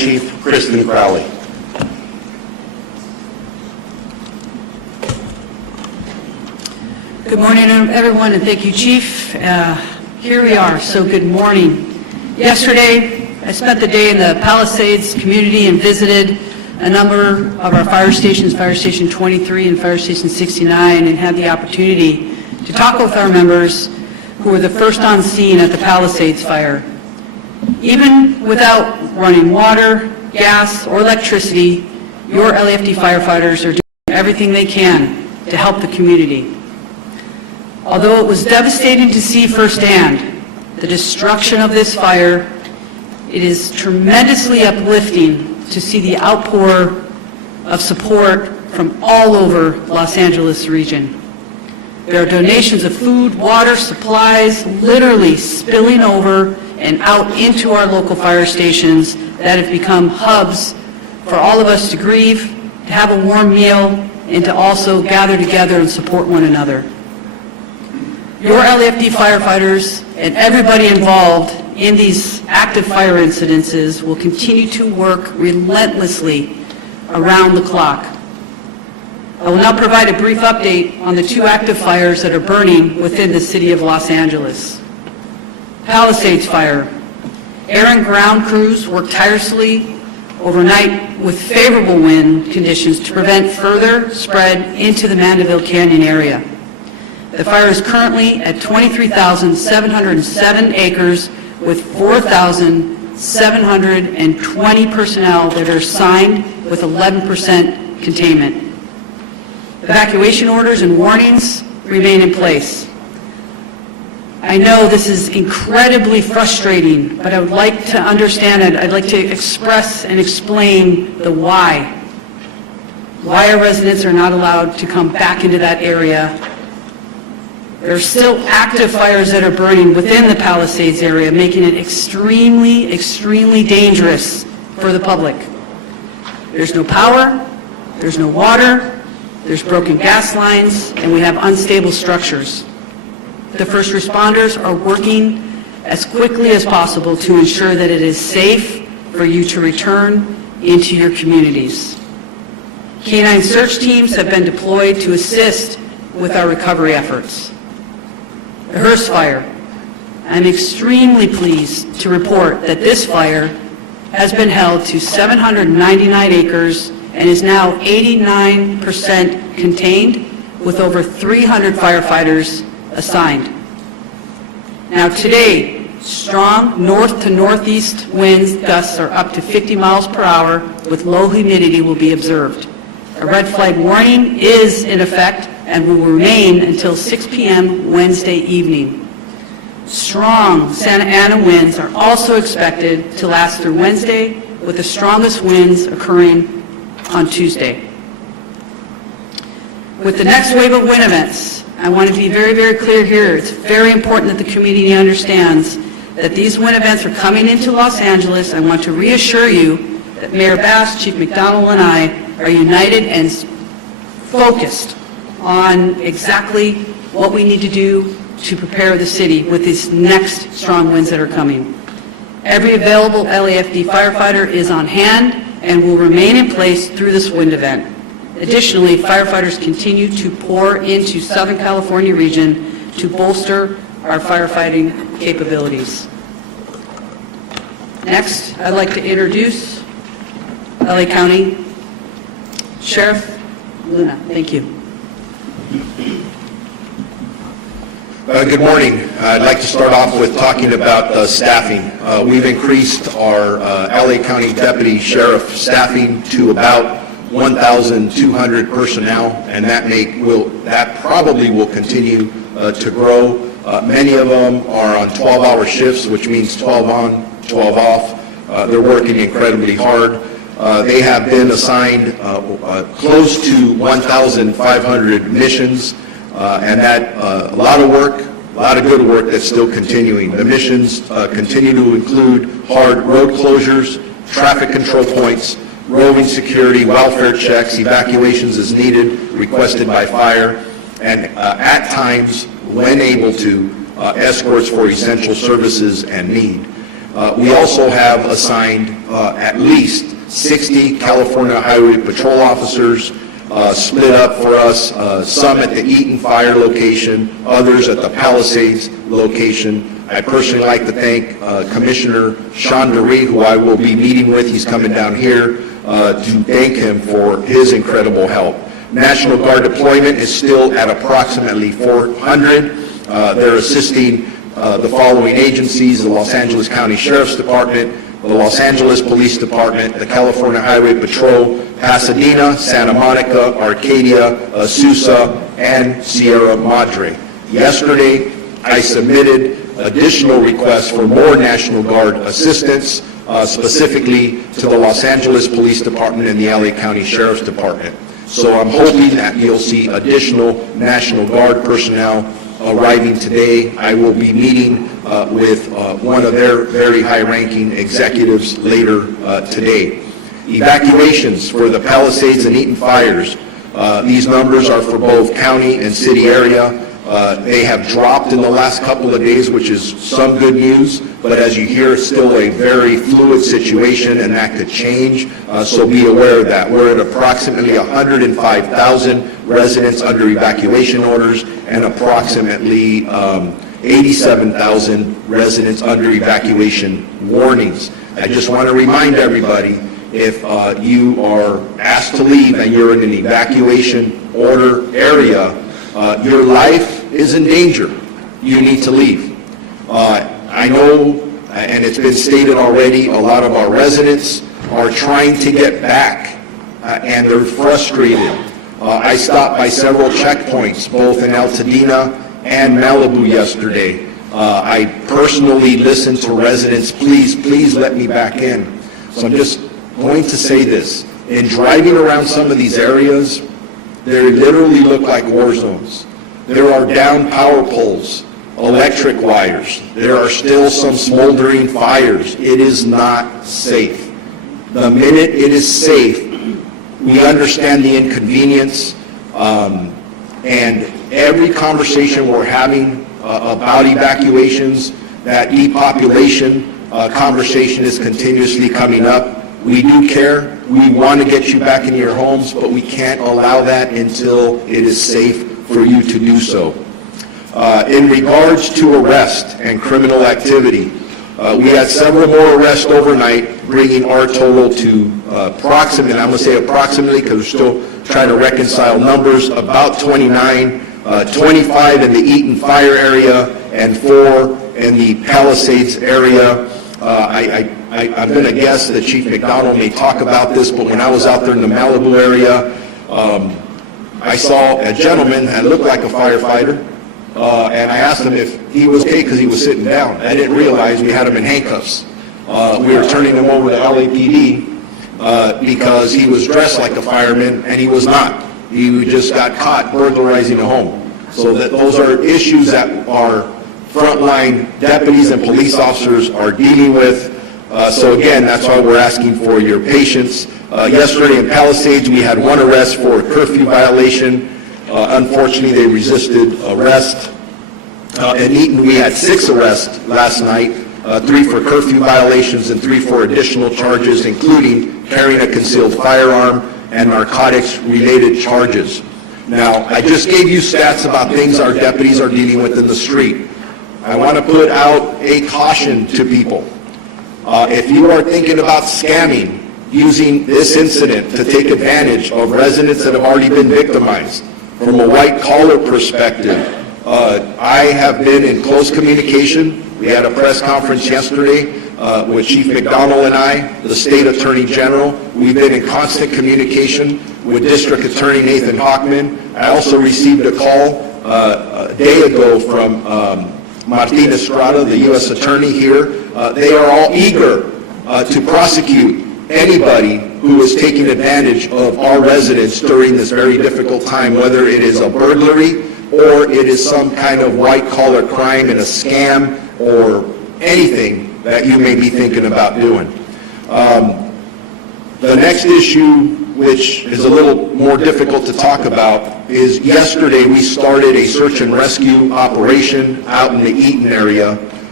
Chief Kristen Crowley. Good morning, everyone, and thank you, Chief. Here we are, so good morning. Yesterday, I spent the day in the Palisades community and visited a number of our fire stations, Fire Station 23 and Fire Station 69, and had the opportunity to talk with our members who were the first on scene at the Palisades Fire. Even without running water, gas, or electricity, your LAFD firefighters are doing everything they can to help the community. Although it was devastating to see firsthand the destruction of this fire, it is tremendously uplifting to see the outpour of support from all over Los Angeles region. There are donations of food, water, supplies, literally spilling over and out into our local fire stations that have become hubs for all of us to grieve, to have a warm meal, and to also gather together and support one another. Your LAFD firefighters and everybody involved in these active fire incidences will continue to work relentlessly around the clock. I will now provide a brief update on the two active fires that are burning within the city of Los Angeles. Palisades Fire. Air and ground crews worked tirelessly overnight with favorable wind conditions to prevent further spread into the Mandeville Canyon area. The fire is currently at 23,707 acres with 4,720 personnel that are assigned with 11% containment. Evacuation orders and warnings remain in place. I know this is incredibly frustrating, but I would like to understand it. I'd like to express and explain the why. Why our residents are not allowed to come back into that area. There are still active fires that are burning within the Palisades area, making it extremely, extremely dangerous for the public. There's no power, there's no water, there's broken gas lines, and we have unstable structures. The first responders are working as quickly as possible to ensure that it is safe for you to return into your communities. Canine search teams have been deployed to assist with our recovery efforts. The Hearst Fire. I'm extremely pleased to report that this fire has been held to 799 acres and is now 89% contained with over 300 firefighters assigned. Now today, strong north to northeast winds gusts are up to 50 miles per hour with low humidity will be observed. A red flag warning is in effect and will remain until 6 p.m. Wednesday evening. Strong Santa Ana winds are also expected to last through Wednesday, with the strongest winds occurring on Tuesday. With the next wave of wind events, I want to be very, very clear here. It's very important that the community understands that these wind events are coming into Los Angeles. I want to reassure you that Mayor Bass, Chief McDonald, and I are united and focused on exactly what we need to do to prepare the city with these next strong winds that are coming. Every available LAFD firefighter is on hand and will remain in place through this wind event. Additionally, firefighters continue to pour into Southern California region to bolster our firefighting capabilities. Next, I'd like to introduce LA County Sheriff Luna. Thank you. Good morning. I'd like to start off with talking about staffing. We've increased our LA County Deputy Sheriff staffing to about 1,200 personnel, and that probably will continue to grow. Many of them are on 12-hour shifts, which means 12 on, 12 off. They're working incredibly hard. They have been assigned close to 1,500 missions, and that a lot of work, a lot of good work that's still continuing. The missions continue to include hard road closures, traffic control points, roving security, welfare checks, evacuations as needed, requested by fire, and at times, when able to, escorts for essential services and need. We also have assigned at least 60 California Highway Patrol officers split up for us, some at the Eaton Fire location, others at the Palisades location. I personally like to thank Commissioner Sean DeRee, who I will be meeting with. He's coming down here to thank him for his incredible help. National Guard deployment is still at approximately 400. They're assisting the following agencies: the Los Angeles County Sheriff's Department, the Los Angeles Police Department, the California Highway Patrol, Pasadena, Santa Monica, Arcadia, Azusa, and Sierra Madre. Yesterday, I submitted additional requests for more National Guard assistance, specifically to the Los Angeles Police Department and the LA County Sheriff's Department. So I'm hoping that you'll see additional National Guard personnel arriving today. I will be meeting with one of their very high-ranking executives later today. Evacuations for the Palisades and Eaton fires. These numbers are for both county and city area. They have dropped in the last couple of days, which is some good news, but as you hear, it's still a very fluid situation, and that could change, so be aware of that. We're at approximately 105,000 residents under evacuation orders and approximately 87,000 residents under evacuation warnings. I just want to remind everybody, if you are asked to leave and you're in an evacuation order area, your life is in danger. You need to leave. I know, and it's been stated already, a lot of our residents are trying to get back, and they're frustrated. I stopped by several checkpoints, both in Altadena and Malibu yesterday. I personally listened to residents, please let me back in. So I'm just going to say this. In driving around some of these areas, they literally look like war zones. There are down power poles, electric wires. There are still some smoldering fires. It is not safe. The minute it is safe, we understand the inconvenience, and every conversation we're having about evacuations, that depopulation conversation is continuously coming up. We do care. We want to get you back into your homes, but we can't allow that until it is safe for you to do so. In regards to arrest and criminal activity, we had several more arrests overnight, bringing our total to approximately, I'm going to say approximately because we're still trying to reconcile numbers, about 29, 25 in the Eaton Fire area and 4 in the Palisades area. I'm going to guess that Chief McDonald may talk about this, but when I was out there in the Malibu area, I saw a gentleman that looked like a firefighter, and I asked him if he was okay because he was sitting down. I didn't realize we had him in handcuffs. We were turning him over to LAPD because he was dressed like a fireman, and he was not. He just got caught burglarizing a home. So that those are issues that our frontline deputies and police officers are dealing with. So again, that's why we're asking for your patience. Yesterday in Palisades, we had 1 arrest for a curfew violation. Unfortunately, they resisted arrest. In Eaton, we had 6 arrests last night, 3 for curfew violations and 3 for additional charges, including carrying a concealed firearm and narcotics-related charges. Now, I just gave you stats about things our deputies are dealing with in the street. I want to put out a caution to people. If you are thinking about scamming, using this incident to take advantage of residents that have already been victimized, from a white-collar perspective, I have been in close communication. We had a press conference yesterday with Chief McDonald and I, the State Attorney General. We've been in constant communication with District Attorney Nathan Hockman. I also received a call a day ago from Martin Estrada, the U.S. Attorney here. They are all eager to prosecute anybody who is taking advantage of our residents during this very difficult time, whether it is a burglary or it is some kind of white-collar crime and a scam or anything that you may be thinking about doing. The next issue, which is a little more difficult to talk about, is yesterday we started a search and rescue operation out in the Eaton area.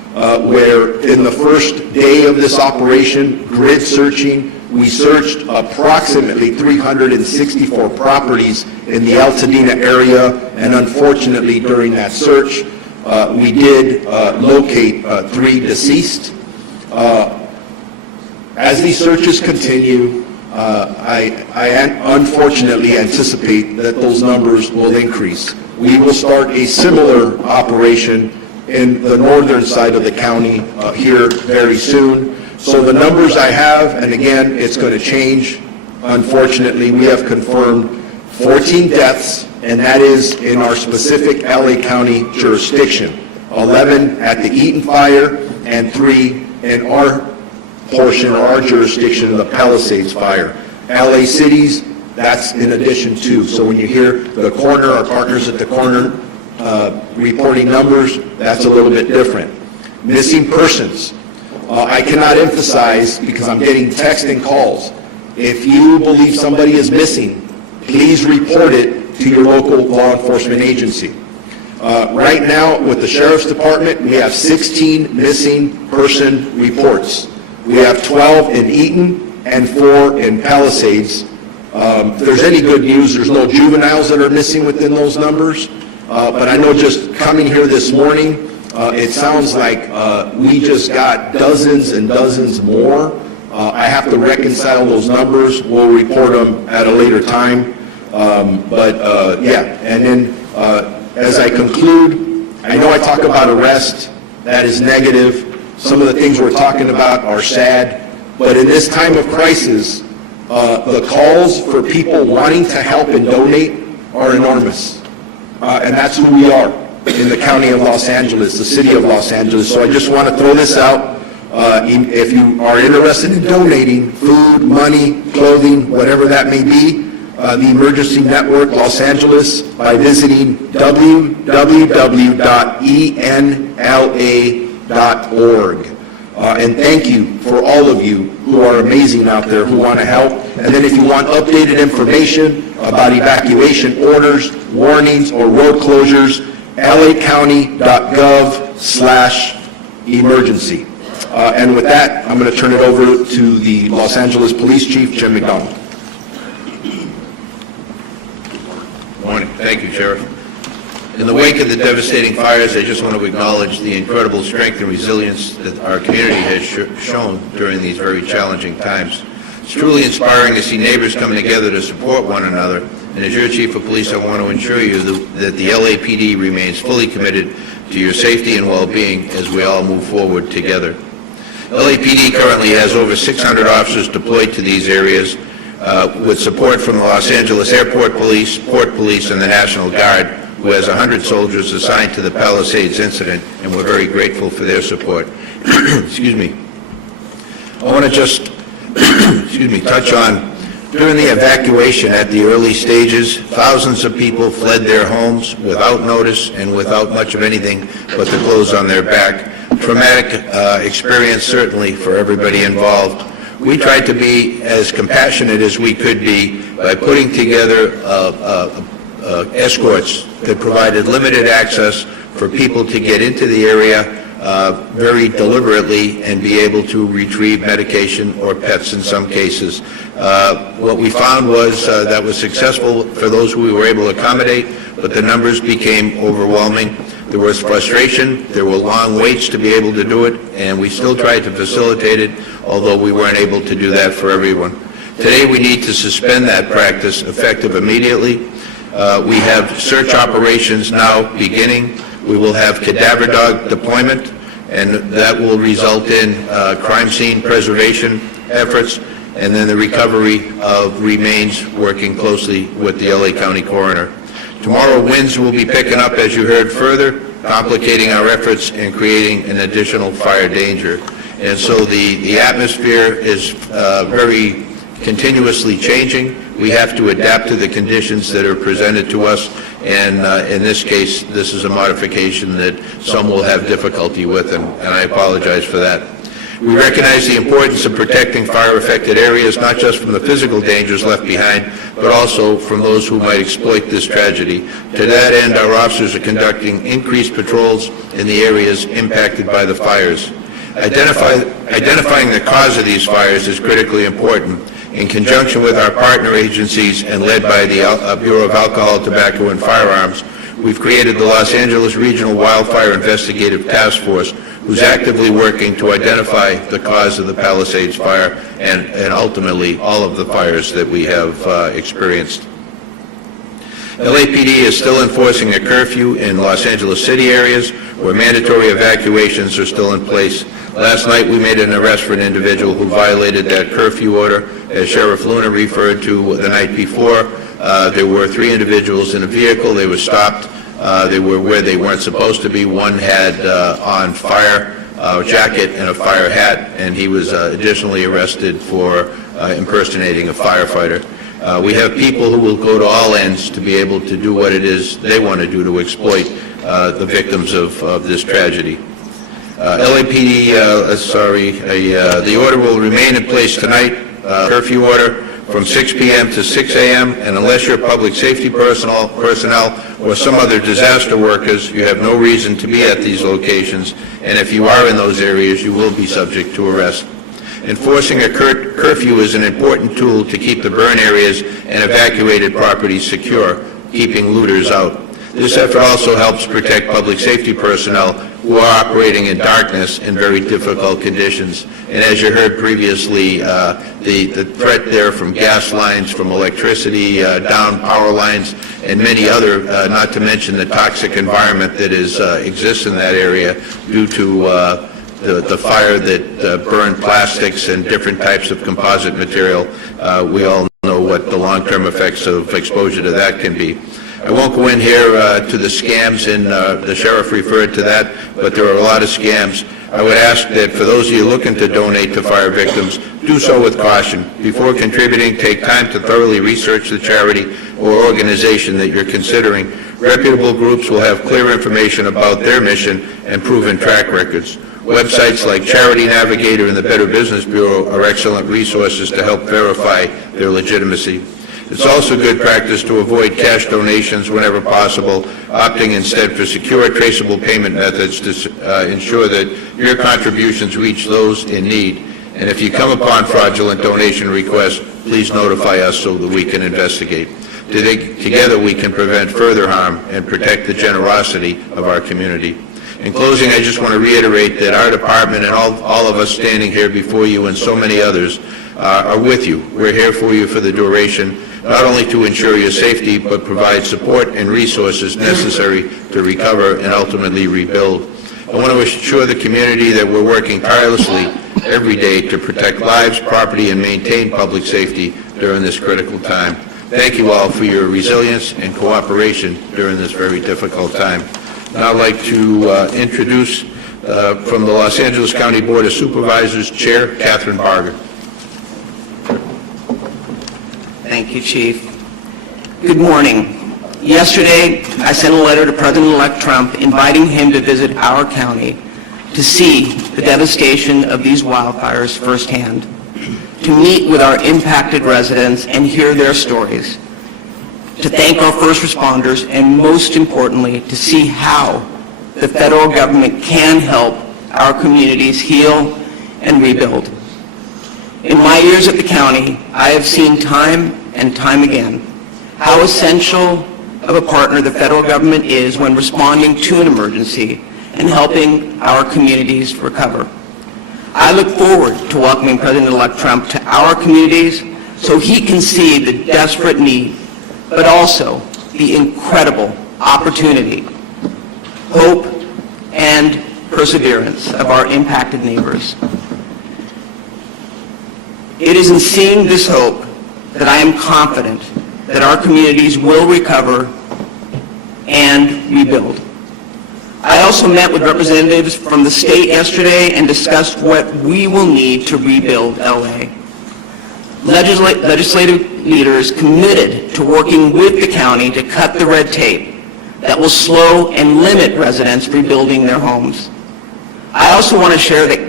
where in the first day of this operation, grid searching, we searched approximately 364 properties in the Altadena area, and unfortunately during that search, we did locate 3 deceased. As these searches continue, I unfortunately anticipate that those numbers will increase. We will start a similar operation in the northern side of the county here very soon. So the numbers I have, and again, it's going to change. Unfortunately, we have confirmed 14 deaths, and that is in our specific LA County jurisdiction. 11 at the Eaton Fire and 3 in our portion or our jurisdiction of the Palisades Fire. LA cities, that's in addition to. So when you hear the coroner, our partners at the coroner reporting numbers, that's a little bit different. Missing persons. I cannot emphasize, because I'm getting text and calls, if you believe somebody is missing, please report it to your local law enforcement agency. Right now, with the Sheriff's Department, we have 16 missing person reports. We have 12 in Eaton and 4 in Palisades. If there's any good news, there's no juveniles that are missing within those numbers. But I know just coming here this morning, it sounds like we just got dozens and dozens more. I have to reconcile those numbers. We'll report them at a later time. Yeah, and then as I conclude, I know I talk about arrest. That is negative. Some of the things we're talking about are sad. But in this time of crisis, the calls for people wanting to help and donate are enormous. And that's who we are in the county of Los Angeles, the city of Los Angeles. So I just want to throw this out. If you are interested in donating food, money, clothing, whatever that may be, the Emergency Network Los Angeles by visiting www.enla.org. And thank you for all of you who are amazing out there who want to help. And then if you want updated information about evacuation orders, warnings, or road closures, lacounty.gov/emergency. And with that, I'm going to turn it over to the Los Angeles Police Chief, Jim McDonald. Morning. Thank you, Sheriff. In the wake of the devastating fires, I just want to acknowledge the incredible strength and resilience that our community has shown during these very challenging times. It's truly inspiring to see neighbors coming together to support one another, and as your Chief of Police, I want to assure you that the LAPD remains fully committed to your safety and well-being as we all move forward together. LAPD currently has over 600 officers deployed to these areas with support from the Los Angeles Airport Police, Port Police, and the National Guard, who has 100 soldiers assigned to the Palisades incident, and we're very grateful for their support. Excuse me. I want to just touch on, during the evacuation at the early stages, thousands of people fled their homes without notice and without much of anything but the clothes on their back. Traumatic experience, certainly, for everybody involved. We tried to be as compassionate as we could be by putting together escorts that provided limited access for people to get into the area very deliberately and be able to retrieve medication or pets in some cases. What we found was that was successful for those who we were able to accommodate, but the numbers became overwhelming. There was frustration, there were long waits to be able to do it, and we still tried to facilitate it, although we weren't able to do that for everyone. Today we need to suspend that practice effective immediately. We have search operations now beginning. We will have cadaver dog deployment, and that will result in crime scene preservation efforts, and then the recovery of remains, working closely with the LA County Coroner. Tomorrow, winds will be picking up, as you heard, further, complicating our efforts and creating an additional fire danger. And so the atmosphere is very continuously changing. We have to adapt to the conditions that are presented to us, and in this case, this is a modification that some will have difficulty with, and I apologize for that. We recognize the importance of protecting fire-affected areas, not just from the physical dangers left behind, but also from those who might exploit this tragedy. To that end, our officers are conducting increased patrols in the areas impacted by the fires. Identifying the cause of these fires is critically important. In conjunction with our partner agencies and led by the Bureau of Alcohol, Tobacco, and Firearms, we've created the Los Angeles Regional Wildfire Investigative Task Force, who's actively working to identify the cause of the Palisades Fire and ultimately all of the fires that we have experienced. LAPD is still enforcing a curfew in Los Angeles city areas where mandatory evacuations are still in place. Last night we made an arrest for an individual who violated that curfew order. As Sheriff Luna referred to the night before, there were 3 individuals in a vehicle. They were stopped. They were where they weren't supposed to be. One had on fire jacket and a fire hat, and he was additionally arrested for impersonating a firefighter. We have people who will go to all ends to be able to do what it is they want to do to exploit the victims of this tragedy. LAPD, the order will remain in place tonight, curfew order from 6 p.m. to 6 a.m., and unless you're public safety personnel or some other disaster workers, you have no reason to be at these locations, and if you are in those areas, you will be subject to arrest. Enforcing a curfew is an important tool to keep the burn areas and evacuated properties secure, keeping looters out. This effort also helps protect public safety personnel who are operating in darkness in very difficult conditions. And as you heard previously, the threat there from gas lines, from electricity, down power lines, and many other, not to mention the toxic environment that exists in that area due to the fire that burned plastics and different types of composite material. We all know what the long-term effects of exposure to that can be. I won't go in here to the scams, and the sheriff referred to that, but there are a lot of scams. I would ask that for those of you looking to donate to fire victims, do so with caution. Before contributing, take time to thoroughly research the charity or organization that you're considering. Reputable groups will have clear information about their mission and proven track records. Websites like Charity Navigator and the Better Business Bureau are excellent resources to help verify their legitimacy. It's also good practice to avoid cash donations whenever possible, opting instead for secure, traceable payment methods to ensure that your contributions reach those in need. And if you come upon fraudulent donation requests, please notify us so that we can investigate. Together we can prevent further harm and protect the generosity of our community. In closing, I just want to reiterate that our department and all of us standing here before you and so many others are with you. We're here for you for the duration, not only to ensure your safety, but provide support and resources necessary to recover and ultimately rebuild. I want to assure the community that we're working tirelessly every day to protect lives, property, and maintain public safety during this critical time. Thank you all for your resilience and cooperation during this very difficult time. Now I'd like to introduce from the Los Angeles County Board of Supervisors, Chair Catherine Barger. Thank you, Chief. Good morning. Yesterday, I sent a letter to President-elect Trump inviting him to visit our county to see the devastation of these wildfires firsthand, to meet with our impacted residents and hear their stories, to thank our first responders, and most importantly, to see how the federal government can help our communities heal and rebuild. In my years at the county, I have seen time and time again how essential of a partner the federal government is when responding to an emergency and helping our communities recover. I look forward to welcoming President-elect Trump to our communities so he can see the desperate need, but also the incredible opportunity, hope, and perseverance of our impacted neighbors. It is in seeing this hope that I am confident that our communities will recover and rebuild. I also met with representatives from the state yesterday and discussed what we will need to rebuild LA. Legislative leaders committed to working with the county to cut the red tape that will slow and limit residents rebuilding their homes. I also want to share that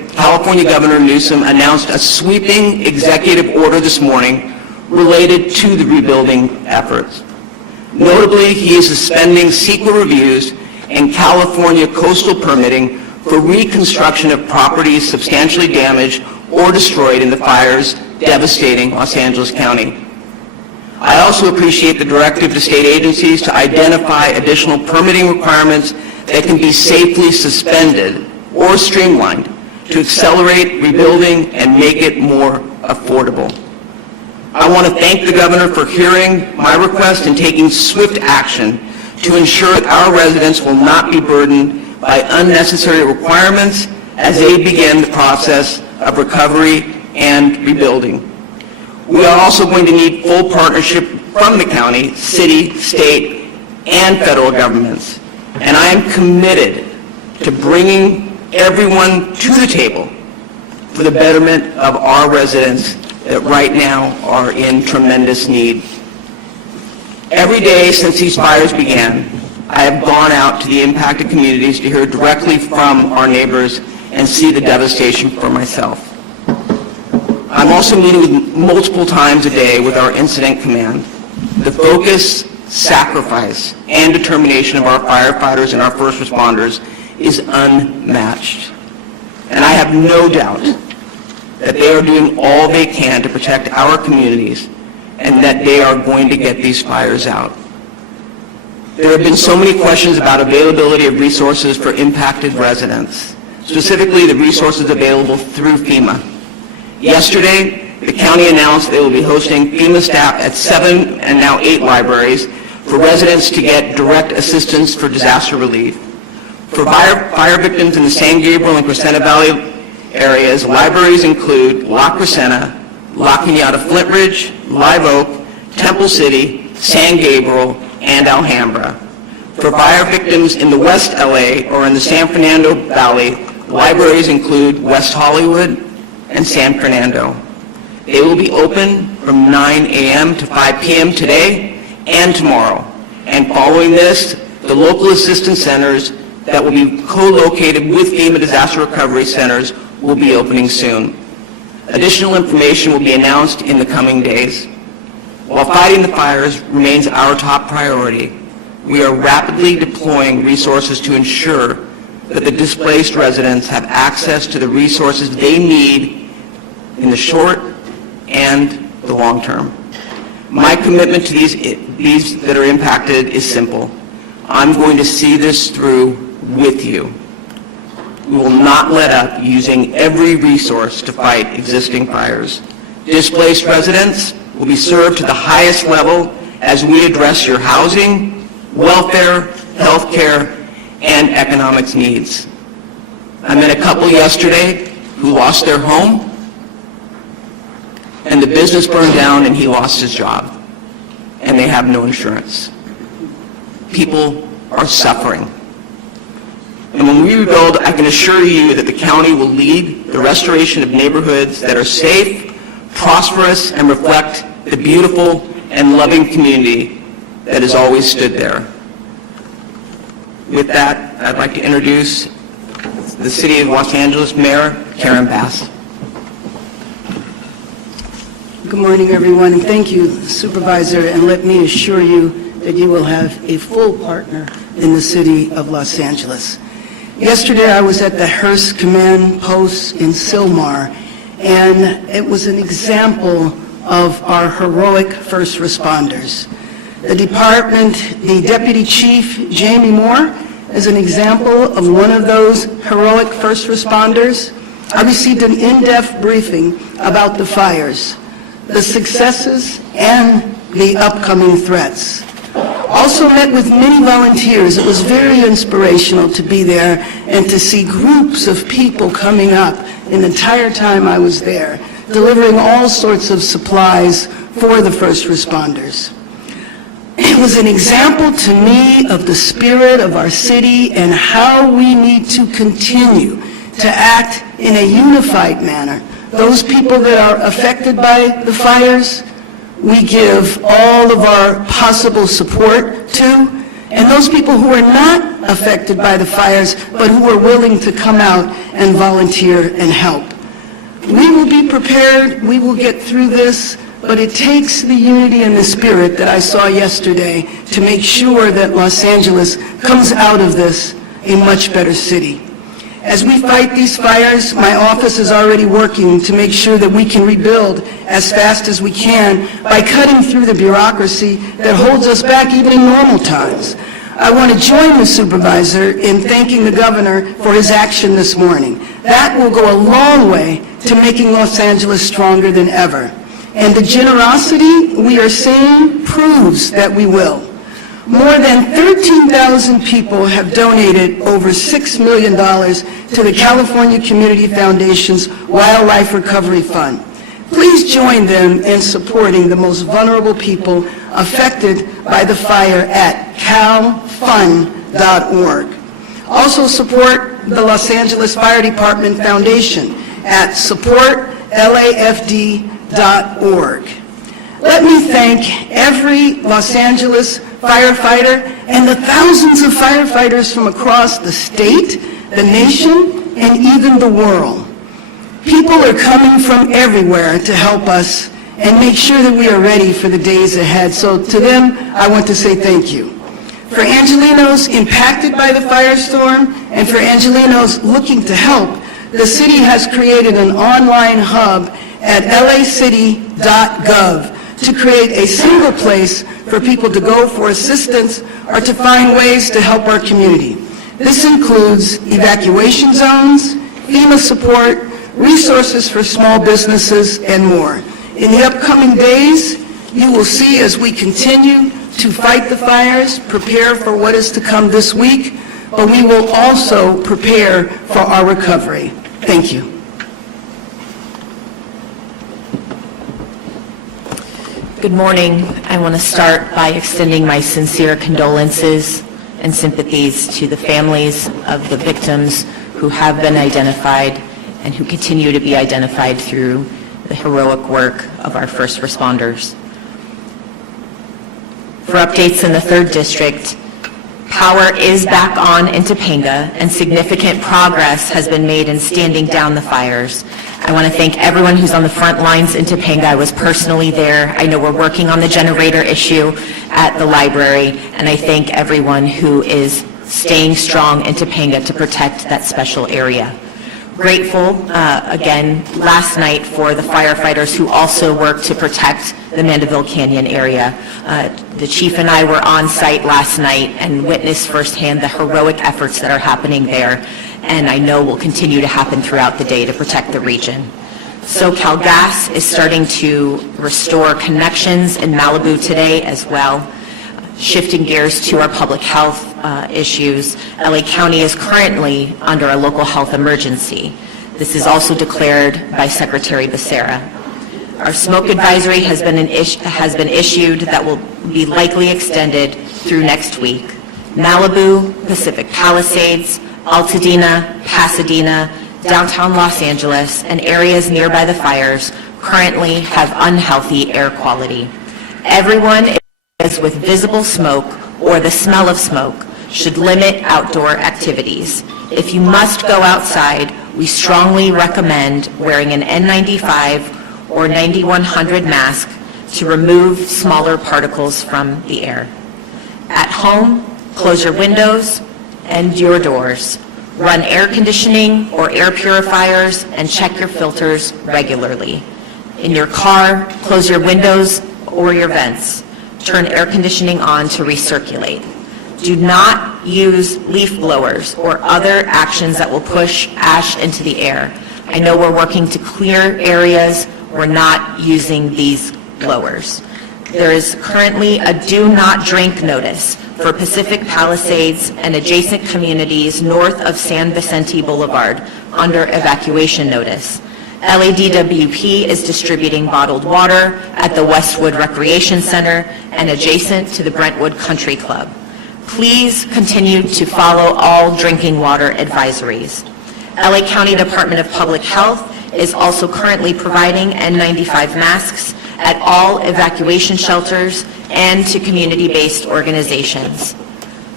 California Governor Newsom announced a sweeping executive order this morning related to the rebuilding efforts. Notably, he is suspending CEQA reviews and California coastal permitting for reconstruction of properties substantially damaged or destroyed in the fires devastating Los Angeles County. I also appreciate the directive to state agencies to identify additional permitting requirements that can be safely suspended or streamlined to accelerate rebuilding and make it more affordable. I want to thank the Governor for hearing my request and taking swift action to ensure that our residents will not be burdened by unnecessary requirements as they begin the process of recovery and rebuilding. We are also going to need full partnership from the county, city, state, and federal governments. And I am committed to bringing everyone to the table for the betterment of our residents that right now are in tremendous need. Every day since these fires began, I have gone out to the impacted communities to hear directly from our neighbors and see the devastation for myself. I'm also meeting with multiple times a day with our incident command. The focus, sacrifice, and determination of our firefighters and our first responders is unmatched. And I have no doubt that they are doing all they can to protect our communities and that they are going to get these fires out. There have been so many questions about availability of resources for impacted residents, specifically the resources available through FEMA. Yesterday, the county announced they will be hosting FEMA staff at 7 and now 8 libraries for residents to get direct assistance for disaster relief. For fire victims in the San Gabriel and Crescenta Valley areas, libraries include La Crescenta, La Cañada Flint Ridge, Live Oak, Temple City, San Gabriel, and Alhambra. For fire victims in the West LA or in the San Fernando Valley, libraries include West Hollywood and San Fernando. They will be open from 9 a.m. to 5 p.m. today and tomorrow. And following this, the local assistance centers that will be co-located with FEMA disaster recovery centers will be opening soon. Additional information will be announced in the coming days. While fighting the fires remains our top priority, we are rapidly deploying resources to ensure that the displaced residents have access to the resources they need in the short and the long term. My commitment to these that are impacted is simple. I'm going to see this through with you. We will not let up using every resource to fight existing fires. Displaced residents will be served to the highest level as we address your housing, welfare, health care, and economics needs. I met a couple yesterday who lost their home, and the business burned down and he lost his job, and they have no insurance. People are suffering. And when we rebuild, I can assure you that the county will lead the restoration of neighborhoods that are safe, prosperous, and reflect the beautiful and loving community that has always stood there. With that, I'd like to introduce the City of Los Angeles Mayor, Karen Bass. Good morning, everyone, and thank you, Supervisor, and let me assure you that you will have a full partner in the City of Los Angeles. Yesterday, I was at the Hearst Command Post in Sylmar, and it was an example of our heroic first responders. The department, the Deputy Chief, Jamie Moore, is an example of one of those heroic first responders. I received an in-depth briefing about the fires, the successes, and the upcoming threats. Also met with many volunteers. It was very inspirational to be there and to see groups of people coming up the entire time I was there, delivering all sorts of supplies for the first responders. It was an example to me of the spirit of our city and how we need to continue to act in a unified manner. Those people that are affected by the fires, we give all of our possible support to, and those people who are not affected by the fires, but who are willing to come out and volunteer and help. We will be prepared, we will get through this, but it takes the unity and the spirit that I saw yesterday to make sure that Los Angeles comes out of this a much better city. As we fight these fires, my office is already working to make sure that we can rebuild as fast as we can by cutting through the bureaucracy that holds us back even in normal times. I want to join the supervisor in thanking the governor for his action this morning. That will go a long way to making Los Angeles stronger than ever. And the generosity we are seeing proves that we will. More than 13,000 people have donated over $6 million to the California Community Foundation's Wildlife Recovery Fund. Please join them in supporting the most vulnerable people affected by the fire at calfund.org. Also support the Los Angeles Fire Department Foundation at supportlafd.org. Let me thank every Los Angeles firefighter and the thousands of firefighters from across the state, the nation, and even the world. People are coming from everywhere to help us and make sure that we are ready for the days ahead. So to them, I want to say thank you. For Angelenos impacted by the firestorm and for Angelenos looking to help, the city has created an online hub at lacity.gov to create a single place for people to go for assistance or to find ways to help our community. This includes evacuation zones, FEMA support, resources for small businesses, and more. In the upcoming days, you will see as we continue to fight the fires, prepare for what is to come this week, but we will also prepare for our recovery. Thank you. Good morning. I want to start by extending my sincere condolences and sympathies to the families of the victims who have been identified and who continue to be identified through the heroic work of our first responders. For updates in the 3rd District, power is back on in Topanga and significant progress has been made in standing down the fires. I want to thank everyone who's on the front lines in Topanga. I was personally there. I know we're working on the generator issue at the library, and I thank everyone who is staying strong in Topanga to protect that special area. Grateful, again, last night for the firefighters who also work to protect the Mandeville Canyon area. The chief and I were on site last night and witnessed firsthand the heroic efforts that are happening there, and I know will continue to happen throughout the day to protect the region. SoCal Gas is starting to restore connections in Malibu today as well. Shifting gears to our public health issues, LA County is currently under a local health emergency. This is also declared by Secretary Becerra. Our smoke advisory has been issued that will be likely extended through next week. Malibu, Pacific Palisades, Altadena, Pasadena, downtown Los Angeles, and areas nearby the fires currently have unhealthy air quality. Everyone with visible smoke or the smell of smoke should limit outdoor activities. If you must go outside, we strongly recommend wearing an N95 or 9100 mask to remove smaller particles from the air. At home, close your windows and your doors. Run air conditioning or air purifiers and check your filters regularly. In your car, close your windows or your vents. Turn air conditioning on to recirculate. Do not use leaf blowers or other actions that will push ash into the air. I know we're working to clear areas. We're not using these blowers. There is currently a do not drink notice for Pacific Palisades and adjacent communities north of San Vicente Boulevard under evacuation notice. LADWP is distributing bottled water at the Westwood Recreation Center and adjacent to the Brentwood Country Club. Please continue to follow all drinking water advisories. LA County Department of Public Health is also currently providing N95 masks at all evacuation shelters and to community-based organizations.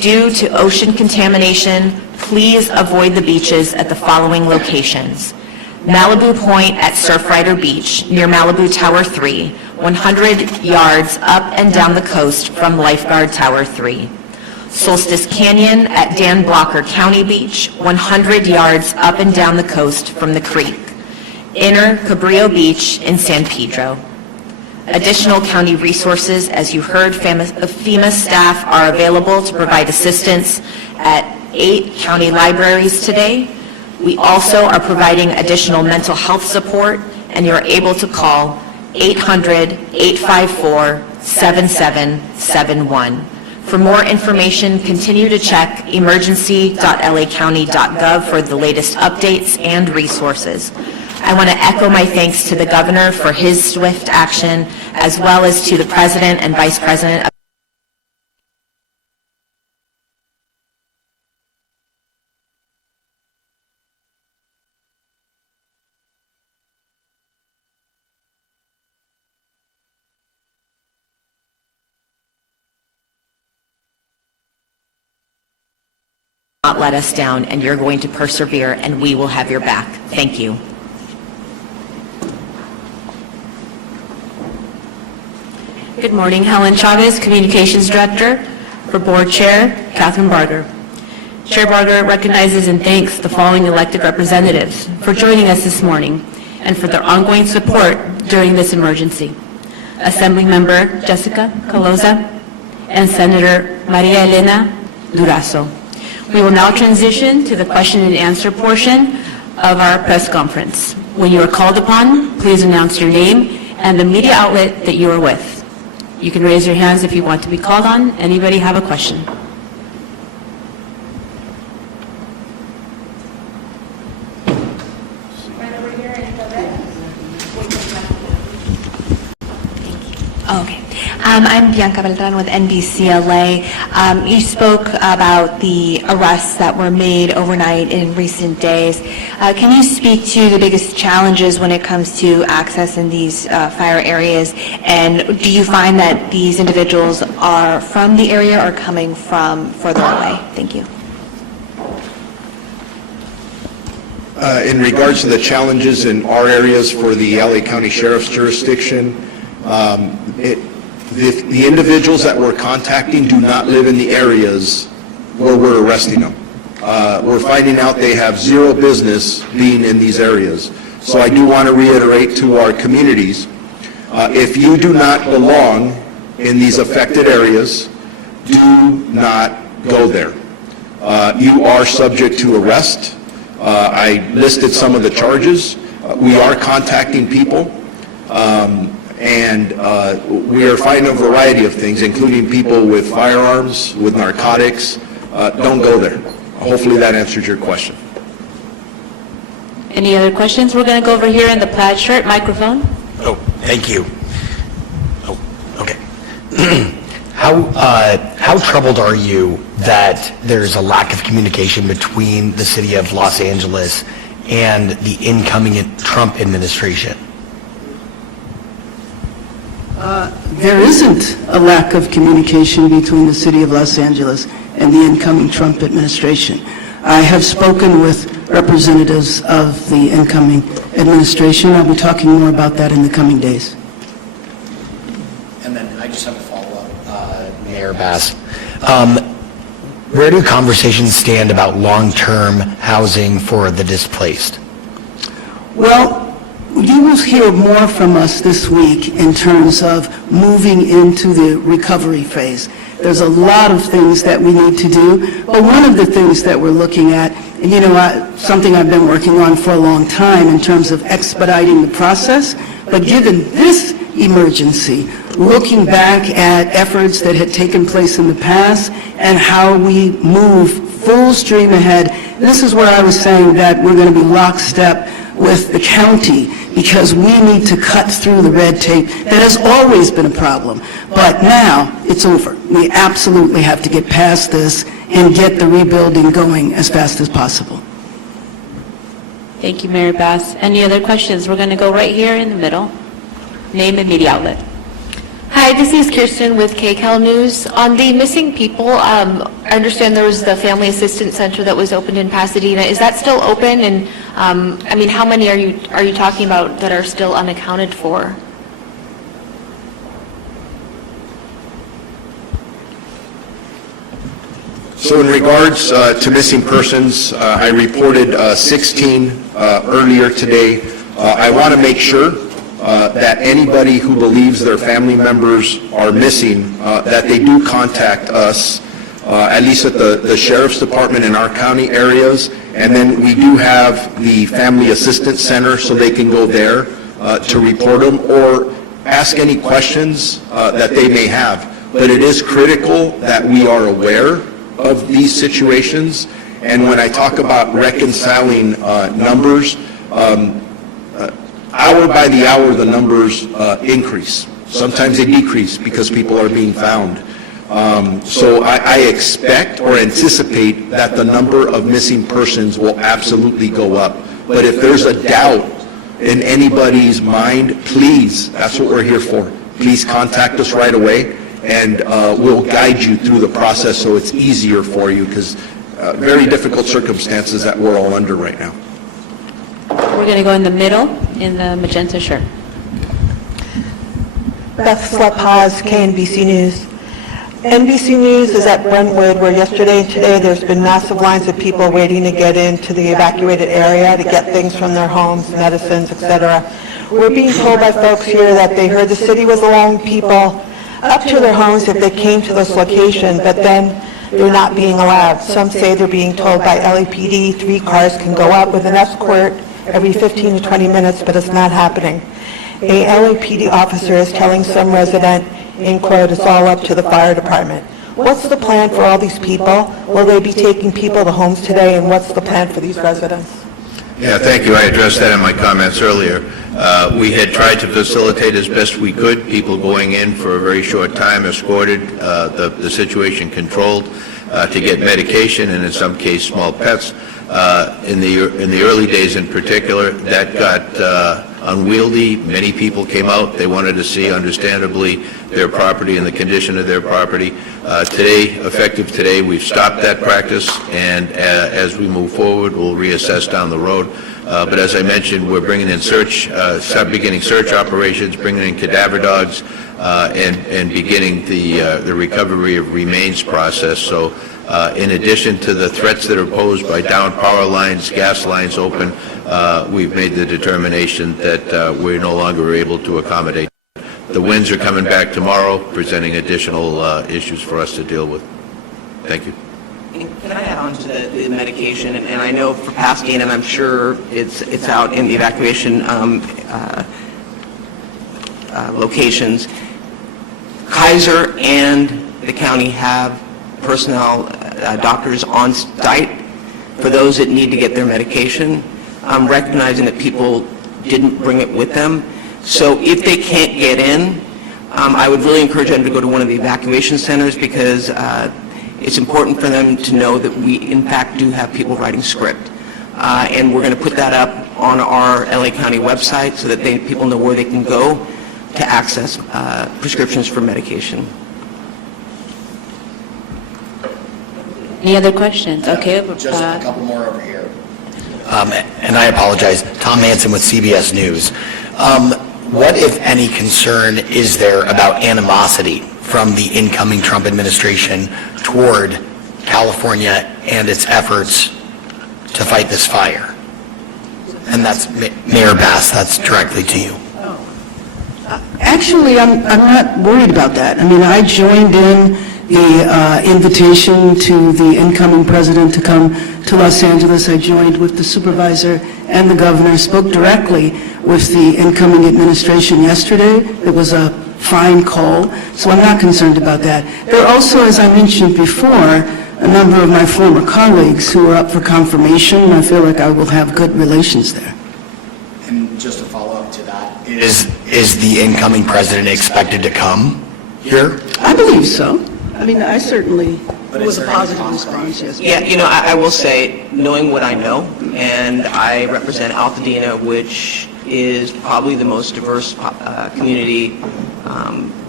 Due to ocean contamination, please avoid the beaches at the following locations. Malibu Point at Surfrider Beach, near Malibu Tower 3, 100 yards up and down the coast from Lifeguard Tower 3. Solstice Canyon at Dan Blocker County Beach, 100 yards up and down the coast from the creek. Inner Cabrillo Beach in San Pedro. Additional county resources, as you heard, FEMA staff are available to provide assistance at 8 county libraries today. We also are providing additional mental health support, and you're able to call 800-854-7771. For more information, continue to check emergency.lacounty.gov for the latest updates and resources. I want to echo my thanks to the governor for his swift action, as well as to the president and vice president of not let us down, and you're going to persevere, and we will have your back. Thank you. Good morning, Helen Chavez, Communications Director for Board Chair Catherine Barger. Chair Barger recognizes and thanks the following elected representatives for joining us this morning and for their ongoing support during this emergency. Assembly Member Jessica Caloza and Senator Maria Elena Durazo. We will now transition to the question and answer portion of our press conference. When you are called upon, please announce your name and the media outlet that you are with. You can raise your hands if you want to be called on. Anybody have a question? Okay. I'm Bianca Beltran with NBCLA. You spoke about the arrests that were made overnight in recent days. Can you speak to the biggest challenges when it comes to access in these fire areas? And do you find that these individuals are from the area or coming from further away? Thank you. In regards to the challenges in our areas for the LA County Sheriff's jurisdiction, the individuals that we're contacting do not live in the areas where we're arresting them. We're finding out they have zero business being in these areas. So I do want to reiterate to our communities, if you do not belong in these affected areas, do not go there. You are subject to arrest. I listed some of the charges. We are contacting people. And we are finding a variety of things, including people with firearms, with narcotics. Don't go there. Hopefully that answers your question. Any other questions? We're going to go over here in the plaid shirt microphone. Oh, thank you. Oh, okay. How troubled are you that there's a lack of communication between the city of Los Angeles and the incoming Trump administration? There isn't a lack of communication between the city of Los Angeles and the incoming Trump administration. I have spoken with representatives of the incoming administration. I'll be talking more about that in the coming days. And then I just have a follow-up, Mayor Bass. Where do conversations stand about long-term housing for the displaced? Well, you will hear more from us this week in terms of moving into the recovery phase. There's a lot of things that we need to do, but one of the things that we're looking at, and something I've been working on for a long time in terms of expediting the process, but given this emergency, looking back at efforts that had taken place in the past and how we move full stream ahead, this is where I was saying that we're going to be lockstep with the county because we need to cut through the red tape that has always been a problem. But now it's over. We absolutely have to get past this and get the rebuilding going as fast as possible. Thank you, Mayor Bass. Any other questions? We're going to go right here in the middle. Name and media outlet. Hi, Hi, this is Kirsten with KCAL News. On the missing people, I understand there was the Family Assistance Center that was opened in Pasadena. Is that still open? And, I mean, how many are you talking about that are still unaccounted for? So in regards to missing persons, I reported 16 earlier today. I want to make sure that anybody who believes their family members are missing, that they do contact us, at least at the Sheriff's Department in our county areas, and then we do have the Family Assistance Center, so they can go there to report them or ask any questions that they may have. But it is critical that we are aware of these situations, and when I talk about reconciling numbers, hour by the hour the numbers increase. Sometimes they decrease because people are being found. So I expect or anticipate that the number of missing persons will absolutely go up. But if there's a doubt in anybody's mind, please, that's what we're here for. Please contact us right away, and we'll guide you through the process so it's easier for you, because very difficult circumstances that we're all under right now. We're going to go in the middle, in the magenta shirt. Beth Slepaz, KNBC News. NBC News is at Brentwood, where yesterday and today there's been massive lines of people waiting to get into the evacuated area to get things from their homes, medicines, etc. We're being told by folks here that they heard the city was allowing people up to their homes if they came to this location, but then they're not being allowed. Some say they're being told by LAPD 3 cars can go up with an escort every 15 to 20 minutes, but it's not happening. A LAPD officer is telling some resident, in quote, it's all up to the fire department. What's the plan for all these people? Will they be taking people to homes today, and what's the plan for these residents? Yeah, thank you. I addressed that in my comments earlier. We had tried to facilitate as best we could, people going in for a very short time, escorted, the situation controlled, to get medication and in some case small pets. In the early days in particular, that got unwieldy. Many people came out. They wanted to see, understandably, their property and the condition of their property. Today, effective today, we've stopped that practice, and as we move forward, we'll reassess down the road. But as I mentioned, we're bringing in beginning search operations, bringing in cadaver dogs, and beginning the recovery of remains process. So in addition to the threats that are posed by downed power lines, gas lines open, we've made the determination that we're no longer able to accommodate. The winds are coming back tomorrow, presenting additional issues for us to deal with. Thank you. Can I add on to the medication? And I know for Pasadena, and I'm sure it's out in the evacuation locations, Kaiser and the county have personnel, doctors on site for those that need to get their medication, recognizing that people didn't bring it with them. So if they can't get in, I would really encourage them to go to one of the evacuation centers, because it's important for them to know that we, in fact, do have people writing script. And we're going to put that up on our LA County website so that people know where they can go to access prescriptions for medication. Any other questions? Okay. Just a couple more over here. And I apologize, Tom Manson with CBS News. What, if any, concern is there about animosity from the incoming Trump administration toward California and its efforts to fight this fire? And that's Mayor Bass, that's directly to you. Actually, I'm not worried about that. I mean, I joined in the invitation to the incoming president to come to Los Angeles. I joined with the supervisor and the governor, spoke directly with the incoming administration yesterday. It was a fine call, so I'm not concerned about that. There are also, as I mentioned before, a number of my former colleagues who are up for confirmation, and I feel like I will have good relations there. And just to follow up to that, is the incoming president expected to come here? I believe so. I mean, I certainly, it was a positive response, yes. Yeah, you know, I will say, knowing what I know, and I represent Altadena, which is probably the most diverse community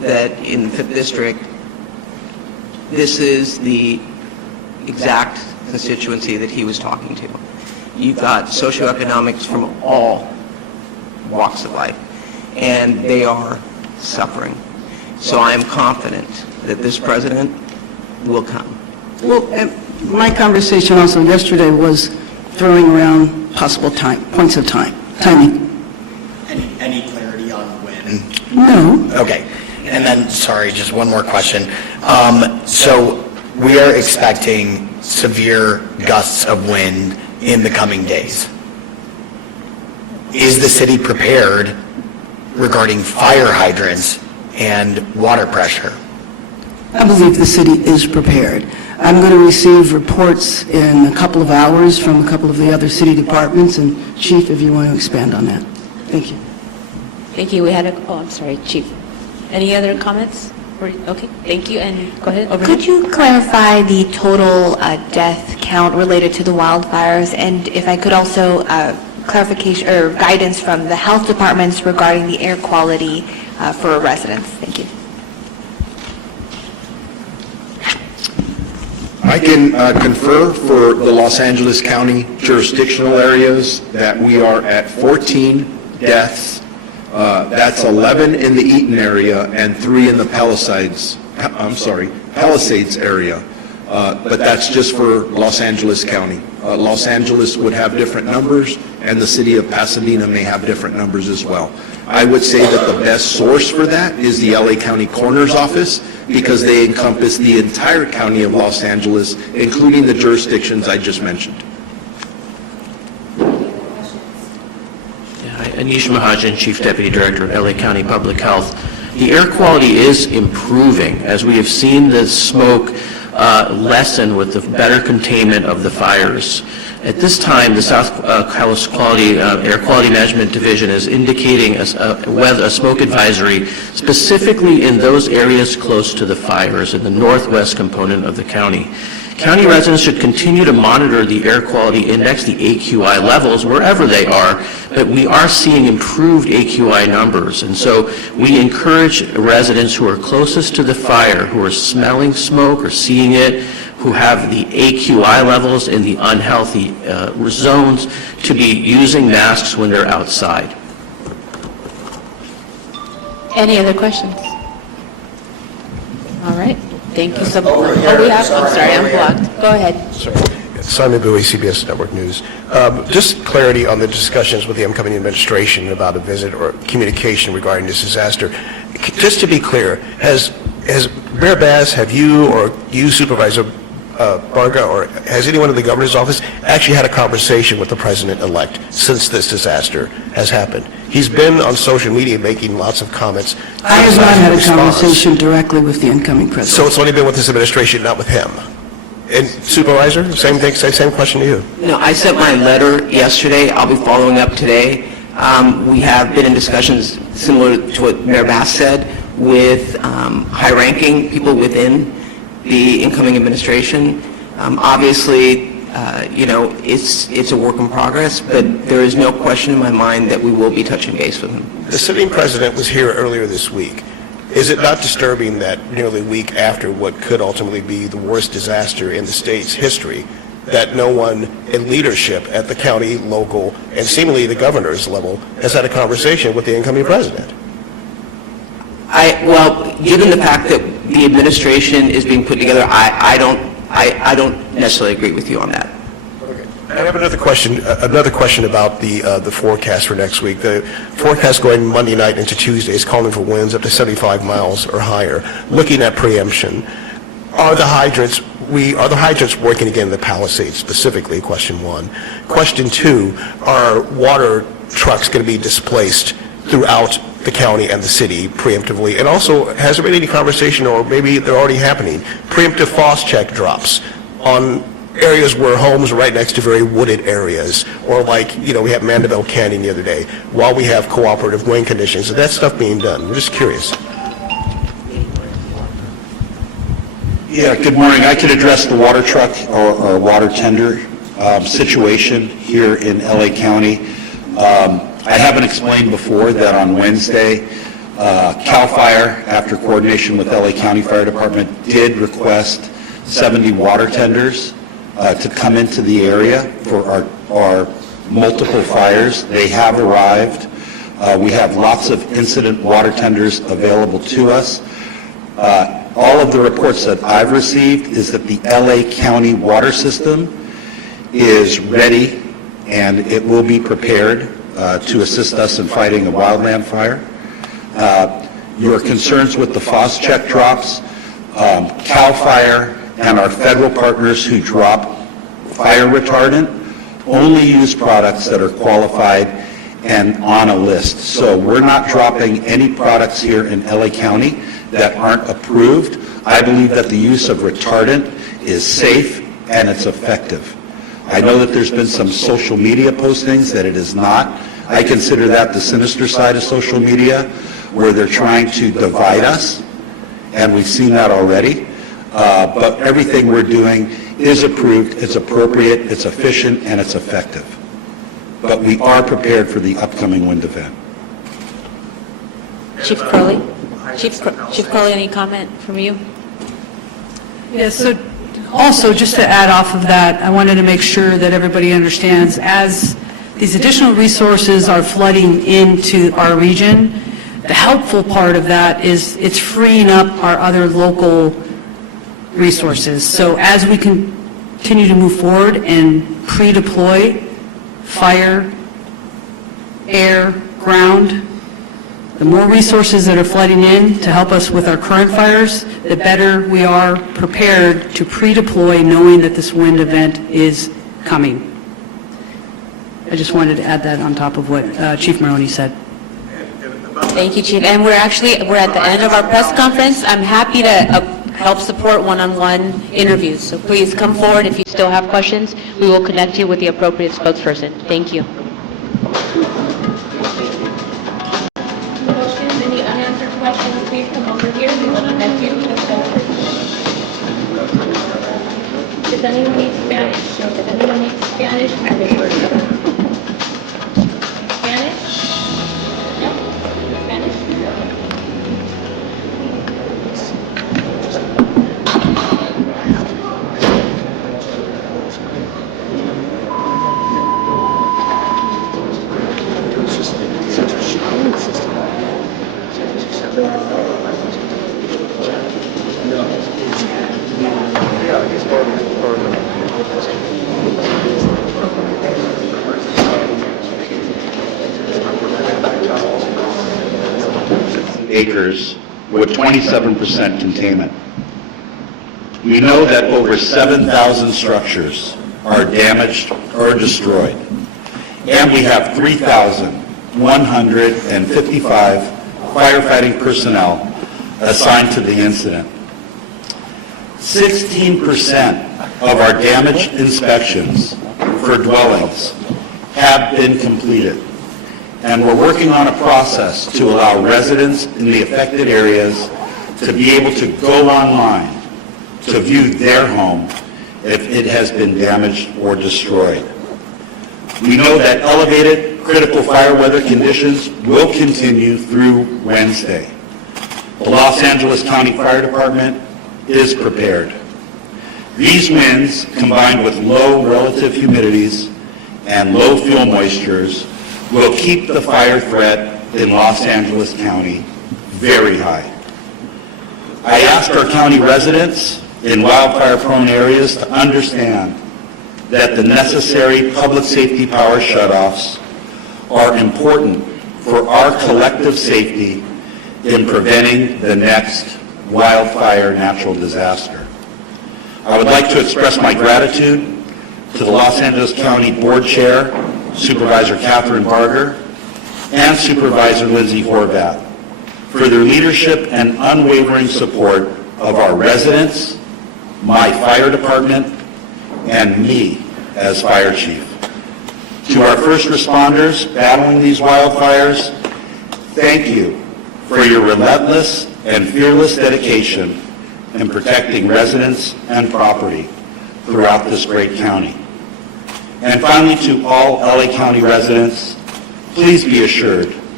that in the 5th District, this is the exact constituency that he was talking to. You've got socioeconomics from all walks of life, and they are suffering. So I am confident that this president will come. Well, my conversation also yesterday was throwing around possible points of timing. Any clarity on when? No. Okay. And then, sorry, just one more question. So we are expecting severe gusts of wind in the coming days. Is the city prepared regarding fire hydrants and water pressure? I believe the city is prepared. I'm going to receive reports in a couple of hours from a couple of the other city departments, and Chief, if you want to expand on that. Thank you. Thank you. We had I'm sorry, Chief. Any other comments? Okay, thank you, and go ahead. Could you clarify the total death count related to the wildfires? And if I could also clarification or guidance from the health departments regarding the air quality for residents. Thank you. I can confer for the Los Angeles County jurisdictional areas that we are at 14 deaths. That's 11 in the Eaton area and 3 in the Palisades area. But that's just for Los Angeles County. Los Angeles would have different numbers, and the city of Pasadena may have different numbers as well. I would say that the best source for that is the LA County Coroner's Office, because they encompass the entire county of Los Angeles, including the jurisdictions I just mentioned. Anish Mahajan, Chief Deputy Director of LA County Public Health. The air quality is improving as we have seen the smoke lessen with the better containment of the fires. At this time, the South Coast Air Quality Management Division is indicating a smoke advisory specifically in those areas close to the fires in the northwest component of the county. County residents should continue to monitor the air quality index, the AQI levels, wherever they are, but we are seeing improved AQI numbers. And so we encourage residents who are closest to the fire, who are smelling smoke or seeing it, who have the AQI levels in the unhealthy zones, to be using masks when they're outside. Any other questions? All right. Thank you so much. I'm sorry, I'm blocked. Go ahead. Simon Bowie, CBS Network News. Just clarity on the discussions with the incoming administration about a visit or communication regarding this disaster. Just to be clear, has Mayor Bass, have you or you, Supervisor Barga, or has anyone in the governor's office actually had a conversation with the president-elect since this disaster has happened? He's been on social media making lots of comments. I have not had a conversation directly with the incoming president. So it's only been with this administration, not with him? And Supervisor, same thing, same question to you. No, I sent my letter yesterday. I'll be following up today. We have been in discussions similar to what Mayor Bass said with high-ranking people within the incoming administration. Obviously, it's a work in progress, but there is no question in my mind that we will be touching base with him. The sitting president was here earlier this week. Is it not disturbing that nearly a week after what could ultimately be the worst disaster in the state's history, that no one in leadership at the county, local, and seemingly the governor's level has had a conversation with the incoming president? Well, given the fact that the administration is being put together, I don't necessarily agree with you on that. I have another question about the forecast for next week. The forecast going Monday night into Tuesday is calling for winds up to 75 miles or higher. Looking at preemption, are the hydrants working again in the Palisades specifically? Question one. Question two, are water trucks going to be displaced throughout the county and the city preemptively? And also, has there been any conversation, or maybe they're already happening, preemptive frost check drops on areas where homes are right next to very wooded areas, or like, we had Mandeville Canyon the other day, while we have cooperative wind conditions? Is that stuff being done? I'm just curious. Yeah, good morning. I could address the water truck or water tender situation here in LA County. I haven't explained before that on Wednesday, CAL FIRE, after coordination with LA County Fire Department, did request 70 water tenders to come into the area for our multiple fires. They have arrived. We have lots of incident water tenders available to us. All of the reports that I've received is that the LA County water system is ready and it will be prepared to assist us in fighting a wildland fire. Your concerns with the FOSS-check drops, CAL FIRE and our federal partners who drop fire retardant only use products that are qualified and on a list. So we're not dropping any products here in LA County that aren't approved. I believe that the use of retardant is safe and it's effective. I know that there's been some social media postings that it is not. I consider that the sinister side of social media, where they're trying to divide us, and we've seen that already. But everything we're doing is approved, it's appropriate, it's efficient, and it's effective. But we are prepared for the upcoming wind event. Chief Crowley? Chief Crowley, any comment from you? Yes, so also, just to add off of that, I wanted to make sure that everybody understands, as these additional resources are flooding into our region, the helpful part of that is it's freeing up our other local resources. So as we continue to move forward and pre-deploy fire, air, ground, the more resources that are flooding in to help us with our current fires, the better we are prepared to pre-deploy, knowing that this wind event is coming. I just wanted to add that on top of what Chief Maroney said. Thank you, Chief. And we're at the end of our press conference. I'm happy to help support one-on-one interviews. So please come forward if you still have questions. We will connect you with the appropriate spokesperson. Thank you. Any unanswered questions, please come over here. We will connect you to the spokesperson. Does anyone need Spanish? Does anyone need Spanish? Spanish? No? Spanish? Acres with 27% containment. We know that over 7,000 structures are damaged or destroyed, and we have 3,155 firefighting personnel assigned to the incident. 16% of our damage inspections for dwellings have been completed. And we're working on a process to allow residents in the affected areas to be able to go online to view their home if it has been damaged or destroyed. We know that elevated critical fire weather conditions will continue through Wednesday. The Los Angeles County Fire Department is prepared. These winds, combined with low relative humidities and low fuel moistures, will keep the fire threat in Los Angeles County very high. I asked our county residents in wildfire-prone areas to understand that the necessary public safety power shutoffs are important for our collective safety in preventing the next wildfire natural disaster. I would like to express my gratitude to the Los Angeles County Board Chair, Supervisor Catherine Barger, and Supervisor Lindsay Horvath for their leadership and unwavering support of our residents, my fire department, and me as fire chief. To our first responders battling these wildfires, thank you for your relentless and fearless dedication in protecting residents and property throughout this great county. And finally, to all LA County residents, please be assured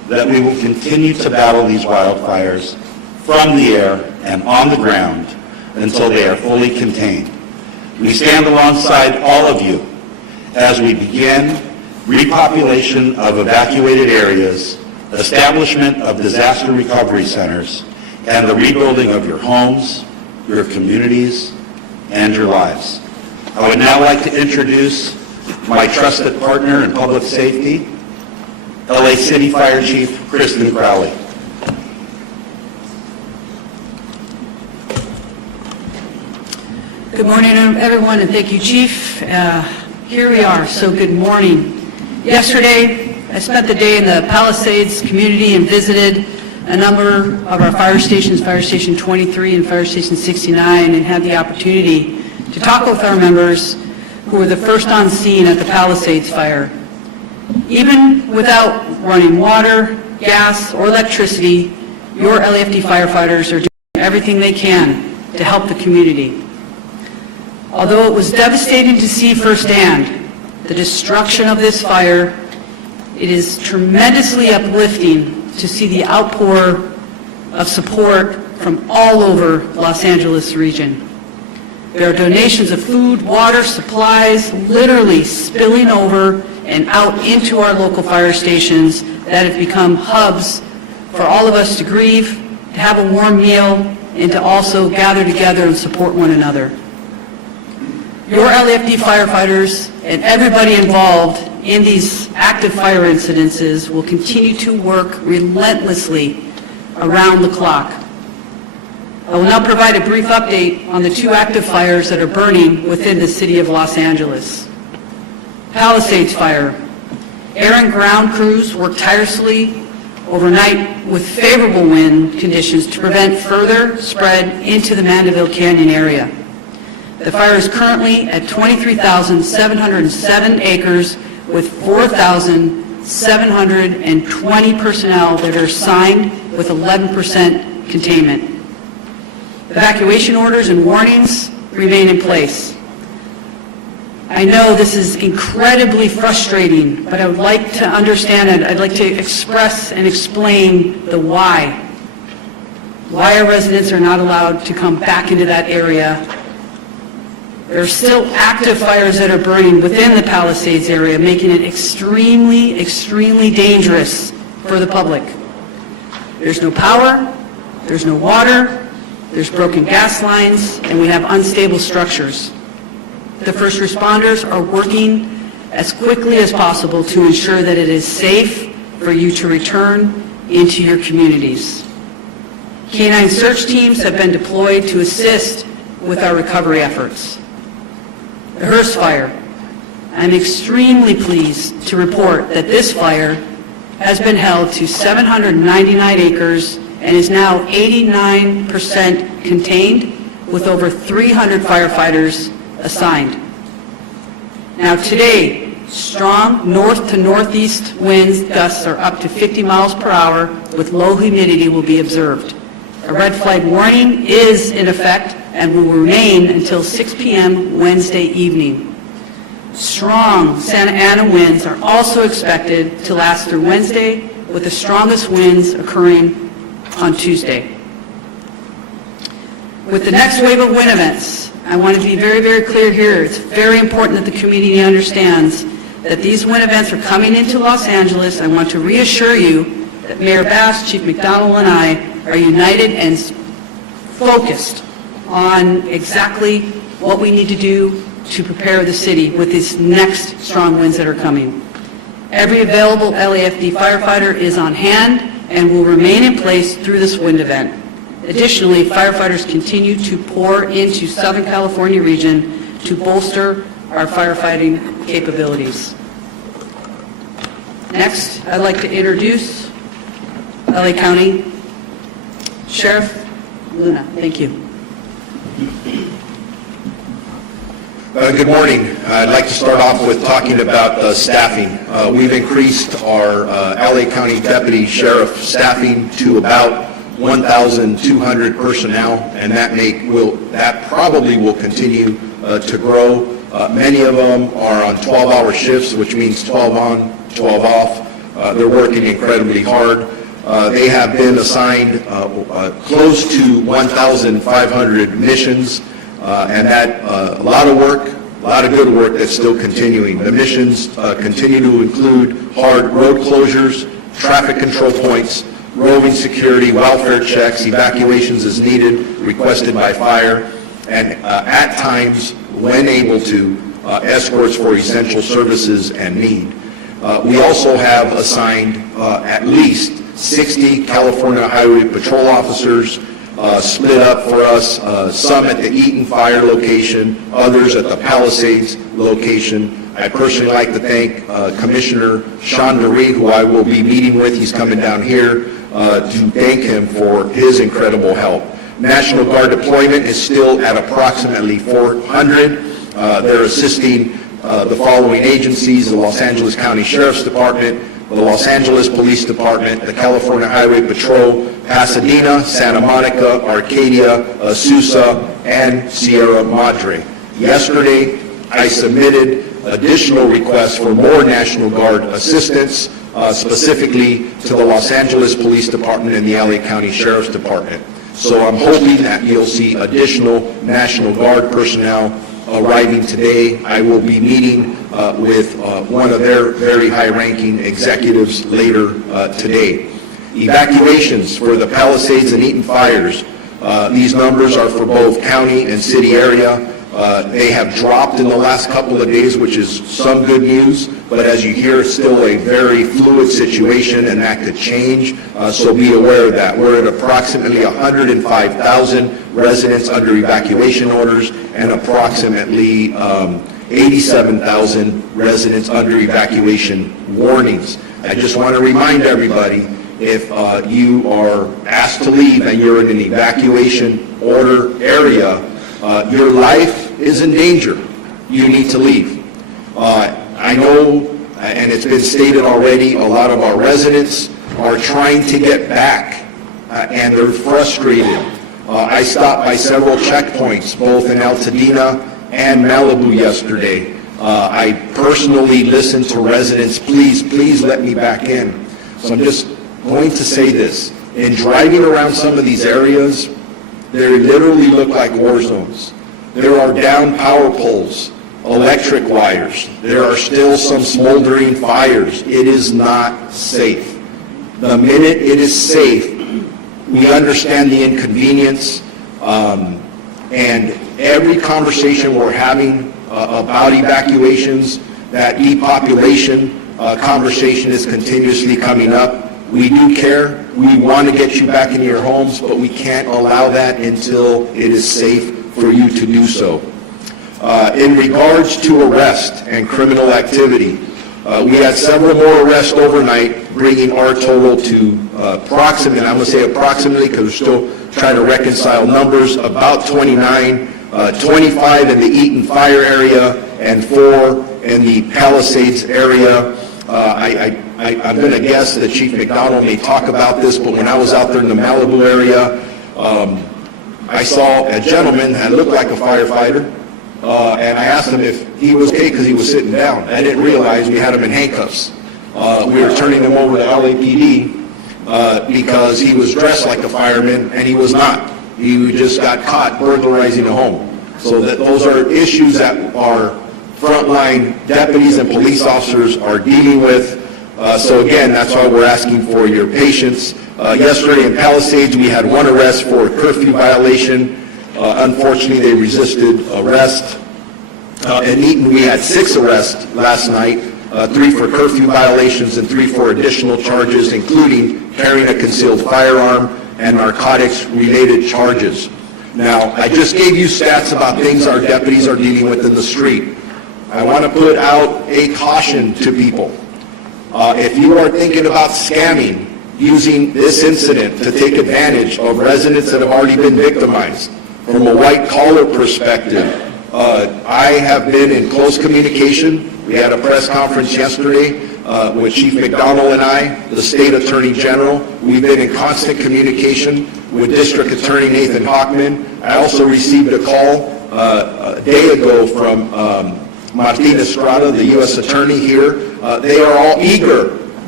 that we will continue to battle these wildfires from the air and on the ground until they are fully contained. We stand alongside all of you as we begin repopulation of evacuated areas, establishment of disaster recovery centers, and the rebuilding of your homes, your communities, and your lives. I would now like to introduce my trusted partner in public safety, LA City Fire Chief Kristen Crowley. Good morning, everyone, and thank you, Chief. Here we are, so good morning. Yesterday, I spent the day in the Palisades community and visited a number of our fire stations, Fire Station 23 and Fire Station 69, and had the opportunity to talk with our members who were the first on scene at the Palisades Fire. Even without running water, gas, or electricity, your LAFD firefighters are doing everything they can to help the community. Although it was devastating to see firsthand the destruction of this fire, it is tremendously uplifting to see the outpour of support from all over Los Angeles region. There are donations of food, water, supplies, literally spilling over and out into our local fire stations that have become hubs for all of us to grieve, to have a warm meal, and to also gather together and support one another. Your LAFD firefighters and everybody involved in these active fire incidences will continue to work relentlessly around the clock. I will now provide a brief update on the two active fires that are burning within the city of Los Angeles. Palisades Fire. Air and ground crews worked tirelessly overnight with favorable wind conditions to prevent further spread into the Mandeville Canyon area. The fire is currently at 23,707 acres with 4,720 personnel that are assigned with 11% containment. Evacuation orders and warnings remain in place. I know this is incredibly frustrating, but I would like to understand it. I'd like to express and explain the why. Why our residents are not allowed to come back into that area. There are still active fires that are burning within the Palisades area, making it extremely, extremely dangerous for the public. There's no power, there's no water, there's broken gas lines, and we have unstable structures. The first responders are working as quickly as possible to ensure that it is safe for you to return into your communities. Canine search teams have been deployed to assist with our recovery efforts. The Hearst Fire. I'm extremely pleased to report that this fire has been held to 799 acres and is now 89% contained with over 300 firefighters assigned. Now today, strong north to northeast winds gusts are up to 50 miles per hour with low humidity will be observed. A red flag warning is in effect and will remain until 6 p.m. Wednesday evening. Strong Santa Ana winds are also expected to last through Wednesday, with the strongest winds occurring on Tuesday. With the next wave of wind events, I want to be very, very clear here. It's very important that the community understands that these wind events are coming into Los Angeles. I want to reassure you that Mayor Bass, Chief McDonald, and I are united and focused on exactly what we need to do to prepare the city with these next strong winds that are coming. Every available LAFD firefighter is on hand and will remain in place through this wind event. Additionally, firefighters continue to pour into Southern California region to bolster our firefighting capabilities. Next, I'd like to introduce LA County Sheriff Luna. Thank you. Good morning. I'd like to start off with talking about staffing. We've increased our LA County Deputy Sheriff staffing to about 1,200 personnel, and that probably will continue to grow. Many of them are on 12-hour shifts, which means 12 on, 12 off. They're working incredibly hard. They have been assigned close to 1,500 missions, and that a lot of work, a lot of good work that's still continuing. The missions continue to include hard road closures, traffic control points, roving security, welfare checks, evacuations as needed, requested by fire, and at times, when able to, escorts for essential services and need. We also have assigned at least 60 California Highway Patrol officers split up for us, some at the Eaton Fire location, others at the Palisades location. I personally like to thank Commissioner Sean DeRee, who I will be meeting with. He's coming down here to thank him for his incredible help. National Guard deployment is still at approximately 400. They're assisting the following agencies: the Los Angeles County Sheriff's Department, the Los Angeles Police Department, the California Highway Patrol, Pasadena, Santa Monica, Arcadia, Azusa, and Sierra Madre. Yesterday, I submitted additional requests for more National Guard assistance, specifically to the Los Angeles Police Department and the LA County Sheriff's Department. So I'm hoping that you'll see additional National Guard personnel arriving today. I will be meeting with one of their very high-ranking executives later today. Evacuations for the Palisades and Eaton fires. These numbers are for both county and city area. They have dropped in the last couple of days, which is some good news, but as you hear, it's still a very fluid situation, and that could change, so be aware of that. We're at approximately 105,000 residents under evacuation orders and approximately 87,000 residents under evacuation warnings. I just want to remind everybody, if you are asked to leave and you're in an evacuation order area, your life is in danger. You need to leave. I know, and it's been stated already, a lot of our residents are trying to get back, and they're frustrated. I stopped by several checkpoints, both in Altadena and Malibu yesterday. I personally listened to residents, please let me back in. So I'm just going to say this. In driving around some of these areas, they literally look like war zones. There are down power poles, electric wires. There are still some smoldering fires. It is not safe. The minute it is safe, we understand the inconvenience, and every conversation we're having about evacuations, that depopulation conversation is continuously coming up. We do care. We want to get you back into your homes, but we can't allow that until it is safe for you to do so. In regards to arrest and criminal activity, we had several more arrests overnight, bringing our total to approximately, I'm going to say approximately because we're still trying to reconcile numbers, about 29, 25 in the Eaton Fire area and 4 in the Palisades area. I'm going to guess that Chief McDonald may talk about this, but when I was out there in the Malibu area, I saw a gentleman that looked like a firefighter, and I asked him if he was okay because he was sitting down. I didn't realize we had him in handcuffs. We were turning him over to LAPD because he was dressed like a fireman, and he was not. He just got caught burglarizing a home. So those are issues that our frontline deputies and police officers are dealing with. So again, that's why we're asking for your patience. Yesterday in Palisades, we had 1 arrest for a curfew violation. Unfortunately, they resisted arrest. In Eaton, we had 6 arrests last night, 3 for curfew violations and 3 for additional charges, including carrying a concealed firearm and narcotics-related charges. Now, I just gave you stats about things our deputies are dealing with in the street. I want to put out a caution to people. If you are thinking about scamming, using this incident to take advantage of residents that have already been victimized, from a white-collar perspective, I have been in close communication. We had a press conference yesterday with Chief McDonald and I, the State Attorney General. We've been in constant communication with District Attorney Nathan Hockman. I also received a call a day ago from Martin Estrada, the U.S. Attorney here. They are all eager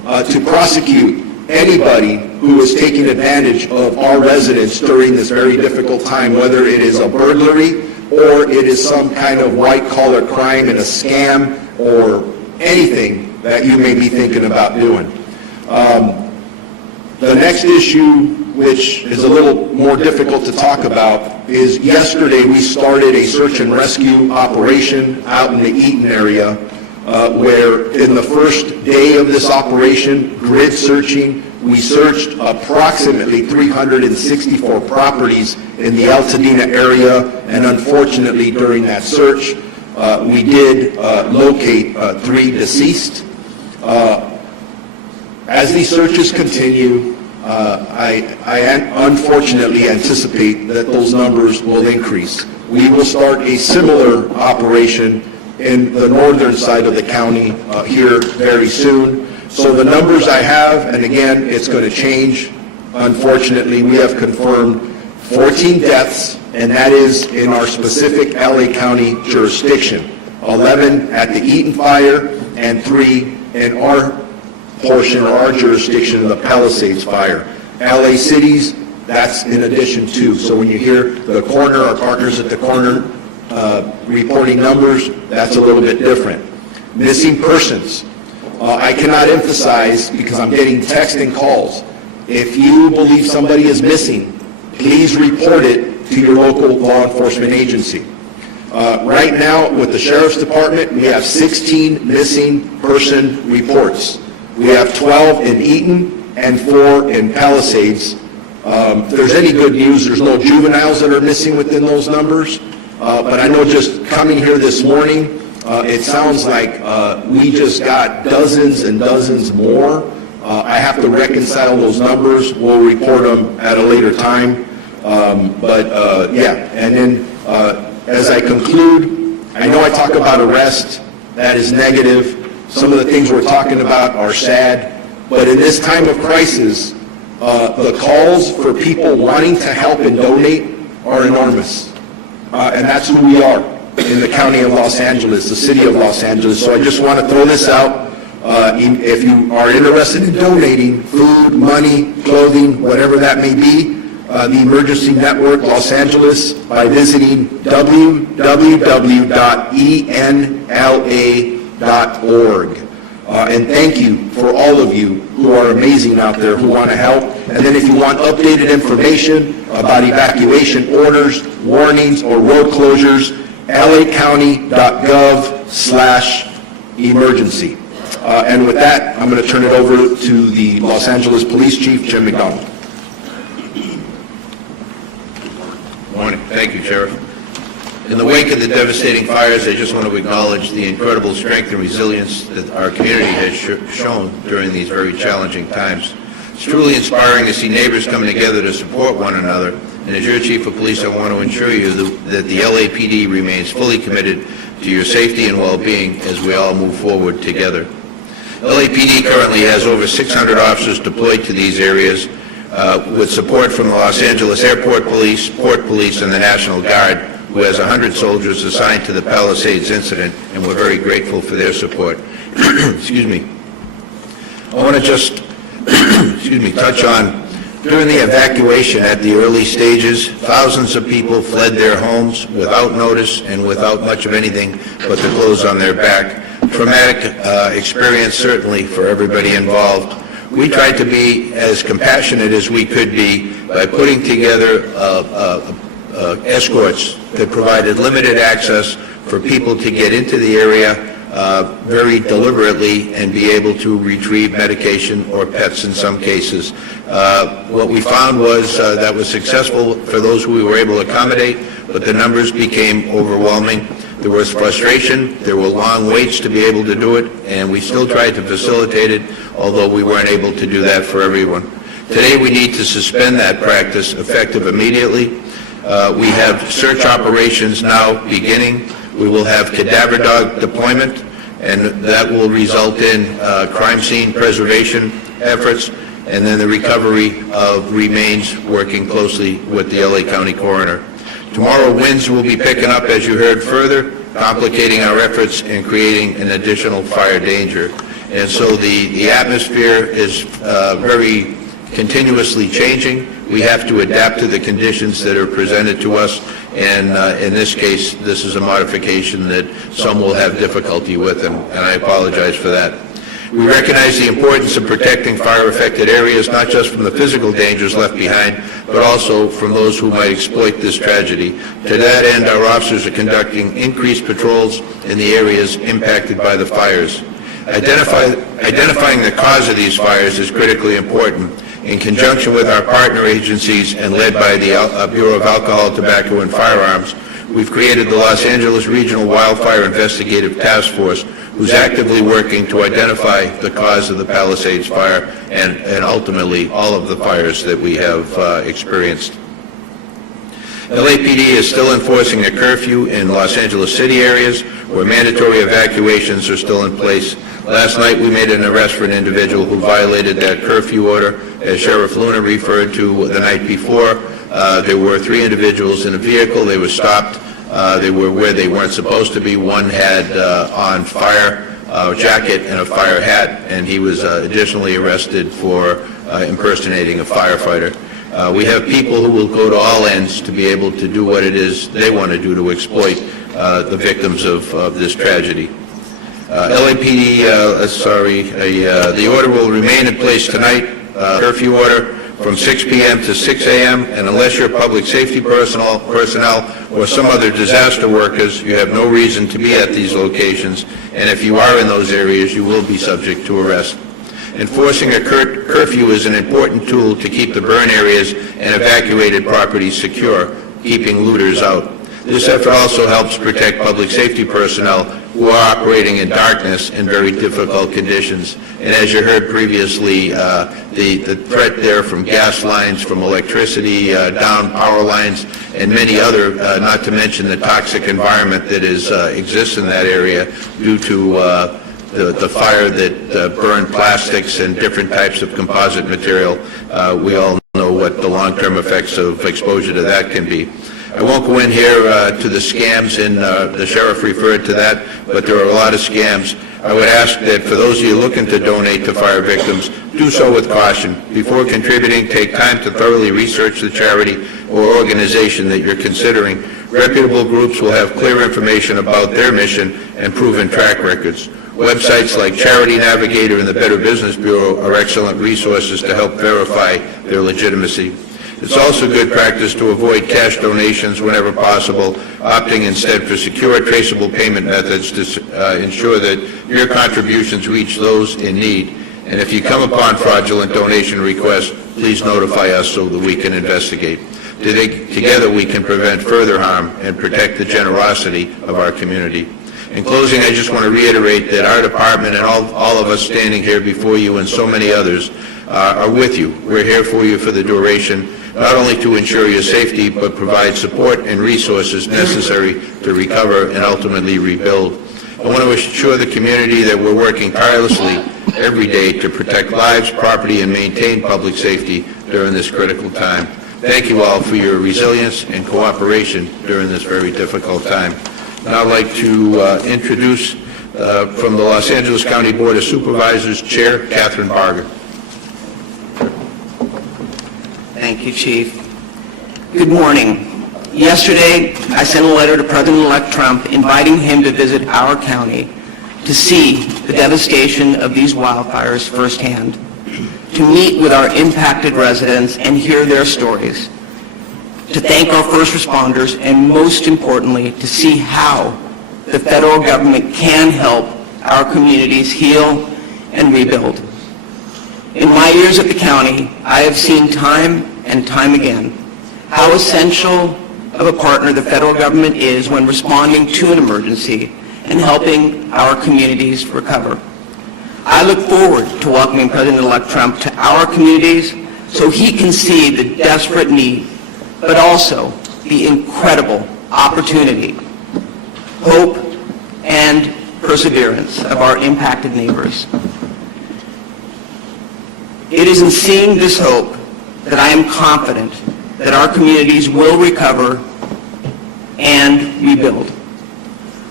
to prosecute anybody who is taking advantage of our residents during this very difficult time, whether it is a burglary or it is some kind of white-collar crime and a scam or anything that you may be thinking about doing. The next issue, which is a little more difficult to talk about, is yesterday we started a search and rescue operation out in the Eaton area, where in the first day of this operation, grid searching, we searched approximately 364 properties in the Altadena area, and unfortunately during that search, we did locate 3 deceased. As these searches continue, I unfortunately anticipate that those numbers will increase. We will start a similar operation in the northern side of the county here very soon. So the numbers I have, and again, it's going to change. Unfortunately, we have confirmed 14 deaths, and that is in our specific LA County jurisdiction. 11 at the Eaton Fire and 3 in our portion or our jurisdiction of the Palisades Fire. LA cities, that's in addition to. So when you hear the coroner, our partners at the coroner reporting numbers, that's a little bit different. Missing persons. I cannot emphasize, because I'm getting text and calls, if you believe somebody is missing, please report it to your local law enforcement agency. Right now, with the Sheriff's Department, we have 16 missing person reports. We have 12 in Eaton and 4 in Palisades. If there's any good news, there's no juveniles that are missing within those numbers. But I know just coming here this morning, it sounds like we just got dozens and dozens more. I have to reconcile those numbers. We'll report them at a later time. Yeah, and then as I conclude, I know I talk about arrest. That is negative. Some of the things we're talking about are sad, but in this time of crisis, the calls for people wanting to help and donate are enormous. And that's who we are in the county of Los Angeles, the city of Los Angeles. So I just want to throw this out. If you are interested in donating food, money, clothing, whatever that may be, the Emergency Network Los Angeles by visiting www.enla.org. And thank you for all of you who are amazing out there who want to help. And then if you want updated information about evacuation orders, warnings, or road closures, lacounty.gov/emergency. And with that, I'm going to turn it over to the Los Angeles Police Chief, Jim McDonald. Morning. Thank you, Sheriff. In the wake of the devastating fires, I just want to acknowledge the incredible strength and resilience that our community has shown during these very challenging times. It's truly inspiring to see neighbors coming together to support one another. And as your Chief of Police, I want to assure you that the LAPD remains fully committed to your safety and well-being as we all move forward together. LAPD currently has over 600 officers deployed to these areas with support from the Los Angeles Airport Police, Port Police, and the National Guard, who has 100 soldiers assigned to the Palisades incident, and we're very grateful for their support. Excuse me. I want to just touch on, during the evacuation at the early stages, thousands of people fled their homes without notice and without much of anything but the clothes on their back. Traumatic experience, certainly, for everybody involved. We tried to be as compassionate as we could be by putting together escorts that provided limited access for people to get into the area very deliberately and be able to retrieve medication or pets in some cases. What we found was that was successful for those who we were able to accommodate, but the numbers became overwhelming. There was frustration, there were long waits to be able to do it, and we still tried to facilitate it, although we weren't able to do that for everyone. Today we need to suspend that practice effective immediately. We have search operations now beginning. We will have cadaver dog deployment, and that will result in crime scene preservation efforts, and then the recovery of remains, working closely with the LA County Coroner. Tomorrow, winds will be picking up, as you heard, further, complicating our efforts and creating an additional fire danger. And so the atmosphere is very continuously changing. We have to adapt to the conditions that are presented to us, and in this case, this is a modification that some will have difficulty with, and I apologize for that. We recognize the importance of protecting fire-affected areas, not just from the physical dangers left behind, but also from those who might exploit this tragedy. To that end, our officers are conducting increased patrols in the areas impacted by the fires. Identifying the cause of these fires is critically important. In conjunction with our partner agencies and led by the Bureau of Alcohol, Tobacco, and Firearms, we've created the Los Angeles Regional Wildfire Investigative Task Force, who's actively working to identify the cause of the Palisades Fire and ultimately all of the fires that we have experienced. LAPD is still enforcing a curfew in Los Angeles City areas where mandatory evacuations are still in place. Last night, we made an arrest for an individual who violated that curfew order. As Sheriff Luna referred to the night before, there were 3 individuals in a vehicle. They were stopped. They were where they weren't supposed to be. One had on fire jacket and a fire hat, and he was additionally arrested for impersonating a firefighter. We have people who will go to all ends to be able to do what it is they want to do to exploit the victims of this tragedy. LAPD, the order will remain in place tonight, curfew order from 6 p.m. to 6 a.m., and unless you're public safety personnel or some other disaster workers, you have no reason to be at these locations, and if you are in those areas, you will be subject to arrest. Enforcing a curfew is an important tool to keep the burn areas and evacuated properties secure, keeping looters out. This effort also helps protect public safety personnel who are operating in darkness in very difficult conditions. And as you heard previously, the threat there from gas lines, from electricity, down power lines, and many other, not to mention the toxic environment that exists in that area due to the fire that burned plastics and different types of composite material. We all know what the long-term effects of exposure to that can be. I won't go in here to the scams, and the sheriff referred to that, but there are a lot of scams. I would ask that for those of you looking to donate to fire victims, do so with caution. Before contributing, take time to thoroughly research the charity or organization that you're considering. Reputable groups will have clear information about their mission and proven track records. Websites like Charity Navigator and the Better Business Bureau are excellent resources to help verify their legitimacy. It's also good practice to avoid cash donations whenever possible, opting instead for secure, traceable payment methods to ensure that your contributions reach those in need. And if you come upon fraudulent donation requests, please notify us so that we can investigate. Together we can prevent further harm and protect the generosity of our community. In closing, I just want to reiterate that our department and all of us standing here before you and so many others are with you. We're here for you for the duration, not only to ensure your safety, but provide support and resources necessary to recover and ultimately rebuild. I want to assure the community that we're working tirelessly every day to protect lives, property, and maintain public safety during this critical time. Thank you all for your resilience and cooperation during this very difficult time. Now I'd like to introduce from the Los Angeles County Board of Supervisors, Chair Catherine Barger. Thank you, Chief. Good morning. Yesterday, I sent a letter to President-elect Trump inviting him to visit our county to see the devastation of these wildfires firsthand, to meet with our impacted residents and hear their stories, to thank our first responders, and most importantly, to see how the federal government can help our communities heal and rebuild. In my years at the county, I have seen time and time again how essential of a partner the federal government is when responding to an emergency and helping our communities recover. I look forward to welcoming President-elect Trump to our communities so he can see the desperate need, but also the incredible opportunity, hope, and perseverance of our impacted neighbors. It is in seeing this hope that I am confident that our communities will recover and rebuild.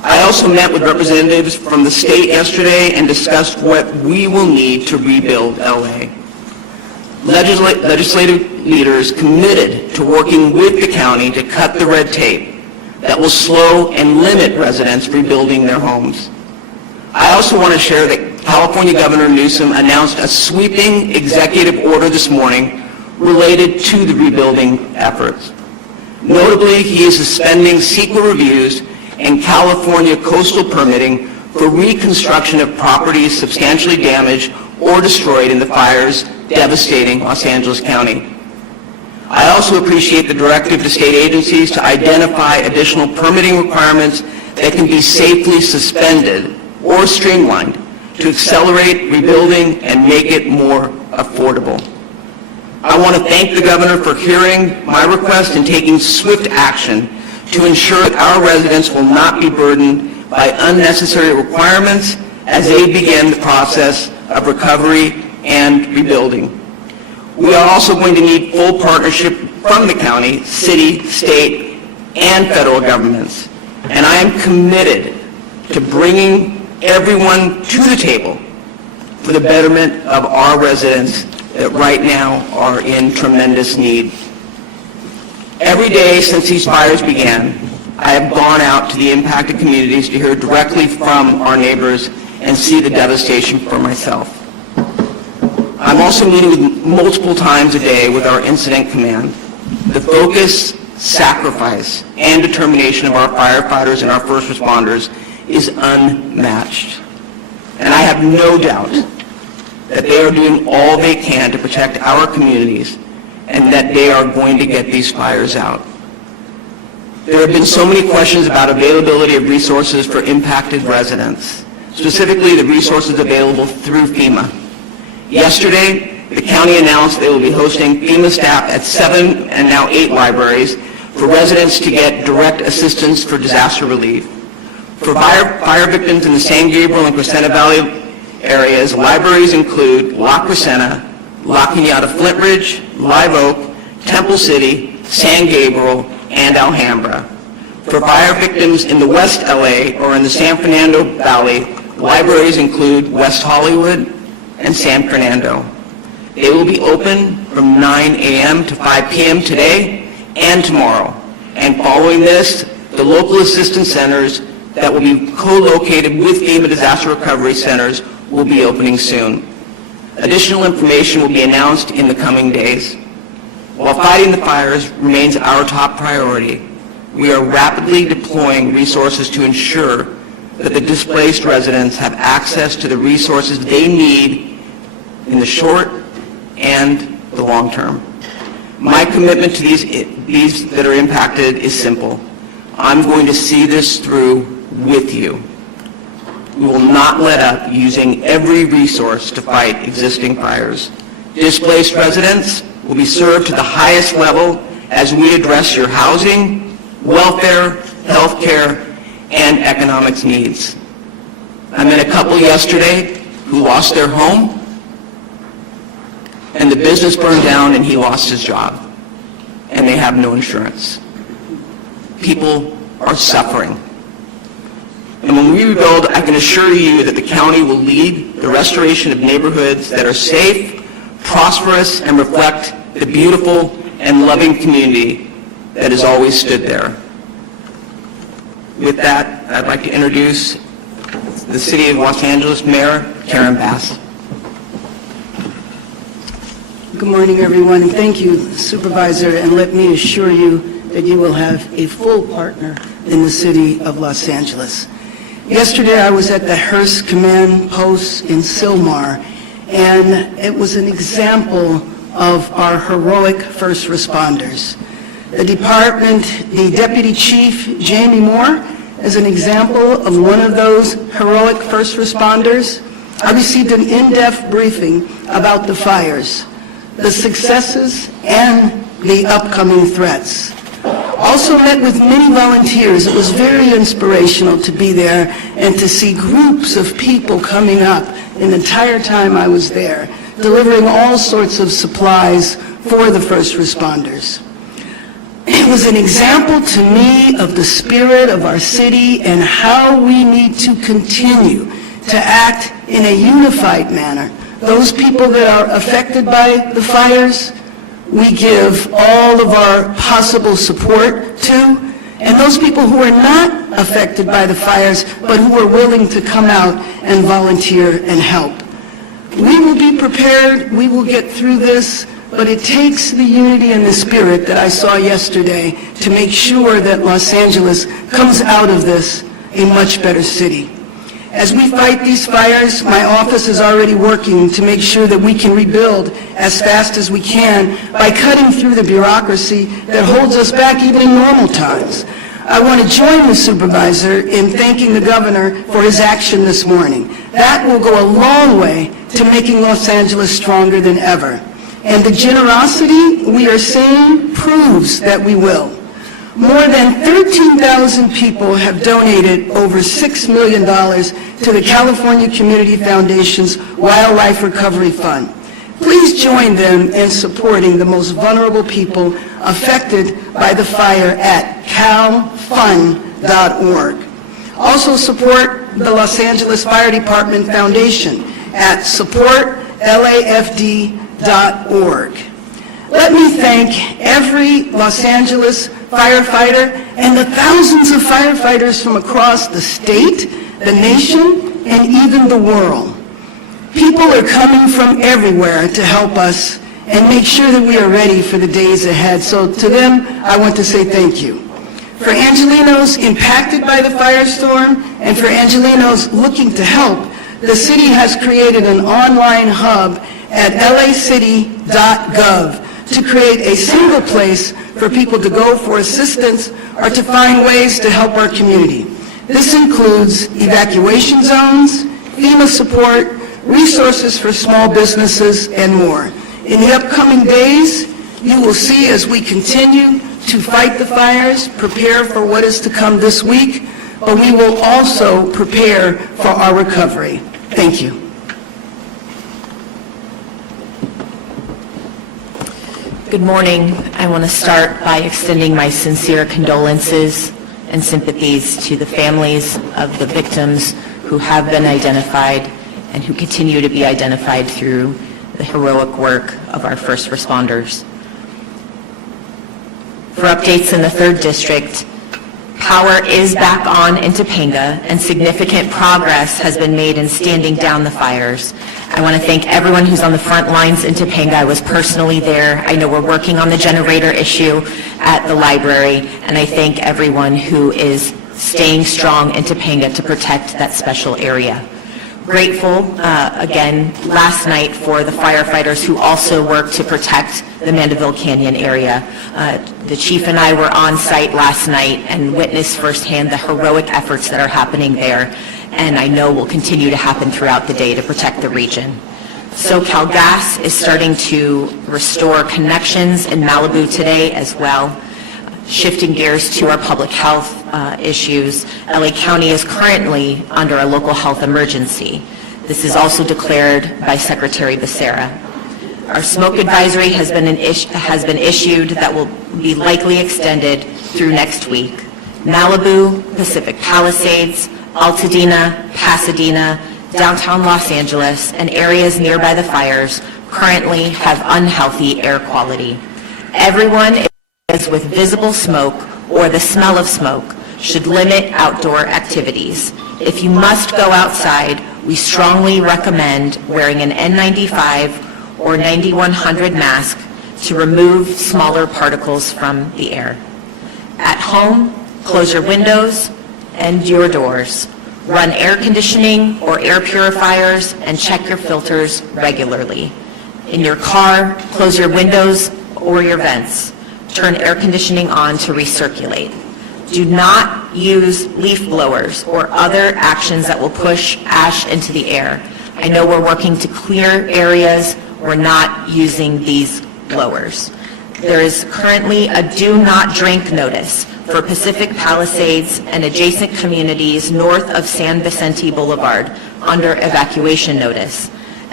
I also met with representatives from the state yesterday and discussed what we will need to rebuild LA. Legislative leaders committed to working with the county to cut the red tape that will slow and limit residents rebuilding their homes. I also want to share that California Governor Newsom announced a sweeping executive order this morning related to the rebuilding efforts. Notably, he is suspending CEQA reviews and California coastal permitting for reconstruction of properties substantially damaged or destroyed in the fires devastating Los Angeles County. I also appreciate the directive to state agencies to identify additional permitting requirements that can be safely suspended or streamlined to accelerate rebuilding and make it more affordable. I want to thank the governor for hearing my request and taking swift action to ensure that our residents will not be burdened by unnecessary requirements as they begin the process of recovery and rebuilding. We are also going to need full partnership from the county, city, state, and federal governments. And I am committed to bringing everyone to the table for the betterment of our residents that right now are in tremendous need. Every day since these fires began, I have gone out to the impacted communities to hear directly from our neighbors and see the devastation for myself. I'm also meeting with multiple times a day with our incident command. The focus, sacrifice, and determination of our firefighters and our first responders is unmatched. And I have no doubt that they are doing all they can to protect our communities and that they are going to get these fires out. There have been so many questions about availability of resources for impacted residents, specifically the resources available through FEMA. Yesterday, the county announced they will be hosting FEMA staff at 7 and now 8 libraries for residents to get direct assistance for disaster relief. For fire victims in the San Gabriel and Crescenta Valley areas, libraries include La Crescenta, La Cañada Flint Ridge, Live Oak, Temple City, San Gabriel, and Alhambra. For fire victims in the West LA or in the San Fernando Valley, libraries include West Hollywood and San Fernando. They will be open from 9 a.m. to 5 p.m. today and tomorrow. And following this, the local assistance centers that will be co-located with FEMA disaster recovery centers will be opening soon. Additional information will be announced in the coming days. While fighting the fires remains our top priority, we are rapidly deploying resources to ensure that the displaced residents have access to the resources they need in the short and the long term. My commitment to these that are impacted is simple. I'm going to see this through with you. We will not let up using every resource to fight existing fires. Displaced residents will be served to the highest level as we address your housing, welfare, health care, and economics needs. I met a couple yesterday who lost their home, and the business burned down and he lost his job, and they have no insurance. People are suffering. And when we rebuild, I can assure you that the county will lead the restoration of neighborhoods that are safe, prosperous, and reflect the beautiful and loving community that has always stood there. With that, I'd like to introduce the City of Los Angeles Mayor Karen Bass. Good morning, everyone, and thank you, Supervisor, and let me assure you that you will have a full partner in the City of Los Angeles. Yesterday, I was at the Hearst Command Post in Sylmar, and it was an example of our heroic first responders. The department, the Deputy Chief, Jamie Moore, is an example of one of those heroic first responders. I received an in-depth briefing about the fires, the successes, and the upcoming threats. Also met with many volunteers. It was very inspirational to be there and to see groups of people coming up the entire time I was there, delivering all sorts of supplies for the first responders. It was an example to me of the spirit of our city and how we need to continue to act in a unified manner. Those people that are affected by the fires, we give all of our possible support to, and those people who are not affected by the fires, but who are willing to come out and volunteer and help. We will be prepared, we will get through this, but it takes the unity and the spirit that I saw yesterday to make sure that Los Angeles comes out of this a much better city. As we fight these fires, my office is already working to make sure that we can rebuild as fast as we can by cutting through the bureaucracy that holds us back even in normal times. I want to join the supervisor in thanking the governor for his action this morning. That will go a long way to making Los Angeles stronger than ever. And the generosity we are seeing proves that we will. More than 13,000 people have donated over $6 million to the California Community Foundation's Wildlife Recovery Fund. Please join them in supporting the most vulnerable people affected by the fire at calfund.org. Also support the Los Angeles Fire Department Foundation at supportlafd.org. Let me thank every Los Angeles firefighter and the thousands of firefighters from across the state, the nation, and even the world. People are coming from everywhere to help us and make sure that we are ready for the days ahead. So to them, I want to say thank you. For Angelenos impacted by the firestorm and for Angelenos looking to help, the city has created an online hub at lacity.gov to create a single place for people to go for assistance or to find ways to help our community. This includes evacuation zones, FEMA support, resources for small businesses, and more. In the upcoming days, you will see as we continue to fight the fires, prepare for what is to come this week, but we will also prepare for our recovery. Thank you. Good morning. I want to start by extending my sincere condolences and sympathies to the families of the victims who have been identified and who continue to be identified through the heroic work of our first responders. For updates in the 3rd District, power is back on in Topanga and significant progress has been made in standing down the fires. I want to thank everyone who's on the front lines in Topanga. I was personally there. I know we're working on the generator issue at the library, and I thank everyone who is staying strong in Topanga to protect that special area. Grateful, again, last night for the firefighters who also work to protect the Mandeville Canyon area. The chief and I were on site last night and witnessed firsthand the heroic efforts that are happening there, and I know will continue to happen throughout the day to protect the region. SoCal Gas is starting to restore connections in Malibu today as well. Shifting gears to our public health issues, LA County is currently under a local health emergency. This is also declared by Secretary Becerra. Our smoke advisory has been issued that will be likely extended through next week. Malibu, Pacific Palisades, Altadena, Pasadena, downtown Los Angeles, and areas nearby the fires currently have unhealthy air quality. Everyone with visible smoke or the smell of smoke should limit outdoor activities. If you must go outside, we strongly recommend wearing an N95 or 9100 mask to remove smaller particles from the air. At home, close your windows and your doors. Run air conditioning or air purifiers and check your filters regularly. In your car, close your windows or your vents. Turn air conditioning on to recirculate. Do not use leaf blowers or other actions that will push ash into the air. I know we're working to clear areas. We're not using these blowers. There is currently a do not drink notice for Pacific Palisades and adjacent communities north of San Vicente Boulevard under evacuation notice.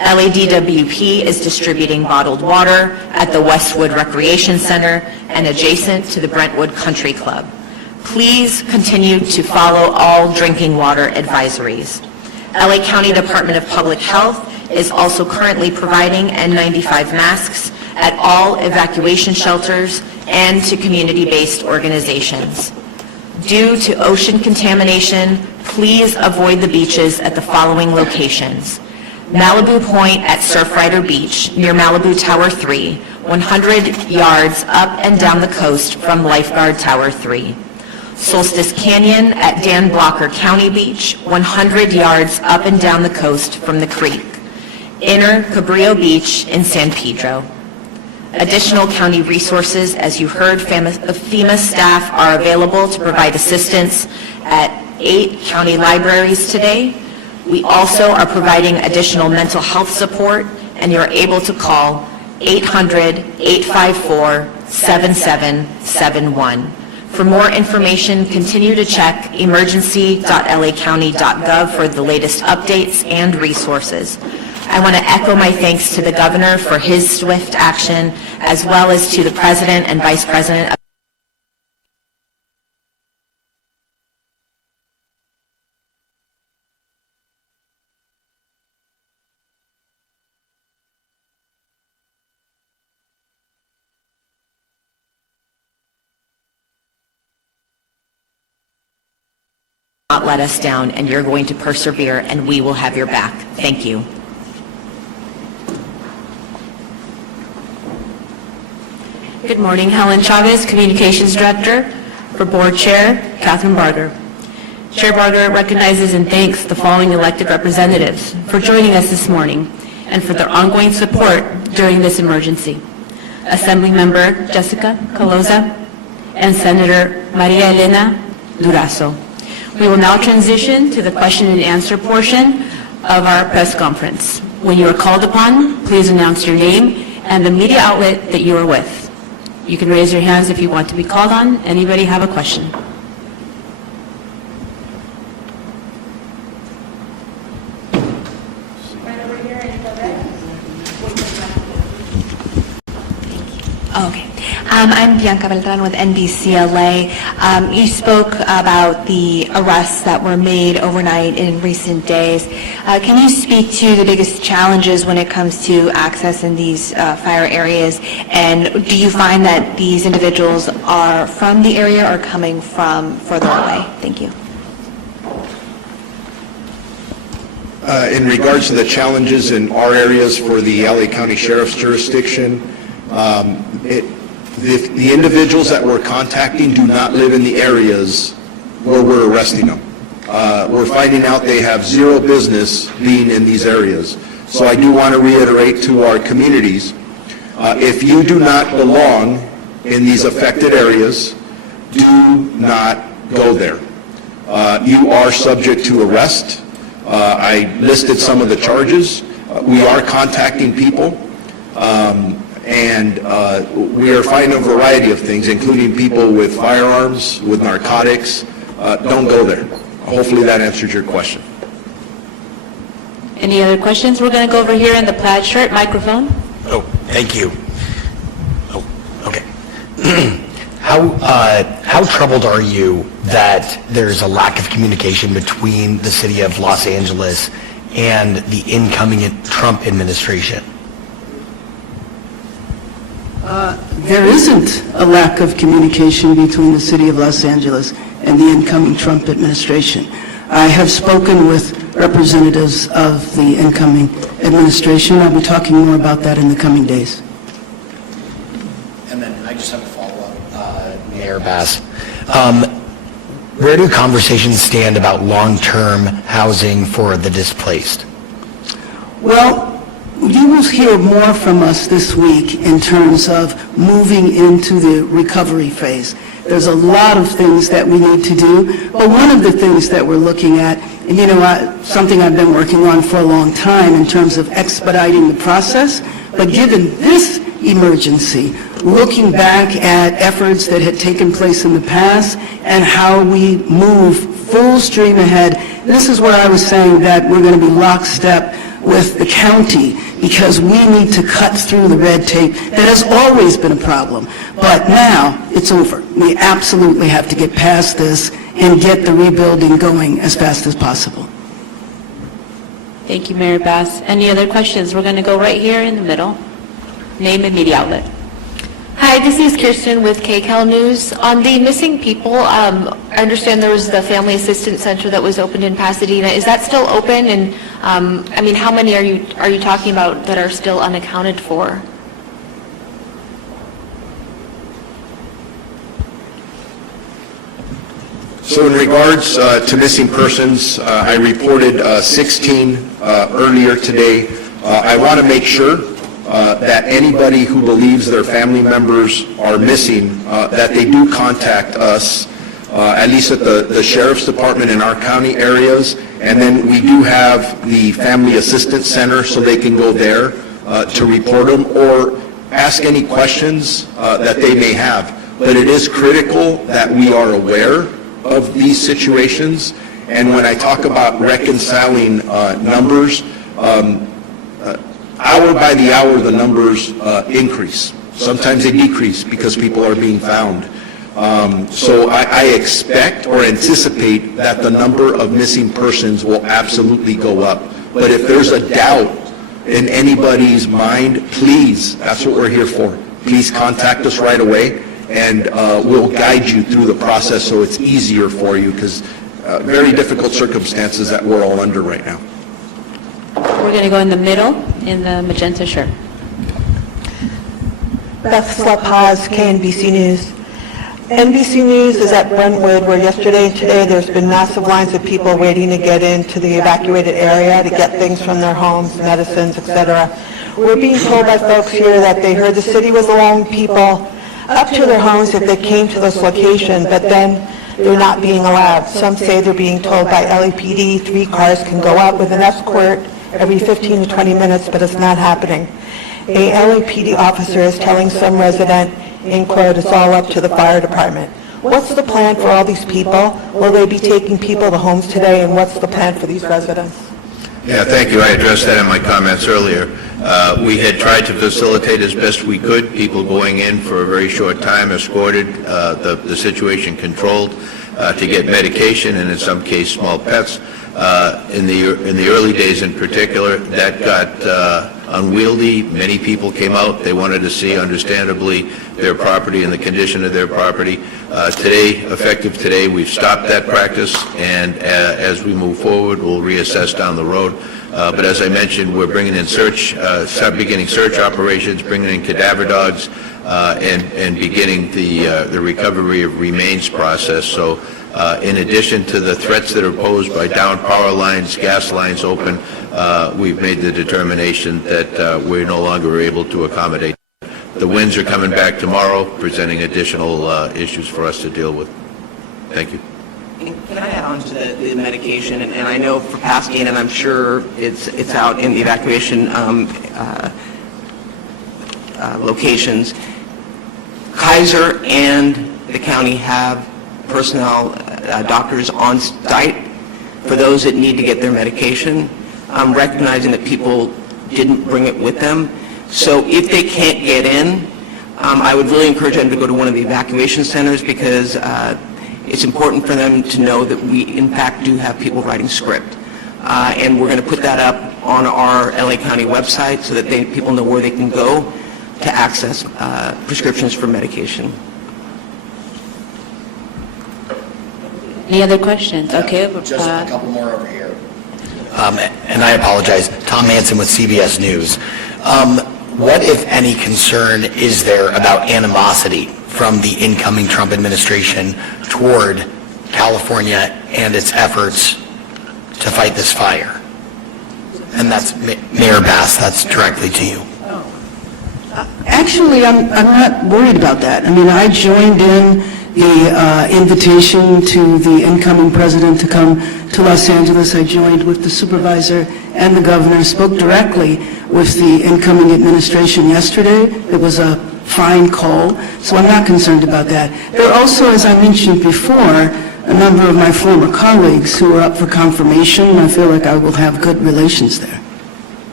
LADWP is distributing bottled water at the Westwood Recreation Center and adjacent to the Brentwood Country Club. Please continue to follow all drinking water advisories. LA County Department of Public Health is also currently providing N95 masks at all evacuation shelters and to community-based organizations. Due to ocean contamination, please avoid the beaches at the following locations: Malibu Point at Surfrider Beach near Malibu Tower 3, 100 yards up and down the coast from Lifeguard Tower 3. Solstice Canyon at Dan Blocker County Beach, 100 yards up and down the coast from the creek. Inner Cabrillo Beach in San Pedro. Additional county resources, as you heard, FEMA staff are available to provide assistance at 8 county libraries today. We also are providing additional mental health support, and you're able to call 800-854-7771. For more information, continue to check emergency.lacounty.gov for the latest updates and resources. I want to echo my thanks to the governor for his swift action, as well as to the president and vice president of not let us down, and you're going to persevere, and we will have your back. Thank you. Good morning, Helen Chavez, Communications Director. For Board Chair, Catherine Barger. Chair Barger recognizes and thanks the following elected representatives for joining us this morning and for their ongoing support during this emergency. Assembly Member Jessica Caloza and Senator Maria Elena Durazo. We will now transition to the question and answer portion of our press conference. When you are called upon, please announce your name and the media outlet that you are with. You can raise your hands if you want to be called on. Anybody have a question? Right over here in the red. Okay. I'm Bianca Beltran with NBCLA. You spoke about the arrests that were made overnight in recent days. Can you speak to the biggest challenges when it comes to access in these fire areas? And do you find that these individuals are from the area or coming from further away? Thank you. In regards to the challenges in our areas for the LA County Sheriff's jurisdiction, the individuals that we're contacting do not live in the areas where we're arresting them. We're finding out they have zero business being in these areas. So I do want to reiterate to our communities, if you do not belong in these affected areas, do not go there. You are subject to arrest. I listed some of the charges. We are contacting people. And we are finding a variety of things, including people with firearms, with narcotics. Don't go there. Hopefully that answers your question. Any other questions? We're going to go over here in the plaid shirt microphone. Oh, thank you. Oh, okay. How troubled are you that there's a lack of communication between the city of Los Angeles and the incoming Trump administration? There isn't a lack of communication between the city of Los Angeles and the incoming Trump administration. I have spoken with representatives of the incoming administration. I'll be talking more about that in the coming days. And then I just have a follow-up, Mayor Bass. Where do conversations stand about long-term housing for the displaced? Well, you will hear more from us this week in terms of moving into the recovery phase. There's a lot of things that we need to do, but one of the things that we're looking at, and something I've been working on for a long time in terms of expediting the process, but given this emergency, looking back at efforts that had taken place in the past and how we move full stream ahead, this is where I was saying that we're going to be lockstep with the county because we need to cut through the red tape. That has always been a problem, but now it's over. We absolutely have to get past this and get the rebuilding going as fast as possible. Thank you, Mayor Bass. Any other questions? We're going to go right here in the middle. Name and media outlet. Hi, this is Kirsten with KCAL News. On the missing people, I understand there was the Family Assistance Center that was opened in Pasadena. Is that still open? And I mean, how many are you talking about that are still unaccounted for? So in regards to missing persons, I reported 16 earlier today. I want to make sure that anybody who believes their family members are missing, that they do contact us, at least at the Sheriff's Department in our county areas, and then we do have the Family Assistance Center, so they can go there to report them or ask any questions that they may have. But it is critical that we are aware of these situations, and when I talk about reconciling numbers, hour by the hour the numbers increase. Sometimes they decrease because people are being found. So I expect or anticipate that the number of missing persons will absolutely go up. But if there's a doubt in anybody's mind, please, that's what we're here for. Please contact us right away, and we'll guide you through the process so it's easier for you, because very difficult circumstances that we're all under right now. We're going to go in the middle, in the magenta shirt. Beth Slapaz, KNBC News. NBC News is at Brentwood, where yesterday and today there's been massive lines of people waiting to get into the evacuated area to get things from their homes, medicines, etc. We're being told by folks here that they heard the city was allowing people up to their homes if they came to this location, but then they're not being allowed. Some say they're being told by LAPD 3 cars can go out with an escort every 15 to 20 minutes, but it's not happening. A LAPD officer is telling some resident, in quote, it's all up to the fire department. What's the plan for all these people? Will they be taking people to homes today, and what's the plan for these residents? Yeah, thank you. I addressed that in my comments earlier. We had tried to facilitate as best we could, people going in for a very short time, escorted, the situation controlled, to get medication and in some case small pets. In the early days in particular, that got unwieldy. Many people came out. They wanted to see, understandably, their property and the condition of their property. Today, effective today, we've stopped that practice, and as we move forward, we'll reassess down the road. But as I mentioned, we're bringing in beginning search operations, bringing in cadaver dogs, and beginning the recovery of remains process. So in addition to the threats that are posed by downed power lines, gas lines open, we've made the determination that we're no longer able to accommodate. The winds are coming back tomorrow, presenting additional issues for us to deal with. Thank you. Can I add on to the medication? And I know for Pasadena, and I'm sure it's out in the evacuation locations, Kaiser and the county have personnel, doctors on site for those that need to get their medication, recognizing that people didn't bring it with them. So if they can't get in, I would really encourage them to go to one of the evacuation centers, because it's important for them to know that we, in fact, do have people writing script. And we're going to put that up on our LA County website so that people know where they can go to access prescriptions for medication. Any other questions? Okay. Just a couple more over here. And I apologize, Tom Manson with CBS News. What, if any, concern is there about animosity from the incoming Trump administration toward California and its efforts to fight this fire? And that's Mayor Bass, that's directly to you. Actually, I'm not worried about that. I mean, I joined in the invitation to the incoming president to come to Los Angeles. I joined with the supervisor and the governor, spoke directly with the incoming administration yesterday. It was a fine call, so I'm not concerned about that. There are also, as I mentioned before, a number of my former colleagues who are up for confirmation. I feel like I will have good relations there.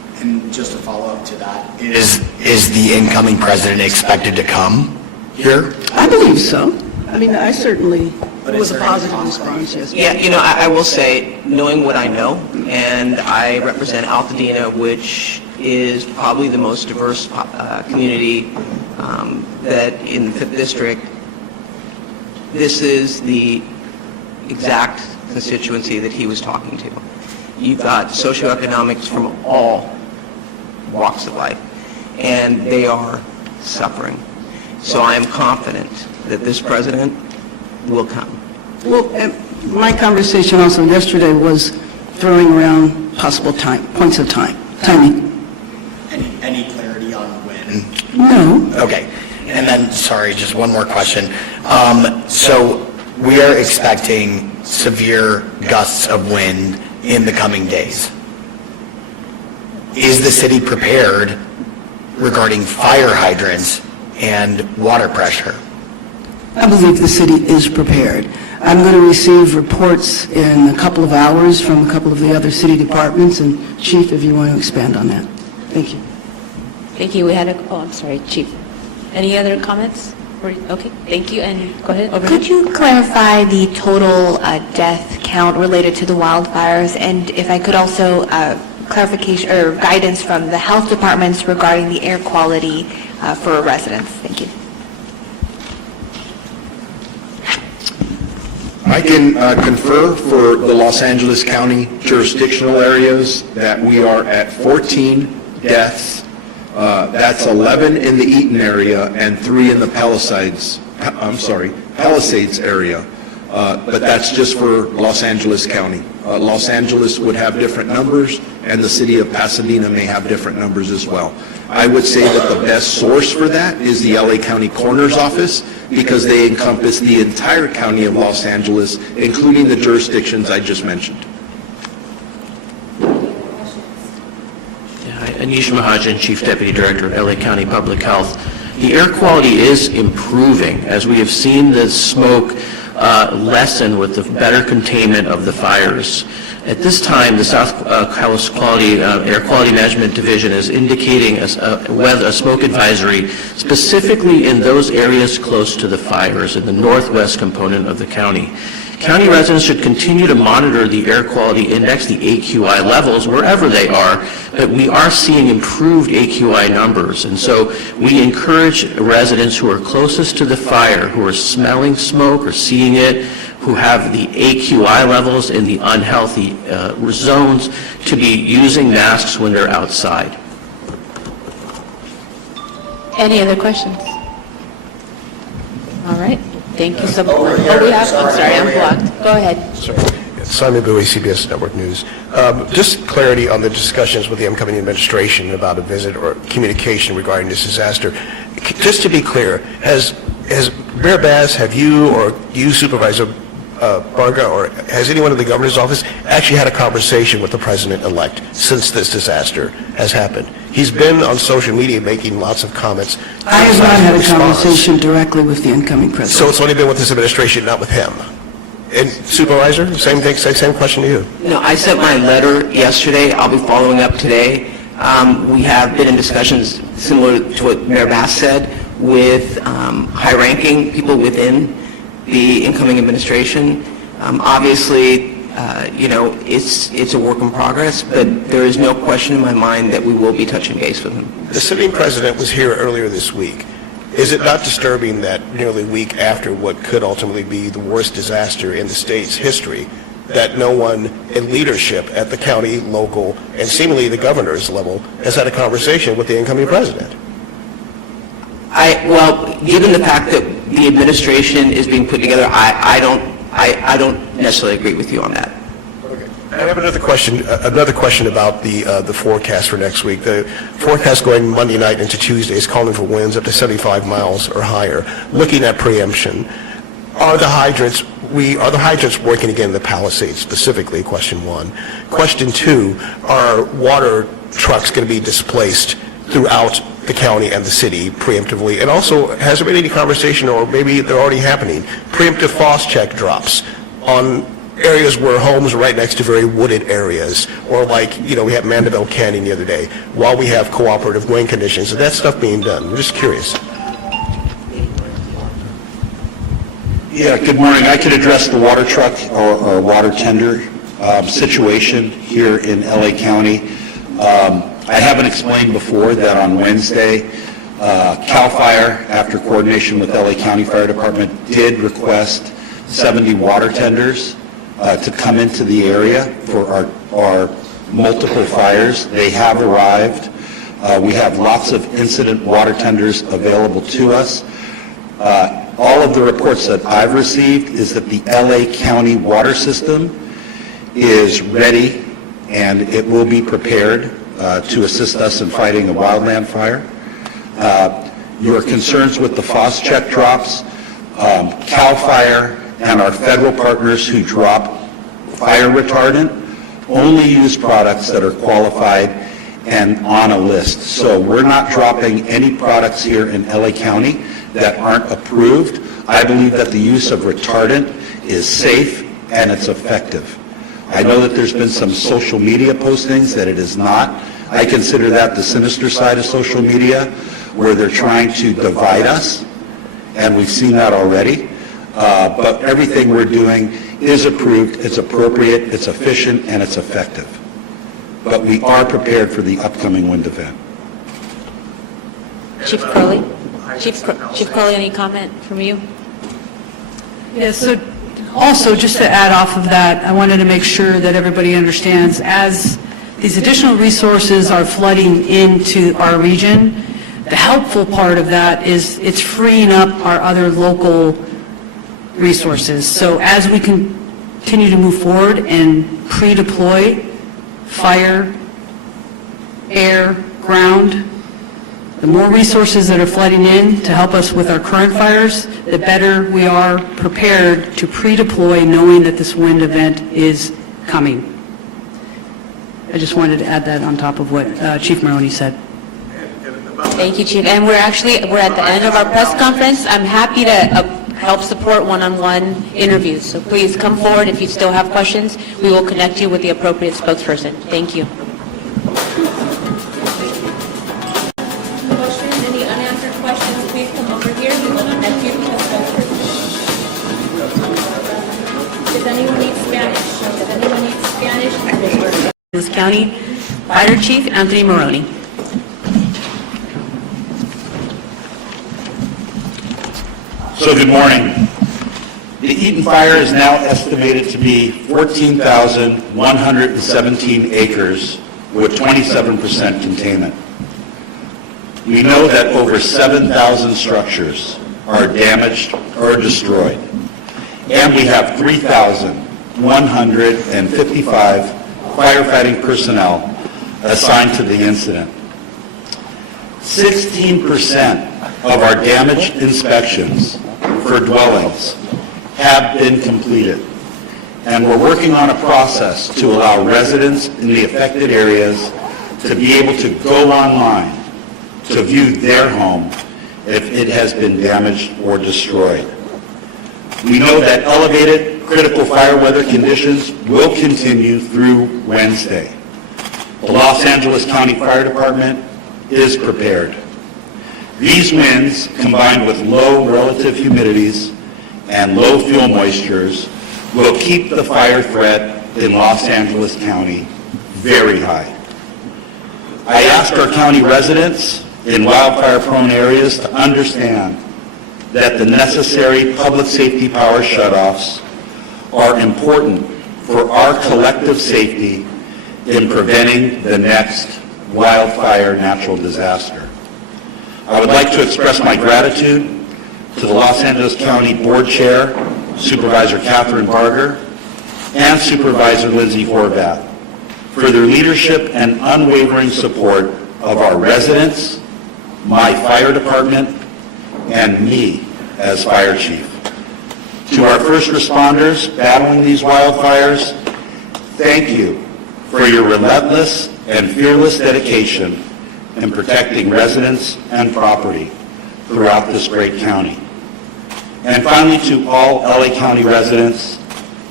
just to follow up to that, is the incoming president expected to come here? I believe so. I mean, I certainly, it was a positive response, yes. Yeah, I will say, knowing what I know, and I represent Altadena, which is probably the most diverse community that in the 5th District, this is the exact constituency that he was talking to. You've got socioeconomics from all walks of life, and they are suffering. So I am confident that this president will come. Well, my conversation also yesterday was throwing around possible points of timing. Any clarity on when? No. Okay. And then, sorry, just one more question. So we are expecting severe gusts of wind in the coming days. Is the city prepared regarding fire hydrants and water pressure? I believe the city is prepared. I'm going to receive reports in a couple of hours from a couple of the other city departments, and Chief, if you want to expand on that. Thank you. Thank you. I'm sorry, Chief. Any other comments? Okay, thank you, and go ahead. Over Could here. you clarify the total death count related to the wildfires? And if I could also clarification or guidance from the health departments regarding the air quality for residents. Thank you. I can confer for the Los Angeles County jurisdictional areas that we are at 14 deaths. That's 11 in the Eaton area and 3 in the Palisades area. But that's just for Los Angeles County. Los Angeles would have different numbers, and the city of Pasadena may have different numbers as well. I would say that the best source for that is the LA County Coroner's Office, because they encompass the entire county of Los Angeles, including the jurisdictions I just mentioned. Anish Mahajan, Chief Deputy Director of LA County Public Health. The air quality is improving as we have seen the smoke lessen with the better containment of the fires. At this time, the South Coast Air Quality Management Division is indicating a smoke advisory specifically in those areas close to the fires in the northwest component of the county. County residents should continue to monitor the air quality index, the AQI levels, wherever they are, but we are seeing improved AQI numbers. And so we encourage residents who are closest to the fire, who are smelling smoke or seeing it, who have the AQI levels in the unhealthy zones, to be using masks when they're outside. Any other questions? All right. Thank you so much. I'm sorry, I'm blocked. Go ahead. Simon Bowie, CBS Network News. Just clarity on the discussions with the incoming administration about a visit or communication regarding this disaster. Just to be clear, has Mayor Bass, have you or you, Supervisor Barga, or has anyone in the governor's office actually had a conversation with the president-elect since this disaster has happened? He's been on social media making lots of comments. I have not had a conversation directly with the incoming president. So it's only been with this administration, not with him? And Supervisor, same thing, same question to you. I sent my letter yesterday. I'll be following up today. We have been in discussions similar to what Mayor Bass said with high-ranking people within the incoming administration. Obviously, it's a work in progress, but there is no question in my mind that we will be touching base with him. The sitting president was here earlier this week. Is it not disturbing that nearly a week after what could ultimately be the worst disaster in the state's history, that no one in leadership at the county, local, and seemingly the governor's level has had a conversation with the incoming president? Well, given the fact that the administration is being put together, I don't necessarily agree with you on that. I have another question about the forecast for next week. The forecast going Monday night into Tuesday is calling for winds up to 75 miles or higher. Looking at preemption, are the hydrants working again in the Palisades specifically, question one? Question two, are water trucks going to be displaced throughout the county and the city preemptively? And also, has there been any conversation, or maybe they're already happening, preemptive frost check drops on areas where homes are right next to very wooded areas, or like, we had Mandeville Canyon the other day, while we have cooperative wind conditions. Is that stuff being done? I'm just curious. Yeah, good morning. I could address the water truck or water tender situation here in LA County. I haven't explained before that on Wednesday, CAL FIRE, after coordination with LA County Fire Department, did request 70 water tenders to come into the area for our multiple fires. They have arrived. We have lots of incident water tenders available to us. All of the reports that I've received is that the LA County water system is ready and it will be prepared to assist us in fighting a wildland fire. Your concerns with the FOSS-check drops, CAL FIRE and our federal partners who drop fire retardant only use products that are qualified and on a list. So we're not dropping any products here in LA County that aren't approved. I believe that the use of retardant is safe and it's effective. I know that there's been some social media postings that it is not. I consider that the sinister side of social media, where they're trying to divide us, and we've seen that already. But everything we're doing is approved, it's appropriate, it's efficient, and it's effective. But we are prepared for the upcoming wind event. Chief Crowley? Chief Crowley, any comment from you? Yeah, so also, just to add off of that, I wanted to make sure that everybody understands, as these additional resources are flooding into our region, the helpful part of that is it's freeing up our other local resources. So as we continue to move forward and pre-deploy fire, air, ground, the more resources that are flooding in to help us with our current fires, the better we are prepared to pre-deploy, knowing that this wind event is coming. I just wanted to add that on top of what Chief Maroney said. Thank you, Chief. And we're at the end of our press conference. I'm happy to help support one-on-one interviews. So please come forward if you still have questions. We will connect you with the appropriate spokesperson. Thank you. Any unanswered questions, please come over here. We will connect you with the spokesperson. Does anyone need Spanish? Does anyone need Spanish? This County Fire Chief Anthony Maroney. So good morning. The Eaton Fire is now estimated to be 14,117 acres with 27% containment. We know that over 7,000 structures are damaged or destroyed, and we have 3,155 firefighting personnel assigned to the incident. 16% of our damage inspections for dwellings have been completed, and we're working on a process to allow residents in the affected areas to be able to go online to view their home if it has been damaged or destroyed. We know that elevated critical fire weather conditions will continue through Wednesday. The Los Angeles County Fire Department is prepared. These winds, combined with low relative humidities and low fuel moistures, will keep the fire threat in Los Angeles County very high. I ask our county residents in wildfire-prone areas to understand that the necessary public safety power shutoffs are important for our collective safety in preventing the next wildfire natural disaster. I would like to express my gratitude to the Los Angeles County Board Chair, Supervisor Catherine Barger, and Supervisor Lindsay Horvath for their leadership and unwavering support of our residents, my fire department, and me as fire chief. To our first responders battling these wildfires, thank you for your relentless and fearless dedication in protecting residents and property throughout this great county. And finally, to all LA County residents,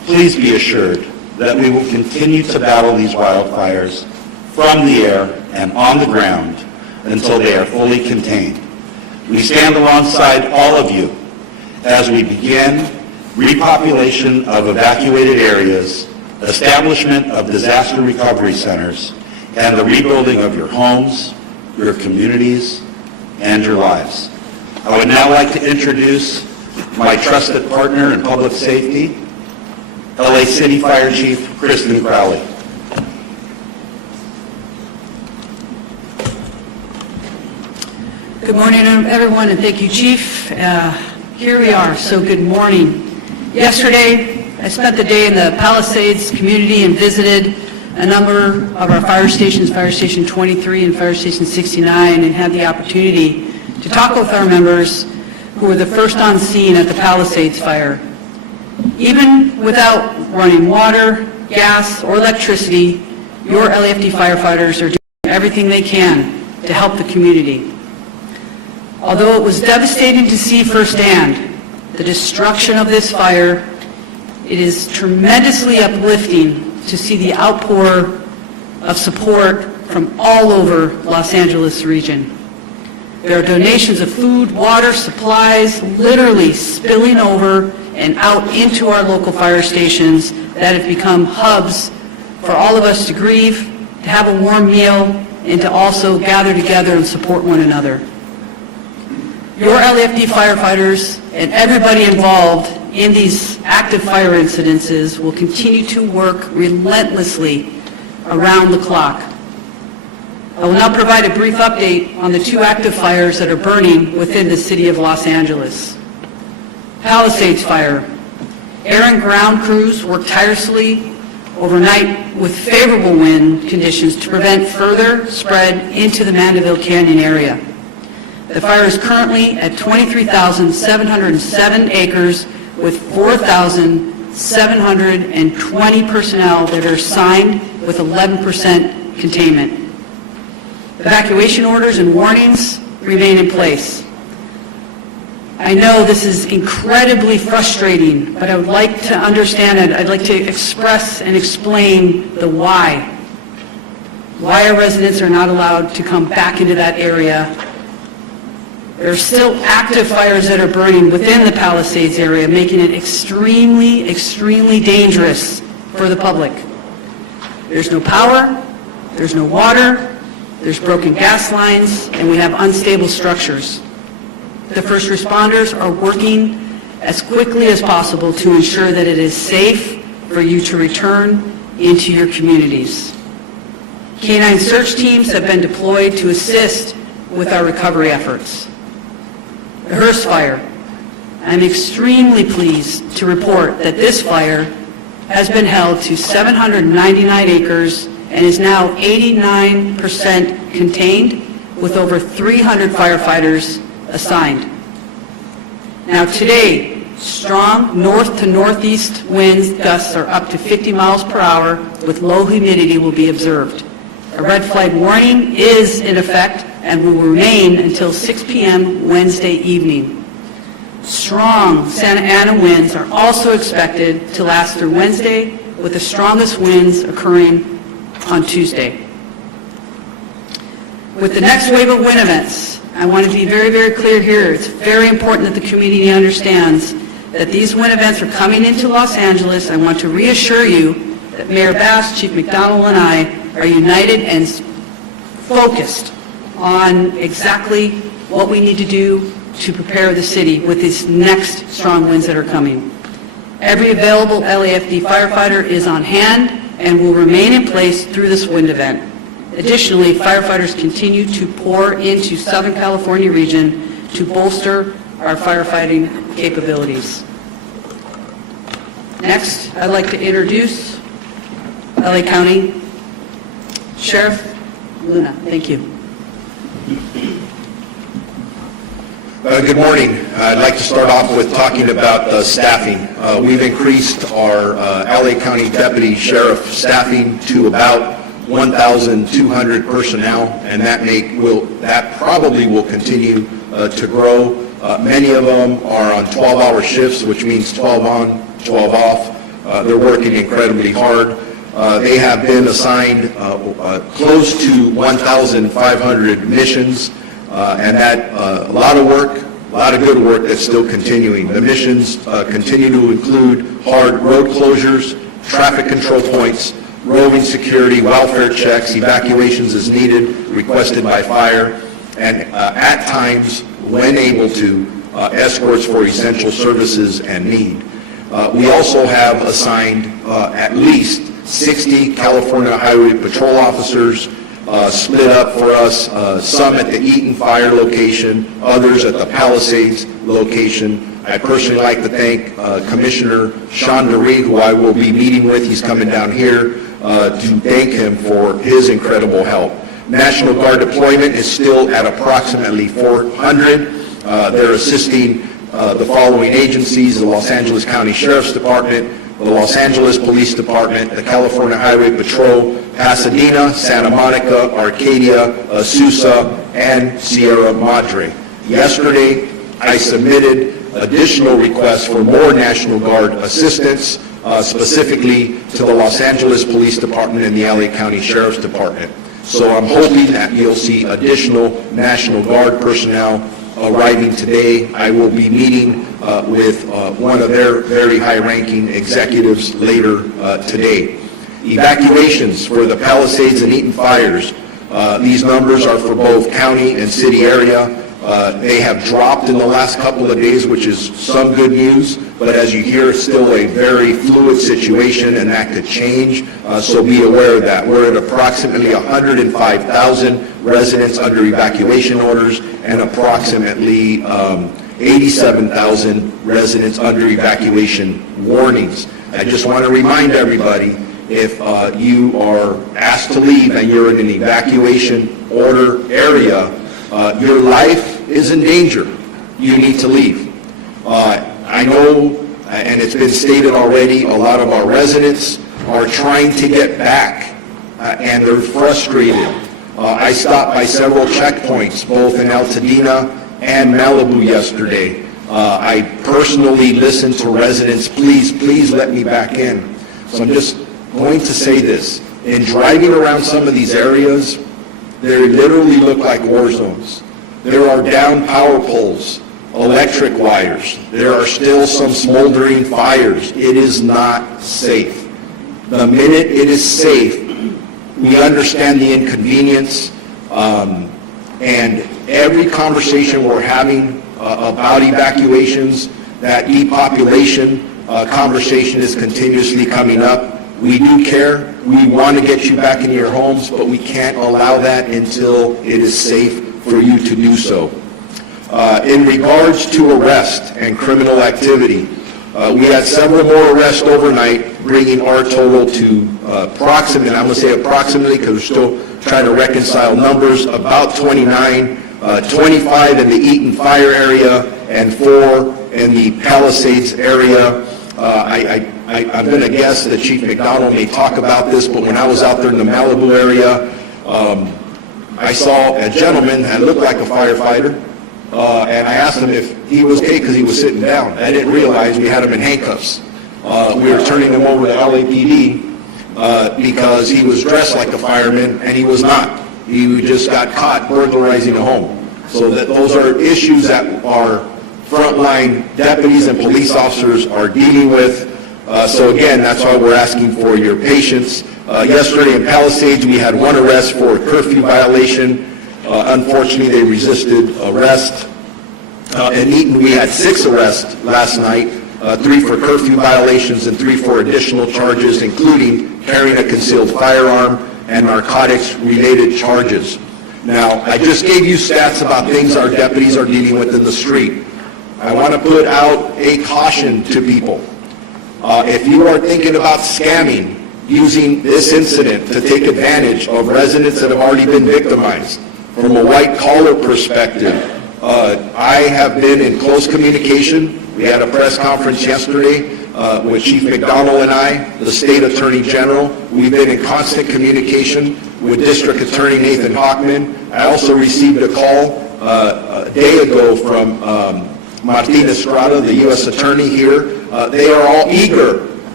please be assured that we will continue to battle these wildfires from the air and on the ground until they are fully contained. We stand alongside all of you as we begin repopulation of evacuated areas, establishment of disaster recovery centers, and the rebuilding of your homes, your communities, and your lives. I would now like to introduce my trusted partner in public safety, LA City Fire Chief Kristen Crowley. Good morning, everyone, and thank you, Chief. Here we are, so good morning. Yesterday, I spent the day in the Palisades community and visited a number of our fire stations, Fire Station 23 and Fire Station 69, and had the opportunity to talk with our members who were the first on scene at the Palisades Fire. Even without running water, gas, or electricity, your LAFD firefighters are doing everything they can to help the community. Although it was devastating to see firsthand the destruction of this fire, it is tremendously uplifting to see the outpour of support from all over Los Angeles region. There are donations of food, water, supplies, literally spilling over and out into our local fire stations that have become hubs for all of us to grieve, to have a warm meal, and to also gather together and support one another. Your LAFD firefighters and everybody involved in these active fire incidences will continue to work relentlessly around the clock. I will now provide a brief update on the two active fires that are burning within the city of Los Angeles. Palisades Fire. Air and ground crews worked tirelessly overnight with favorable wind conditions to prevent further spread into the Mandeville Canyon area. The fire is currently at 23,707 acres with 4,720 personnel that are assigned with 11% containment. Evacuation orders and warnings remain in place. I know this is incredibly frustrating, but I would like to understand it. I'd like to express and explain the why. Why our residents are not allowed to come back into that area. There are still active fires that are burning within the Palisades area, making it extremely, extremely dangerous for the public. There's no power, there's no water, there's broken gas lines, and we have unstable structures. The first responders are working as quickly as possible to ensure that it is safe for you to return into your communities. Canine search teams have been deployed to assist with our recovery efforts. The Hearst Fire. I'm extremely pleased to report that this fire has been held to 799 acres and is now 89% contained with over 300 firefighters assigned. Now today, strong north to northeast winds gusts are up to 50 miles per hour with low humidity will be observed. A red flag warning is in effect and will remain until 6 p.m. Wednesday evening. Strong Santa Ana winds are also expected to last through Wednesday, with the strongest winds occurring on Tuesday. With the next wave of wind events, I want to be very, very clear here. It's very important that the community understands that these wind events are coming into Los Angeles. I want to reassure you that Mayor Bass, Chief McDonald, and I are united and focused on exactly what we need to do to prepare the city with these next strong winds that are coming. Every available LAFD firefighter is on hand and will remain in place through this wind event. Additionally, firefighters continue to pour into Southern California region to bolster our firefighting capabilities. Next, I'd like to introduce LA County Sheriff Luna. Thank you. Good morning. I'd like to start off with talking about staffing. We've increased our LA County Deputy Sheriff staffing to about 1,200 personnel, and that probably will continue to grow. Many of them are on 12-hour shifts, which means 12 on, 12 off. They're working incredibly hard. They have been assigned close to 1,500 missions, and that a lot of work, a lot of good work that's still continuing. The missions continue to include hard road closures, traffic control points, roving security, welfare checks, evacuations as needed, requested by fire, and at times, when able to, escorts for essential services and need. We also have assigned at least 60 California Highway Patrol officers split up for us, some at the Eaton Fire location, others at the Palisades location. I personally like to thank Commissioner Sean DeRee, who I will be meeting with. He's coming down here to thank him for his incredible help. National Guard deployment is still at approximately 400. They're assisting the following agencies: the Los Angeles County Sheriff's Department, the Los Angeles Police Department, the California Highway Patrol, Pasadena, Santa Monica, Arcadia, Azusa, and Sierra Madre. Yesterday, I submitted additional requests for more National Guard assistance, specifically to the Los Angeles Police Department and the LA County Sheriff's Department. So I'm hoping that you'll see additional National Guard personnel arriving today. I will be meeting with one of their very high-ranking executives later today. Evacuations for the Palisades and Eaton fires. These numbers are for both county and city area. They have dropped in the last couple of days, which is some good news, but as you hear, it's still a very fluid situation, and that could change, so be aware of that. We're at approximately 105,000 residents under evacuation orders and approximately 87,000 residents under evacuation warnings. I just want to remind everybody, if you are asked to leave and you're in an evacuation order area, your life is in danger. You need to leave. I know, and it's been stated already, a lot of our residents are trying to get back, and they're frustrated. I stopped by several checkpoints, both in Altadena and Malibu yesterday. I personally listened to residents, please let me back in. So I'm just going to say this. In driving around some of these areas, they literally look like war zones. There are down power poles, electric wires. There are still some smoldering fires. It is not safe. The minute it is safe, we understand the inconvenience, and every conversation we're having about evacuations, that depopulation conversation is continuously coming up. We do care. We want to get you back into your homes, but we can't allow that until it is safe for you to do so. In regards to arrest and criminal activity, we had several more arrests overnight, bringing our total to approximately, I'm going to say approximately because we're still trying to reconcile numbers, about 29, 25 in the Eaton Fire area and 4 in the Palisades area. I'm going to guess that Chief McDonald may talk about this, but when I was out there in the Malibu area, I saw a gentleman that looked like a firefighter, and I asked him if he was okay because he was sitting down. I didn't realize we had him in handcuffs. We were turning him over to LAPD because he was dressed like a fireman, and he was not. He just got caught burglarizing a home. So those are issues that our frontline deputies and police officers are dealing with. So again, that's why we're asking for your patience. Yesterday in Palisades, we had 1 arrest for a curfew violation. Unfortunately, they resisted arrest. In Eaton, we had 6 arrests last night, 3 for curfew violations and 3 for additional charges, including carrying a concealed firearm and narcotics-related charges. Now, I just gave you stats about things our deputies are dealing with in the street. I want to put out a caution to people. If you are thinking about scamming, using this incident to take advantage of residents that have already been victimized, from a white-collar perspective, I have been in close communication. We had a press conference yesterday with Chief McDonald and I, the State Attorney General. We've been in constant communication with District Attorney Nathan Hockman. I also received a call a day ago from Martin Estrada, the U.S. Attorney here. They are all eager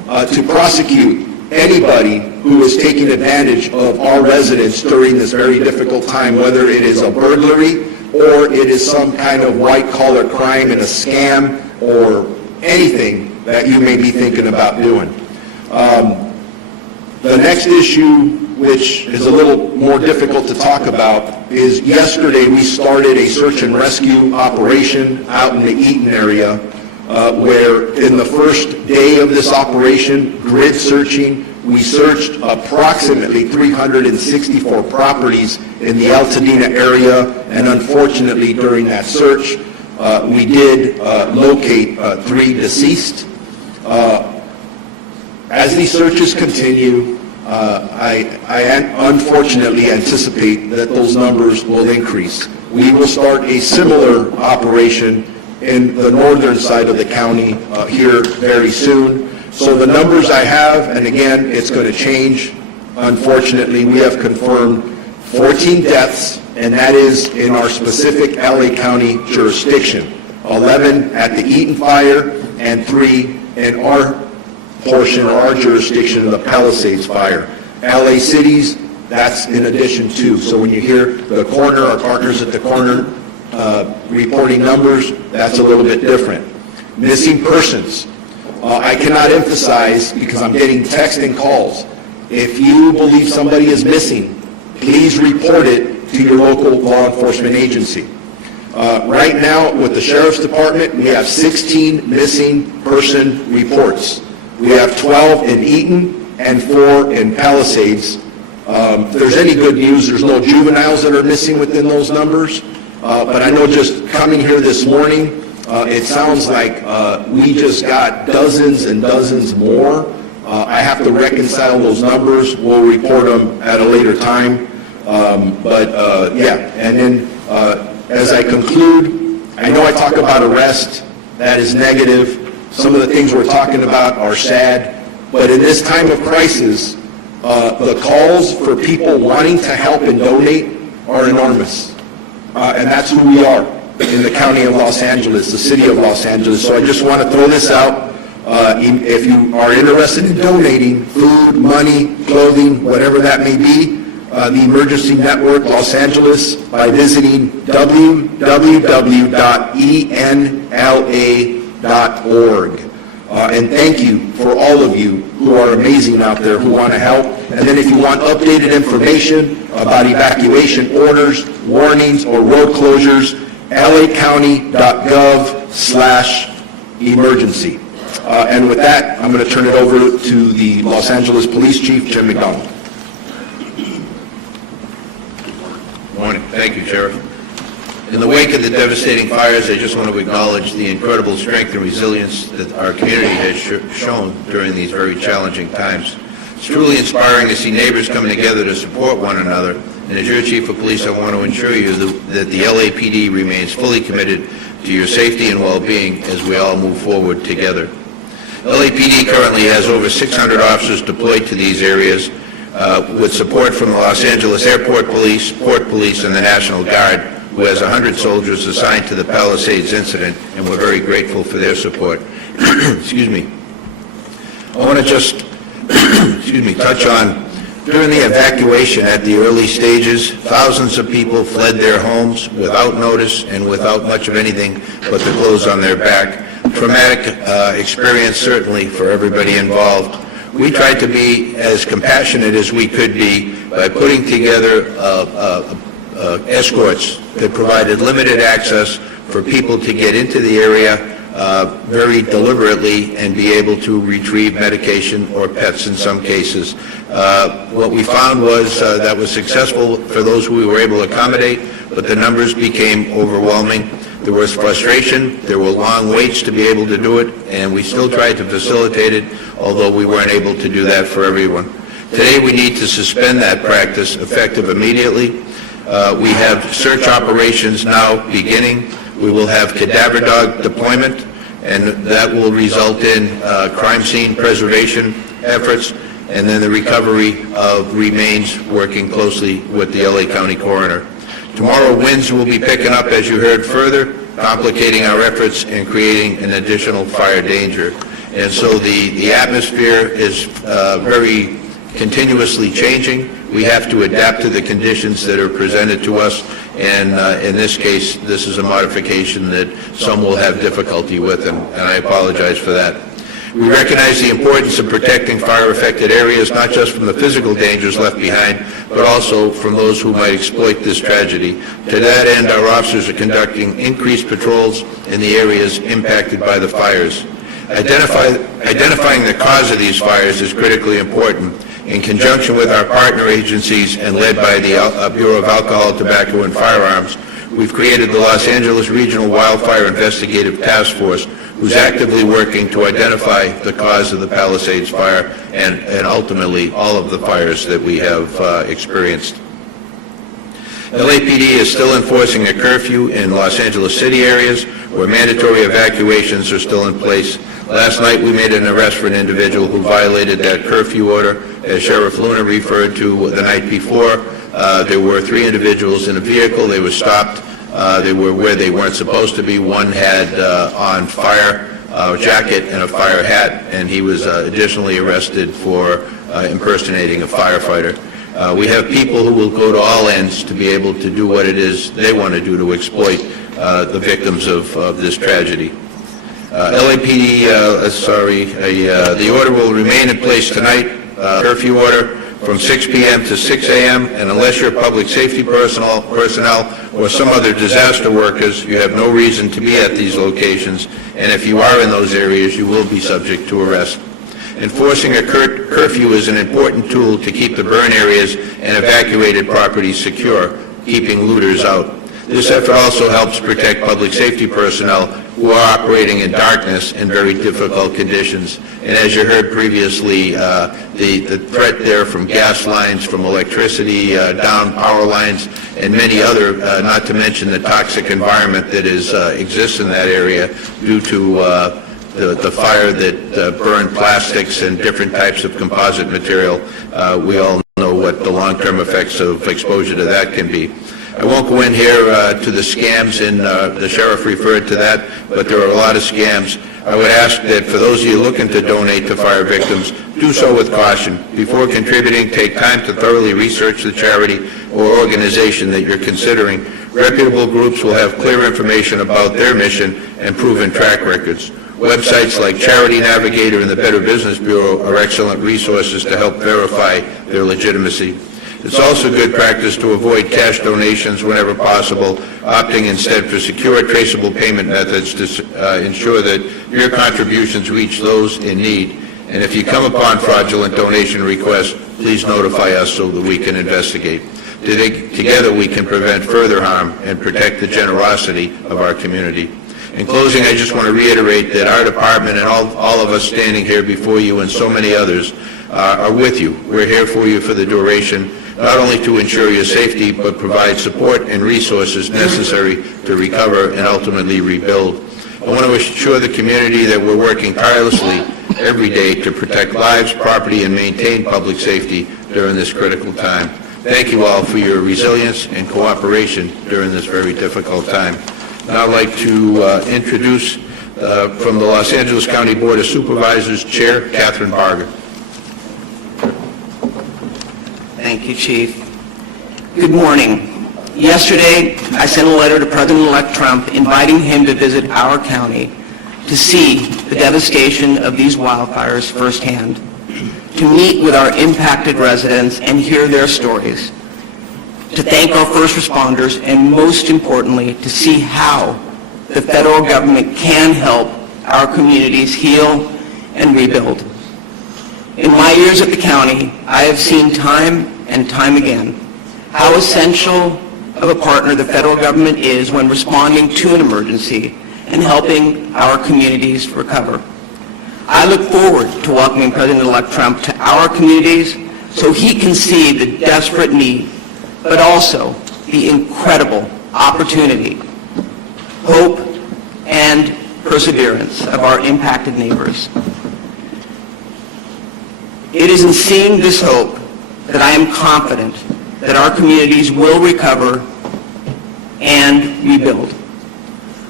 to prosecute anybody who is taking advantage of our residents during this very difficult time, whether it is a burglary or it is some kind of white-collar crime and a scam or anything that you may be thinking about doing. The next issue, which is a little more difficult to talk about, is yesterday we started a search and rescue operation out in the Eaton area, where in the first day of this operation, grid searching, we searched approximately 364 properties in the Altadena area, and unfortunately during that search, we did locate 3 deceased. As these searches continue, I unfortunately anticipate that those numbers will increase. We will start a similar operation in the northern side of the county here very soon. So the numbers I have, and again, it's going to change. Unfortunately, we have confirmed 14 deaths, and that is in our specific LA County jurisdiction. 11 at the Eaton Fire and 3 in our portion or our jurisdiction of the Palisades Fire. LA cities, that's in addition to. So when you hear the coroner, our partners at the coroner reporting numbers, that's a little bit different. Missing persons. I cannot emphasize, because I'm getting text and calls, if you believe somebody is missing, please report it to your local law enforcement agency. Right now, with the Sheriff's Department, we have 16 missing person reports. We have 12 in Eaton and 4 in Palisades. If there's any good news, there's no juveniles that are missing within those numbers. But I know just coming here this morning, it sounds like we just got dozens and dozens more. I have to reconcile those numbers. We'll report them at a later time. Yeah, and then as I conclude, I know I talk about arrest. That is negative. Some of the things we're talking about are sad. But in this time of crisis, the calls for people wanting to help and donate are enormous. And that's who we are in the county of Los Angeles, the city of Los Angeles. So I just want to throw this out. If you are interested in donating food, money, clothing, whatever that may be, the Emergency Network Los Angeles by visiting www.enla.org. And thank you for all of you who are amazing out there who want to help. And then if you want updated information about evacuation orders, warnings, or road closures, lacounty.gov/emergency. And with that, I'm going to turn it over to the Los Angeles Police Chief, Jim McDonald. Morning. Thank you, Sheriff. In the wake of the devastating fires, I just want to acknowledge the incredible strength and resilience that our community has shown during these very challenging times. It's truly inspiring to see neighbors coming together to support one another. And as your Chief of Police, I want to ensure you that the LAPD remains fully committed to your safety and well-being as we all move forward together. LAPD currently has over 600 officers deployed to these areas with support from the Los Angeles Airport Police, Port Police, and the National Guard, who has 100 soldiers assigned to the Palisades incident, and we're very grateful for their support. Excuse me. I want to just touch on, during the evacuation at the early stages, thousands of people fled their homes without notice and without much of anything but the clothes on their back. Traumatic experience, certainly, for everybody involved. We tried to be as compassionate as we could be by putting together escorts that provided limited access for people to get into the area very deliberately and be able to retrieve medication or pets in some cases. What we found was that was successful for those who we were able to accommodate, but the numbers became overwhelming. There was frustration, there were long waits to be able to do it, and we still tried to facilitate it, although we weren't able to do that for everyone. Today we need to suspend that practice effective immediately. We have search operations now beginning. We will have cadaver dog deployment, and that will result in crime scene preservation efforts, and then the recovery of remains, working closely with the LA County Coroner. Tomorrow, winds will be picking up, as you heard, further, complicating our efforts and creating an additional fire danger. And so the atmosphere is very continuously changing. We have to adapt to the conditions that are presented to us, and in this case, this is a modification that some will have difficulty with, and I apologize for that. We recognize the importance of protecting fire-affected areas, not just from the physical dangers left behind, but also from those who might exploit this tragedy. To that end, our officers are conducting increased patrols in the areas impacted by the fires. Identifying the cause of these fires is critically important. In conjunction with our partner agencies and led by the Bureau of Alcohol, Tobacco, and Firearms, we've created the Los Angeles Regional Wildfire Investigative Task Force, who's actively working to identify the cause of the Palisades Fire and ultimately all of the fires that we have experienced. LAPD is still enforcing a curfew in Los Angeles city areas where mandatory evacuations are still in place. Last night, we made an arrest for an individual who violated that curfew order. As Sheriff Luna referred to the night before, there were 3 individuals in a vehicle. They were stopped. They were where they weren't supposed to be. One had on fire jacket and a fire hat, and he was additionally arrested for impersonating a firefighter. We have people who will go to all ends to be able to do what it is they want to do to exploit the victims of this tragedy. LAPD, the order will remain in place tonight, curfew order from 6 p.m. to 6 a.m., and unless you're public safety personnel or some other disaster workers, you have no reason to be at these locations, and if you are in those areas, you will be subject to arrest. Enforcing a curfew is an important tool to keep the burn areas and evacuated properties secure, keeping looters out. This effort also helps protect public safety personnel who are operating in darkness in very difficult conditions. And as you heard previously, the threat there from gas lines, from electricity, down power lines, and many other, not to mention the toxic environment that exists in that area due to the fire that burned plastics and different types of composite material. We all know what the long-term effects of exposure to that can be. I won't go in here to the scams, and the sheriff referred to that, but there are a lot of scams. I would ask that for those of you looking to donate to fire victims, do so with caution. Before contributing, take time to thoroughly research the charity or organization that you're considering. Reputable groups will have clear information about their mission and proven track records. Websites like Charity Navigator and the Better Business Bureau are excellent resources to help verify their legitimacy. It's also good practice to avoid cash donations whenever possible, opting instead for secure, traceable payment methods to ensure that your contributions reach those in need. And if you come upon fraudulent donation requests, please notify us so that we can investigate. Together we can prevent further harm and protect the generosity of our community. In closing, I just want to reiterate that our department and all of us standing here before you and so many others are with you. We're here for you for the duration, not only to ensure your safety, but provide support and resources necessary to recover and ultimately rebuild. I want to assure the community that we're working tirelessly every day to protect lives, property, and maintain public safety during this critical time. Thank you all for your resilience and cooperation during this very difficult time. Now I'd like to introduce from the Los Angeles County Board of Supervisors, Chair Catherine Barger. Thank you, Chief. Good morning. Yesterday, I sent a letter to President-elect Trump inviting him to visit our county to see the devastation of these wildfires firsthand, to meet with our impacted residents and hear their stories, to thank our first responders, and most importantly, to see how the federal government can help our communities heal and rebuild. In my years at the county, I have seen time and time again how essential of a partner the federal government is when responding to an emergency and helping our communities recover. I look forward to welcoming President-elect Trump to our communities so he can see the desperate need, but also the incredible opportunity, hope, and perseverance of our impacted neighbors. It is in seeing this hope that I am confident that our communities will recover and rebuild.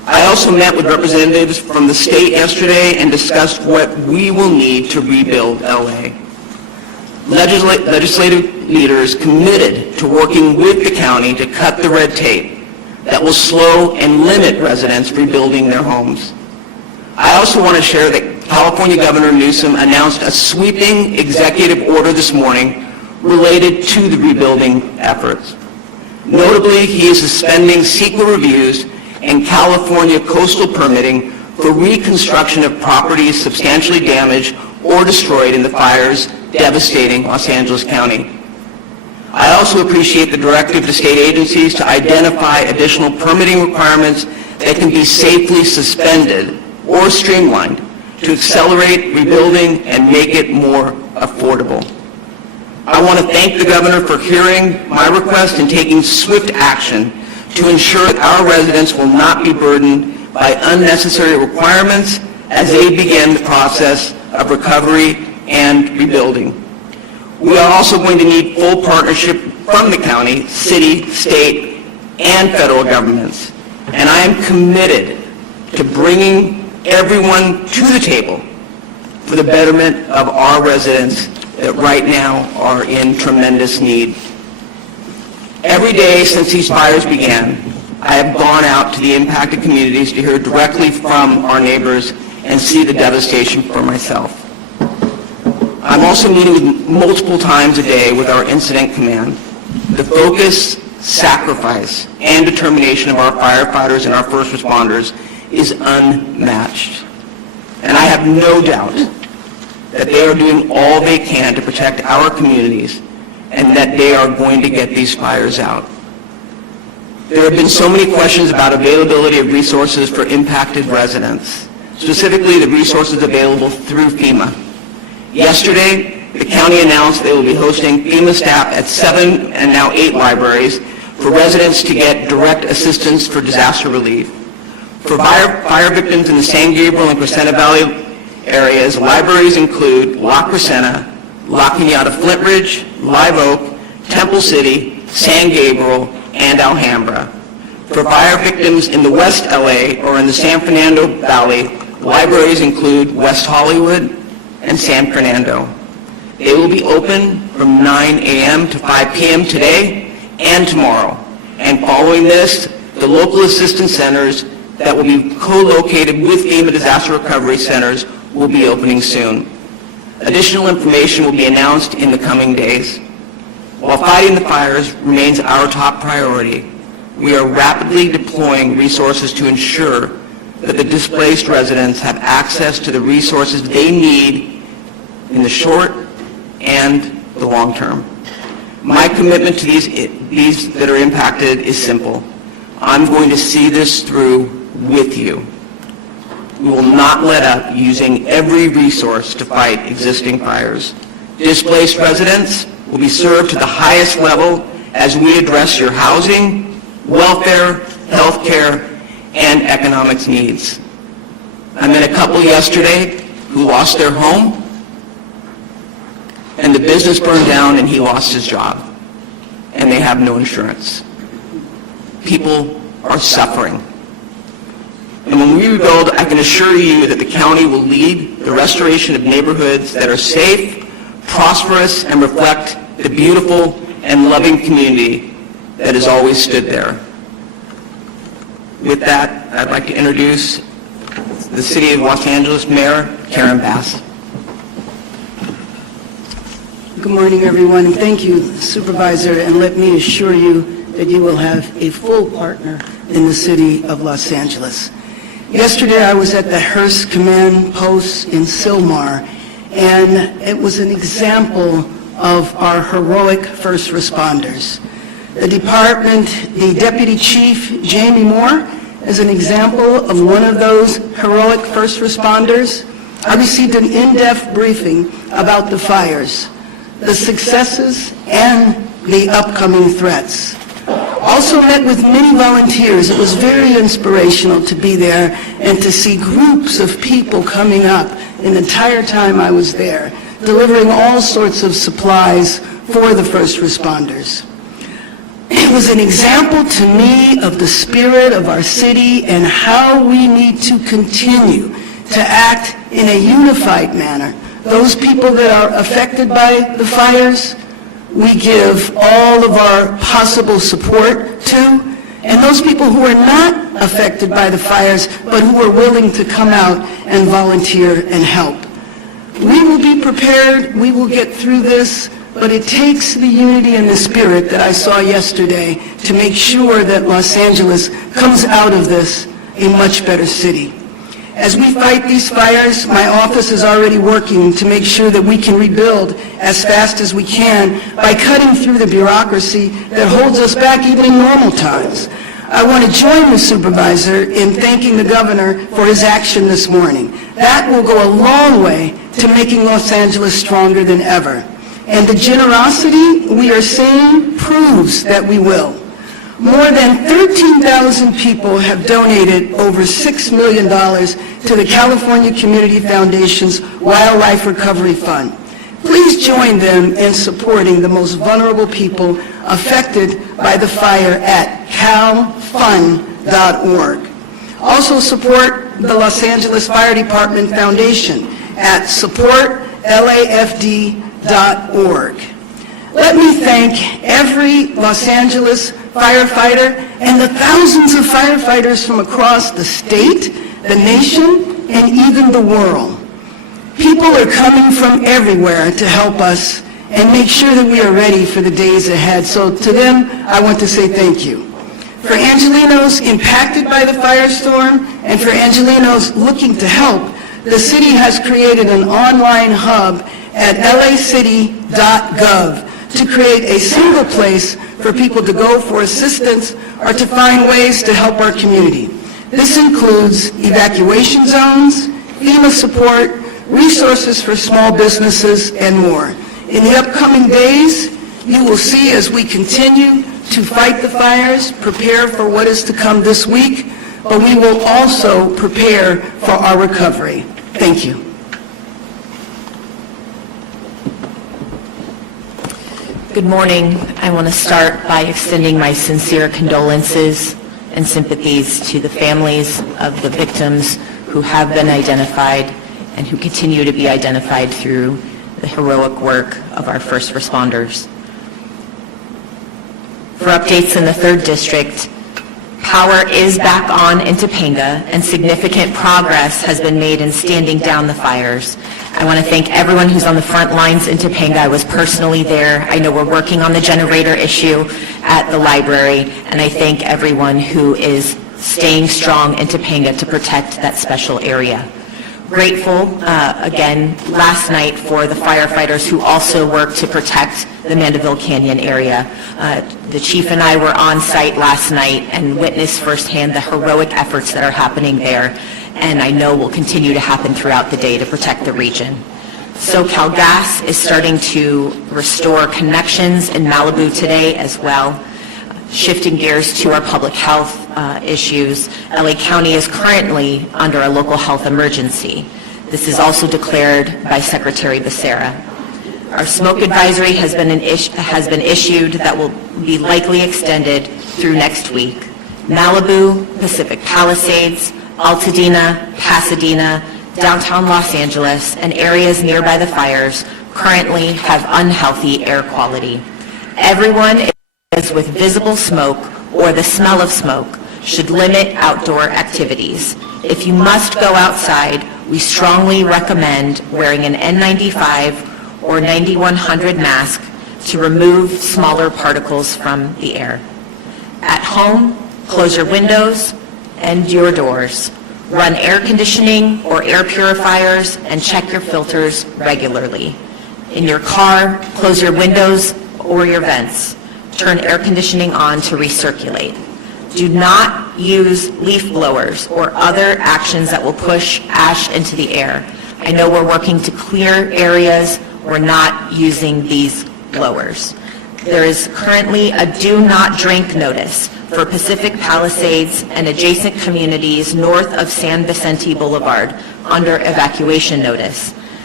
I also met with representatives from the state yesterday and discussed what we will need to rebuild LA. Legislative leaders committed to working with the county to cut the red tape that will slow and limit residents rebuilding their homes. I also want to share that California Governor Newsom announced a sweeping executive order this morning related to the rebuilding efforts. Notably, he is suspending CEQA reviews and California coastal permitting for reconstruction of properties substantially damaged or destroyed in the fires devastating Los Angeles County. I also appreciate the directive to state agencies to identify additional permitting requirements that can be safely suspended or streamlined to accelerate rebuilding and make it more affordable. I want to thank the governor for hearing my request and taking swift action to ensure that our residents will not be burdened by unnecessary requirements as they begin the process of recovery and rebuilding. We are also going to need full partnership from the county, city, state, and federal governments. And I am committed to bringing everyone to the table for the betterment of our residents that right now are in tremendous need. Every day since these fires began, I have gone out to the impacted communities to hear directly from our neighbors and see the devastation for myself. I'm also meeting multiple times a day with our incident command. The focus, sacrifice, and determination of our firefighters and our first responders is unmatched. And I have no doubt that they are doing all they can to protect our communities and that they are going to get these fires out. There have been so many questions about availability of resources for impacted residents, specifically the resources available through FEMA. Yesterday, the county announced they will be hosting FEMA staff at 7 and now 8 libraries for residents to get direct assistance for disaster relief. For fire victims in the San Gabriel and Crescenta Valley areas, libraries include La Crescenta, La Cañada Flint Ridge, Live Oak, Temple City, San Gabriel, and Alhambra. For fire victims in the West LA or in the San Fernando Valley, libraries include West Hollywood and San Fernando. They will be open from 9 a.m. to 5 p.m. today and tomorrow. And following this, the local assistance centers that will be co-located with FEMA disaster recovery centers will be opening soon. Additional information will be announced in the coming days. While fighting the fires remains our top priority, we are rapidly deploying resources to ensure that the displaced residents have access to the resources they need in the short and the long term. My commitment to these that are impacted is simple. I'm going to see this through with you. We will not let up using every resource to fight existing fires. Displaced residents will be served to the highest level as we address your housing, welfare, health care, and economics needs. I met a couple yesterday who lost their home, and the business burned down and he lost his job, and they have no insurance. People are suffering. And when we rebuild, I can assure you that the county will lead the restoration of neighborhoods that are safe, prosperous, and reflect the beautiful and loving community that has always stood there. With that, I'd like to introduce the City of Los Angeles Mayor, Karen Bass. Good morning, everyone. Thank you, Supervisor, and let me assure you that you will have a full partner in the City of Los Angeles. Yesterday, I was at the Hearst Command Post in Sylmar, and it was an example of our heroic first responders. The department, the Deputy Chief, Jamie Moore, is an example of one of those heroic first responders. I received an in-depth briefing about the fires, the successes, and the upcoming threats. Also met with many volunteers. It was very inspirational to be there and to see groups of people coming up the entire time I was there, delivering all sorts of supplies for the first responders. It was an example to me of the spirit of our city and how we need to continue to act in a unified manner. Those people that are affected by the fires, we give all of our possible support to, and those people who are not affected by the fires, but who are willing to come out and volunteer and help. We will be prepared, we will get through this, but it takes the unity and the spirit that I saw yesterday to make sure that Los Angeles comes out of this a much better city. As we fight these fires, my office is already working to make sure that we can rebuild as fast as we can by cutting through the bureaucracy that holds us back even in normal times. I want to join the supervisor in thanking the governor for his action this morning. That will go a long way to making Los Angeles stronger than ever. And the generosity we are seeing proves that we will. More than 13,000 people have donated over $6 million to the California Community Foundation's Wildlife Recovery Fund. Please join them in supporting the most vulnerable people affected by the fire at calfund.org. Also support the Los Angeles Fire Department Foundation at supportlafd.org. Let me thank every Los Angeles firefighter and the thousands of firefighters from across the state, the nation, and even the world. People are coming from everywhere to help us and make sure that we are ready for the days ahead. So to them, I want to say thank you. For Angelenos impacted by the firestorm and for Angelenos looking to help, the city has created an online hub at lacity.gov to create a single place for people to go for assistance or to find ways to help our community. This includes evacuation zones, FEMA support, resources for small businesses, and more. In the upcoming days, you will see as we continue to fight the fires, prepare for what is to come this week, but we will also prepare for our recovery. Thank you. Good morning. I want to start by extending my sincere condolences and sympathies to the families of the victims who have been identified and who continue to be identified through the heroic work of our first responders. For updates in the 3rd District, power is back on in Topanga and significant progress has been made in standing down the fires. I want to thank everyone who's on the front lines in Topanga. I was personally there. I know we're working on the generator issue at the library, and I thank everyone who is staying strong in Topanga to protect that special area. Grateful, again, last night for the firefighters who also worked to protect the Mandeville Canyon area. The chief and I were on site last night and witnessed firsthand the heroic efforts that are happening there, and I know will continue to happen throughout the day to protect the region. SoCal Gas is starting to restore connections in Malibu today as well. Shifting gears to our public health issues, LA County is currently under a local health emergency. This is also declared by Secretary Becerra. Our smoke advisory has been issued that will be likely extended through next week. Malibu, Pacific Palisades, Altadena, Pasadena, downtown Los Angeles, and areas nearby the fires currently have unhealthy air quality. Everyone with visible smoke or the smell of smoke should limit outdoor activities. If you must go outside, we strongly recommend wearing an N95 or 9100 mask to remove smaller particles from the air. At home, close your windows and your doors. Run air conditioning or air purifiers and check your filters regularly. In your car, close your windows or your vents. Turn air conditioning on to recirculate. Do not use leaf blowers or other actions that will push ash into the air. I know we're working to clear areas. We're not using these blowers. There is currently a do not drink notice for Pacific Palisades and adjacent communities north of San Vicente Boulevard under evacuation notice.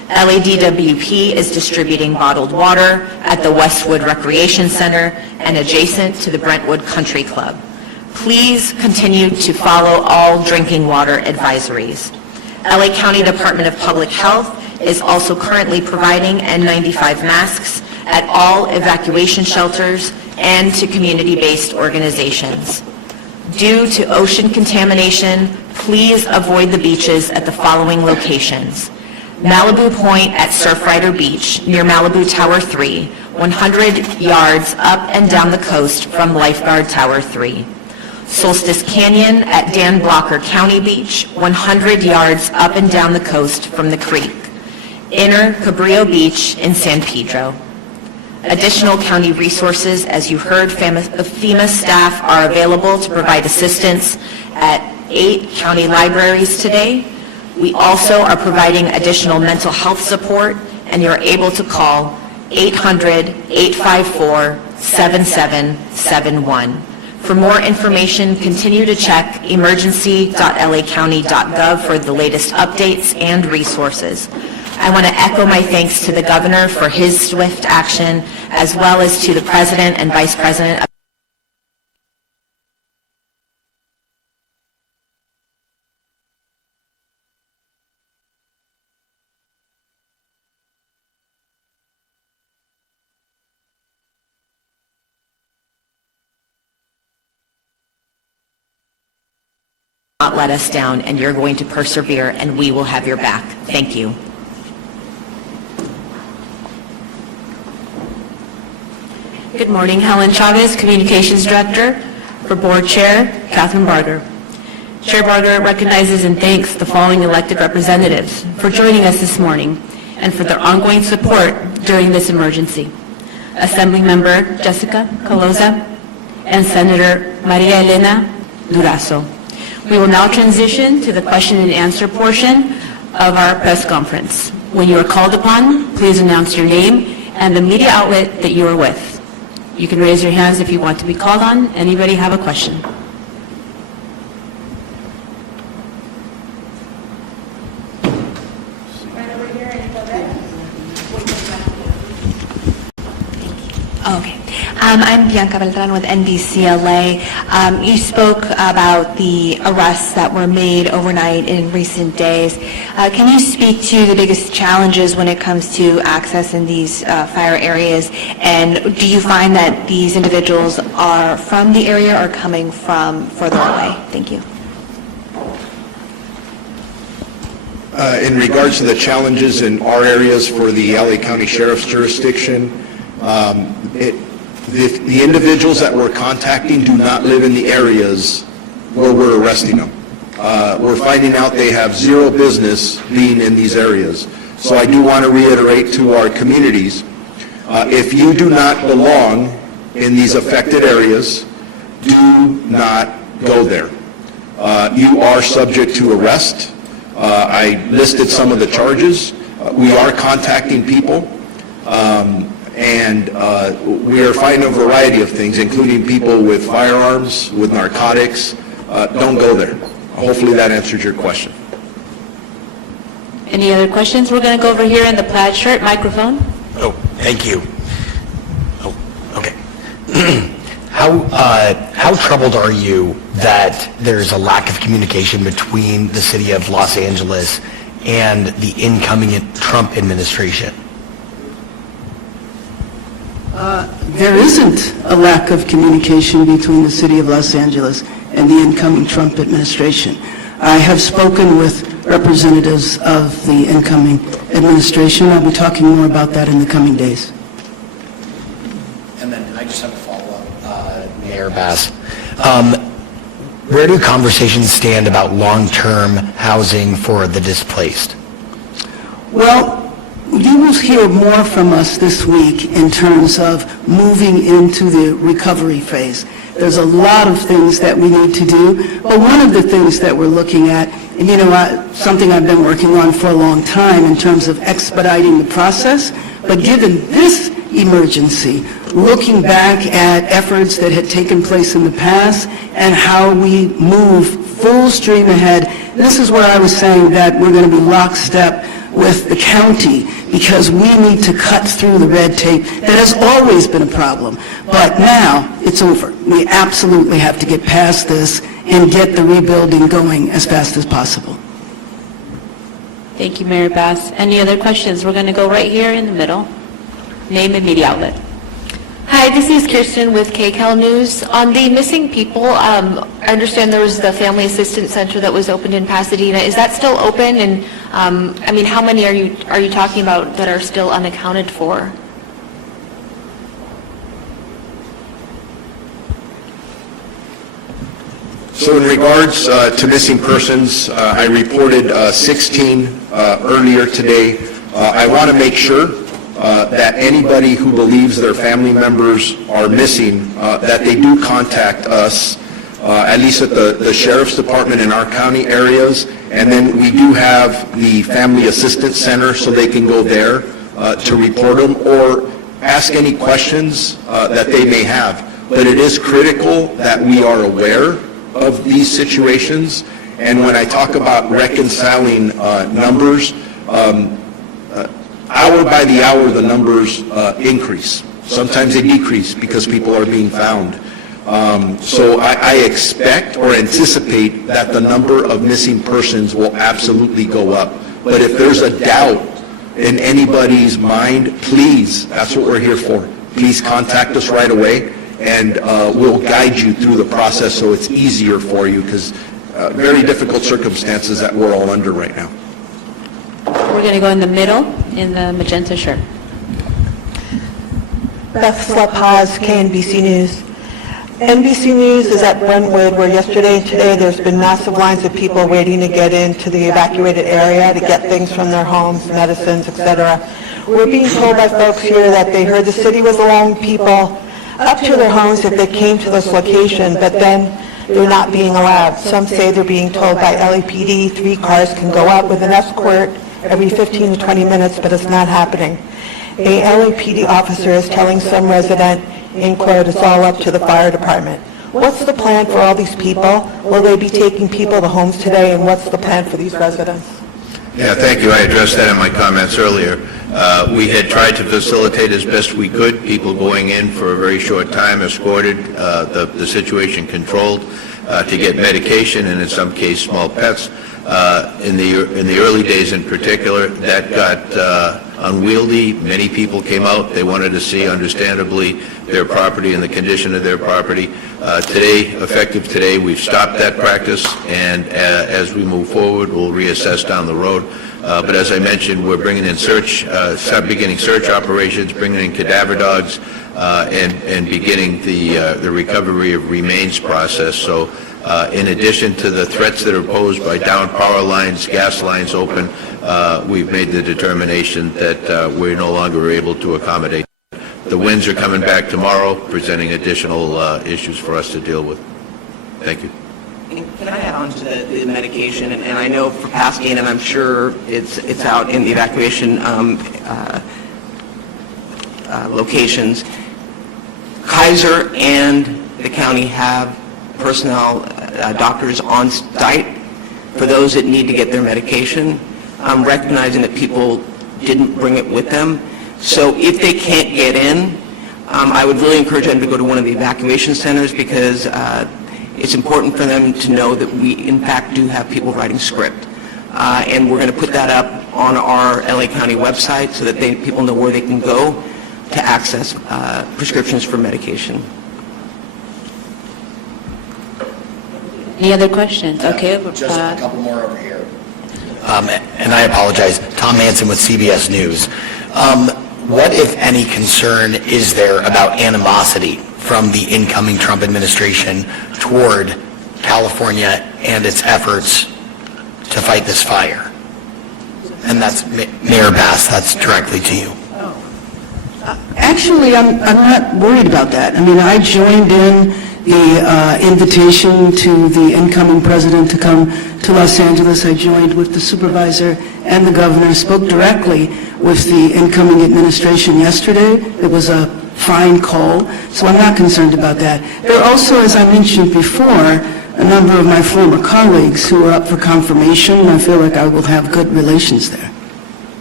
LADWP is distributing bottled water at the Westwood Recreation Center and adjacent to the Brentwood Country Club. Please continue to follow all drinking water advisories. LA County Department of Public Health is also currently providing N95 masks at all evacuation shelters and to community-based organizations. Due to ocean contamination, please avoid the beaches at the following locations: Malibu Point at Surfrider Beach near Malibu Tower 3, 100 yards up and down the coast from Lifeguard Tower 3. Solstice Canyon at Dan Blocker County Beach, 100 yards up and down the coast from the creek. Inner Cabrillo Beach in San Pedro. Additional county resources, as you heard, FEMA staff are available to provide assistance at 8 county libraries today. We also are providing additional mental health support, and you're able to call 800-854-7771. For more information, continue to check emergency.lacounty.gov for the latest updates and resources. I want to echo my thanks to the governor for his swift action, as well as to the president and vice president. Not let us down, and you're going to persevere, and we will have your back. Thank you. Good morning, Helen Chavez, Communications Director. For Board Chair, Catherine Barger. Chair Barger recognizes and thanks the following elected representatives for joining us this morning and for their ongoing support during this emergency. Assembly Member Jessica Caloza and Senator Maria Elena Durazo. We will now transition to the question and answer portion of our press conference. When you are called upon, please announce your name and the media outlet that you are with. You can raise your hands if you want to be called on. Anybody have a question? Okay. I'm Bianca Beltran with NBCLA. You spoke about the arrests that were made overnight in recent days. Can you speak to the biggest challenges when it comes to access in these fire areas? And do you find that these individuals are from the area or coming from further away? Thank you. In regards to the challenges in our areas for the LA County Sheriff's jurisdiction, the individuals that we're contacting do not live in the areas where we're arresting them. We're finding out they have zero business being in these areas. So I do want to reiterate to our communities, if you do not belong in these affected areas, do not go there. You are subject to arrest. I listed some of the charges. We are contacting people. And we are finding a variety of things, including people with firearms, with narcotics. Don't go there. Hopefully that answers your question. Any other questions? We're going to go over here in the plaid shirt microphone. Oh, thank you. Oh, okay. How troubled are you that there's a lack of communication between the city of Los Angeles and the incoming Trump administration? There isn't a lack of communication between the city of Los Angeles and the incoming Trump administration. I have spoken with representatives of the incoming administration. I'll be talking more about that in the coming days. And then I just have a follow-up, Mayor Bass. Where do conversations stand about long-term housing for the displaced? Well, you will hear more from us this week in terms of moving into the recovery phase. There's a lot of things that we need to do, but one of the things that we're looking at, and something I've been working on for a long time in terms of expediting the process, but given this emergency, looking back at efforts that had taken place in the past and how we move full stream ahead. This is where I was saying that we're going to be lockstep with the county because we need to cut through the red tape that has always been a problem. But now, it's over. We absolutely have to get past this and get the rebuilding going as fast as possible. Thank you, Mayor Bass. Any other questions? We're going to go right here in the middle. Name and media outlet. Hi, this is Kirsten with KCAL News. On the missing people, I understand there was the Family Assistance Center that was opened in Pasadena. Is that still open? And, I mean, how many are you talking about that are still unaccounted for? So in regards to missing persons, I reported 16 earlier today. I want to make sure that anybody who believes their family members are missing, that they do contact us, at least at the Sheriff's Department in our county areas, and then we do have the Family Assistance Center, so they can go there to report them or ask any questions that they may have. But it is critical that we are aware of these situations, and when I talk about reconciling numbers, hour by the hour, the numbers increase. Sometimes they decrease because people are being found. So I expect or anticipate that the number of missing persons will absolutely go up. But if there's a doubt in anybody's mind, please, that's what we're here for. Please contact us right away, and we'll guide you through the process so it's easier for you, because very difficult circumstances that we're all under right now. We're going to go in the middle, in the magenta shirt. Beth Slepaz, KNBC News. NBC News is at Brentwood, where yesterday and today there's been massive lines of people waiting to get into the evacuated area to get things from their homes, medicines, etc. We're being told by folks here that they heard the city was allowing people up to their homes if they came to this location, but then they're not being allowed. Some say they're being told by LAPD 3 cars can go up with an escort every 15 to 20 minutes, but it's not happening. A LAPD officer is telling some resident, in quote, it's all up to the fire department. What's the plan for all these people? Will they be taking people to homes today, and what's the plan for these residents? Yeah, thank you. I addressed that in my comments earlier. We had tried to facilitate as best we could, people going in for a very short time, escorted, the situation controlled, to get medication and in some case small pets. In the early days in particular, that got unwieldy. Many people came out. They wanted to see, understandably, their property and the condition of their property. Today, effective today, we've stopped that practice, and as we move forward, we'll reassess down the road. But as I mentioned, we're bringing in beginning search operations, bringing in cadaver dogs, and beginning the recovery of remains process. So in addition to the threats that are posed by downed power lines, gas lines open, we've made the determination that we're no longer able to accommodate. The winds are coming back tomorrow, presenting additional issues for us to deal with. Thank you. Can I add on to the medication? And I know for Pasadena, and I'm sure it's out in the evacuation locations. Kaiser and the county have personnel, doctors on site for those that need to get their medication, recognizing that people didn't bring it with them. So if they can't get in, I would really encourage them to go to one of the evacuation centers, because it's important for them to know that we, in fact, do have people writing script. And we're going to put that up on our LA County website so that people know where they can go to access prescriptions for medication. Any other questions? Okay. Just a couple more over here. And I apologize, Tom Manson with CBS News. What, if any, concern is there about animosity from the incoming Trump administration toward California and its efforts to fight this fire? And that's Mayor Bass, that's directly to you. Actually, I'm not worried about that. I mean, I joined in the invitation to the incoming president to come to Los Angeles. I joined with the supervisor and the governor, spoke directly with the incoming administration yesterday. It was a fine call, so I'm not concerned about that. There are also, as I mentioned before, a number of my former colleagues who are up for confirmation, and I feel like I will have good relations there.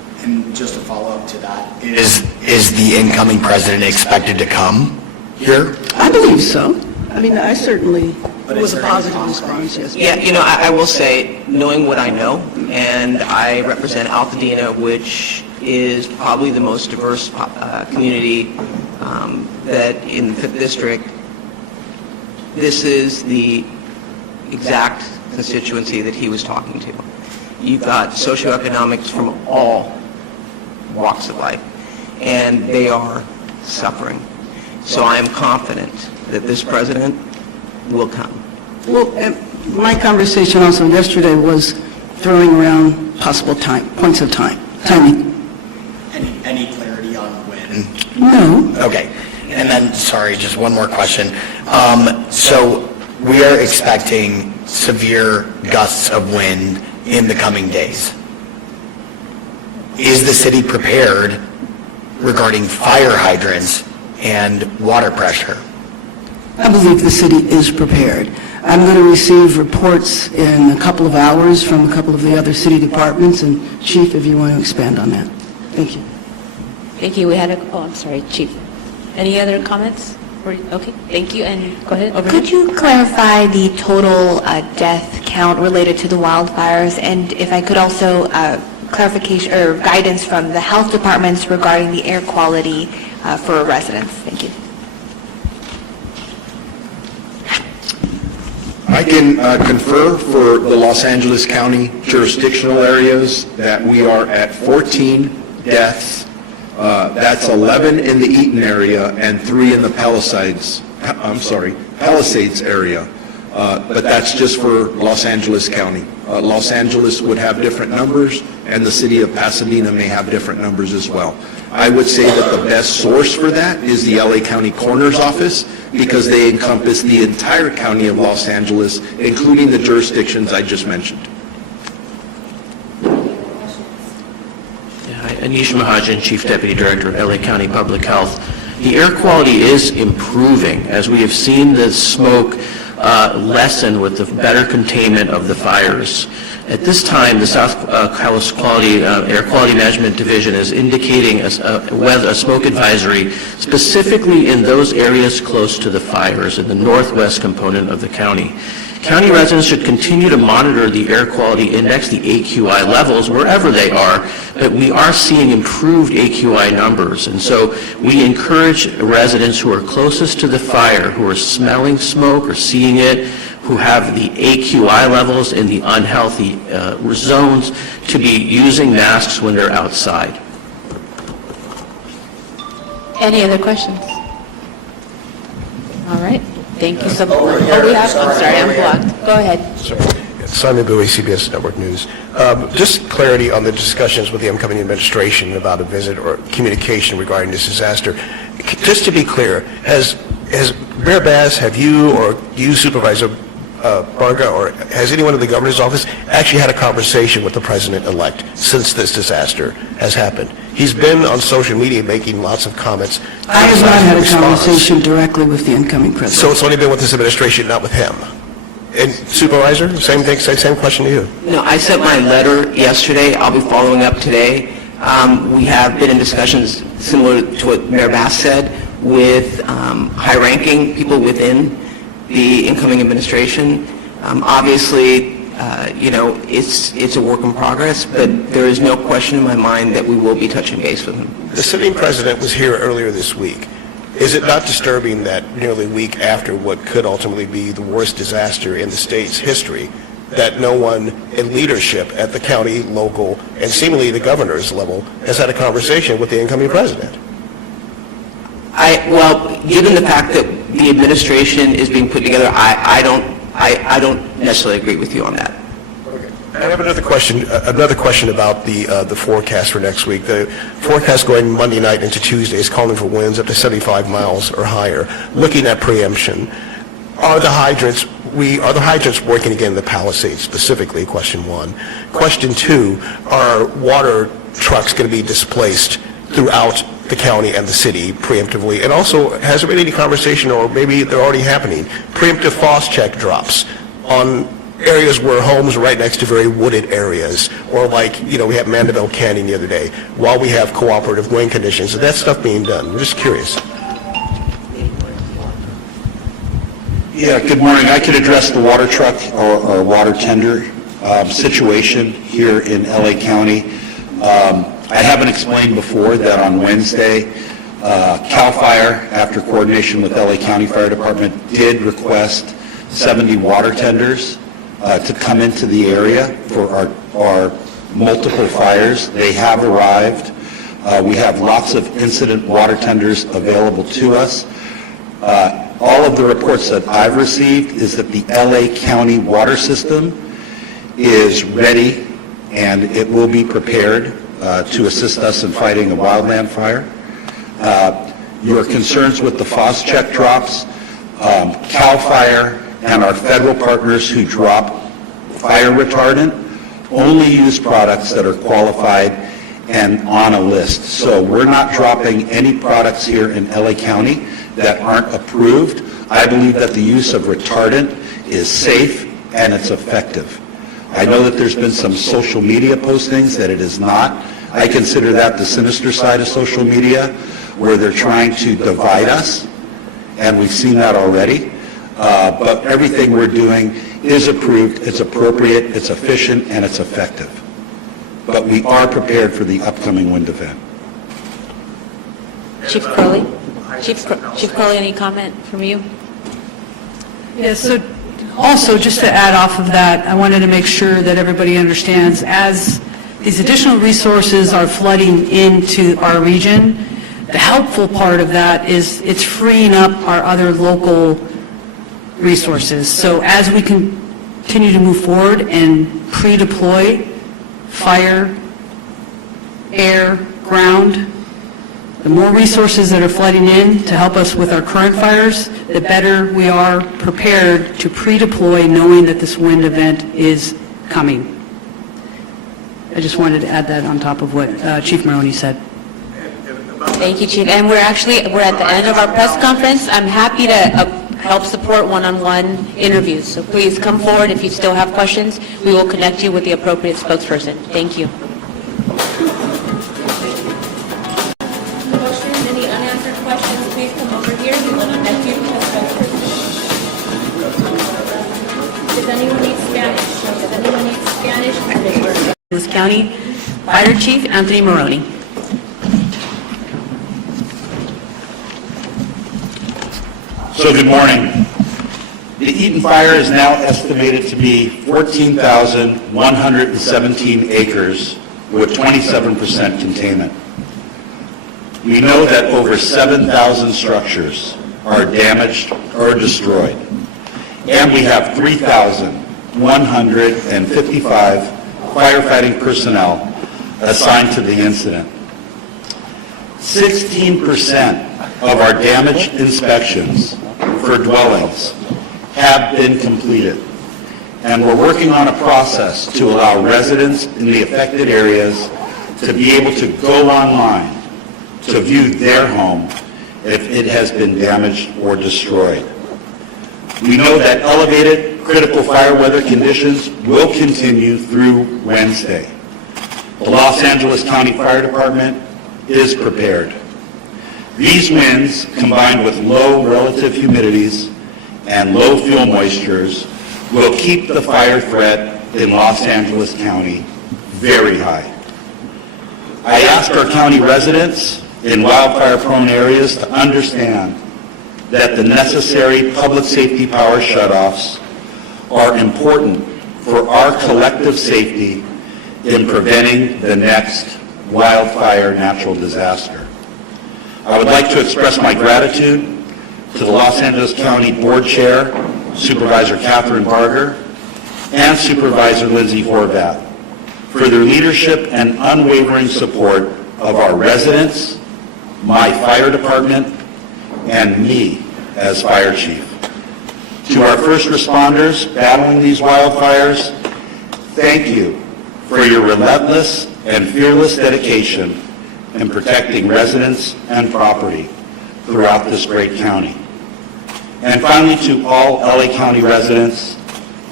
Is the incoming president expected to come here? I believe so. I mean, I certainly, it was a positive response, yes. Yeah, I will say, knowing what I know, and I represent Altadena, which is probably the most diverse community that in the 5th District, this is the exact constituency that he was talking to. You've got socioeconomics from all walks of life, and they are suffering. So I am confident that this president will come. Well, my conversation also yesterday was throwing around possible points of timing. Any clarity on when? No. Okay. And then, sorry, just one more question. So we are expecting severe gusts of wind in the coming days. Is the city prepared regarding fire hydrants and water pressure? I believe the city is prepared. I'm going to receive reports in a couple of hours from a couple of the other city departments, and Chief, if you want to expand on that. Thank you. Thank you. I'm sorry, Chief. Any other comments? Okay, thank you, and go ahead. Over Could you clarify the total death count related to the wildfires? And if I could also clarification or guidance from the health departments regarding the air quality for residents. Thank you. I can confer for the Los Angeles County jurisdictional areas that we are at 14 deaths. That's 11 in the Eaton area and 3 in the Palisades area. But that's just for Los Angeles County. Los Angeles would have different numbers, and the city of Pasadena may have different numbers as well. I would say that the best source for that is the LA County Coroner's Office, because they encompass the entire county of Los Angeles, including the jurisdictions I just mentioned. Anish Mahajan, Chief Deputy Director of LA County Public Health. The air quality is improving as we have seen the smoke lessen with the better containment of the fires. At this time, the South Coast Air Quality Management Division is indicating a smoke advisory specifically in those areas close to the fires in the northwest component of the county. County residents should continue to monitor the air quality index, the AQI levels, wherever they are, but we are seeing improved AQI numbers. And so we encourage residents who are closest to the fire, who are smelling smoke or seeing it, who have the AQI levels in the unhealthy zones, to be using masks when they're outside. Any other questions? All right. Thank you so much. I'm sorry, I'm blocked. Go ahead. Simon Bowie, CBS Network News. Just clarity on the discussions with the incoming administration about a visit or communication regarding this disaster. Just to be clear, has Mayor Bass, have you or you, Supervisor Barga, or has anyone in the governor's office actually had a conversation with the president-elect since this disaster has happened? He's been on social media making lots of comments. I have not had a conversation directly with the incoming president. So it's only been with this administration, not with him? And Supervisor, same thing, same question to you. No, I sent my letter yesterday. I'll be following up today. We have been in discussions similar to what Mayor Bass said with high-ranking people within the incoming administration. Obviously, it's a work in progress, but there is no question in my mind that we will be touching base with him. The sitting president was here earlier this week. Is it not disturbing that nearly a week after what could ultimately be the worst disaster in the state's history, that no one in leadership at the county, local, and seemingly the governor's level has had a conversation with the incoming president? Well, given the fact that the administration is being put together, I don't necessarily agree with you on that. I have another question about the forecast for next week. The forecast going Monday night into Tuesday is calling for winds up to 75 miles or higher. Looking at preemption, are the hydrants working again in the Palisades specifically? Question one. Question two, are water trucks going to be displaced throughout the county and the city preemptively? And also, has there been any conversation, or maybe they're already happening, preemptive frost check drops on areas where homes are right next to very wooded areas, or like, we had Mandeville Canyon the other day, while we have cooperative wind conditions. Is that stuff being done? I'm just curious. Yeah, good morning. I could address the water truck or water tender situation here in LA County. I haven't explained before that on Wednesday, CAL FIRE, after coordination with LA County Fire Department, did request 70 water tenders to come into the area for our multiple fires. They have arrived. We have lots of incident water tenders available to us. All of the reports that I've received is that the LA County water system is ready and it will be prepared to assist us in fighting a wildland fire. Your concerns with the FOSCHEC drops, CAL FIRE and our federal partners who drop fire retardant only use products that are qualified and on a list. So we're not dropping any products here in LA County that aren't approved. I believe that the use of retardant is safe and it's effective. I know that there's been some social media postings that it is not. I consider that the sinister side of social media, where they're trying to divide us, and we've seen that already. But everything we're doing is approved, it's appropriate, it's efficient, and it's effective. But we are prepared for the upcoming wind event. Chief Crowley? Chief Crowley, any comment from you? Yes, so also, just to add off of that, I wanted to make sure that everybody understands, as these additional resources are flooding into our region, the helpful part of that is it's freeing up our other local resources. So as we continue to move forward and pre-deploy fire, air, ground, the more resources that are flooding in to help us with our current fires, the better we are prepared to pre-deploy, knowing that this wind event is coming. I just wanted to add that on top of what Chief Maroney said. Thank you, Chief. And we're at the end of our press conference. I'm happy to help support one-on-one interviews. So please come forward if you still have questions. We will connect you with the appropriate spokesperson. Thank you. Any unanswered questions, please come over here. We will connect you with a spokesperson. Does anyone need Spanish? Does anyone need Spanish? This County Fire Chief Anthony Maroney. So good morning. The Eaton Fire is now estimated to be 14,117 acres with 27% containment. We know that over 7,000 structures are damaged or destroyed, and we have 3,155 firefighting personnel assigned to the incident. 16% of our damage inspections for dwellings have been completed, and we're working on a process to allow residents in the affected areas to be able to go online to view their home if it has been damaged or destroyed. We know that elevated critical fire weather conditions will continue through Wednesday. The Los Angeles County Fire Department is prepared. These winds, combined with low relative humidities and low fuel moistures, will keep the fire threat in Los Angeles County very high. I ask our county residents in wildfire-prone areas to understand that the necessary public safety power shutoffs are important for our collective safety in preventing the next wildfire natural disaster. I would like to express my gratitude to the Los Angeles County Board Chair, Supervisor Catherine Barger, and Supervisor Lindsay Horvath for their leadership and unwavering support of our residents, my fire department, and me as fire chief. To our first responders battling these wildfires, thank you for your relentless and fearless dedication in protecting residents and property throughout this great county. And finally, to all LA County residents,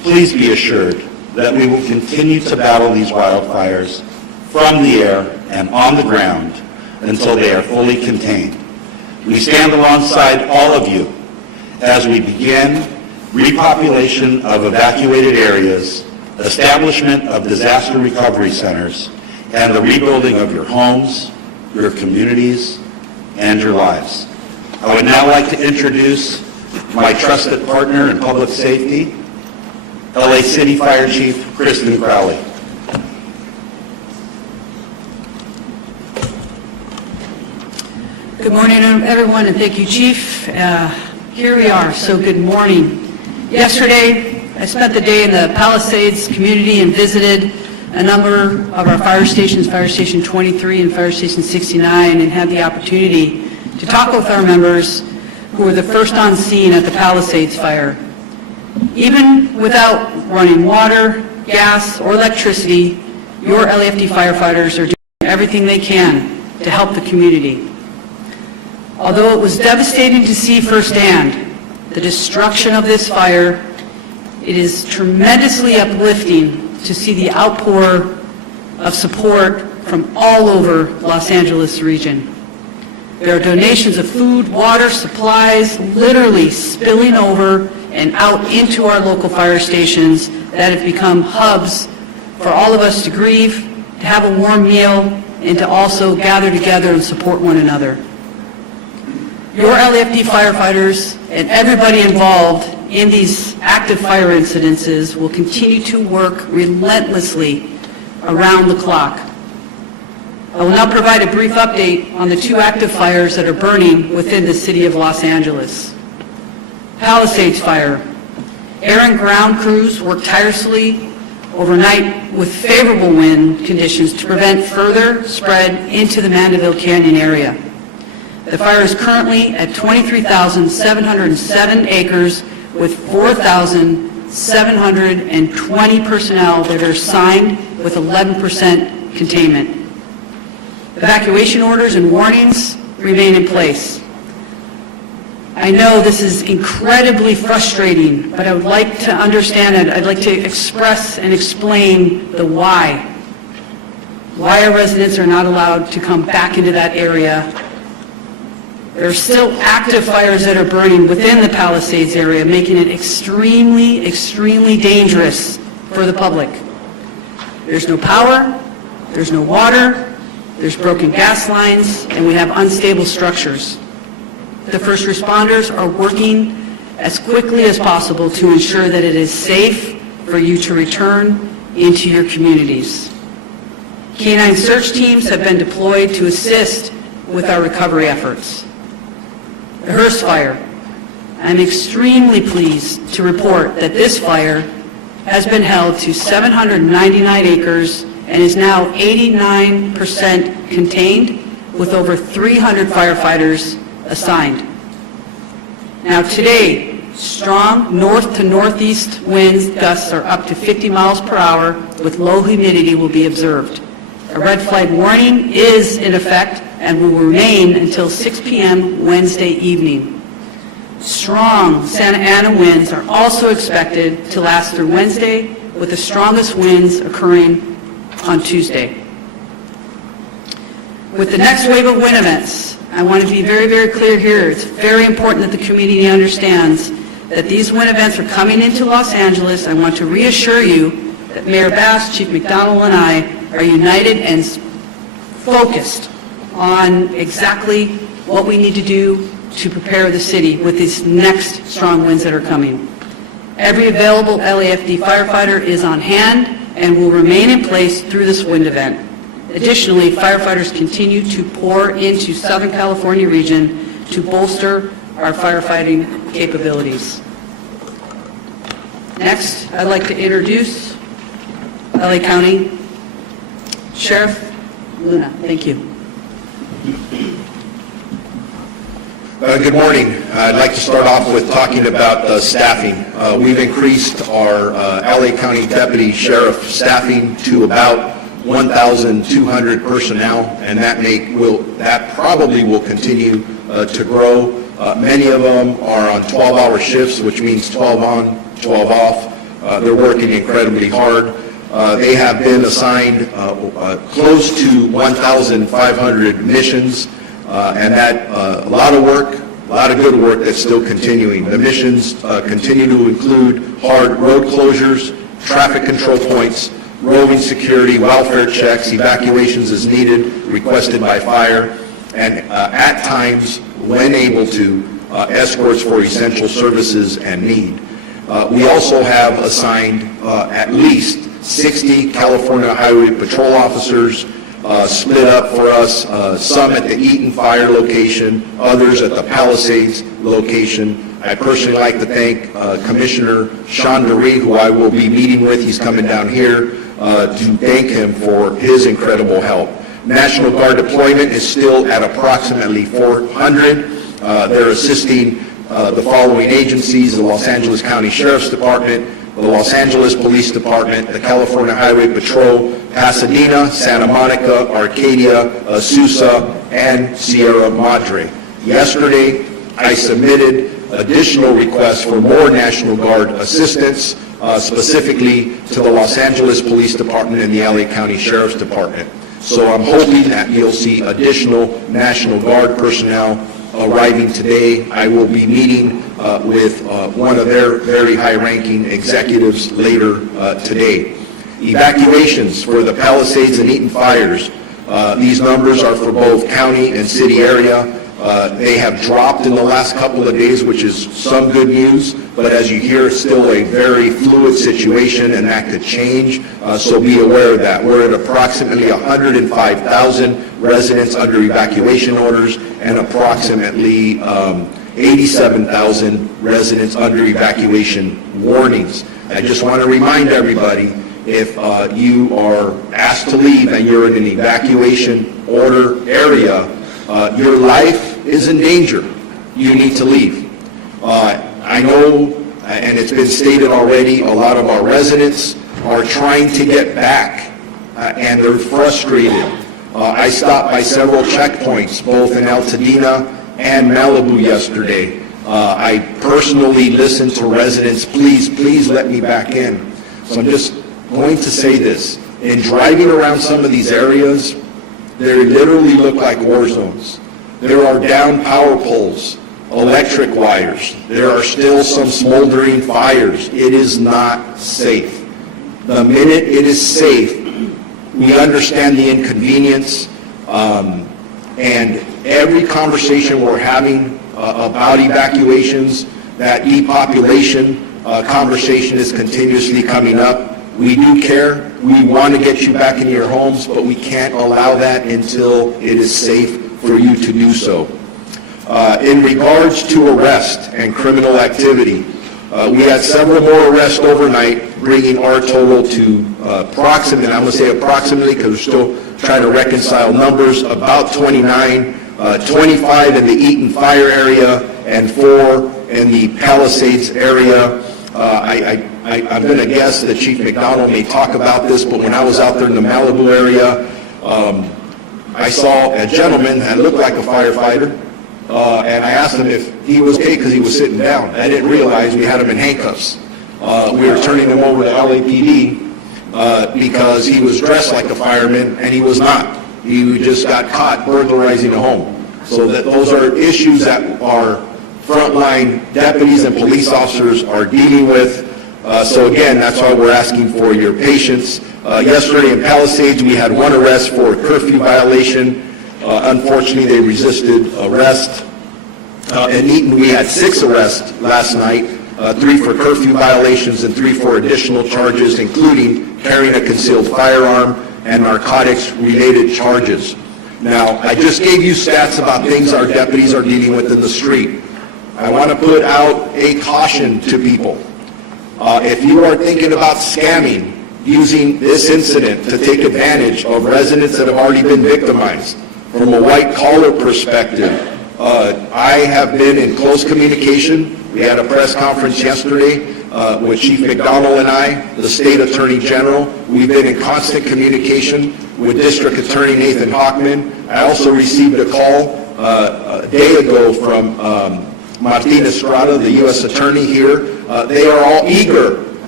please be assured that we will continue to battle these wildfires from the air and on the ground until they are fully contained. We stand alongside all of you as we begin repopulation of evacuated areas, establishment of disaster recovery centers, and the rebuilding of your homes, your communities, and your lives. I would now like to introduce my trusted partner in public safety, LA City Fire Chief Kristen Crowley. Good morning, everyone, and thank you, Chief. Here we are, so good morning. Yesterday, I spent the day in the Palisades community and visited a number of our fire stations, Fire Station 23 and Fire Station 69, and had the opportunity to talk with our members who were the first on scene at the Palisades Fire. Even without running water, gas, or electricity, your LAFD firefighters are doing everything they can to help the community. Although it was devastating to see firsthand the destruction of this fire, it is tremendously uplifting to see the outpour of support from all over Los Angeles region. There are donations of food, water, supplies, literally spilling over and out into our local fire stations that have become hubs for all of us to grieve, to have a warm meal, and to also gather together and support one another. Your LAFD firefighters and everybody involved in these active fire incidences will continue to work relentlessly around the clock. I will now provide a brief update on the two active fires that are burning within the city of Los Angeles. Palisades Fire. Air and ground crews worked tirelessly overnight with favorable wind conditions to prevent further spread into the Mandeville Canyon area. The fire is currently at 23,707 acres with 4,720 personnel that are assigned with 11% containment. Evacuation orders and warnings remain in place. I know this is incredibly frustrating, but I would like to understand it. I'd like to express and explain the why. Why our residents are not allowed to come back into that area. There are still active fires that are burning within the Palisades area, making it extremely, extremely dangerous for the public. There's no power, there's no water, there's broken gas lines, and we have unstable structures. The first responders are working as quickly as possible to ensure that it is safe for you to return into your communities. Canine search teams have been deployed to assist with our recovery efforts. The Hearst Fire. I'm extremely pleased to report that this fire has been held to 799 acres and is now 89% contained with over 300 firefighters assigned. Now today, strong north to northeast winds gusts are up to 50 miles per hour with low humidity will be observed. A red flag warning is in effect and will remain until 6 p.m. Wednesday evening. Strong Santa Ana winds are also expected to last through Wednesday, with the strongest winds occurring on Tuesday. With the next wave of wind events, I want to be very, very clear here. It's very important that the community understands that these wind events are coming into Los Angeles. I want to reassure you that Mayor Bass, Chief McDonald, and I are united and focused on exactly what we need to do to prepare the city with these next strong winds that are coming. Every available LAFD firefighter is on hand and will remain in place through this wind event. Additionally, firefighters continue to pour into Southern California region to bolster our firefighting capabilities. Next, I'd like to introduce LA County Sheriff Luna. Thank you. Good morning. I'd like to start off with talking about staffing. We've increased our LA County Deputy Sheriff staffing to about 1,200 personnel, and that probably will continue to grow. Many of them are on 12-hour shifts, which means 12 on, 12 off. They're working incredibly hard. They have been assigned close to 1,500 missions, and that a lot of work, a lot of good work that's still continuing. The missions continue to include hard road closures, traffic control points, roving security, welfare checks, evacuations as needed, requested by fire, and at times, when able to, escorts for essential services and need. We also have assigned at least 60 California Highway Patrol officers split up for us, some at the Eaton Fire location, others at the Palisades location. I personally like to thank Commissioner Sean DeRee, who I will be meeting with. He's coming down here to thank him for his incredible help. National Guard deployment is still at approximately 400. They're assisting the following agencies: the Los Angeles County Sheriff's Department, the Los Angeles Police Department, the California Highway Patrol, Pasadena, Santa Monica, Arcadia, Azusa, and Sierra Madre. Yesterday, I submitted additional requests for more National Guard assistance, specifically to the Los Angeles Police Department and the LA County Sheriff's Department. So I'm hoping that you'll see additional National Guard personnel arriving today. I will be meeting with one of their very high-ranking executives later today. Evacuations for the Palisades and Eaton fires. These numbers are for both county and city area. They have dropped in the last couple of days, which is some good news, but as you hear, it's still a very fluid situation, and that could change, so be aware of that. We're at approximately 105,000 residents under evacuation orders and approximately 87,000 residents under evacuation warnings. I just want to remind everybody, if you are asked to leave and you're in an evacuation order area, your life is in danger. You need to leave. I know, and it's been stated already, a lot of our residents are trying to get back, and they're frustrated. I stopped by several checkpoints, both in Altadena and Malibu yesterday. I personally listened to residents, please let me back in. So I'm just going to say this. In driving around some of these areas, they literally look like war zones. There are down power poles, electric wires. There are still some smoldering fires. It is not safe. The minute it is safe, we understand the inconvenience, and every conversation we're having about evacuations, that depopulation conversation is continuously coming up. We do care. We want to get you back into your homes, but we can't allow that until it is safe for you to do so. In regards to arrest and criminal activity, we had several more arrests overnight, bringing our total to approximately, I'm going to say approximately because we're still trying to reconcile numbers, about 29, 25 in the Eaton Fire area and 4 in the Palisades area. I'm going to guess that Chief McDonald may talk about this, but when I was out there in the Malibu area, I saw a gentleman that looked like a firefighter, and I asked him if he was okay because he was sitting down. I didn't realize we had him in handcuffs. We were turning him over to LAPD because he was dressed like a fireman, and he was not. He just got caught burglarizing a home. So that those are issues that our frontline deputies and police officers are dealing with. So again, that's why we're asking for your patience. Yesterday in Palisades, we had 1 arrest for a curfew violation. Unfortunately, they resisted arrest. In Eaton, we had 6 arrests last night, 3 for curfew violations and 3 for additional charges, including carrying a concealed firearm and narcotics-related charges. Now, I just gave you stats about things our deputies are dealing with in the street. I want to put out a caution to people. If you are thinking about scamming, using this incident to take advantage of residents that have already been victimized, from a white-collar perspective, I have been in close communication. We had a press conference yesterday with Chief McDonald and I, the State Attorney General. We've been in constant communication with District Attorney Nathan Hockman. I also received a call a day ago from Martin Estrada, the U.S. Attorney here. They are all eager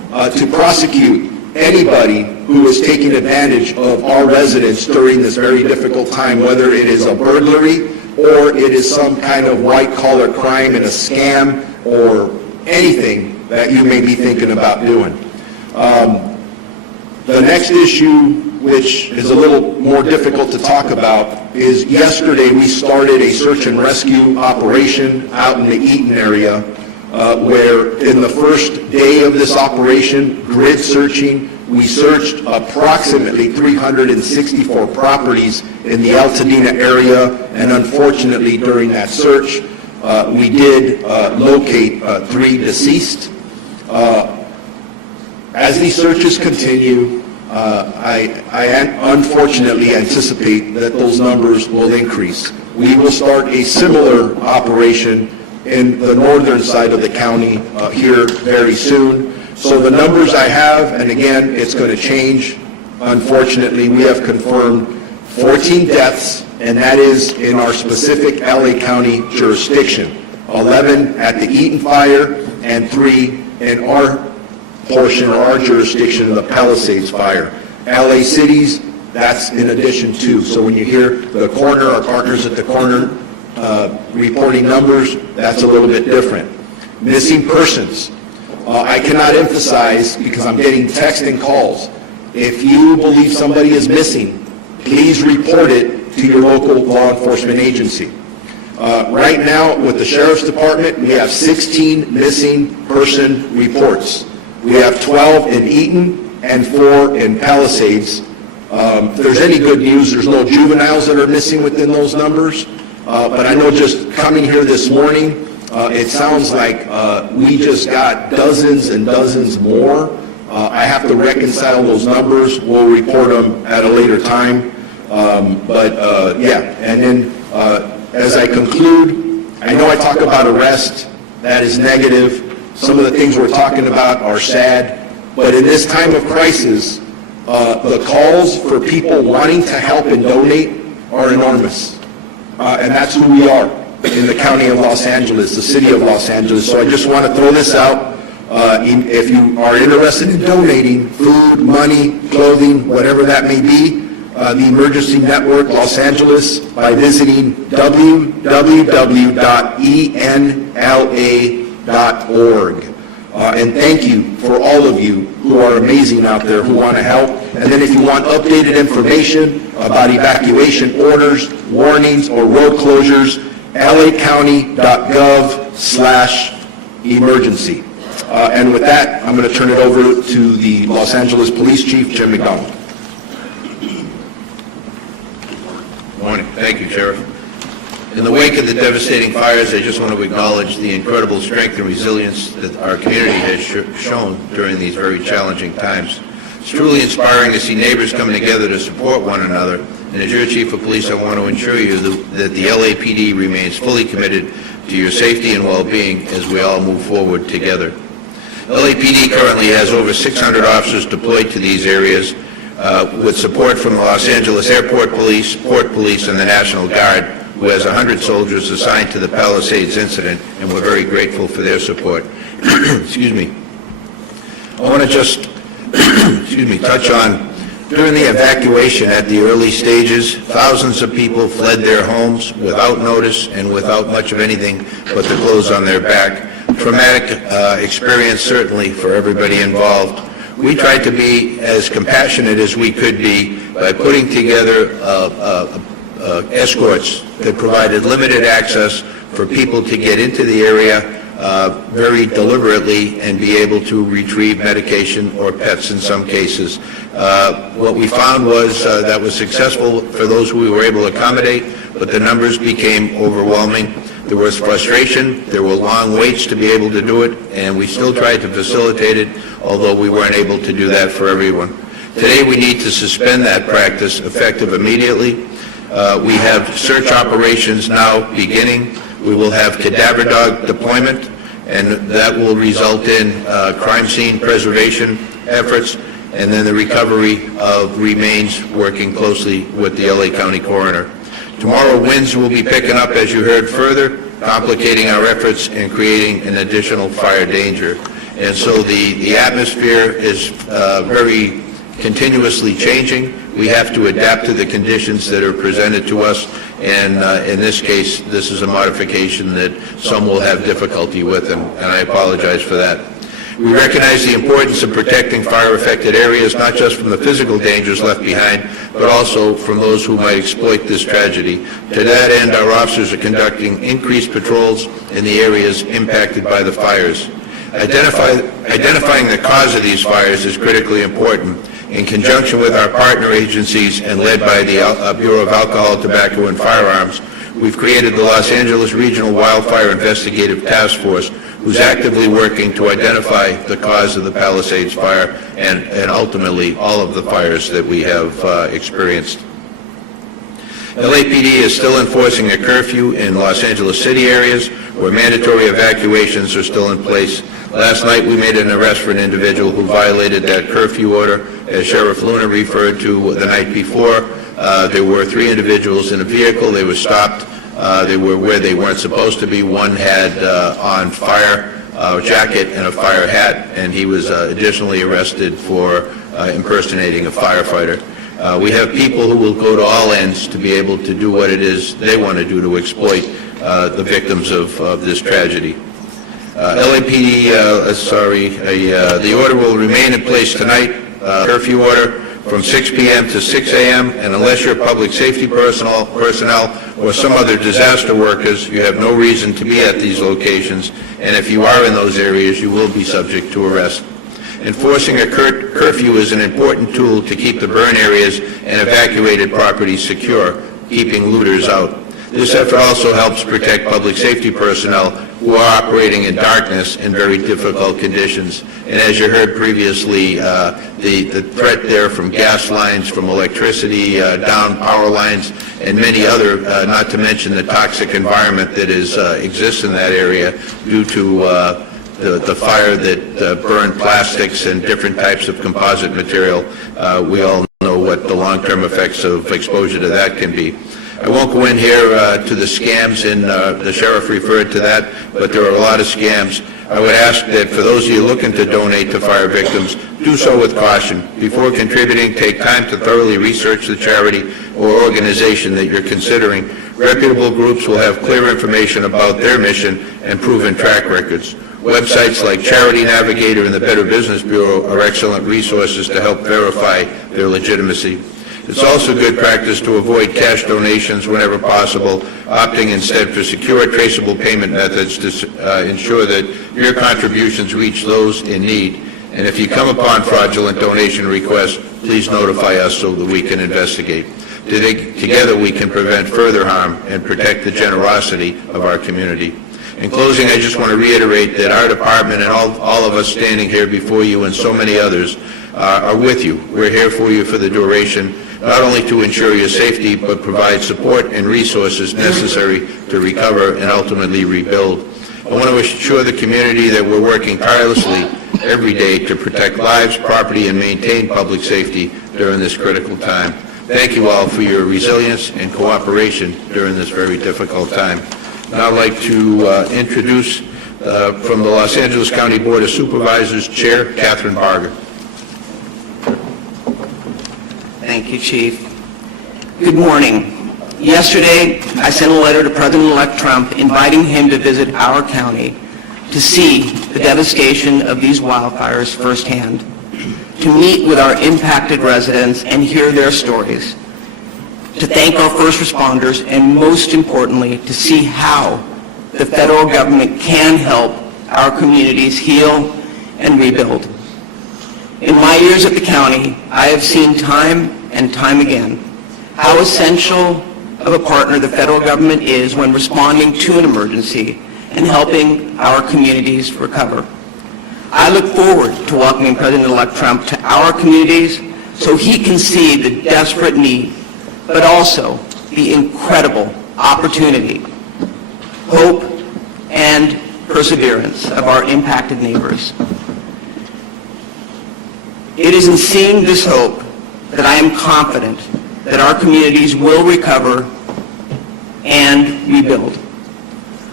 to prosecute anybody who is taking advantage of our residents during this very difficult time, whether it is a burglary or it is some kind of white-collar crime and a scam or anything that you may be thinking about doing. The next issue, which is a little more difficult to talk about, is yesterday we started a search and rescue operation out in the Eaton area, where in the first day of this operation, grid searching, we searched approximately 364 properties in the Altadena area, and unfortunately during that search, we did locate 3 deceased. As these searches continue, I unfortunately anticipate that those numbers will increase. We will start a similar operation in the northern side of the county here very soon. So the numbers I have, and again, it's going to change. Unfortunately, we have confirmed 14 deaths, and that is in our specific LA County jurisdiction. 11 at the Eaton Fire and 3 in our portion or our jurisdiction of the Palisades Fire. LA cities, that's in addition to. So when you hear the coroner, our partners at the coroner reporting numbers, that's a little bit different. Missing persons. I cannot emphasize, because I'm getting text and calls, if you believe somebody is missing, please report it to your local law enforcement agency. Right now, with the Sheriff's Department, we have 16 missing person reports. We have 12 in Eaton and 4 in Palisades. If there's any good news, there's no juveniles that are missing within those numbers. But I know just coming here this morning, it sounds like we just got dozens and dozens more. I have to reconcile those numbers. We'll report them at a later time. Yeah, and then as I conclude, I know I talk about arrest. That is negative. Some of the things we're talking about are sad. But in this time of crisis, the calls for people wanting to help and donate are enormous. And that's who we are in the county of Los Angeles, the city of Los Angeles. So I just want to throw this out. If you are interested in donating food, money, clothing, whatever that may be, the Emergency Network Los Angeles by visiting www.enla.org. And thank you for all of you who are amazing out there who want to help. And then if you want updated information about evacuation orders, warnings, or road closures, lacounty.gov/emergency. And with that, I'm going to turn it over to the Los Angeles Police Chief, Jim McDonald. Morning. Thank you, Sheriff. In the wake of the devastating fires, I just want to acknowledge the incredible strength and resilience that our community has shown during these very challenging times. It's truly inspiring to see neighbors coming together to support one another. And as your Chief of Police, I want to assure you that the LAPD remains fully committed to your safety and well-being as we all move forward together. LAPD currently has over 600 officers deployed to these areas with support from the Los Angeles Airport Police, Port Police, and the National Guard, who has 100 soldiers assigned to the Palisades incident, and we're very grateful for their support. Excuse me. I want to just touch on, during the evacuation at the early stages, thousands of people fled their homes without notice and without much of anything but the clothes on their back. Traumatic experience, certainly, for everybody involved. We tried to be as compassionate as we could be by putting together escorts that provided limited access for people to get into the area very deliberately and be able to retrieve medication or pets in some cases. What we found was that was successful for those who we were able to accommodate, but the numbers became overwhelming. There was frustration, there were long waits to be able to do it, and we still tried to facilitate it, although we weren't able to do that for everyone. Today we need to suspend that practice effective immediately. We have search operations now beginning. We will have cadaver dog deployment, and that will result in crime scene preservation efforts, and then the recovery of remains, working closely with the LA County Coroner. Tomorrow, winds will be picking up, as you heard, further, complicating our efforts and creating an additional fire danger. And so the atmosphere is very continuously changing. We have to adapt to the conditions that are presented to us, and in this case, this is a modification that some will have difficulty with, and I apologize for that. We recognize the importance of protecting fire-affected areas, not just from the physical dangers left behind, but also from those who might exploit this tragedy. To that end, our officers are conducting increased patrols in the areas impacted by the fires. Identifying the cause of these fires is critically important. In conjunction with our partner agencies and led by the Bureau of Alcohol, Tobacco, and Firearms, we've created the Los Angeles Regional Wildfire Investigative Task Force, who's actively working to identify the cause of the Palisades Fire and ultimately all of the fires that we have experienced. LAPD is still enforcing a curfew in Los Angeles city areas where mandatory evacuations are still in place. Last night, we made an arrest for an individual who violated that curfew order. As Sheriff Luna referred to the night before, there were 3 individuals in a vehicle. They were stopped. They were where they weren't supposed to be. One had on fire jacket and a fire hat, and he was additionally arrested for impersonating a firefighter. We have people who will go to all ends to be able to do what it is they want to do to exploit the victims of this tragedy. LAPD, the order will remain in place tonight, curfew order from 6 p.m. to 6 a.m., and unless you're public safety personnel or some other disaster workers, you have no reason to be at these locations, and if you are in those areas, you will be subject to arrest. Enforcing a curfew is an important tool to keep the burn areas and evacuated properties secure, keeping looters out. This effort also helps protect public safety personnel who are operating in darkness in very difficult conditions. And as you heard previously, the threat there from gas lines, from electricity, down power lines, and many other, not to mention the toxic environment that exists in that area due to the fire that burned plastics and different types of composite material. We all know what the long-term effects of exposure to that can be. I won't go in here to the scams, and the sheriff referred to that, but there are a lot of scams. I would ask that for those of you looking to donate to fire victims, do so with caution. Before contributing, take time to thoroughly research the charity or organization that you're considering. Reputable groups will have clear information about their mission and proven track records. Websites like Charity Navigator and the Better Business Bureau are excellent resources to help verify their legitimacy. It's also good practice to avoid cash donations whenever possible, opting instead for secure, traceable payment methods to ensure that your contributions reach those in need. And if you come upon fraudulent donation requests, please notify us so that we can investigate. Together we can prevent further harm and protect the generosity of our community. In closing, I just want to reiterate that our department and all of us standing here before you and so many others are with you. We're here for you for the duration, not only to ensure your safety, but provide support and resources necessary to recover and ultimately rebuild. I want to assure the community that we're working tirelessly every day to protect lives, property, and maintain public safety during this critical time. Thank you all for your resilience and cooperation during this very difficult time. Now I'd like to introduce from the Los Angeles County Board of Supervisors, Chair Catherine Barger. Thank you, Chief. Good morning. Yesterday, I sent a letter to President-elect Trump inviting him to visit our county to see the devastation of these wildfires firsthand, to meet with our impacted residents and hear their stories, to thank our first responders, and most importantly, to see how the federal government can help our communities heal and rebuild. In my years at the county, I have seen time and time again how essential of a partner the federal government is when responding to an emergency and helping our communities recover. I look forward to welcoming President-elect Trump to our communities so he can see the desperate need, but also the incredible opportunity, hope, and perseverance of our impacted neighbors. It is in seeing this hope that I am confident that our communities will recover and rebuild.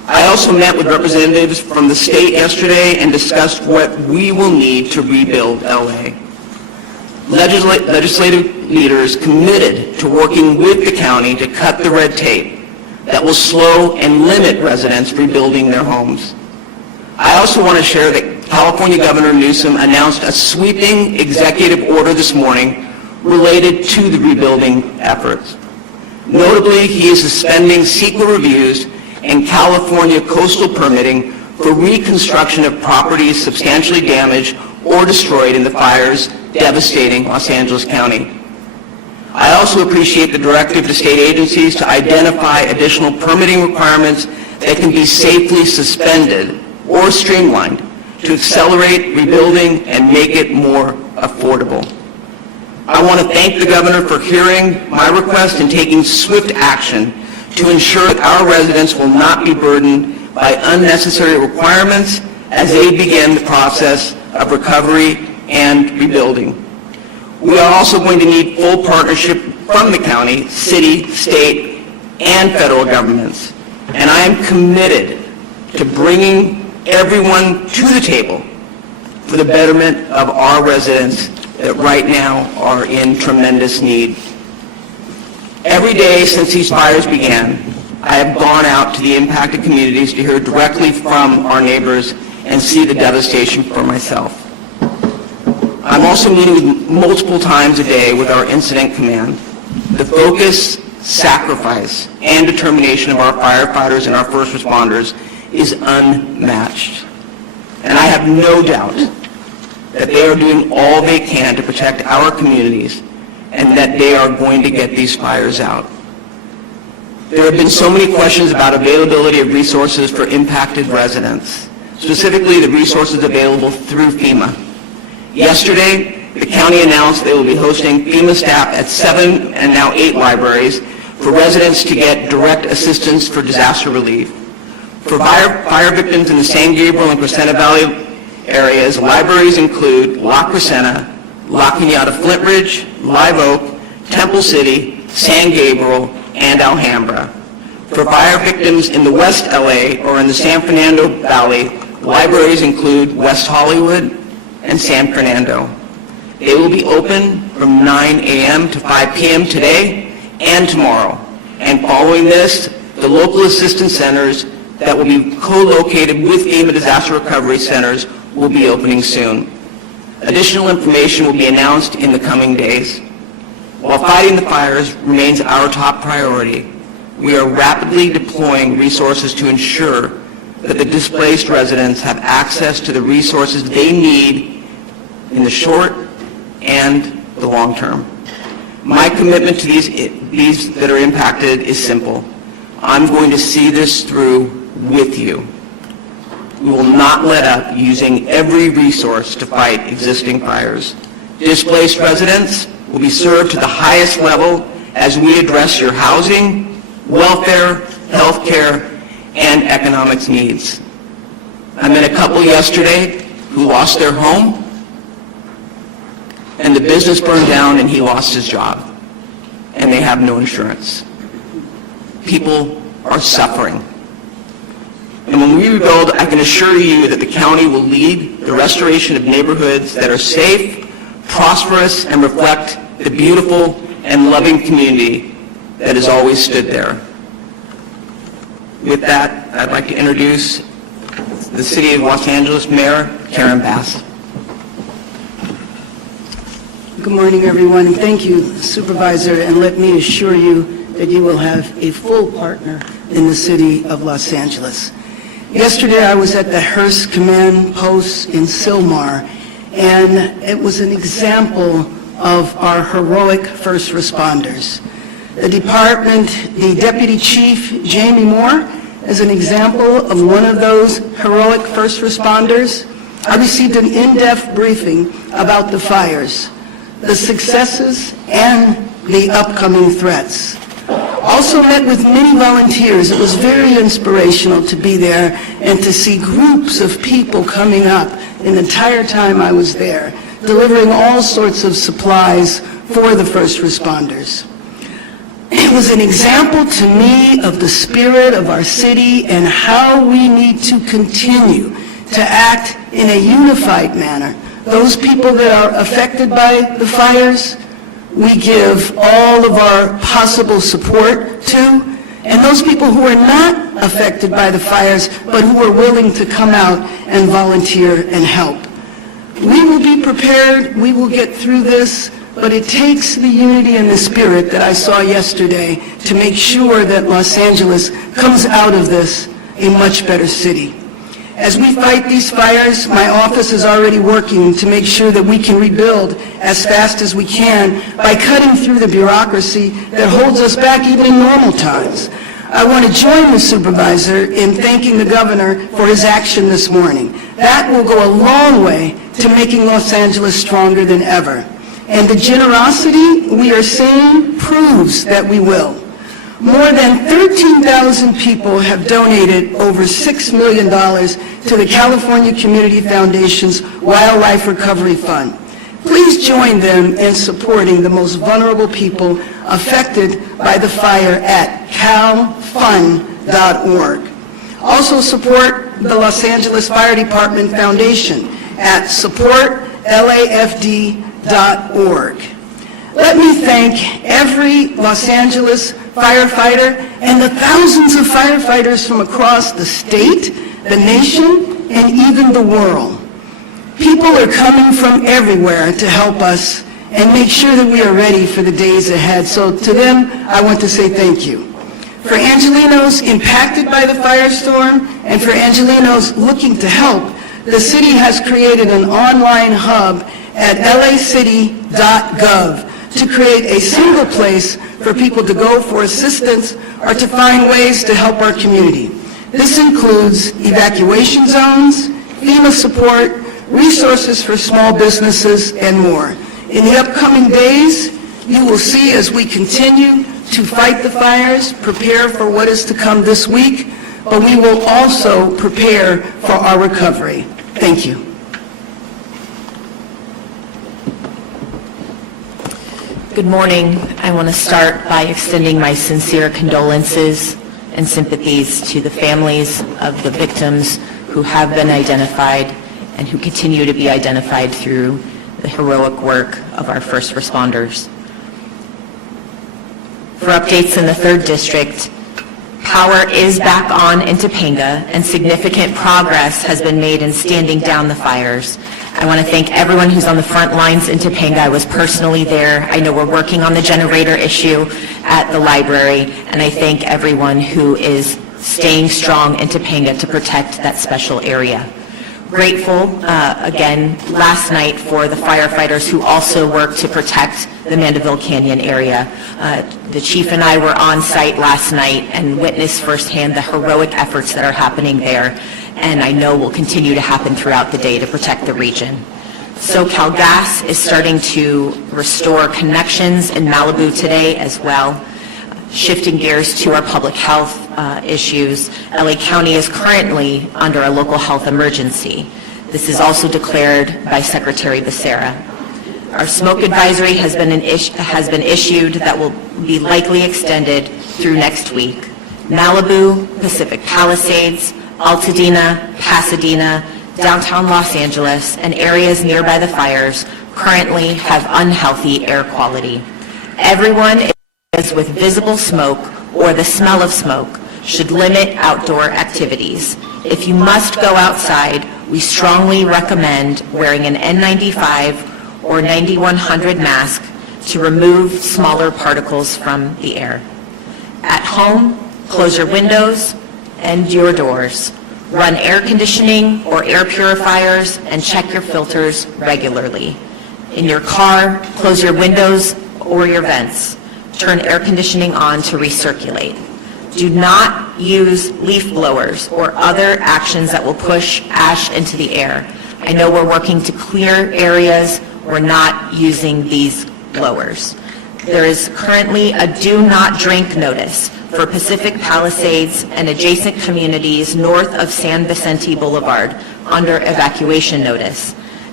I also met with representatives from the state yesterday and discussed what we will need to rebuild LA. Legislative leaders committed to working with the county to cut the red tape that will slow and limit residents rebuilding their homes. I also want to share that California Governor Newsom announced a sweeping executive order this morning related to the rebuilding efforts. Notably, he is suspending CEQA reviews and California coastal permitting for reconstruction of properties substantially damaged or destroyed in the fires devastating Los Angeles County. I also appreciate the directive to state agencies to identify additional permitting requirements that can be safely suspended or streamlined to accelerate rebuilding and make it more affordable. I want to thank the governor for hearing my request and taking swift action to ensure that our residents will not be burdened by unnecessary requirements as they begin the process of recovery and rebuilding. We are also going to need full partnership from the county, city, state, and federal governments. And I am committed to bringing everyone to the table for the betterment of our residents that right now are in tremendous need. Every day since these fires began, I have gone out to the impacted communities to hear directly from our neighbors and see the devastation for myself. I'm also meeting multiple times a day with our incident command. The focus, sacrifice, and determination of our firefighters and our first responders is unmatched. And I have no doubt that they are doing all they can to protect our communities and that they are going to get these fires out. There have been so many questions about availability of resources for impacted residents, specifically the resources available through FEMA. Yesterday, the county announced they will be hosting FEMA staff at 7 and now 8 libraries for residents to get direct assistance for disaster relief. For fire victims in the San Gabriel and Crescenta Valley areas, libraries include La Crescenta, La Cañada Flint Ridge, Live Oak, Temple City, San Gabriel, and Alhambra. For fire victims in the West LA or in the San Fernando Valley, libraries include West Hollywood and San Fernando. They will be open from 9 a.m. to 5 p.m. today and tomorrow. And following this, the local assistance centers that will be co-located with FEMA disaster recovery centers will be opening soon. Additional information will be announced in the coming days. While fighting the fires remains our top priority, we are rapidly deploying resources to ensure that the displaced residents have access to the resources they need in the short and the long term. My commitment to these that are impacted is simple. I'm going to see this through with you. We will not let up using every resource to fight existing fires. Displaced residents will be served to the highest level as we address your housing, welfare, health care, and economics needs. I met a couple yesterday who lost their home, and the business burned down and he lost his job, and they have no insurance. People are suffering. And when we rebuild, I can assure you that the county will lead the restoration of neighborhoods that are safe, prosperous, and reflect the beautiful and loving community that has always stood there. With that, I'd like to introduce the City of Los Angeles Mayor, Karen Bass. Good morning, everyone. Thank you, Supervisor, and let me assure you that you will have a full partner in the City of Los Angeles. Yesterday, I was at the Hearst Command Post in Sylmar, and it was an example of our heroic first responders. The department, the Deputy Chief, Jamie Moore, is an example of one of those heroic first responders. I received an in-depth briefing about the fires, the successes, and the upcoming threats. Also met with many volunteers. It was very inspirational to be there and to see groups of people coming up the entire time I was there, delivering all sorts of supplies for the first responders. It was an example to me of the spirit of our city and how we need to continue to act in a unified manner. Those people that are affected by the fires, we give all of our possible support to, and those people who are not affected by the fires, but who are willing to come out and volunteer and help. We will be prepared, we will get through this, but it takes the unity and the spirit that I saw yesterday to make sure that Los Angeles comes out of this a much better city. As we fight these fires, my office is already working to make sure that we can rebuild as fast as we can by cutting through the bureaucracy that holds us back even in normal times. I want to join the supervisor in thanking the governor for his action this morning. That will go a long way to making Los Angeles stronger than ever. And the generosity we are seeing proves that we will. More than 13,000 people have donated over $6 million to the California Community Foundation's Wildlife Recovery Fund. Please join them in supporting the most vulnerable people affected by the fire at calfund.org. Also support the Los Angeles Fire Department Foundation at supportlafd.org. Let me thank every Los Angeles firefighter and the thousands of firefighters from across the state, the nation, and even the world. People are coming from everywhere to help us and make sure that we are ready for the days ahead. So to them, I want to say thank you. For Angelenos impacted by the firestorm and for Angelenos looking to help, the city has created an online hub at lacity.gov to create a single place for people to go for assistance or to find ways to help our community. This includes evacuation zones, FEMA support, resources for small businesses, and more. In the upcoming days, you will see as we continue to fight the fires, prepare for what is to come this week, but we will also prepare for our recovery. Thank you. Good morning. I want to start by extending my sincere condolences and sympathies to the families of the victims who have been identified and who continue to be identified through the heroic work of our first responders. For updates in the 3rd District, power is back on in Topanga and significant progress has been made in standing down the fires. I want to thank everyone who's on the front lines in Topanga. I was personally there. I know we're working on the generator issue at the library, and I thank everyone who is staying strong in Topanga to protect that special area. Grateful, again, last night for the firefighters who also worked to protect the Mandeville Canyon area. The chief and I were on site last night and witnessed firsthand the heroic efforts that are happening there, and I know will continue to happen throughout the day to protect the region. SoCal Gas is starting to restore connections in Malibu today as well. Shifting gears to our public health issues, LA County is currently under a local health emergency. This is also declared by Secretary Becerra. Our smoke advisory has been issued that will be likely extended through next week. Malibu, Pacific Palisades, Altadena, Pasadena, downtown Los Angeles, and areas nearby the fires currently have unhealthy air quality. Everyone with visible smoke or the smell of smoke should limit outdoor activities. If you must go outside, we strongly recommend wearing an N95 or 9100 mask to remove smaller particles from the air. At home, close your windows and your doors. Run air conditioning or air purifiers and check your filters regularly. In your car, close your windows or your vents. Turn air conditioning on to recirculate. Do not use leaf blowers or other actions that will push ash into the air. I know we're working to clear areas. We're not using these blowers. There is currently a do not drink notice for Pacific Palisades and adjacent communities north of San Vicente Boulevard under evacuation notice.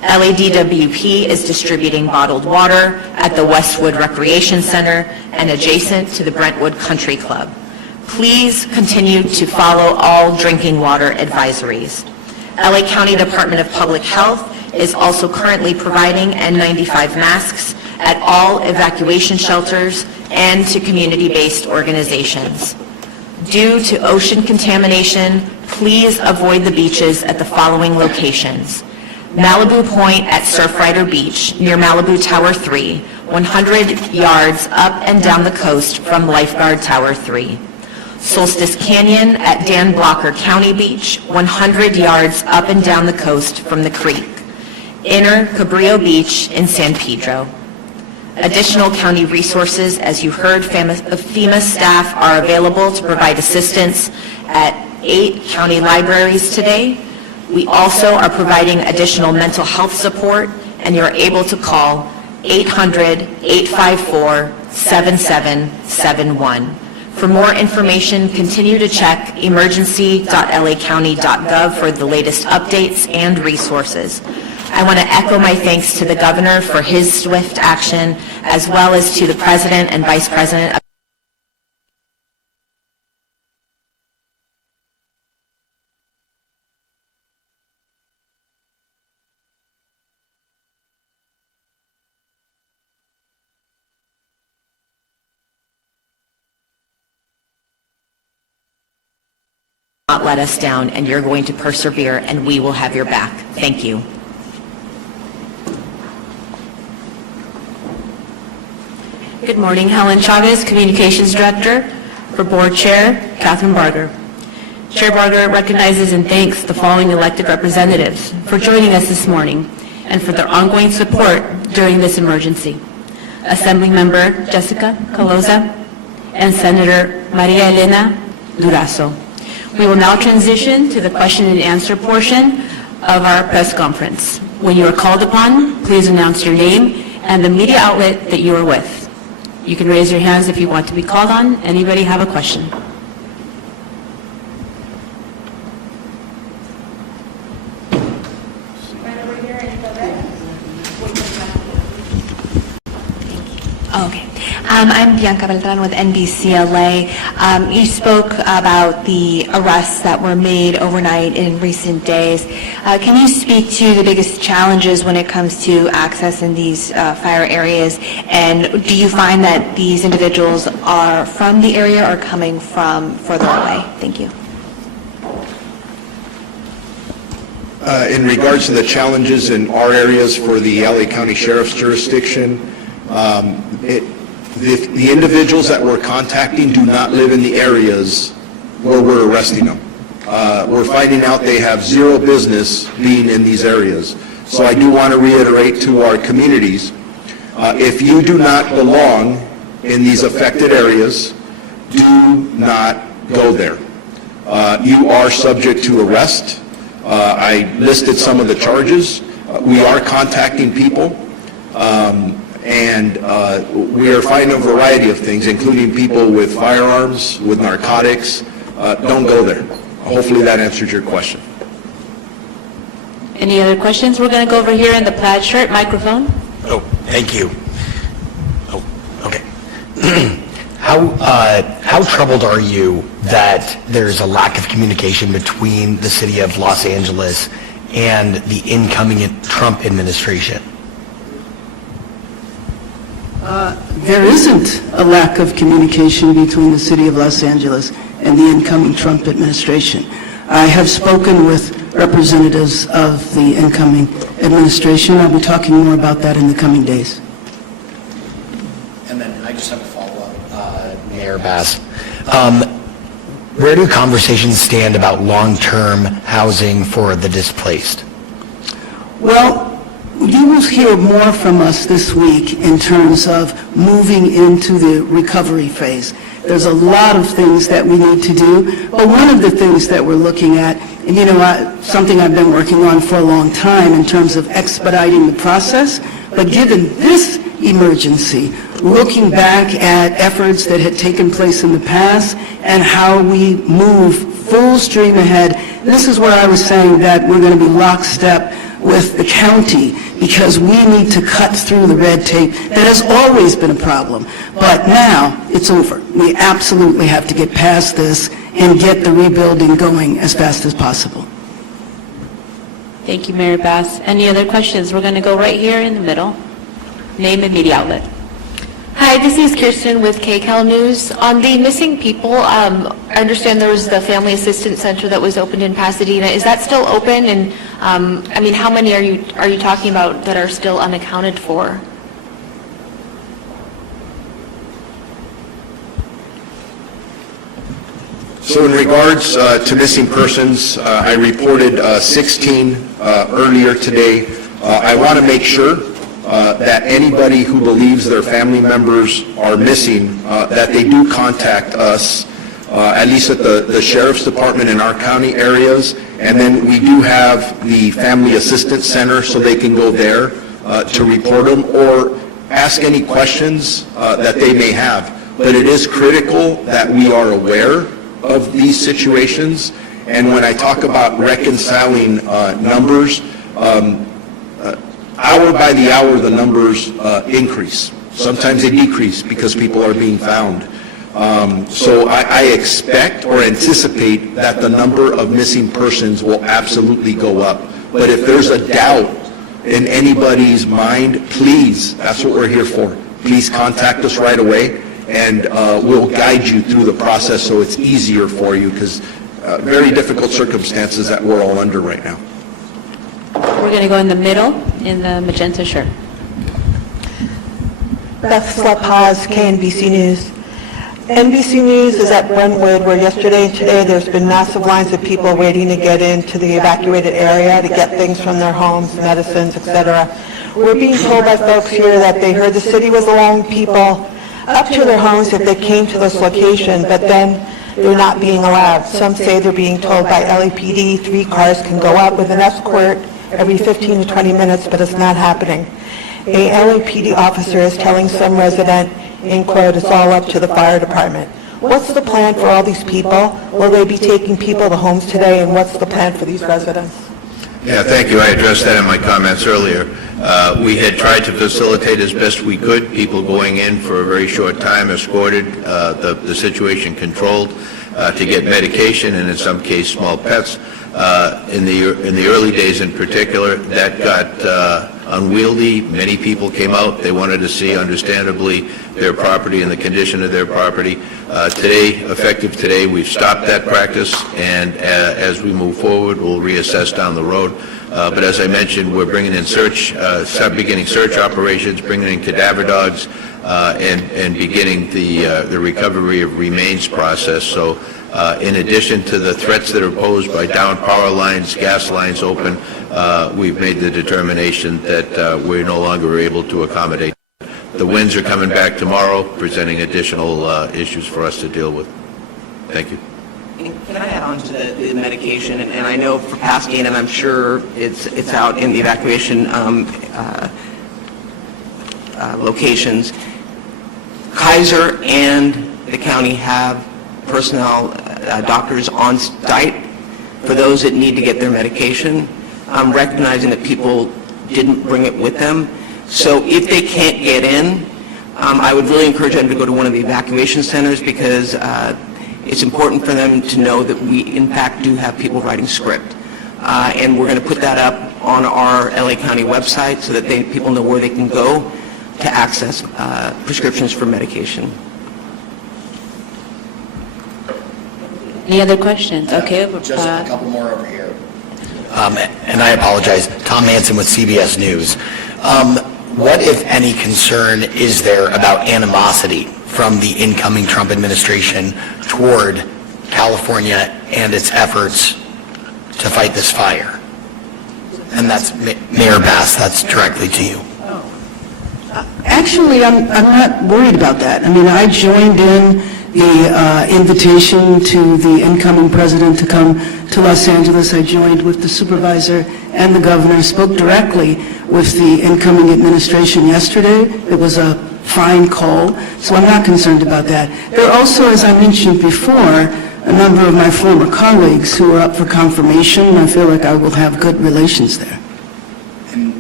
LADWP is distributing bottled water at the Westwood Recreation Center and adjacent to the Brentwood Country Club. Please continue to follow all drinking water advisories. LA County Department of Public Health is also currently providing N95 masks at all evacuation shelters and to community-based organizations. Due to ocean contamination, please avoid the beaches at the following locations: Malibu Point at Surfrider Beach near Malibu Tower 3, 100 yards up and down the coast from Lifeguard Tower 3. Solstice Canyon at Dan Blocker County Beach, 100 yards up and down the coast from the creek. Inner Cabrillo Beach in San Pedro. Additional county resources, as you heard, FEMA staff are available to provide assistance at 8 county libraries today. We also are providing additional mental health support, and you're able to call 800-854-7771. For more information, continue to check emergency.lacounty.gov for the latest updates and resources. I want to echo my thanks to the governor for his swift action, as well as to the president and vice president. Not let us down, and you're going to persevere, and we will have your back. Thank you. Good morning, Helen Chavez, Communications Director. For Board Chair, Catherine Barger. Chair Barger recognizes and thanks the following elected representatives for joining us this morning and for their ongoing support during this emergency. Assembly Member Jessica Caloza and Senator Maria Elena Durazo. We will now transition to the question and answer portion of our press conference. When you are called upon, please announce your name and the media outlet that you are with. You can raise your hands if you want to be called on. Anybody have a question? Okay. I'm Bianca Beltran with NBCLA. You spoke about the arrests that were made overnight in recent days. Can you speak to the biggest challenges when it comes to access in these fire areas? And do you find that these individuals are from the area or coming from further away? Thank you. In regards to the challenges in our areas for the LA County Sheriff's jurisdiction, the individuals that we're contacting do not live in the areas where we're arresting them. We're finding out they have zero business being in these areas. So I do want to reiterate to our communities, if you do not belong in these affected areas, do not go there. You are subject to arrest. I listed some of the charges. We are contacting people. And we are finding a variety of things, including people with firearms, with narcotics. Don't go there. Hopefully that answers your question. Any other questions? We're going to go over here in the plaid shirt microphone. Oh, thank you. Oh, okay. How troubled are you that there's a lack of communication between the city of Los Angeles and the incoming Trump administration? There isn't a lack of communication between the city of Los Angeles and the incoming Trump administration. I have spoken with representatives of the incoming administration. I'll be talking more about that in the coming days. And then I just have a follow-up, Mayor Bass. Where do conversations stand about long-term housing for the displaced? Well, you will hear more from us this week in terms of moving into the recovery phase. There's a lot of things that we need to do, but one of the things that we're looking at, and something I've been working on for a long time in terms of expediting the process, but given this emergency, looking back at efforts that had taken place in the past and how we move full stream ahead, this is where I was saying that we're going to be lockstep with the county because we need to cut through the red tape. That has always been a problem, but now it's over. We absolutely have to get past this and get the rebuilding going as fast as possible. Thank you, Mayor Bass. Any other questions? We're going to go right here in the middle. Name and media outlet. Hi, this is Kirsten with KCAL News. On the missing people, I understand there was the Family Assistance Center that was opened in Pasadena. Is that still open? And I mean, how many are you talking about that are still unaccounted for? So in regards to missing persons, I reported 16 earlier today. I want to make sure that anybody who believes their family members are missing, that they do contact us, at least at the Sheriff's Department in our county areas, and then we do have the Family Assistance Center, so they can go there to report them or ask any questions that they may have. But it is critical that we are aware of these situations, and when I talk about reconciling numbers, hour by the hour, the numbers increase. Sometimes they decrease because people are being found. So I expect or anticipate that the number of missing persons will absolutely go up. But if there's a doubt in anybody's mind, please, that's what we're here for. Please contact us right away, and we'll guide you through the process so it's easier for you, because very difficult circumstances that we're all under right now. We're going to go in the middle, in the magenta shirt. Beth Slepaz, KNBC News. NBC News is at Brentwood, where yesterday and today there's been massive lines of people waiting to get into the evacuated area to get things from their homes, medicines, etc. We're being told by folks here that they heard the city was allowing people up to their homes if they came to this location, but then they're not being allowed. Some say they're being told by LAPD 3 cars can go out with an escort every 15 to 20 minutes, but it's not happening. A LAPD officer is telling some resident, in quote, it's all up to the fire department. What's the plan for all these people? Will they be taking people to homes today, and what's the plan for these residents? Yeah, thank you. I addressed that in my comments earlier. We had tried to facilitate as best we could, people going in for a very short time, escorted, the situation controlled, to get medication and in some case small pets. In the early days in particular, that got unwieldy. Many people came out. They wanted to see, understandably, their property and the condition of their property. Today, effective today, we've stopped that practice, and as we move forward, we'll reassess down the road. But as I mentioned, we're bringing in beginning search operations, bringing in cadaver dogs, and beginning the recovery of remains process. So in addition to the threats that are posed by downed power lines, gas lines open, we've made the determination that we're no longer able to accommodate. The winds are coming back tomorrow, presenting additional issues for us to deal with. Thank you. Can I add on to the medication? And I know for Pasadena, and I'm sure it's out in the evacuation locations. Kaiser and the county have personnel, doctors on site for those that need to get their medication. I'm recognizing that people didn't bring it with them. So if they can't get in, I would really encourage them to go to one of the evacuation centers, because it's important for them to know that we, in fact, do have people writing script. And we're going to put that up on our LA County website so that people know where they can go to access prescriptions for medication. Any other questions? Okay. Just a couple more over here. And I apologize, Tom Manson with CBS News. What, if any, concern is there about animosity from the incoming Trump administration toward California and its efforts to fight this fire? And that's Mayor Bass, that's directly to you. Actually, I'm not worried about that. I mean, I joined in the invitation to the incoming president to come to Los Angeles. I joined with the supervisor and the governor, spoke directly with the incoming administration yesterday. It was a fine call, so I'm not concerned about that. There are also, as I mentioned before, a number of my former colleagues who are up for confirmation. I feel like I will have good relations there.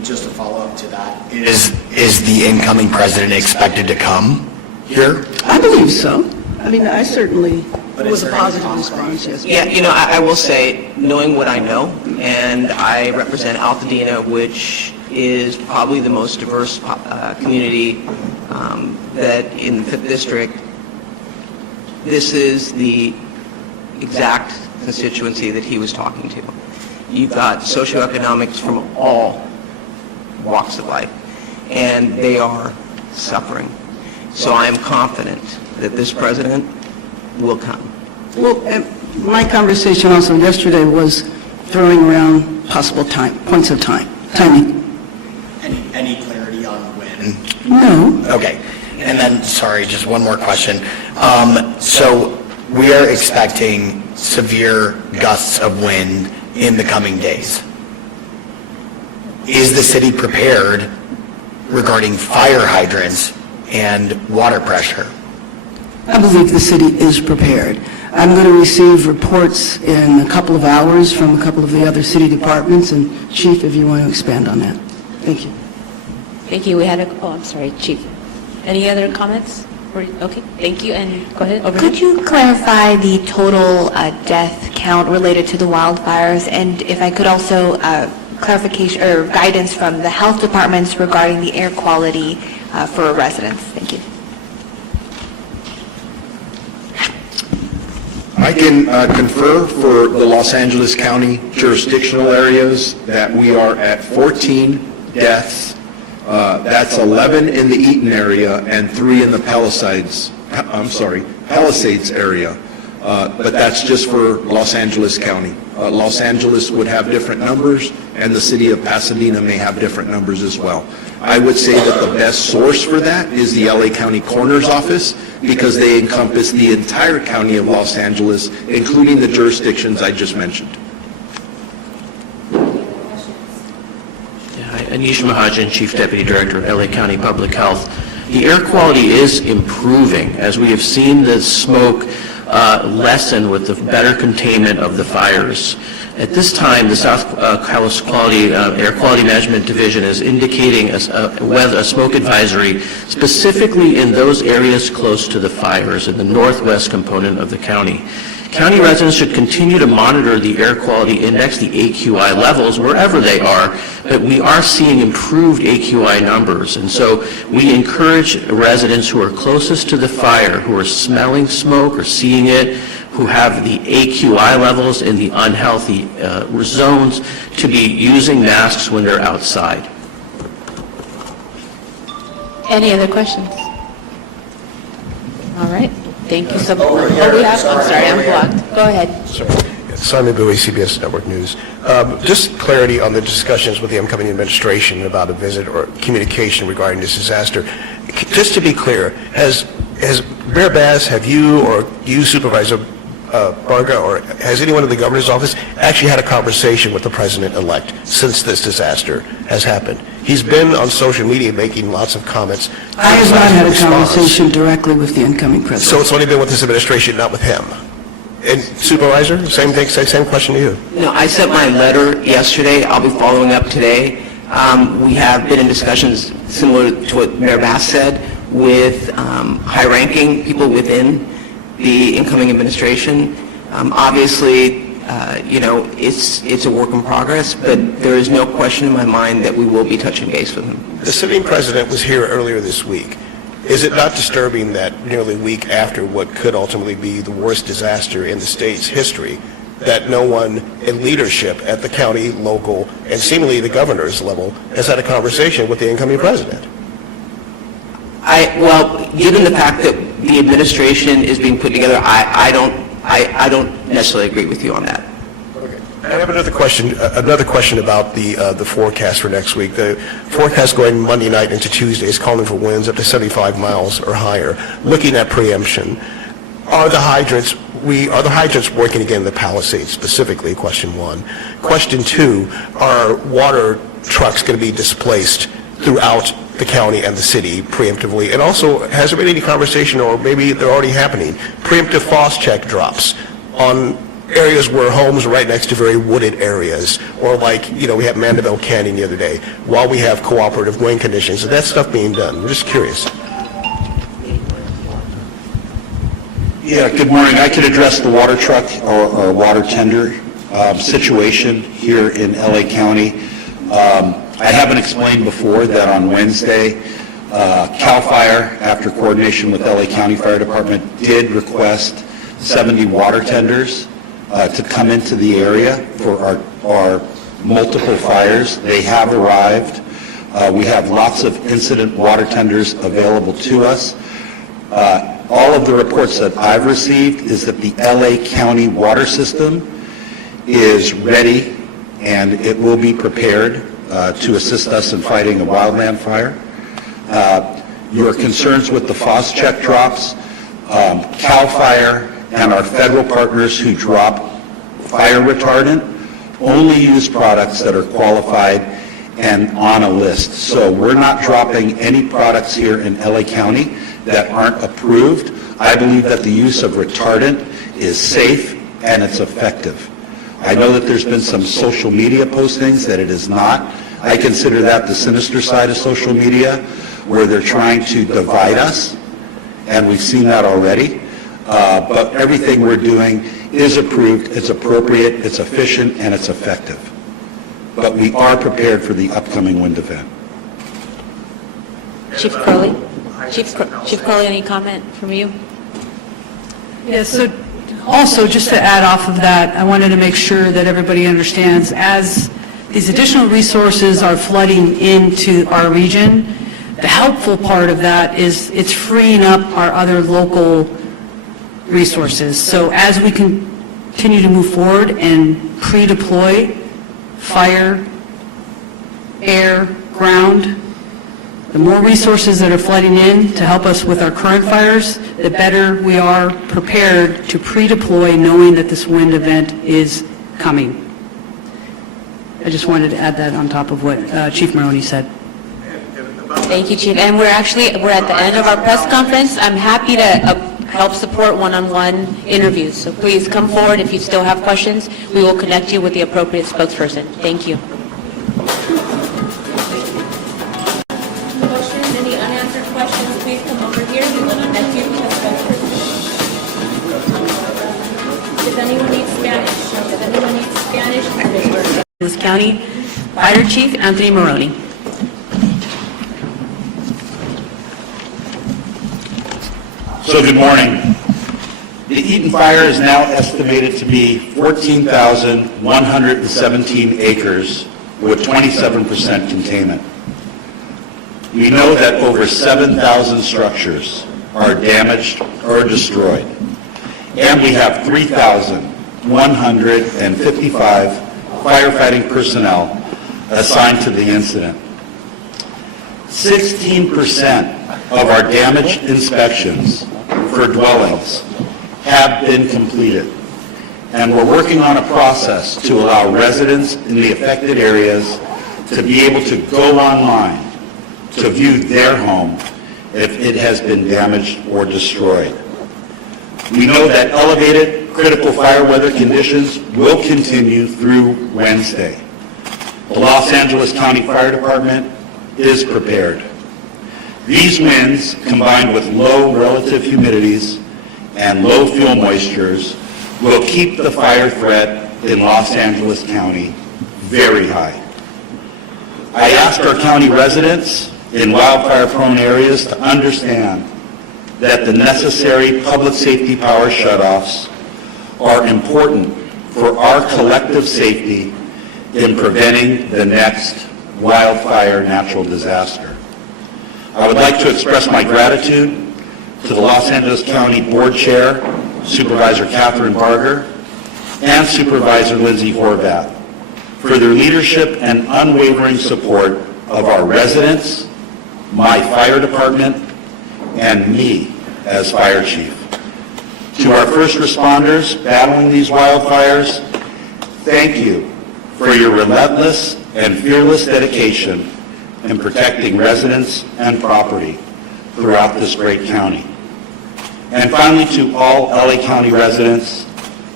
just a follow-up to that, is the incoming president expected to come here? I believe so. I mean, I certainly, it was a positive response, yes. Yeah, I will say, knowing what I know, and I represent Altadena, which is probably the most diverse community that in the 5th District, this is the exact constituency that he was talking to. You've got socioeconomics from all walks of life, and they are suffering. So I am confident that this president will come. Well, my conversation also yesterday was throwing around possible points of timing. Any clarity on when? No. Okay. And then, sorry, just one more question. So we are expecting severe gusts of wind in the coming days. Is the city prepared regarding fire hydrants and water pressure? I believe the city is prepared. I'm going to receive reports in a couple of hours from a couple of the other city departments, and Chief, if you want to expand on that. Thank you. Thank you. I'm sorry, Chief. Any other comments? Okay, thank you, and go ahead. Over Could you clarify the total death count related to the wildfires? And if I could also clarification or guidance from the health departments regarding the air quality for residents. Thank you. I can confer for the Los Angeles County jurisdictional areas that we are at 14 deaths. That's 11 in the Eaton area and 3 in the Palisades area. But that's just for Los Angeles County. Los Angeles would have different numbers, and the city of Pasadena may have different numbers as well. I would say that the best source for that is the LA County Coroner's Office, because they encompass the entire county of Los Angeles, including the jurisdictions I just mentioned. Anish Mahajan, Chief Deputy Director of LA County Public Health. The air quality is improving as we have seen the smoke lessen with the better containment of the fires. At this time, the South Coast Air Quality Management Division is indicating a smoke advisory specifically in those areas close to the fires in the northwest component of the county. County residents should continue to monitor the air quality index, the AQI levels, wherever they are, but we are seeing improved AQI numbers. And so we encourage residents who are closest to the fire, who are smelling smoke or seeing it, who have the AQI levels in the unhealthy zones, to be using masks when they're outside. Any other questions? All right. Thank you so much. I'm sorry, I'm blocked. Go ahead. Simon Bowie, CBS Network News. Just clarity on the discussions with the incoming administration about a visit or communication regarding this disaster. Just to be clear, has Mayor Bass, have you or you, Supervisor Barga, or has anyone in the governor's office actually had a conversation with the president-elect since this disaster has happened? He's been on social media making lots of comments. I have not had a conversation directly with the incoming president. So it's only been with this administration, not with him? And Supervisor, same thing, same question to you. No, I sent my letter yesterday. I'll be following up today. We have been in discussions similar to what Mayor Bass said with high-ranking people within the incoming administration. Obviously, it's a work in progress, but there is no question in my mind that we will be touching base with him. The sitting president was here earlier this week. Is it not disturbing that nearly a week after what could ultimately be the worst disaster in the state's history, that no one in leadership at the county, local, and seemingly the governor's level has had a conversation with the incoming president? Well, given the fact that the administration is being put together, I don't necessarily agree with you on that. I have another question about the forecast for next week. The forecast going Monday night into Tuesday is calling for winds up to 75 miles or higher. Looking at preemption, are the hydrants working again in the Palisades specifically, question one? Question two, are water trucks going to be displaced throughout the county and the city preemptively? And also, has there been any conversation, or maybe they're already happening, preemptive frost check drops on areas where homes are right next to very wooded areas, or like, we have Mandeville Canyon the other day, while we have cooperative wind conditions. Is that stuff being done? I'm just curious. Yeah, good morning. I could address the water truck or water tender situation here in LA County. I haven't explained before that on Wednesday, CAL FIRE, after coordination with LA County Fire Department, did request 70 water tenders to come into the area for our multiple fires. They have arrived. We have lots of incident water tenders available to us. All of the reports that I've received is that the LA County water system is ready and it will be prepared to assist us in fighting a wildland fire. Your concerns with the FOSS-check drops, CAL FIRE and our federal partners who drop fire retardant only use products that are qualified and on a list. So we're not dropping any products here in LA County that aren't approved. I believe that the use of retardant is safe and it's effective. I know that there's been some social media postings that it is not. I consider that the sinister side of social media, where they're trying to divide us, and we've seen that already. But everything we're doing is approved, it's appropriate, it's efficient, and it's effective. But we are prepared for the upcoming wind event. Chief Crowley? Chief Crowley, any comment from you? Yeah, so also, just to add off of that, I wanted to make sure that everybody understands, as these additional resources are flooding into our region, the helpful part of that is it's freeing up our other local resources. So as we continue to move forward and pre-deploy fire, air, ground, the more resources that are flooding in to help us with our current fires, the better we are prepared to pre-deploy, knowing that this wind event is coming. I just wanted to add that on top of what Chief Maroney said. Thank you, Chief. And we're at the end of our press conference. I'm happy to help support one-on-one interviews. So please come forward if you still have questions. We will connect you with the appropriate spokesperson. Thank you. Any unanswered questions, please come over here. We will connect you with the spokesperson. Does anyone need Spanish? Does anyone need Spanish? This County Fire Chief Anthony Maroney. So good morning. The Eaton Fire is now estimated to be 14,117 acres with 27% containment. We know that over 7,000 structures are damaged or destroyed, and we have 3,155 firefighting personnel assigned to the incident. 16% of our damage inspections for dwellings have been completed, and we're working on a process to allow residents in the affected areas to be able to go online to view their home if it has been damaged or destroyed. We know that elevated critical fire weather conditions will continue through Wednesday. The Los Angeles County Fire Department is prepared. These winds, combined with low relative humidities and low fuel moistures, will keep the fire threat in Los Angeles County very high. I asked our county residents in wildfire-prone areas to understand that the necessary public safety power shutoffs are important for our collective safety in preventing the next wildfire natural disaster. I would like to express my gratitude to the Los Angeles County Board Chair, Supervisor Catherine Barger, and Supervisor Lindsay Horvath for their leadership and unwavering support of our residents, my fire department, and me as fire chief. To our first responders battling these wildfires, thank you for your relentless and fearless dedication in protecting residents and property throughout this great county. And finally, to all LA County residents,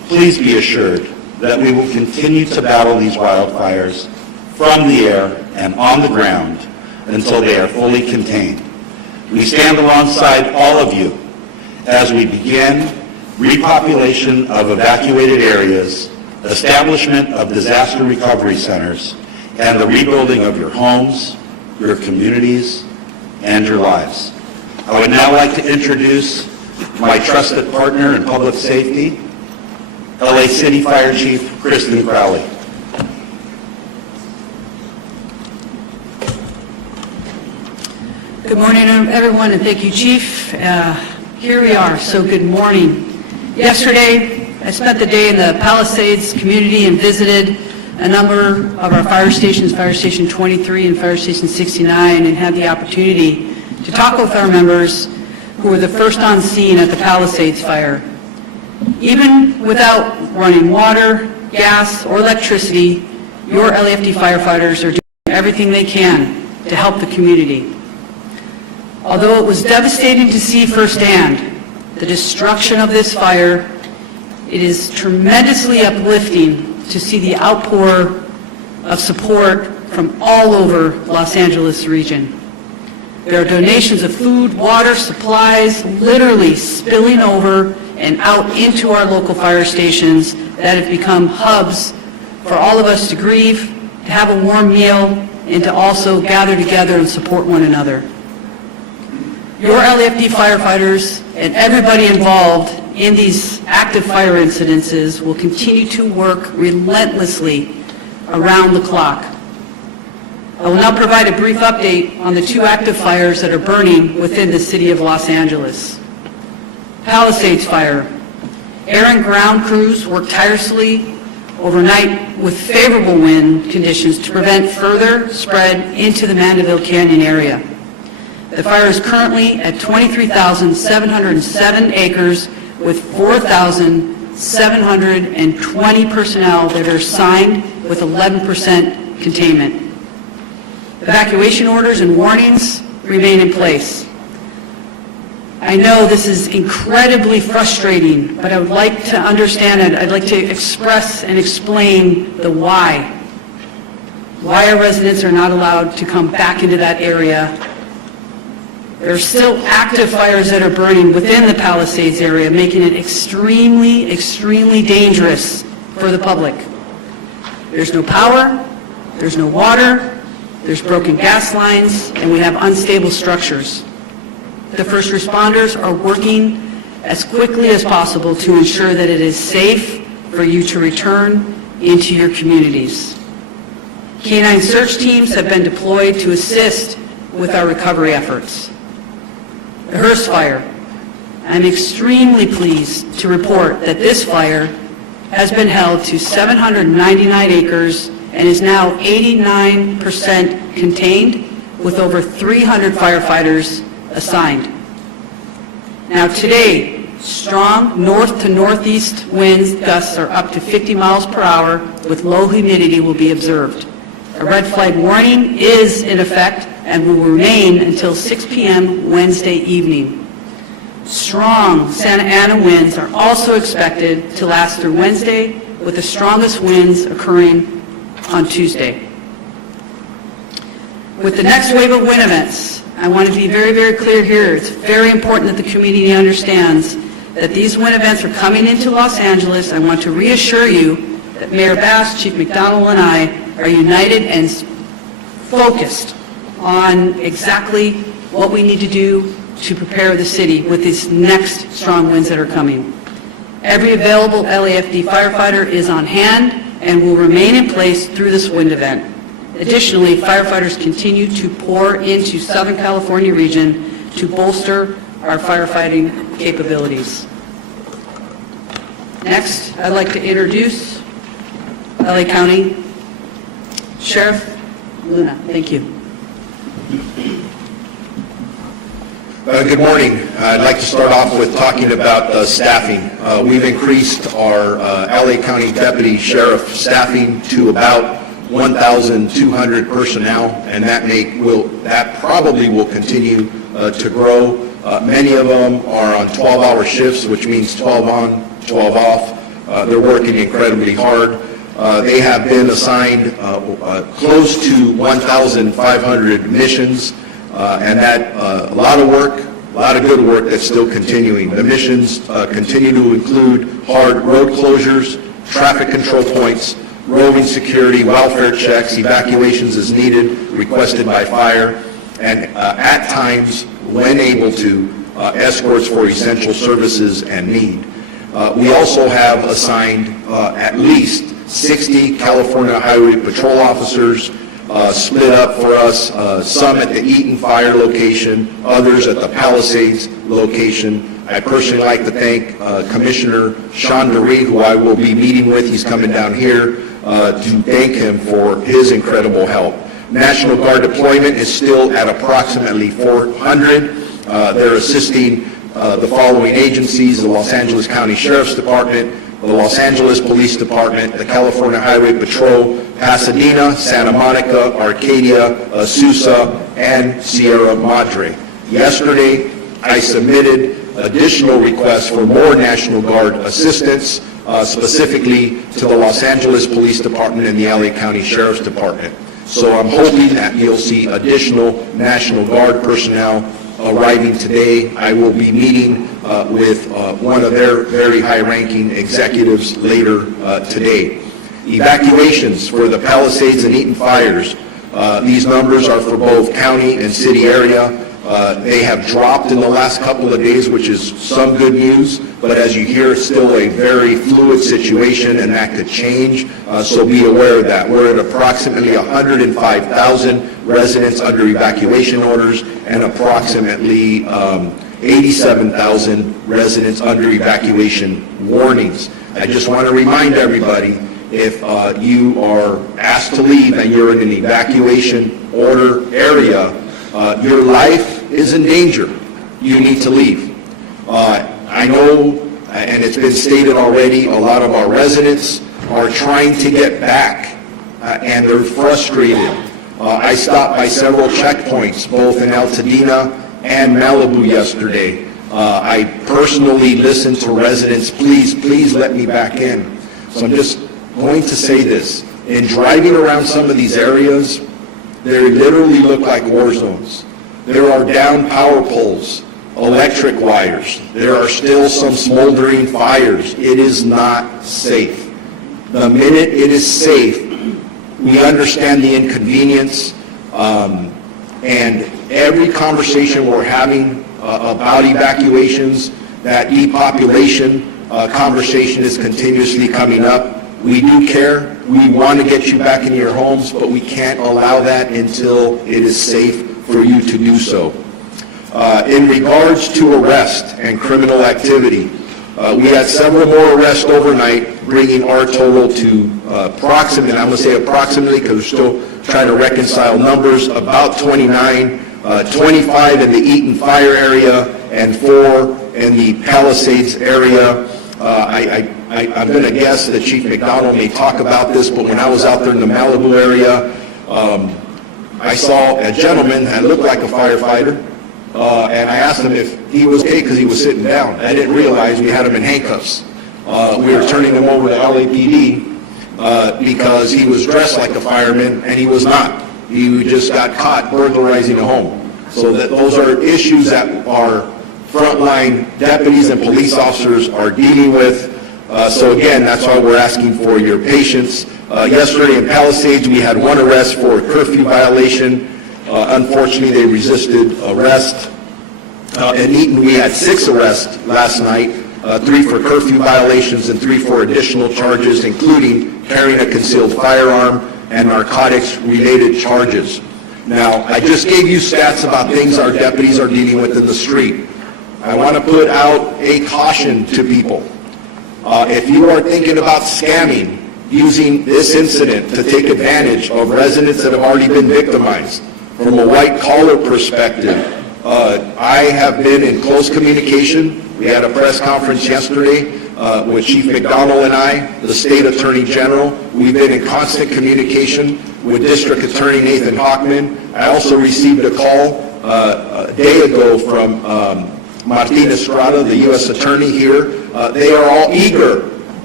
Please be assured that we will continue to battle these wildfires from the air and on the ground until they are fully contained. We stand alongside all of you as we begin repopulation of evacuated areas, establishment of disaster recovery centers, and the rebuilding of your homes, your communities, and your lives. I would now like to introduce my trusted partner in public safety, LA City Fire Chief Kristen Crowley. Good morning, everyone, and thank you, Chief. Here we are, so good morning. Yesterday, I spent the day in the Palisades community and visited a number of our fire stations, Fire Station 23 and Fire Station 69, and had the opportunity to talk with our members who were the first on scene at the Palisades Fire. Even without running water, gas, or electricity, your LAFD firefighters are doing everything they can to help the community. Although it was devastating to see firsthand the destruction of this fire, it is tremendously uplifting to see the outpour of support from all over Los Angeles region. There are donations of food, water, supplies, literally spilling over and out into our local fire stations that have become hubs for all of us to grieve, to have a warm meal, and to also gather together and support one another. Your LAFD firefighters and everybody involved in these active fire incidences will continue to work relentlessly around the clock. I will now provide a brief update on the two active fires that are burning within the city of Los Angeles. Palisades Fire. Air and ground crews worked tirelessly overnight with favorable wind conditions to prevent further spread into the Mandeville Canyon area. The fire is currently at 23,707 acres with 4,720 personnel that are assigned with 11% containment. Evacuation orders and warnings remain in place. I know this is incredibly frustrating, but I would like to understand it. I'd like to express and explain the why. Why our residents are not allowed to come back into that area. There are still active fires that are burning within the Palisades area, making it extremely, extremely dangerous for the public. There's no power, there's no water, there's broken gas lines, and we have unstable structures. The first responders are working as quickly as possible to ensure that it is safe for you to return into your communities. Canine search teams have been deployed to assist with our recovery efforts. The Hearst Fire. I'm extremely pleased to report that this fire has been held to 799 acres and is now 89% contained with over 300 firefighters assigned. Now today, strong north to northeast winds gusts are up to 50 miles per hour with low humidity will be observed. A red flag warning is in effect and will remain until 6 p.m. Wednesday evening. Strong Santa Ana winds are also expected to last through Wednesday, with the strongest winds occurring on Tuesday. With the next wave of wind events, I want to be very, very clear here. It's very important that the community understands that these wind events are coming into Los Angeles. I want to reassure you that Mayor Bass, Chief McDonald, and I are united and focused on exactly what we need to do to prepare the city with these next strong winds that are coming. Every available LAFD firefighter is on hand and will remain in place through this wind event. Additionally, firefighters continue to pour into Southern California region to bolster our firefighting capabilities. Next, I'd like to introduce LA County Sheriff Luna. Thank you. Good morning. I'd like to start off with talking about staffing. We've increased our LA County Deputy Sheriff staffing to about 1,200 personnel, and that probably will continue to grow. Many of them are on 12-hour shifts, which means 12 on, 12 off. They're working incredibly hard. They have been assigned close to 1,500 missions, and that a lot of work, a lot of good work that's still continuing. The missions continue to include hard road closures, traffic control points, roving security, welfare checks, evacuations as needed, requested by fire, and at times, when able to, escorts for essential services and need. We also have assigned at least 60 California Highway Patrol officers split up for us, some at the Eaton Fire location, others at the Palisades location. I personally like to thank Commissioner Sean DeRee, who I will be meeting with. He's coming down here to thank him for his incredible help. National Guard deployment is still at approximately 400. They're assisting the following agencies: the Los Angeles County Sheriff's Department, the Los Angeles Police Department, the California Highway Patrol, Pasadena, Santa Monica, Arcadia, Azusa, and Sierra Madre. Yesterday, I submitted additional requests for more National Guard assistance, specifically to the Los Angeles Police Department and the LA County Sheriff's Department. So I'm hoping that you'll see additional National Guard personnel arriving today. I will be meeting with one of their very high-ranking executives later today. Evacuations for the Palisades and Eaton fires. These numbers are for both county and city area. They have dropped in the last couple of days, which is some good news, but as you hear, it's still a very fluid situation, and that could change, so be aware of that. We're at approximately 105,000 residents under evacuation orders and approximately 87,000 residents under evacuation warnings. I just want to remind everybody, if you are asked to leave and you're in an evacuation order area, your life is in danger. You need to leave. I know, and it's been stated already, a lot of our residents are trying to get back, and they're frustrated. I stopped by several checkpoints, both in Altadena and Malibu yesterday. I personally listened to residents, please let me back in. So I'm just going to say this. In driving around some of these areas, they literally look like war zones. There are down power poles, electric wires. There are still some smoldering fires. It is not safe. The minute it is safe, we understand the inconvenience, and every conversation we're having about evacuations, that depopulation conversation is continuously coming up. We do care. We want to get you back into your homes, but we can't allow that until it is safe for you to do so. In regards to arrest and criminal activity, we had several more arrests overnight, bringing our total to approximately, I'm going to say approximately because we're still trying to reconcile numbers, about 29, 25 in the Eaton Fire area and 4 in the Palisades area. I'm going to guess that Chief McDonald may talk about this, but when I was out there in the Malibu area, I saw a gentleman that looked like a firefighter, and I asked him if he was okay because he was sitting down. I didn't realize we had him in handcuffs. We were turning him over to LAPD because he was dressed like a fireman, and he was not. He just got caught burglarizing a home. So those are issues that our frontline deputies and police officers are dealing with. So again, that's why we're asking for your patience. Yesterday in Palisades, we had 1 arrest for a curfew violation. Unfortunately, they resisted arrest. In Eaton, we had 6 arrests last night, 3 for curfew violations and 3 for additional charges, including carrying a concealed firearm and narcotics-related charges. Now, I just gave you stats about things our deputies are dealing with in the street. I want to put out a caution to people. If you are thinking about scamming, using this incident to take advantage of residents that have already been victimized, from a white-collar perspective, I have been in close communication. We had a press conference yesterday with Chief McDonald and I, the State Attorney General. We've been in constant communication with District Attorney Nathan Hockman. I also received a call a day ago from Martin Estrada, the U.S. Attorney here. They are all eager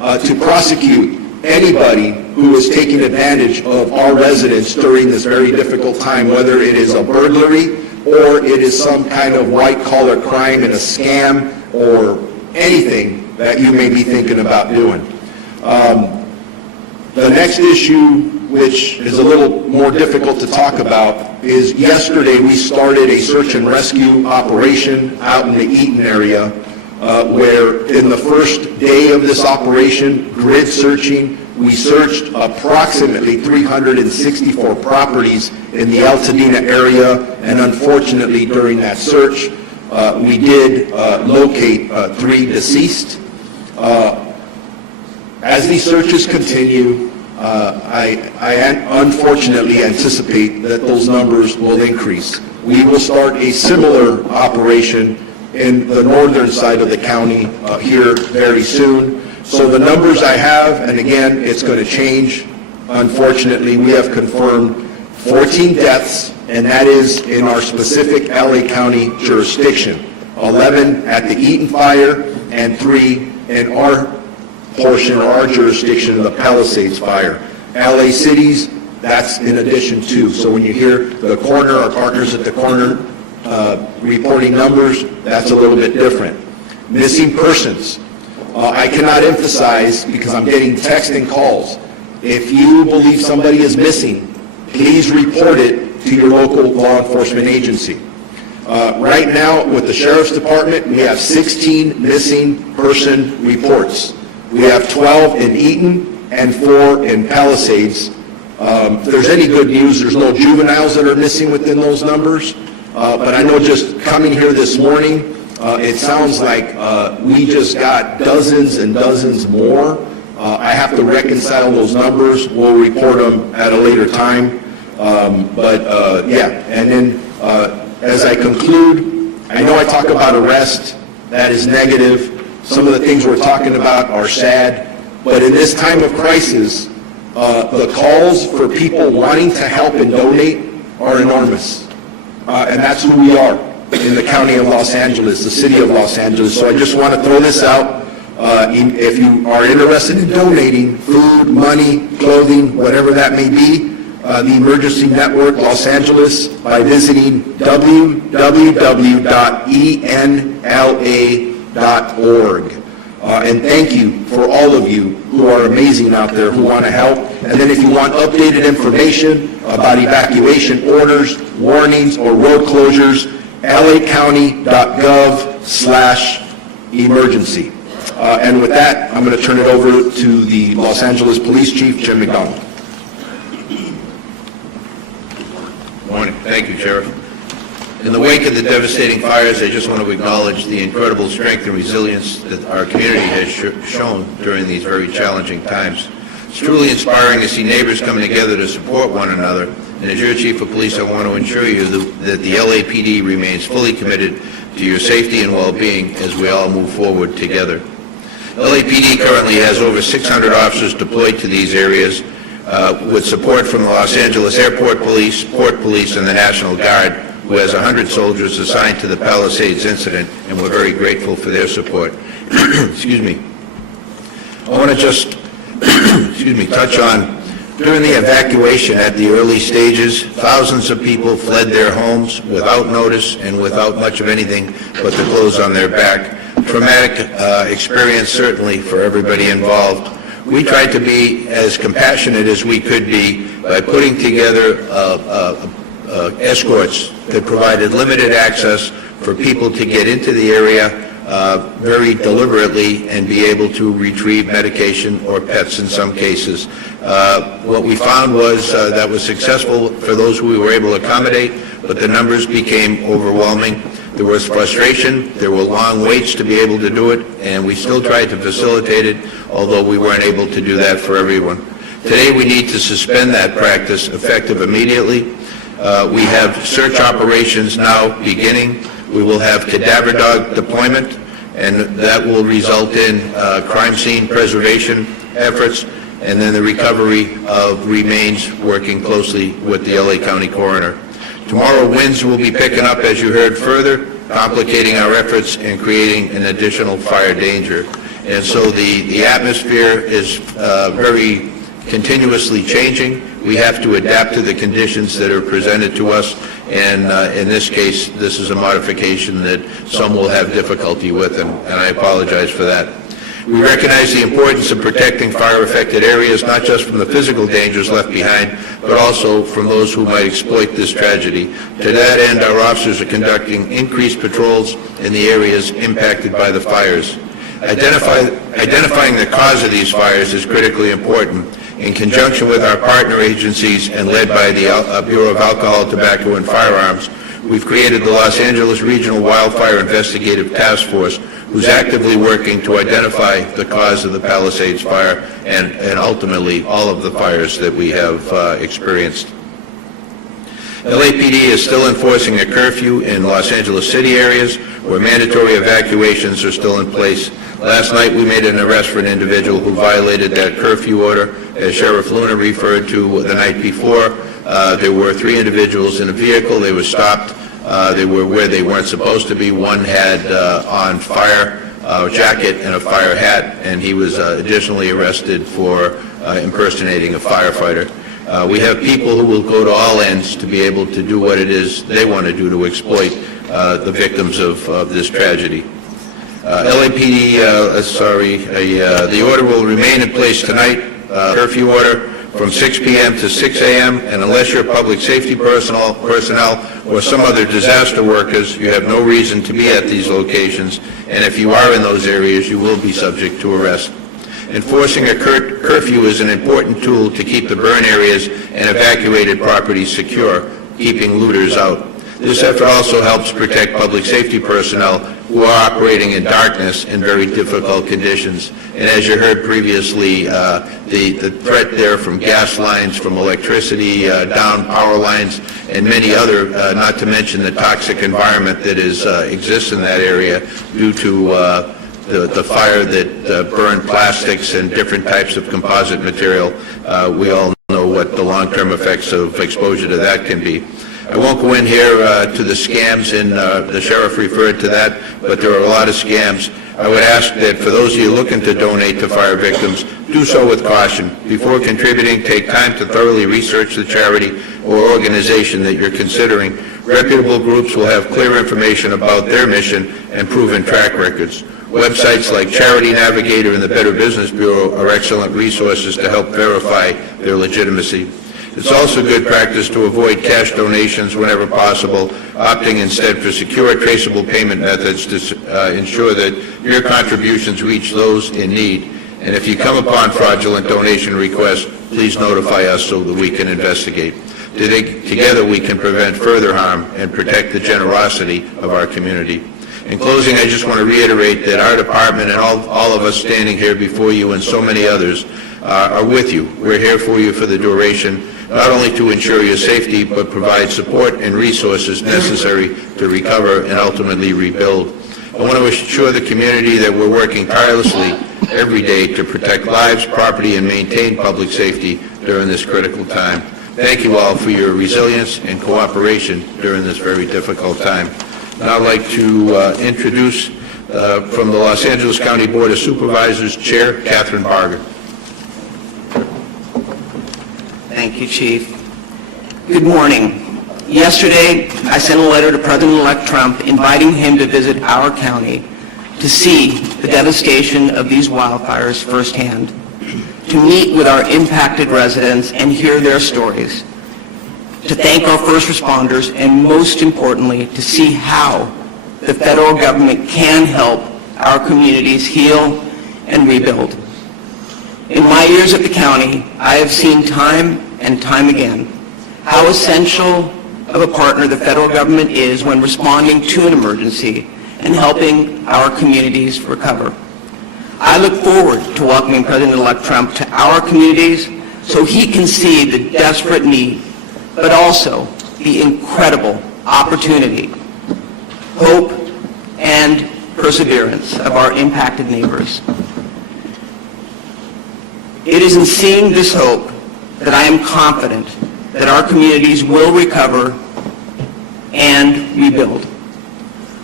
to prosecute anybody who is taking advantage of our residents during this very difficult time, whether it is a burglary or it is some kind of white-collar crime and a scam or anything that you may be thinking about doing. The next issue, which is a little more difficult to talk about, is yesterday we started a search and rescue operation out in the Eaton area, where in the first day of this operation, grid searching, we searched approximately 364 properties in the Altadena area, and unfortunately during that search, we did locate 3 deceased. As these searches continue, I unfortunately anticipate that those numbers will increase. We will start a similar operation in the northern side of the county here very soon. So the numbers I have, and again, it's going to change. Unfortunately, we have confirmed 14 deaths, and that is in our specific LA County jurisdiction. 11 at the Eaton Fire and 3 in our portion or our jurisdiction of the Palisades Fire. LA cities, that's in addition to. So when you hear the coroner, our partners at the coroner reporting numbers, that's a little bit different. Missing persons. I cannot emphasize, because I'm getting text and calls, if you believe somebody is missing, please report it to your local law enforcement agency. Right now, with the Sheriff's Department, we have 16 missing person reports. We have 12 in Eaton and 4 in Palisades. If there's any good news, there's no juveniles that are missing within those numbers. But I know just coming here this morning, it sounds like we just got dozens and dozens more. I have to reconcile those numbers. We'll report them at a later time. Yeah, and then as I conclude, I know I talk about arrest. That is negative. Some of the things we're talking about are sad. But in this time of crisis, the calls for people wanting to help and donate are enormous. And that's who we are in the county of Los Angeles, the city of Los Angeles. So I just want to throw this out. If you are interested in donating food, money, clothing, whatever that may be, the Emergency Network Los Angeles by visiting www.enla.org. And thank you for all of you who are amazing out there who want to help. And then if you want updated information about evacuation orders, warnings, or road closures, lacounty.gov/emergency. And with that, I'm going to turn it over to the Los Angeles Police Chief, Jim McDonald. Morning. Thank you, Sheriff. In the wake of the devastating fires, I just want to acknowledge the incredible strength and resilience that our community has shown during these very challenging times. It's truly inspiring to see neighbors coming together to support one another. And as your Chief of Police, I want to ensure you that the LAPD remains fully committed to your safety and well-being as we all move forward together. LAPD currently has over 600 officers deployed to these areas with support from the Los Angeles Airport Police, Port Police, and the National Guard, who has 100 soldiers assigned to the Palisades incident, and we're very grateful for their support. Excuse me. I want to just touch on, during the evacuation at the early stages, thousands of people fled their homes without notice and without much of anything but the clothes on their back. Traumatic experience, certainly, for everybody involved. We tried to be as compassionate as we could be by putting together escorts that provided limited access for people to get into the area very deliberately and be able to retrieve medication or pets in some cases. What we found was that was successful for those who we were able to accommodate, but the numbers became overwhelming. There was frustration, there were long waits to be able to do it, and we still tried to facilitate it, although we weren't able to do that for everyone. Today we need to suspend that practice effective immediately. We have search operations now beginning. We will have cadaver dog deployment, and that will result in crime scene preservation efforts, and then the recovery of remains, working closely with the LA County Coroner. Tomorrow, winds will be picking up, as you heard, further, complicating our efforts and creating an additional fire danger. And so the atmosphere is very continuously changing. We have to adapt to the conditions that are presented to us, and in this case, this is a modification that some will have difficulty with, and I apologize for that. We recognize the importance of protecting fire-affected areas, not just from the physical dangers left behind, but also from those who might exploit this tragedy. To that end, our officers are conducting increased patrols in the areas impacted by the fires. Identifying the cause of these fires is critically important. In conjunction with our partner agencies and led by the Bureau of Alcohol, Tobacco, and Firearms, we've created the Los Angeles Regional Wildfire Investigative Task Force, who's actively working to identify the cause of the Palisades Fire and ultimately all of the fires that we have experienced. LAPD is still enforcing a curfew in Los Angeles City areas where mandatory evacuations are still in place. Last night, we made an arrest for an individual who violated that curfew order. As Sheriff Luna referred to the night before, there were 3 individuals in a vehicle. They were stopped. They were where they weren't supposed to be. One had on fire jacket and a fire hat, and he was additionally arrested for impersonating a firefighter. We have people who will go to all ends to be able to do what it is they want to do to exploit the victims of this tragedy. LAPD, the order will remain in place tonight, curfew order from 6 p.m. to 6 a.m., and unless you're public safety personnel or some other disaster workers, you have no reason to be at these locations, and if you are in those areas, you will be subject to arrest. Enforcing a curfew is an important tool to keep the burn areas and evacuated properties secure, keeping looters out. This effort also helps protect public safety personnel who are operating in darkness in very difficult conditions. And as you heard previously, the threat there from gas lines, from electricity, down power lines, and many other, not to mention the toxic environment that exists in that area due to the fire that burned plastics and different types of composite material. We all know what the long-term effects of exposure to that can be. I won't go in here to the scams, and the sheriff referred to that, but there are a lot of scams. I would ask that for those of you looking to donate to fire victims, do so with caution. Before contributing, take time to thoroughly research the charity or organization that you're considering. Reputable groups will have clear information about their mission and proven track records. Websites like Charity Navigator and the Better Business Bureau are excellent resources to help verify their legitimacy. It's also good practice to avoid cash donations whenever possible, opting instead for secure, traceable payment methods to ensure that your contributions reach those in need. And if you come upon fraudulent donation requests, please notify us so that we can investigate. Together we can prevent further harm and protect the generosity of our community. In closing, I just want to reiterate that our department and all of us standing here before you and so many others are with you. We're here for you for the duration, not only to ensure your safety, but provide support and resources necessary to recover and ultimately rebuild. I want to assure the community that we're working tirelessly every day to protect lives, property, and maintain public safety during this critical time. Thank you all for your resilience and cooperation during this very difficult time. Now I'd like to introduce from the Los Angeles County Board of Supervisors, Chair Catherine Barger. Thank you, Chief. Good morning. Yesterday, I sent a letter to President-elect Trump inviting him to visit our county to see the devastation of these wildfires firsthand, to meet with our impacted residents and hear their stories, to thank our first responders, and most importantly, to see how the federal government can help our communities heal and rebuild. In my years at the county, I have seen time and time again how essential of a partner the federal government is when responding to an emergency and helping our communities recover. I look forward to welcoming President-elect Trump to our communities so he can see the desperate need, but also the incredible opportunity, hope, and perseverance of our impacted neighbors. It is in seeing this hope that I am confident that our communities will recover and rebuild.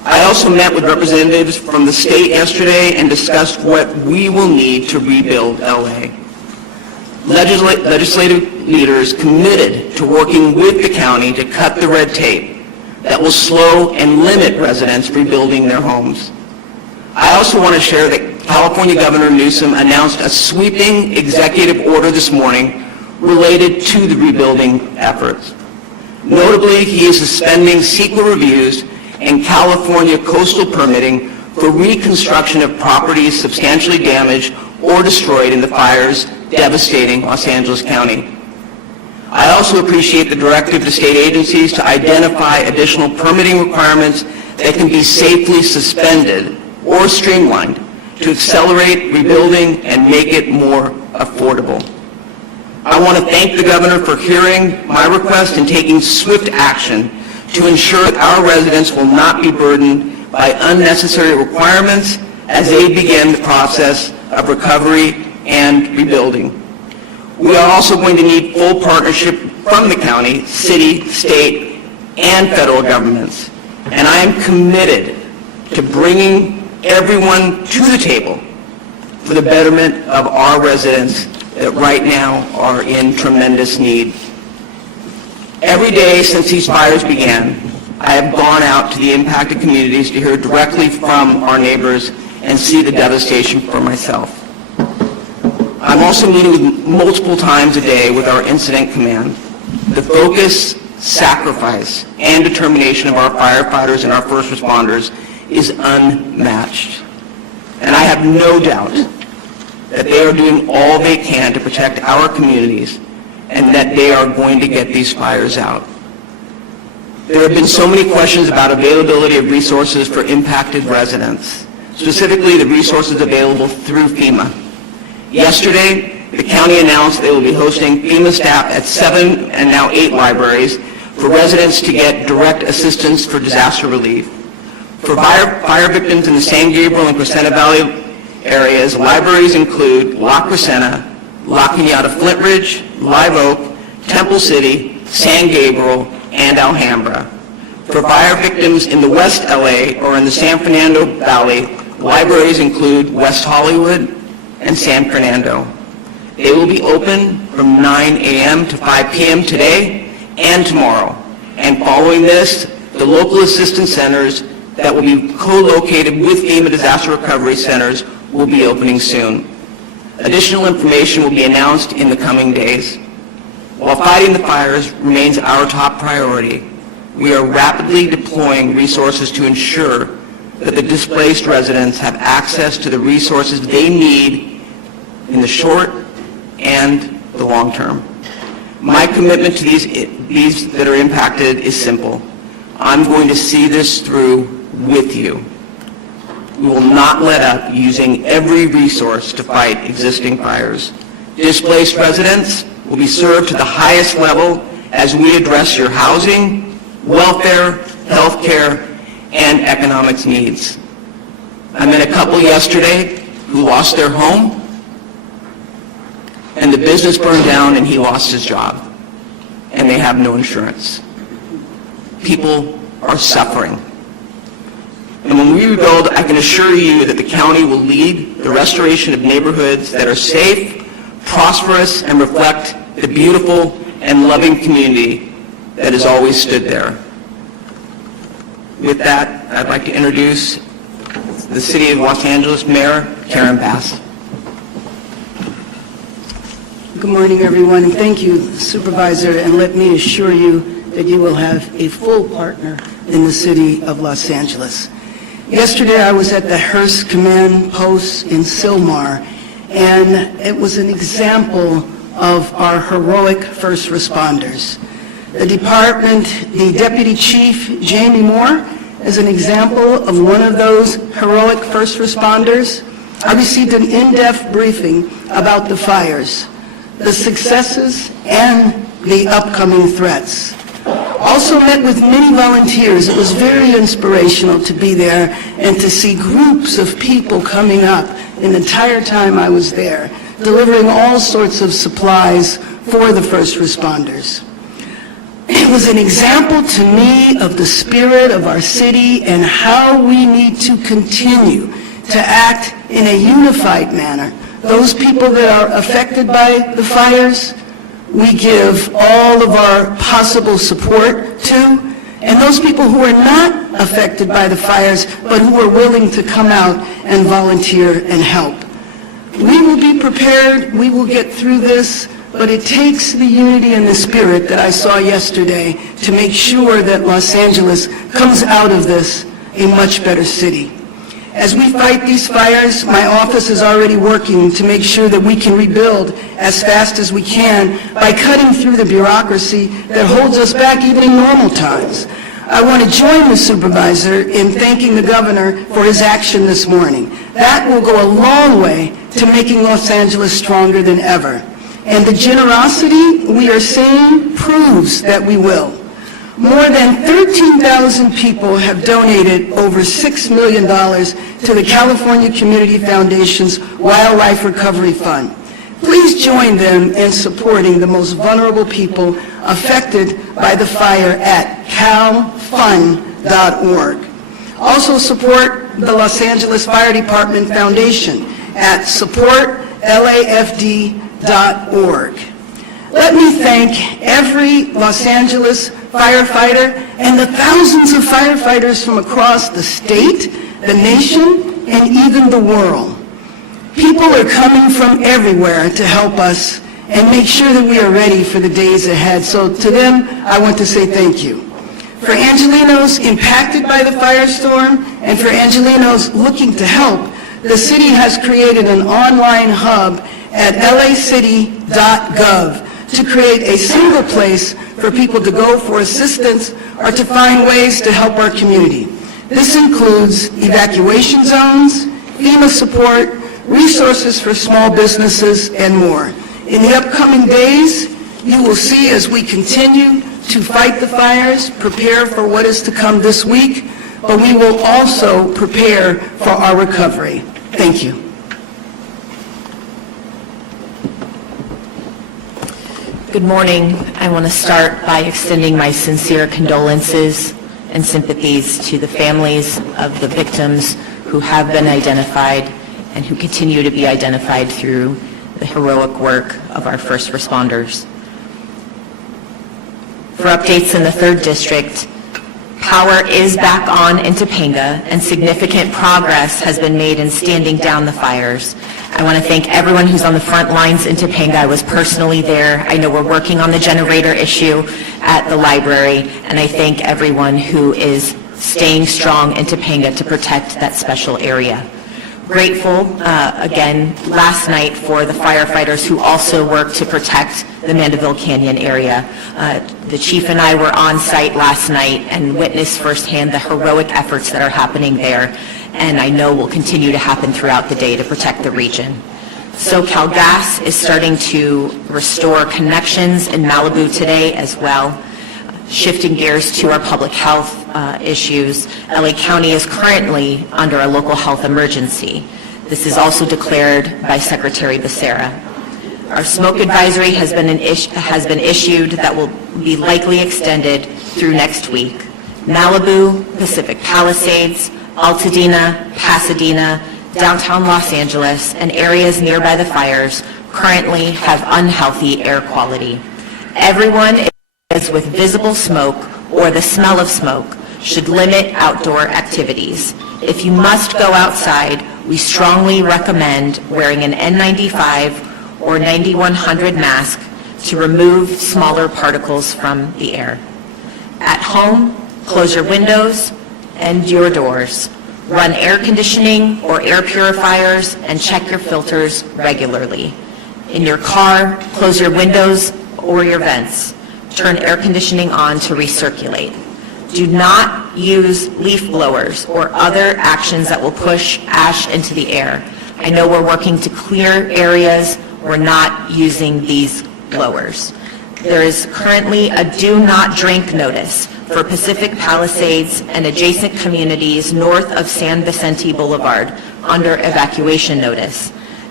I also met with representatives from the state yesterday and discussed what we will need to rebuild LA. Legislative leaders committed to working with the county to cut the red tape that will slow and limit residents rebuilding their homes. I also want to share that California Governor Newsom announced a sweeping executive order this morning related to the rebuilding efforts. Notably, he is suspending CEQA reviews and California coastal permitting for reconstruction of properties substantially damaged or destroyed in the fires devastating Los Angeles County. I also appreciate the directive to state agencies to identify additional permitting requirements that can be safely suspended or streamlined to accelerate rebuilding and make it more affordable. I want to thank the governor for hearing my request and taking swift action to ensure that our residents will not be burdened by unnecessary requirements as they begin the process of recovery and rebuilding. We are also going to need full partnership from the county, city, state, and federal governments. And I am committed to bringing everyone to the table for the betterment of our residents that right now are in tremendous need. Every day since these fires began, I have gone out to the impacted communities to hear directly from our neighbors and see the devastation for myself. I'm also meeting with multiple times a day with our incident command. The focus, sacrifice, and determination of our firefighters and our first responders is unmatched. And I have no doubt that they are doing all they can to protect our communities and that they are going to get these fires out. There have been so many questions about availability of resources for impacted residents, specifically the resources available through FEMA. Yesterday, the county announced they will be hosting FEMA staff at 7 and now 8 libraries for residents to get direct assistance for disaster relief. For fire victims in the San Gabriel and Crescenta Valley areas, libraries include La Crescenta, La Cañada Flint Ridge, Live Oak, Temple City, San Gabriel, and Alhambra. For fire victims in the West LA or in the San Fernando Valley, libraries include West Hollywood and San Fernando. They will be open from 9 a.m. to 5 p.m. today and tomorrow. And following this, the local assistance centers that will be co-located with FEMA disaster recovery centers will be opening soon. Additional information will be announced in the coming days. While fighting the fires remains our top priority, we are rapidly deploying resources to ensure that the displaced residents have access to the resources they need in the short and the long term. My commitment to these that are impacted is simple. I'm going to see this through with you. We will not let up using every resource to fight existing fires. Displaced residents will be served to the highest level as we address your housing, welfare, health care, and economics needs. I met a couple yesterday who lost their home, and the business burned down and he lost his job, and they have no insurance. People are suffering. And when we rebuild, I can assure you that the county will lead the restoration of neighborhoods that are safe, prosperous, and reflect the beautiful and loving community that has always stood there. With that, I'd like to introduce the City of Los Angeles Mayor Karen Bass. Good morning, everyone, and thank you, Supervisor, and let me assure you that you will have a full partner in the City of Los Angeles. Yesterday, I was at the Hearst Command Post in Sylmar, and it was an example of our heroic first responders. The department, the Deputy Chief, Jamie Moore, is an example of one of those heroic first responders. I received an in-depth briefing about the fires, the successes, and the upcoming threats. Also met with many volunteers. It was very inspirational to be there and to see groups of people coming up the entire time I was there, delivering all sorts of supplies for the first responders. It was an example to me of the spirit of our city and how we need to continue to act in a unified manner. Those people that are affected by the fires, we give all of our possible support to, and those people who are not affected by the fires, but who are willing to come out and volunteer and help. We will be prepared, we will get through this, but it takes the unity and the spirit that I saw yesterday to make sure that Los Angeles comes out of this a much better city. As we fight these fires, my office is already working to make sure that we can rebuild as fast as we can by cutting through the bureaucracy that holds us back even in normal times. I want to join the supervisor in thanking the governor for his action this morning. That will go a long way to making Los Angeles stronger than ever. And the generosity we are seeing proves that we will. More than 13,000 people have donated over $6 million to the California Community Foundation's Wildlife Recovery Fund. Please join them in supporting the most vulnerable people affected by the fire at calfund.org. Also support the Los Angeles Fire Department Foundation at supportlafd.org. Let me thank every Los Angeles firefighter and the thousands of firefighters from across the state, the nation, and even the world. People are coming from everywhere to help us and make sure that we are ready for the days ahead. So to them, I want to say thank you. For Angelenos impacted by the firestorm and for Angelenos looking to help, the city has created an online hub at lacity.gov to create a single place for people to go for assistance or to find ways to help our community. This includes evacuation zones, FEMA support, resources for small businesses, and more. In the upcoming days, you will see as we continue to fight the fires, prepare for what is to come this week, but we will also prepare for our recovery. Thank you. Good morning. I want to start by extending my sincere condolences and sympathies to the families of the victims who have been identified and who continue to be identified through the heroic work of our first responders. For updates in the 3rd District, power is back on in Topanga and significant progress has been made in standing down the fires. I want to thank everyone who's on the front lines in Topanga. I was personally there. I know we're working on the generator issue at the library, and I thank everyone who is staying strong in Topanga to protect that special area. Grateful, again, last night for the firefighters who also work to protect the Mandeville Canyon area. The chief and I were on site last night and witnessed firsthand the heroic efforts that are happening there, and I know will continue to happen throughout the day to protect the region. SoCal Gas is starting to restore connections in Malibu today as well. Shifting gears to our public health issues, LA County is currently under a local health emergency. This is also declared by Secretary Becerra. Our smoke advisory has been issued that will be likely extended through next week. Malibu, Pacific Palisades, Altadena, Pasadena, downtown Los Angeles, and areas nearby the fires currently have unhealthy air quality. Everyone with visible smoke or the smell of smoke should limit outdoor activities. If you must go outside, we strongly recommend wearing an N95 or 9100 mask to remove smaller particles from the air. At home, close your windows and your doors. Run air conditioning or air purifiers and check your filters regularly. In your car, close your windows or your vents. Turn air conditioning on to recirculate. Do not use leaf blowers or other actions that will push ash into the air. I know we're working to clear areas. We're not using these blowers. There is currently a do not drink notice for Pacific Palisades and adjacent communities north of San Vicente Boulevard under evacuation notice.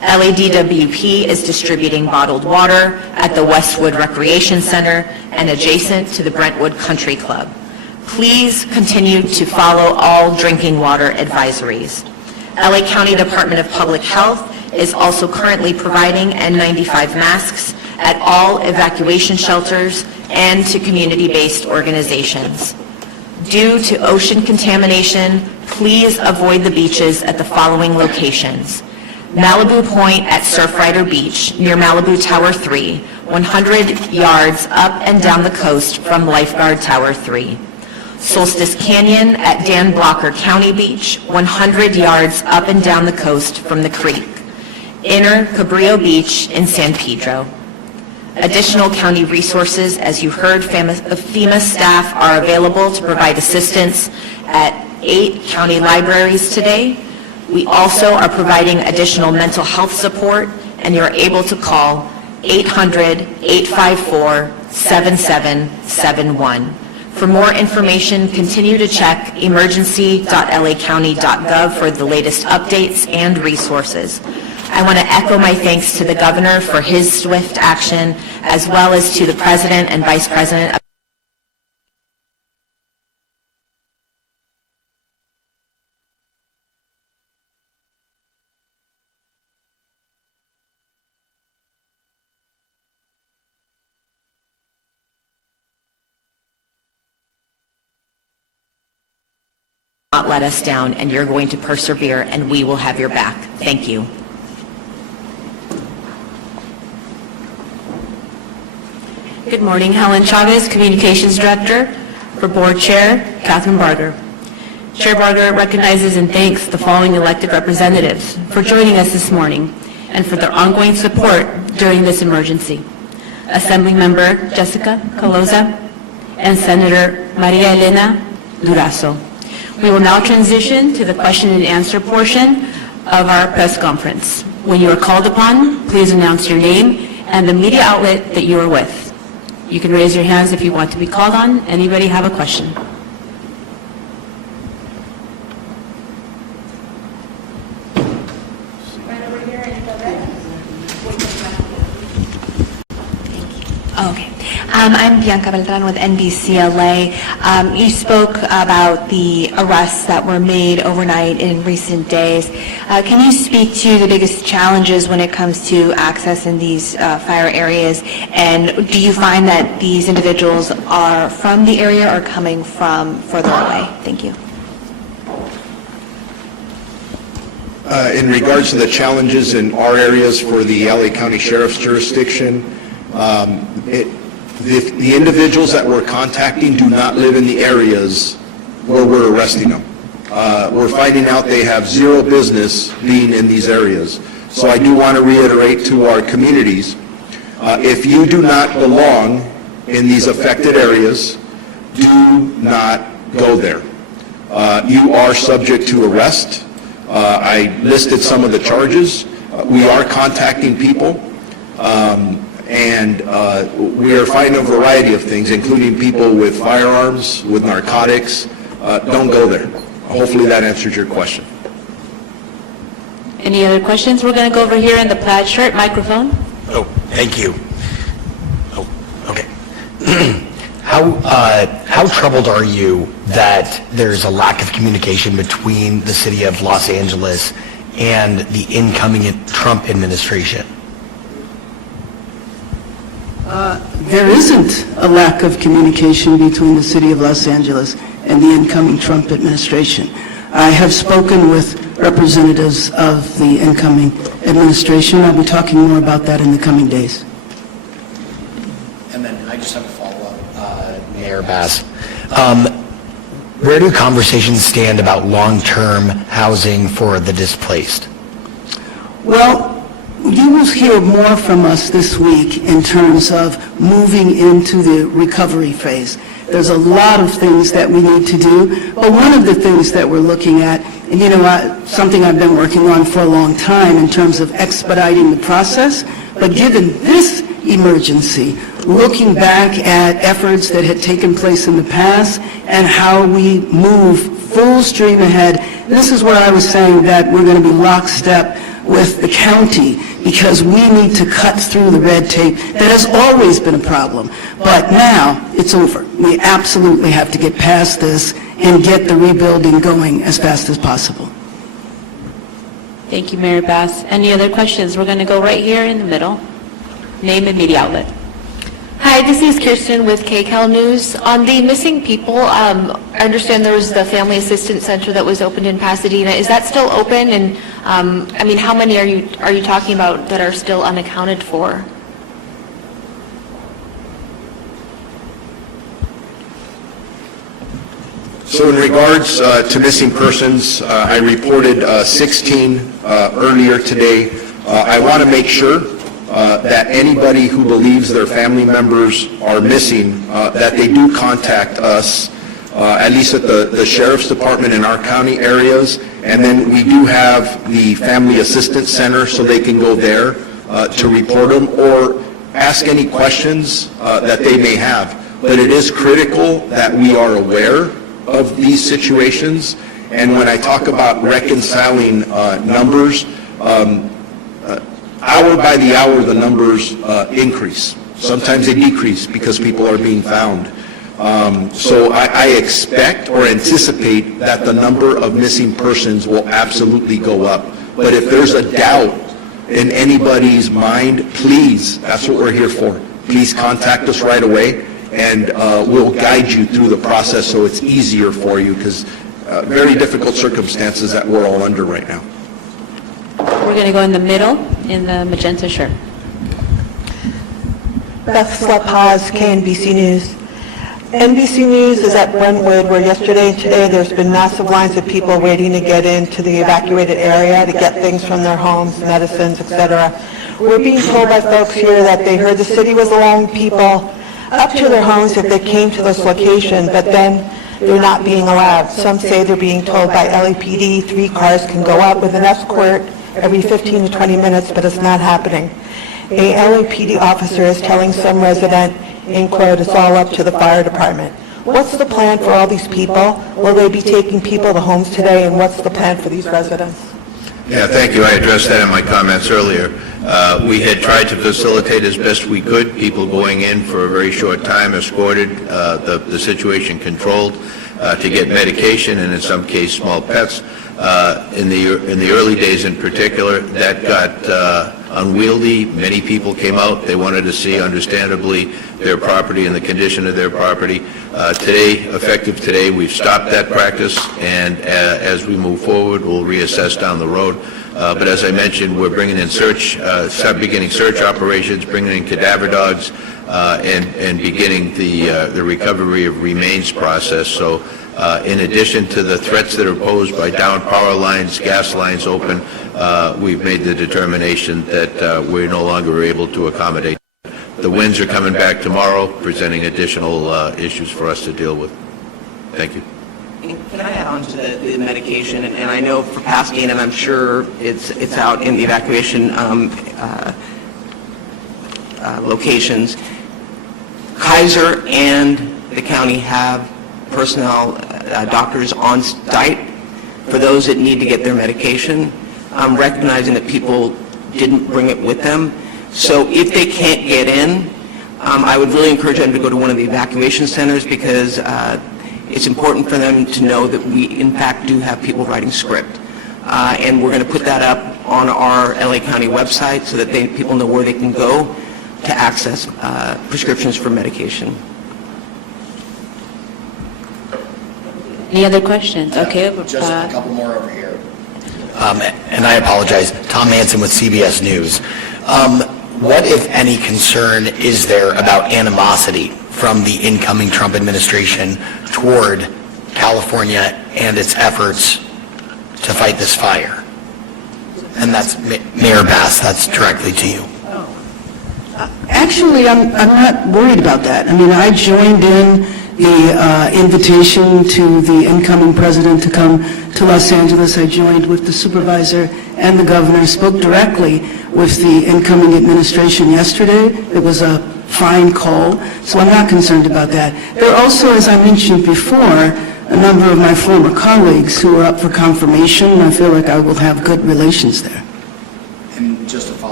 LADWP is distributing bottled water at the Westwood Recreation Center and adjacent to the Brentwood Country Club. Please continue to follow all drinking water advisories. LA County Department of Public Health is also currently providing N95 masks at all evacuation shelters and to community-based organizations. Due to ocean contamination, please avoid the beaches at the following locations: Malibu Point at Surfrider Beach near Malibu Tower 3, 100 yards up and down the coast from Lifeguard Tower 3. Solstice Canyon at Dan Blocker County Beach, 100 yards up and down the coast from the creek. Inner Cabrillo Beach in San Pedro. Additional county resources, as you heard, FEMA staff are available to provide assistance at 8 county libraries today. We also are providing additional mental health support, and you're able to call 800-854-7771. For more information, continue to check emergency.lacounty.gov for the latest updates and resources. I want to echo my thanks to the governor for his swift action, as well as to the president and vice president of not let us down, and you're going to persevere, and we will have your back. Thank you. Good morning, Helen Chavez, Communications Director. For Board Chair, Catherine Barger. Chair Barger recognizes and thanks the following elected representatives for joining us this morning and for their ongoing support during this emergency. Assembly Member Jessica Caloza and Senator Maria Elena Durazo. We will now transition to the question and answer portion of our press conference. When you are called upon, please announce your name and the media outlet that you are with. You can raise your hands if you want to be called on. Anybody have a question? Okay. I'm Bianca Beltran with NBCLA. You spoke about the arrests that were made overnight in recent days. Can you speak to the biggest challenges when it comes to access in these fire areas? And do you find that these individuals are from the area or coming from further away? Thank you. In regards to the challenges in our areas for the LA County Sheriff's jurisdiction, the individuals that we're contacting do not live in the areas where we're arresting them. We're finding out they have zero business being in these areas. So I do want to reiterate to our communities, if you do not belong in these affected areas, do not go there. You are subject to arrest. I listed some of the charges. We are contacting people. And we are finding a variety of things, including people with firearms, with narcotics. Don't go there. Hopefully that answers your question. Any other questions? We're going to go over here in the plaid shirt microphone. Oh, thank you. Oh, okay. How troubled are you that there's a lack of communication between the city of Los Angeles and the incoming Trump administration? There isn't a lack of communication between the city of Los Angeles and the incoming Trump administration. I have spoken with representatives of the incoming administration. I'll be talking more about that in the coming days. And then I just have a follow-up, Mayor Bass. Where do conversations stand about long-term housing for the displaced? Well, you will hear more from us this week in terms of moving into the recovery phase. There's a lot of things that we need to do, but one of the things that we're looking at, and something I've been working on for a long time in terms of expediting the process, but given this emergency, looking back at efforts that had taken place in the past and how we move full stream ahead, this is where I was saying that we're going to be lockstep with the county because we need to cut through the red tape. That has always been a problem, but now it's over. We absolutely have to get past this and get the rebuilding going as fast as possible. Thank you, Mayor Bass. Any other questions? We're going to go right here in the middle. Name and media outlet. Hi, this is Kirsten with KCAL News. On the missing people, I understand there was the Family Assistance Center that was opened in Pasadena. Is that still open? And I mean, how many are you talking about that are still unaccounted for? So in regards to missing persons, I reported 16 earlier today. I want to make sure that anybody who believes their family members are missing, that they do contact us, at least at the Sheriff's Department in our county areas, and then we do have the Family Assistance Center, so they can go there to report them or ask any questions that they may have. But it is critical that we are aware of these situations, and when I talk about reconciling numbers, hour by the hour, the numbers increase. Sometimes they decrease because people are being found. So I expect or anticipate that the number of missing persons will absolutely go up. But if there's a doubt in anybody's mind, please, that's what we're here for. Please contact us right away, and we'll guide you through the process so it's easier for you, because very difficult circumstances that we're all under right now. We're going to go in the middle, in the magenta shirt. Beth Slepaz, KNBC News. NBC News is at Brentwood, where yesterday and today there's been massive lines of people waiting to get into the evacuated area to get things from their homes, medicines, etc. We're being told by folks here that they heard the city was allowing people up to their homes if they came to this location, but then they're not being allowed. Some say they're being told by LAPD 3 cars can go out with an escort every 15 to 20 minutes, but it's not happening. A LAPD officer is telling some resident, in quote, it's all up to the fire department. What's the plan for all these people? Will they be taking people to homes today, and what's the plan for these residents? Yeah, thank you. I addressed that in my comments earlier. We had tried to facilitate as best we could, people going in for a very short time, escorted, the situation controlled, to get medication and in some case small pets. In the early days in particular, that got unwieldy. Many people came out. They wanted to see, understandably, their property and the condition of their property. Today, effective today, we've stopped that practice, and as we move forward, we'll reassess down the road. But as I mentioned, we're bringing in beginning search operations, bringing in cadaver dogs, and beginning the recovery of remains process. So in addition to the threats that are posed by downed power lines, gas lines open, we've made the determination that we're no longer able to accommodate. The winds are coming back tomorrow, presenting additional issues for us to deal with. Thank you. Can I add on to the medication? And I know for Pasadena, and I'm sure it's out in the evacuation locations, Kaiser and the county have personnel, doctors on site for those that need to get their medication, recognizing that people didn't bring it with them. So if they can't get in, I would really encourage them to go to one of the evacuation centers, because it's important for them to know that we, in fact, do have people writing script. And we're going to put that up on our LA County website so that people know where they can go to access prescriptions for medication. Any other questions? Okay. Just a couple more over here. And I apologize, Tom Manson with CBS News. What, if any, concern is there about animosity from the incoming Trump administration toward California and its efforts to fight this fire? And that's Mayor Bass, that's directly to you. Actually, I'm not worried about that. I mean, I joined in the invitation to the incoming president to come to Los Angeles. I joined with the supervisor and the governor, spoke directly with the incoming administration yesterday. It was a fine call, so I'm not concerned about that. There are also, as I mentioned before, a number of my former colleagues who are up for confirmation. I feel like I will have good relations there.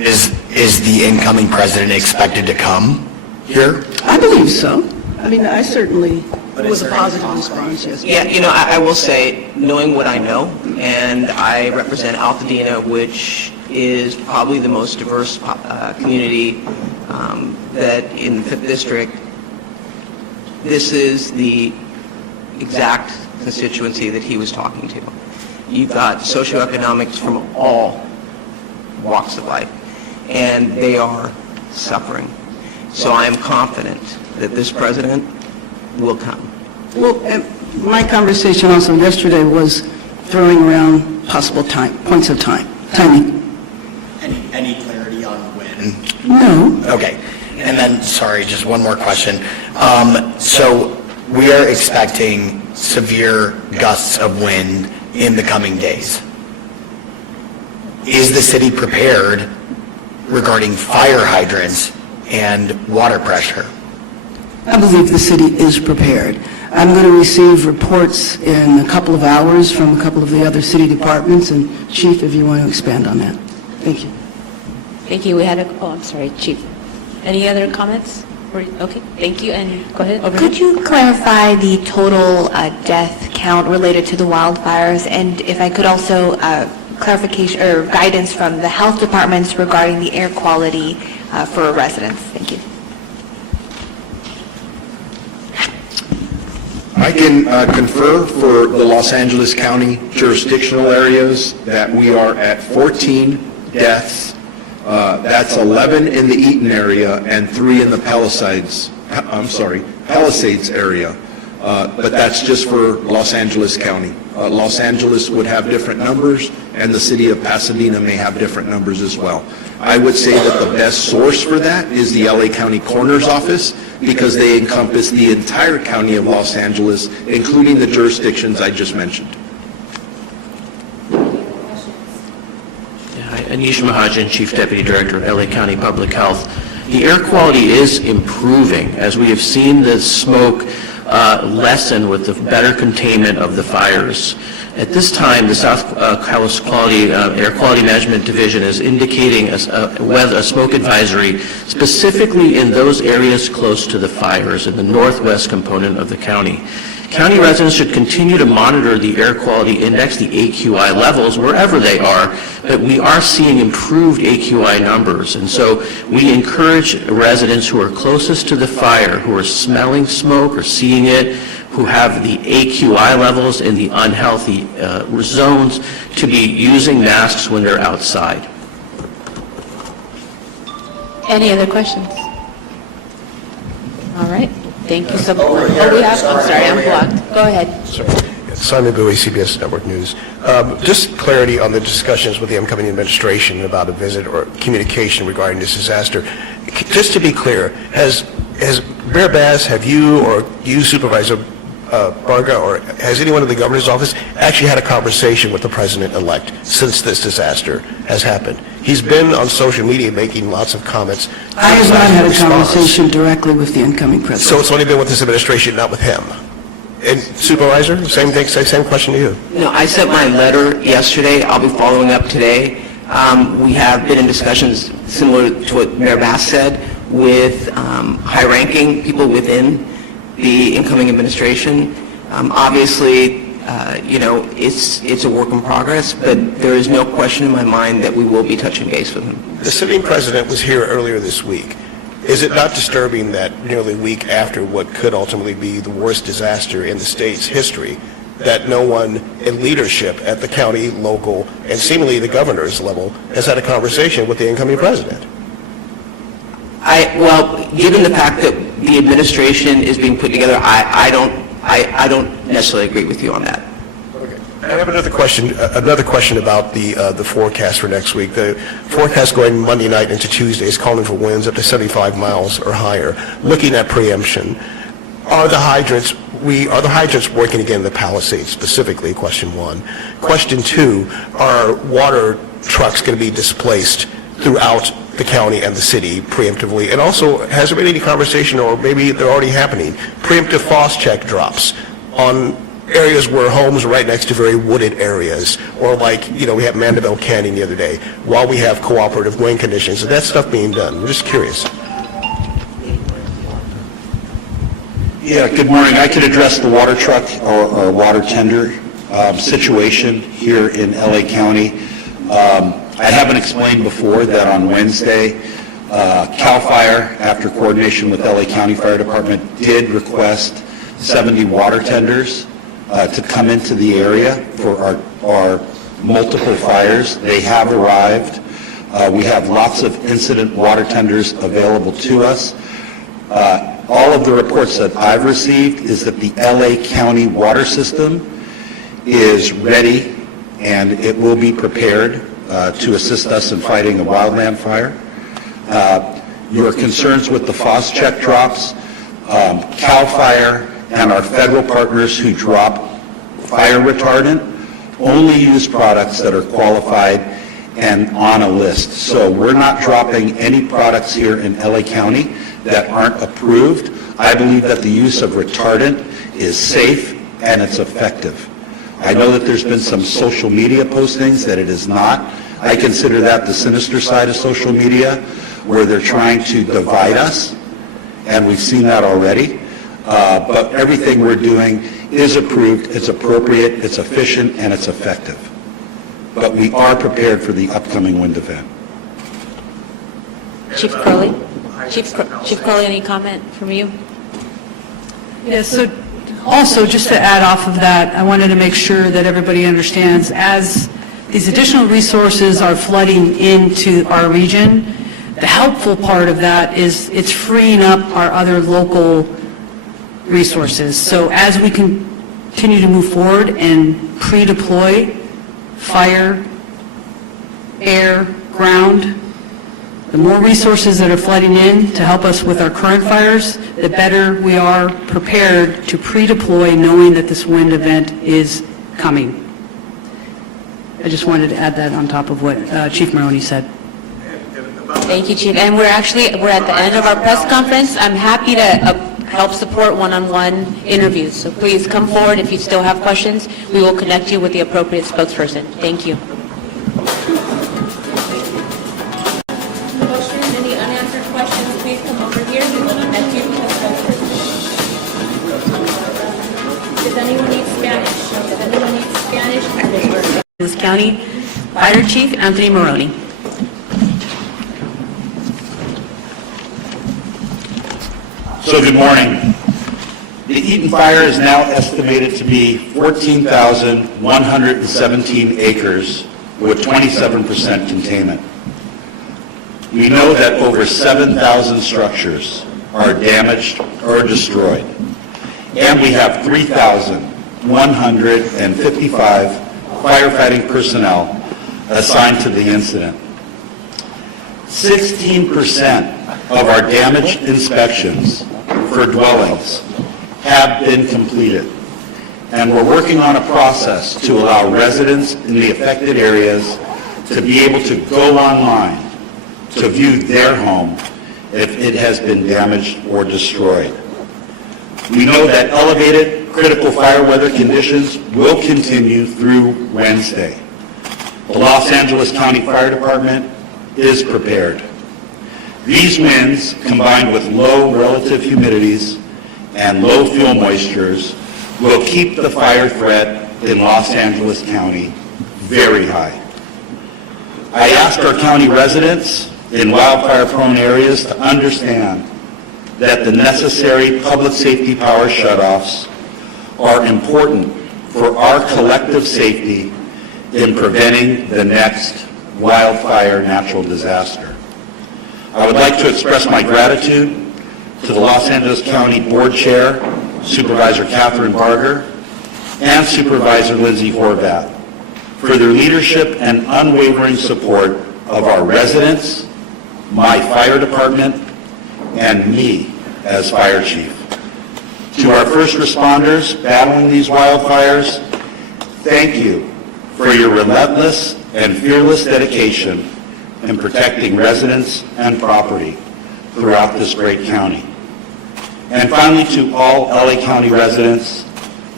Is the incoming president expected to come here? I believe so. I mean, I certainly, it was a positive response, yes. Yeah, I will say, knowing what I know, and I represent Altadena, which is probably the most diverse community that in the 5th District, this is the exact constituency that he was talking to. You've got socioeconomics from all walks of life, and they are suffering. So I am confident that this president will come. Well, my conversation also yesterday was throwing around possible points of timing. Any clarity on when? No. Okay. And then, sorry, just one more question. So we are expecting severe gusts of wind in the coming days. Is the city prepared regarding fire hydrants and water pressure? I believe the city is prepared. I'm going to receive reports in a couple of hours from a couple of the other city departments, and Chief, if you want to expand on that. Thank you. Thank you. We had I'm sorry, Chief. Any other comments? Okay, thank you, and go ahead. Over Could you clarify the total death count related to the wildfires? And if I could also clarification or guidance from the health departments regarding the air quality for residents. Thank you. I can confer for the Los Angeles County jurisdictional areas that we are at 14 deaths. That's 11 in the Eaton area and 3 in the Palisades area. But that's just for Los Angeles County. Los Angeles would have different numbers, and the city of Pasadena may have different numbers as well. I would say that the best source for that is the LA County Coroner's Office, because they encompass the entire county of Los Angeles, including the jurisdictions I just mentioned. Anish Mahajan, Chief Deputy Director of LA County Public Health. The air quality is improving as we have seen the smoke lessen with the better containment of the fires. At this time, the South Coast Air Quality Management Division is indicating a smoke advisory specifically in those areas close to the fires in the northwest component of the county. County residents should continue to monitor the air quality index, the AQI levels, wherever they are, but we are seeing improved AQI numbers. And so we encourage residents who are closest to the fire, who are smelling smoke or seeing it, who have the AQI levels in the unhealthy zones, to be using masks when they're outside. Any other questions? All right. Thank you so much. I'm sorry, I'm blocked. Go ahead. Simon Bowie, CBS Network News. Just clarity on the discussions with the incoming administration about a visit or communication regarding this disaster. Just to be clear, has Mayor Bass, have you or you, Supervisor Barga, or has anyone in the governor's office actually had a conversation with the president-elect since this disaster has happened? He's been on social media making lots of comments. I have not had a conversation directly with the incoming president. So it's only been with this administration, not with him? And Supervisor, same thing, same question to you. No, I sent my letter yesterday. I'll be following up today. We have been in discussions similar to what Mayor Bass said with high-ranking people within the incoming administration. Obviously, it's a work in progress, but there is no question in my mind that we will be touching base with him. The sitting president was here earlier this week. Is it not disturbing that nearly a week after what could ultimately be the worst disaster in the state's history, that no one in leadership at the county, local, and seemingly the governor's level has had a conversation with the incoming president? Well, given the fact that the administration is being put together, I don't necessarily agree with you on that. I have another question about the forecast for next week. The forecast going Monday night into Tuesday is calling for winds up to 75 miles or higher. Looking at preemption, are the hydrants working again in the Palisades specifically, question one? Question two, are water trucks going to be displaced throughout the county and the city preemptively? And also, has there been any conversation, or maybe they're already happening, preemptive frost check drops on areas where homes are right next to very wooded areas, or like, we have Mandeville Canyon the other day, while we have cooperative wind conditions. Is that stuff being done? I'm just curious. Yeah, good morning. I could address the water truck or water tender situation here in LA County. I haven't explained before that on Wednesday, CAL FIRE, after coordination with LA County Fire Department, did request 70 water tenders to come into the area for our multiple fires. They have arrived. We have lots of incident water tenders available to us. All of the reports that I've received is that the LA County water system is ready and it will be prepared to assist us in fighting a wildland fire. Your concerns with the FOSS-check drops, CAL FIRE and our federal partners who drop fire retardant only use products that are qualified and on a list. So we're not dropping any products here in LA County that aren't approved. I believe that the use of retardant is safe and it's effective. I know that there's been some social media postings that it is not. I consider that the sinister side of social media, where they're trying to divide us, and we've seen that already. But everything we're doing is approved, it's appropriate, it's efficient, and it's effective. But we are prepared for the upcoming wind event. Chief Crowley? Chief Crowley, any comment from you? Yes, so also, just to add off of that, I wanted to make sure that everybody understands, as these additional resources are flooding into our region, the helpful part of that is it's freeing up our other local resources. So as we continue to move forward and pre-deploy fire, air, ground, the more resources that are flooding in to help us with our current fires, the better we are prepared to pre-deploy, knowing that this wind event is coming. I just wanted to add that on top of what Chief Maroney said. Thank you, Chief. And we're at the end of our press conference. I'm happy to help support one-on-one interviews. So please come forward if you still have questions. We will connect you with the appropriate spokesperson. Thank you. Any unanswered questions, please come over here. We will connect you with the spokesperson. Does anyone need Spanish? Does anyone need Spanish? This County Fire Chief Anthony Maroney. So good morning. The Eaton Fire is now estimated to be 14,117 acres with 27% containment. We know that over 7,000 structures are damaged or destroyed, and we have 3,155 firefighting personnel assigned to the incident. 16% of our damage inspections for dwellings have been completed, and we're working on a process to allow residents in the affected areas to be able to go online to view their home if it has been damaged or destroyed. We know that elevated critical fire weather conditions will continue through Wednesday. The Los Angeles County Fire Department is prepared. These winds, combined with low relative humidities and low fuel moistures, will keep the fire threat in Los Angeles County very high. I asked our county residents in wildfire-prone areas to understand that the necessary public safety power shutoffs are important for our collective safety in preventing the next wildfire natural disaster. I would like to express my gratitude to the Los Angeles County Board Chair, Supervisor Catherine Barger, and Supervisor Lindsay Horvath for their leadership and unwavering support of our residents, my fire department, and me as fire chief. To our first responders battling these wildfires, thank you for your relentless and fearless dedication in protecting residents and property throughout this great county. And finally, to all LA County residents,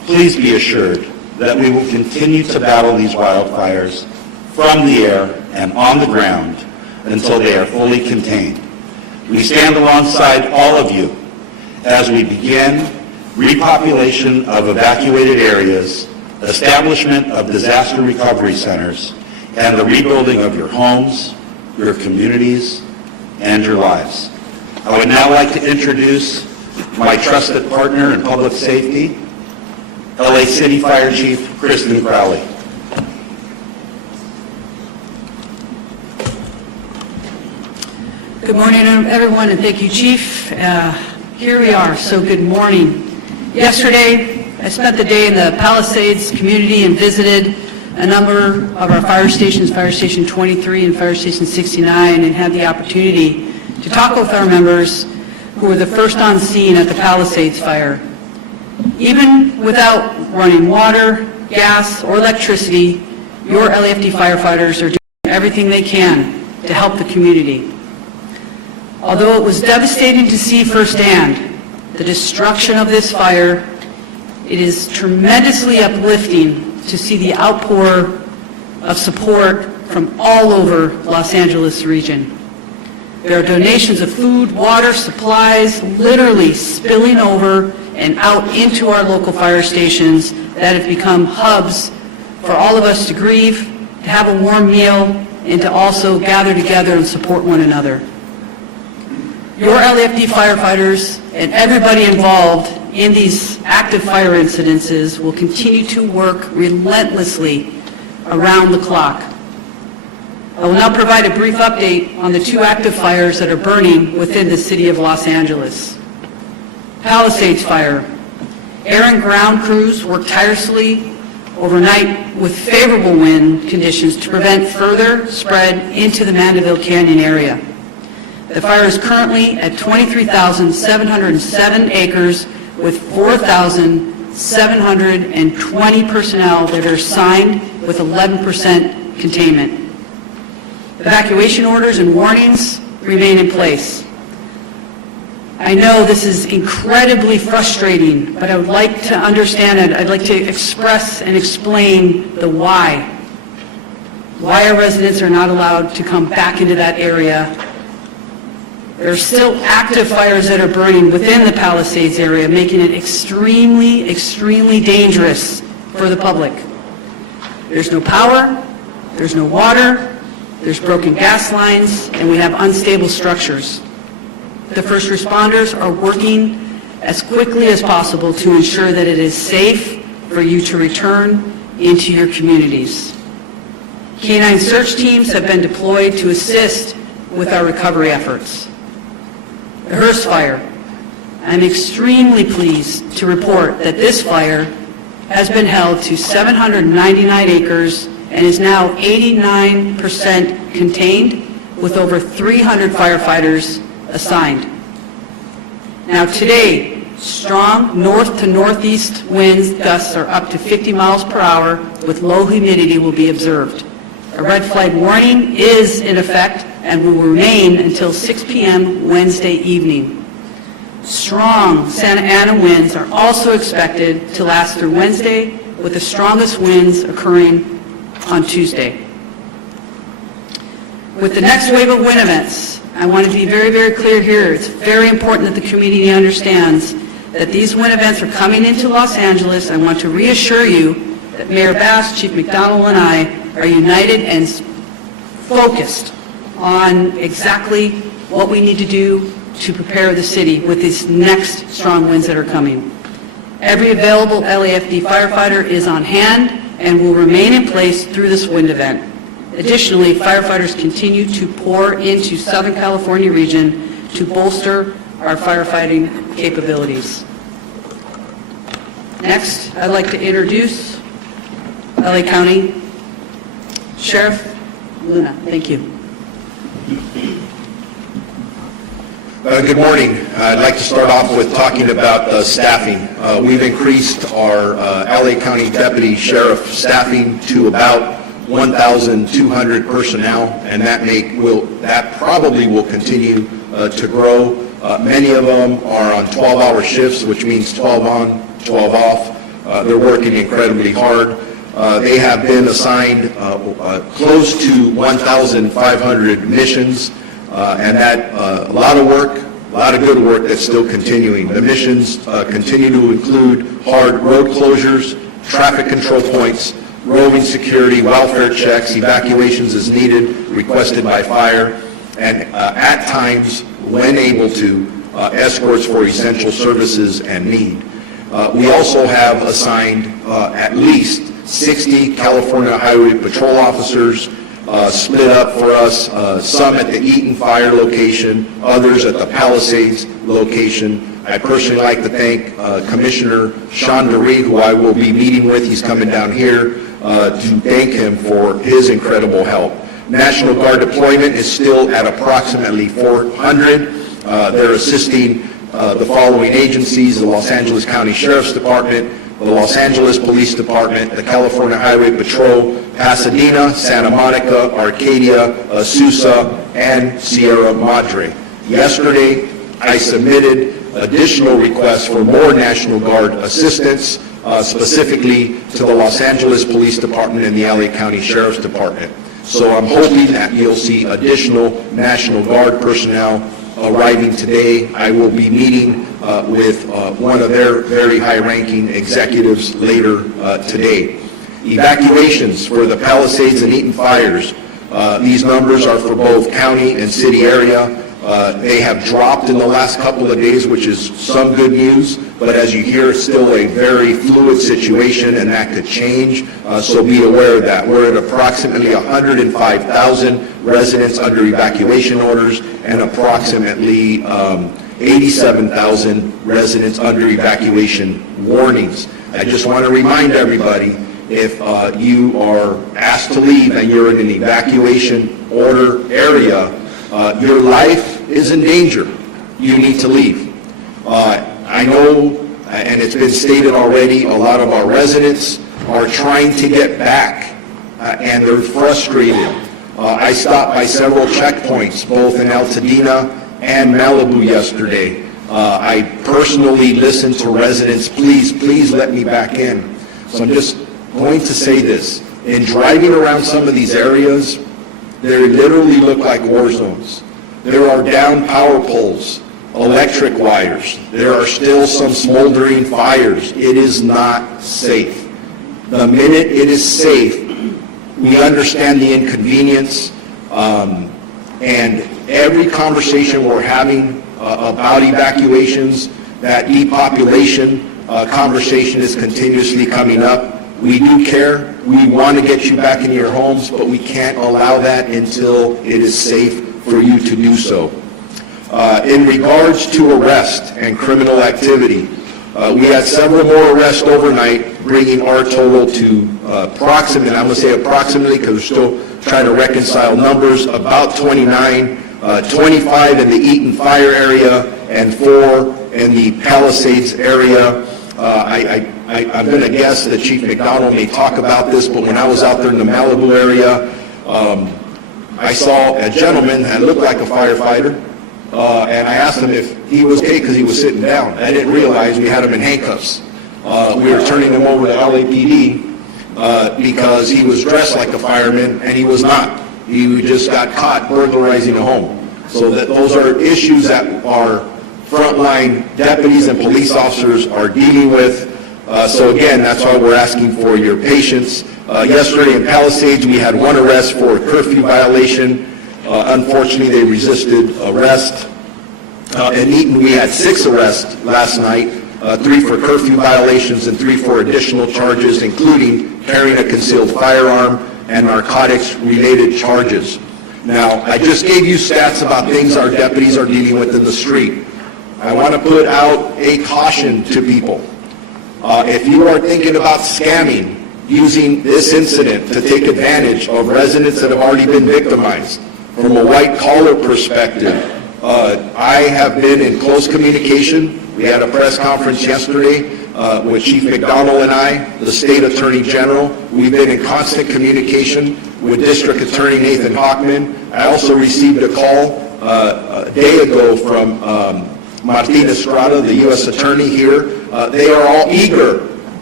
Please be assured that we will continue to battle these wildfires from the air and on the ground until they are fully contained. We stand alongside all of you as we begin repopulation of evacuated areas, establishment of disaster recovery centers, and the rebuilding of your homes, your communities, and your lives. I would now like to introduce my trusted partner in public safety, LA City Fire Chief Kristen Crowley. Good morning, everyone, and thank you, Chief. Here we are, so good morning. Yesterday, I spent the day in the Palisades community and visited a number of our fire stations, Fire Station 23 and Fire Station 69, and had the opportunity to talk with our members who were the first on scene at the Palisades Fire. Even without running water, gas, or electricity, your LAFD firefighters are doing everything they can to help the community. Although it was devastating to see firsthand the destruction of this fire, it is tremendously uplifting to see the outpour of support from all over Los Angeles region. There are donations of food, water, supplies, literally spilling over and out into our local fire stations that have become hubs for all of us to grieve, to have a warm meal, and to also gather together and support one another. Your LAFD firefighters and everybody involved in these active fire incidences will continue to work relentlessly around the clock. I will now provide a brief update on the two active fires that are burning within the city of Los Angeles. Palisades Fire. Air and ground crews worked tirelessly overnight with favorable wind conditions to prevent further spread into the Mandeville Canyon area. The fire is currently at 23,707 acres with 4,720 personnel that are assigned with 11% containment. Evacuation orders and warnings remain in place. I know this is incredibly frustrating, but I would like to understand it. I'd like to express and explain the why. Why our residents are not allowed to come back into that area. There are still active fires that are burning within the Palisades area, making it extremely, extremely dangerous for the public. There's no power, there's no water, there's broken gas lines, and we have unstable structures. The first responders are working as quickly as possible to ensure that it is safe for you to return into your communities. Canine search teams have been deployed to assist with our recovery efforts. The Hearst Fire. I'm extremely pleased to report that this fire has been held to 799 acres and is now 89% contained with over 300 firefighters assigned. Now today, strong north to northeast winds gusts are up to 50 miles per hour with low humidity will be observed. A red flag warning is in effect and will remain until 6 p.m. Wednesday evening. Strong Santa Ana winds are also expected to last through Wednesday, with the strongest winds occurring on Tuesday. With the next wave of wind events, I want to be very, very clear here. It's very important that the community understands that these wind events are coming into Los Angeles. I want to reassure you that Mayor Bass, Chief McDonald, and I are united and focused on exactly what we need to do to prepare the city with these next strong winds that are coming. Every available LAFD firefighter is on hand and will remain in place through this wind event. Additionally, firefighters continue to pour into Southern California region to bolster our firefighting capabilities. Next, I'd like to introduce LA County Sheriff Luna. Thank you. Good morning. I'd like to start off with talking about staffing. We've increased our LA County Deputy Sheriff staffing to about 1,200 personnel, and that probably will continue to grow. Many of them are on 12-hour shifts, which means 12 on, 12 off. They're working incredibly hard. They have been assigned close to 1,500 missions, and that a lot of work, a lot of good work that's still continuing. The missions continue to include hard road closures, traffic control points, roving security, welfare checks, evacuations as needed, requested by fire, and at times, when able to, escorts for essential services and need. We also have assigned at least 60 California Highway Patrol officers split up for us, some at the Eaton Fire location, others at the Palisades location. I personally like to thank Commissioner Sean DeRee, who I will be meeting with. He's coming down here to thank him for his incredible help. National Guard deployment is still at approximately 400. They're assisting the following agencies: the Los Angeles County Sheriff's Department, the Los Angeles Police Department, the California Highway Patrol, Pasadena, Santa Monica, Arcadia, Azusa, and Sierra Madre. Yesterday, I submitted additional requests for more National Guard assistance, specifically to the Los Angeles Police Department and the LA County Sheriff's Department. So I'm hoping that you'll see additional National Guard personnel arriving today. I will be meeting with one of their very high-ranking executives later today. Evacuations for the Palisades and Eaton fires. These numbers are for both county and city area. They have dropped in the last couple of days, which is some good news, but as you hear, it's still a very fluid situation, and that could change, so be aware of that. We're at approximately 105,000 residents under evacuation orders and approximately 87,000 residents under evacuation warnings. I just want to remind everybody, if you are asked to leave and you're in an evacuation order area, your life is in danger. You need to leave. I know, and it's been stated already, a lot of our residents are trying to get back, and they're frustrated. I stopped by several checkpoints, both in Altadena and Malibu yesterday. I personally listened to residents, please let me back in. So I'm just going to say this. In driving around some of these areas, they literally look like war zones. There are down power poles, electric wires. There are still some smoldering fires. It is not safe. The minute it is safe, we understand the inconvenience, and every conversation we're having about evacuations, that depopulation conversation is continuously coming up. We do care. We want to get you back into your homes, but we can't allow that until it is safe for you to do so. In regards to arrest and criminal activity, we had several more arrests overnight, bringing our total to approximately, I'm going to say approximately because we're still trying to reconcile numbers, about 29, 25 in the Eaton Fire area and 4 in the Palisades area. I'm going to guess that Chief McDonald may talk about this, but when I was out there in the Malibu area, I saw a gentleman that looked like a firefighter, and I asked him if he was okay because he was sitting down. I didn't realize we had him in handcuffs. We were turning him over to LAPD because he was dressed like a fireman, and he was not. He just got caught burglarizing a home. So those are issues that our frontline deputies and police officers are dealing with. So again, that's why we're asking for your patience. Yesterday in Palisades, we had 1 arrest for a curfew violation. Unfortunately, they resisted arrest. In Eaton, we had 6 arrests last night, 3 for curfew violations and 3 for additional charges, including carrying a concealed firearm and narcotics-related charges. Now, I just gave you stats about things our deputies are dealing with in the street. I want to put out a caution to people. If you are thinking about scamming, using this incident to take advantage of residents that have already been victimized, from a white-collar perspective, I have been in close communication. We had a press conference yesterday with Chief McDonald and I, the State Attorney General. We've been in constant communication with District Attorney Nathan Hockman. I also received a call a day ago from Martin Estrada, the U.S. Attorney here. They are all eager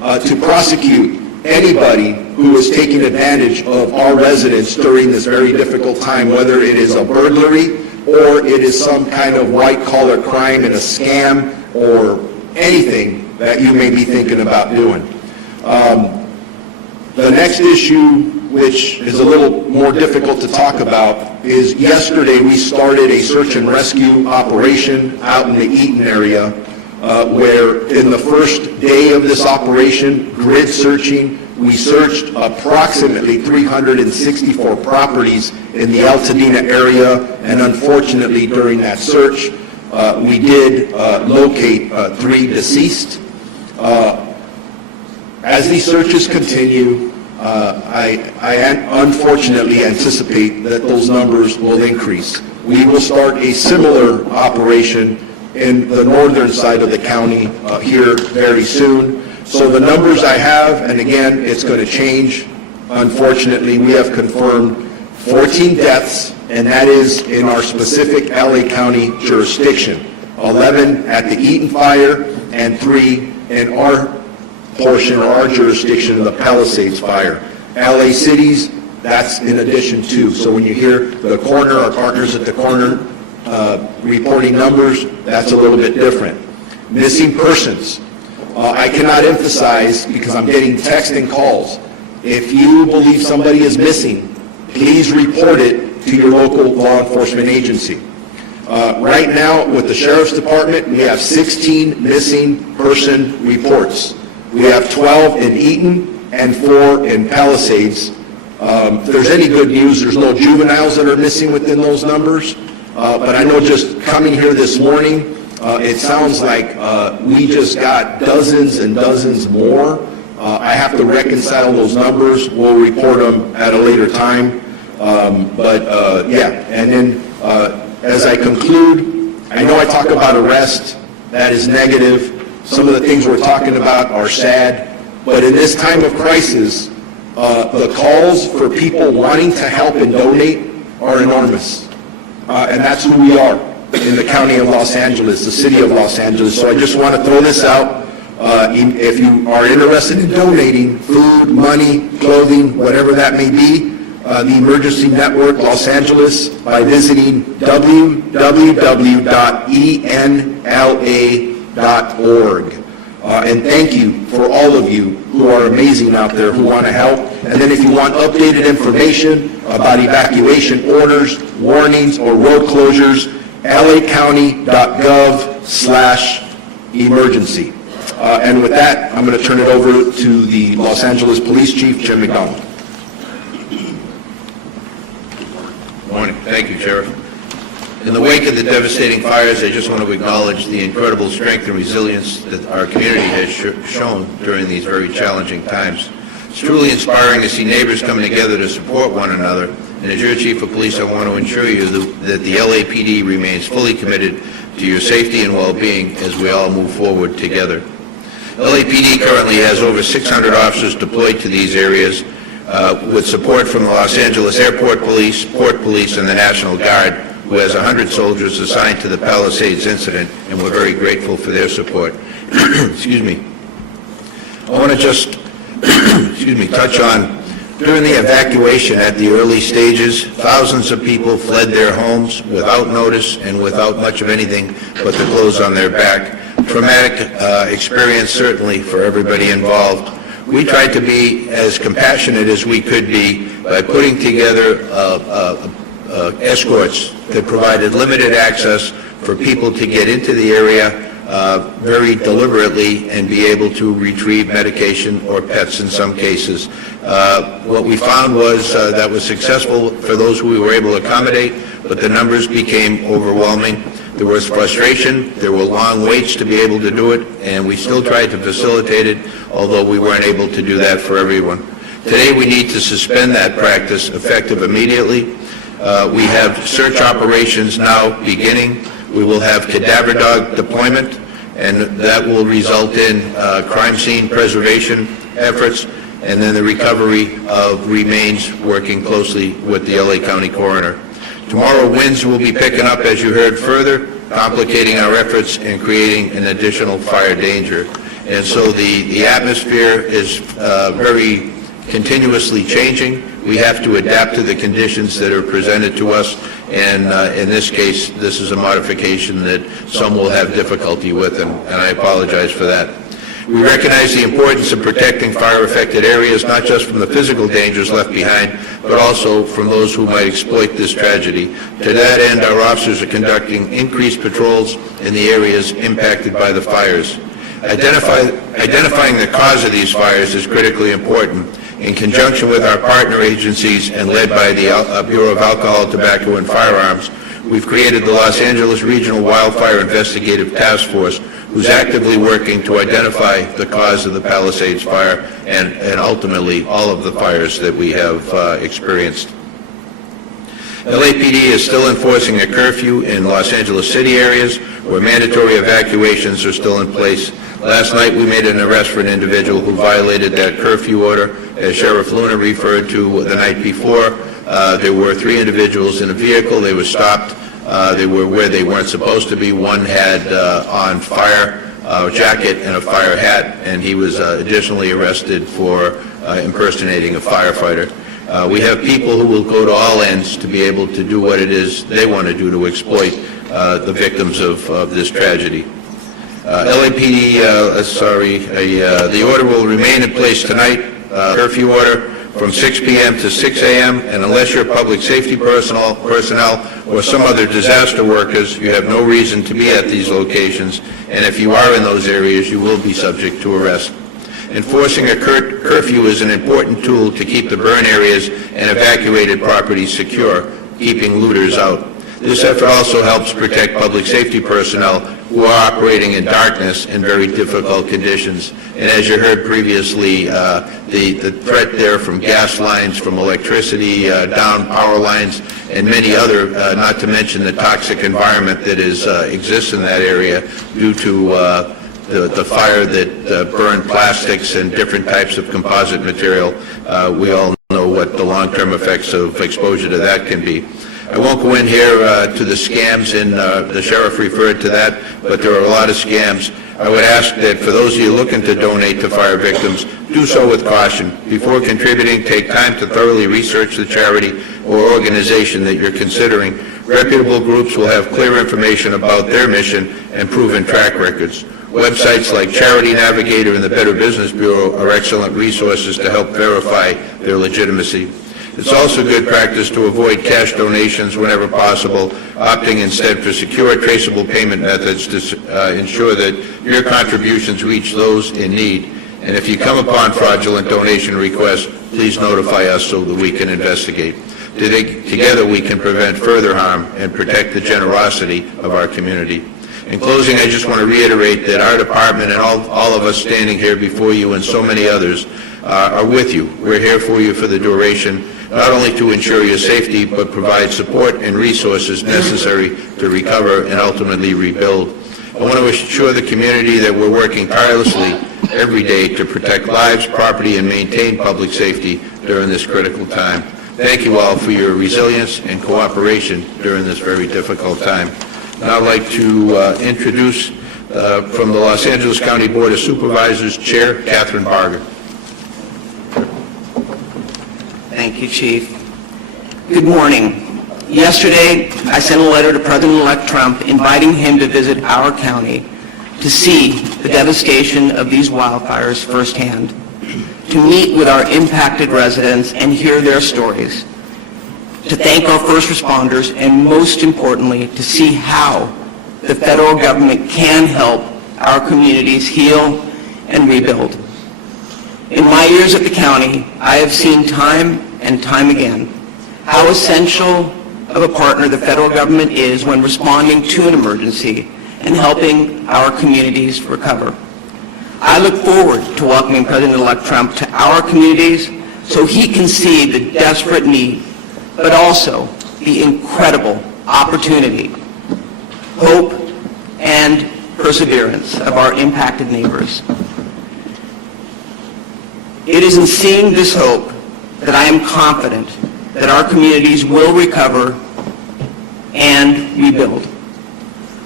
to prosecute anybody who is taking advantage of our residents during this very difficult time, whether it is a burglary or it is some kind of white-collar crime and a scam or anything that you may be thinking about doing. The next issue, which is a little more difficult to talk about, is yesterday we started a search and rescue operation out in the Eaton area, where in the first day of this operation, grid searching, we searched approximately 364 properties in the Altadena area, and unfortunately during that search, we did locate 3 deceased. As these searches continue, I unfortunately anticipate that those numbers will increase. We will start a similar operation in the northern side of the county here very soon. So the numbers I have, and again, it's going to change. Unfortunately, we have confirmed 14 deaths, and that is in our specific LA County jurisdiction. 11 at the Eaton Fire and 3 in our portion or our jurisdiction of the Palisades Fire. LA cities, that's in addition to. So when you hear the coroner, our partners at the coroner reporting numbers, that's a little bit different. Missing persons. I cannot emphasize, because I'm getting text and calls, if you believe somebody is missing, please report it to your local law enforcement agency. Right now, with the Sheriff's Department, we have 16 missing person reports. We have 12 in Eaton and 4 in Palisades. If there's any good news, there's no juveniles that are missing within those numbers. But I know just coming here this morning, it sounds like we just got dozens and dozens more. I have to reconcile those numbers. We'll report them at a later time. Yeah, and then as I conclude, I know I talk about arrest. That is negative. Some of the things we're talking about are sad. But in this time of crisis, the calls for people wanting to help and donate are enormous. And that's who we are in the county of Los Angeles, the city of Los Angeles. So I just want to throw this out. If you are interested in donating food, money, clothing, whatever that may be, the Emergency Network Los Angeles by visiting www.enla.org. And thank you for all of you who are amazing out there who want to help. And then if you want updated information about evacuation orders, warnings, or road closures, lacounty.gov/emergency. And with that, I'm going to turn it over to the Los Angeles Police Chief, Jim McDonald. Morning. Thank you, Sheriff. In the wake of the devastating fires, I just want to acknowledge the incredible strength and resilience that our community has shown during these very challenging times. It's truly inspiring to see neighbors coming together to support one another. And as your Chief of Police, I want to ensure you that the LAPD remains fully committed to your safety and well-being as we all move forward together. LAPD currently has over 600 officers deployed to these areas with support from the Los Angeles Airport Police, Port Police, and the National Guard, who has 100 soldiers assigned to the Palisades incident, and we're very grateful for their support. Excuse me. I want to just touch on, during the evacuation at the early stages, thousands of people fled their homes without notice and without much of anything but the clothes on their back. Traumatic experience, certainly, for everybody involved. We tried to be as compassionate as we could be by putting together escorts that provided limited access for people to get into the area very deliberately and be able to retrieve medication or pets in some cases. What we found was that was successful for those who we were able to accommodate, but the numbers became overwhelming. There was frustration, there were long waits to be able to do it, and we still tried to facilitate it, although we weren't able to do that for everyone. Today we need to suspend that practice effective immediately. We have search operations now beginning. We will have cadaver dog deployment, and that will result in crime scene preservation efforts, and then the recovery of remains, working closely with the LA County Coroner. Tomorrow, winds will be picking up, as you heard, further, complicating our efforts and creating an additional fire danger. And so the atmosphere is very continuously changing. We have to adapt to the conditions that are presented to us, and in this case, this is a modification that some will have difficulty with, and I apologize for that. We recognize the importance of protecting fire-affected areas, not just from the physical dangers left behind, but also from those who might exploit this tragedy. To that end, our officers are conducting increased patrols in the areas impacted by the fires. Identifying the cause of these fires is critically important. In conjunction with our partner agencies and led by the Bureau of Alcohol, Tobacco, and Firearms, we've created the Los Angeles Regional Wildfire Investigative Task Force, who's actively working to identify the cause of the Palisades Fire and ultimately all of the fires that we have experienced. LAPD is still enforcing a curfew in Los Angeles city areas where mandatory evacuations are still in place. Last night, we made an arrest for an individual who violated that curfew order. As Sheriff Luna referred to the night before, there were 3 individuals in a vehicle. They were stopped. They were where they weren't supposed to be. One had on fire jacket and a fire hat, and he was additionally arrested for impersonating a firefighter. We have people who will go to all ends to be able to do what it is they want to do to exploit the victims of this tragedy. LAPD, the order will remain in place tonight, curfew order from 6 p.m. to 6 a.m., and unless you're public safety personnel or some other disaster workers, you have no reason to be at these locations, and if you are in those areas, you will be subject to arrest. Enforcing a curfew is an important tool to keep the burn areas and evacuated properties secure, keeping looters out. This effort also helps protect public safety personnel who are operating in darkness in very difficult conditions. And as you heard previously, the threat there from gas lines, from electricity, down power lines, and many other, not to mention the toxic environment that exists in that area due to the fire that burned plastics and different types of composite material. We all know what the long-term effects of exposure to that can be. I won't go in here to the scams, and the sheriff referred to that, but there are a lot of scams. I would ask that for those of you looking to donate to fire victims, do so with caution. Before contributing, take time to thoroughly research the charity or organization that you're considering. Reputable groups will have clear information about their mission and proven track records. Websites like Charity Navigator and the Better Business Bureau are excellent resources to help verify their legitimacy. It's also good practice to avoid cash donations whenever possible, opting instead for secure, traceable payment methods to ensure that your contributions reach those in need. And if you come upon fraudulent donation requests, please notify us so that we can investigate. Together we can prevent further harm and protect the generosity of our community. In closing, I just want to reiterate that our department and all of us standing here before you and so many others are with you. We're here for you for the duration, not only to ensure your safety, but provide support and resources necessary to recover and ultimately rebuild. I want to assure the community that we're working tirelessly every day to protect lives, property, and maintain public safety during this critical time. Thank you all for your resilience and cooperation during this very difficult time. Now I'd like to introduce from the Los Angeles County Board of Supervisors, Chair Catherine Barger. Thank you, Chief. Good morning. Yesterday, I sent a letter to President-elect Trump inviting him to visit our county to see the devastation of these wildfires firsthand, to meet with our impacted residents and hear their stories, to thank our first responders, and most importantly, to see how the federal government can help our communities heal and rebuild. In my years at the county, I have seen time and time again how essential of a partner the federal government is when responding to an emergency and helping our communities recover. I look forward to welcoming President-elect Trump to our communities so he can see the desperate need, but also the incredible opportunity, hope, and perseverance of our impacted neighbors. It is in seeing this hope that I am confident that our communities will recover and rebuild.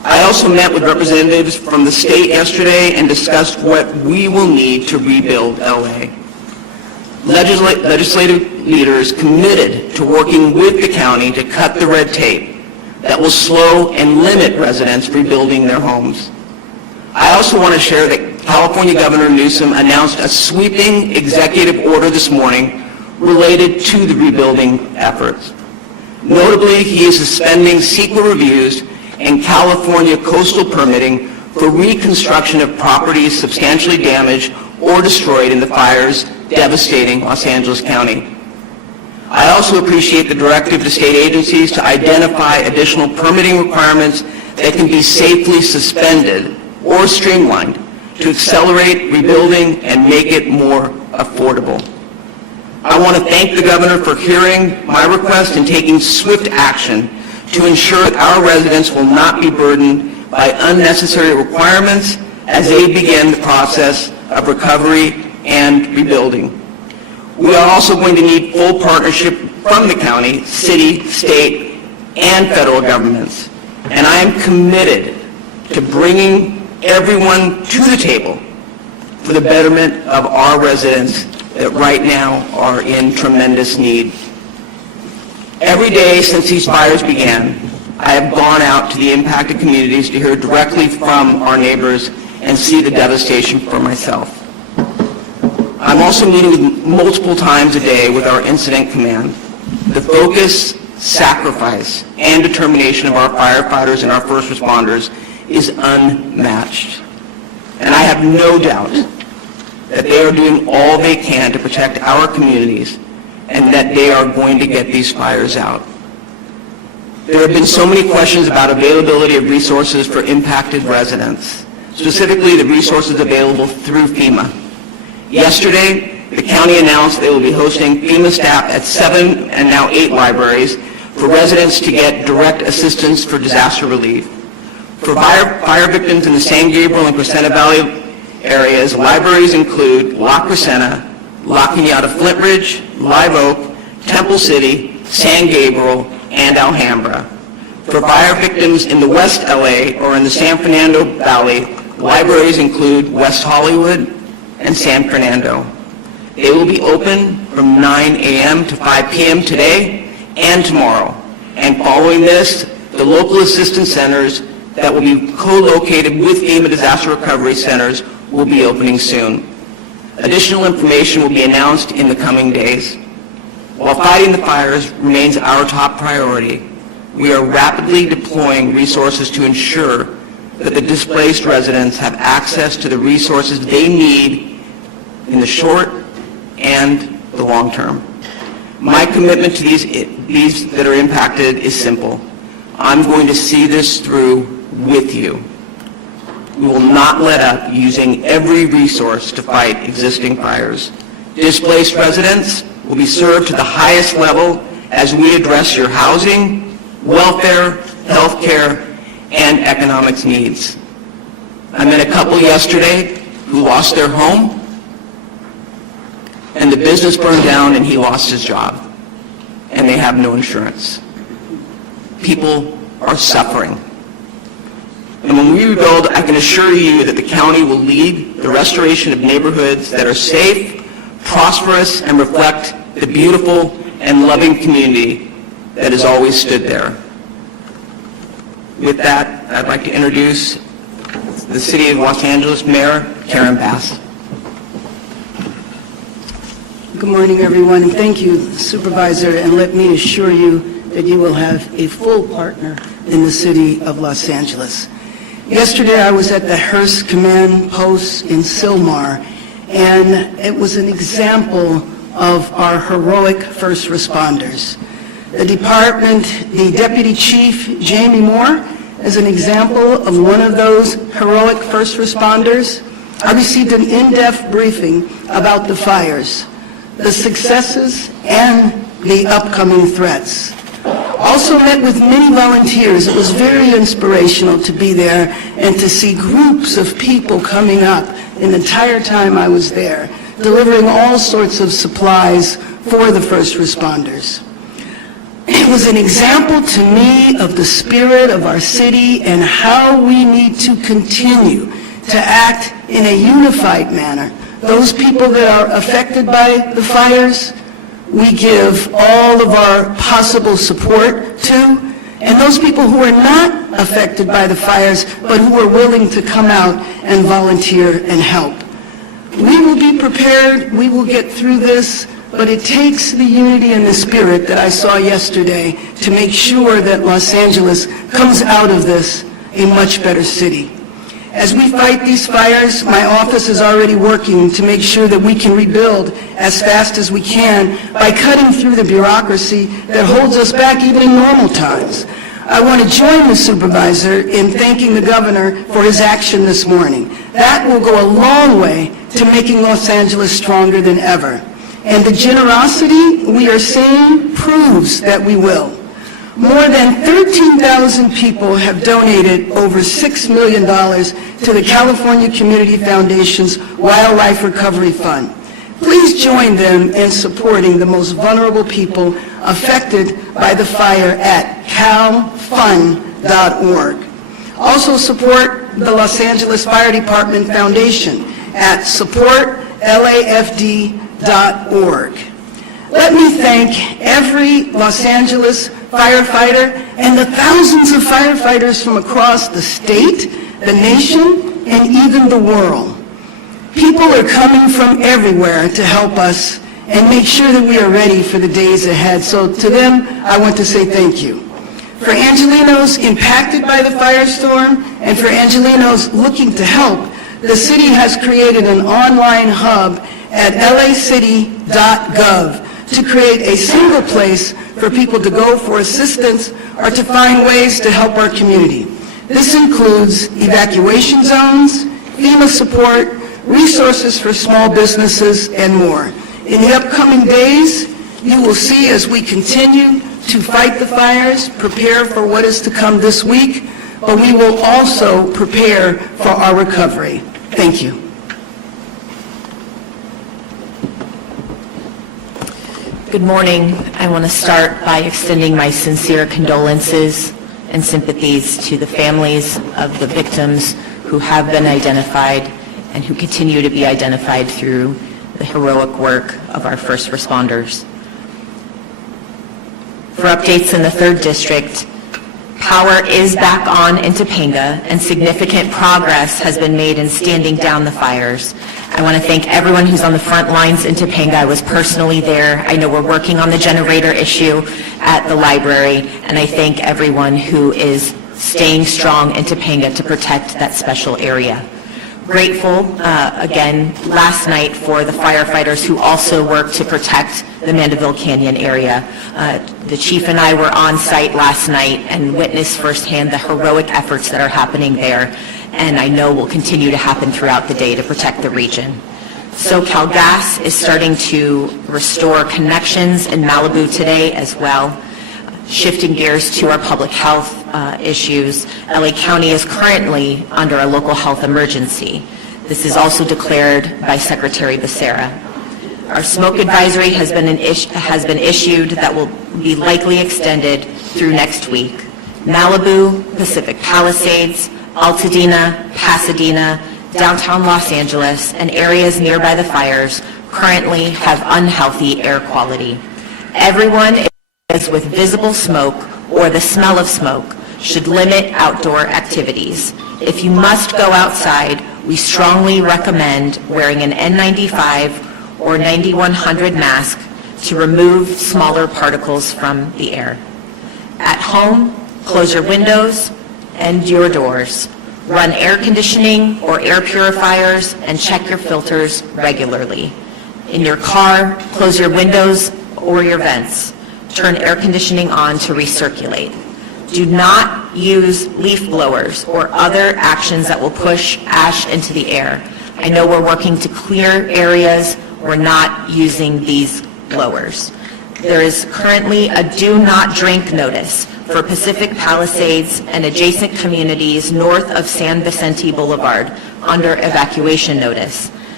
I also met with representatives from the state yesterday and discussed what we will need to rebuild LA. Legislative leaders committed to working with the county to cut the red tape that will slow and limit residents rebuilding their homes. I also want to share that California Governor Newsom announced a sweeping executive order this morning related to the rebuilding efforts. Notably, he is suspending CEQA reviews and California coastal permitting for reconstruction of properties substantially damaged or destroyed in the fires devastating Los Angeles County. I also appreciate the directive to state agencies to identify additional permitting requirements that can be safely suspended or streamlined to accelerate rebuilding and make it more affordable. I want to thank the governor for hearing my request and taking swift action to ensure that our residents will not be burdened by unnecessary requirements as they begin the process of recovery and rebuilding. We are also going to need full partnership from the county, city, state, and federal governments. And I am committed to bringing everyone to the table for the betterment of our residents that right now are in tremendous need. Every day since these fires began, I have gone out to the impacted communities to hear directly from our neighbors and see the devastation for myself. I'm also meeting with multiple times a day with our incident command. The focus, sacrifice, and determination of our firefighters and our first responders is unmatched. And I have no doubt that they are doing all they can to protect our communities and that they are going to get these fires out. There have been so many questions about availability of resources for impacted residents, specifically the resources available through FEMA. Yesterday, the county announced they will be hosting FEMA staff at 7 and now 8 libraries for residents to get direct assistance for disaster relief. For fire victims in the San Gabriel and Crescenta Valley areas, libraries include La Crescenta, La Cañada Flint Ridge, Live Oak, Temple City, San Gabriel, and Alhambra. For fire victims in the West LA or in the San Fernando Valley, libraries include West Hollywood and San Fernando. They will be open from 9 a.m. to 5 p.m. today and tomorrow. And following this, the local assistance centers that will be co-located with FEMA disaster recovery centers will be opening soon. Additional information will be announced in the coming days. While fighting the fires remains our top priority, we are rapidly deploying resources to ensure that the displaced residents have access to the resources they need in the short and the long term. My commitment to these that are impacted is simple. I'm going to see this through with you. We will not let up using every resource to fight existing fires. Displaced residents will be served to the highest level as we address your housing, welfare, health care, and economics needs. I met a couple yesterday who lost their home, and the business burned down and he lost his job, and they have no insurance. People are suffering. And when we rebuild, I can assure you that the county will lead the restoration of neighborhoods that are safe, prosperous, and reflect the beautiful and loving community that has always stood there. With that, I'd like to introduce the City of Los Angeles Mayor Karen Bass. Good morning, everyone, and thank you, Supervisor, and let me assure you that you will have a full partner in the City of Los Angeles. Yesterday, I was at the Hearst Command Post in Sylmar, and it was an example of our heroic first responders. The department, the Deputy Chief, Jamie Moore, is an example of one of those heroic first responders. I received an in-depth briefing about the fires, the successes, and the upcoming threats. Also met with many volunteers. It was very inspirational to be there and to see groups of people coming up the entire time I was there, delivering all sorts of supplies for the first responders. It was an example to me of the spirit of our city and how we need to continue to act in a unified manner. Those people that are affected by the fires, we give all of our possible support to, and those people who are not affected by the fires, but who are willing to come out and volunteer and help. We will be prepared, we will get through this, but it takes the unity and the spirit that I saw yesterday to make sure that Los Angeles comes out of this a much better city. As we fight these fires, my office is already working to make sure that we can rebuild as fast as we can by cutting through the bureaucracy that holds us back even in normal times. I want to join the supervisor in thanking the governor for his action this morning. That will go a long way to making Los Angeles stronger than ever. And the generosity we are seeing proves that we will. More than 13,000 people have donated over $6 million to the California Community Foundation's Wildlife Recovery Fund. Please join them in supporting the most vulnerable people affected by the fire at calfund.org. Also support the Los Angeles Fire Department Foundation at supportlafd.org. Let me thank every Los Angeles firefighter and the thousands of firefighters from across the state, the nation, and even the world. People are coming from everywhere to help us and make sure that we are ready for the days ahead. So to them, I want to say thank you. For Angelenos impacted by the firestorm and for Angelenos looking to help, the city has created an online hub at lacity.gov to create a single place for people to go for assistance or to find ways to help our community. This includes evacuation zones, FEMA support, resources for small businesses, and more. In the upcoming days, you will see as we continue to fight the fires, prepare for what is to come this week, but we will also prepare for our recovery. Thank you. Good morning. I want to start by extending my sincere condolences and sympathies to the families of the victims who have been identified and who continue to be identified through the heroic work of our first responders. For updates in the 3rd District, power is back on in Topanga and significant progress has been made in standing down the fires. I want to thank everyone who's on the front lines in Topanga. I was personally there. I know we're working on the generator issue at the library, and I thank everyone who is staying strong in Topanga to protect that special area. Grateful, again, last night for the firefighters who also work to protect the Mandeville Canyon area. The chief and I were on site last night and witnessed firsthand the heroic efforts that are happening there, and I know will continue to happen throughout the day to protect the region. SoCal Gas is starting to restore connections in Malibu today as well. Shifting gears to our public health issues, LA County is currently under a local health emergency. This is also declared by Secretary Becerra. Our smoke advisory has been issued that will be likely extended through next week. Malibu, Pacific Palisades, Altadena, Pasadena, downtown Los Angeles, and areas nearby the fires currently have unhealthy air quality. Everyone with visible smoke or the smell of smoke should limit outdoor activities. If you must go outside, we strongly recommend wearing an N95 or 9100 mask to remove smaller particles from the air. At home, close your windows and your doors. Run air conditioning or air purifiers and check your filters regularly. In your car, close your windows or your vents. Turn air conditioning on to recirculate. Do not use leaf blowers or other actions that will push ash into the air. I know we're working to clear areas. We're not using these blowers. There is currently a do not drink notice for Pacific Palisades and adjacent communities north of San Vicente Boulevard under evacuation notice.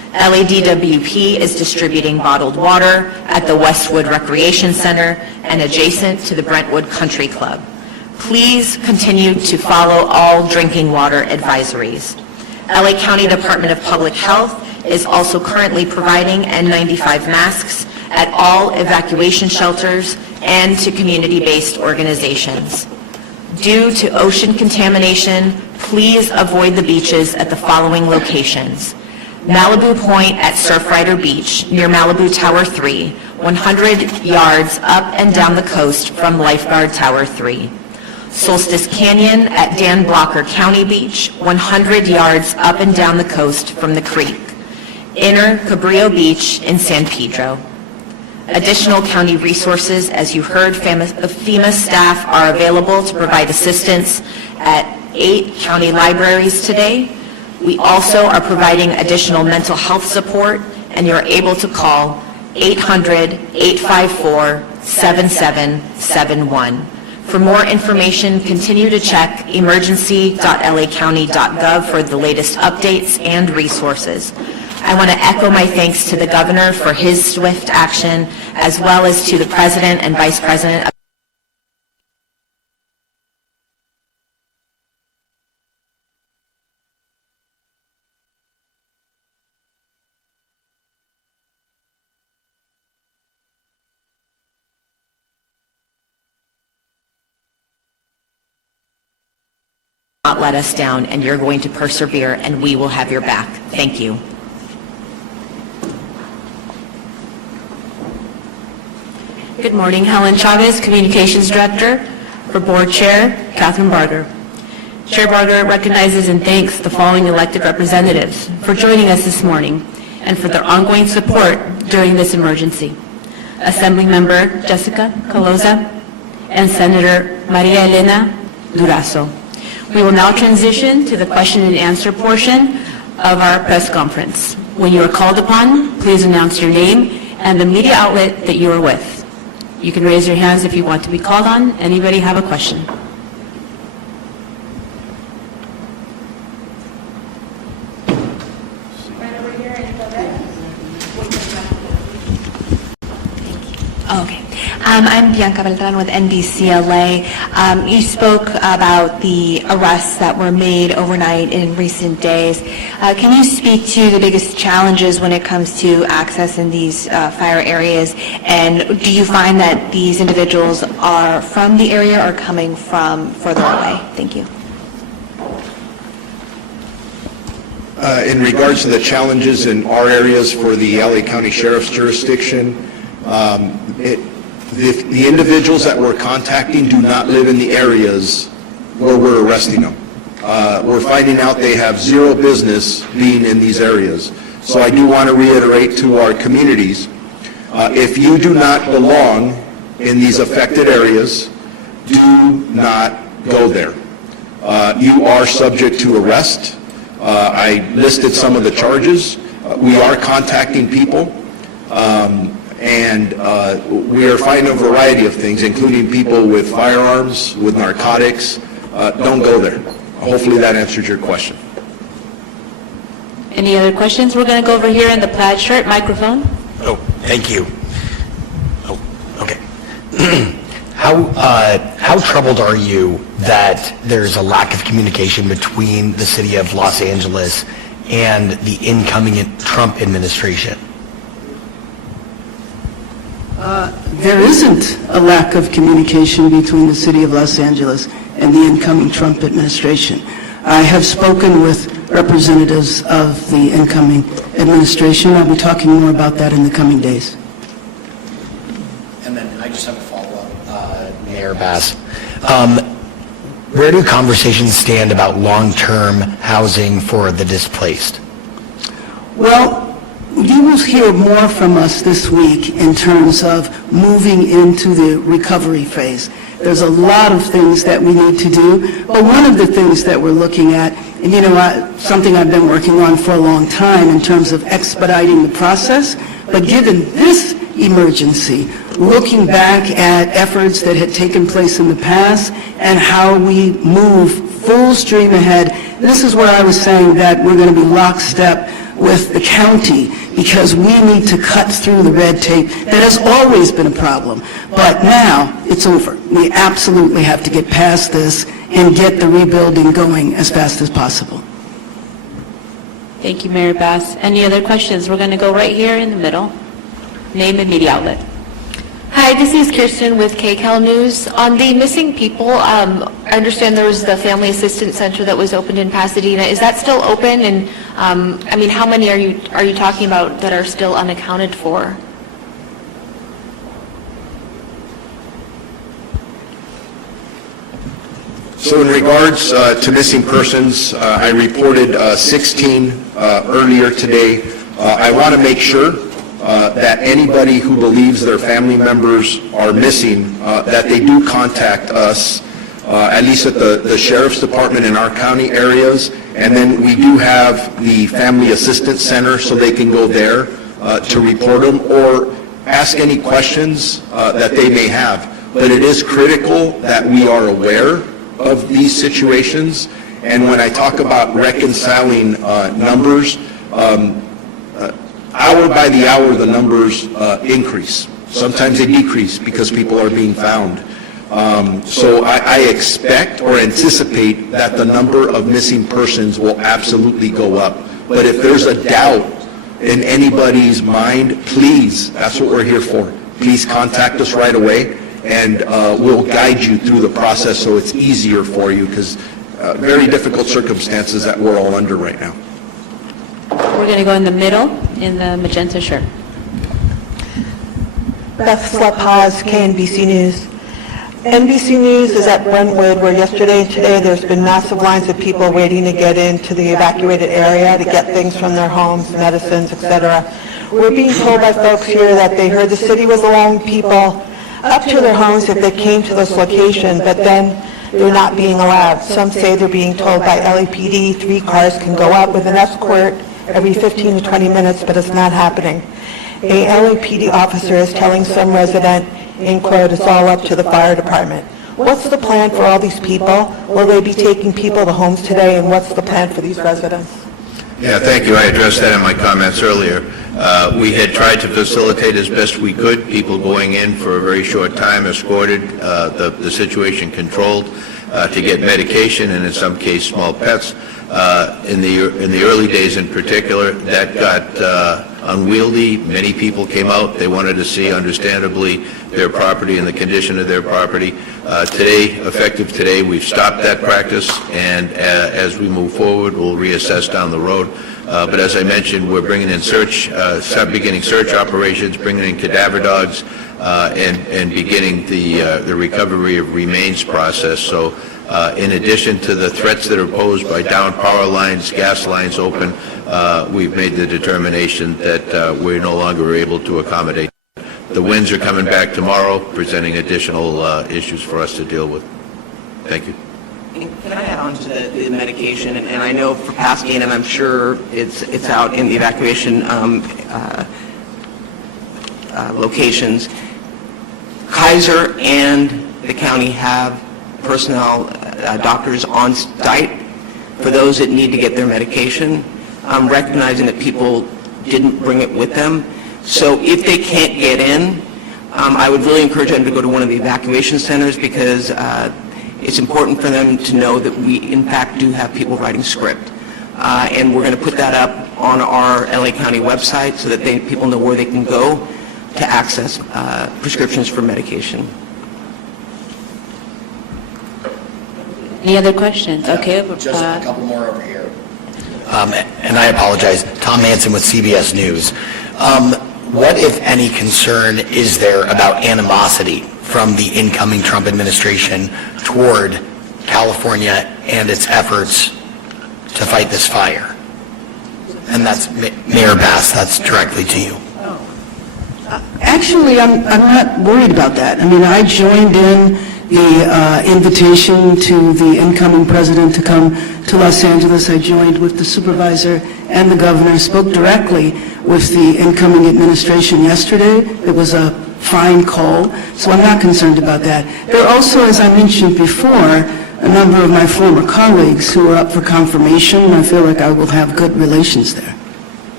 LADWP is distributing bottled water at the Westwood Recreation Center and adjacent to the Brentwood Country Club. Please continue to follow all drinking water advisories. LA County Department of Public Health is also currently providing N95 masks at all evacuation shelters and to community-based organizations. Due to ocean contamination, please avoid the beaches at the following locations: Malibu Point at Surfrider Beach near Malibu Tower 3, 100 yards up and down the coast from Lifeguard Tower 3. Solstice Canyon at Dan Blocker County Beach, 100 yards up and down the coast from the creek. Inner Cabrillo Beach in San Pedro. Additional county resources, as you heard, FEMA staff are available to provide assistance at 8 county libraries today. We also are providing additional mental health support, and you're able to call 800-854-7771. For more information, continue to check emergency.lacounty.gov for the latest updates and resources. I want to echo my thanks to the governor for his swift action, as well as to the president and vice president of not let us down, and you're going to persevere, and we will have your back. Thank you. Good morning, Helen Chavez, Communications Director. For Board Chair, Catherine Barger. Chair Barger recognizes and thanks the following elected representatives for joining us this morning and for their ongoing support during this emergency. Assembly Member Jessica Caloza and Senator Maria Elena Durazo. We will now transition to the question and answer portion of our press conference. When you are called upon, please announce your name and the media outlet that you are with. You can raise your hands if you want to be called on. Anybody have a question? Right over here in the red. Okay. I'm Bianca Beltran with NBCLA. You spoke about the arrests that were made overnight in recent days. Can you speak to the biggest challenges when it comes to access in these fire areas? And do you find that these individuals are from the area or coming from further away? Thank you. In regards to the challenges in our areas for the LA County Sheriff's jurisdiction, the individuals that we're contacting do not live in the areas where we're arresting them. We're finding out they have zero business being in these areas. So I do want to reiterate to our communities, if you do not belong in these affected areas, do not go there. You are subject to arrest. I listed some of the charges. We are contacting people. And we are finding a variety of things, including people with firearms, with narcotics. Don't go there. Hopefully that answers your question. Any other questions? We're going to go over here in the plaid shirt microphone. Oh, thank you. Oh, okay. How troubled are you that there's a lack of communication between the city of Los Angeles and the incoming Trump administration? There isn't a lack of communication between the city of Los Angeles and the incoming Trump administration. I have spoken with representatives of the incoming administration. I'll be talking more about that in the coming days. And then I just have a follow-up, Mayor Bass. Where do conversations stand about long-term housing for the displaced? Well, you will hear more from us this week in terms of moving into the recovery phase. There's a lot of things that we need to do, but one of the things that we're looking at, and something I've been working on for a long time in terms of expediting the process, but given this emergency, looking back at efforts that had taken place in the past and how we move full stream ahead, this is where I was saying that we're going to be lockstep with the county because we need to cut through the red tape. That has always been a problem, but now it's over. We absolutely have to get past this and get the rebuilding going as fast as possible. Thank you, Mayor Bass. Any other questions? We're going to go right here in the middle. Name and media outlet. Hi, this is Kirsten with KCAL News. On the missing people, I understand there was the Family Assistance Center that was opened in Pasadena. Is that still open? And I mean, how many are you talking about that are still unaccounted for? So in regards to missing persons, I reported 16 earlier today. I want to make sure that anybody who believes their family members are missing, that they do contact us, at least at the Sheriff's Department in our county areas, and then we do have the Family Assistance Center, so they can go there to report them or ask any questions that they may have. But it is critical that we are aware of these situations, and when I talk about reconciling numbers, hour by the hour, the numbers increase. Sometimes they decrease because people are being found. So I expect or anticipate that the number of missing persons will absolutely go up. But if there's a doubt in anybody's mind, please, that's what we're here for. Please contact us right away, and we'll guide you through the process so it's easier for you, because very difficult circumstances that we're all under right now. We're going to go in the middle, in the magenta shirt. Beth Slepaz, KNBC News. NBC News is at Brentwood, where yesterday and today there's been massive lines of people waiting to get into the evacuated area to get things from their homes, medicines, etc. We're being told by folks here that they heard the city was allowing people up to their homes if they came to this location, but then they're not being allowed. Some say they're being told by LAPD 3 cars can go out with an escort every 15 to 20 minutes, but it's not happening. A LAPD officer is telling some resident, in quote, it's all up to the fire department. What's the plan for all these people? Will they be taking people to homes today, and what's the plan for these residents? Yeah, thank you. I addressed that in my comments earlier. We had tried to facilitate as best we could, people going in for a very short time, escorted, the situation controlled, to get medication and in some case small pets. In the early days in particular, that got unwieldy. Many people came out. They wanted to see, understandably, their property and the condition of their property. Today, effective today, we've stopped that practice, and as we move forward, we'll reassess down the road. But as I mentioned, we're bringing in beginning search operations, bringing in cadaver dogs, and beginning the recovery of remains process. So in addition to the threats that are posed by downed power lines, gas lines open, we've made the determination that we're no longer able to accommodate. The winds are coming back tomorrow, presenting additional issues for us to deal with. Thank you. Can I add on to the medication? And I know for Pasadena, and I'm sure it's out in the evacuation locations. Kaiser and the county have personnel, doctors on site for those that need to get their medication, recognizing that people didn't bring it with them. So if they can't get in, I would really encourage them to go to one of the evacuation centers, because it's important for them to know that we, in fact, do have people writing script. And we're going to put that up on our LA County website so that people know where they can go to access prescriptions for medication. Any other questions? Okay. Just a couple more over here. And I apologize, Tom Manson with CBS News. What, if any, concern is there about animosity from the incoming Trump administration toward California and its efforts to fight this fire? And that's Mayor Bass, that's directly to you. Actually, I'm not worried about that. I mean, I joined in the invitation to the incoming president to come to Los Angeles. I joined with the supervisor and the governor, spoke directly with the incoming administration yesterday. It was a fine call, so I'm not concerned about that. There are also, as I mentioned before, a number of my former colleagues who are up for confirmation. I feel like I will have good relations there.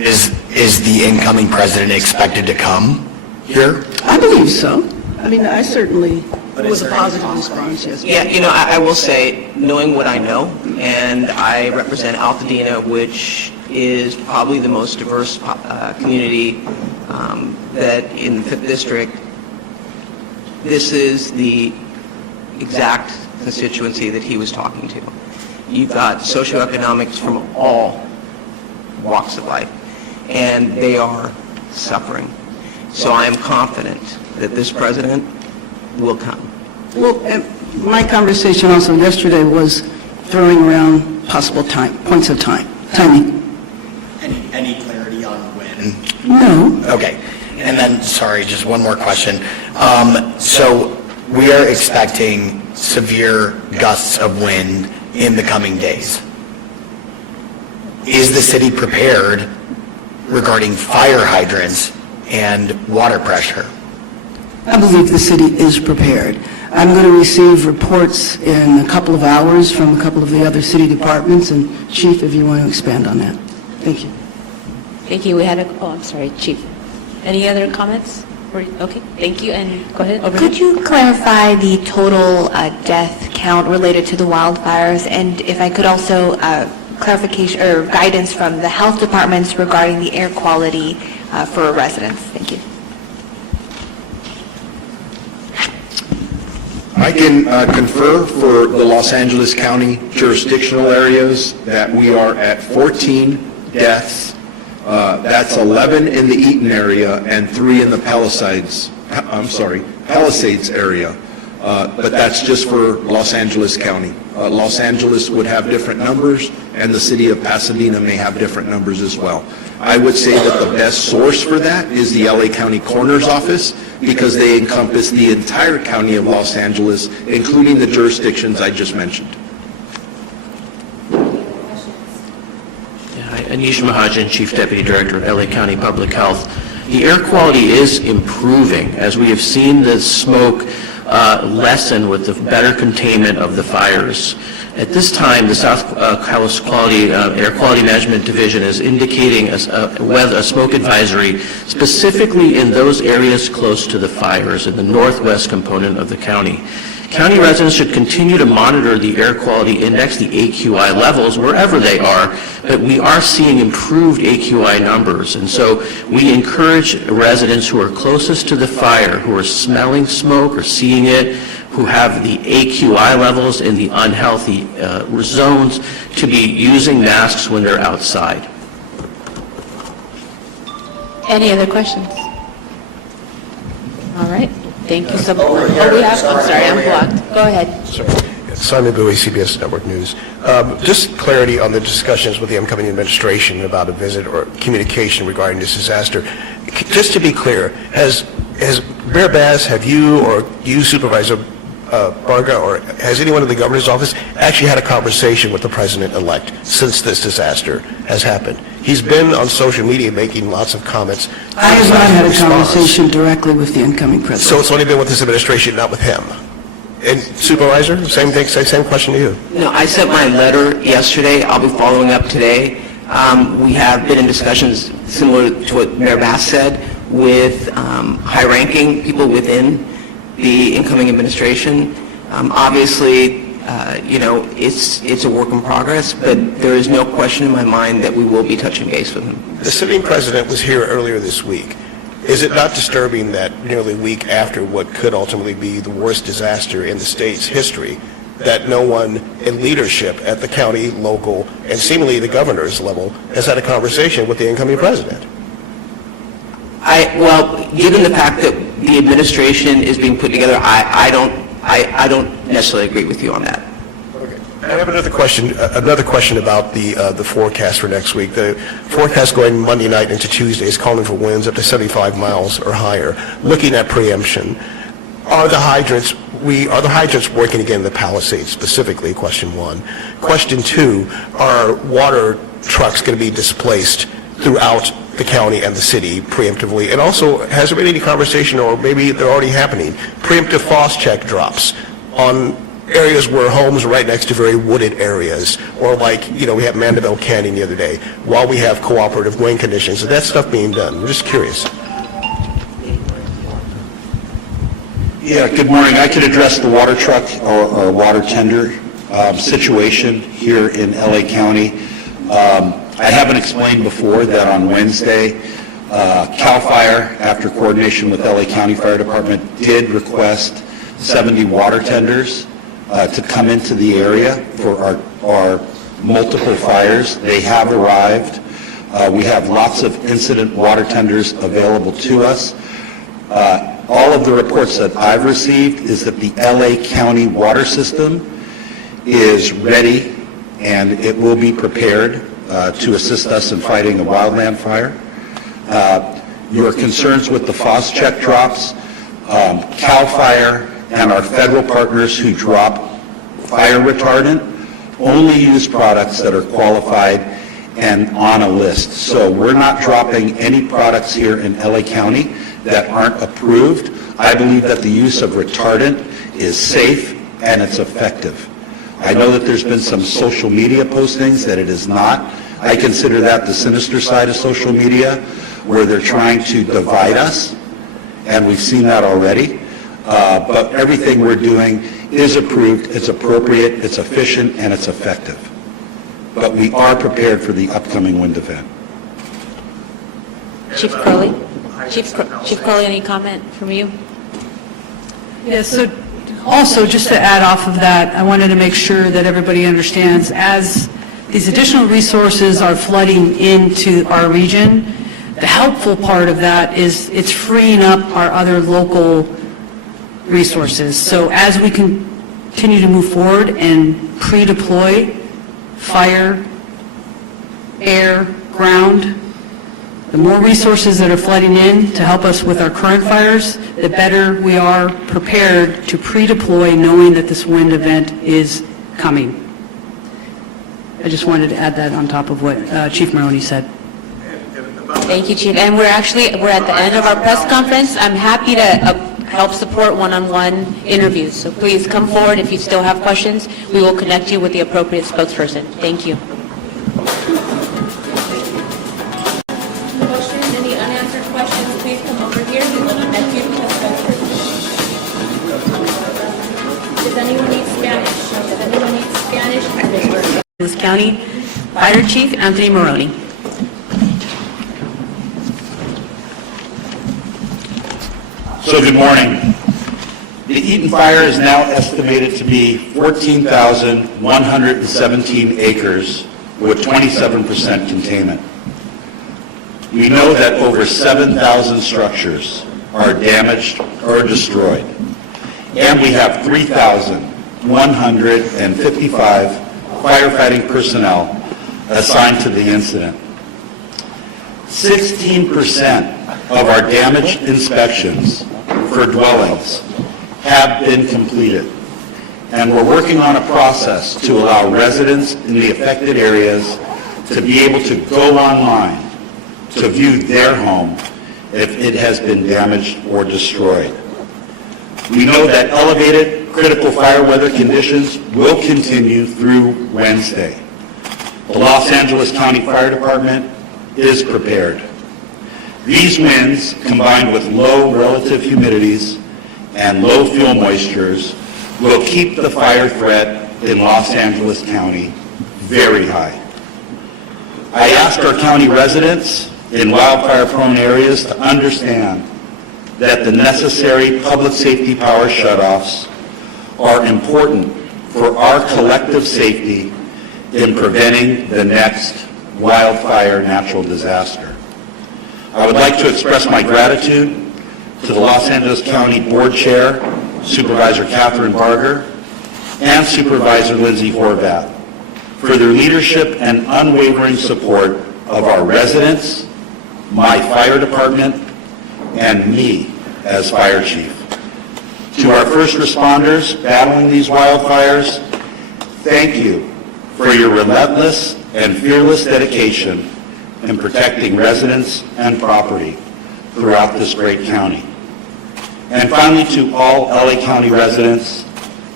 Is the incoming president expected to come here? I believe so. I mean, I certainly, it was a positive response, yes. Yeah, I will say, knowing what I know, and I represent Altadena, which is probably the most diverse community that in the 5th District, this is the exact constituency that he was talking to. You've got socioeconomics from all walks of life, and they are suffering. So I am confident that this president will come. Well, my conversation also yesterday was throwing around possible points of timing. Any clarity on when? No. Okay. And then, sorry, just one more question. So we are expecting severe gusts of wind in the coming days. Is the city prepared regarding fire hydrants and water pressure? I believe the city is prepared. I'm going to receive reports in a couple of hours from a couple of the other city departments, and Chief, if you want to expand on that. Thank you. Thank you. I'm sorry, Chief. Any other comments? Okay, thank you, and go ahead. Over Could here. you clarify the total death count related to the wildfires? And if I could also clarification or guidance from the health departments regarding the air quality for residents. Thank you. I can confer for the Los Angeles County jurisdictional areas that we are at 14 deaths. That's 11 in the Eaton area and 3 in the Palisades area. But that's just for Los Angeles County. Los Angeles would have different numbers, and the city of Pasadena may have different numbers as well. I would say that the best source for that is the LA County Coroner's Office, because they encompass the entire county of Los Angeles, including the jurisdictions I just mentioned. Anish Mahajan, Chief Deputy Director of LA County Public Health. The air quality is improving as we have seen the smoke lessen with the better containment of the fires. At this time, the South Coast Air Quality Management Division is indicating a smoke advisory specifically in those areas close to the fires in the northwest component of the county. County residents should continue to monitor the air quality index, the AQI levels, wherever they are, but we are seeing improved AQI numbers. And so we encourage residents who are closest to the fire, who are smelling smoke or seeing it, who have the AQI levels in the unhealthy zones, to be using masks when they're outside. Any other questions? All right. Thank you so much. I'm sorry, I'm blocked. Go ahead. Simon Bowie, CBS Network News. Just clarity on the discussions with the incoming administration about a visit or communication regarding this disaster. Just to be clear, has Mayor Bass, have you or you, Supervisor Barga, or has anyone in the governor's office actually had a conversation with the president-elect since this disaster has happened? He's been on social media making lots of comments. I have not had a conversation directly with the incoming president. So it's only been with this administration, not with him? And Supervisor, same thing, same question to you. No, I sent my letter yesterday. I'll be following up today. We have been in discussions similar to what Mayor Bass said with high-ranking people within the incoming administration. Obviously, it's a work in progress, but there is no question in my mind that we will be touching base with him. The sitting president was here earlier this week. Is it not disturbing that nearly a week after what could ultimately be the worst disaster in the state's history, that no one in leadership at the county, local, and seemingly the governor's level has had a conversation with the incoming president? Well, given the fact that the administration is being put together, I don't necessarily agree with you on that. I have another question about the forecast for next week. The forecast going Monday night into Tuesday is calling for winds up to 75 miles or higher. Looking at preemption, are the hydrants working again in the Palisades specifically, question one? Question two, are water trucks going to be displaced throughout the county and the city preemptively? And also, has there been any conversation, or maybe they're already happening, preemptive frost check drops on areas where homes are right next to very wooded areas, or like, we have Mandeville Canyon the other day, while we have cooperative wind conditions. Is that stuff being done? I'm just curious. Yeah, good morning. I could address the water truck or water tender situation here in LA County. I haven't explained before that on Wednesday, CAL FIRE, after coordination with LA County Fire Department, did request 70 water tenders to come into the area for our multiple fires. They have arrived. We have lots of incident water tenders available to us. All of the reports that I've received is that the LA County water system is ready and it will be prepared to assist us in fighting a wildland fire. Your concerns with the FOSCHEC drops, CAL FIRE and our federal partners who drop fire retardant only use products that are qualified and on a list. So we're not dropping any products here in LA County that aren't approved. I believe that the use of retardant is safe and it's effective. I know that there's been some social media postings that it is not. I consider that the sinister side of social media, where they're trying to divide us, and we've seen that already. But everything we're doing is approved, it's appropriate, it's efficient, and it's effective. But we are prepared for the upcoming wind event. Chief Crowley? Chief Crowley, any comment from you? Yeah, so also, just to add off of that, I wanted to make sure that everybody understands, as these additional resources are flooding into our region, the helpful part of that is it's freeing up our other local resources. So as we continue to move forward and pre-deploy fire, air, ground, the more resources that are flooding in to help us with our current fires, the better we are prepared to pre-deploy, knowing that this wind event is coming. I just wanted to add that on top of what Chief Maroney said. Thank you, Chief. And we're at the end of our press conference. I'm happy to help support one-on-one interviews. So please come forward if you still have questions. We will connect you with the appropriate spokesperson. Thank you. Any unanswered questions, please come over here. We will connect you with the spokesperson. Does anyone need Spanish? Does anyone need Spanish? This County Fire Chief Anthony Maroney. So good morning. The Eaton Fire is now estimated to be 14,117 acres with 27% containment. We know that over 7,000 structures are damaged or destroyed, and we have 3,155 firefighting personnel assigned to the incident. 16% of our damage inspections for dwellings have been completed, and we're working on a process to allow residents in the affected areas to be able to go online to view their home if it has been damaged or destroyed. We know that elevated critical fire weather conditions will continue through Wednesday. The Los Angeles County Fire Department is prepared. These winds, combined with low relative humidities and low fuel moistures, will keep the fire threat in Los Angeles County very high. I asked our county residents in wildfire-prone areas to understand that the necessary public safety power shutoffs are important for our collective safety in preventing the next wildfire natural disaster. I would like to express my gratitude to the Los Angeles County Board Chair, Supervisor Catherine Barger, and Supervisor Lindsay Horvath for their leadership and unwavering support of our residents, my fire department, and me as fire chief. To our first responders battling these wildfires, thank you for your relentless and fearless dedication in protecting residents and property throughout this great county. And finally, to all LA County residents,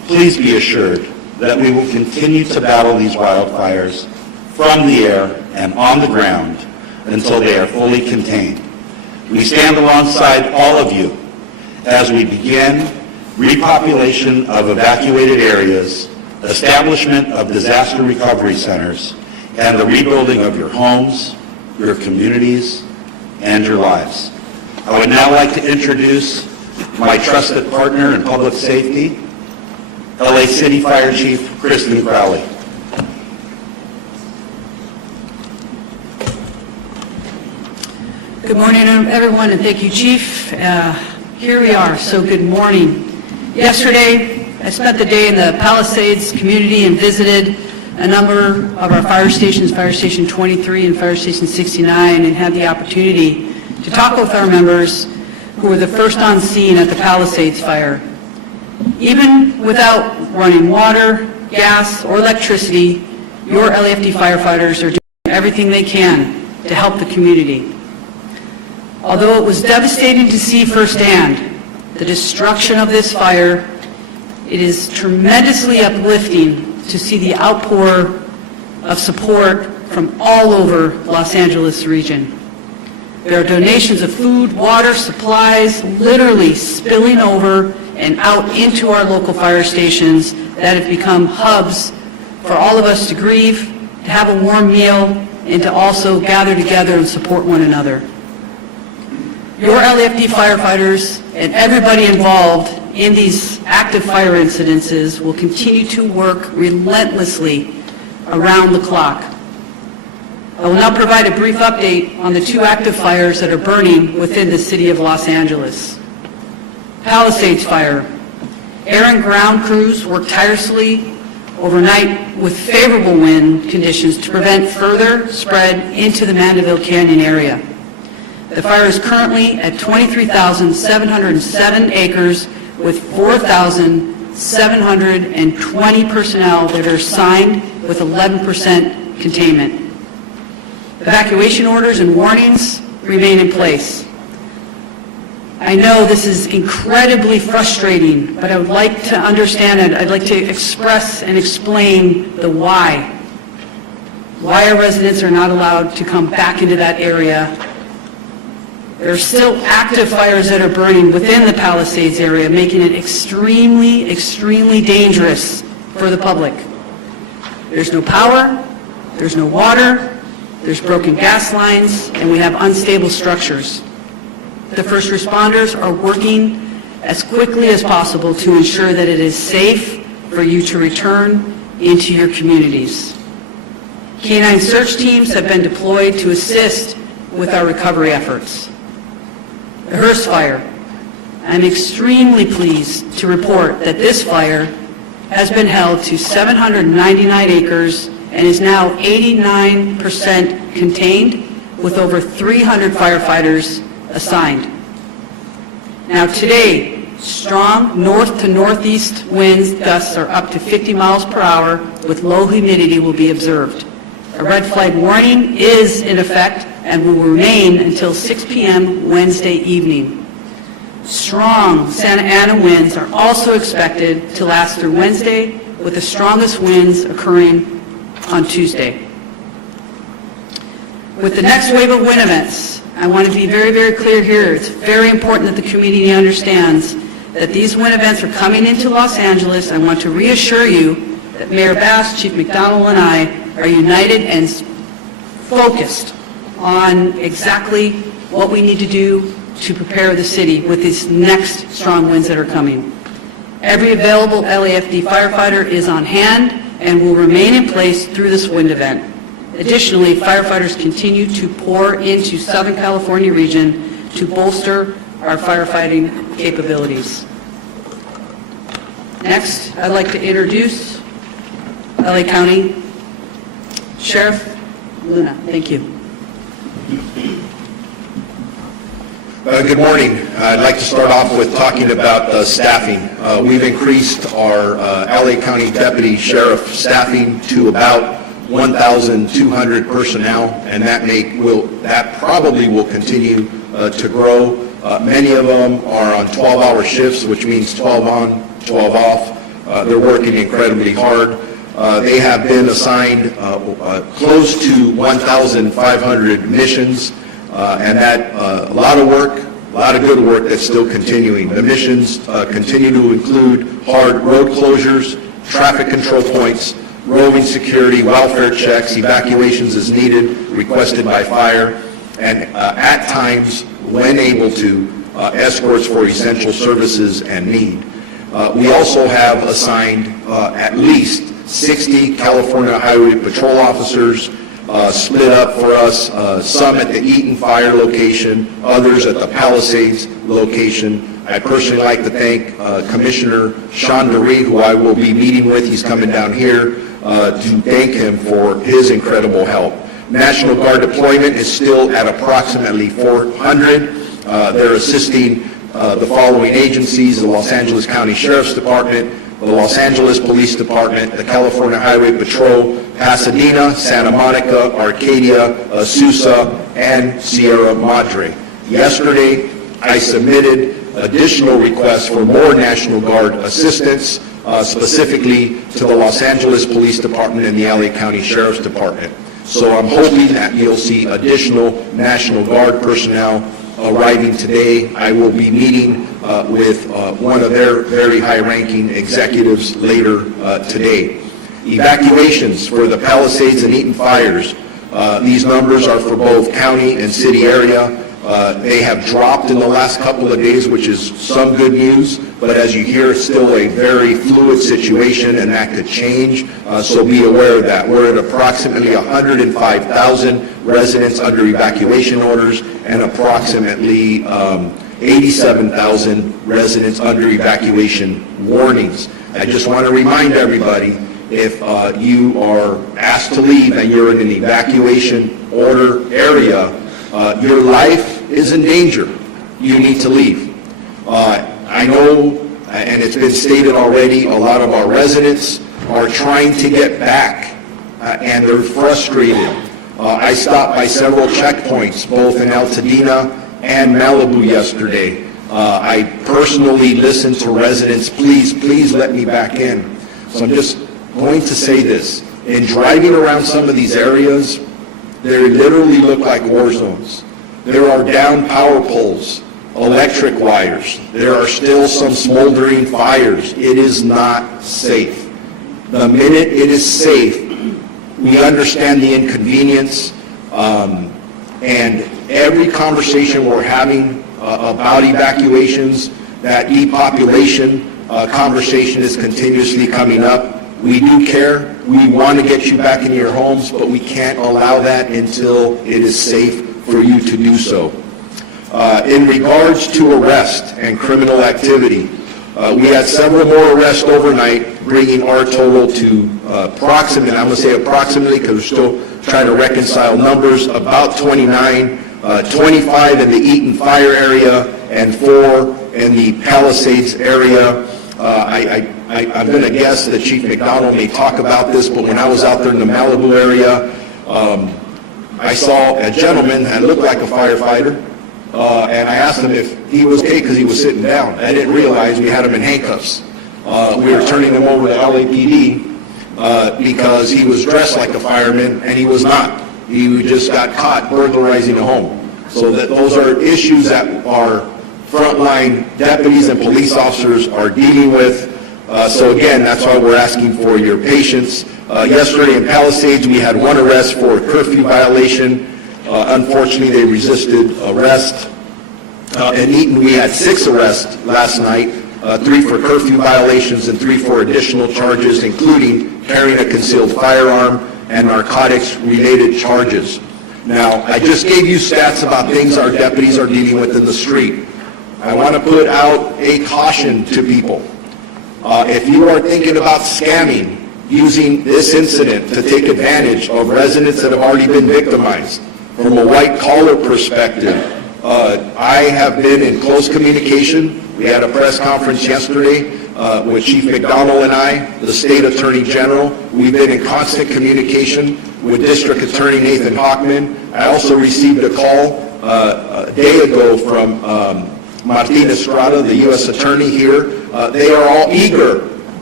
Please be assured that we will continue to battle these wildfires from the air and on the ground until they are fully contained. We stand alongside all of you as we begin repopulation of evacuated areas, establishment of disaster recovery centers, and the rebuilding of your homes, your communities, and your lives. I would now like to introduce my trusted partner in public safety, LA City Fire Chief Crowley. Good morning, everyone, and thank you, Chief. Here we are, so good morning. Yesterday, I spent the day in the Palisades community and visited a number of our fire stations, Fire Station 23 and Fire Station 69, and had the opportunity to talk with our members who were the first on scene at the Palisades Fire. Even without running water, gas, or electricity, your LAFD firefighters are doing everything they can to help the community. Although it was devastating to see firsthand the destruction of this fire, it is tremendously uplifting to see the outpour of support from all over Los Angeles region. There are donations of food, water, supplies, literally spilling over and out into our local fire stations that have become hubs for all of us to grieve, to have a warm meal, and to also gather together and support one another. Your LAFD firefighters and everybody involved in these active fire incidences will continue to work relentlessly around the clock. I will now provide a brief update on the two active fires that are burning within the city of Los Angeles. Palisades Fire. Air and ground crews worked tirelessly overnight with favorable wind conditions to prevent further spread into the Mandeville Canyon area. The fire is currently at 23,707 acres with 4,720 personnel that are assigned with 11% containment. Evacuation orders and warnings remain in place. I know this is incredibly frustrating, but I would like to understand it. I'd like to express and explain the why. Why our residents are not allowed to come back into that area. There are still active fires that are burning within the Palisades area, making it extremely, extremely dangerous for the public. There's no power, there's no water, there's broken gas lines, and we have unstable structures. The first responders are working as quickly as possible to ensure that it is safe for you to return into your communities. Canine search teams have been deployed to assist with our recovery efforts. The Hearst Fire. I'm extremely pleased to report that this fire has been held to 799 acres and is now 89% contained with over 300 firefighters assigned. Now today, strong north to northeast winds gusts are up to 50 miles per hour with low humidity will be observed. A red flag warning is in effect and will remain until 6 p.m. Wednesday evening. Strong Santa Ana winds are also expected to last through Wednesday, with the strongest winds occurring on Tuesday. With the next wave of wind events, I want to be very, very clear here. It's very important that the community understands that these wind events are coming into Los Angeles. I want to reassure you that Mayor Bass, Chief McDonald, and I are united and focused on exactly what we need to do to prepare the city with these next strong winds that are coming. Every available LAFD firefighter is on hand and will remain in place through this wind event. Additionally, firefighters continue to pour into Southern California region to bolster our firefighting capabilities. Next, I'd like to introduce LA County Sheriff Luna. Thank you. Good morning. I'd like to start off with talking about staffing. We've increased our LA County Deputy Sheriff staffing to about 1,200 personnel, and that probably will continue to grow. Many of them are on 12-hour shifts, which means 12 on, 12 off. They're working incredibly hard. They have been assigned close to 1,500 missions, and that a lot of work, a lot of good work that's still continuing. The missions continue to include hard road closures, traffic control points, roving security, welfare checks, evacuations as needed, requested by fire, and at times, when able to, escorts for essential services and need. We also have assigned at least 60 California Highway Patrol officers split up for us, some at the Eaton Fire location, others at the Palisades location. I personally like to thank Commissioner Sean DeRee, who I will be meeting with. He's coming down here to thank him for his incredible help. National Guard deployment is still at approximately 400. They're assisting the following agencies: the Los Angeles County Sheriff's Department, the Los Angeles Police Department, the California Highway Patrol, Pasadena, Santa Monica, Arcadia, Azusa, and Sierra Madre. Yesterday, I submitted additional requests for more National Guard assistance, specifically to the Los Angeles Police Department and the LA County Sheriff's Department. So I'm hoping that you'll see additional National Guard personnel arriving today. I will be meeting with one of their very high-ranking executives later today. Evacuations for the Palisades and Eaton fires. These numbers are for both county and city area. They have dropped in the last couple of days, which is some good news, but as you hear, it's still a very fluid situation, and that could change, so be aware of that. We're at approximately 105,000 residents under evacuation orders and approximately 87,000 residents under evacuation warnings. I just want to remind everybody, if you are asked to leave and you're in an evacuation order area, your life is in danger. You need to leave. I know, and it's been stated already, a lot of our residents are trying to get back, and they're frustrated. I stopped by several checkpoints, both in Altadena and Malibu yesterday. I personally listened to residents, please let me back in. So I'm just going to say this. In driving around some of these areas, they literally look like war zones. There are down power poles, electric wires. There are still some smoldering fires. It is not safe. The minute it is safe, we understand the inconvenience, and every conversation we're having about evacuations, that depopulation conversation is continuously coming up. We do care. We want to get you back into your homes, but we can't allow that until it is safe for you to do so. In regards to arrest and criminal activity, we had several more arrests overnight, bringing our total to approximately, I'm going to say approximately because we're still trying to reconcile numbers, about 29, 25 in the Eaton Fire area and 4 in the Palisades area. I'm going to guess that Chief McDonald may talk about this, but when I was out there in the Malibu area, I saw a gentleman that looked like a firefighter, and I asked him if he was okay because he was sitting down. I didn't realize we had him in handcuffs. We were turning him over to LAPD because he was dressed like a fireman, and he was not. He just got caught burglarizing a home. So those are issues that our frontline deputies and police officers are dealing with. So again, that's why we're asking for your patience. Yesterday in Palisades, we had 1 arrest for a curfew violation. Unfortunately, they resisted arrest. In Eaton, we had 6 arrests last night, 3 for curfew violations and 3 for additional charges, including carrying a concealed firearm and narcotics-related charges. Now, I just gave you stats about things our deputies are dealing with in the street. I want to put out a caution to people. If you are thinking about scamming, using this incident to take advantage of residents that have already been victimized, from a white-collar perspective, I have been in close communication. We had a press conference yesterday with Chief McDonald and I, the State Attorney General. We've been in constant communication with District Attorney Nathan Hockman. I also received a call a day ago from Martin Estrada, the U.S. Attorney here. They are all eager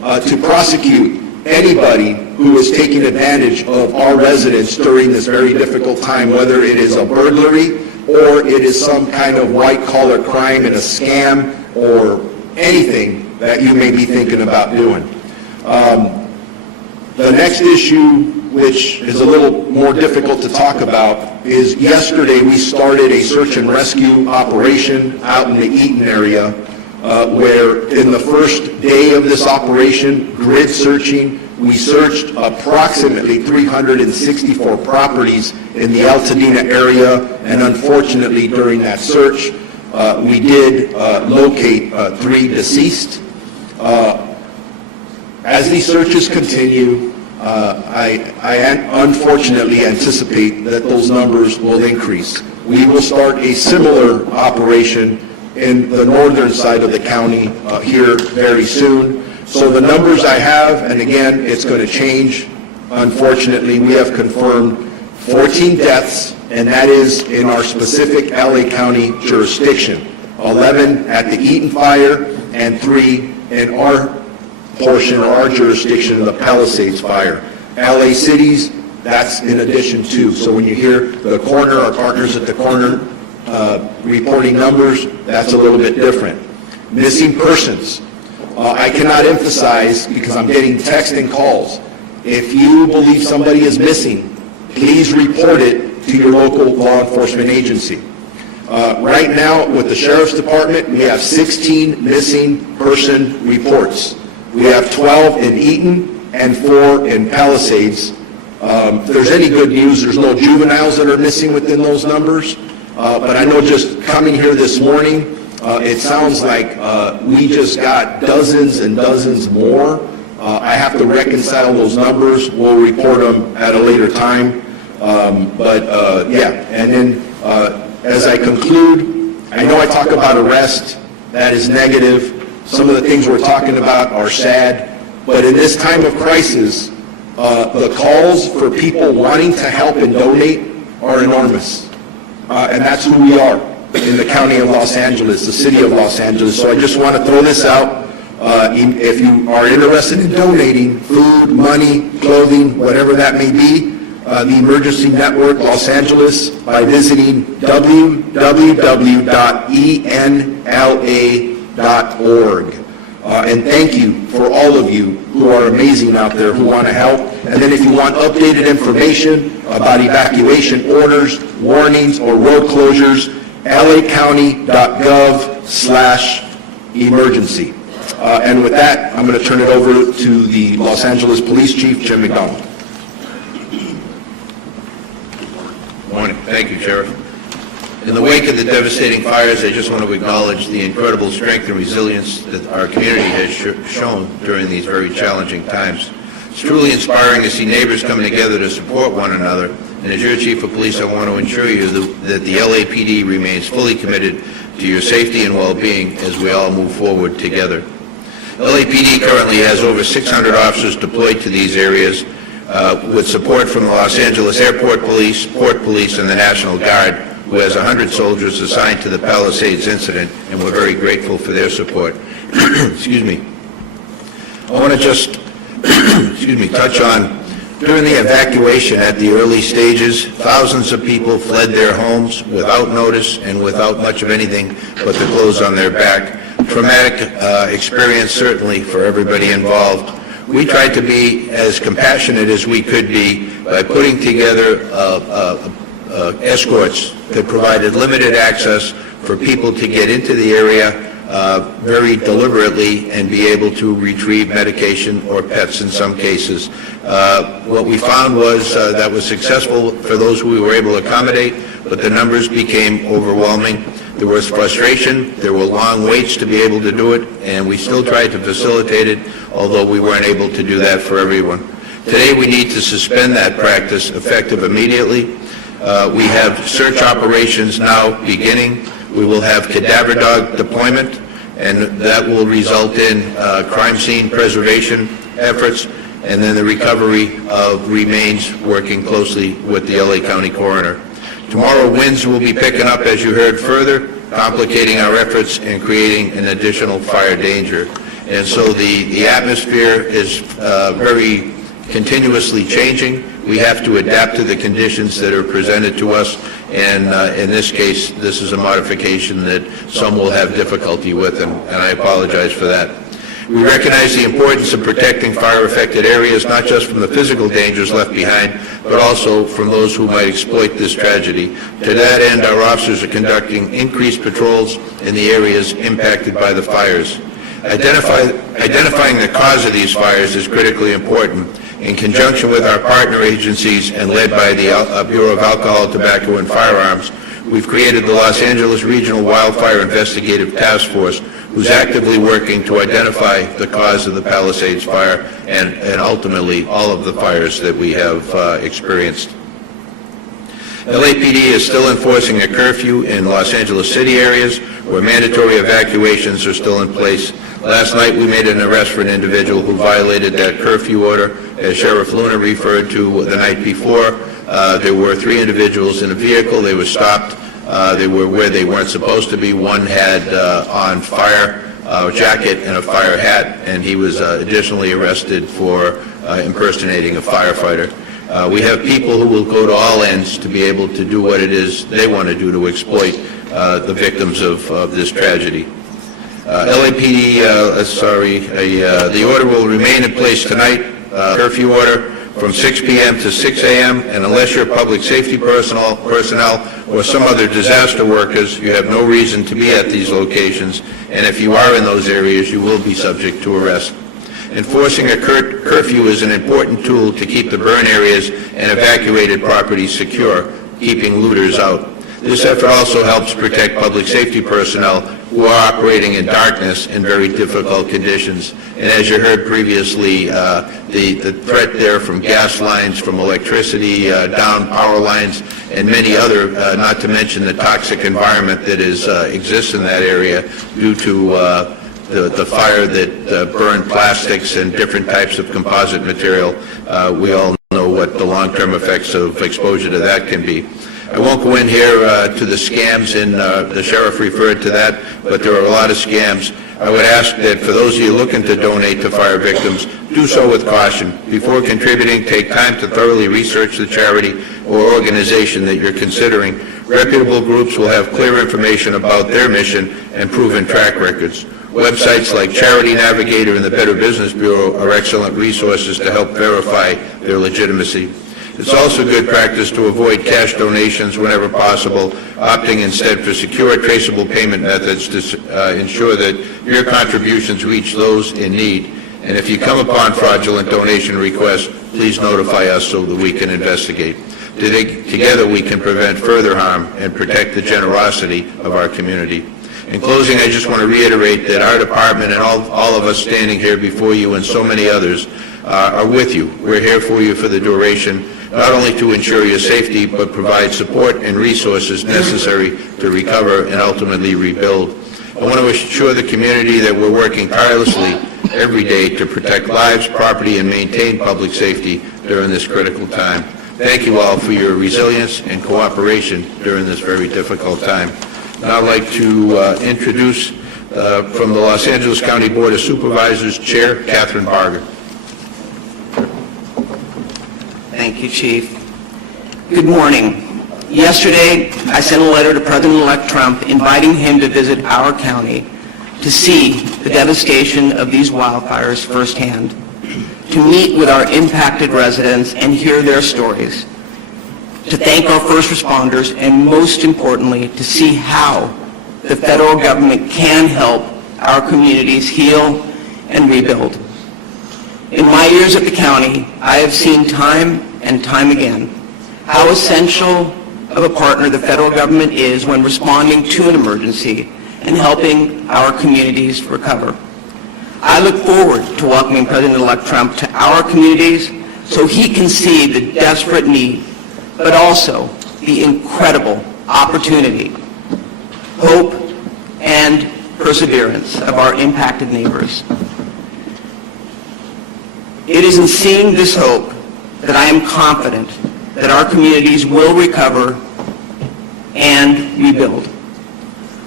to prosecute anybody who is taking advantage of our residents during this very difficult time, whether it is a burglary or it is some kind of white-collar crime and a scam or anything that you may be thinking about doing. The next issue, which is a little more difficult to talk about, is yesterday we started a search and rescue operation out in the Eaton area, where in the first day of this operation, grid searching, we searched approximately 364 properties in the Altadena area, and unfortunately during that search, we did locate 3 deceased. As these searches continue, I unfortunately anticipate that those numbers will increase. We will start a similar operation in the northern side of the county here very soon. So the numbers I have, and again, it's going to change. Unfortunately, we have confirmed 14 deaths, and that is in our specific LA County jurisdiction. 11 at the Eaton Fire and 3 in our portion or our jurisdiction of the Palisades Fire. LA cities, that's in addition to. So when you hear the coroner, our partners at the coroner reporting numbers, that's a little bit different. Missing persons. I cannot emphasize, because I'm getting text and calls, if you believe somebody is missing, please report it to your local law enforcement agency. Right now, with the Sheriff's Department, we have 16 missing person reports. We have 12 in Eaton and 4 in Palisades. If there's any good news, there's no juveniles that are missing within those numbers. But I know just coming here this morning, it sounds like we just got dozens and dozens more. I have to reconcile those numbers. We'll report them at a later time. Yeah, and then as I conclude, I know I talk about arrest. That is negative. Some of the things we're talking about are sad. But in this time of crisis, the calls for people wanting to help and donate are enormous. And that's who we are in the county of Los Angeles, the city of Los Angeles. So I just want to throw this out. If you are interested in donating food, money, clothing, whatever that may be, the Emergency Network Los Angeles by visiting www.enla.org. And thank you for all of you who are amazing out there who want to help. And then if you want updated information about evacuation orders, warnings, or road closures, lacounty.gov/emergency. And with that, I'm going to turn it over to the Los Angeles Police Chief, Jim McDonald. Morning. Thank you, Sheriff. In the wake of the devastating fires, I just want to acknowledge the incredible strength and resilience that our community has shown during these very challenging times. It's truly inspiring to see neighbors coming together to support one another. And as your Chief of Police, I want to ensure you that the LAPD remains fully committed to your safety and well-being as we all move forward together. LAPD currently has over 600 officers deployed to these areas with support from the Los Angeles Airport Police, Port Police, and the National Guard, who has 100 soldiers assigned to the Palisades incident, and we're very grateful for their support. Excuse me. I want to just touch on, during the evacuation at the early stages, thousands of people fled their homes without notice and without much of anything but the clothes on their back. Traumatic experience, certainly, for everybody involved. We tried to be as compassionate as we could be by putting together escorts that provided limited access for people to get into the area very deliberately and be able to retrieve medication or pets in some cases. What we found was that was successful for those who we were able to accommodate, but the numbers became overwhelming. There was frustration, there were long waits to be able to do it, and we still tried to facilitate it, although we weren't able to do that for everyone. Today we need to suspend that practice effective immediately. We have search operations now beginning. We will have cadaver dog deployment, and that will result in crime scene preservation efforts, and then the recovery of remains, working closely with the LA County Coroner. Tomorrow, winds will be picking up, as you heard, further, complicating our efforts and creating an additional fire danger. And so the atmosphere is very continuously changing. We have to adapt to the conditions that are presented to us, and in this case, this is a modification that some will have difficulty with, and I apologize for that. We recognize the importance of protecting fire-affected areas, not just from the physical dangers left behind, but also from those who might exploit this tragedy. To that end, our officers are conducting increased patrols in the areas impacted by the fires. Identifying the cause of these fires is critically important. In conjunction with our partner agencies and led by the Bureau of Alcohol, Tobacco, and Firearms, we've created the Los Angeles Regional Wildfire Investigative Task Force, who's actively working to identify the cause of the Palisades Fire and ultimately all of the fires that we have experienced. LAPD is still enforcing a curfew in Los Angeles city areas where mandatory evacuations are still in place. Last night, we made an arrest for an individual who violated that curfew order. As Sheriff Luna referred to the night before, there were 3 individuals in a vehicle. They were stopped. They were where they weren't supposed to be. One had on fire jacket and a fire hat, and he was additionally arrested for impersonating a firefighter. We have people who will go to all ends to be able to do what it is they want to do to exploit the victims of this tragedy. LAPD, the order will remain in place tonight, curfew order from 6 p.m. to 6 a.m., and unless you're public safety personnel or some other disaster workers, you have no reason to be at these locations, and if you are in those areas, you will be subject to arrest. Enforcing a curfew is an important tool to keep the burn areas and evacuated properties secure, keeping looters out. This effort also helps protect public safety personnel who are operating in darkness in very difficult conditions. And as you heard previously, the threat there from gas lines, from electricity, down power lines, and many other, not to mention the toxic environment that exists in that area due to the fire that burned plastics and different types of composite material. We all know what the long-term effects of exposure to that can be. I won't go in here to the scams, and the sheriff referred to that, but there are a lot of scams. I would ask that for those of you looking to donate to fire victims, do so with caution. Before contributing, take time to thoroughly research the charity or organization that you're considering. Reputable groups will have clear information about their mission and proven track records. Websites like Charity Navigator and the Better Business Bureau are excellent resources to help verify their legitimacy. It's also good practice to avoid cash donations whenever possible, opting instead for secure, traceable payment methods to ensure that your contributions reach those in need. And if you come upon fraudulent donation requests, please notify us so that we can investigate. Together we can prevent further harm and protect the generosity of our community. In closing, I just want to reiterate that our department and all of us standing here before you and so many others are with you. We're here for you for the duration, not only to ensure your safety, but provide support and resources necessary to recover and ultimately rebuild. I want to assure the community that we're working tirelessly every day to protect lives, property, and maintain public safety during this critical time. Thank you all for your resilience and cooperation during this very difficult time. Now I'd like to introduce from the Los Angeles County Board of Supervisors, Chair Catherine Barger. Thank you, Chief. Good morning. Yesterday, I sent a letter to President-elect Trump inviting him to visit our county to see the devastation of these wildfires firsthand, to meet with our impacted residents and hear their stories, to thank our first responders, and most importantly, to see how the federal government can help our communities heal and rebuild. In my years at the county, I have seen time and time again how essential of a partner the federal government is when responding to an emergency and helping our communities recover. I look forward to welcoming President-elect Trump to our communities so he can see the desperate need, but also the incredible opportunity, hope, and perseverance of our impacted neighbors. It is in seeing this hope that I am confident that our communities will recover and rebuild.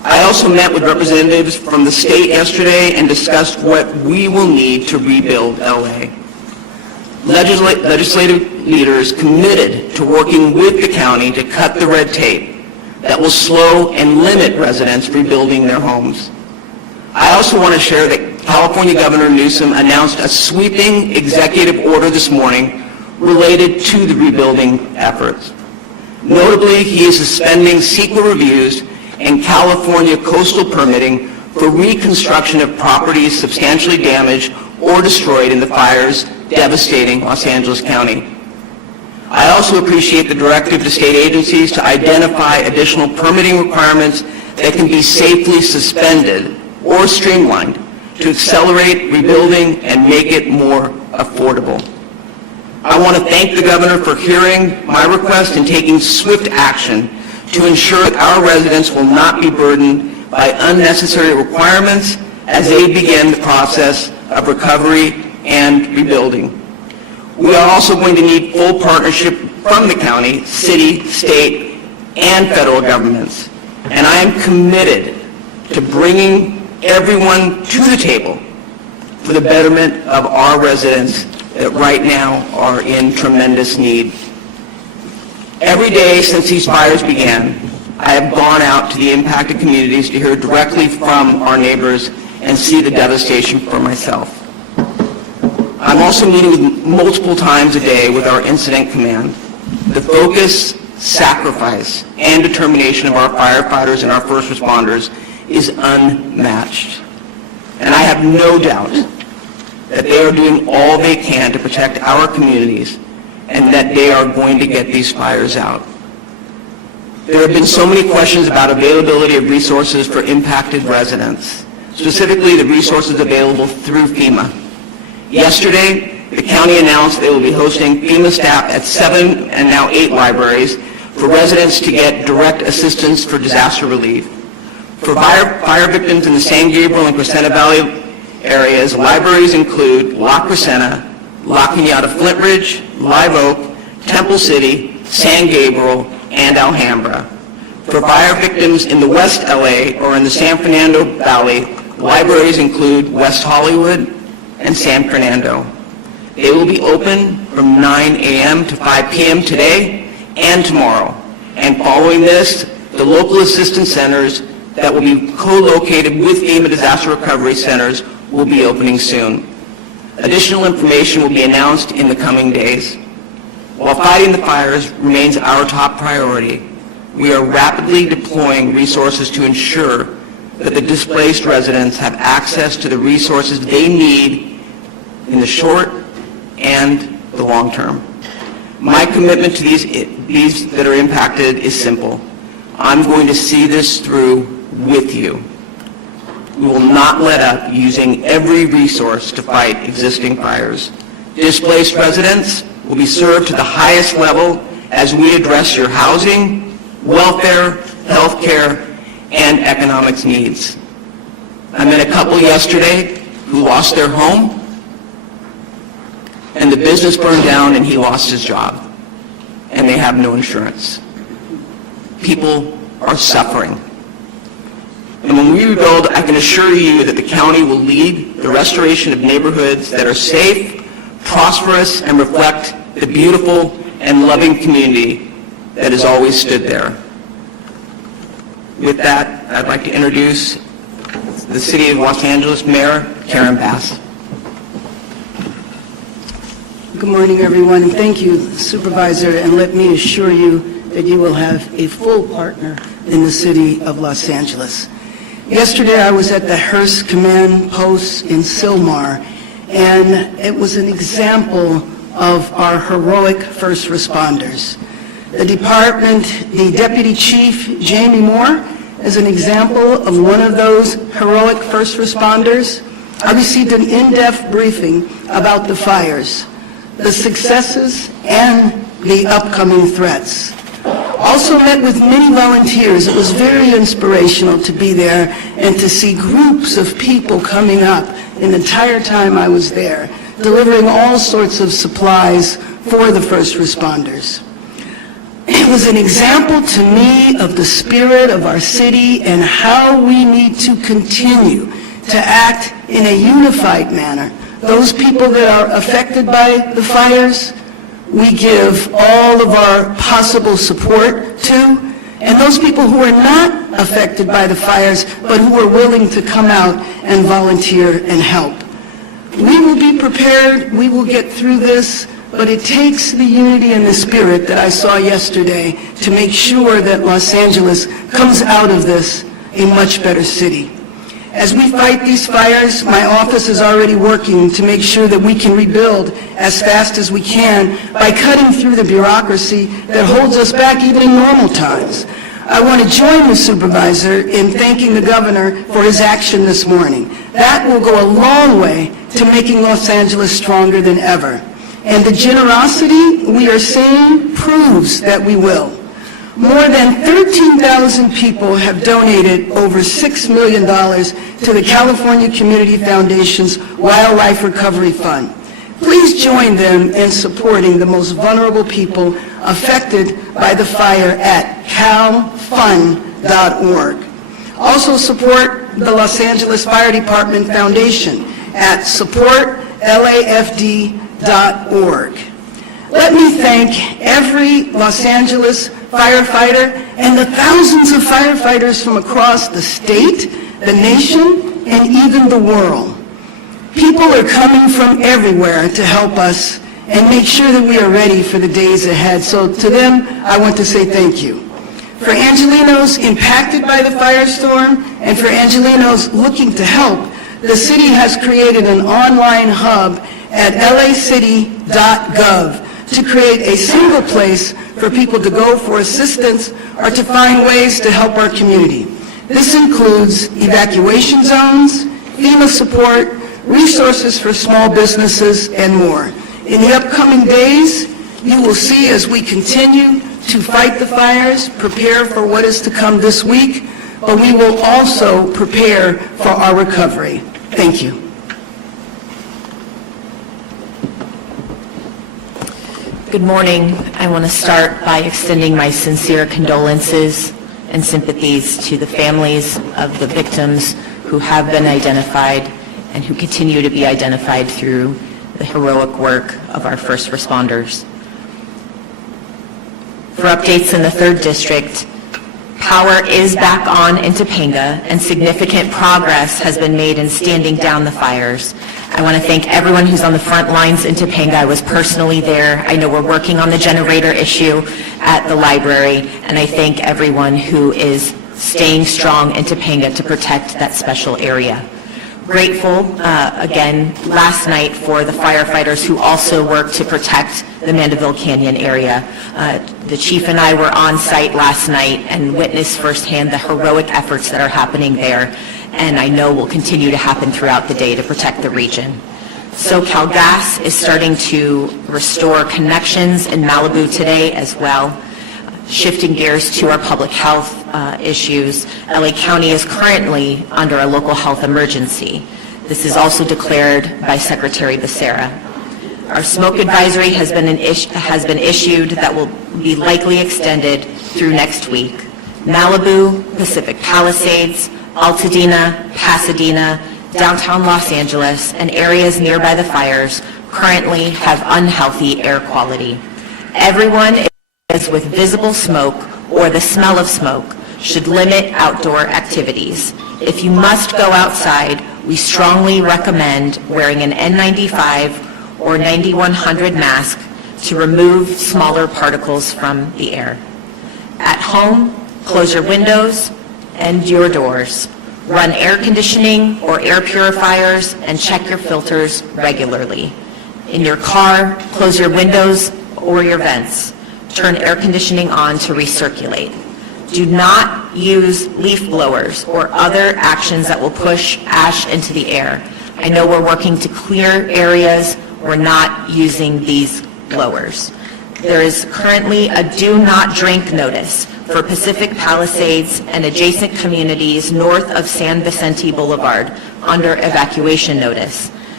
I also met with representatives from the state yesterday and discussed what we will need to rebuild LA. Legislative leaders committed to working with the county to cut the red tape that will slow and limit residents rebuilding their homes. I also want to share that California Governor Newsom announced a sweeping executive order this morning related to the rebuilding efforts. Notably, he is suspending CEQA reviews and California coastal permitting for reconstruction of properties substantially damaged or destroyed in the fires devastating Los Angeles County. I also appreciate the directive to state agencies to identify additional permitting requirements that can be safely suspended or streamlined to accelerate rebuilding and make it more affordable. I want to thank the governor for hearing my request and taking swift action to ensure that our residents will not be burdened by unnecessary requirements as they begin the process of recovery and rebuilding. We are also going to need full partnership from the county, city, state, and federal governments. And I am committed to bringing everyone to the table for the betterment of our residents that right now are in tremendous need. Every day since these fires began, I have gone out to the impacted communities to hear directly from our neighbors and see the devastation for myself. I'm also meeting with multiple times a day with our incident command. The focus, sacrifice, and determination of our firefighters and our first responders is unmatched. And I have no doubt that they are doing all they can to protect our communities and that they are going to get these fires out. There have been so many questions about availability of resources for impacted residents, specifically the resources available through FEMA. Yesterday, the county announced they will be hosting FEMA staff at 7 and now 8 libraries for residents to get direct assistance for disaster relief. For fire victims in the San Gabriel and Crescenta Valley areas, libraries include La Crescenta, La Cañada Flint Ridge, Live Oak, Temple City, San Gabriel, and Alhambra. For fire victims in the West LA or in the San Fernando Valley, libraries include West Hollywood and San Fernando. They will be open from 9 a.m. to 5 p.m. today and tomorrow. And following this, the local assistance centers that will be co-located with FEMA disaster recovery centers will be opening soon. Additional information will be announced in the coming days. While fighting the fires remains our top priority, we are rapidly deploying resources to ensure that the displaced residents have access to the resources they need in the short and the long term. My commitment to these that are impacted is simple. I'm going to see this through with you. We will not let up using every resource to fight existing fires. Displaced residents will be served to the highest level as we address your housing, welfare, health care, and economics needs. I met a couple yesterday who lost their home, and the business burned down and he lost his job, and they have no insurance. People are suffering. And when we rebuild, I can assure you that the county will lead the restoration of neighborhoods that are safe, prosperous, and reflect the beautiful and loving community that has always stood there. With that, I'd like to introduce the City of Los Angeles Mayor Karen Bass. Good morning, everyone, and thank you, Supervisor, and let me assure you that you will have a full partner in the City of Los Angeles. Yesterday, I was at the Hearst Command Post in Sylmar, and it was an example of our heroic first responders. The Deputy Chief, Jamie Moore, is an example of one of those heroic first responders. I received an in-depth briefing about the fires, the successes, and the upcoming threats. Also met with many volunteers. It was very inspirational to be there and to see groups of people coming up the entire time I was there, delivering all sorts of supplies for the first responders. It was an example to me of the spirit of our city and how we need to continue to act in a unified manner. Those people that are affected by the fires, we give all of our possible support to, and those people who are not affected by the fires, but who are willing to come out and volunteer and help. We will be prepared, we will get through this, but it takes the unity and the spirit that I saw yesterday to make sure that Los Angeles comes out of this a much better city. As we fight these fires, my office is already working to make sure that we can rebuild as fast as we can by cutting through the bureaucracy that holds us back even in normal times. I want to join the supervisor in thanking the governor for his action this morning. That will go a long way to making Los Angeles stronger than ever. And the generosity we are seeing proves that we will. More than 13,000 people have donated over $6 million to the California Community Foundation's Wildlife Recovery Fund. Please join them in supporting the most vulnerable people affected by the fire at calfund.org. Also support the Los Angeles Fire Department Foundation at supportlafd.org. Let me thank every Los Angeles firefighter and the thousands of firefighters from across the state, the nation, and even the world. People are coming from everywhere to help us and make sure that we are ready for the days ahead. So to them, I want to say thank you. For Angelenos impacted by the firestorm and for Angelenos looking to help, the city has created an online hub at lacity.gov to create a single place for people to go for assistance or to find ways to help our community. This includes evacuation zones, FEMA support, resources for small businesses, and more. In the upcoming days, you will see as we continue to fight the fires, prepare for what is to come this week, but we will also prepare for our recovery. Thank you. Good morning. I want to start by extending my sincere condolences and sympathies to the families of the victims who have been identified and who continue to be identified through the heroic work of our first responders. For updates in the 3rd District, power is back on in Topanga and significant progress has been made in standing down the fires. I want to thank everyone who's on the front lines in Topanga. I was personally there. I know we're working on the generator issue at the library, and I thank everyone who is staying strong in Topanga to protect that special area. Grateful, again, last night for the firefighters who also work to protect the Mandeville Canyon area. The chief and I were on site last night and witnessed firsthand the heroic efforts that are happening there, and I know will continue to happen throughout the day to protect the region. SoCal Gas is starting to restore connections in Malibu today as well. Shifting gears to our public health issues, LA County is currently under a local health emergency. This is also declared by Secretary Becerra. Our smoke advisory has been issued that will be likely extended through next week. Malibu, Pacific Palisades, Altadena, Pasadena, downtown Los Angeles, and areas nearby the fires currently have unhealthy air quality. Everyone with visible smoke or the smell of smoke should limit outdoor activities. If you must go outside, we strongly recommend wearing an N95 or 9100 mask to remove smaller particles from the air. At home, close your windows and your doors. Run air conditioning or air purifiers and check your filters regularly. In your car, close your windows or your vents. Turn air conditioning on to recirculate. Do not use leaf blowers or other actions that will push ash into the air. I know we're working to clear areas. We're not using these blowers. There is currently a do not drink notice for Pacific Palisades and adjacent communities north of San Vicente Boulevard under evacuation notice.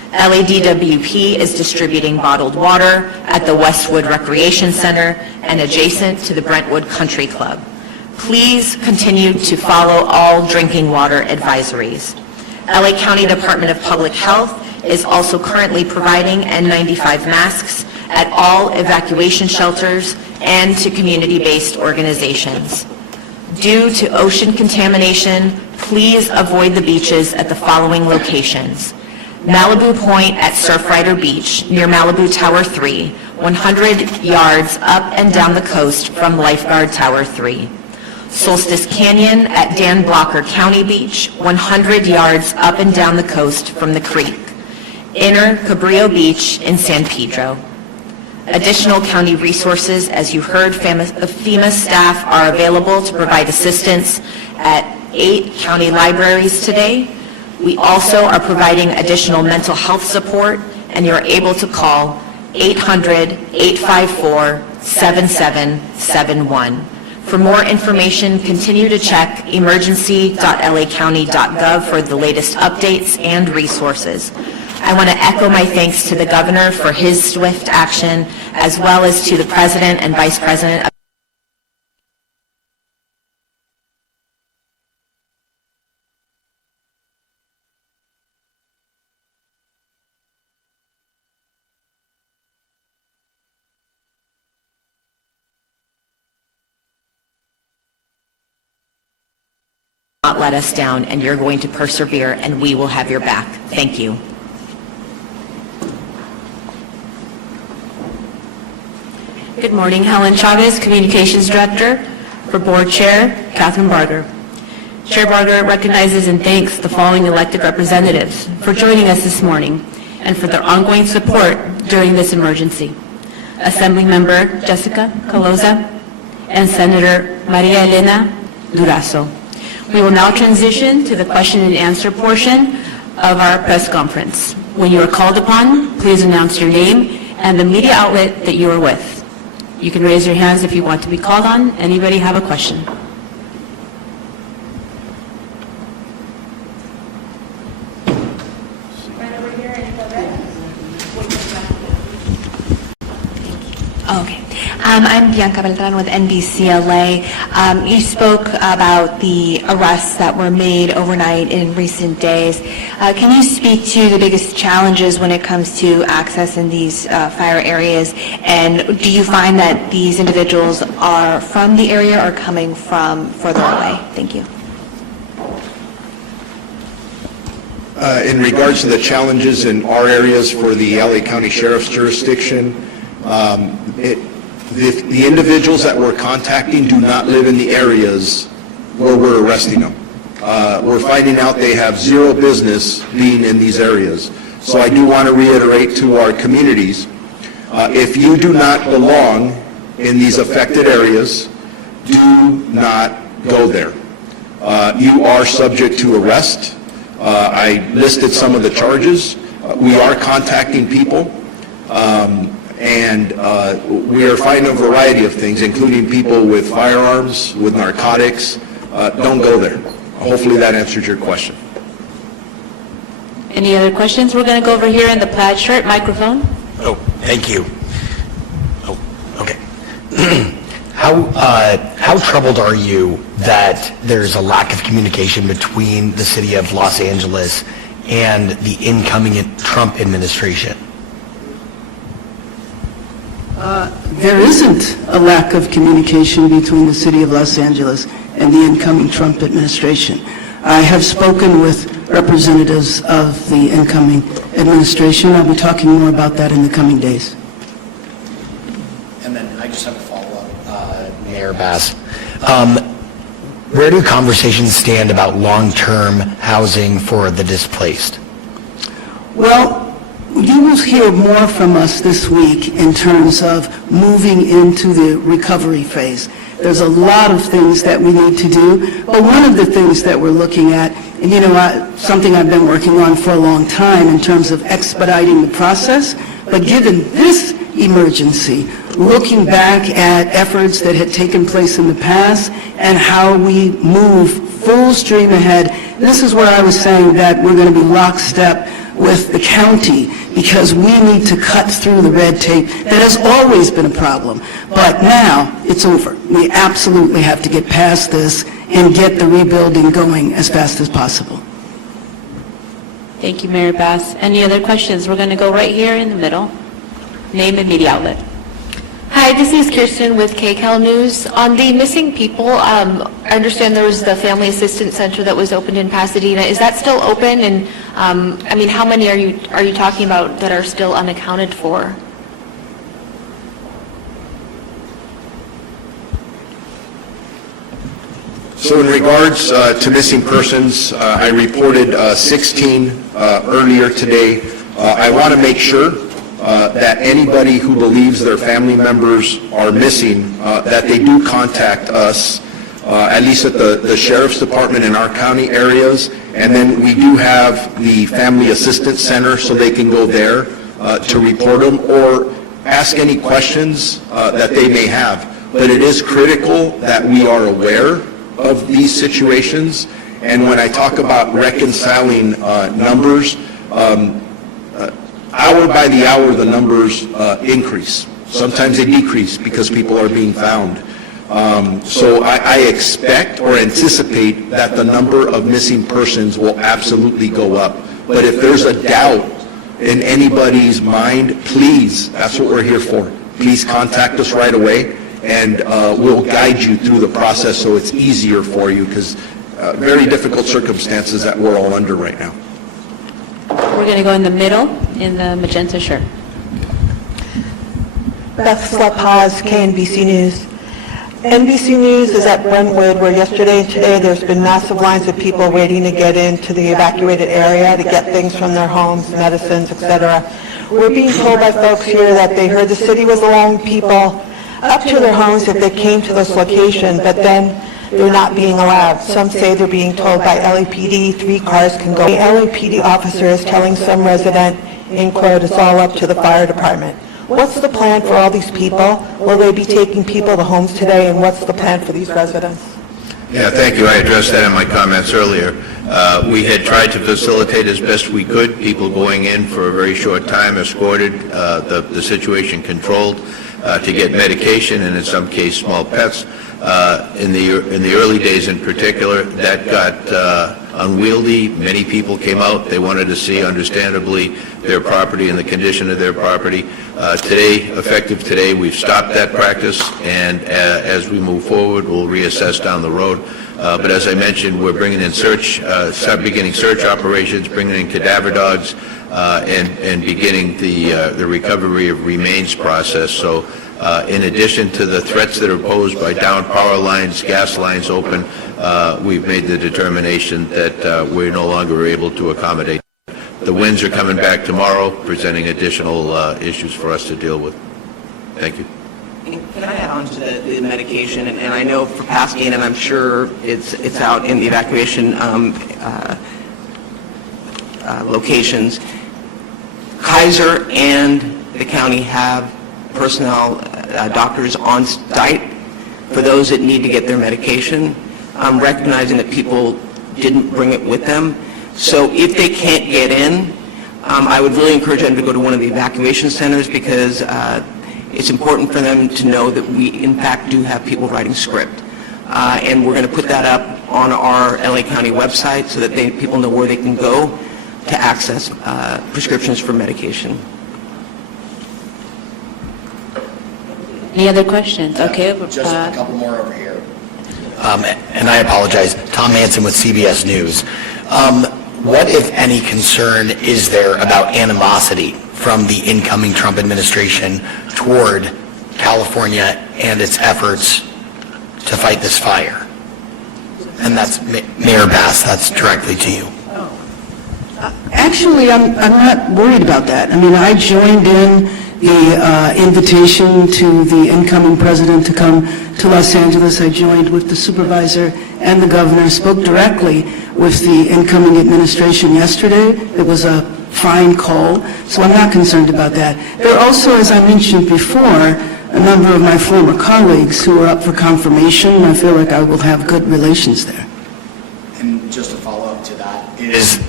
LADWP is distributing bottled water at the Westwood Recreation Center and adjacent to the Brentwood Country Club. Please continue to follow all drinking water advisories. LA County Department of Public Health is also currently providing N95 masks at all evacuation shelters and to community-based organizations. Due to ocean contamination, please avoid the beaches at the following locations: Malibu Point at Surfrider Beach near Malibu Tower 3, 100 yards up and down the coast from Lifeguard Tower 3. Solstice Canyon at Dan Blocker County Beach, 100 yards up and down the coast from the creek. Inner Cabrillo Beach in San Pedro. Additional county resources, as you heard, FEMA staff are available to provide assistance at 8 county libraries today. We also are providing additional mental health support, and you're able to call 800-854-7771. For more information, continue to check emergency.lacounty.gov for the latest updates and resources. I want to echo my thanks to the governor for his swift action, as well as to the president and vice president of not let us down, and you're going to persevere, and we will have your back. Thank you. Good morning, Helen Chavez, Communications Director. For Board Chair, Catherine Barger. Chair Barger recognizes and thanks the following elected representatives for joining us this morning and for their ongoing support during this emergency. Assembly Member Jessica Caloza and Senator Maria Elena Durazo. We will now transition to the question and answer portion of our press conference. When you are called upon, please announce your name and the media outlet that you are with. You can raise your hands if you want to be called on. Anybody have a question? Right over here in the red. Okay. I'm Bianca Beltran with NBCLA. You spoke about the arrests that were made overnight in recent days. Can you speak to the biggest challenges when it comes to access in these fire areas? And do you find that these individuals are from the area or coming from further away? Thank you. In regards to the challenges in our areas for the LA County Sheriff's jurisdiction, the individuals that we're contacting do not live in the areas where we're arresting them. We're finding out they have zero business being in these areas. So I do want to reiterate to our communities, if you do not belong in these affected areas, do not go there. You are subject to arrest. I listed some of the charges. We are contacting people. And we are finding a variety of things, including people with firearms, with narcotics. Don't go there. Hopefully that answers your question. Any other questions? We're going to go over here in the plaid shirt microphone. Oh, thank you. Oh, okay. How troubled are you that there's a lack of communication between the city of Los Angeles and the incoming Trump administration? There isn't a lack of communication between the city of Los Angeles and the incoming Trump administration. I have spoken with representatives of the incoming administration. I'll be talking more about that in the coming days. And then I just have a follow-up, Mayor Bass. Where do conversations stand about long-term housing for the displaced? Well, you will hear more from us this week in terms of moving into the recovery phase. There's a lot of things that we need to do, but one of the things that we're looking at, and something I've been working on for a long time in terms of expediting the process, but given this emergency, looking back at efforts that had taken place in the past and how we move full stream ahead, this is where I was saying that we're going to be lockstep with the county because we need to cut through the red tape. That has always been a problem, but now it's over. We absolutely have to get past this and get the rebuilding going as fast as possible. Thank you, Mayor Bass. Any other questions? We're going to go right here in the middle. Name and media outlet. Hi, this is Kirsten with KCAL News. On the missing people, I understand there was the Family Assistance Center that was opened in Pasadena. Is that still open? And I mean, how many are you talking about that are still unaccounted for? So in regards to missing persons, I reported 16 earlier today. I want to make sure that anybody who believes their family members are missing, that they do contact us, at least at the Sheriff's Department in our county areas, and then we do have the Family Assistance Center, so they can go there to report them or ask any questions that they may have. But it is critical that we are aware of these situations, and when I talk about reconciling numbers, hour by the hour, the numbers increase. Sometimes they decrease because people are being found. So I expect or anticipate that the number of missing persons will absolutely go up. But if there's a doubt in anybody's mind, please, that's what we're here for. Please contact us right away, and we'll guide you through the process so it's easier for you, because very difficult circumstances that we're all under right now. We're going to go in the middle, in the magenta shirt. Beth Slepaz, KNBC News. NBC News is at Brentwood, where yesterday and today there's been massive lines of people waiting to get into the evacuated area to get things from their homes, medicines, etc. We're being told by folks here that they heard the city was allowing people up to their homes if they came to this location, but then they're not being allowed. Some say they're being told by LAPD 3 cars can go. The LAPD officer is telling some resident, in quote, it's all up to the fire department. What's the plan for all these people? Will they be taking people to homes today, and what's the plan for these residents? Yeah, thank you. I addressed that in my comments earlier. We had tried to facilitate as best we could, people going in for a very short time, escorted, the situation controlled, to get medication and in some case small pets. In the early days in particular, that got unwieldy. Many people came out. They wanted to see, understandably, their property and the condition of their property. Today, effective today, we've stopped that practice, and as we move forward, we'll reassess down the road. But as I mentioned, we're bringing in beginning search operations, bringing in cadaver dogs, and beginning the recovery of remains process. So in addition to the threats that are posed by downed power lines, gas lines open, we've made the determination that we're no longer able to accommodate. The winds are coming back tomorrow, presenting additional issues for us to deal with. Thank you. Can I add on to the medication? And I know for Pasadena, and I'm sure it's out in the evacuation locations. Kaiser and the county have personnel, doctors on site for those that need to get their medication. I'm recognizing that people didn't bring it with them. So if they can't get in, I would really encourage them to go to one of the evacuation centers, because it's important for them to know that we, in fact, do have people writing script. And we're going to put that up on our LA County website so that people know where they can go to access prescriptions for medication. Any other questions? Okay. Just a couple more over here. And I apologize, Tom Manson with CBS News. What, if any, concern is there about animosity from the incoming Trump administration toward California and its efforts to fight this fire? And that's Mayor Bass, that's directly to you. Actually, I'm not worried about that. I mean, I joined in the invitation to the incoming president to come to Los Angeles. I joined with the supervisor and the governor, spoke directly with the incoming administration yesterday. It was a fine call, so I'm not concerned about that. There are also, as I mentioned before, a number of my former colleagues who are up for confirmation, and I feel like I will have good relations there. And just to follow up to that, is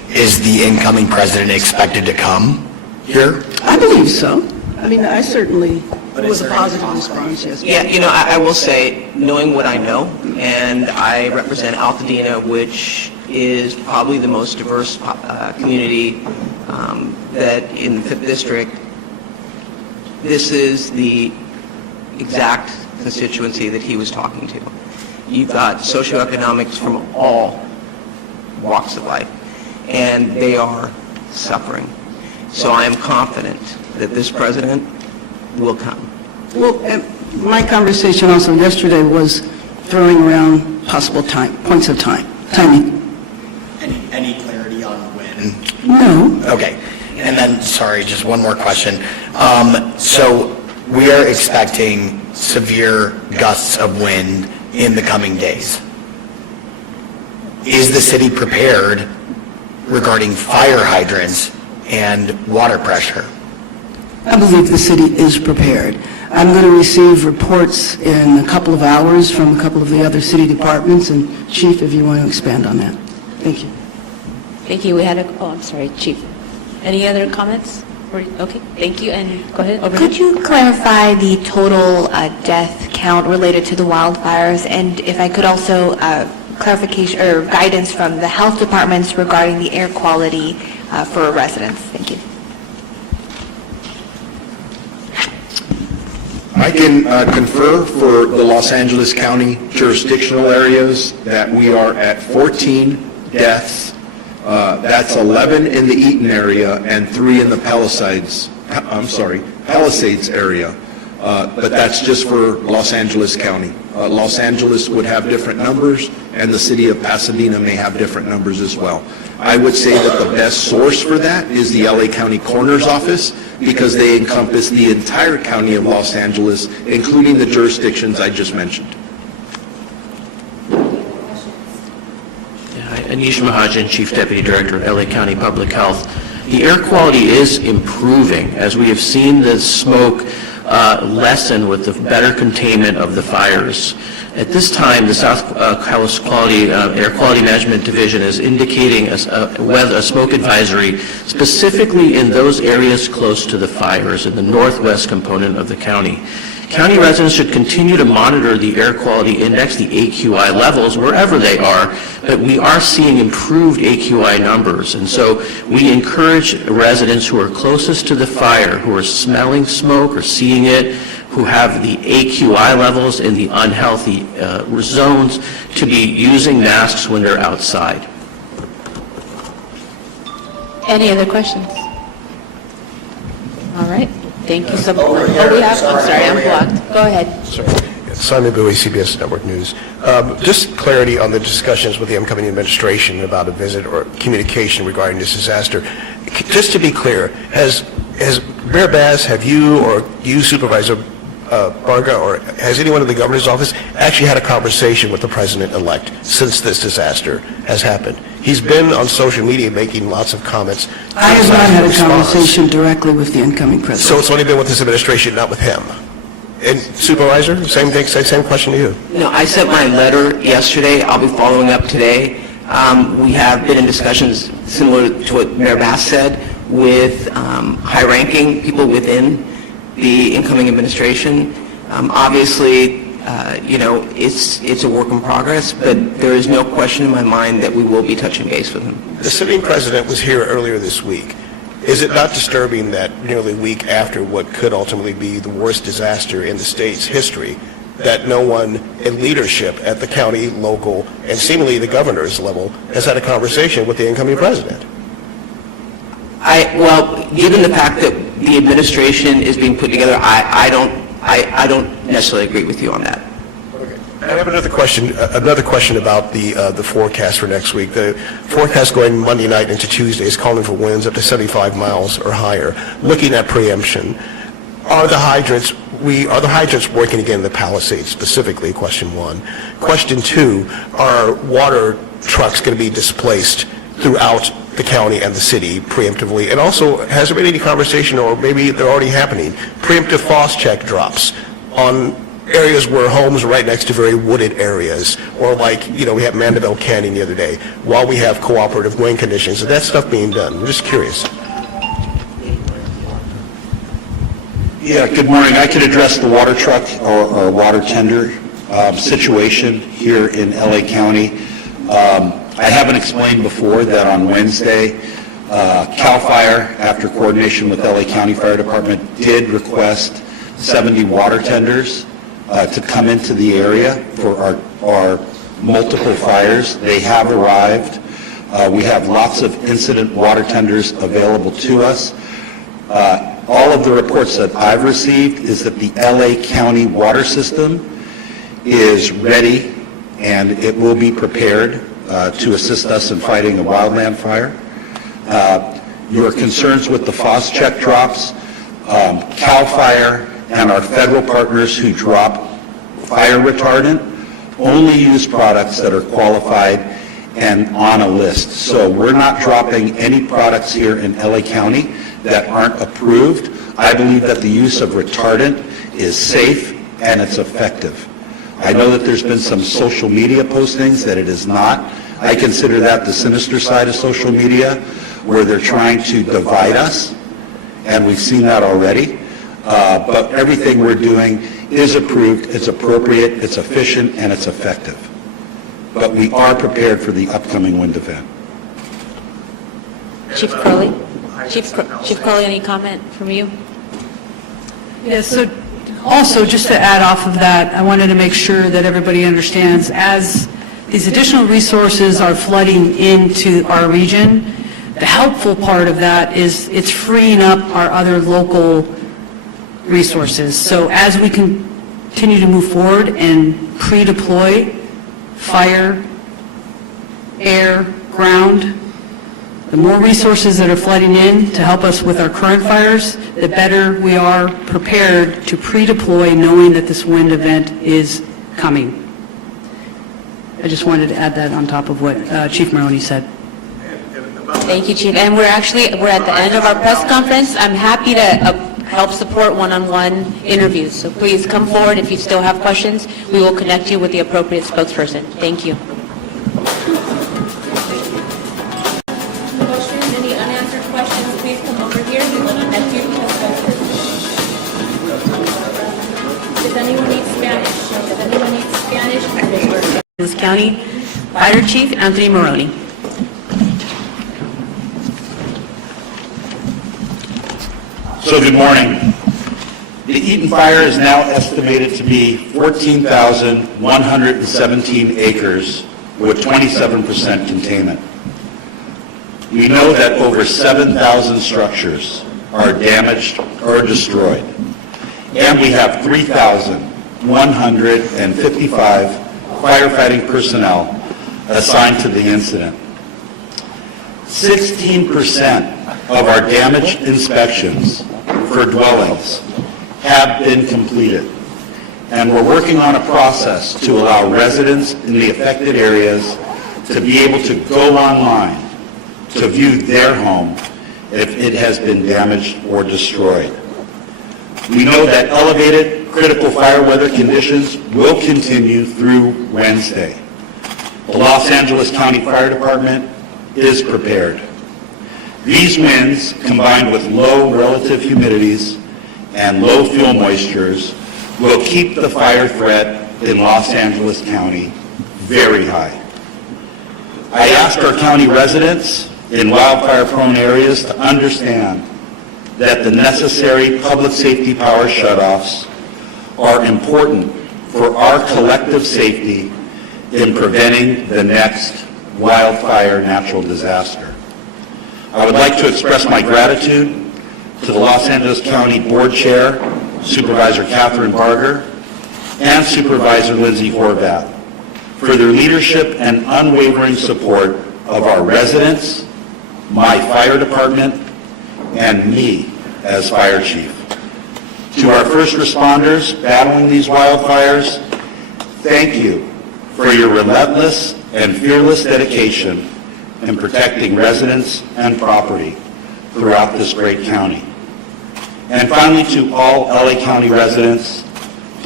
Is the incoming president expected to come here? I believe so. I mean, I certainly, it was a positive response, yes. Yeah, I will say, knowing what I know, and I represent Altadena, which is probably the most diverse community that in the 5th District, this is the exact constituency that he was talking to. You've got socioeconomics from all walks of life, and they are suffering. So I am confident that this president will come. Well, my conversation also yesterday was throwing around possible points of timing. Any clarity on when? No. Okay. And then, sorry, just one more question. So we are expecting severe gusts of wind in the coming days. Is the city prepared regarding fire hydrants and water pressure? I believe the city is prepared. I'm going to receive reports in a couple of hours from a couple of the other city departments, and Chief, if you want to expand on that. Thank you. Thank you. I'm sorry, Chief. Any other comments? Okay, thank you, and go ahead. Over Could here. you clarify the total death count related to the wildfires? And if I could also clarification or guidance from the health departments regarding the air quality for residents. Thank you. I can confer for the Los Angeles County jurisdictional areas that we are at 14 deaths. That's 11 in the Eaton area and 3 in the Palisades area. But that's just for Los Angeles County. Los Angeles would have different numbers, and the city of Pasadena may have different numbers as well. I would say that the best source for that is the LA County Coroner's Office, because they encompass the entire county of Los Angeles, including the jurisdictions I just mentioned. Anish Mahajan, Chief Deputy Director of LA County Public Health. The air quality is improving as we have seen the smoke lessen with the better containment of the fires. At this time, the South Coast Air Quality Management Division is indicating a smoke advisory specifically in those areas close to the fires in the northwest component of the county. County residents should continue to monitor the air quality index, the AQI levels, wherever they are, but we are seeing improved AQI numbers. And so we encourage residents who are closest to the fire, who are smelling smoke or seeing it, who have the AQI levels in the unhealthy zones, to be using masks when they're outside. Any other questions? All right. Thank you so much. Oh, we have, I'm sorry, I'm blocked. Go ahead. Simon Bowie, CBS Network News. Just clarity on the discussions with the incoming administration about a visit or communication regarding this disaster. Just to be clear, has Mayor Bass, have you or you, Supervisor Barga, or has anyone in the governor's office actually had a conversation with the president-elect since this disaster has happened? He's been on social media making lots of comments. I have not had a conversation directly with the incoming president. So it's only been with this administration, not with him? And Supervisor, same thing, same question to you. No, I sent my letter yesterday. I'll be following up today. We have been in discussions similar to what Mayor Bass said with high-ranking people within the incoming administration. Obviously, it's a work in progress, but there is no question in my mind that we will be touching base with him. The sitting president was here earlier this week. Is it not disturbing that nearly a week after what could ultimately be the worst disaster in the state's history, that no one in leadership at the county, local, and seemingly the governor's level has had a conversation with the incoming president? Well, given the fact that the administration is being put together, I don't necessarily agree with you on that. I have another question about the forecast for next week. The forecast going Monday night into Tuesday is calling for winds up to 75 miles or higher. Looking at preemption, are the hydrants working again in the Palisades specifically, question one? Question two, are water trucks going to be displaced throughout the county and the city preemptively? And also, has there been any conversation, or maybe they're already happening, preemptive frost check drops on areas where homes are right next to very wooded areas, or like, we had Mandeville Canyon the other day, while we have cooperative wind conditions. Is that stuff being done? I'm just curious. Yeah, good morning. I could address the water truck or water tender situation here in LA County. I haven't explained before that on Wednesday, CAL FIRE, after coordination with LA County Fire Department, did request 70 water tenders to come into the area for our multiple fires. They have arrived. We have lots of incident water tenders available to us. All of the reports that I've received is that the LA County water system is ready and it will be prepared to assist us in fighting a wildland fire. Your concerns with the FOSS-check drops, CAL FIRE and our federal partners who drop fire retardant only use products that are qualified and on a list. So we're not dropping any products here in LA County that aren't approved. I believe that the use of retardant is safe and it's effective. I know that there's been some social media postings that it is not. I consider that the sinister side of social media, where they're trying to divide us, and we've seen that already. But everything we're doing is approved, it's appropriate, it's efficient, and it's effective. But we are prepared for the upcoming wind event. Chief Crowley? Chief Crowley, any comment from you? Yeah, so also, just to add off of that, I wanted to make sure that everybody understands, as these additional resources are flooding into our region, the helpful part of that is it's freeing up our other local resources. So as we continue to move forward and pre-deploy fire, air, ground, the more resources that are flooding in to help us with our current fires, the better we are prepared to pre-deploy, knowing that this wind event is coming. I just wanted to add that on top of what Chief Maroney said. Thank you, Chief. And we're at the end of our press conference. I'm happy to help support one-on-one interviews. So please come forward if you still have questions. We will connect you with the appropriate spokesperson. Thank you. Any unanswered questions, please come over here. We will connect you with the spokesperson. Does anyone need Spanish? Does anyone need Spanish? Los Angeles County Fire Chief Anthony Maroney. So good morning. The Eaton Fire is now estimated to be 14,117 acres with 27% containment. We know that over 7,000 structures are damaged or destroyed, and we have 3,155 firefighting personnel assigned to the incident. 16% of our damage inspections for dwellings have been completed, and we're working on a process to allow residents in the affected areas to be able to go online to view their home if it has been damaged or destroyed. We know that elevated critical fire weather conditions will continue through Wednesday. The Los Angeles County Fire Department is prepared. These winds, combined with low relative humidities and low fuel moistures, will keep the fire threat in Los Angeles County very high. I asked our county residents in wildfire-prone areas to understand that the necessary public safety power shutoffs are important for our collective safety in preventing the next wildfire natural disaster. I would like to express my gratitude to the Los Angeles County Board Chair, Supervisor Catherine Barger, and Supervisor Lindsay Horvath for their leadership and unwavering support of our residents, my fire department, and me as fire chief. To our first responders battling these wildfires, thank you for your relentless and fearless dedication in protecting residents and property throughout this great county. And finally, to all LA County residents,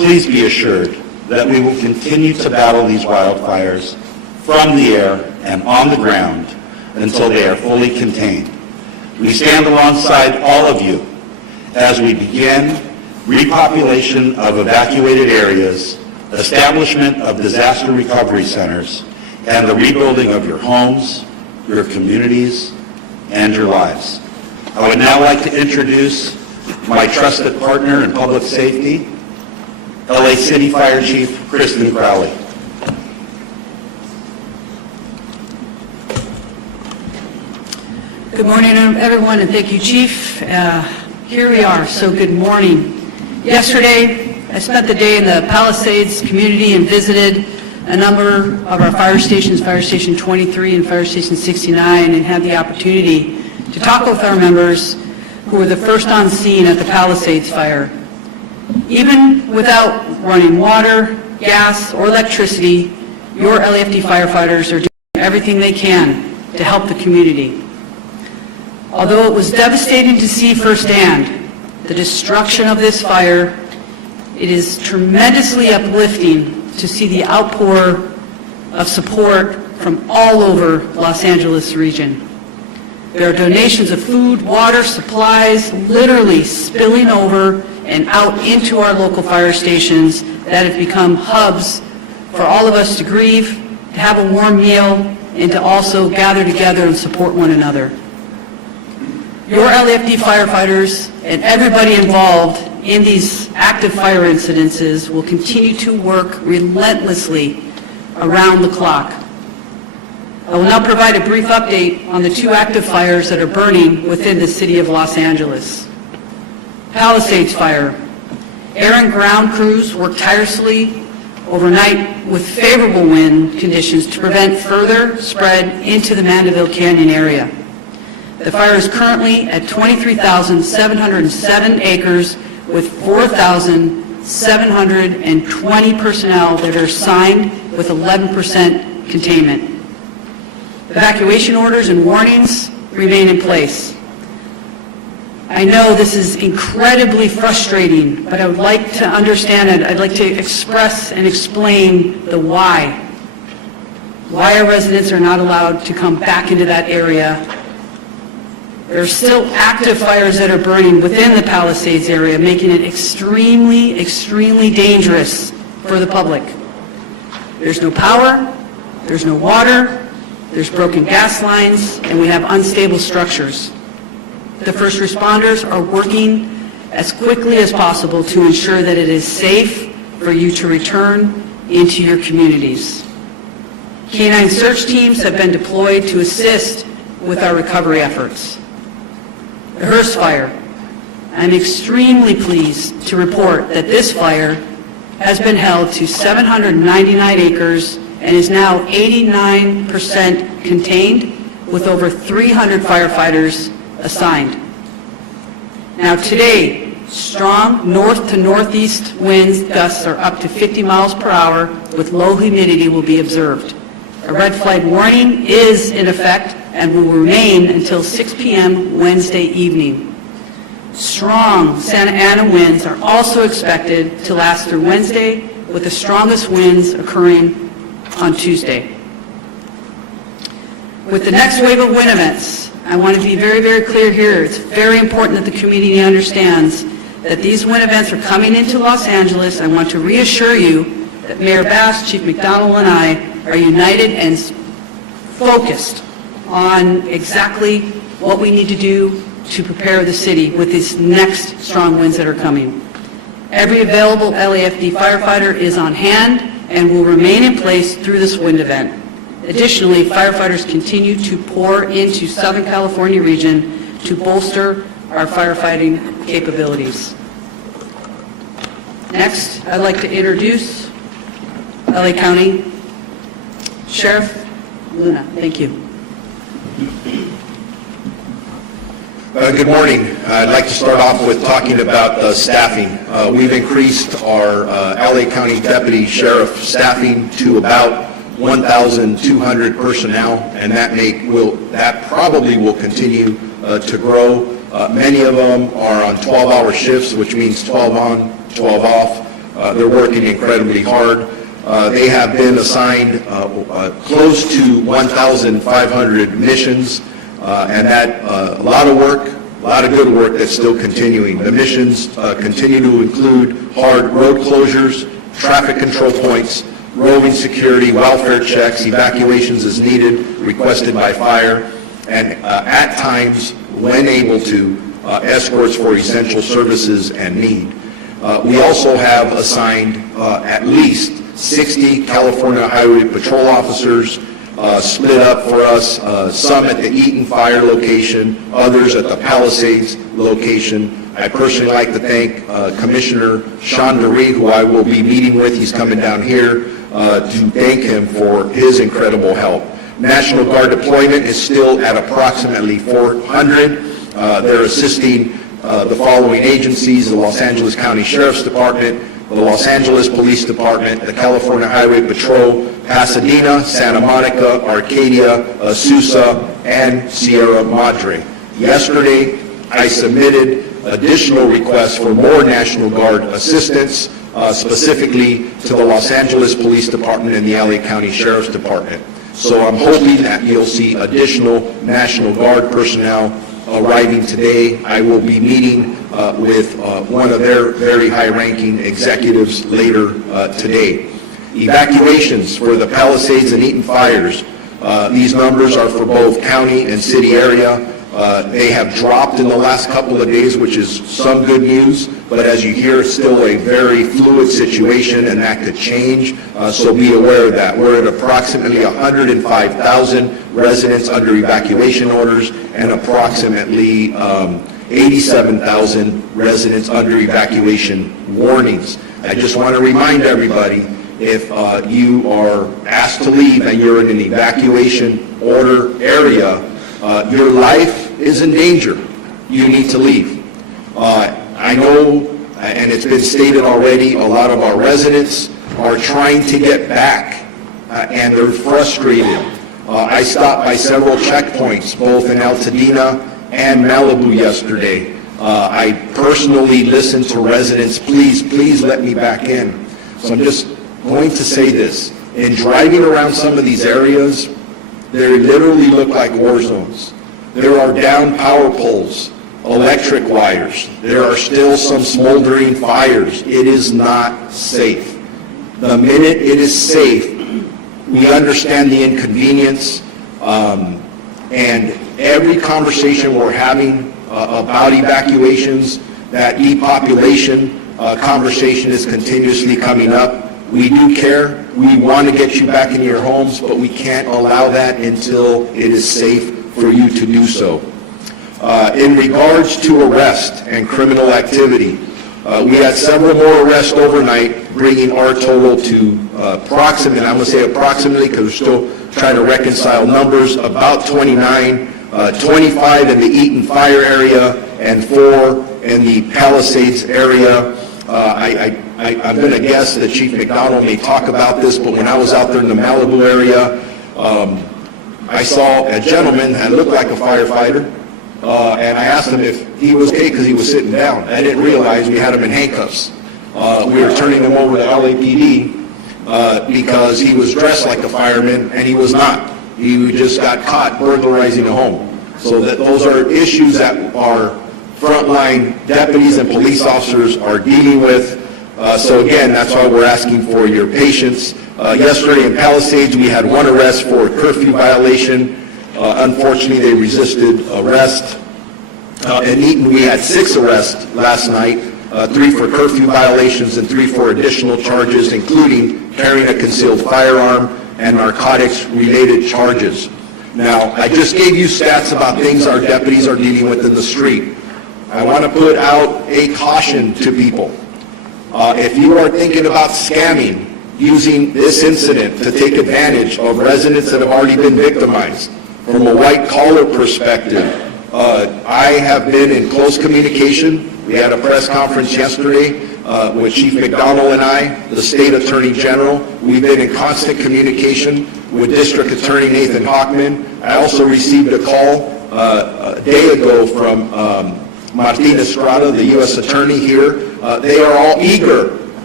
Please be assured that we will continue to battle these wildfires from the air and on the ground until they are fully contained. We stand alongside all of you as we begin repopulation of evacuated areas, establishment of disaster recovery centers, and the rebuilding of your homes, your communities, and your lives. I would now like to introduce my trusted partner in public safety, LA City Fire Chief Kristen Crowley. Good morning, everyone, and thank you, Chief. Here we are, so good morning. Yesterday, I spent the day in the Palisades community and visited a number of our fire stations, Fire Station 23 and Fire Station 69, and had the opportunity to talk with our members who were the first on scene at the Palisades Fire. Even without running water, gas, or electricity, your LAFD firefighters are doing everything they can to help the community. Although it was devastating to see firsthand the destruction of this fire, it is tremendously uplifting to see the outpour of support from all over Los Angeles region. There are donations of food, water, supplies, literally spilling over and out into our local fire stations that have become hubs for all of us to grieve, to have a warm meal, and to also gather together and support one another. Your LAFD firefighters and everybody involved in these active fire incidences will continue to work relentlessly around the clock. I will now provide a brief update on the two active fires that are burning within the city of Los Angeles. Palisades Fire. Air and ground crews worked tirelessly overnight with favorable wind conditions to prevent further spread into the Mandeville Canyon area. The fire is currently at 23,707 acres with 4,720 personnel that are assigned with 11% containment. Evacuation orders and warnings remain in place. I know this is incredibly frustrating, but I would like to understand it. I'd like to express and explain the why. Why our residents are not allowed to come back into that area. There are still active fires that are burning within the Palisades area, making it extremely, extremely dangerous for the public. There's no power, there's no water, there's broken gas lines, and we have unstable structures. The first responders are working as quickly as possible to ensure that it is safe for you to return into your communities. Canine search teams have been deployed to assist with our recovery efforts. The Hearst Fire. I'm extremely pleased to report that this fire has been held to 799 acres and is now 89% contained with over 300 firefighters assigned. Now today, strong north to northeast winds gusts are up to 50 miles per hour with low humidity will be observed. A red flag warning is in effect and will remain until 6 p.m. Wednesday evening. Strong Santa Ana winds are also expected to last through Wednesday, with the strongest winds occurring on Tuesday. With the next wave of wind events, I want to be very, very clear here. It's very important that the community understands that these wind events are coming into Los Angeles. I want to reassure you that Mayor Bass, Chief McDonald, and I are united and focused on exactly what we need to do to prepare the city with these next strong winds that are coming. Every available LAFD firefighter is on hand and will remain in place through this wind event. Additionally, firefighters continue to pour into Southern California region to bolster our firefighting capabilities. Next, I'd like to introduce LA County Sheriff Luna. Thank you. Good morning. I'd like to start off with talking about staffing. We've increased our LA County Deputy Sheriff staffing to about 1,200 personnel, and that probably will continue to grow. Many of them are on 12-hour shifts, which means 12 on, 12 off. They're working incredibly hard. They have been assigned close to 1,500 missions, and that a lot of work, a lot of good work that's still continuing. The missions continue to include hard road closures, traffic control points, roving security, welfare checks, evacuations as needed, requested by fire, and at times, when able to, escorts for essential services and need. We also have assigned at least 60 California Highway Patrol officers split up for us, some at the Eaton Fire location, others at the Palisades location. I personally like to thank Commissioner Sean DeRee, who I will be meeting with. He's coming down here to thank him for his incredible help. National Guard deployment is still at approximately 400. They're assisting the following agencies: the Los Angeles County Sheriff's Department, the Los Angeles Police Department, the California Highway Patrol, Pasadena, Santa Monica, Arcadia, Azusa, and Sierra Madre. Yesterday, I submitted additional requests for more National Guard assistance, specifically to the Los Angeles Police Department and the LA County Sheriff's Department. So I'm hoping that you'll see additional National Guard personnel arriving today. I will be meeting with one of their very high-ranking executives later today. Evacuations for the Palisades and Eaton fires. These numbers are for both county and city area. They have dropped in the last couple of days, which is some good news, but as you hear, it's still a very fluid situation, and that could change, so be aware of that. We're at approximately 105,000 residents under evacuation orders and approximately 87,000 residents under evacuation warnings. I just want to remind everybody, if you are asked to leave and you're in an evacuation order area, your life is in danger. You need to leave. I know, and it's been stated already, a lot of our residents are trying to get back, and they're frustrated. I stopped by several checkpoints, both in Altadena and Malibu yesterday. I personally listened to residents, please let me back in. So I'm just going to say this. In driving around some of these areas, they literally look like war zones. There are down power poles, electric wires. There are still some smoldering fires. It is not safe. The minute it is safe, we understand the inconvenience, and every conversation we're having about evacuations, that depopulation conversation is continuously coming up. We do care. We want to get you back into your homes, but we can't allow that until it is safe for you to do so. In regards to arrest and criminal activity, we had several more arrests overnight, bringing our total to approximately, I'm going to say approximately because we're still trying to reconcile numbers, about 29, 25 in the Eaton Fire area and 4 in the Palisades area. I'm going to guess that Chief McDonald may talk about this, but when I was out there in the Malibu area, I saw a gentleman that looked like a firefighter, and I asked him if he was okay because he was sitting down. I didn't realize we had him in handcuffs. We were turning him over to LAPD because he was dressed like a fireman, and he was not. He just got caught burglarizing a home. So those are issues that our frontline deputies and police officers are dealing with. So again, that's why we're asking for your patience. Yesterday in Palisades, we had 1 arrest for a curfew violation. Unfortunately, they resisted arrest. In Eaton, we had 6 arrests last night, 3 for curfew violations and 3 for additional charges, including carrying a concealed firearm and narcotics-related charges. Now, I just gave you stats about things our deputies are dealing with in the street. I want to put out a caution to people. If you are thinking about scamming, using this incident to take advantage of residents that have already been victimized, from a white-collar perspective, I have been in close communication. We had a press conference yesterday with Chief McDonald and I, the State Attorney General. We've been in constant communication with District Attorney Nathan Hockman. I also received a call a day ago from Martin Estrada, the U.S. Attorney here. They are all eager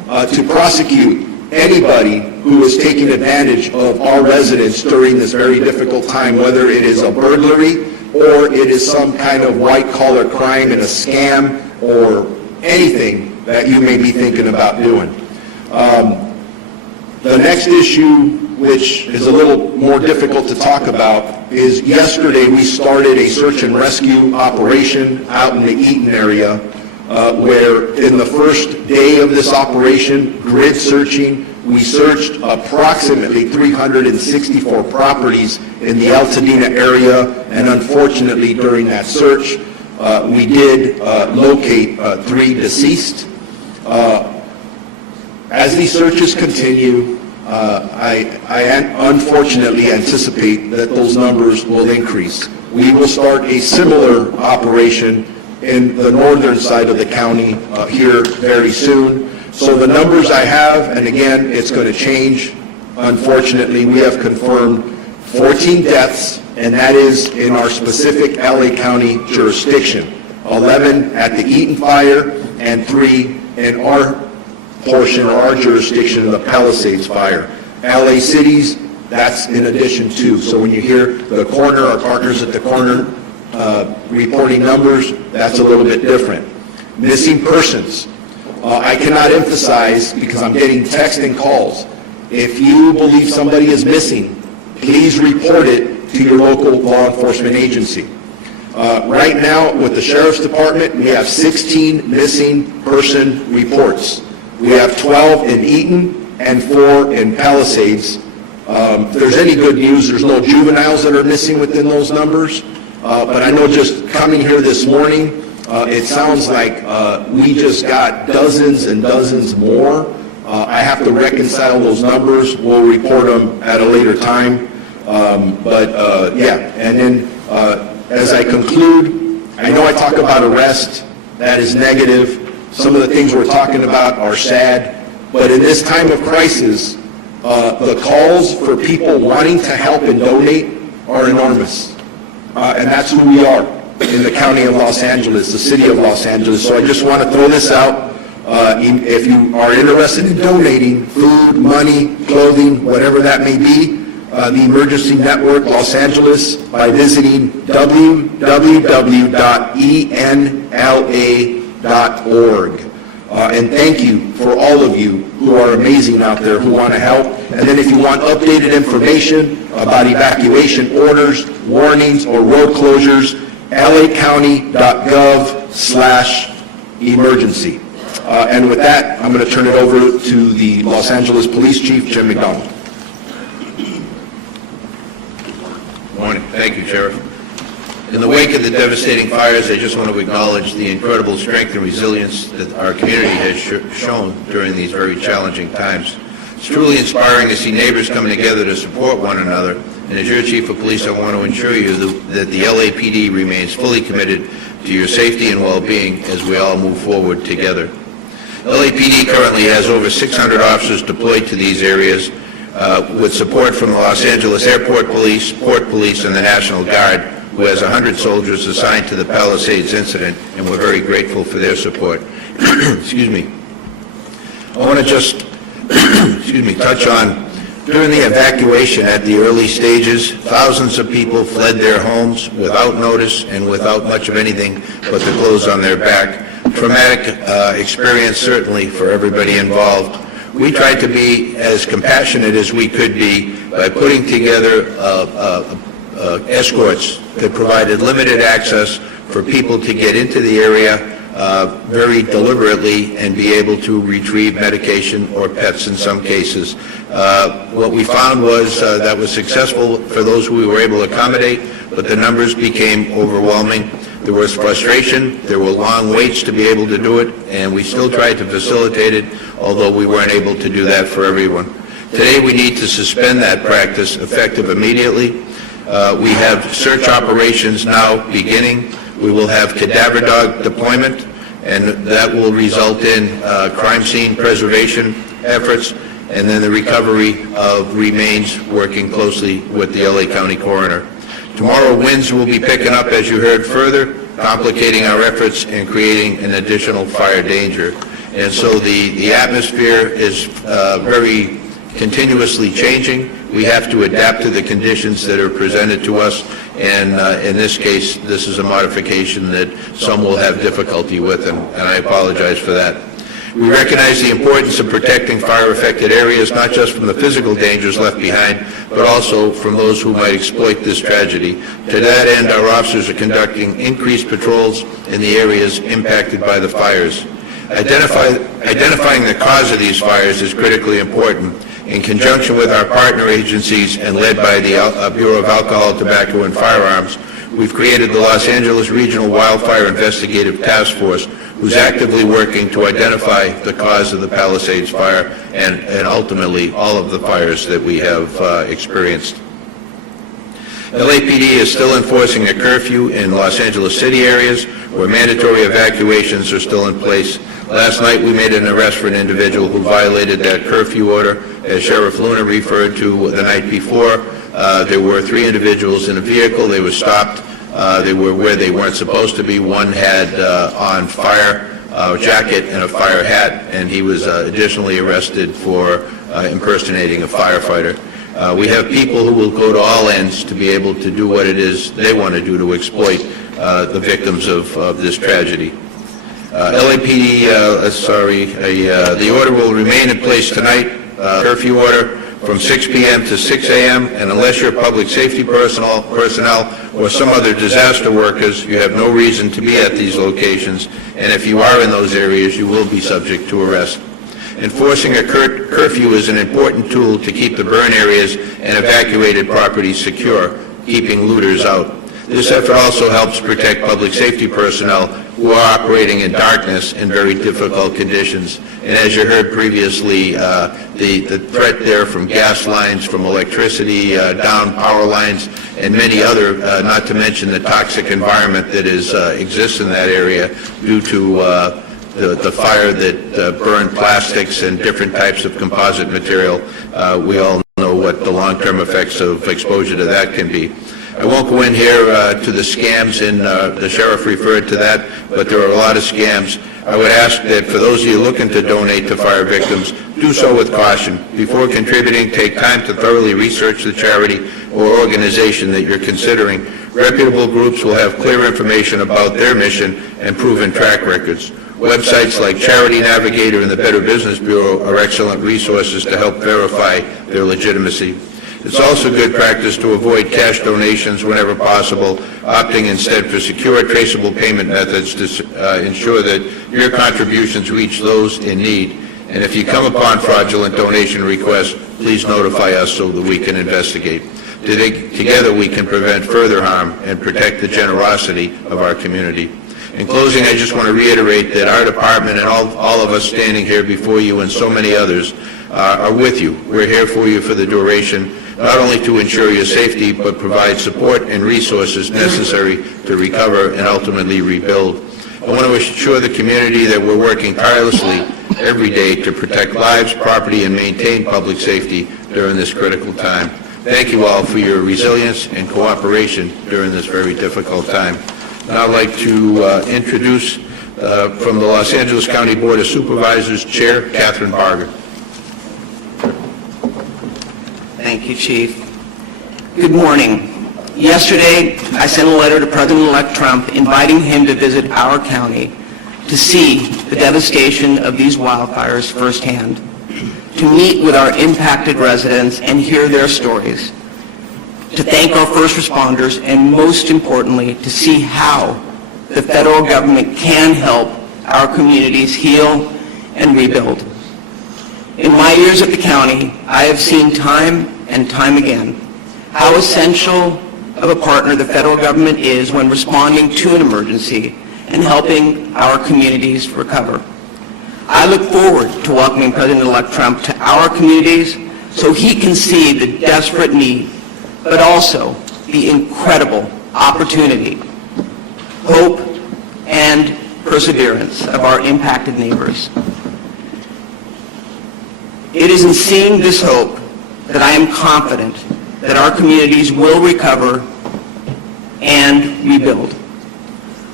to prosecute anybody who is taking advantage of our residents during this very difficult time, whether it is a burglary or it is some kind of white-collar crime and a scam or anything that you may be thinking about doing. The next issue, which is a little more difficult to talk about, is yesterday we started a search and rescue operation out in the Eaton area, where in the first day of this operation, grid searching, we searched approximately 364 properties in the Altadena area, and unfortunately during that search, we did locate 3 deceased. As these searches continue, I unfortunately anticipate that those numbers will increase. We will start a similar operation in the northern side of the county here very soon. So the numbers I have, and again, it's going to change. Unfortunately, we have confirmed 14 deaths, and that is in our specific LA County jurisdiction. 11 at the Eaton Fire and 3 in our portion or our jurisdiction of the Palisades Fire. LA cities, that's in addition to. So when you hear the coroner, our partners at the coroner reporting numbers, that's a little bit different. Missing persons. I cannot emphasize, because I'm getting text and calls, if you believe somebody is missing, please report it to your local law enforcement agency. Right now, with the Sheriff's Department, we have 16 missing person reports. We have 12 in Eaton and 4 in Palisades. If there's any good news, there's no juveniles that are missing within those numbers. But I know just coming here this morning, it sounds like we just got dozens and dozens more. I have to reconcile those numbers. We'll report them at a later time. Yeah, and then as I conclude, I know I talk about arrest. That is negative. Some of the things we're talking about are sad. But in this time of crisis, the calls for people wanting to help and donate are enormous. And that's who we are in the county of Los Angeles, the city of Los Angeles. So I just want to throw this out. If you are interested in donating food, money, clothing, whatever that may be, the Emergency Network Los Angeles by visiting www.enla.org. And thank you for all of you who are amazing out there who want to help. And then if you want updated information about evacuation orders, warnings, or road closures, lacounty.gov/emergency. And with that, I'm going to turn it over to the Los Angeles Police Chief, Jim McDonald. Morning. Thank you, Sheriff. In the wake of the devastating fires, I just want to acknowledge the incredible strength and resilience that our community has shown during these very challenging times. It's truly inspiring to see neighbors coming together to support one another. And as your Chief of Police, I want to assure you that the LAPD remains fully committed to your safety and well-being as we all move forward together. LAPD currently has over 600 officers deployed to these areas with support from the Los Angeles Airport Police, Port Police, and the National Guard, who has 100 soldiers assigned to the Palisades incident, and we're very grateful for their support. Excuse me. I want to just touch on, during the evacuation at the early stages, thousands of people fled their homes without notice and without much of anything but the clothes on their back. Traumatic experience, certainly, for everybody involved. We tried to be as compassionate as we could be by putting together escorts that provided limited access for people to get into the area very deliberately and be able to retrieve medication or pets in some cases. What we found was that was successful for those who we were able to accommodate, but the numbers became overwhelming. There was frustration, there were long waits to be able to do it, and we still tried to facilitate it, although we weren't able to do that for everyone. Today we need to suspend that practice effective immediately. We have search operations now beginning. We will have cadaver dog deployment, and that will result in crime scene preservation efforts, and then the recovery of remains, working closely with the LA County Coroner. Tomorrow, winds will be picking up, as you heard, further complicating our efforts and creating an additional fire danger. And so the atmosphere is very continuously changing. We have to adapt to the conditions that are presented to us, and in this case, this is a modification that some will have difficulty with, and I apologize for that. We recognize the importance of protecting fire-affected areas, not just from the physical dangers left behind, but also from those who might exploit this tragedy. To that end, our officers are conducting increased patrols in the areas impacted by the fires. Identifying the cause of these fires is critically important. In conjunction with our partner agencies and led by the Bureau of Alcohol, Tobacco, and Firearms, we've created the Los Angeles Regional Wildfire Investigative Task Force, who's actively working to identify the cause of the Palisades Fire and ultimately all of the fires that we have experienced. LAPD is still enforcing a curfew in Los Angeles city areas where mandatory evacuations are still in place. Last night, we made an arrest for an individual who violated that curfew order. As Sheriff Luna referred to the night before, there were 3 individuals in a vehicle. They were stopped. They were where they weren't supposed to be. One had on fire jacket and a fire hat, and he was additionally arrested for impersonating a firefighter. We have people who will go to all ends to be able to do what it is they want to do to exploit the victims of this tragedy. LAPD, the order will remain in place tonight, curfew order from 6 p.m. to 6 a.m., and unless you're public safety personnel or some other disaster workers, you have no reason to be at these locations, and if you are in those areas, you will be subject to arrest. Enforcing a curfew is an important tool to keep the burn areas and evacuated properties secure, keeping looters out. This effort also helps protect public safety personnel who are operating in darkness in very difficult conditions. And as you heard previously, the threat there from gas lines, from electricity, down power lines, and many other, not to mention the toxic environment that exists in that area due to the fire that burned plastics and different types of composite material. We all know what the long-term effects of exposure to that can be. I won't go in here to the scams, and the sheriff referred to that, but there are a lot of scams. I would ask that for those of you looking to donate to fire victims, do so with caution. Before contributing, take time to thoroughly research the charity or organization that you're considering. Reputable groups will have clear information about their mission and proven track records. Websites like Charity Navigator and the Better Business Bureau are excellent resources to help verify their legitimacy. It's also good practice to avoid cash donations whenever possible, opting instead for secure, traceable payment methods to ensure that your contributions reach those in need. And if you come upon fraudulent donation requests, please notify us so that we can investigate. Together we can prevent further harm and protect the generosity of our community. In closing, I just want to reiterate that our department and all of us standing here before you and so many others are with you. We're here for you for the duration, not only to ensure your safety, but provide support and resources necessary to recover and ultimately rebuild. I want to assure the community that we're working tirelessly every day to protect lives, property, and maintain public safety during this critical time. Thank you all for your resilience and cooperation during this very difficult time. Now I'd like to introduce from the Los Angeles County Board of Supervisors Chair Catherine Barger. Thank you, Chief. Good morning. Yesterday, I sent a letter to President-elect Trump inviting him to visit our county to see the devastation of these wildfires firsthand, to meet with our impacted residents and hear their stories, to thank our first responders, and most importantly, to see how the federal government can help our communities heal and rebuild. In my years at the county, I have seen time and time again how essential of a partner the federal government is when responding to an emergency and helping our communities recover. I look forward to welcoming President-elect Trump to our communities so he can see the desperate need, but also the incredible opportunity, hope, and perseverance of our impacted neighbors. It is in seeing this hope that I am confident that our communities will recover and rebuild.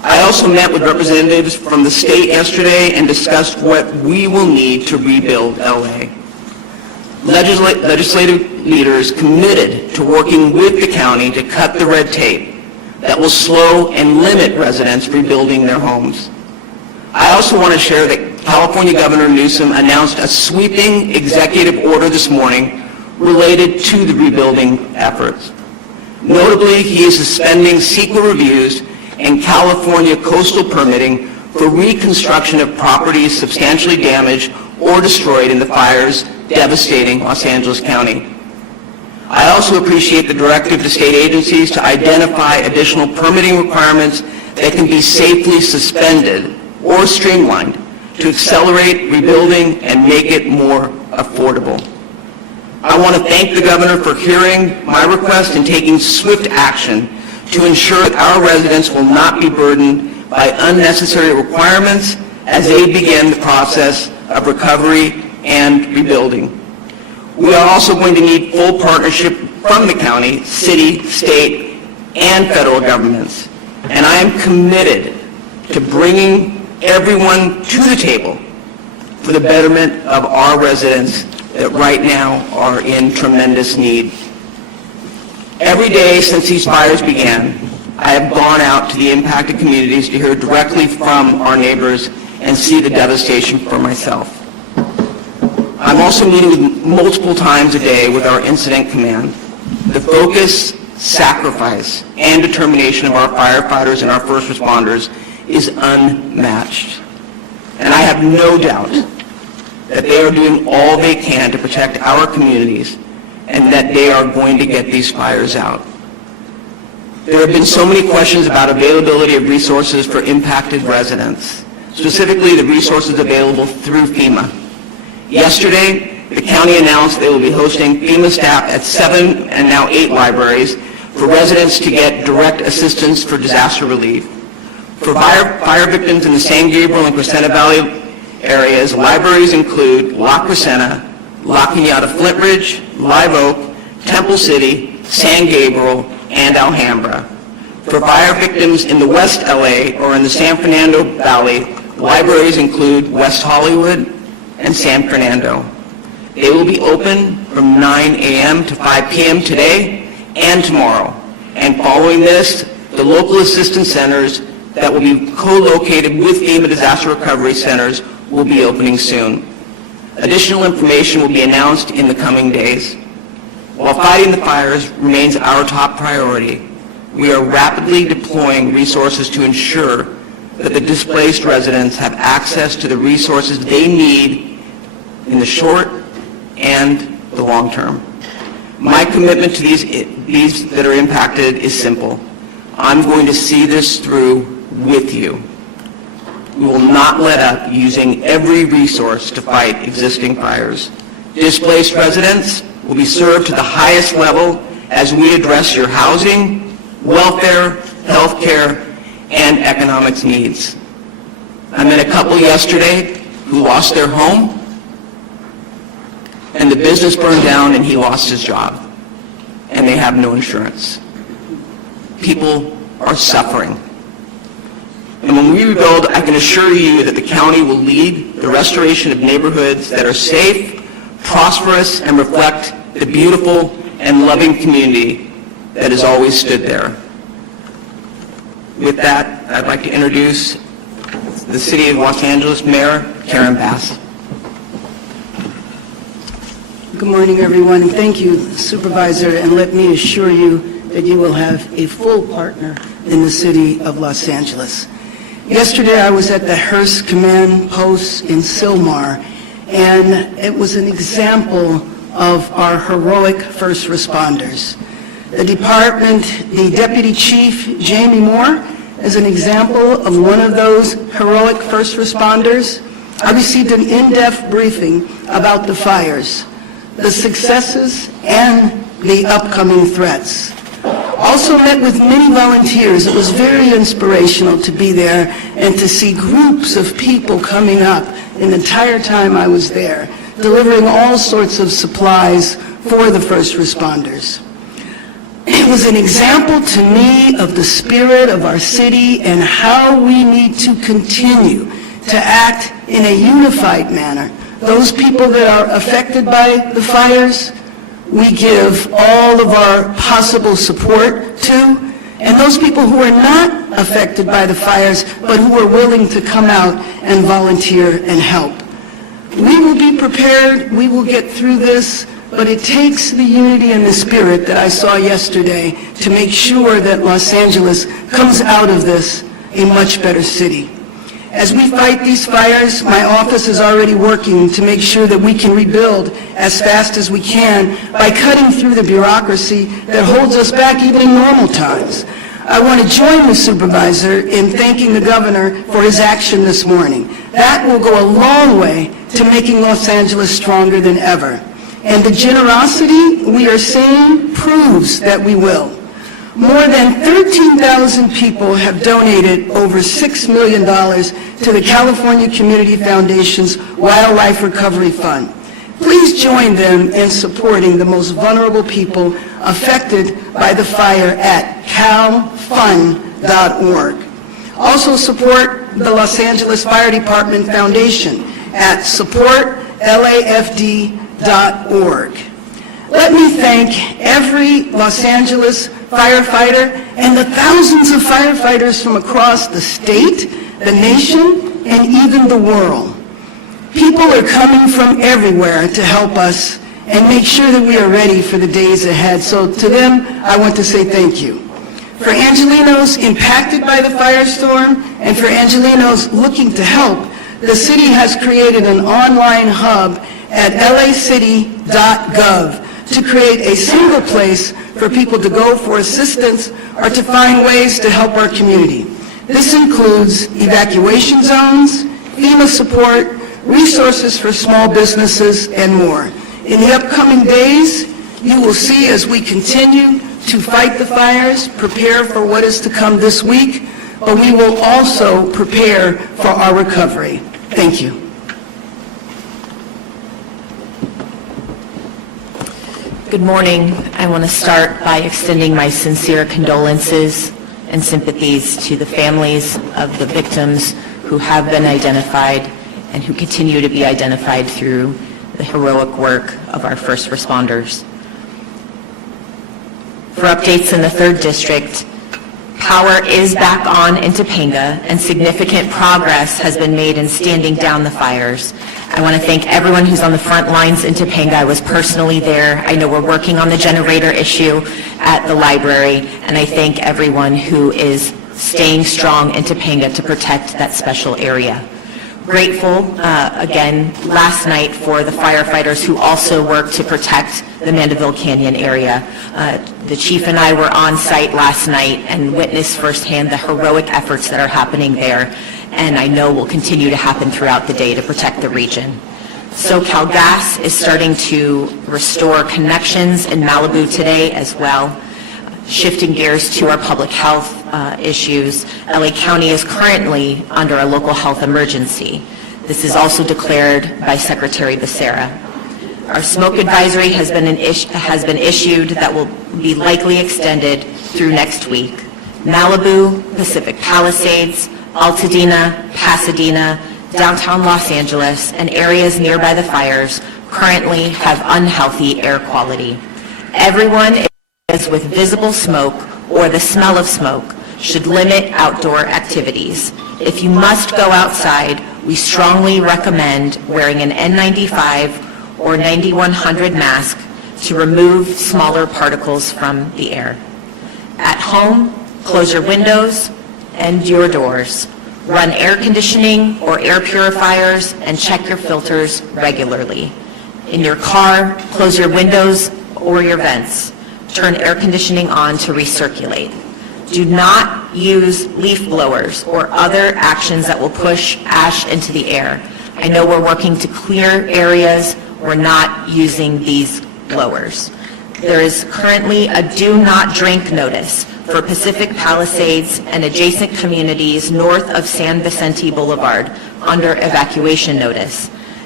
I also met with representatives from the state yesterday and discussed what we will need to rebuild LA. Legislative leaders committed to working with the county to cut the red tape that will slow and limit residents rebuilding their homes. I also want to share that California Governor Newsom announced a sweeping executive order this morning related to the rebuilding efforts. Notably, he is suspending CEQA reviews and California coastal permitting for reconstruction of properties substantially damaged or destroyed in the fires devastating Los Angeles County. I also appreciate the directive to state agencies to identify additional permitting requirements that can be safely suspended or streamlined to accelerate rebuilding and make it more affordable. I want to thank the governor for hearing my request and taking swift action to ensure that our residents will not be burdened by unnecessary requirements as they begin the process of recovery and rebuilding. We are also going to need full partnership from the county, city, state, and federal governments. And I am committed to bringing everyone to the table for the betterment of our residents that right now are in tremendous need. Every day since these fires began, I have gone out to the impacted communities to hear directly from our neighbors and see the devastation for myself. I'm also meeting multiple times a day with our incident command. The focus, sacrifice, and determination of our firefighters and our first responders is unmatched. And I have no doubt that they are doing all they can to protect our communities and that they are going to get these fires out. There have been so many questions about availability of resources for impacted residents, specifically the resources available through FEMA. Yesterday, the county announced they will be hosting FEMA staff at 7 and now 8 libraries for residents to get direct assistance for disaster relief. For fire victims in the San Gabriel and Crescenta Valley areas, libraries include La Crescenta, La Cañada Flint Ridge, Live Oak, Temple City, San Gabriel, and Alhambra. For fire victims in the West LA or in the San Fernando Valley, libraries include West Hollywood and San Fernando. They will be open from 9 a.m. to 5 p.m. today and tomorrow. And following this, the local assistance centers that will be co-located with FEMA disaster recovery centers will be opening soon. Additional information will be announced in the coming days. While fighting the fires remains our top priority, we are rapidly deploying resources to ensure that the displaced residents have access to the resources they need in the short and the long term. My commitment to these that are impacted is simple. I'm going to see this through with you. We will not let up using every resource to fight existing fires. Displaced residents will be served to the highest level as we address your housing, welfare, health care, and economics needs. I met a couple yesterday who lost their home, and the business burned down and he lost his job, and they have no insurance. People are suffering. And when we rebuild, I can assure you that the county will lead the restoration of neighborhoods that are safe, prosperous, and reflect the beautiful and loving community that has always stood there. With that, I'd like to introduce the City of Los Angeles Mayor Karen Bass. Good morning, everyone, and thank you, Supervisor, and let me assure you that you will have a full partner in the City of Los Angeles. Yesterday, I was at the Hearst Command Post in Sylmar, and it was an example of our heroic first responders. The department, the Deputy Chief, Jamie Moore, is an example of one of those heroic first responders. I received an in-depth briefing about the fires, the successes, and the upcoming threats. Also met with many volunteers. It was very inspirational to be there and to see groups of people coming up the entire time I was there, delivering all sorts of supplies for the first responders. It was an example to me of the spirit of our city and how we need to continue to act in a unified manner. Those people that are affected by the fires, we give all of our possible support to, and those people who are not affected by the fires, but who are willing to come out and volunteer and help. We will be prepared, we will get through this, but it takes the unity and the spirit that I saw yesterday to make sure that Los Angeles comes out of this a much better city. As we fight these fires, my office is already working to make sure that we can rebuild as fast as we can by cutting through the bureaucracy that holds us back even in normal times. I want to join the supervisor in thanking the governor for his action this morning. That will go a long way to making Los Angeles stronger than ever. And the generosity we are seeing proves that we will. More than 13,000 people have donated over $6 million to the California Community Foundation's Wildlife Recovery Fund. Please join them in supporting the most vulnerable people affected by the fire at calfund.org. Also support the Los Angeles Fire Department Foundation at supportlafd.org. Let me thank every Los Angeles firefighter and the thousands of firefighters from across the state, the nation, and even the world. People are coming from everywhere to help us and make sure that we are ready for the days ahead. So to them, I want to say thank you. For Angelenos impacted by the firestorm and for Angelenos looking to help, the city has created an online hub at lacity.gov to create a single place for people to go for assistance or to find ways to help our community. This includes evacuation zones, FEMA support, resources for small businesses, and more. In the upcoming days, you will see as we continue to fight the fires, prepare for what is to come this week, but we will also prepare for our recovery. Thank you. Good morning. I want to start by extending my sincere condolences and sympathies to the families of the victims who have been identified and who continue to be identified through the heroic work of our first responders. For updates in the 3rd District, power is back on in Topanga and significant progress has been made in standing down the fires. I want to thank everyone who's on the front lines in Topanga. I was personally there. I know we're working on the generator issue at the library, and I thank everyone who is staying strong in Topanga to protect that special area. Grateful, again, last night for the firefighters who also work to protect the Mandeville Canyon area. The chief and I were on site last night and witnessed firsthand the heroic efforts that are happening there, and I know will continue to happen throughout the day to protect the region. SoCal Gas is starting to restore connections in Malibu today as well. Shifting gears to our public health issues, LA County is currently under a local health emergency. This is also declared by Secretary Becerra. Our smoke advisory has been issued that will be likely extended through next week. Malibu, Pacific Palisades, Altadena, Pasadena, downtown Los Angeles, and areas nearby the fires currently have unhealthy air quality. Everyone with visible smoke or the smell of smoke should limit outdoor activities. If you must go outside, we strongly recommend wearing an N95 or 9100 mask to remove smaller particles from the air. At home, close your windows and your doors. Run air conditioning or air purifiers and check your filters regularly. In your car, close your windows or your vents. Turn air conditioning on to recirculate. Do not use leaf blowers or other actions that will push ash into the air. I know we're working to clear areas. We're not using these blowers. There is currently a do not drink notice for Pacific Palisades and adjacent communities north of San Vicente Boulevard under evacuation notice.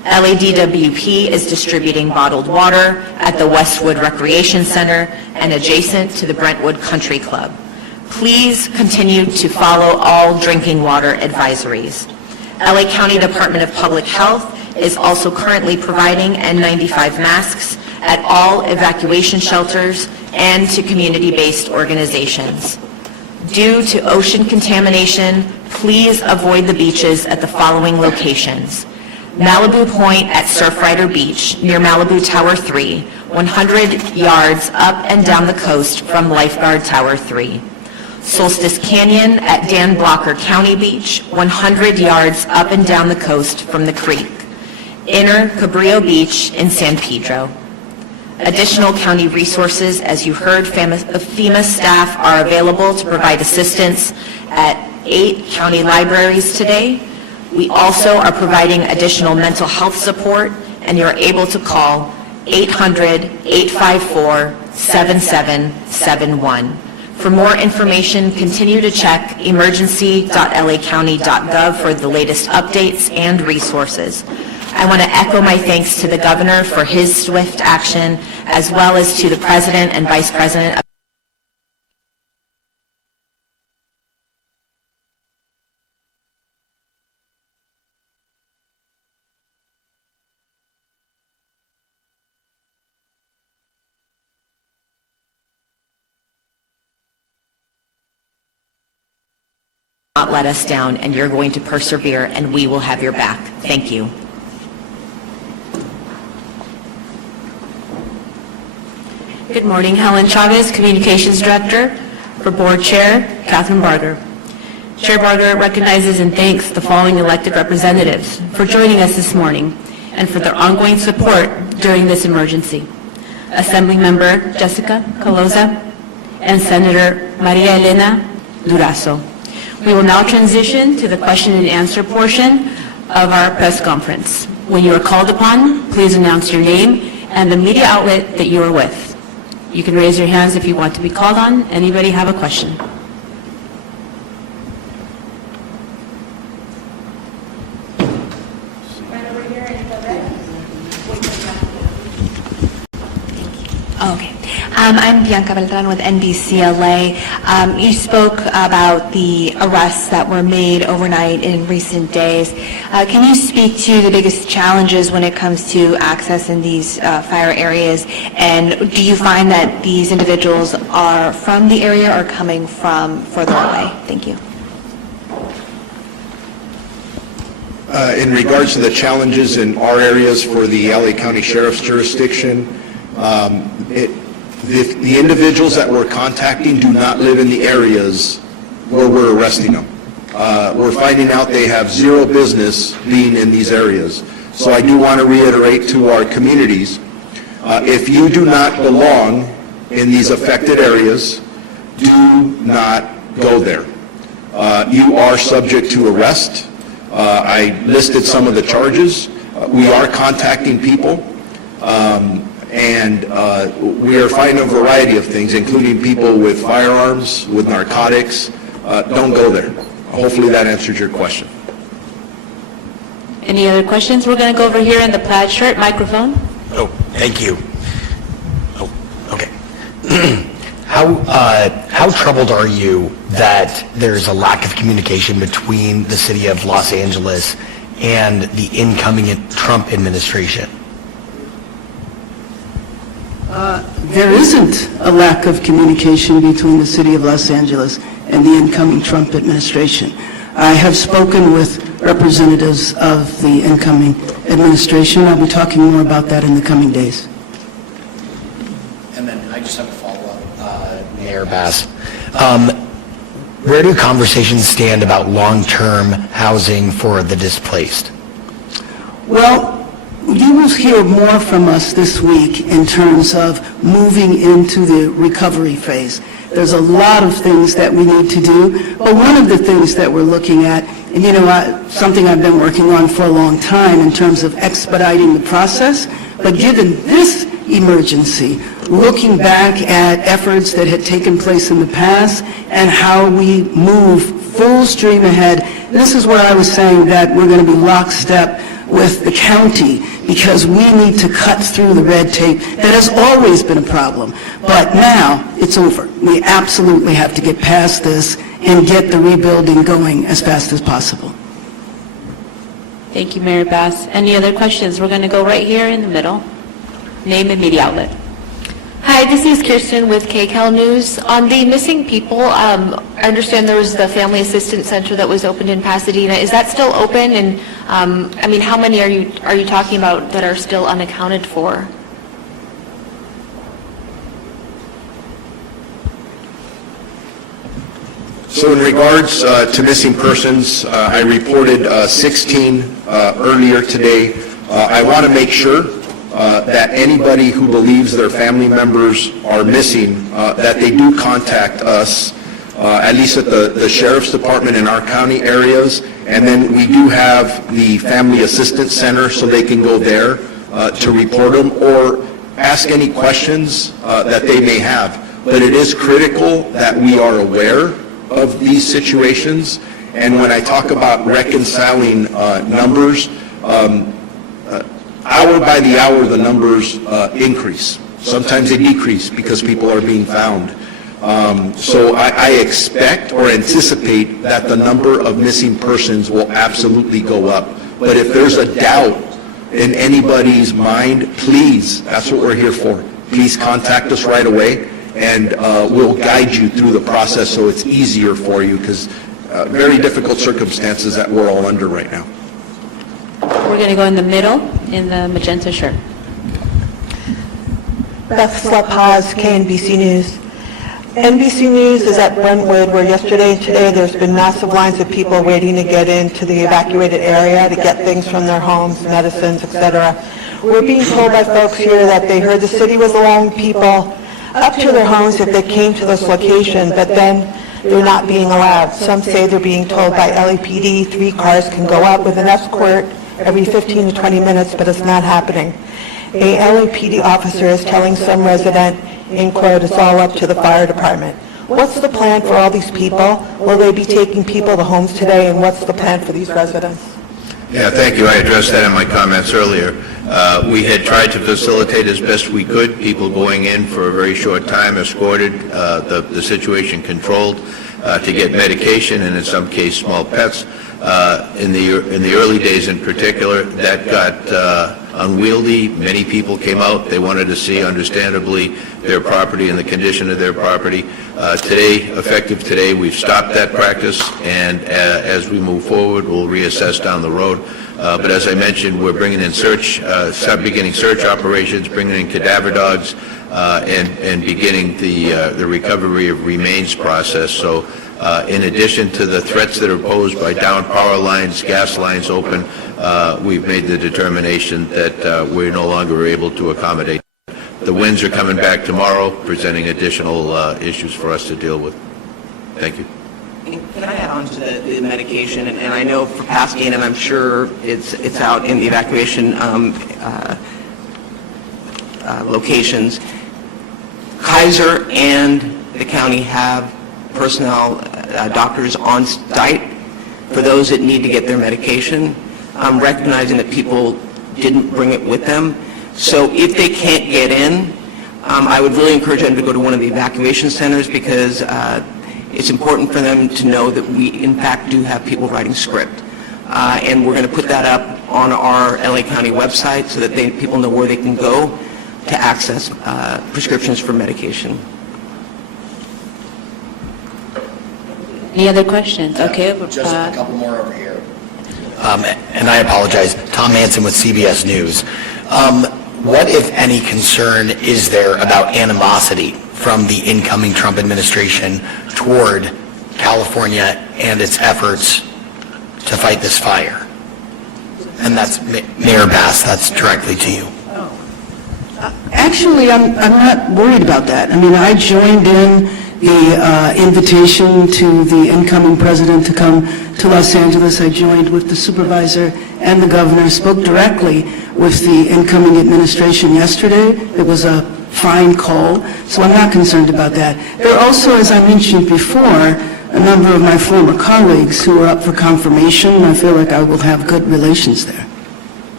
LADWP is distributing bottled water at the Westwood Recreation Center and adjacent to the Brentwood Country Club. Please continue to follow all drinking water advisories. LA County Department of Public Health is also currently providing N95 masks at all evacuation shelters and to community-based organizations. Due to ocean contamination, please avoid the beaches at the following locations: Malibu Point at Surfrider Beach near Malibu Tower 3, 100 yards up and down the coast from Lifeguard Tower 3. Solstice Canyon at Dan Blocker County Beach, 100 yards up and down the coast from the creek. Inner Cabrillo Beach in San Pedro. Additional county resources, as you heard, FEMA staff are available to provide assistance at 8 county libraries today. We also are providing additional mental health support, and you're able to call 800-854-7771. For more information, continue to check emergency.lacounty.gov for the latest updates and resources. I want to echo my thanks to the governor for his swift action, as well as to the president and vice president of not let us down, and you're going to persevere, and we will have your back. Thank you. Good morning, Helen Chavez, Communications Director. For Board Chair, Catherine Barger. Chair Barger recognizes and thanks the following elected representatives for joining us this morning and for their ongoing support during this emergency. Assembly Member Jessica Caloza and Senator Maria Elena Durazo. We will now transition to the question and answer portion of our press conference. When you are called upon, please announce your name and the media outlet that you are with. You can raise your hands if you want to be called on. Anybody have a question? Okay. I'm Bianca Beltran with NBCLA. You spoke about the arrests that were made overnight in recent days. Can you speak to the biggest challenges when it comes to access in these fire areas? And do you find that these individuals are from the area or coming from further away? Thank you. In regards to the challenges in our areas for the LA County Sheriff's jurisdiction, the individuals that we're contacting do not live in the areas where we're arresting them. We're finding out they have zero business being in these areas. So I do want to reiterate to our communities, if you do not belong in these affected areas, do not go there. You are subject to arrest. I listed some of the charges. We are contacting people. And we are finding a variety of things, including people with firearms, with narcotics. Don't go there. Hopefully that answers your question. Any other questions? We're going to go over here in the plaid shirt microphone. Oh, thank you. Oh, okay. How troubled are you that there's a lack of communication between the city of Los Angeles and the incoming Trump administration? There isn't a lack of communication between the city of Los Angeles and the incoming Trump administration. I have spoken with representatives of the incoming administration. I'll be talking more about that in the coming days. And then I just have a follow-up, Mayor Bass. Where do conversations stand about long-term housing for the displaced? Well, you will hear more from us this week in terms of moving into the recovery phase. There's a lot of things that we need to do, but one of the things that we're looking at, and something I've been working on for a long time in terms of expediting the process, but given this emergency, looking back at efforts that had taken place in the past and how we move full stream ahead, this is where I was saying that we're going to be lockstep with the county because we need to cut through the red tape. That has always been a problem, but now it's over. We absolutely have to get past this and get the rebuilding going as fast as possible. Thank you, Mayor Bass. Any other questions? We're going to go right here in the middle. Name and media outlet. Hi, this is Kirsten with KCAL News. On the missing people, I understand there was the Family Assistance Center that was opened in Pasadena. Is that still open? And I mean, how many are you talking about that are still unaccounted for? So in regards to missing persons, I reported 16 earlier today. I want to make sure that anybody who believes their family members are missing, that they do contact us, at least at the Sheriff's Department in our county areas, and then we do have the Family Assistance Center, so they can go there to report them or ask any questions that they may have. But it is critical that we are aware of these situations, and when I talk about reconciling numbers, hour by the hour, the numbers increase. Sometimes they decrease because people are being found. So I expect or anticipate that the number of missing persons will absolutely go up. But if there's a doubt in anybody's mind, please, that's what we're here for. Please contact us right away, and we'll guide you through the process so it's easier for you, because very difficult circumstances that we're all under right now. We're going to go in the middle, in the magenta shirt. Beth Slepaz, KNBC News. NBC News is at Brentwood, where yesterday and today there's been massive lines of people waiting to get into the evacuated area to get things from their homes, medicines, etc. We're being told by folks here that they heard the city was allowing people up to their homes if they came to this location, but then they're not being allowed. Some say they're being told by LAPD 3 cars can go up with an escort every 15 to 20 minutes, but it's not happening. A LAPD officer is telling some resident, in quote, it's all up to the fire department. What's the plan for all these people? Will they be taking people to homes today, and what's the plan for these residents? Yeah, thank you. I addressed that in my comments earlier. We had tried to facilitate as best we could, people going in for a very short time, escorted, the situation controlled, to get medication and in some case small pets. In the early days in particular, that got unwieldy. Many people came out. They wanted to see, understandably, their property and the condition of their property. Today, effective today, we've stopped that practice, and as we move forward, we'll reassess down the road. But as I mentioned, we're bringing in beginning search operations, bringing in cadaver dogs, and beginning the recovery of remains process. So in addition to the threats that are posed by downed power lines, gas lines open, we've made the determination that we're no longer able to accommodate. The winds are coming back tomorrow, presenting additional issues for us to deal with. Thank you. Can I add on to the medication? And I know for Pasadena, and I'm sure it's out in the evacuation locations. Kaiser and the county have personnel, doctors on site for those that need to get their medication. I'm recognizing that people didn't bring it with them. So if they can't get in, I would really encourage them to go to one of the evacuation centers, because it's important for them to know that we, in fact, do have people writing script. And we're going to put that up on our LA County website so that people know where they can go to access prescriptions for medication. Any other questions? Okay. Just a couple more over here. And I apologize, Tom Manson with CBS News. What, if any, concern is there about animosity from the incoming Trump administration toward California and its efforts to fight this fire? And that's Mayor Bass, that's directly to you. Actually, I'm not worried about that. I mean, I joined in the invitation to the incoming president to come to Los Angeles. I joined with the supervisor and the governor, spoke directly with the incoming administration yesterday. It was a fine call, so I'm not concerned about that. There are also, as I mentioned before, a number of my former colleagues who are up for confirmation, and I feel like I will have good relations there.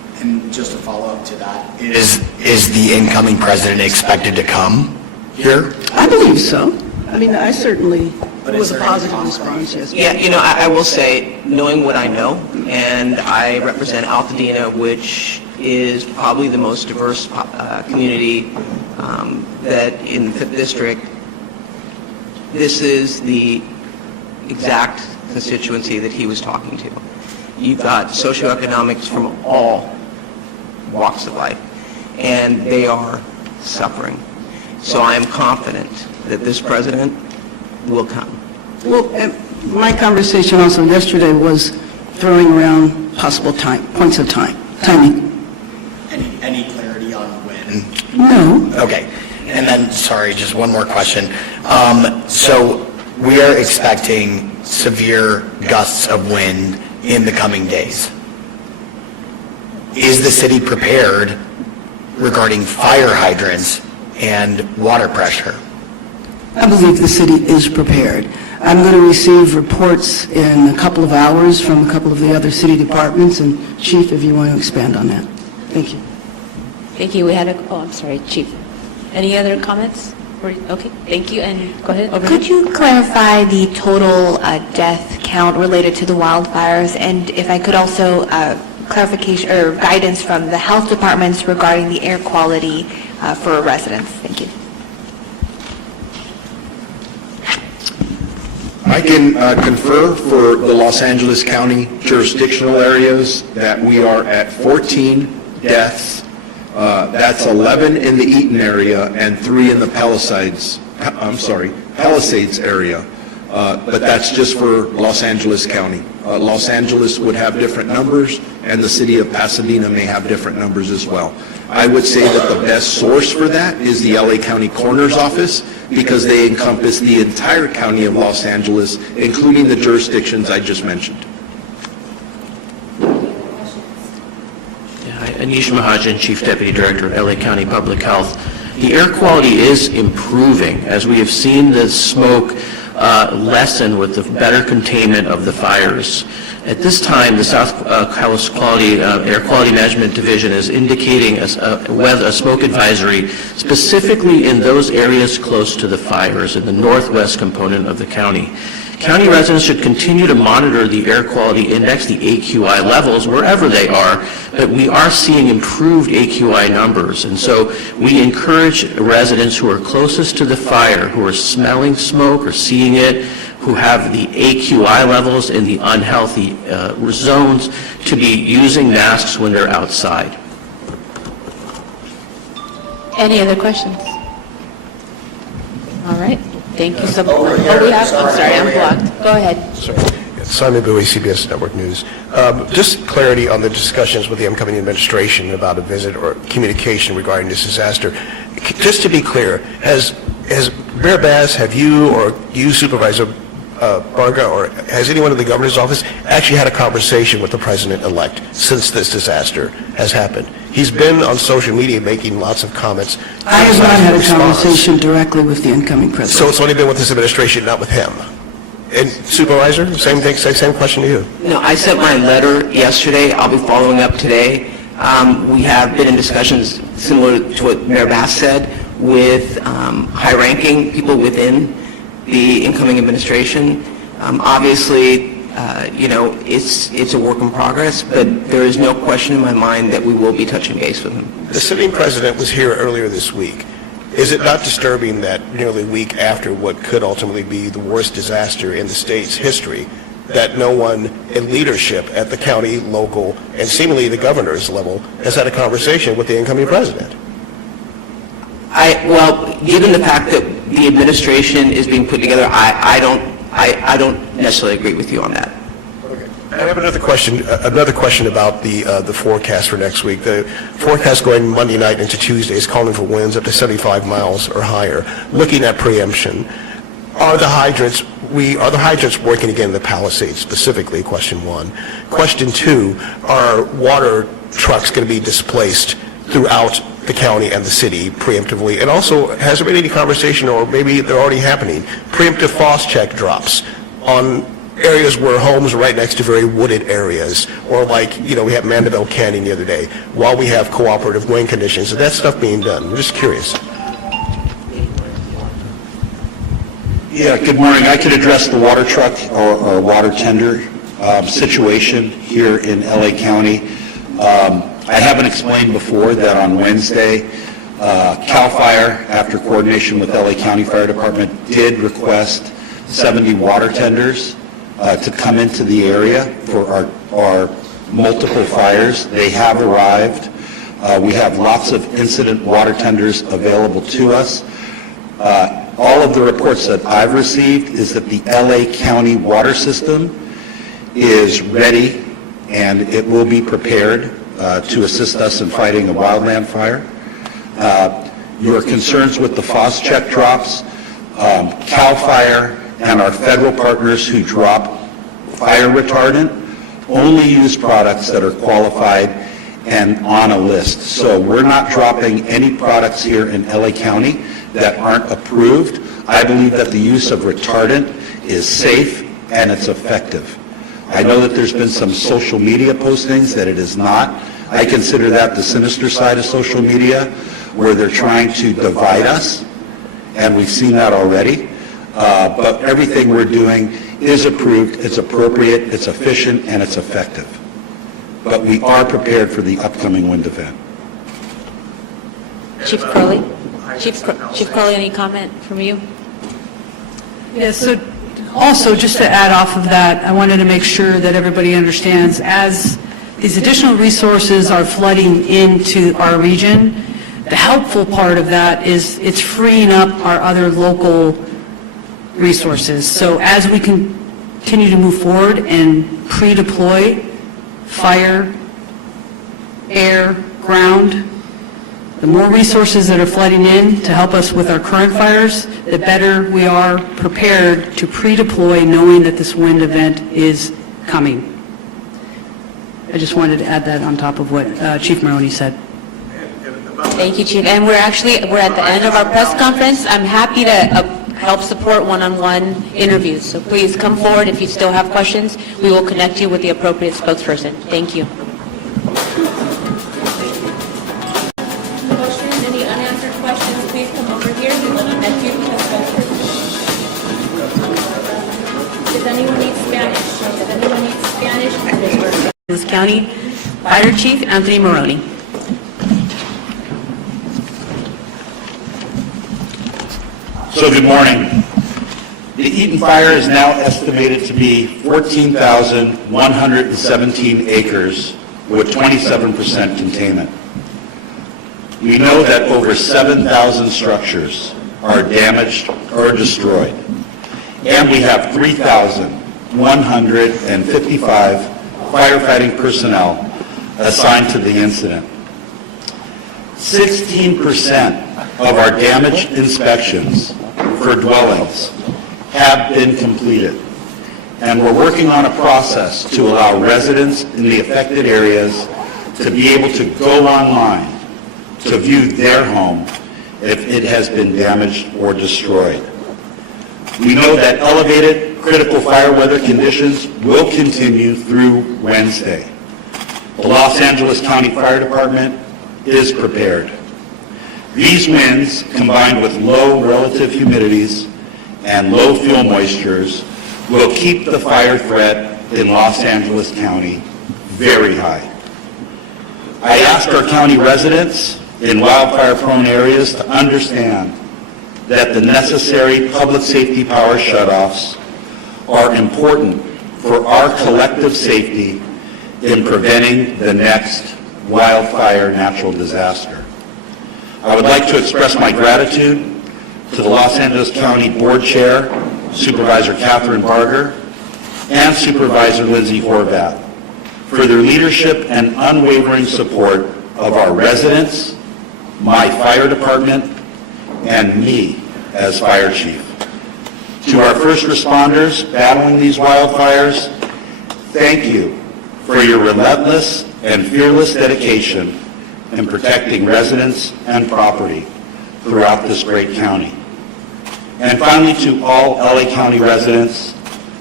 just a follow-up to that, is the incoming president expected to come here? I believe so. I mean, I certainly, it was a positive response, yes. Yeah, I will say, knowing what I know, and I represent Altadena, which is probably the most diverse community that in the 5th District, this is the exact constituency that he was talking to. You've got socioeconomics from all walks of life, and they are suffering. So I am confident that this president will come. Well, my conversation also yesterday was throwing around possible points of timing. Any clarity on when? No. Okay. And then, sorry, just one more question. So we are expecting severe gusts of wind in the coming days. Is the city prepared regarding fire hydrants and water pressure? I believe the city is prepared. I'm going to receive reports in a couple of hours from a couple of the other city departments, and Chief, if you want to expand on that. Thank you. Thank you. I'm sorry, Chief. Any other comments? Okay, thank you, and go ahead. Over Could here. you clarify the total death count related to the wildfires? And if I could also clarification or guidance from the health departments regarding the air quality for residents. Thank you. I can confer for the Los Angeles County jurisdictional areas that we are at 14 deaths. That's 11 in the Eaton area and 3 in the Palisades area. But that's just for Los Angeles County. Los Angeles would have different numbers, and the city of Pasadena may have different numbers as well. I would say that the best source for that is the LA County Coroner's Office, because they encompass the entire county of Los Angeles, including the jurisdictions I just mentioned. Anish Mahajan, Chief Deputy Director of LA County Public Health. The air quality is improving as we have seen the smoke lessen with the better containment of the fires. At this time, the South Coast Air Quality Management Division is indicating a smoke advisory specifically in those areas close to the fires in the northwest component of the county. County residents should continue to monitor the air quality index, the AQI levels, wherever they are, but we are seeing improved AQI numbers. And so we encourage residents who are closest to the fire, who are smelling smoke or seeing it, who have the AQI levels in the unhealthy zones, to be using masks when they're outside. Any other questions? All right. Thank you so much. I'm sorry, I'm blocked. Go ahead. Simon Bowie, CBS Network News. Just clarity on the discussions with the incoming administration about a visit or communication regarding this disaster. Just to be clear, has Mayor Bass, have you or you, Supervisor Barga, or has anyone in the governor's office actually had a conversation with the president-elect since this disaster has happened? He's been on social media making lots of comments. I have not had a conversation directly with the incoming president. So it's only been with this administration, not with him? And Supervisor, same thing, same question to you. No, I sent my letter yesterday. I'll be following up today. We have been in discussions similar to what Mayor Bass said with high-ranking people within the incoming administration. Obviously, it's a work in progress, but there is no question in my mind that we will be touching base with him. The sitting president was here earlier this week. Is it not disturbing that nearly a week after what could ultimately be the worst disaster in the state's history, that no one in leadership at the county, local, and seemingly the governor's level has had a conversation with the incoming president? Well, given the fact that the administration is being put together, I don't necessarily agree with you on that. I have another question about the forecast for next week. The forecast going Monday night into Tuesday is calling for winds up to 75 miles or higher. Looking at preemption, are the hydrants working again in the Palisades specifically, question one? Question two, are water trucks going to be displaced throughout the county and the city preemptively? And also, has there been any conversation, or maybe they're already happening, preemptive frost check drops on areas where homes are right next to very wooded areas, or like, we had Mandeville Canyon the other day, while we have cooperative wind conditions. Is that stuff being done? I'm just curious. Yeah, good morning. I could address the water truck or water tender situation here in LA County. I haven't explained before that on Wednesday, CAL FIRE, after coordination with LA County Fire Department, did request 70 water tenders to come into the area for our multiple fires. They have arrived. We have lots of incident water tenders available to us. All of the reports that I've received is that the LA County water system is ready and it will be prepared to assist us in fighting a wildland fire. Your concerns with the FOSS-check drops, CAL FIRE and our federal partners who drop fire retardant only use products that are qualified and on a list. So we're not dropping any products here in LA County that aren't approved. I believe that the use of retardant is safe and it's effective. I know that there's been some social media postings that it is not. I consider that the sinister side of social media, where they're trying to divide us, and we've seen that already. But everything we're doing is approved, it's appropriate, it's efficient, and it's effective. But we are prepared for the upcoming wind event. Chief Crowley? Chief Crowley, any comment from you? Yeah, so also, just to add off of that, I wanted to make sure that everybody understands, as these additional resources are flooding into our region, the helpful part of that is it's freeing up our other local resources. So as we continue to move forward and pre-deploy fire, air, ground, the more resources that are flooding in to help us with our current fires, the better we are prepared to pre-deploy, knowing that this wind event is coming. I just wanted to add that on top of what Chief Maroney said. Thank you, Chief. And we're at the end of our press conference. I'm happy to help support one-on-one interviews. So please come forward if you still have questions. We will connect you with the appropriate spokesperson. Thank you. Questions, any unanswered questions, please come over here. We will connect you with the spokesperson. Does anyone need Spanish? Does anyone need Spanish? This County Fire Chief Anthony Maroney. So good morning. The Eaton Fire is now estimated to be 14,117 acres with 27% containment. We know that over 7,000 structures are damaged or destroyed, and we have 3,155 firefighting personnel assigned to the incident. 16% of our damage inspections for dwellings have been completed, and we're working on a process to allow residents in the affected areas to be able to go online to view their home if it has been damaged or destroyed. We know that elevated critical fire weather conditions will continue through Wednesday. The Los Angeles County Fire Department is prepared. These winds, combined with low relative humidities and low fuel moistures, will keep the fire threat in Los Angeles County very high. I ask our county residents in wildfire-prone areas to understand that the necessary public safety power shutoffs are important for our collective safety in preventing the next wildfire natural disaster. I would like to express my gratitude to the Los Angeles County Board Chair, Supervisor Catherine Barger, and Supervisor Lindsay Horvath for their leadership and unwavering support of our residents, my fire department, and me as fire chief. To our first responders battling these wildfires, thank you for your relentless and fearless dedication in protecting residents and property throughout this great county. And finally, to all LA County residents,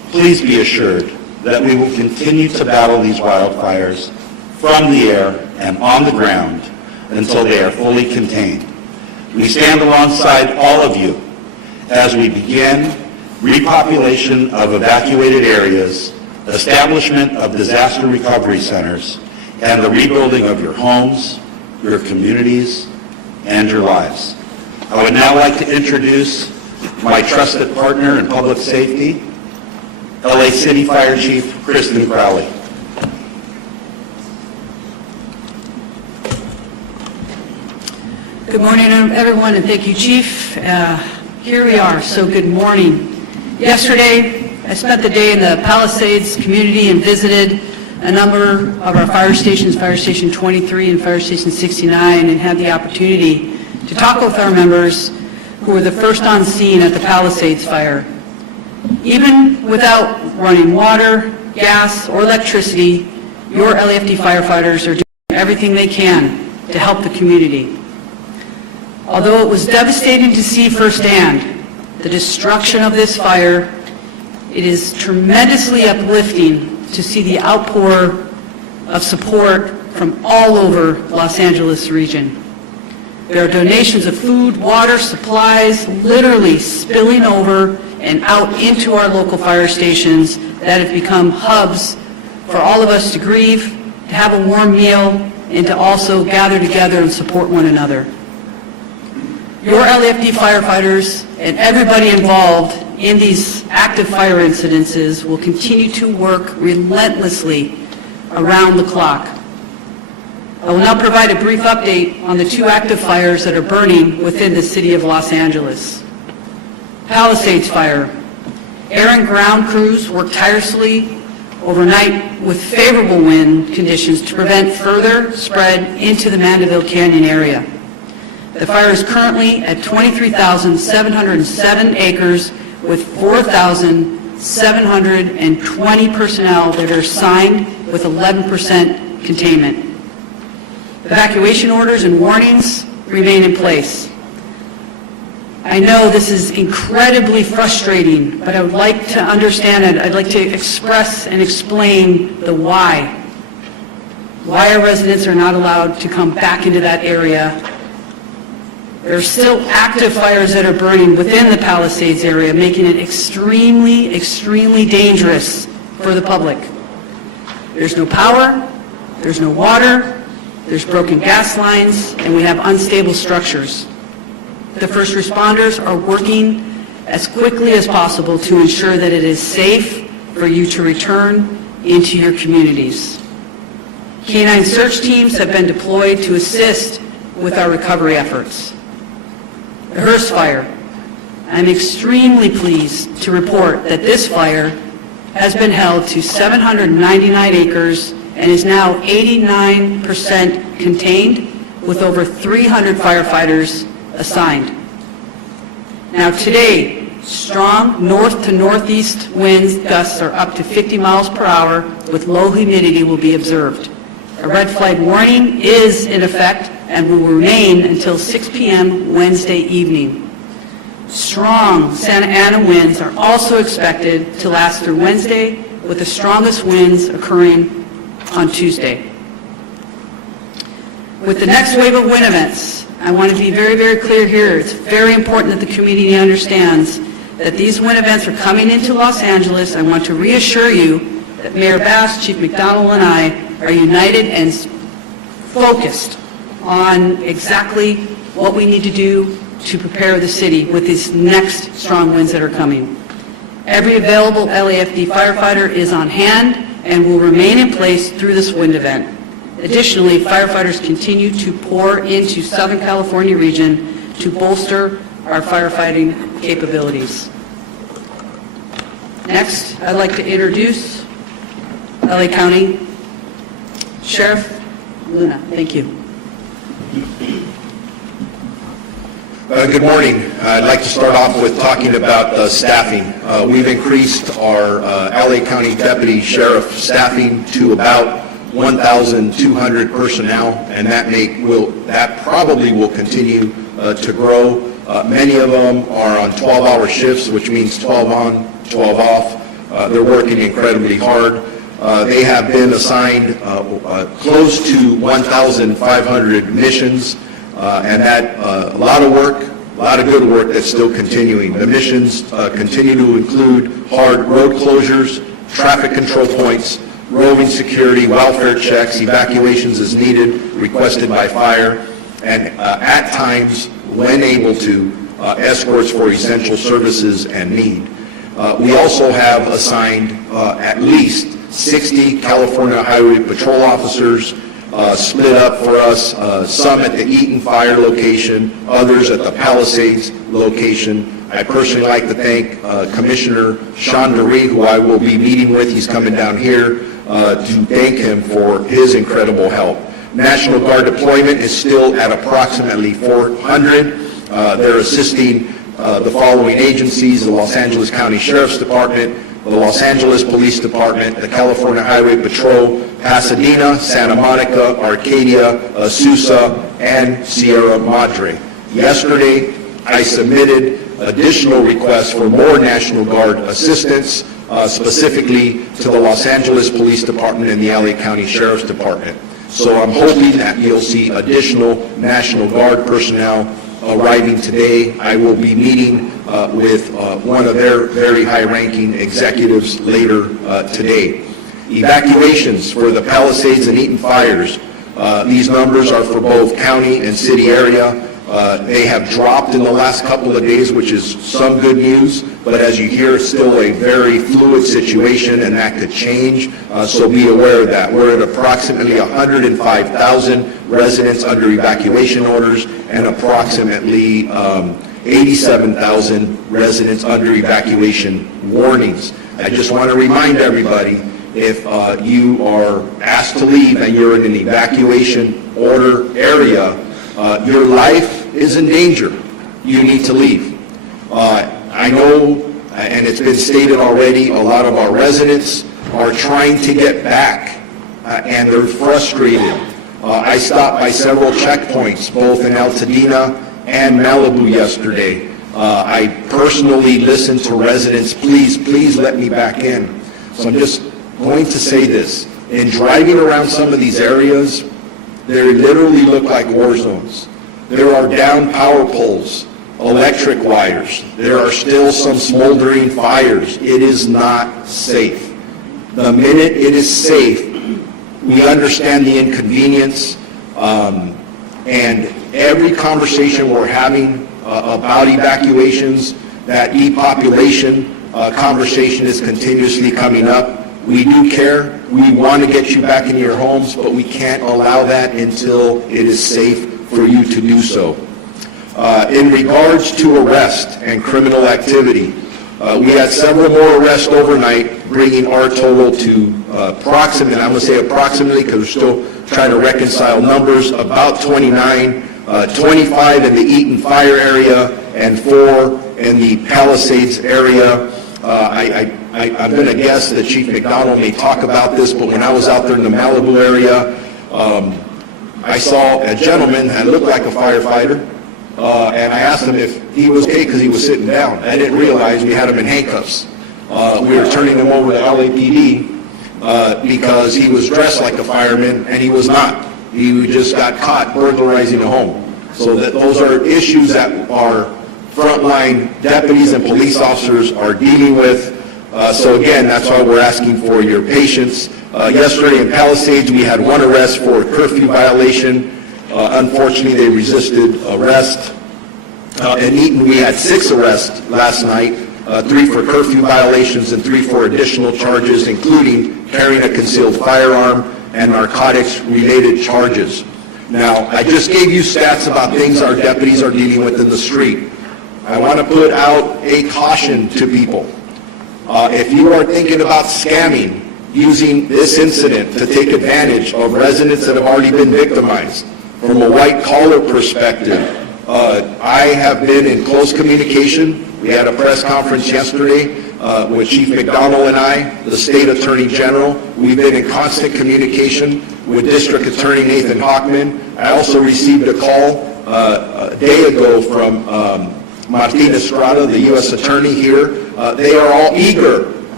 Please be assured that we will continue to battle these wildfires from the air and on the ground until they are fully contained. We stand alongside all of you as we begin repopulation of evacuated areas, establishment of disaster recovery centers, and the rebuilding of your homes, your communities, and your lives. I would now like to introduce my trusted partner in public safety, LA City Fire Chief Kristen Crowley. Good morning, everyone, and thank you, Chief. Here we are, so good morning. Yesterday, I spent the day in the Palisades community and visited a number of our fire stations, Fire Station 23 and Fire Station 69, and had the opportunity to talk with our members who were the first on scene at the Palisades Fire. Even without running water, gas, or electricity, your LAFD firefighters are doing everything they can to help the community. Although it was devastating to see firsthand the destruction of this fire, it is tremendously uplifting to see the outpour of support from all over Los Angeles region. There are donations of food, water, supplies, literally spilling over and out into our local fire stations that have become hubs for all of us to grieve, to have a warm meal, and to also gather together and support one another. Your LAFD firefighters and everybody involved in these active fire incidences will continue to work relentlessly around the clock. I will now provide a brief update on the two active fires that are burning within the city of Los Angeles. Palisades Fire. Air and ground crews worked tirelessly overnight with favorable wind conditions to prevent further spread into the Mandeville Canyon area. The fire is currently at 23,707 acres with 4,720 personnel that are assigned with 11% containment. Evacuation orders and warnings remain in place. I know this is incredibly frustrating, but I would like to understand it. I'd like to express and explain the why. Why our residents are not allowed to come back into that area. There are still active fires that are burning within the Palisades area, making it extremely, extremely dangerous for the public. There's no power, there's no water, there's broken gas lines, and we have unstable structures. The first responders are working as quickly as possible to ensure that it is safe for you to return into your communities. Canine search teams have been deployed to assist with our recovery efforts. The Hearst Fire. I'm extremely pleased to report that this fire has been held to 799 acres and is now 89% contained with over 300 firefighters assigned. Now today, strong north to northeast winds gusts are up to 50 miles per hour with low humidity will be observed. A red flag warning is in effect and will remain until 6 p.m. Wednesday evening. Strong Santa Ana winds are also expected to last through Wednesday, with the strongest winds occurring on Tuesday. With the next wave of wind events, I want to be very, very clear here. It's very important that the community understands that these wind events are coming into Los Angeles. I want to reassure you that Mayor Bass, Chief McDonald, and I are united and focused on exactly what we need to do to prepare the city with these next strong winds that are coming. Every available LAFD firefighter is on hand and will remain in place through this wind event. Additionally, firefighters continue to pour into Southern California region to bolster our firefighting capabilities. Next, I'd like to introduce LA County Sheriff Luna. Thank you. Good morning. I'd like to start off with talking about staffing. We've increased our LA County Deputy Sheriff staffing to about 1,200 personnel, and that probably will continue to grow. Many of them are on 12-hour shifts, which means 12 on, 12 off. They're working incredibly hard. They have been assigned close to 1,500 missions, and that a lot of work, a lot of good work that's still continuing. The missions continue to include hard road closures, traffic control points, roving security, welfare checks, evacuations as needed, requested by fire, and at times, when able to, escorts for essential services and need. We also have assigned at least 60 California Highway Patrol officers split up for us, some at the Eaton Fire location, others at the Palisades location. I personally like to thank Commissioner Sean DeRee, who I will be meeting with. He's coming down here to thank him for his incredible help. National Guard deployment is still at approximately 400. They're assisting the following agencies: the Los Angeles County Sheriff's Department, the Los Angeles Police Department, the California Highway Patrol, Pasadena, Santa Monica, Arcadia, Azusa, and Sierra Madre. Yesterday, I submitted additional requests for more National Guard assistance, specifically to the Los Angeles Police Department and the LA County Sheriff's Department. So I'm hoping that you'll see additional National Guard personnel arriving today. I will be meeting with one of their very high-ranking executives later today. Evacuations for the Palisades and Eaton fires. These numbers are for both county and city area. They have dropped in the last couple of days, which is some good news, but as you hear, it's still a very fluid situation, and that could change, so be aware of that. We're at approximately 105,000 residents under evacuation orders and approximately 87,000 residents under evacuation warnings. I just want to remind everybody, if you are asked to leave and you're in an evacuation order area, your life is in danger. You need to leave. I know, and it's been stated already, a lot of our residents are trying to get back, and they're frustrated. I stopped by several checkpoints, both in Altadena and Malibu yesterday. I personally listened to residents, please let me back in. So I'm just going to say this. In driving around some of these areas, they literally look like war zones. There are down power poles, electric wires. There are still some smoldering fires. It is not safe. The minute it is safe, we understand the inconvenience, and every conversation we're having about evacuations, that depopulation conversation is continuously coming up. We do care. We want to get you back into your homes, but we can't allow that until it is safe for you to do so. In regards to arrest and criminal activity, we had several more arrests overnight, bringing our total to approximately, I'm going to say approximately because we're still trying to reconcile numbers, about 29, 25 in the Eaton Fire area and 4 in the Palisades area. I'm going to guess that Chief McDonald may talk about this, but when I was out there in the Malibu area, I saw a gentleman that looked like a firefighter, and I asked him if he was okay because he was sitting down. I didn't realize we had him in handcuffs. We were turning him over to LAPD because he was dressed like a fireman, and he was not. He just got caught burglarizing a home. So those are issues that our frontline deputies and police officers are dealing with. So again, that's why we're asking for your patience. Yesterday in Palisades, we had 1 arrest for a curfew violation. Unfortunately, they resisted arrest. In Eaton, we had 6 arrests last night, 3 for curfew violations and 3 for additional charges, including carrying a concealed firearm and narcotics-related charges. Now, I just gave you stats about things our deputies are dealing with in the street. I want to put out a caution to people. If you are thinking about scamming, using this incident to take advantage of residents that have already been victimized, from a white-collar perspective, I have been in close communication. We had a press conference yesterday with Chief McDonald and I, the State Attorney General. We've been in constant communication with District Attorney Nathan Hockman. I also received a call a day ago from Martin Estrada, the U.S. Attorney here. They are all eager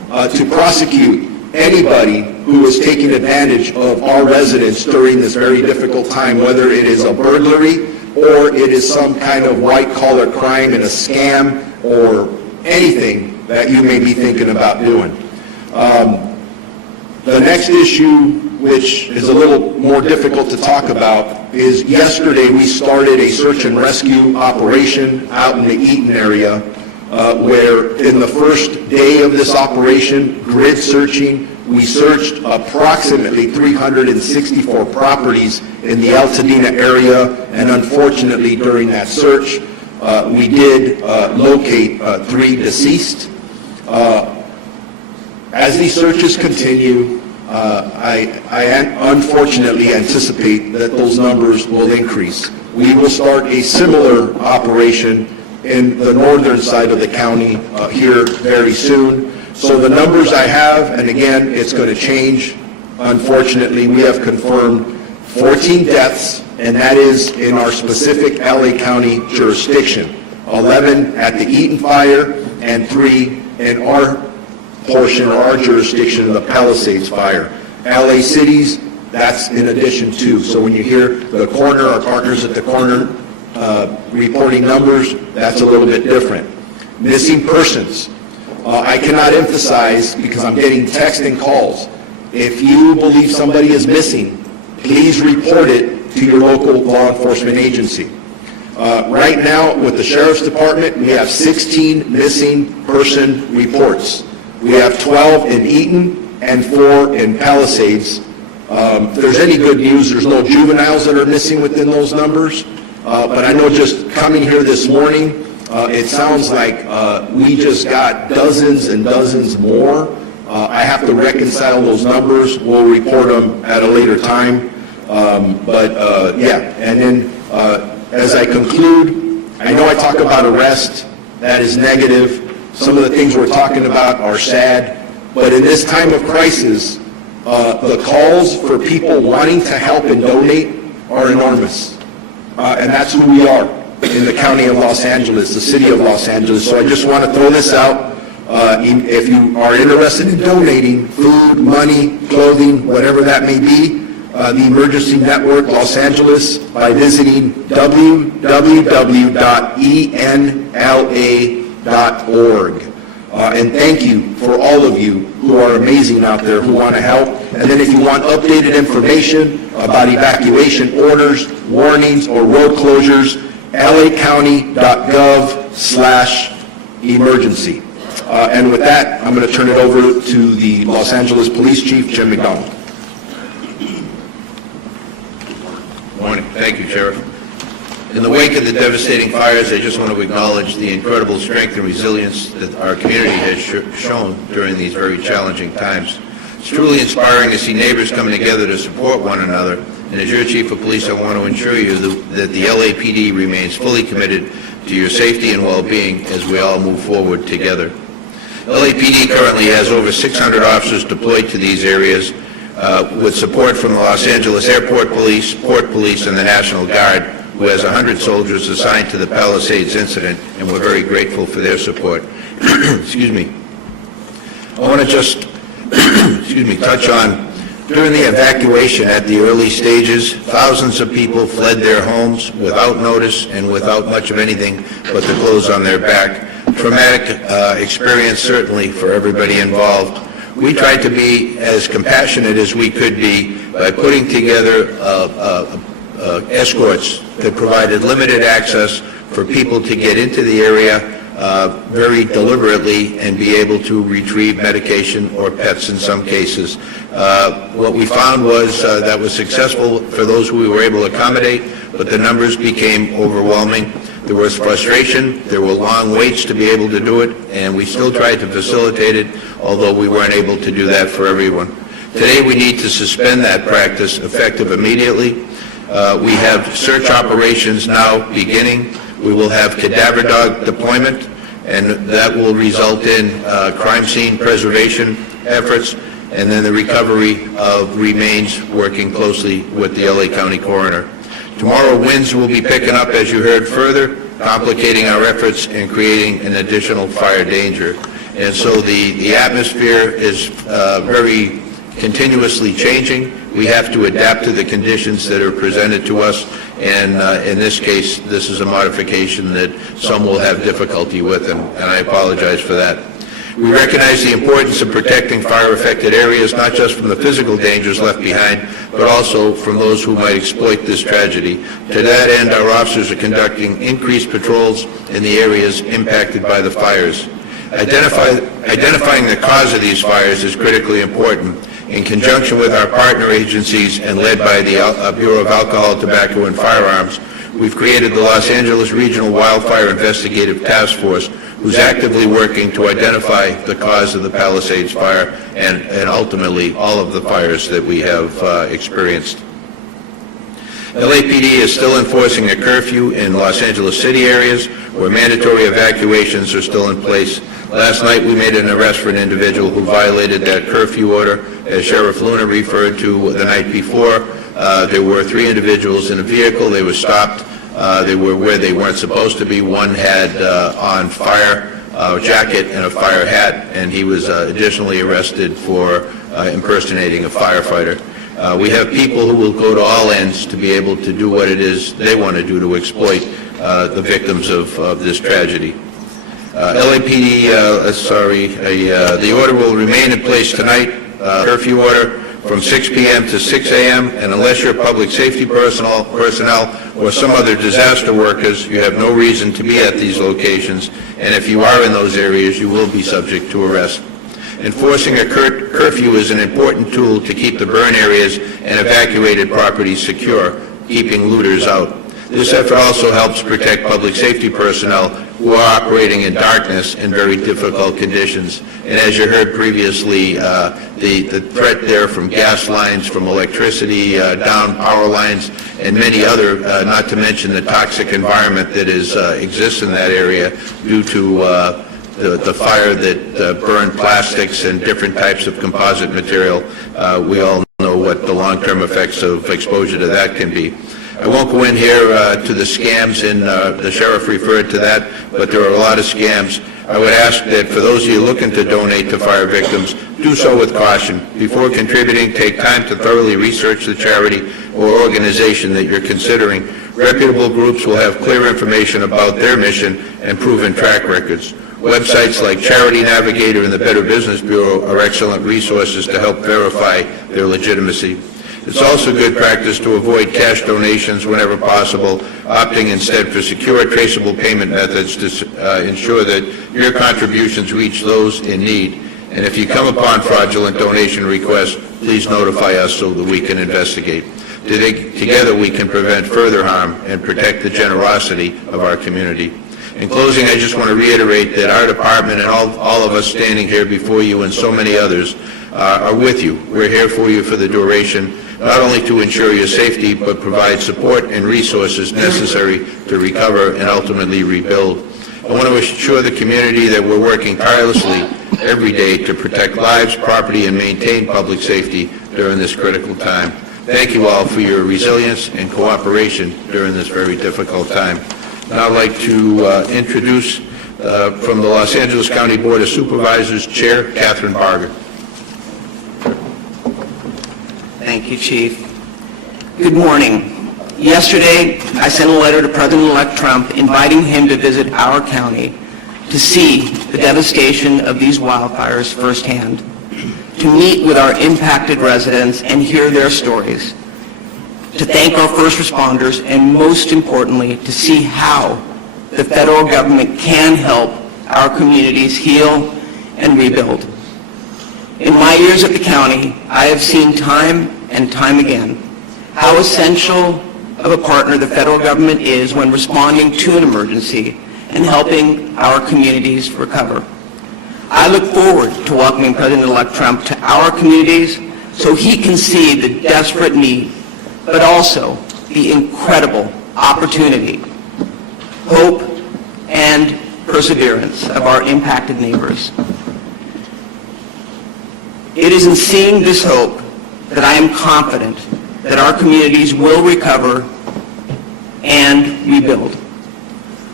to prosecute anybody who is taking advantage of our residents during this very difficult time, whether it is a burglary or it is some kind of white-collar crime and a scam or anything that you may be thinking about doing. The next issue, which is a little more difficult to talk about, is yesterday we started a search and rescue operation out in the Eaton area, where in the first day of this operation, grid searching, we searched approximately 364 properties in the Altadena area, and unfortunately during that search, we did locate 3 deceased. As these searches continue, I unfortunately anticipate that those numbers will increase. We will start a similar operation in the northern side of the county here very soon. So the numbers I have, and again, it's going to change. Unfortunately, we have confirmed 14 deaths, and that is in our specific LA County jurisdiction. 11 at the Eaton Fire and 3 in our portion or our jurisdiction of the Palisades Fire. LA cities, that's in addition to. So when you hear the coroner, our partners at the coroner reporting numbers, that's a little bit different. Missing persons. I cannot emphasize, because I'm getting texts and calls, if you believe somebody is missing, please report it to your local law enforcement agency. Right now, with the Sheriff's Department, we have 16 missing person reports. We have 12 in Eaton and 4 in Palisades. If there's any good news, there's no juveniles that are missing within those numbers. But I know just coming here this morning, it sounds like we just got dozens and dozens more. I have to reconcile those numbers. We'll report them at a later time. Yeah, and then as I conclude, I know I talk about arrest. That is negative. Some of the things we're talking about are sad. But in this time of crisis, the calls for people wanting to help and donate are enormous. And that's who we are in the county of Los Angeles, the city of Los Angeles. So I just want to throw this out. If you are interested in donating food, money, clothing, whatever that may be, the Emergency Network Los Angeles by visiting www.enla.org. And thank you for all of you who are amazing out there who want to help. And then if you want updated information about evacuation orders, warnings, or road closures, lacounty.gov/emergency. And with that, I'm going to turn it over to the Los Angeles Police Chief, Jim McDonald. Morning. Thank you, Sheriff. In the wake of the devastating fires, I just want to acknowledge the incredible strength and resilience that our community has shown during these very challenging times. It's truly inspiring to see neighbors coming together to support one another. And as your Chief of Police, I want to assure you that the LAPD remains fully committed to your safety and well-being as we all move forward together. LAPD currently has over 600 officers deployed to these areas with support from the Los Angeles Airport Police, Port Police, and the National Guard, who has 100 soldiers assigned to the Palisades incident, and we're very grateful for their support. Excuse me. I want to just touch on, during the evacuation at the early stages, thousands of people fled their homes without notice and without much of anything but the clothes on their back. Traumatic experience, certainly, for everybody involved. We tried to be as compassionate as we could be by putting together escorts that provided limited access for people to get into the area very deliberately and be able to retrieve medication or pets in some cases. What we found was that was successful for those who we were able to accommodate, but the numbers became overwhelming. There was frustration, there were long waits to be able to do it, and we still tried to facilitate it, although we weren't able to do that for everyone. Today we need to suspend that practice effective immediately. We have search operations now beginning. We will have cadaver dog deployment, and that will result in crime scene preservation efforts, and then the recovery of remains, working closely with the LA County coroner. Tomorrow, winds will be picking up, as you heard, further complicating our efforts and creating an additional fire danger. And so the atmosphere is very continuously changing. We have to adapt to the conditions that are presented to us, and in this case, this is a modification that some will have difficulty with, and I apologize for that. We recognize the importance of protecting fire-affected areas, not just from the physical dangers left behind, but also from those who might exploit this tragedy. To that end, our officers are conducting increased patrols in the areas impacted by the fires. Identifying the cause of these fires is critically important. In conjunction with our partner agencies and led by the Bureau of Alcohol, Tobacco, and Firearms, we've created the Los Angeles Regional Wildfire Investigative Task Force, who's actively working to identify the cause of the Palisades Fire and ultimately all of the fires that we have experienced. LAPD is still enforcing a curfew in Los Angeles City areas where mandatory evacuations are still in place. Last night, we made an arrest for an individual who violated that curfew order. As Sheriff Luna referred to the night before, there were 3 individuals in a vehicle. They were stopped. They were where they weren't supposed to be. One had on fire jacket and a fire hat, and he was additionally arrested for impersonating a firefighter. We have people who will go to all ends to be able to do what it is they want to do to exploit the victims of this tragedy. LAPD, the order will remain in place tonight, curfew order from 6 p.m. to 6 a.m., and unless you're public safety personnel or some other disaster workers, you have no reason to be at these locations, and if you are in those areas, you will be subject to arrest. Enforcing a curfew is an important tool to keep the burn areas and evacuated properties secure, keeping looters out. This effort also helps protect public safety personnel who are operating in darkness in very difficult conditions. And as you heard previously, the threat there from gas lines, from electricity, down power lines, and many other, not to mention the toxic environment that exists in that area due to the fire that burned plastics and different types of composite material. We all know what the long-term effects of exposure to that can be. I won't go in here to the scams, and the sheriff referred to that, but there are a lot of scams. I would ask that for those of you looking to donate to fire victims, do so with caution. Before contributing, take time to thoroughly research the charity or organization that you're considering. Reputable groups will have clear information about their mission and proven track records. Websites like Charity Navigator and the Better Business Bureau are excellent resources to help verify their legitimacy. It's also good practice to avoid cash donations whenever possible, opting instead for secure, traceable payment methods to ensure that your contributions reach those in need. And if you come upon fraudulent donation requests, please notify us so that we can investigate. Together we can prevent further harm and protect the generosity of our community. In closing, I just want to reiterate that our department and all of us standing here before you and so many others are with you. We're here for you for the duration, not only to ensure your safety, but provide support and resources necessary to recover and ultimately rebuild. I want to assure the community that we're working tirelessly every day to protect lives, property, and maintain public safety during this critical time. Thank you all for your resilience and cooperation during this very difficult time. Now I'd like to introduce from the Los Angeles County Board of Supervisors Chair Catherine Barger. Thank you, Chief. Good morning. Yesterday, I sent a letter to President-elect Trump inviting him to visit our county to see the devastation of these wildfires firsthand, to meet with our impacted residents and hear their stories, to thank our first responders, and most importantly, to see how the federal government can help our communities heal and rebuild. In my years at the county, I have seen time and time again how essential of a partner the federal government is when responding to an emergency and helping our communities recover. I look forward to welcoming President-elect Trump to our communities so he can see the desperate need, but also the incredible opportunity, hope, and perseverance of our impacted neighbors. It is in seeing this hope that I am confident that our communities will recover and rebuild.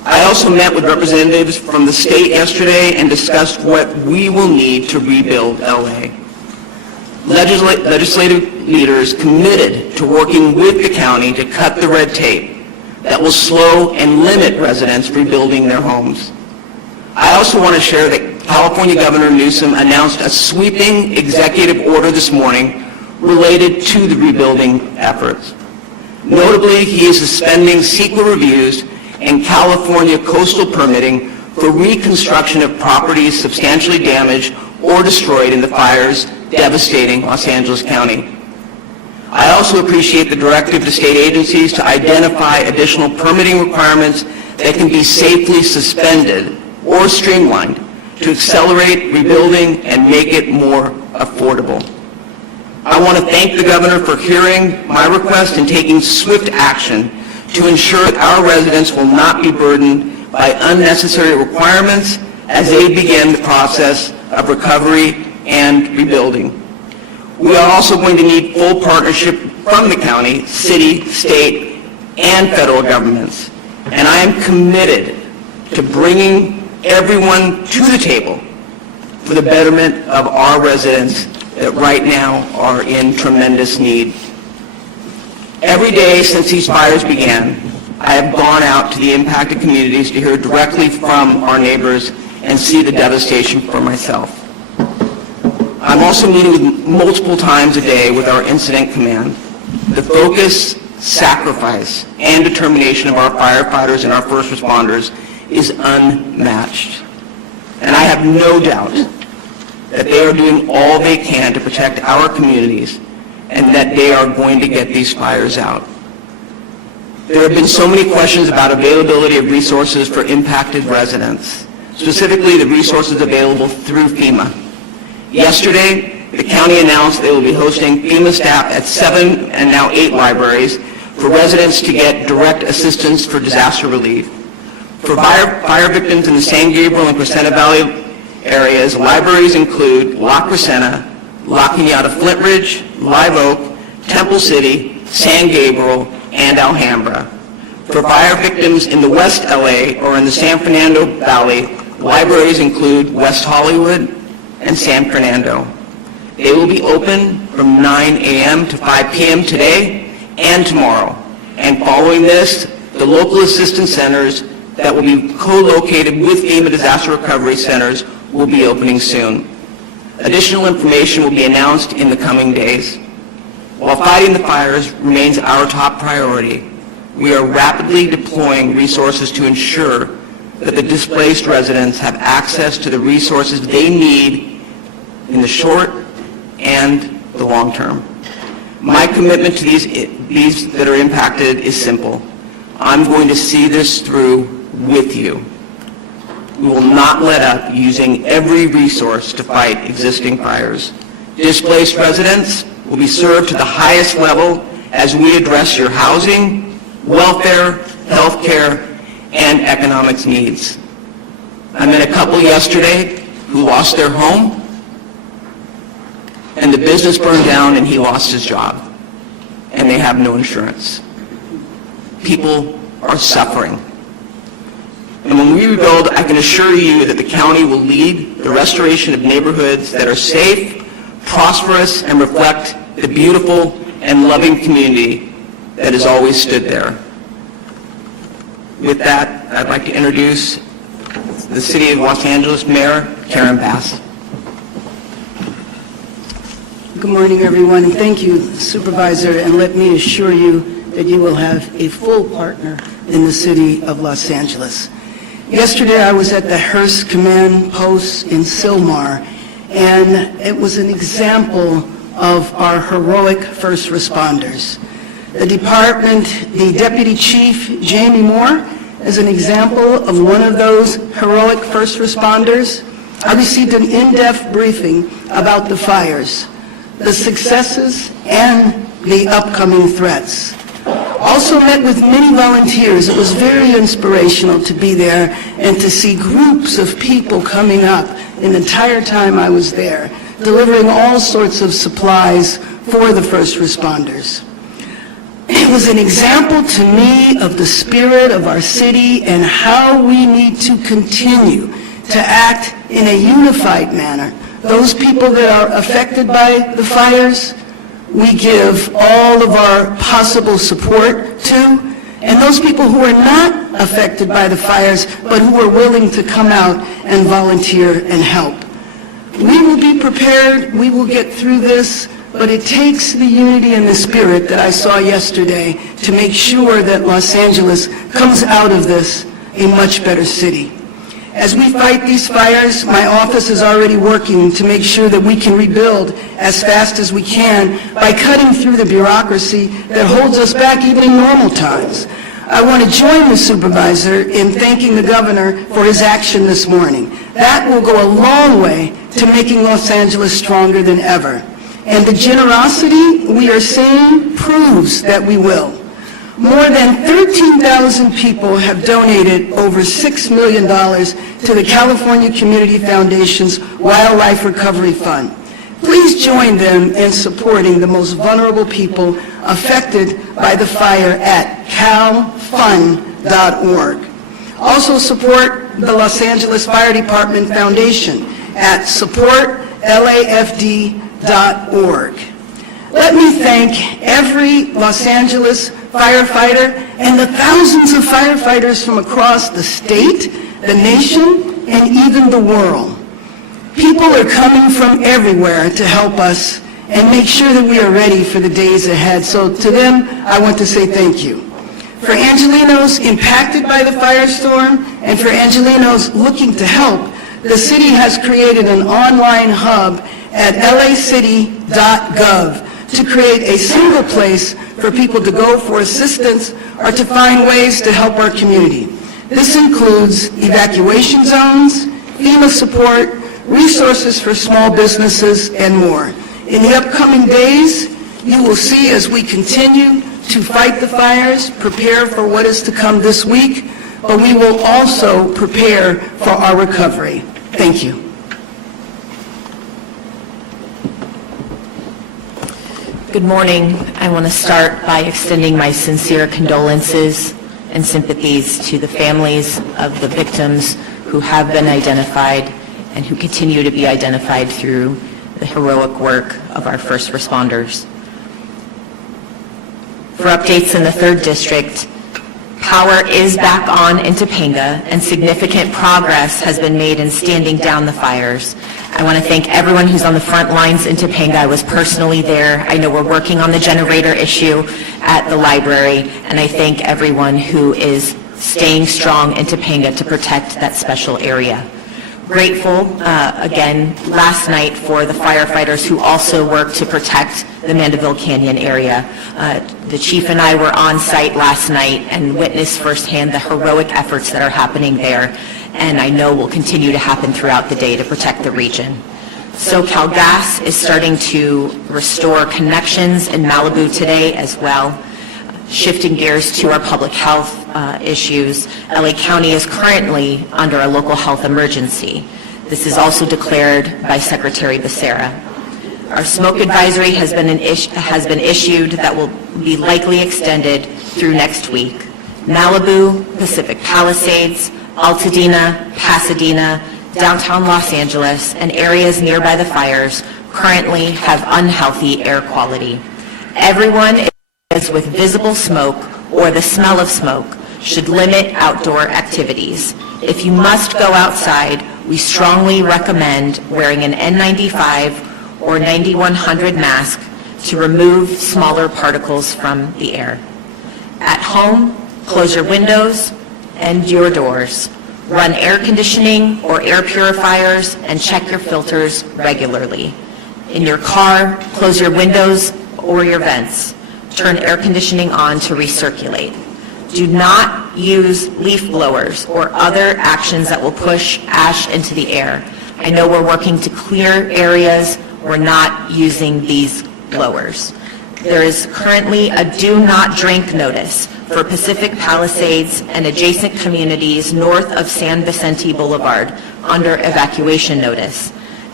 I also met with representatives from the state yesterday and discussed what we will need to rebuild LA. Legislative leaders committed to working with the county to cut the red tape that will slow and limit residents rebuilding their homes. I also want to share that California Governor Newsom announced a sweeping executive order this morning related to the rebuilding efforts. Notably, he is suspending CEQA reviews and California coastal permitting for reconstruction of properties substantially damaged or destroyed in the fires devastating Los Angeles County. I also appreciate the directive to state agencies to identify additional permitting requirements that can be safely suspended or streamlined to accelerate rebuilding and make it more affordable. I want to thank the governor for hearing my request and taking swift action to ensure that our residents will not be burdened by unnecessary requirements as they begin the process of recovery and rebuilding. We are also going to need full partnership from the county, city, state, and federal governments. And I am committed to bringing everyone to the table for the betterment of our residents that right now are in tremendous need. Every day since these fires began, I have gone out to the impacted communities to hear directly from our neighbors and see the devastation for myself. I'm also meeting with multiple times a day with our incident command. The focus, sacrifice, and determination of our firefighters and our first responders is unmatched. And I have no doubt that they are doing all they can to protect our communities and that they are going to get these fires out. There have been so many questions about availability of resources for impacted residents, specifically the resources available through FEMA. Yesterday, the county announced they will be hosting FEMA staff at 7 and now 8 libraries for residents to get direct assistance for disaster relief. For fire victims in the San Gabriel and Crescenta Valley areas, libraries include La Crescenta, La Cañada Flint Ridge, Live Oak, Temple City, San Gabriel, and Alhambra. For fire victims in the West LA or in the San Fernando Valley, libraries include West Hollywood and San Fernando. They will be open from 9 a.m. to 5 p.m. today and tomorrow. And following this, the local assistance centers that will be co-located with FEMA disaster recovery centers will be opening soon. Additional information will be announced in the coming days. While fighting the fires remains our top priority, we are rapidly deploying resources to ensure that the displaced residents have access to the resources they need in the short and the long term. My commitment to these that are impacted is simple. I'm going to see this through with you. We will not let up using every resource to fight existing fires. Displaced residents will be served to the highest level as we address your housing, welfare, health care, and economics needs. I met a couple yesterday who lost their home, and the business burned down and he lost his job, and they have no insurance. People are suffering. And when we rebuild, I can assure you that the county will lead the restoration of neighborhoods that are safe, prosperous, and reflect the beautiful and loving community that has always stood there. With that, I'd like to introduce the City of Los Angeles Mayor, Karen Bass. Good morning, everyone, and thank you, Supervisor, and let me assure you that you will have a full partner in the City of Los Angeles. Yesterday, I was at the Hearst Command Post in Sylmar, and it was an example of our heroic first responders. The department, the Deputy Chief, Jamie Moore, is an example of one of those heroic first responders. I received an in-depth briefing about the fires, the successes, and the upcoming threats. Also met with many volunteers. It was very inspirational to be there and to see groups of people coming up the entire time I was there, delivering all sorts of supplies for the first responders. It was an example to me of the spirit of our city and how we need to continue to act in a unified manner. Those people that are affected by the fires, we give all of our possible support to, and those people who are not affected by the fires, but who are willing to come out and volunteer and help. We will be prepared, we will get through this, but it takes the unity and the spirit that I saw yesterday to make sure that Los Angeles comes out of this a much better city. As we fight these fires, my office is already working to make sure that we can rebuild as fast as we can by cutting through the bureaucracy that holds us back even in normal times. I want to join the supervisor in thanking the governor for his action this morning. That will go a long way to making Los Angeles stronger than ever. And the generosity we are seeing proves that we will. More than 13,000 people have donated over $6 million to the California Community Foundation's Wildlife Recovery Fund. Please join them in supporting the most vulnerable people affected by the fire at calfund.org. Also support the Los Angeles Fire Department Foundation at supportlafd.org. Let me thank every Los Angeles firefighter and the thousands of firefighters from across the state, the nation, and even the world. People are coming from everywhere to help us and make sure that we are ready for the days ahead. So to them, I want to say thank you. For Angelenos impacted by the firestorm and for Angelenos looking to help, the city has created an online hub at lacity.gov to create a single place for people to go for assistance or to find ways to help our community. This includes evacuation zones, FEMA support, resources for small businesses, and more. In the upcoming days, you will see as we continue to fight the fires, prepare for what is to come this week, but we will also prepare for our recovery. Thank you. Good morning. I want to start by extending my sincere condolences and sympathies to the families of the victims who have been identified and who continue to be identified through the heroic work of our first responders. For updates in the 3rd District, power is back on in Topanga and significant progress has been made in standing down the fires. I want to thank everyone who's on the front lines in Topanga. I was personally there. I know we're working on the generator issue at the library, and I thank everyone who is staying strong in Topanga to protect that special area. Grateful, again, last night for the firefighters who also work to protect the Mandeville Canyon area. The chief and I were on site last night and witnessed firsthand the heroic efforts that are happening there, and I know will continue to happen throughout the day to protect the region. SoCal Gas is starting to restore connections in Malibu today as well. Shifting gears to our public health issues, LA County is currently under a local health emergency. This is also declared by Secretary Becerra. Our smoke advisory has been issued that will be likely extended through next week. Malibu, Pacific Palisades, Altadena, Pasadena, downtown Los Angeles, and areas nearby the fires currently have unhealthy air quality. Everyone with visible smoke or the smell of smoke should limit outdoor activities. If you must go outside, we strongly recommend wearing an N95 or 9100 mask to remove smaller particles from the air. At home, close your windows and your doors. Run air conditioning or air purifiers and check your filters regularly. In your car, close your windows or your vents. Turn air conditioning on to recirculate. Do not use leaf blowers or other actions that will push ash into the air. I know we're working to clear areas. We're not using these blowers. There is currently a do not drink notice for Pacific Palisades and adjacent communities north of San Vicente Boulevard under evacuation notice.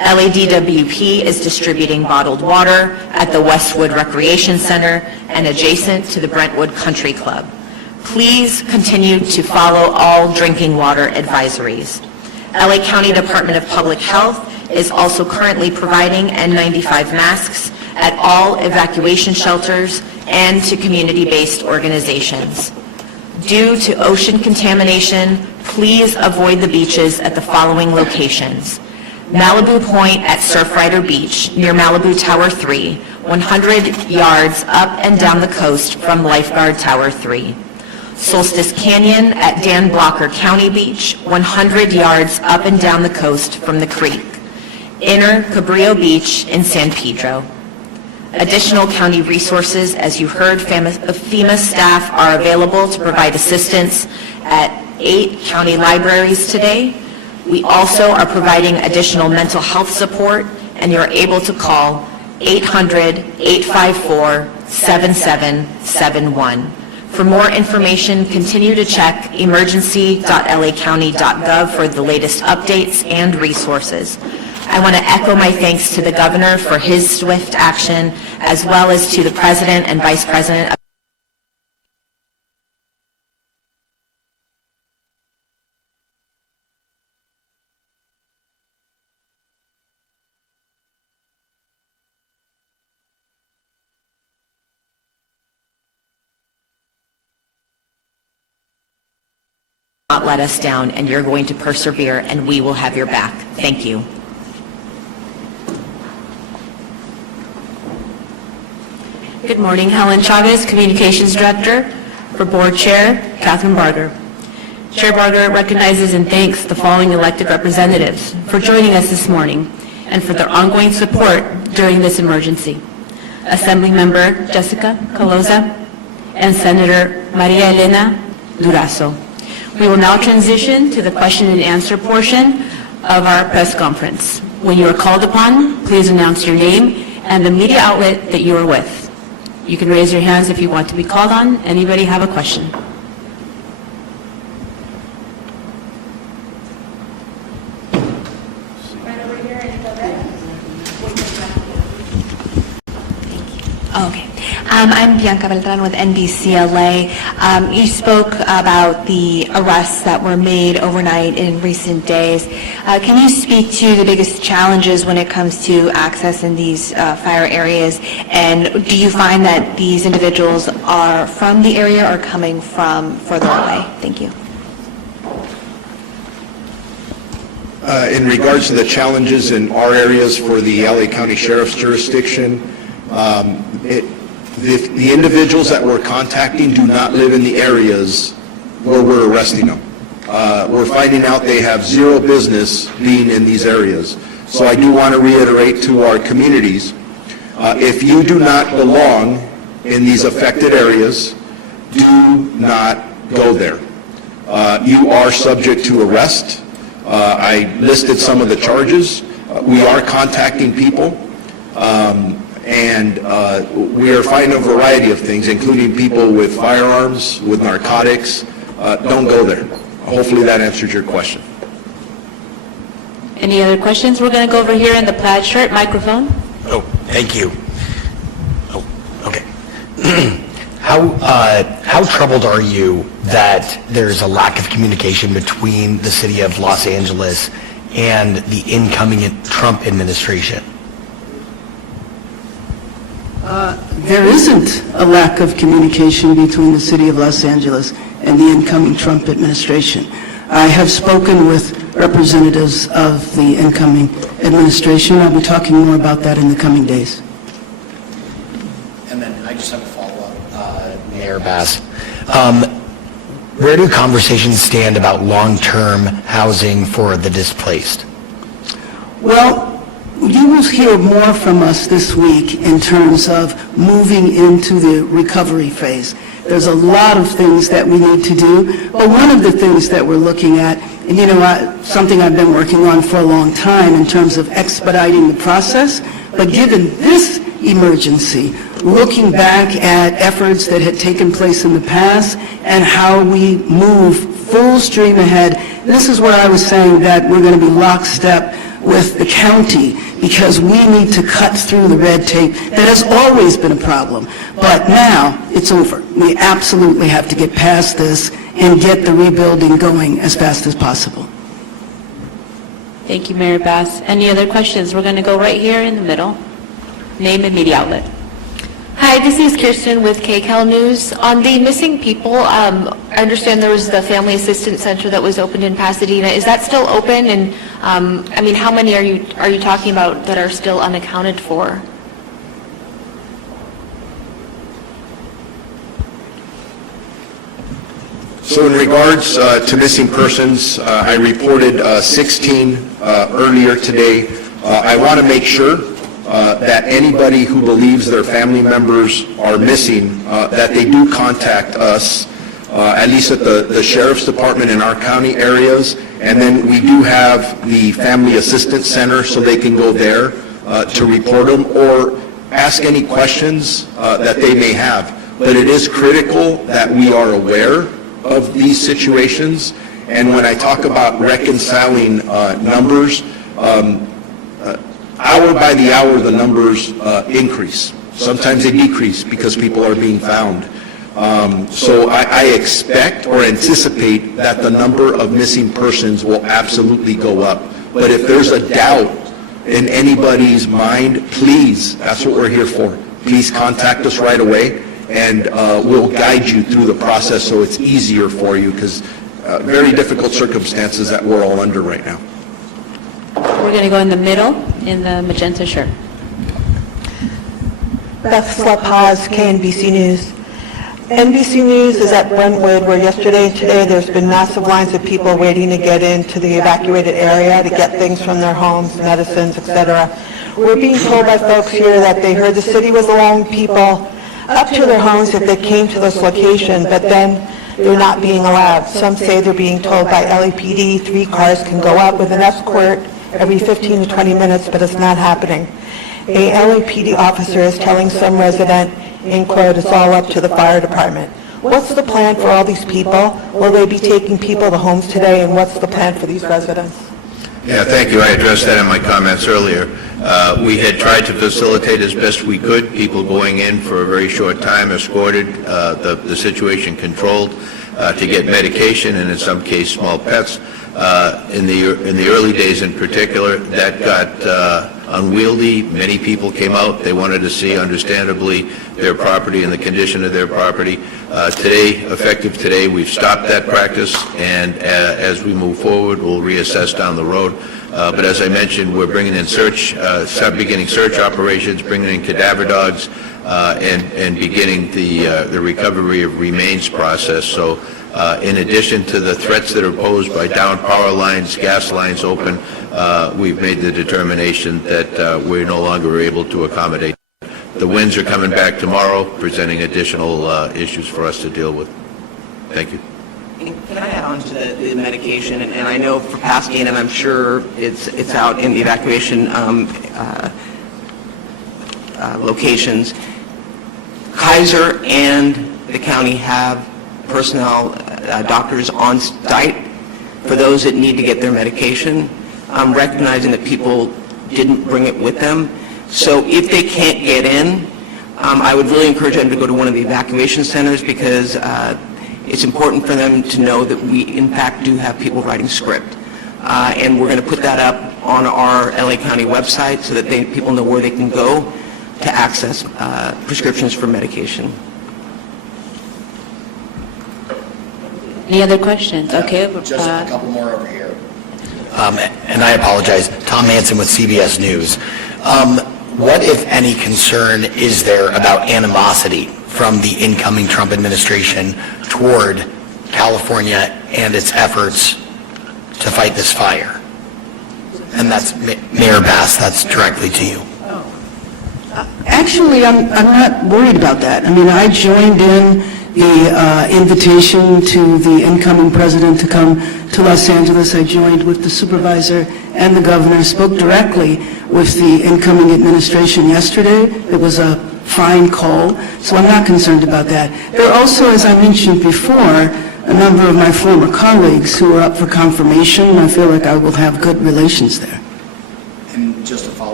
LADWP is distributing bottled water at the Westwood Recreation Center and adjacent to the Brentwood Country Club. Please continue to follow all drinking water advisories. LA County Department of Public Health is also currently providing N95 masks at all evacuation shelters and to community-based organizations. Due to ocean contamination, please avoid the beaches at the following locations: Malibu Point at Surfrider Beach near Malibu Tower 3, 100 yards up and down the coast from Lifeguard Tower 3. Solstice Canyon at Dan Blocker County Beach, 100 yards up and down the coast from the creek. Inner Cabrillo Beach in San Pedro. Additional county resources, as you heard, FEMA staff are available to provide assistance at 8 county libraries today. We also are providing additional mental health support, and you're able to call 800-854-7771. For more information, continue to check emergency.lacounty.gov for the latest updates and resources. I want to echo my thanks to the governor for his swift action, as well as to the president and vice president of not let us down, and you're going to persevere, and we will have your back. Thank you. Good morning, Helen Chavez, Communications Director. For Board Chair, Catherine Barger. Chair Barger recognizes and thanks the following elected representatives for joining us this morning and for their ongoing support during this emergency. Assembly Member Jessica Caloza and Senator Maria Elena Durazo. We will now transition to the question and answer portion of our press conference. When you are called upon, please announce your name and the media outlet that you are with. You can raise your hands if you want to be called on. Anybody have a question? Okay. I'm Bianca Beltran with NBCLA. You spoke about the arrests that were made overnight in recent days. Can you speak to the biggest challenges when it comes to access in these fire areas? And do you find that these individuals are from the area or coming from further away? Thank you. In regards to the challenges in our areas for the LA County Sheriff's jurisdiction, the individuals that we're contacting do not live in the areas where we're arresting them. We're finding out they have zero business being in these areas. So I do want to reiterate to our communities, if you do not belong in these affected areas, do not go there. You are subject to arrest. I listed some of the charges. We are contacting people. And we are finding a variety of things, including people with firearms, with narcotics. Don't go there. Hopefully that answers your question. Any other questions? We're going to go over here in the plaid shirt microphone. Oh, thank you. Oh, okay. How troubled are you that there's a lack of communication between the city of Los Angeles and the incoming Trump administration? There isn't a lack of communication between the city of Los Angeles and the incoming Trump administration. I have spoken with representatives of the incoming administration. I'll be talking more about that in the coming days. And then I just have a follow-up, Mayor Bass. Where do conversations stand about long-term housing for the displaced? Well, you will hear more from us this week in terms of moving into the recovery phase. There's a lot of things that we need to do, but one of the things that we're looking at, and you know, something I've been working on for a long time in terms of expediting the process, but given this emergency, looking back at efforts that had taken place in the past and how we move full stream ahead, this is where I was saying that we're going to be lockstep with the county because we need to cut through the red tape. That has always been a problem, but now it's over. We absolutely have to get past this and get the rebuilding going as fast as possible. Thank you, Mayor Bass. Any other questions? We're going to go right here in the middle. Name and media outlet. Hi, this is Kirsten with KCAL News. On the missing people, I understand there was the Family Assistance Center that was opened in Pasadena. Is that still open? And I mean, how many are you talking about that are still unaccounted for? So in regards to missing persons, I reported 16 earlier today. I want to make sure that anybody who believes their family members are missing, that they do contact us, at least at the Sheriff's Department in our county areas, and then we do have the Family Assistance Center, so they can go there to report them or ask any questions that they may have. But it is critical that we are aware of these situations, and when I talk about reconciling numbers, hour by the hour, the numbers increase. Sometimes they decrease because people are being found. So I expect or anticipate that the number of missing persons will absolutely go up. But if there's a doubt in anybody's mind, please, that's what we're here for. Please contact us right away, and we'll guide you through the process so it's easier for you, because very difficult circumstances that we're all under right now. We're going to go in the middle, in the magenta shirt. Beth Slepaz, KNBC News. NBC News is at Brentwood, where yesterday and today there's been massive lines of people waiting to get into the evacuated area to get things from their homes, medicines, etc. We're being told by folks here that they heard the city was allowing people up to their homes if they came to this location, but then they're not being allowed. Some say they're being told by LAPD 3 cars can go up with an escort every 15 to 20 minutes, but it's not happening. A LAPD officer is telling some resident, in quote, it's all up to the fire department. What's the plan for all these people? Will they be taking people to homes today, and what's the plan for these residents? Yeah, thank you. I addressed that in my comments earlier. We had tried to facilitate as best we could, people going in for a very short time, escorted, the situation controlled, to get medication and in some case small pets. In the early days in particular, that got unwieldy. Many people came out. They wanted to see, understandably, their property and the condition of their property. Today, effective today, we've stopped that practice, and as we move forward, we'll reassess down the road. But as I mentioned, we're bringing in beginning search operations, bringing in cadaver dogs, and beginning the recovery of remains process. So in addition to the threats that are posed by downed power lines, gas lines open, we've made the determination that we're no longer able to accommodate. The winds are coming back tomorrow, presenting additional issues for us to deal with. Thank you. Can I add on to the medication? And I know for Pasadena, and I'm sure it's out in the evacuation locations. Kaiser and the county have personnel, doctors on site for those that need to get their medication. I'm recognizing that people didn't bring it with them. So if they can't get in, I would really encourage them to go to one of the evacuation centers, because it's important for them to know that we, in fact, do have people writing script. And we're going to put that up on our LA County website so that people know where they can go to access prescriptions for medication. Any other questions? Okay. Just a couple more over here. And I apologize, Tom Manson with CBS News. What, if any, concern is there about animosity from the incoming Trump administration toward California and its efforts to fight this fire? And that's Mayor Bass, that's directly to you. Actually, I'm not worried about that. I mean, I joined in the invitation to the incoming president to come to Los Angeles. I joined with the supervisor and the governor, spoke directly with the incoming administration yesterday. It was a fine call, so I'm not concerned about that. There are also, as I mentioned before, a number of my former colleagues who are up for confirmation, and I feel like I will have good relations there.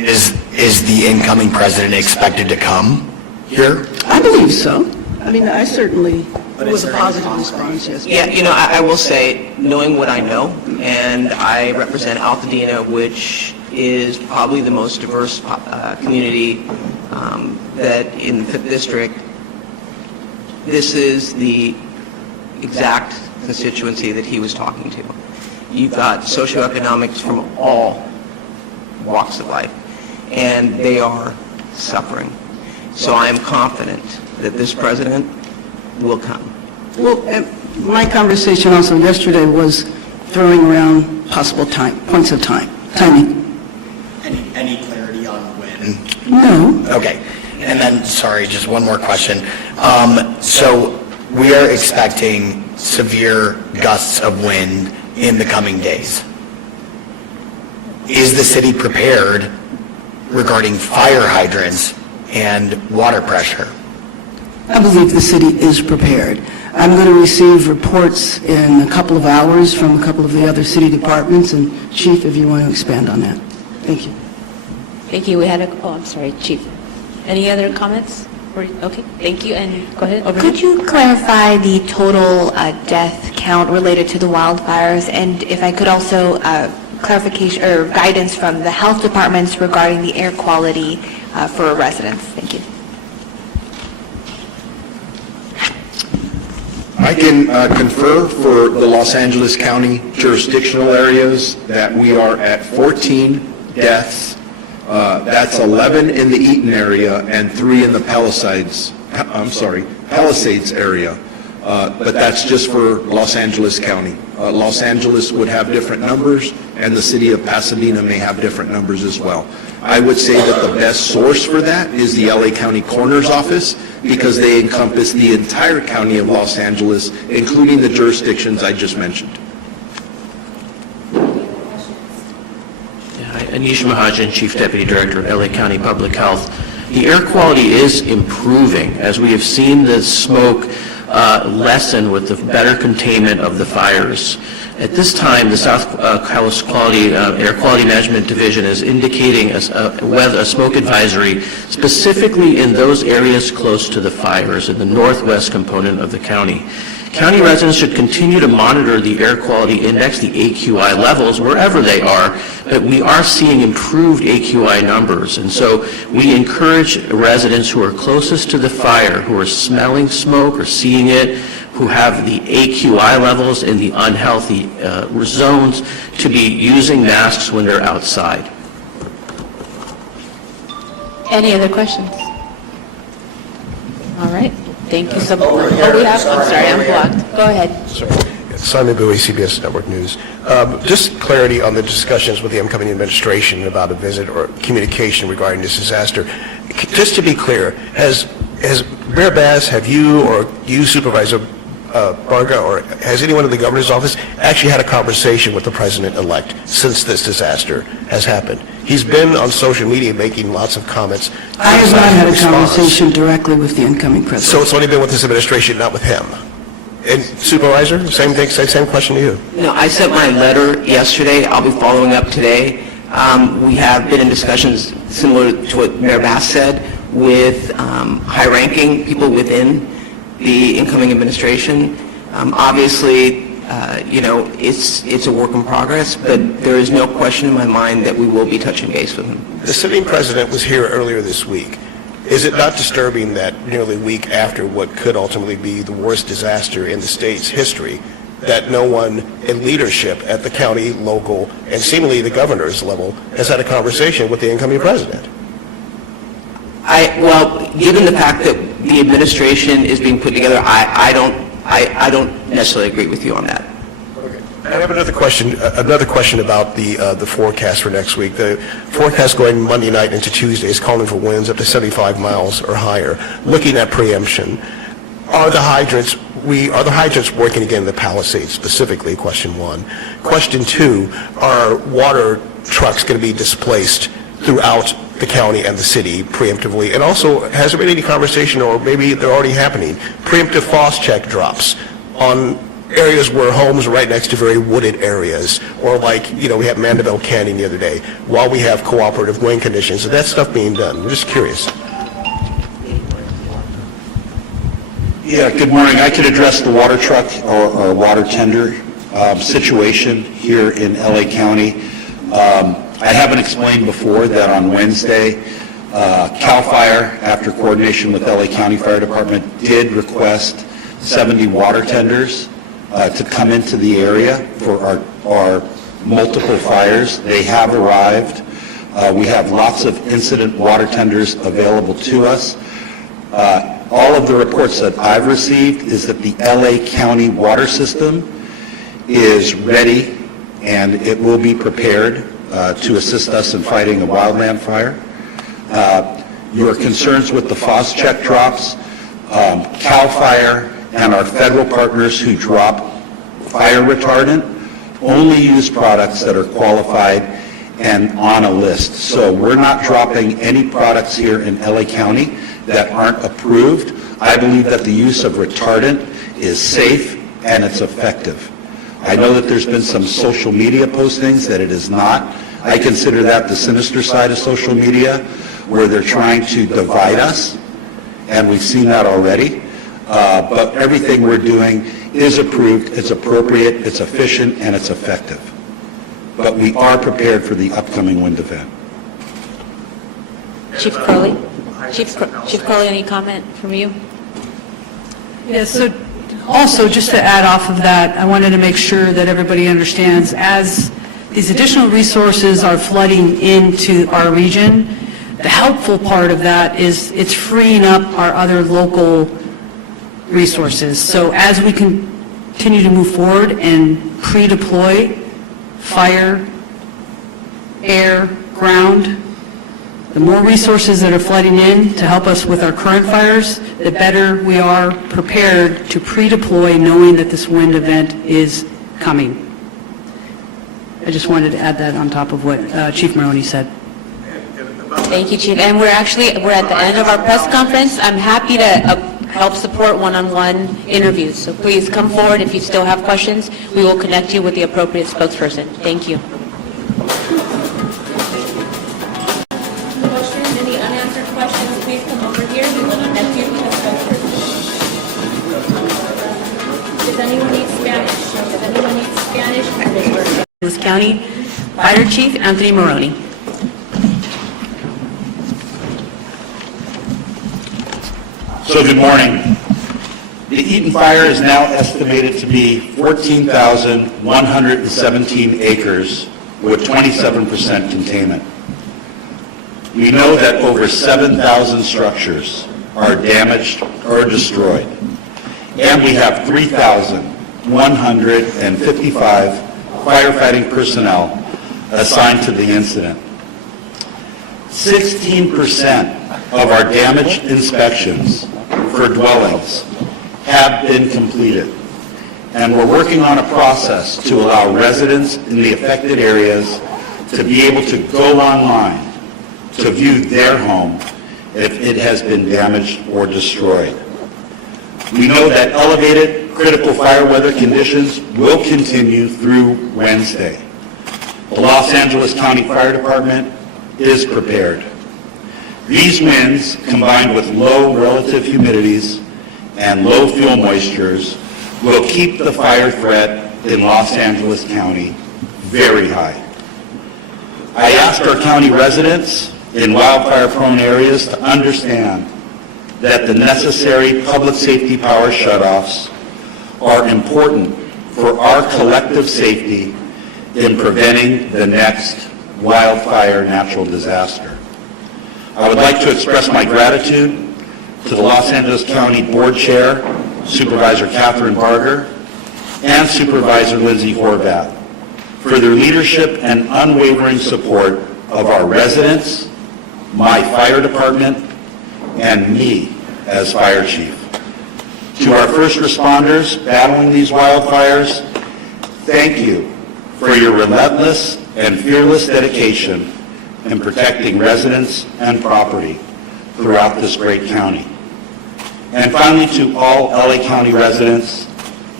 Is the incoming president expected to come here? I believe so. I mean, I certainly, it was a positive response, yes. Yeah, I will say, knowing what I know, and I represent Altadena, which is probably the most diverse community that in the 5th District, this is the exact constituency that he was talking to. You've got socioeconomics from all walks of life, and they are suffering. So I am confident that this president will come. Well, my conversation also yesterday was throwing around possible points of timing. Any clarity on when? No. Okay. And then, sorry, just one more question. So we are expecting severe gusts of wind in the coming days. Is the city prepared regarding fire hydrants and water pressure? I believe the city is prepared. I'm going to receive reports in a couple of hours from a couple of the other city departments, and Chief, if you want to expand on that. Thank you. Thank you. We had I'm sorry, Chief. Any other comments? Okay, thank you, and go ahead. Over Could here. you clarify the total death count related to the wildfires? And if I could also clarification or guidance from the health departments regarding the air quality for residents. Thank you. I can confer for the Los Angeles County jurisdictional areas that we are at 14 deaths. That's 11 in the Eaton area and 3 in the Palisades area. But that's just for Los Angeles County. Los Angeles would have different numbers, and the city of Pasadena may have different numbers as well. I would say that the best source for that is the LA County Coroner's Office, because they encompass the entire county of Los Angeles, including the jurisdictions I just mentioned. Anish Mahajan, Chief Deputy Director of LA County Public Health. The air quality is improving as we have seen the smoke lessen with the better containment of the fires. At this time, the South Coast Air Quality Management Division is indicating a smoke advisory specifically in those areas close to the fires in the northwest component of the county. County residents should continue to monitor the air quality index, the AQI levels, wherever they are, but we are seeing improved AQI numbers. And so we encourage residents who are closest to the fire, who are smelling smoke or seeing it, who have the AQI levels in the unhealthy zones, to be using masks when they're outside. Any other questions? All right. Thank you so much. Oh, we have, I'm sorry, I'm blocked. Go ahead. Simon Bowie, CBS Network News. Just clarity on the discussions with the incoming administration about a visit or communication regarding this disaster. Just to be clear, has Mayor Bass, have you or you, Supervisor Barga, or has anyone in the governor's office actually had a conversation with the president-elect since this disaster has happened? He's been on social media making lots of comments. I have not had a conversation directly with the incoming president. So it's only been with this administration, not with him? And Supervisor, same thing, same question to you. No, I sent my letter yesterday. I'll be following up today. We have been in discussions similar to what Mayor Bass said with high-ranking people within the incoming administration. Obviously, it's a work in progress, but there is no question in my mind that we will be touching base with him. The sitting president was here earlier this week. Is it not disturbing that nearly a week after what could ultimately be the worst disaster in the state's history, that no one in leadership at the county, local, and seemingly the governor's level has had a conversation with the incoming president? Well, given the fact that the administration is being put together, I don't necessarily agree with you on that. I have another question about the forecast for next week. The forecast going Monday night into Tuesday is calling for winds up to 75 miles or higher. Looking at preemption, are the hydrants working again in the Palisades specifically, question one? Question two, are water trucks going to be displaced throughout the county and the city preemptively? And also, has there been any conversation, or maybe they're already happening, preemptive frost check drops on areas where homes are right next to very wooded areas, or like, we had Mandeville Canyon the other day, while we have cooperative wind conditions. Is that stuff being done? I'm just curious. Yeah, good morning. I could address the water truck or water tender situation here in LA County. I haven't explained before that on Wednesday, CAL FIRE, after coordination with LA County Fire Department, did request 70 water tenders to come into the area for our multiple fires. They have arrived. We have lots of incident water tenders available to us. All of the reports that I've received is that the LA County water system is ready and it will be prepared to assist us in fighting a wildland fire. Your concerns with the phos-check drops, CAL FIRE and our federal partners who drop fire retardant only use products that are qualified and on a list. So we're not dropping any products here in LA County that aren't approved. I believe that the use of retardant is safe and it's effective. I know that there's been some social media postings that it is not. I consider that the sinister side of social media, where they're trying to divide us, and we've seen that already. But everything we're doing is approved, it's appropriate, it's efficient, and it's effective. But we are prepared for the upcoming wind event. Chief Crowley? Chief Crowley, any comment from you? Yeah, so also, just to add off of that, I wanted to make sure that everybody understands, as these additional resources are flooding into our region, the helpful part of that is it's freeing up our other local resources. So as we continue to move forward and pre-deploy fire, air, ground, the more resources that are flooding in to help us with our current fires, the better we are prepared to pre-deploy, knowing that this wind event is coming. I just wanted to add that on top of what Chief Maroney said. Thank you, Chief. And we're at the end of our press conference. I'm happy to help support one-on-one interviews. So please come forward if you still have questions. We will connect you with the appropriate spokesperson. Thank you. Any unanswered questions, please come over here. We will connect you with the spokesperson. Does anyone need Spanish? Does anyone need Spanish? Los Angeles County Fire Chief Anthony Maroney. So good morning. The Eaton Fire is now estimated to be 14,117 acres with 27% containment. We know that over 7,000 structures are damaged or destroyed, and we have 3,155 firefighting personnel assigned to the incident. 16% of our damage inspections for dwellings have been completed, and we're working on a process to allow residents in the affected areas to be able to go online to view their home if it has been damaged or destroyed. We know that elevated critical fire weather conditions will continue through Wednesday. The Los Angeles County Fire Department is prepared. These winds, combined with low relative humidities and low fuel moistures, will keep the fire threat in Los Angeles County very high. I asked our county residents in wildfire-prone areas to understand that the necessary public safety power shutoffs are important for our collective safety in preventing the next wildfire natural disaster. I would like to express my gratitude to the Los Angeles County Board Chair, Supervisor Catherine Barger, and Supervisor Lindsay Horvath for their leadership and unwavering support of our residents, my fire department, and me as fire chief. To our first responders battling these wildfires, thank you for your relentless and fearless dedication in protecting residents and property throughout this great county. And finally, to all LA County residents,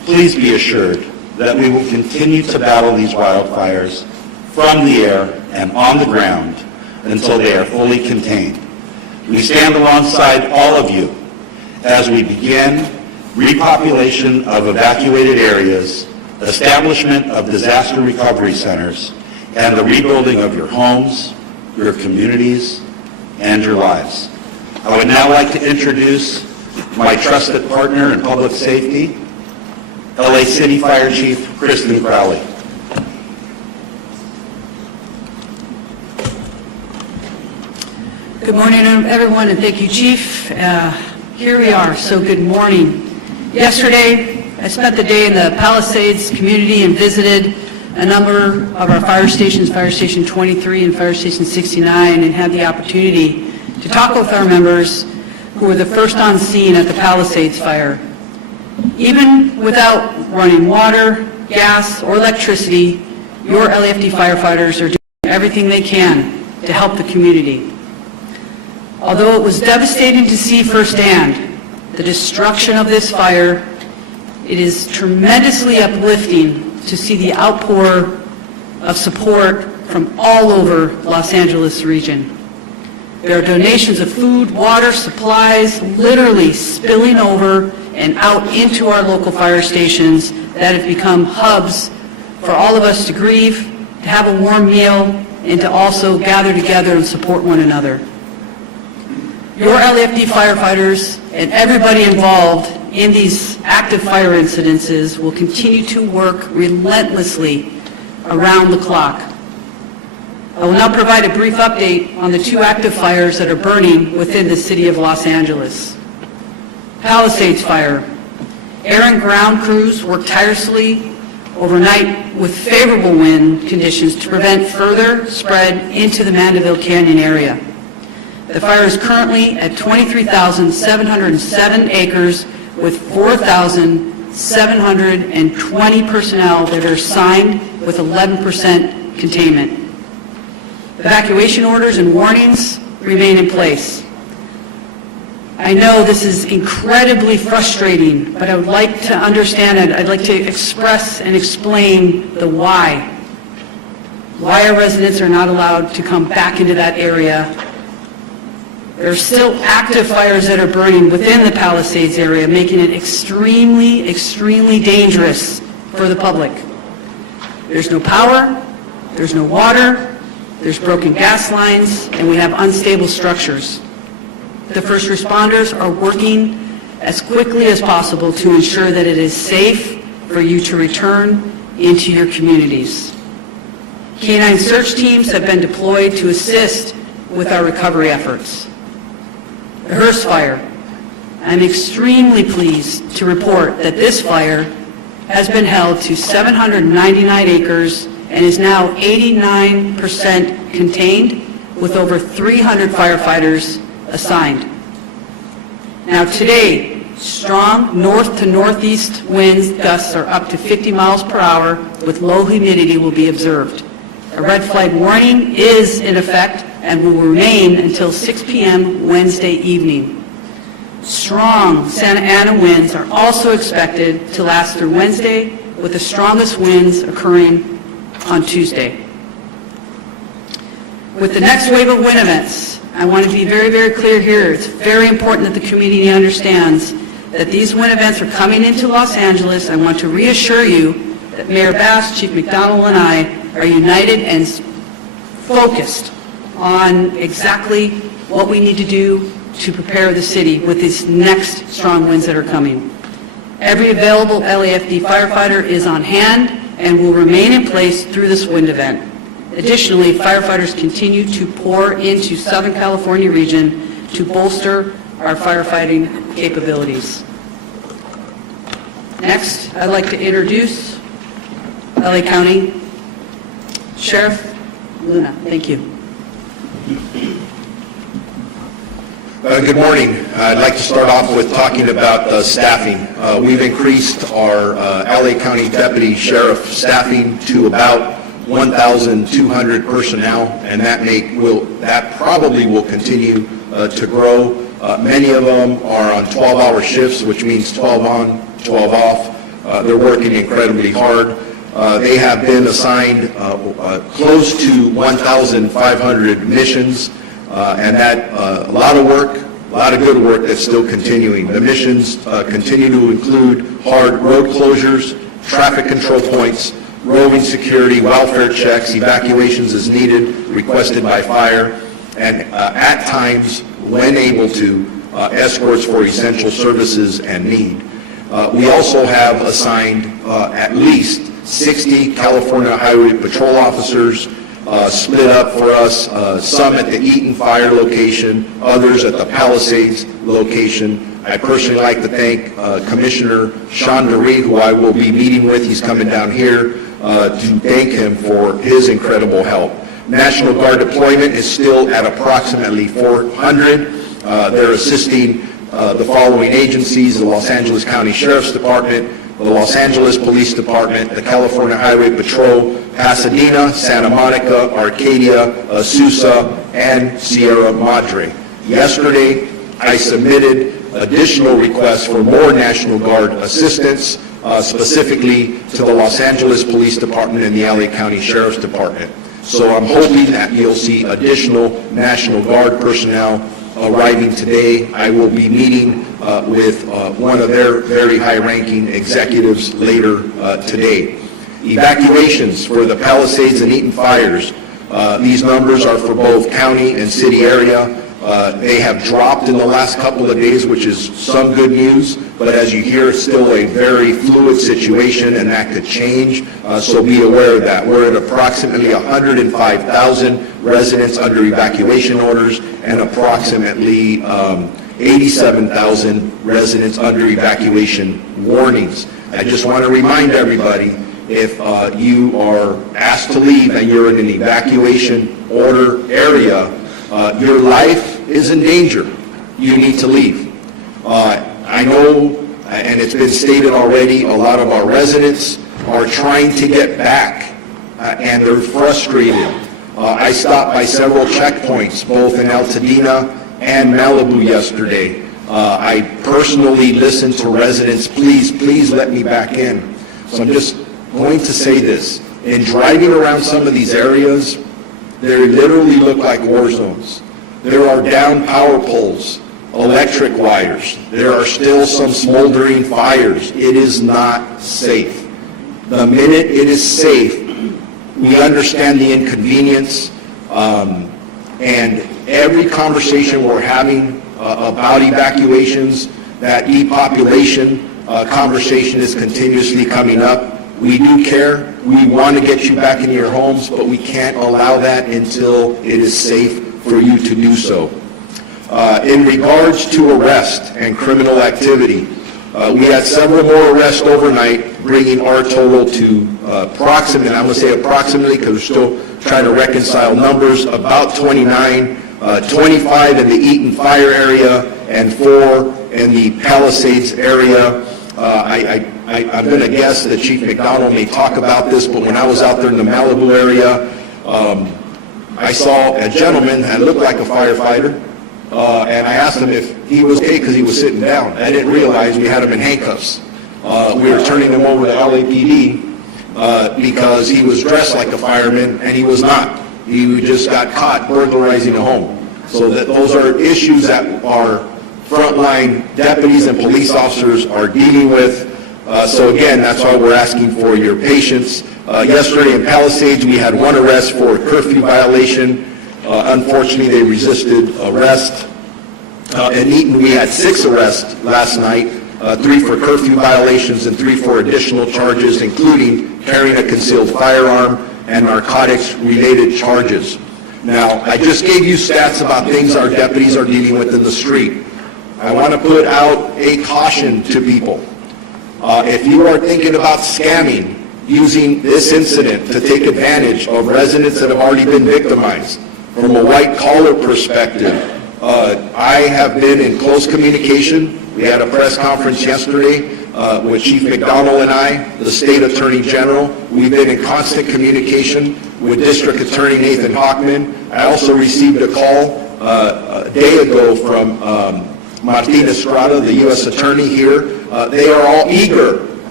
Please be assured that we will continue to battle these wildfires from the air and on the ground until they are fully contained. We stand alongside all of you as we begin repopulation of evacuated areas, establishment of disaster recovery centers, and the rebuilding of your homes, your communities, and your lives. I would now like to introduce my trusted partner in public safety, LA City Fire Chief Kristen Crowley. Good morning, everyone, and thank you, Chief. Here we are, so good morning. Yesterday, I spent the day in the Palisades community and visited a number of our fire stations, Fire Station 23 and Fire Station 69, and had the opportunity to talk with our members who were the first on scene at the Palisades Fire. Even without running water, gas, or electricity, your LAFD firefighters are doing everything they can to help the community. Although it was devastating to see firsthand the destruction of this fire, it is tremendously uplifting to see the outpour of support from all over Los Angeles region. There are donations of food, water, supplies, literally spilling over and out into our local fire stations that have become hubs for all of us to grieve, to have a warm meal, and to also gather together and support one another. Your LAFD firefighters and everybody involved in these active fire incidences will continue to work relentlessly around the clock. I will now provide a brief update on the two active fires that are burning within the city of Los Angeles. Palisades Fire. Air and ground crews worked tirelessly overnight with favorable wind conditions to prevent further spread into the Mandeville Canyon area. The fire is currently at 23,707 acres with 4,720 personnel that are assigned with 11% containment. Evacuation orders and warnings remain in place. I know this is incredibly frustrating, but I would like to understand it. I'd like to express and explain the why. Why our residents are not allowed to come back into that area. There are still active fires that are burning within the Palisades area, making it extremely, extremely dangerous for the public. There's no power, there's no water, there's broken gas lines, and we have unstable structures. The first responders are working as quickly as possible to ensure that it is safe for you to return into your communities. Canine search teams have been deployed to assist with our recovery efforts. The Hearst Fire. I'm extremely pleased to report that this fire has been held to 799 acres and is now 89% contained with over 300 firefighters assigned. Now today, strong north to northeast winds gusts are up to 50 miles per hour with low humidity will be observed. A red flag warning is in effect and will remain until 6 p.m. Wednesday evening. Strong Santa Ana winds are also expected to last through Wednesday, with the strongest winds occurring on Tuesday. With the next wave of wind events, I want to be very, very clear here. It's very important that the community understands that these wind events are coming into Los Angeles. I want to reassure you that Mayor Bass, Chief McDonald, and I are united and focused on exactly what we need to do to prepare the city with these next strong winds that are coming. Every available LAFD firefighter is on hand and will remain in place through this wind event. Additionally, firefighters continue to pour into Southern California region to bolster our firefighting capabilities. Next, I'd like to introduce LA County Sheriff Luna. Thank you. Good morning. I'd like to start off with talking about staffing. We've increased our LA County Deputy Sheriff staffing to about 1,200 personnel, and that probably will continue to grow. Many of them are on 12-hour shifts, which means 12 on, 12 off. They're working incredibly hard. They have been assigned close to 1,500 missions, and that a lot of work, a lot of good work that's still continuing. The missions continue to include hard road closures, traffic control points, roving security, welfare checks, evacuations as needed, requested by fire, and at times, when able to, escorts for essential services and need. We also have assigned at least 60 California Highway Patrol officers split up for us, some at the Eaton Fire location, others at the Palisades location. I personally like to thank Commissioner Sean DeRee, who I will be meeting with. He's coming down here to thank him for his incredible help. National Guard deployment is still at approximately 400. They're assisting the following agencies: the Los Angeles County Sheriff's Department, the Los Angeles Police Department, the California Highway Patrol, Pasadena, Santa Monica, Arcadia, Azusa, and Sierra Madre. Yesterday, I submitted additional requests for more National Guard assistance, specifically to the Los Angeles Police Department and the LA County Sheriff's Department. So I'm hoping that you'll see additional National Guard personnel arriving today. I will be meeting with one of their very high-ranking executives later today. Evacuations for the Palisades and Eaton fires. These numbers are for both county and city area. They have dropped in the last couple of days, which is some good news, but as you hear, it's still a very fluid situation, and that could change, so be aware of that. We're at approximately 105,000 residents under evacuation orders and approximately 87,000 residents under evacuation warnings. I just want to remind everybody, if you are asked to leave and you're in an evacuation order area, your life is in danger. You need to leave. I know, and it's been stated already, a lot of our residents are trying to get back, and they're frustrated. I stopped by several checkpoints, both in Altadena and Malibu yesterday. I personally listened to residents, please let me back in. So I'm just going to say this. In driving around some of these areas, they literally look like war zones. There are down power poles, electric wires. There are still some smoldering fires. It is not safe. The minute it is safe, we understand the inconvenience, and every conversation we're having about evacuations, that depopulation conversation is continuously coming up. We do care. We want to get you back into your homes, but we can't allow that until it is safe for you to do so. In regards to arrest and criminal activity, we had several more arrests overnight, bringing our total to approximately, I'm going to say approximately because we're still trying to reconcile numbers, about 29, 25 in the Eaton Fire area and 4 in the Palisades area. I'm going to guess that Chief McDonald may talk about this, but when I was out there in the Malibu area, I saw a gentleman that looked like a firefighter, and I asked him if he was okay because he was sitting down. I didn't realize we had him in handcuffs. We were turning him over to LAPD because he was dressed like a fireman, and he was not. He just got caught burglarizing a home. So those are issues that our frontline deputies and police officers are dealing with. So again, that's why we're asking for your patience. Yesterday in Palisades, we had 1 arrest for a curfew violation. Unfortunately, they resisted arrest. In Eaton, we had 6 arrests last night, 3 for curfew violations and 3 for additional charges, including carrying a concealed firearm and narcotics-related charges. Now, I just gave you stats about things our deputies are dealing with in the street. I want to put out a caution to people. If you are thinking about scamming, using this incident to take advantage of residents that have already been victimized, from a white-collar perspective, I have been in close communication. We had a press conference yesterday with Chief McDonald and I, the State Attorney General. We've been in constant communication with District Attorney Nathan Hockman. I also received a call a day ago from Martin Estrada, the U.S. Attorney here. They are all eager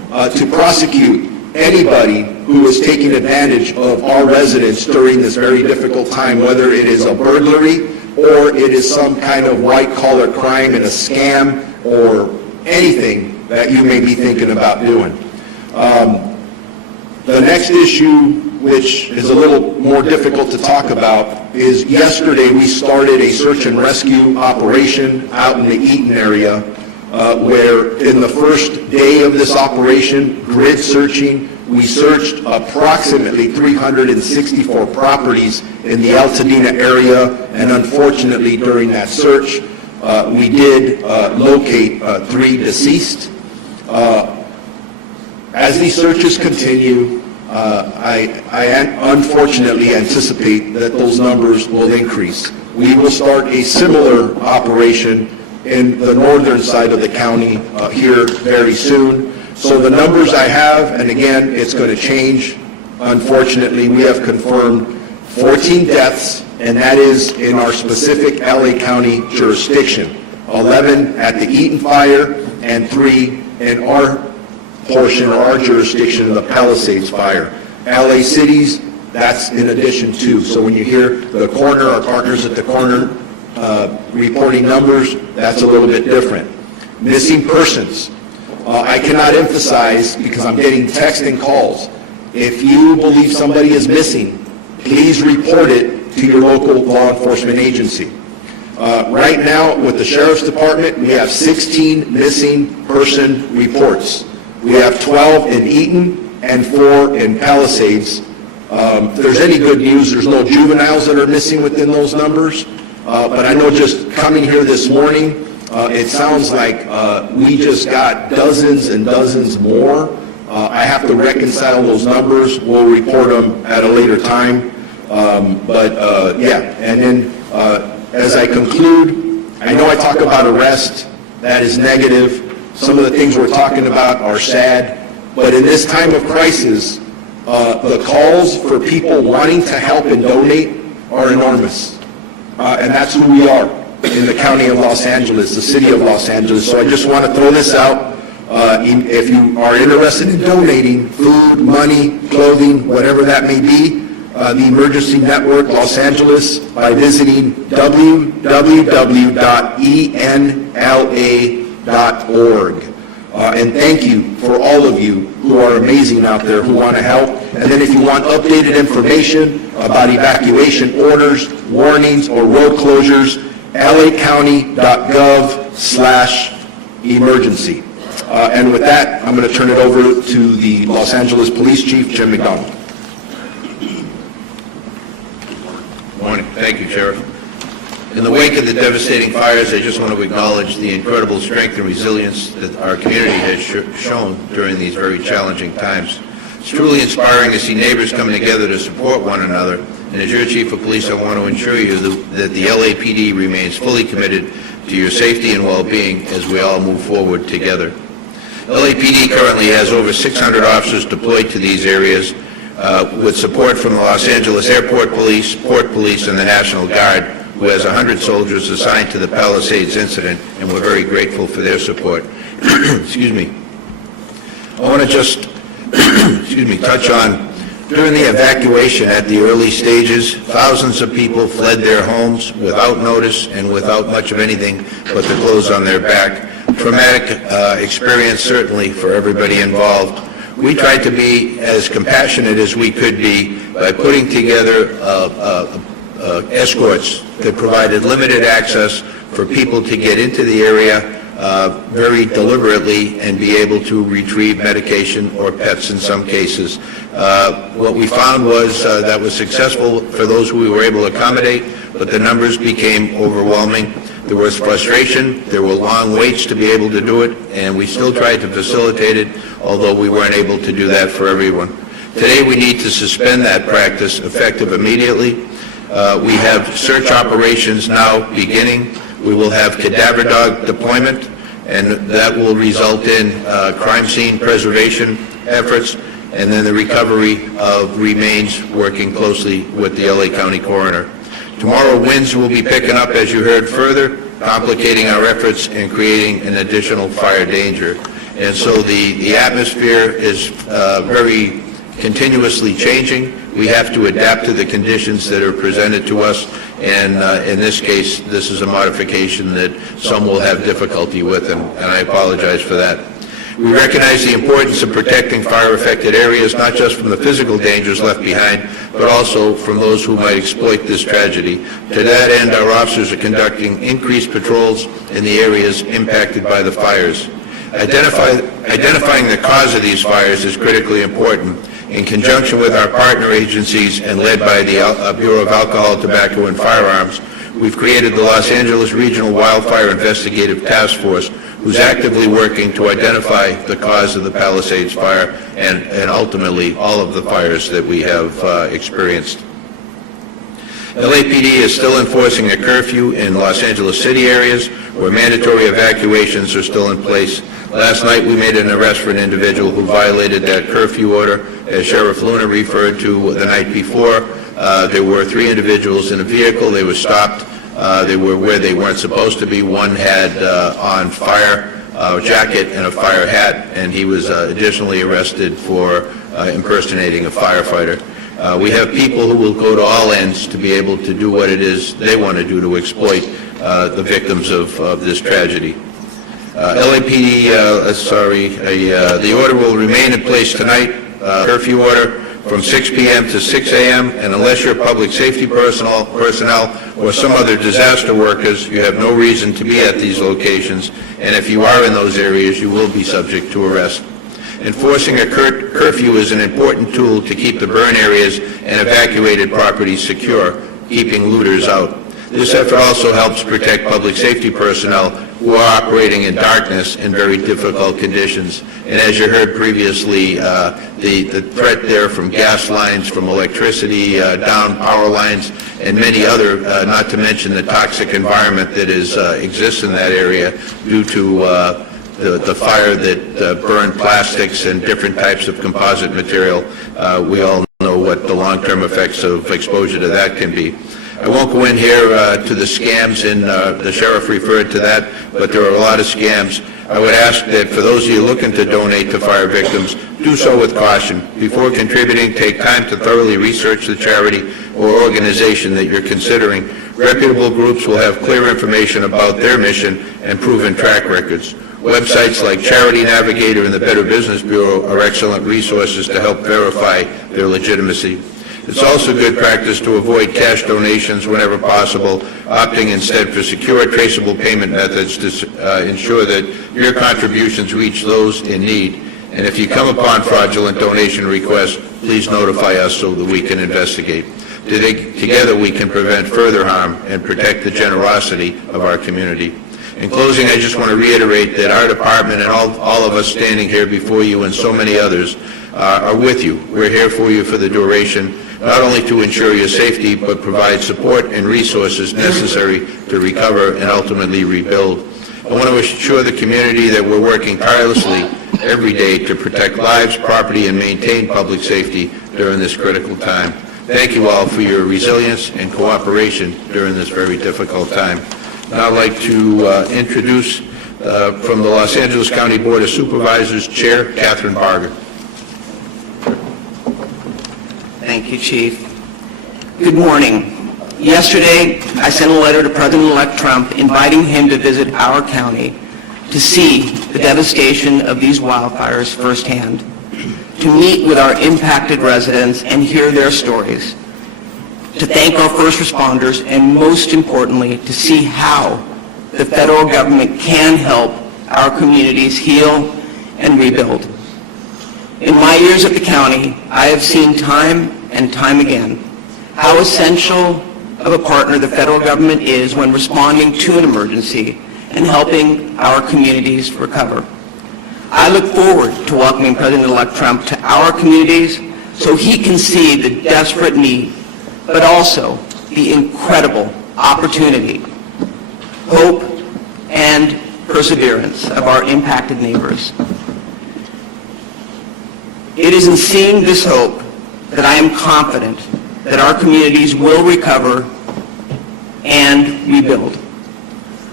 to prosecute anybody who is taking advantage of our residents during this very difficult time, whether it is a burglary or it is some kind of white-collar crime and a scam or anything that you may be thinking about doing. The next issue, which is a little more difficult to talk about, is yesterday we started a search and rescue operation out in the Eaton area, where in the first day of this operation, grid searching, we searched approximately 364 properties in the Altadena area, and unfortunately during that search, we did locate 3 deceased. As these searches continue, I unfortunately anticipate that those numbers will increase. We will start a similar operation in the northern side of the county here very soon. So the numbers I have, and again, it's going to change. Unfortunately, we have confirmed 14 deaths, and that is in our specific LA County jurisdiction. 11 at the Eaton Fire and 3 in our portion or our jurisdiction of the Palisades Fire. LA cities, that's in addition to. So when you hear the coroner, our partners at the coroner reporting numbers, that's a little bit different. Missing persons. I cannot emphasize, because I'm getting text and calls, if you believe somebody is missing, please report it to your local law enforcement agency. Right now, with the Sheriff's Department, we have 16 missing person reports. We have 12 in Eaton and 4 in Palisades. If there's any good news, there's no juveniles that are missing within those numbers. But I know just coming here this morning, it sounds like we just got dozens and dozens more. I have to reconcile those numbers. We'll report them at a later time. Yeah, and then as I conclude, I know I talk about arrest. That is negative. Some of the things we're talking about are sad. But in this time of crisis, the calls for people wanting to help and donate are enormous. And that's who we are in the county of Los Angeles, the city of Los Angeles. So I just want to throw this out. If you are interested in donating food, money, clothing, whatever that may be, the Emergency Network Los Angeles by visiting www.enla.org. And thank you for all of you who are amazing out there who want to help. And then if you want updated information about evacuation orders, warnings, or road closures, lacounty.gov/emergency. And with that, I'm going to turn it over to the Los Angeles Police Chief, Jim McDonald. Morning. Thank you, Sheriff. In the wake of the devastating fires, I just want to acknowledge the incredible strength and resilience that our community has shown during these very challenging times. It's truly inspiring to see neighbors coming together to support one another. And as your Chief of Police, I want to assure you that the LAPD remains fully committed to your safety and well-being as we all move forward together. LAPD currently has over 600 officers deployed to these areas with support from the Los Angeles Airport Police, Port Police, and the National Guard, who has 100 soldiers assigned to the Palisades incident, and we're very grateful for their support. Excuse me. I want to just touch on, during the evacuation at the early stages, thousands of people fled their homes without notice and without much of anything but the clothes on their back. Traumatic experience, certainly, for everybody involved. We tried to be as compassionate as we could be by putting together escorts that provided limited access for people to get into the area very deliberately and be able to retrieve medication or pets in some cases. What we found was that was successful for those who we were able to accommodate, but the numbers became overwhelming. There was frustration, there were long waits to be able to do it, and we still tried to facilitate it, although we weren't able to do that for everyone. Today we need to suspend that practice effective immediately. We have search operations now beginning. We will have cadaver dog deployment, and that will result in crime scene preservation efforts, and then the recovery of remains, working closely with the LA County Coroner. Tomorrow, winds will be picking up, as you heard, further complicating our efforts and creating an additional fire danger. And so the atmosphere is very continuously changing. We have to adapt to the conditions that are presented to us, and in this case, this is a modification that some will have difficulty with, and I apologize for that. We recognize the importance of protecting fire-affected areas, not just from the physical dangers left behind, but also from those who might exploit this tragedy. To that end, our officers are conducting increased patrols in the areas impacted by the fires. Identifying the cause of these fires is critically important. In conjunction with our partner agencies and led by the Bureau of Alcohol, Tobacco, and Firearms, we've created the Los Angeles Regional Wildfire Investigative Task Force, who's actively working to identify the cause of the Palisades Fire and ultimately all of the fires that we have experienced. LAPD is still enforcing a curfew in Los Angeles city areas where mandatory evacuations are still in place. Last night, we made an arrest for an individual who violated that curfew order. As Sheriff Luna referred to the night before, there were 3 individuals in a vehicle. They were stopped. They were where they weren't supposed to be. One had on fire jacket and a fire hat, and he was additionally arrested for impersonating a firefighter. We have people who will go to all ends to be able to do what it is they want to do to exploit the victims of this tragedy. LAPD, the order will remain in place tonight, curfew order from 6 p.m. to 6 a.m., and unless you're public safety personnel or some other disaster workers, you have no reason to be at these locations, and if you are in those areas, you will be subject to arrest. Enforcing a curfew is an important tool to keep the burn areas and evacuated properties secure, keeping looters out. This effort also helps protect public safety personnel who are operating in darkness in very difficult conditions. And as you heard previously, the threat there from gas lines, from electricity, down power lines, and many other, not to mention the toxic environment that exists in that area due to the fire that burned plastics and different types of composite material. We all know what the long-term effects of exposure to that can be. I won't go in here to the scams, and the sheriff referred to that, but there are a lot of scams. I would ask that for those of you looking to donate to fire victims, do so with caution. Before contributing, take time to thoroughly research the charity or organization that you're considering. Reputable groups will have clear information about their mission and proven track records. Websites like Charity Navigator and the Better Business Bureau are excellent resources to help verify their legitimacy. It's also good practice to avoid cash donations whenever possible, opting instead for secure, traceable payment methods to ensure that your contributions reach those in need. And if you come upon fraudulent donation requests, please notify us so that we can investigate. Together we can prevent further harm and protect the generosity of our community. In closing, I just want to reiterate that our department and all of us standing here before you and so many others are with you. We're here for you for the duration, not only to ensure your safety, but provide support and resources necessary to recover and ultimately rebuild. I want to assure the community that we're working tirelessly every day to protect lives, property, and maintain public safety during this critical time. Thank you all for your resilience and cooperation during this very difficult time. Now I'd like to introduce from the Los Angeles County Board of Supervisors, Chair Catherine Barger. Thank you, Chief. Good morning. Yesterday, I sent a letter to President-elect Trump inviting him to visit our county to see the devastation of these wildfires firsthand, to meet with our impacted residents and hear their stories, to thank our first responders, and most importantly, to see how the federal government can help our communities heal and rebuild. In my years at the county, I have seen time and time again how essential of a partner the federal government is when responding to an emergency and helping our communities recover. I look forward to welcoming President-elect Trump to our communities so he can see the desperate need, but also the incredible opportunity, hope, and perseverance of our impacted neighbors. It is in seeing this hope that I am confident that our communities will recover and rebuild.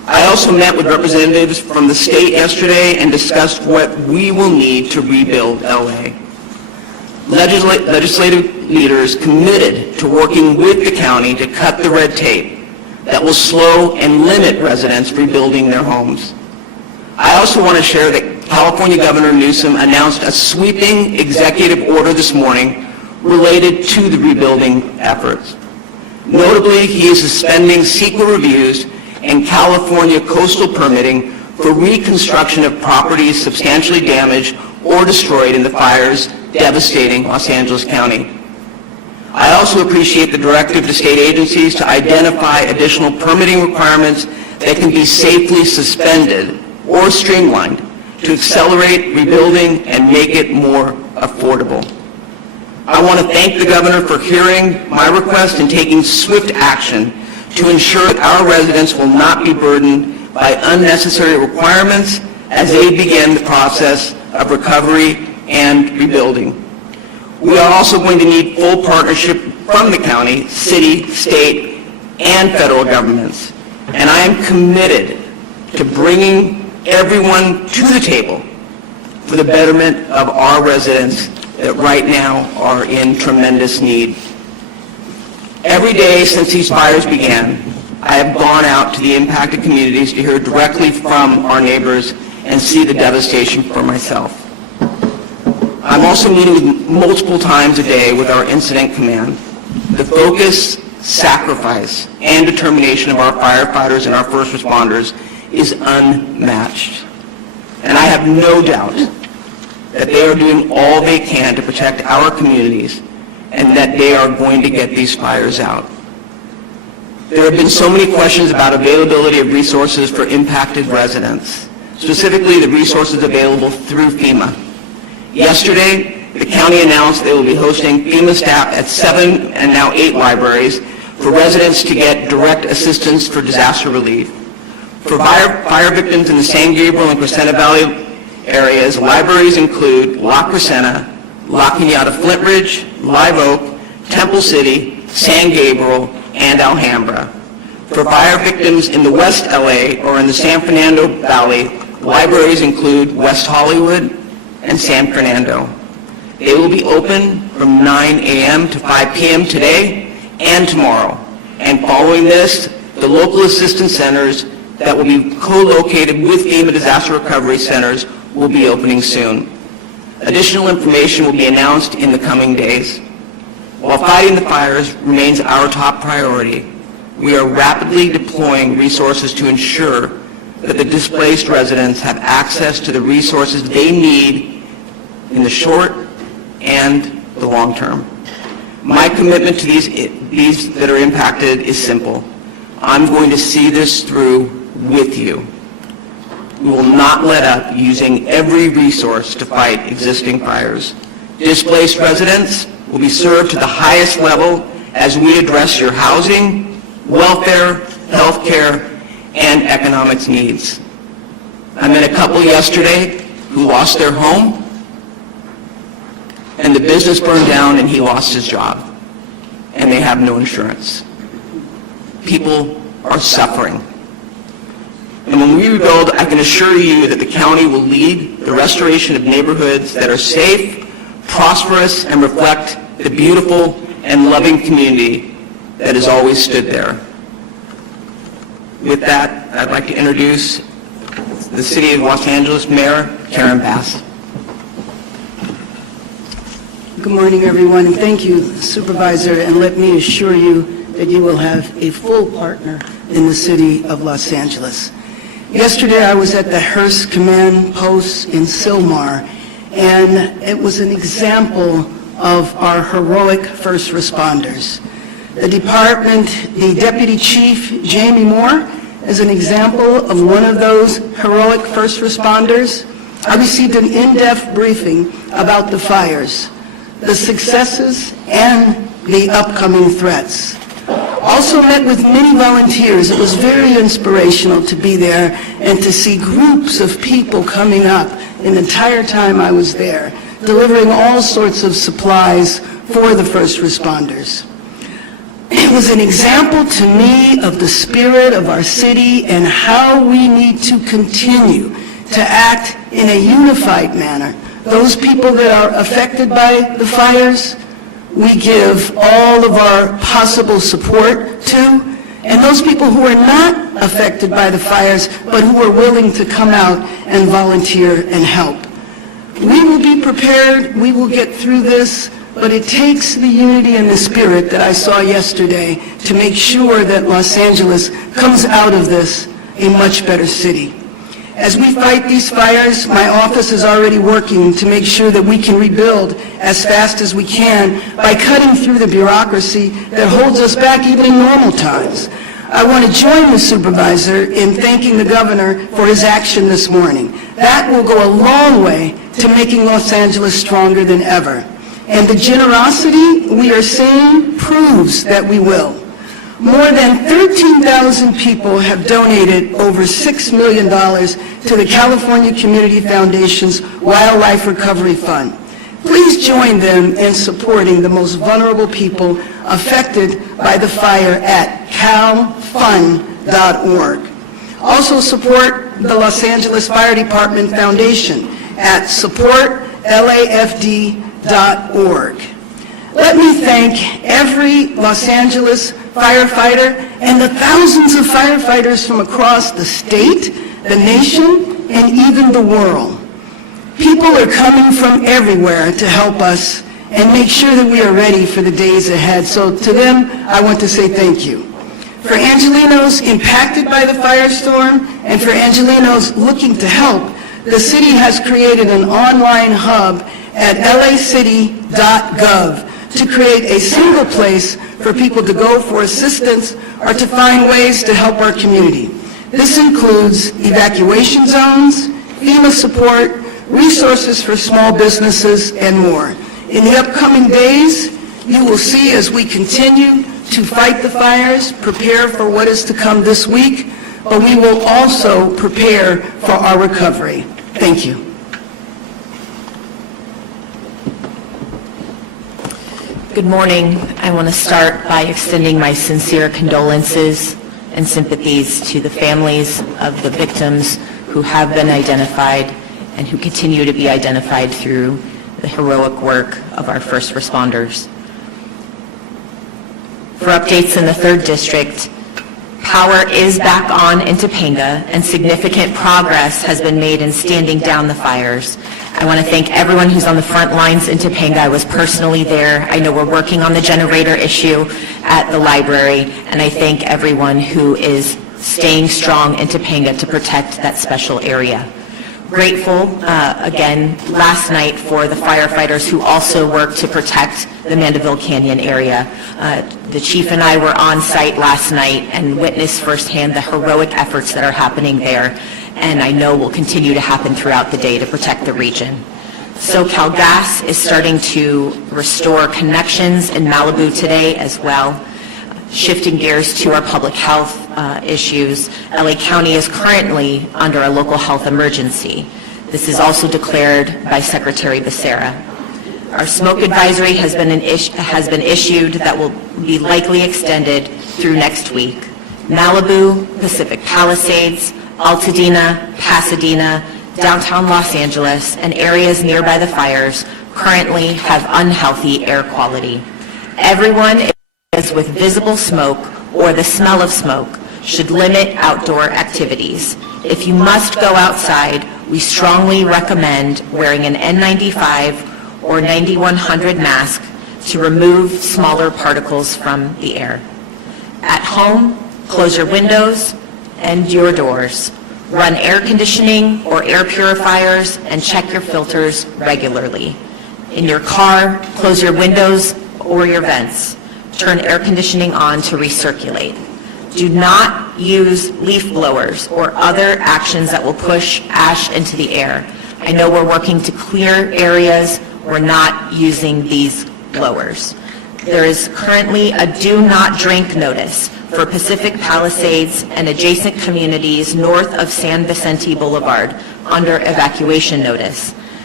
I also met with representatives from the state yesterday and discussed what we will need to rebuild LA. Legislative leaders committed to working with the county to cut the red tape that will slow and limit residents rebuilding their homes. I also want to share that California Governor Newsom announced a sweeping executive order this morning related to the rebuilding efforts. Notably, he is suspending CEQA reviews and California coastal permitting for reconstruction of properties substantially damaged or destroyed in the fires devastating Los Angeles County. I also appreciate the directive to state agencies to identify additional permitting requirements that can be safely suspended or streamlined to accelerate rebuilding and make it more affordable. I want to thank the governor for hearing my request and taking swift action to ensure that our residents will not be burdened by unnecessary requirements as they begin the process of recovery and rebuilding. We are also going to need full partnership from the county, city, state, and federal governments. And I am committed to bringing everyone to the table for the betterment of our residents that right now are in tremendous need. Every day since these fires began, I have gone out to the impacted communities to hear directly from our neighbors and see the devastation for myself. I'm also meeting multiple times a day with our incident command. The focus, sacrifice, and determination of our firefighters and our first responders is unmatched. And I have no doubt that they are doing all they can to protect our communities and that they are going to get these fires out. There have been so many questions about availability of resources for impacted residents, specifically the resources available through FEMA. Yesterday, the county announced they will be hosting FEMA staff at 7 and now 8 libraries for residents to get direct assistance for disaster relief. For fire victims in the San Gabriel and Crescenta Valley areas, libraries include La Crescenta, La Cañada Flint Ridge, Live Oak, Temple City, San Gabriel, and Alhambra. For fire victims in the West LA or in the San Fernando Valley, libraries include West Hollywood and San Fernando. They will be open from 9 a.m. to 5 p.m. today and tomorrow. And following this, the local assistance centers that will be co-located with FEMA disaster recovery centers will be opening soon. Additional information will be announced in the coming days. While fighting the fires remains our top priority, we are rapidly deploying resources to ensure that the displaced residents have access to the resources they need in the short and the long term. My commitment to these that are impacted is simple. I'm going to see this through with you. We will not let up using every resource to fight existing fires. Displaced residents will be served to the highest level as we address your housing, welfare, health care, and economics needs. I met a couple yesterday who lost their home, and the business burned down and he lost his job, and they have no insurance. People are suffering. And when we rebuild, I can assure you that the county will lead the restoration of neighborhoods that are safe, prosperous, and reflect the beautiful and loving community that has always stood there. With that, I'd like to introduce the City of Los Angeles Mayor Karen Bass. Good morning, everyone, and thank you, Supervisor, and let me assure you that you will have a full partner in the City of Los Angeles. Yesterday, I was at the Hearst Command Post in Sylmar, and it was an example of our heroic first responders. The department, the Deputy Chief, Jamie Moore, is an example of one of those heroic first responders. I received an in-depth briefing about the fires, the successes, and the upcoming threats. Also met with many volunteers. It was very inspirational to be there and to see groups of people coming up the entire time I was there, delivering all sorts of supplies for the first responders. It was an example to me of the spirit of our city and how we need to continue to act in a unified manner. Those people that are affected by the fires, we give all of our possible support to, and those people who are not affected by the fires, but who are willing to come out and volunteer and help. We will be prepared, we will get through this, but it takes the unity and the spirit that I saw yesterday to make sure that Los Angeles comes out of this a much better city. As we fight these fires, my office is already working to make sure that we can rebuild as fast as we can by cutting through the bureaucracy that holds us back even in normal times. I want to join the supervisor in thanking the governor for his action this morning. That will go a long way to making Los Angeles stronger than ever. And the generosity we are seeing proves that we will. More than 13,000 people have donated over $6 million to the California Community Foundation's Wildlife Recovery Fund. Please join them in supporting the most vulnerable people affected by the fire at calfund.org. Also support the Los Angeles Fire Department Foundation at supportlafd.org. Let me thank every Los Angeles firefighter and the thousands of firefighters from across the state, the nation, and even the world. People are coming from everywhere to help us and make sure that we are ready for the days ahead. So to them, I want to say thank you. For Angelenos impacted by the firestorm and for Angelenos looking to help, the city has created an online hub at lacity.gov to create a single place for people to go for assistance or to find ways to help our community. This includes evacuation zones, FEMA support, resources for small businesses, and more. In the upcoming days, you will see as we continue to fight the fires, prepare for what is to come this week, but we will also prepare for our recovery. Thank you. Good morning. I want to start by extending my sincere condolences and sympathies to the families of the victims who have been identified and who continue to be identified through the heroic work of our first responders. For updates in the 3rd District, power is back on in Topanga and significant progress has been made in standing down the fires. I want to thank everyone who's on the front lines in Topanga. I was personally there. I know we're working on the generator issue at the library, and I thank everyone who is staying strong in Topanga to protect that special area. Grateful, again, last night for the firefighters who also work to protect the Mandeville Canyon area. The chief and I were on site last night and witnessed firsthand the heroic efforts that are happening there, and I know will continue to happen throughout the day to protect the region. SoCal Gas is starting to restore connections in Malibu today as well. Shifting gears to our public health issues, LA County is currently under a local health emergency. This is also declared by Secretary Becerra. Our smoke advisory has been issued that will be likely extended through next week. Malibu, Pacific Palisades, Altadena, Pasadena, downtown Los Angeles, and areas nearby the fires currently have unhealthy air quality. Everyone with visible smoke or the smell of smoke should limit outdoor activities. If you must go outside, we strongly recommend wearing an N95 or 9100 mask to remove smaller particles from the air. At home, close your windows and your doors. Run air conditioning or air purifiers and check your filters regularly. In your car, close your windows or your vents. Turn air conditioning on to recirculate. Do not use leaf blowers or other actions that will push ash into the air. I know we're working to clear areas. We're not using these blowers. There is currently a do not drink notice for Pacific Palisades and adjacent communities north of San Vicente Boulevard under evacuation notice.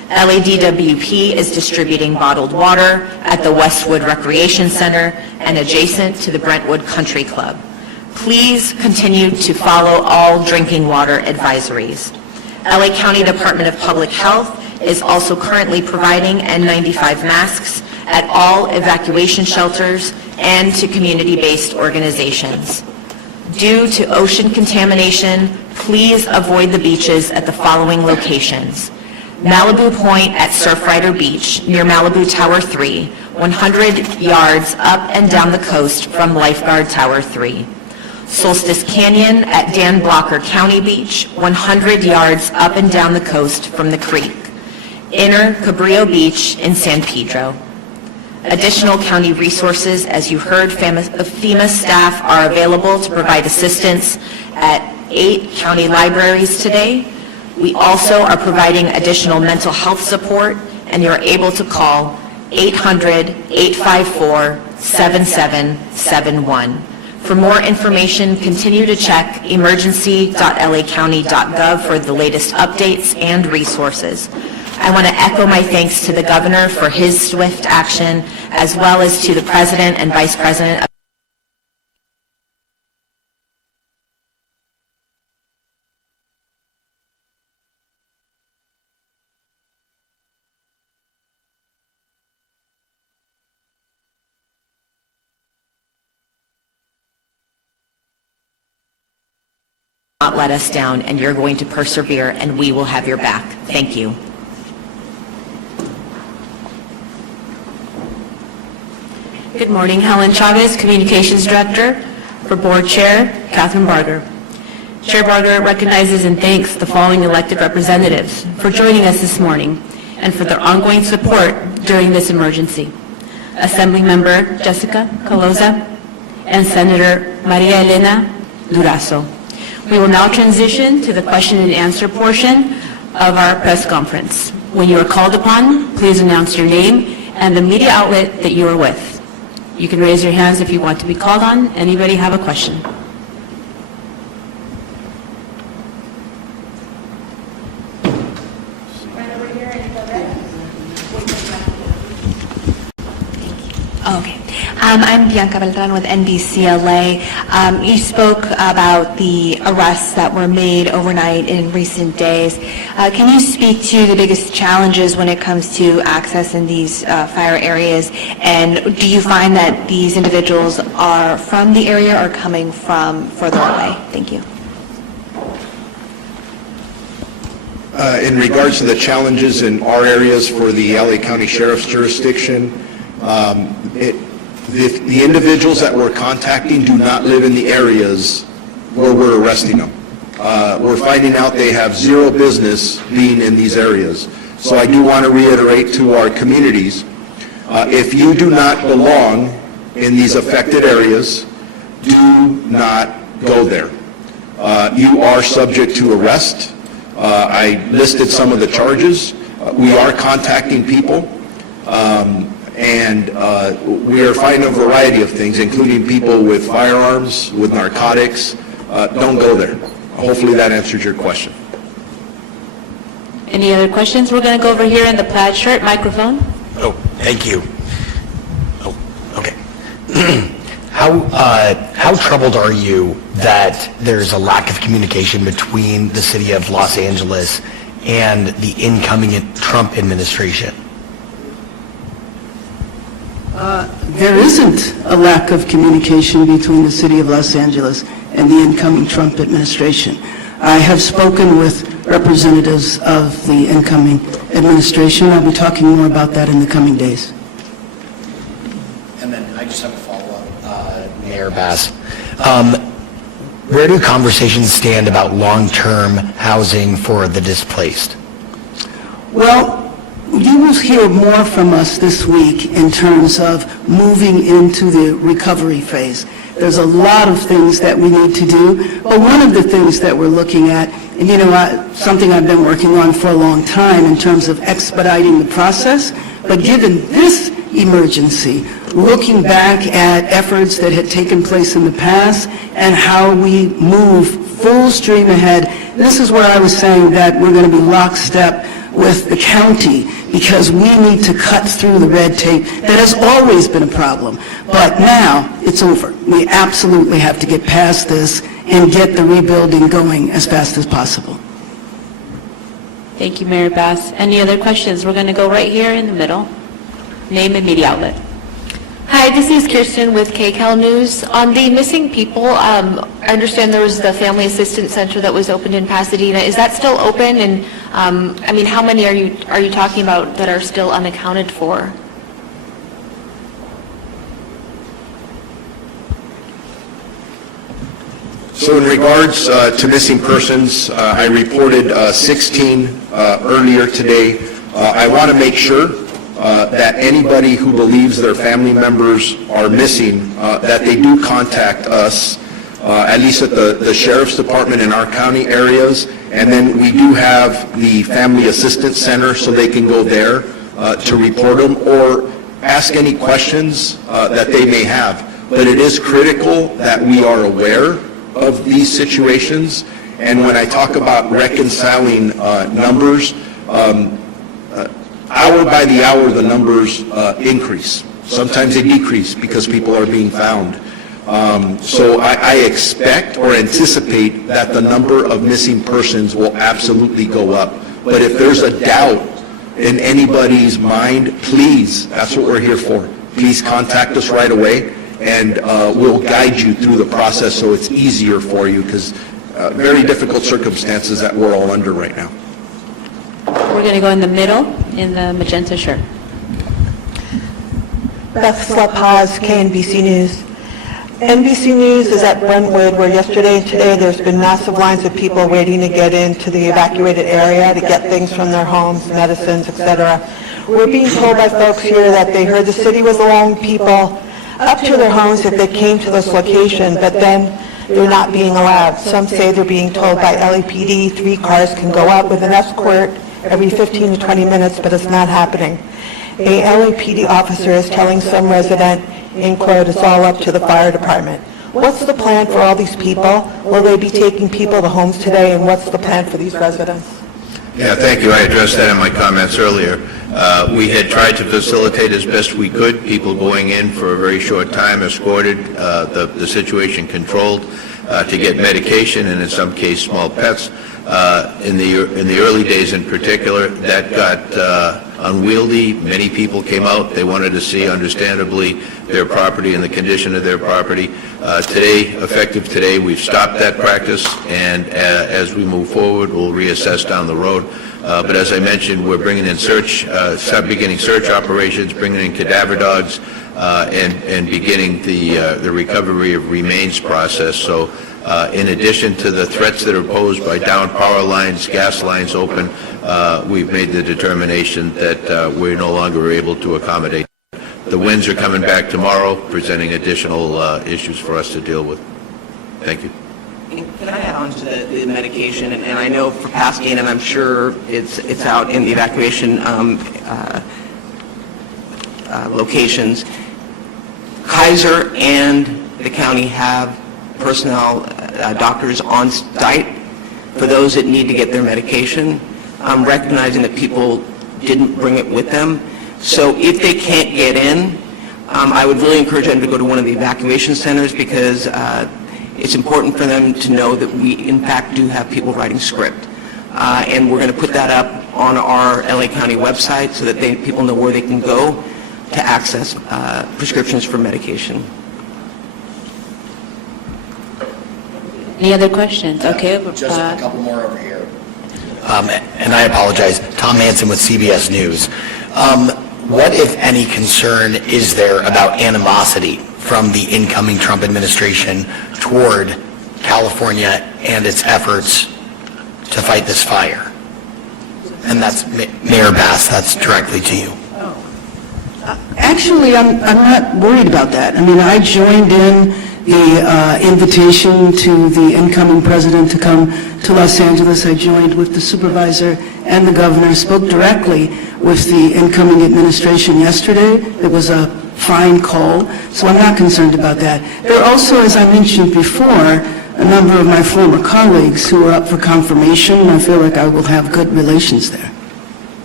LADWP is distributing bottled water at the Westwood Recreation Center and adjacent to the Brentwood Country Club. Please continue to follow all drinking water advisories. LA County Department of Public Health is also currently providing N95 masks at all evacuation shelters and to community-based organizations. Due to ocean contamination, please avoid the beaches at the following locations: Malibu Point at Surfrider Beach near Malibu Tower 3, 100 yards up and down the coast from Lifeguard Tower 3. Solstice Canyon at Dan Blocker County Beach, 100 yards up and down the coast from the creek. Inner Cabrillo Beach in San Pedro. Additional county resources, as you heard, FEMA staff are available to provide assistance at 8 county libraries today. We also are providing additional mental health support, and you're able to call 800-854-7771. For more information, continue to check emergency.lacounty.gov for the latest updates and resources. I want to echo my thanks to the governor for his swift action, as well as to the president and vice president of not let us down, and you're going to persevere, and we will have your back. Thank you. Good morning, Helen Chavez, Communications Director. For Board Chair, Catherine Barger. Chair Barger recognizes and thanks the following elected representatives for joining us this morning and for their ongoing support during this emergency. Assembly Member Jessica Caloza and Senator Maria Elena Durazo. We will now transition to the question and answer portion of our press conference. When you are called upon, please announce your name and the media outlet that you are with. You can raise your hands if you want to be called on. Anybody have a question? Okay. I'm Bianca Beltran with NBCLA. You spoke about the arrests that were made overnight in recent days. Can you speak to the biggest challenges when it comes to access in these fire areas? And do you find that these individuals are from the area or coming from further away? Thank you. In regards to the challenges in our areas for the LA County Sheriff's jurisdiction, the individuals that we're contacting do not live in the areas where we're arresting them. We're finding out they have zero business being in these areas. So I do want to reiterate to our communities, if you do not belong in these affected areas, do not go there. You are subject to arrest. I listed some of the charges. We are contacting people. And we are finding a variety of things, including people with firearms, with narcotics. Don't go there. Hopefully that answers your question. Any other questions? We're going to go over here in the plaid shirt microphone. Oh, thank you. Oh, okay. How troubled are you that there's a lack of communication between the city of Los Angeles and the incoming Trump administration? There isn't a lack of communication between the city of Los Angeles and the incoming Trump administration. I have spoken with representatives of the incoming administration. I'll be talking more about that in the coming days. And then I just have a follow-up, Mayor Bass. Where do conversations stand about long-term housing for the displaced? Well, you will hear more from us this week in terms of moving into the recovery phase. There's a lot of things that we need to do, but one of the things that we're looking at, and something I've been working on for a long time in terms of expediting the process, but given this emergency, looking back at efforts that had taken place in the past and how we move full stream ahead, this is where I was saying that we're going to be lockstep with the county because we need to cut through the red tape. That has always been a problem, but now it's over. We absolutely have to get past this and get the rebuilding going as fast as possible. Thank you, Mayor Bass. Any other questions? We're going to go right here in the middle. Name and media outlet. Hi, this is Kirsten with KCAL News. On the missing people, I understand there was the Family Assistance Center that was opened in Pasadena. Is that still open? And I mean, how many are you talking about that are still unaccounted for? So in regards to missing persons, I reported 16 earlier today. I want to make sure that anybody who believes their family members are missing, that they do contact us, at least at the Sheriff's Department in our county areas, and then we do have the Family Assistance Center, so they can go there to report them or ask any questions that they may have. But it is critical that we are aware of these situations, and when I talk about reconciling numbers, hour by the hour, the numbers increase. Sometimes they decrease because people are being found. So I expect or anticipate that the number of missing persons will absolutely go up. But if there's a doubt in anybody's mind, please, that's what we're here for. Please contact us right away, and we'll guide you through the process so it's easier for you, because very difficult circumstances that we're all under right now. We're going to go in the middle, in the magenta shirt. Beth Slepaz, KNBC News. NBC News is at Brentwood, where yesterday and today there's been massive lines of people waiting to get into the evacuated area to get things from their homes, medicines, etc. We're being told by folks here that they heard the city was allowing people up to their homes if they came to this location, but then they're not being allowed. Some say they're being told by LAPD 3 cars can go out with an escort every 15 to 20 minutes, but it's not happening. A LAPD officer is telling some resident, in quote, it's all up to the fire department. What's the plan for all these people? Will they be taking people to homes today, and what's the plan for these residents? Yeah, thank you. I addressed that in my comments earlier. We had tried to facilitate as best we could, people going in for a very short time, escorted, the situation controlled, to get medication and in some case small pets. In the early days in particular, that got unwieldy. Many people came out. They wanted to see, understandably, their property and the condition of their property. Today, effective today, we've stopped that practice, and as we move forward, we'll reassess down the road. But as I mentioned, we're bringing in beginning search operations, bringing in cadaver dogs, and beginning the recovery of remains process. So in addition to the threats that are posed by downed power lines, gas lines open, we've made the determination that we're no longer able to accommodate. The winds are coming back tomorrow, presenting additional issues for us to deal with. Thank you. Can I add on to the medication? And I know for Pasadena, and I'm sure it's out in the evacuation locations. Kaiser and the county have personnel, doctors on site for those that need to get their medication. I'm recognizing that people didn't bring it with them. So if they can't get in, I would really encourage them to go to one of the evacuation centers, because it's important for them to know that we, in fact, do have people writing script. And we're going to put that up on our LA County website so that people know where they can go to access prescriptions for medication. Any other questions? Okay. Just a couple more over here. And I apologize, Tom Manson with CBS News. What, if any, concern is there about animosity from the incoming Trump administration toward California and its efforts to fight this fire? And that's Mayor Bass, that's directly to you. Actually, I'm not worried about that. I mean, I joined in the invitation to the incoming president to come to Los Angeles. I joined with the supervisor and the governor, spoke directly with the incoming administration yesterday. It was a fine call, so I'm not concerned about that. There are also, as I mentioned before, a number of my former colleagues who are up for confirmation, and I feel like I will have good relations there.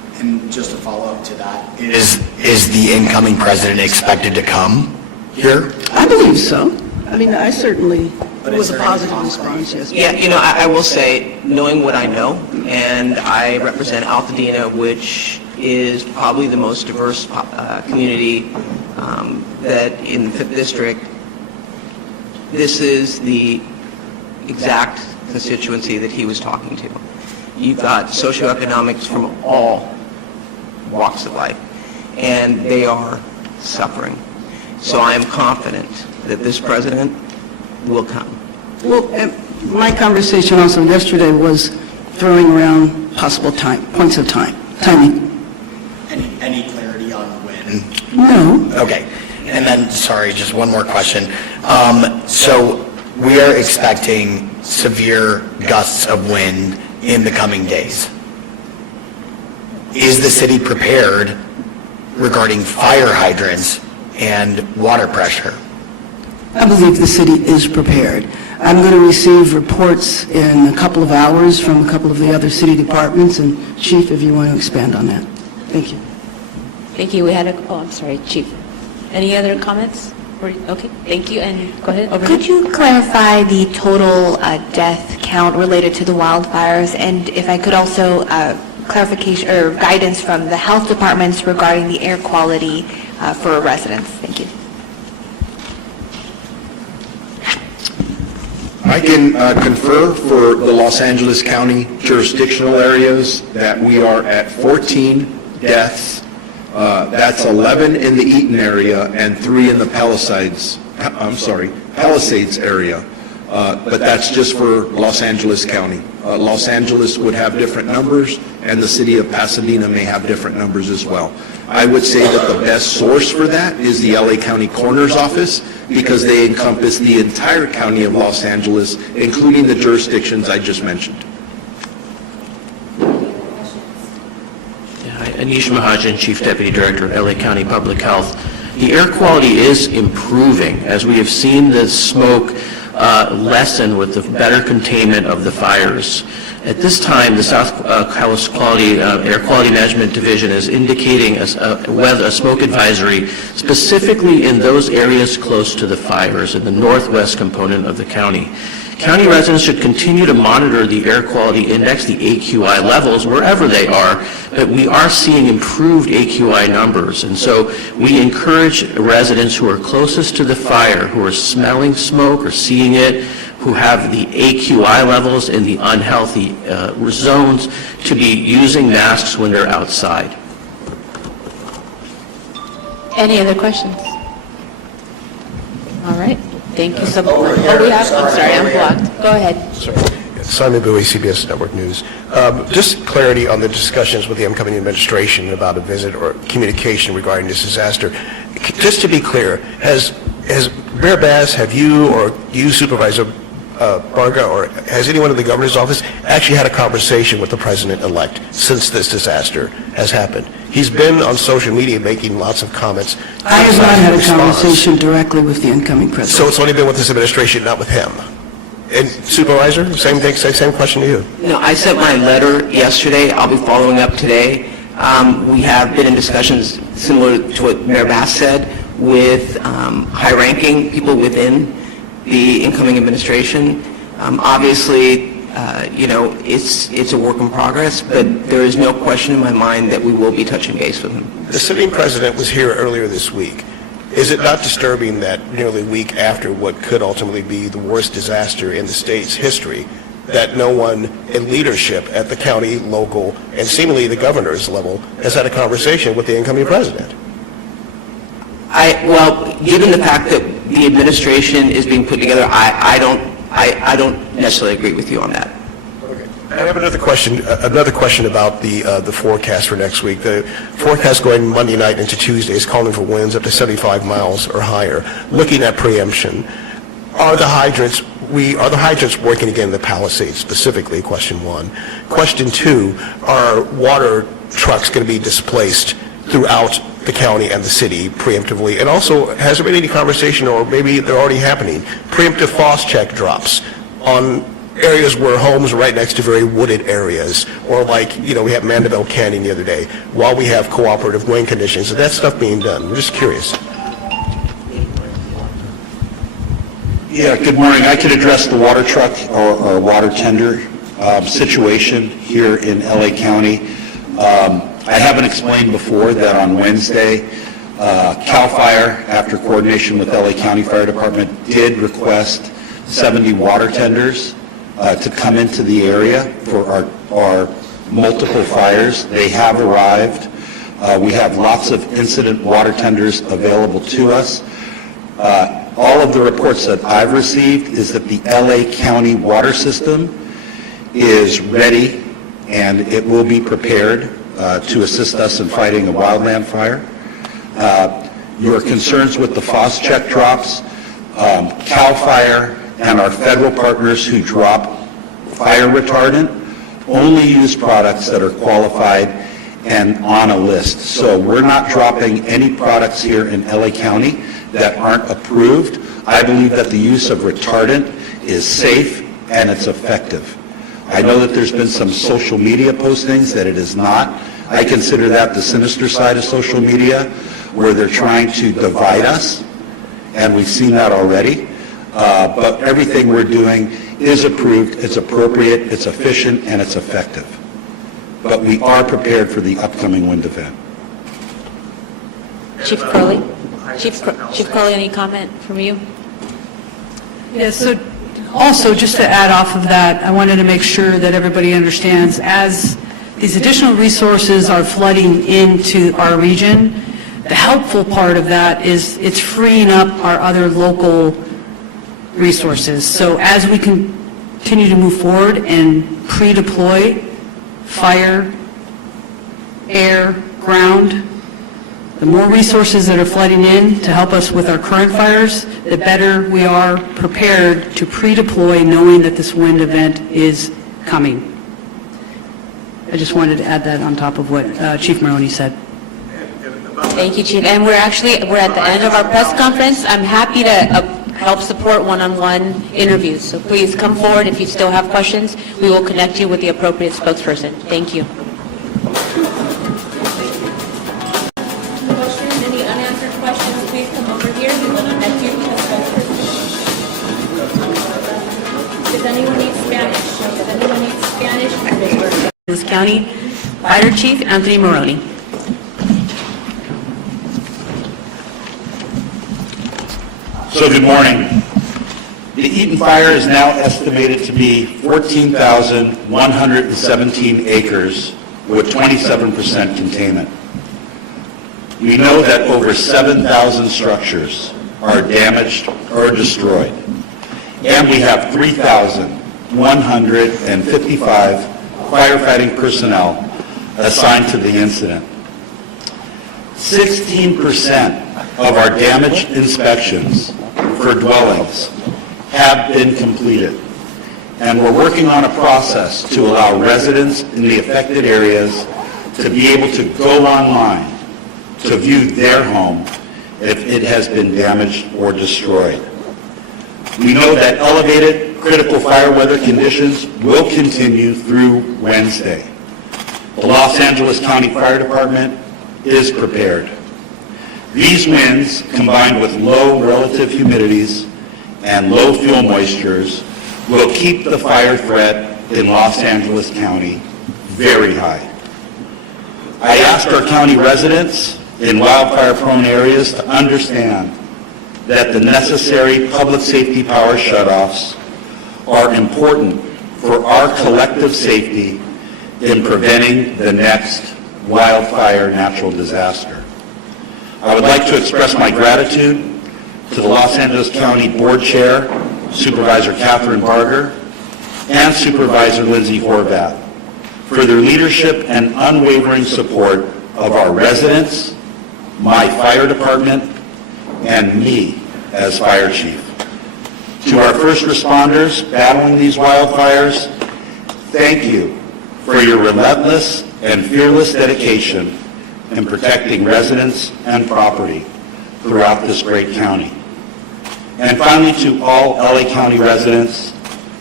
Is the incoming president expected to come here? I believe so. I mean, I certainly, it was a positive response, yes. Yeah, I will say, knowing what I know, and I represent Altadena, which is probably the most diverse community that in the 5th District, this is the exact constituency that he was talking to. You've got socioeconomics from all walks of life, and they are suffering. So I am confident that this president will come. Well, my conversation also yesterday was throwing around possible points of timing. Any clarity on when? No. Okay. And then, sorry, just one more question. So we are expecting severe gusts of wind in the coming days. Is the city prepared regarding fire hydrants and water pressure? I believe the city is prepared. I'm going to receive reports in a couple of hours from a couple of the other city departments, and Chief, if you want to expand on that. Thank you. Thank you. We had I'm sorry, Chief. Any other comments? Okay, thank you, and go ahead. Over Could here. you clarify the total death count related to the wildfires? And if I could also clarification or guidance from the health departments regarding the air quality for residents. Thank you. I can confer for the Los Angeles County jurisdictional areas that we are at 14 deaths. That's 11 in the Eaton area and 3 in the Palisades area. But that's just for Los Angeles County. Los Angeles would have different numbers, and the city of Pasadena may have different numbers as well. I would say that the best source for that is the LA County Coroner's Office, because they encompass the entire county of Los Angeles, including the jurisdictions I just mentioned. Anish Mahajan, Chief Deputy Director of LA County Public Health. The air quality is improving as we have seen the smoke lessen with the better containment of the fires. At this time, the South Coast Air Quality Management Division is indicating a smoke advisory specifically in those areas close to the fires in the northwest component of the county. County residents should continue to monitor the air quality index, the AQI levels, wherever they are, but we are seeing improved AQI numbers. And so we encourage residents who are closest to the fire, who are smelling smoke or seeing it, who have the AQI levels in the unhealthy zones, to be using masks when they're outside. Any other questions? All right. Thank you so much. Oh, we have, I'm sorry, I'm blocked. Go ahead. Simon Bowie, CBS Network News. Just clarity on the discussions with the incoming administration about a visit or communication regarding this disaster. Just to be clear, has Mayor Bass, have you or you, Supervisor Barga, or has anyone in the governor's office actually had a conversation with the president-elect since this disaster has happened? He's been on social media making lots of comments. I have not had a conversation directly with the incoming president. So it's only been with this administration, not with him? And Supervisor, same thing, same question to you. No, I sent my letter yesterday. I'll be following up today. We have been in discussions similar to what Mayor Bass said with high-ranking people within the incoming administration. Obviously, it's a work in progress, but there is no question in my mind that we will be touching base with him. The sitting president was here earlier this week. Is it not disturbing that nearly a week after what could ultimately be the worst disaster in the state's history, that no one in leadership at the county, local, and seemingly the governor's level has had a conversation with the incoming president? Well, given the fact that the administration is being put together, I don't necessarily agree with you on that. I have another question about the forecast for next week. The forecast going Monday night into Tuesday is calling for winds up to 75 miles or higher. Looking at preemption, are the hydrants working again in the Palisades specifically, question one? Question two, are water trucks going to be displaced throughout the county and the city preemptively? And also, has there been any conversation, or maybe they're already happening, preemptive frost check drops on areas where homes are right next to very wooded areas, or like, we have Mandeville Canyon the other day, while we have cooperative wind conditions. Is that stuff being done? I'm just curious. Yeah, good morning. I could address the water truck or water tender situation here in LA County. I haven't explained before that on Wednesday, CAL FIRE, after coordination with LA County Fire Department, did request 70 water tenders to come into the area for our multiple fires. They have arrived. We have lots of incident water tenders available to us. All of the reports that I've received is that the LA County water system is ready and it will be prepared to assist us in fighting a wildland fire. Your concerns with the FOSS-check drops, CAL FIRE and our federal partners who drop fire retardant only use products that are qualified and on a list. So we're not dropping any products here in LA County that aren't approved. I believe that the use of retardant is safe and it's effective. I know that there's been some social media postings that it is not. I consider that the sinister side of social media, where they're trying to divide us, and we've seen that already. But everything we're doing is approved, it's appropriate, it's efficient, and it's effective. But we are prepared for the upcoming wind event. Chief Crowley? Chief Crowley, any comment from you? Yeah, so also, just to add off of that, I wanted to make sure that everybody understands, as these additional resources are flooding into our region, the helpful part of that is it's freeing up our other local resources. So as we continue to move forward and pre-deploy fire, air, ground, the more resources that are flooding in to help us with our current fires, the better we are prepared to pre-deploy, knowing that this wind event is coming. I just wanted to add that on top of what Chief Maroney said. Thank you, Chief. And we're at the end of our press conference. I'm happy to help support one-on-one interviews. So please come forward if you still have questions. We will connect you with the appropriate spokesperson. Thank you. Any unanswered questions, please come over here. We will connect you with the spokesperson. Does anyone need Spanish? Does anyone need Spanish? This County Fire Chief Anthony Maroney. So good morning. The Eaton Fire is now estimated to be 14,117 acres with 27% containment. We know that over 7,000 structures are damaged or destroyed, and we have 3,155 firefighting personnel assigned to the incident. 16% of our damage inspections for dwellings have been completed, and we're working on a process to allow residents in the affected areas to be able to go online to view their home if it has been damaged or destroyed. We know that elevated critical fire weather conditions will continue through Wednesday. The Los Angeles County Fire Department is prepared. These winds, combined with low relative humidities and low fuel moistures, will keep the fire threat in Los Angeles County very high. I asked our county residents in wildfire-prone areas to understand that the necessary public safety power shutoffs are important for our collective safety in preventing the next wildfire natural disaster. I would like to express my gratitude to the Los Angeles County Board Chair, Supervisor Catherine Barger, and Supervisor Lindsay Horvath for their leadership and unwavering support of our residents, my fire department, and me as fire chief. To our first responders battling these wildfires, thank you for your relentless and fearless dedication in protecting residents and property throughout this great county. And finally, to all LA County residents,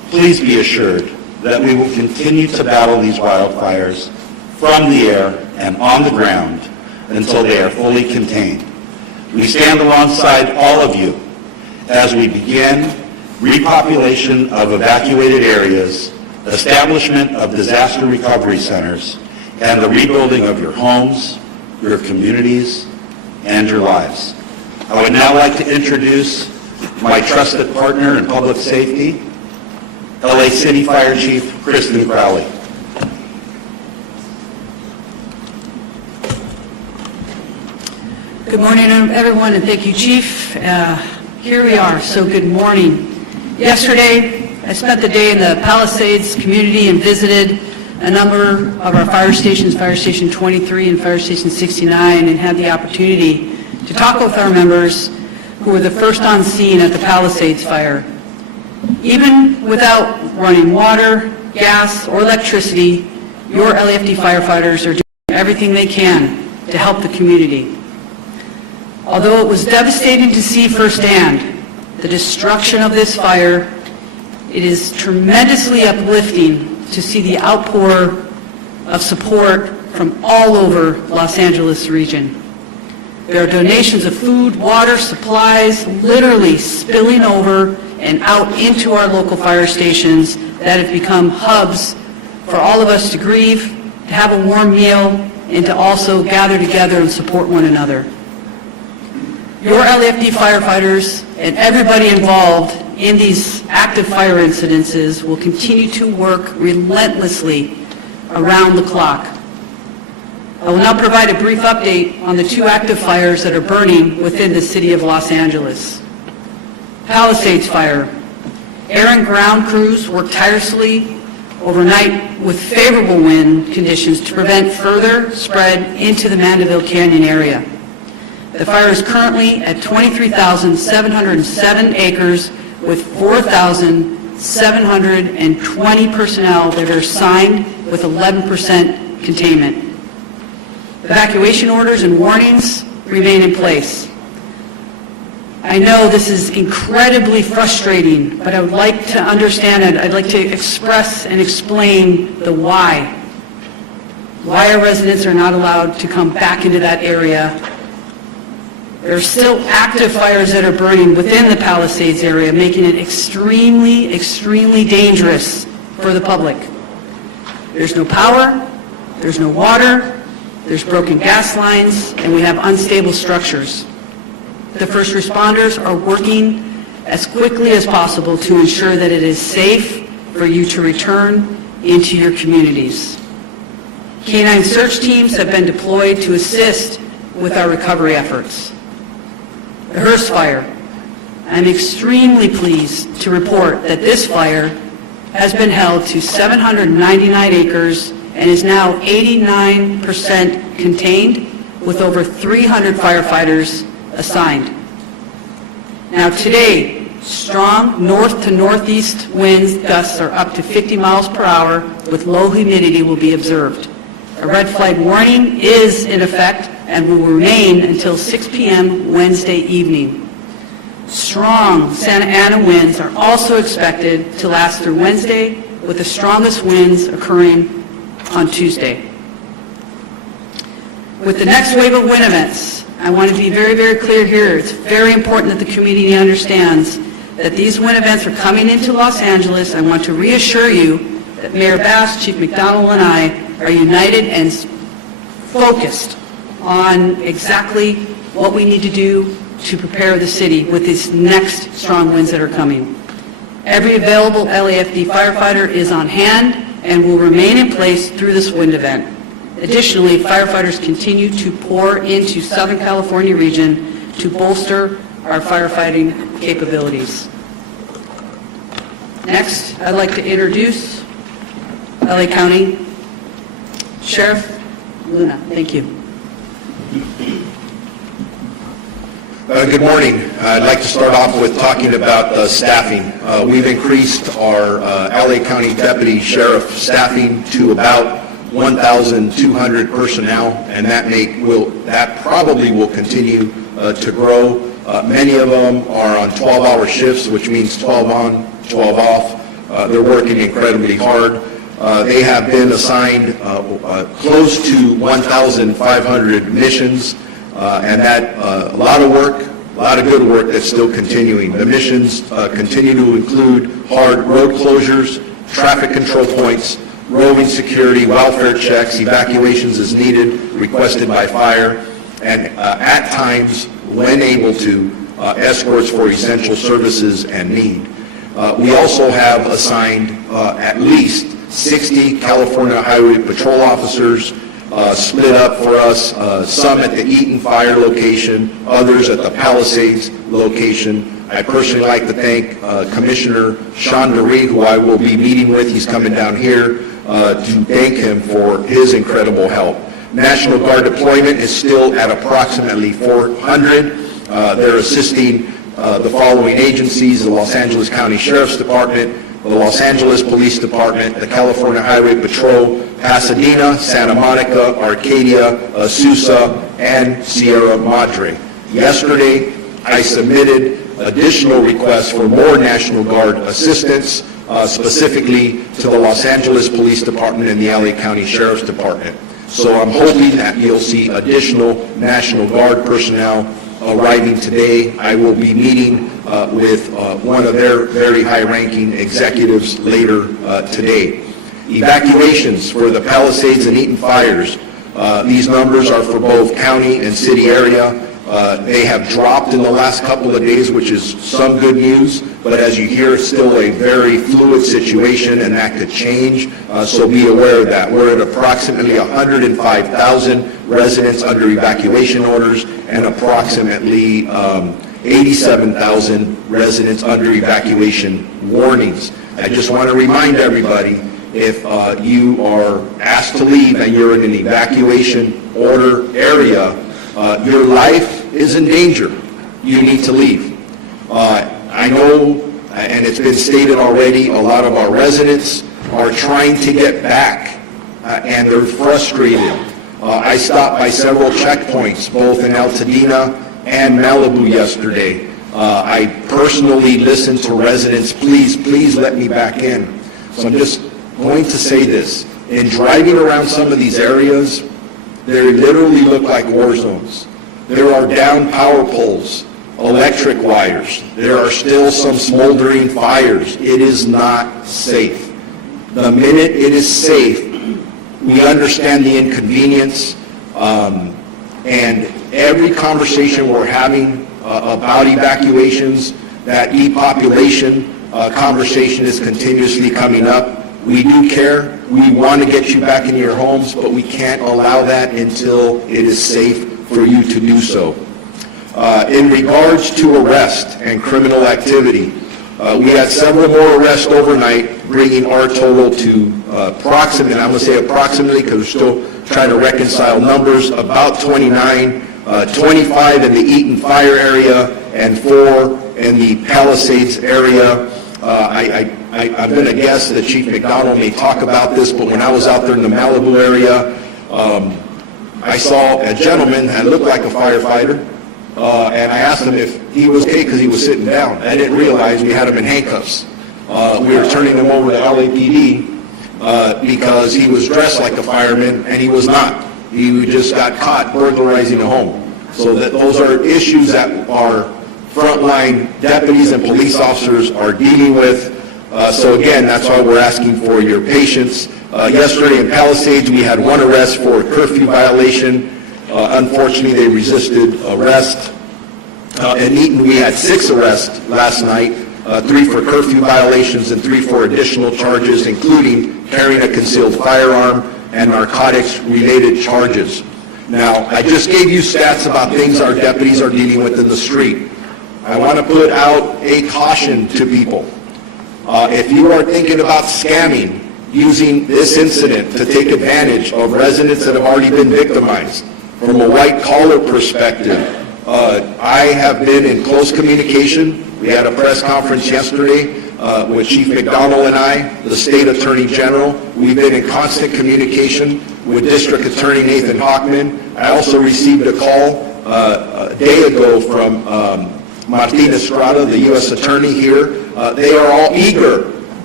Please be assured that we will continue to battle these wildfires from the air and on the ground until they are fully contained. We stand alongside all of you as we begin repopulation of evacuated areas, establishment of disaster recovery centers, and the rebuilding of your homes, your communities, and your lives. I would now like to introduce my trusted partner in public safety, LA City Fire Chief Kristen Crowley. Good morning, everyone, and thank you, Chief. Here we are, so good morning. Yesterday, I spent the day in the Palisades community and visited a number of our fire stations, Fire Station 23 and Fire Station 69, and had the opportunity to talk with our members who were the first on scene at the Palisades Fire. Even without running water, gas, or electricity, your LAFD firefighters are doing everything they can to help the community. Although it was devastating to see firsthand the destruction of this fire, it is tremendously uplifting to see the outpour of support from all over Los Angeles region. There are donations of food, water, supplies, literally spilling over and out into our local fire stations that have become hubs for all of us to grieve, to have a warm meal, and to also gather together and support one another. Your LAFD firefighters and everybody involved in these active fire incidences will continue to work relentlessly around the clock. I will now provide a brief update on the two active fires that are burning within the city of Los Angeles. Palisades Fire. Air and ground crews worked tirelessly overnight with favorable wind conditions to prevent further spread into the Mandeville Canyon area. The fire is currently at 23,707 acres with 4,720 personnel that are assigned with 11% containment. Evacuation orders and warnings remain in place. I know this is incredibly frustrating, but I would like to understand it. I'd like to express and explain the why. Why our residents are not allowed to come back into that area. There are still active fires that are burning within the Palisades area, making it extremely, extremely dangerous for the public. There's no power, there's no water, there's broken gas lines, and we have unstable structures. The first responders are working as quickly as possible to ensure that it is safe for you to return into your communities. Canine search teams have been deployed to assist with our recovery efforts. The Hearst Fire. I'm extremely pleased to report that this fire has been held to 799 acres and is now 89% contained with over 300 firefighters assigned. Now today, strong north to northeast winds gusts are up to 50 miles per hour with low humidity will be observed. A red flag warning is in effect and will remain until 6 p.m. Wednesday evening. Strong Santa Ana winds are also expected to last through Wednesday, with the strongest winds occurring on Tuesday. With the next wave of wind events, I want to be very, very clear here. It's very important that the community understands that these wind events are coming into Los Angeles. I want to reassure you that Mayor Bass, Chief McDonald, and I are united and focused on exactly what we need to do to prepare the city with these next strong winds that are coming. Every available LAFD firefighter is on hand and will remain in place through this wind event. Additionally, firefighters continue to pour into Southern California region to bolster our firefighting capabilities. Next, I'd like to introduce LA County Sheriff Luna. Thank you. Good morning. I'd like to start off with talking about staffing. We've increased our LA County Deputy Sheriff staffing to about 1,200 personnel, and that probably will continue to grow. Many of them are on 12-hour shifts, which means 12 on, 12 off. They're working incredibly hard. They have been assigned close to 1,500 missions, and that a lot of work, a lot of good work that's still continuing. The missions continue to include hard road closures, traffic control points, roving security, welfare checks, evacuations as needed, requested by fire, and at times, when able to, escorts for essential services and need. We also have assigned at least 60 California Highway Patrol officers split up for us, some at the Eaton Fire location, others at the Palisades location. I personally like to thank Commissioner Chandari, who I will be meeting with. He's coming down here to thank him for his incredible help. National Guard deployment is still at approximately 400. They're assisting the following agencies: the Los Angeles County Sheriff's Department, the Los Angeles Police Department, the California Highway Patrol, Pasadena, Santa Monica, Arcadia, Azusa, and Sierra Madre. Yesterday, I submitted additional requests for more National Guard assistance, specifically to the Los Angeles Police Department and the LA County Sheriff's Department. So I'm hoping that you'll see additional National Guard personnel arriving today. I will be meeting with one of their very high-ranking executives later today. Evacuations for the Palisades and Eaton fires. These numbers are for both county and city area. They have dropped in the last couple of days, which is some good news, but as you hear, it's still a very fluid situation, and that could change, so be aware of that. We're at approximately 105,000 residents under evacuation orders and approximately 87,000 residents under evacuation warnings. I just want to remind everybody, if you are asked to leave and you're in an evacuation order area, your life is in danger. You need to leave. I know, and it's been stated already, a lot of our residents are trying to get back, and they're frustrated. I stopped by several checkpoints, both in Altadena and Malibu yesterday. I personally listened to residents, please let me back in. So I'm just going to say this. In driving around some of these areas, they literally look like war zones. There are down power poles, electric wires. There are still some smoldering fires. It is not safe. The minute it is safe, we understand the inconvenience, and every conversation we're having about evacuations, that depopulation conversation is continuously coming up. We do care. We want to get you back into your homes, but we can't allow that until it is safe for you to do so. In regards to arrest and criminal activity, we had several more arrests overnight, bringing our total to approximately, I'm going to say approximately because we're still trying to reconcile numbers, about 29, 25 in the Eaton Fire area and 4 in the Palisades area. I'm going to guess that Chief McDonald may talk about this, but when I was out there in the Malibu area, I saw a gentleman that looked like a firefighter, and I asked him if he was okay because he was sitting down. I didn't realize we had him in handcuffs. We were turning him over to LAPD because he was dressed like a fireman, and he was not. He just got caught burglarizing a home. So those are issues that our frontline deputies and police officers are dealing with. So again, that's why we're asking for your patience. Yesterday in Palisades, we had 1 arrest for a curfew violation. Unfortunately, they resisted arrest. In Eaton, we had 6 arrests last night, 3 for curfew violations and 3 for additional charges, including carrying a concealed firearm and narcotics-related charges. Now, I just gave you stats about things our deputies are dealing with in the street. I want to put out a caution to people. If you are thinking about scamming, using this incident to take advantage of residents that have already been victimized, from a white-collar perspective, I have been in close communication. We had a press conference yesterday with Chief McDonald and I, the State Attorney General. We've been in constant communication with District Attorney Nathan Hockman. I also received a call a day ago from Martin Estrada, the U.S. Attorney here. They are all eager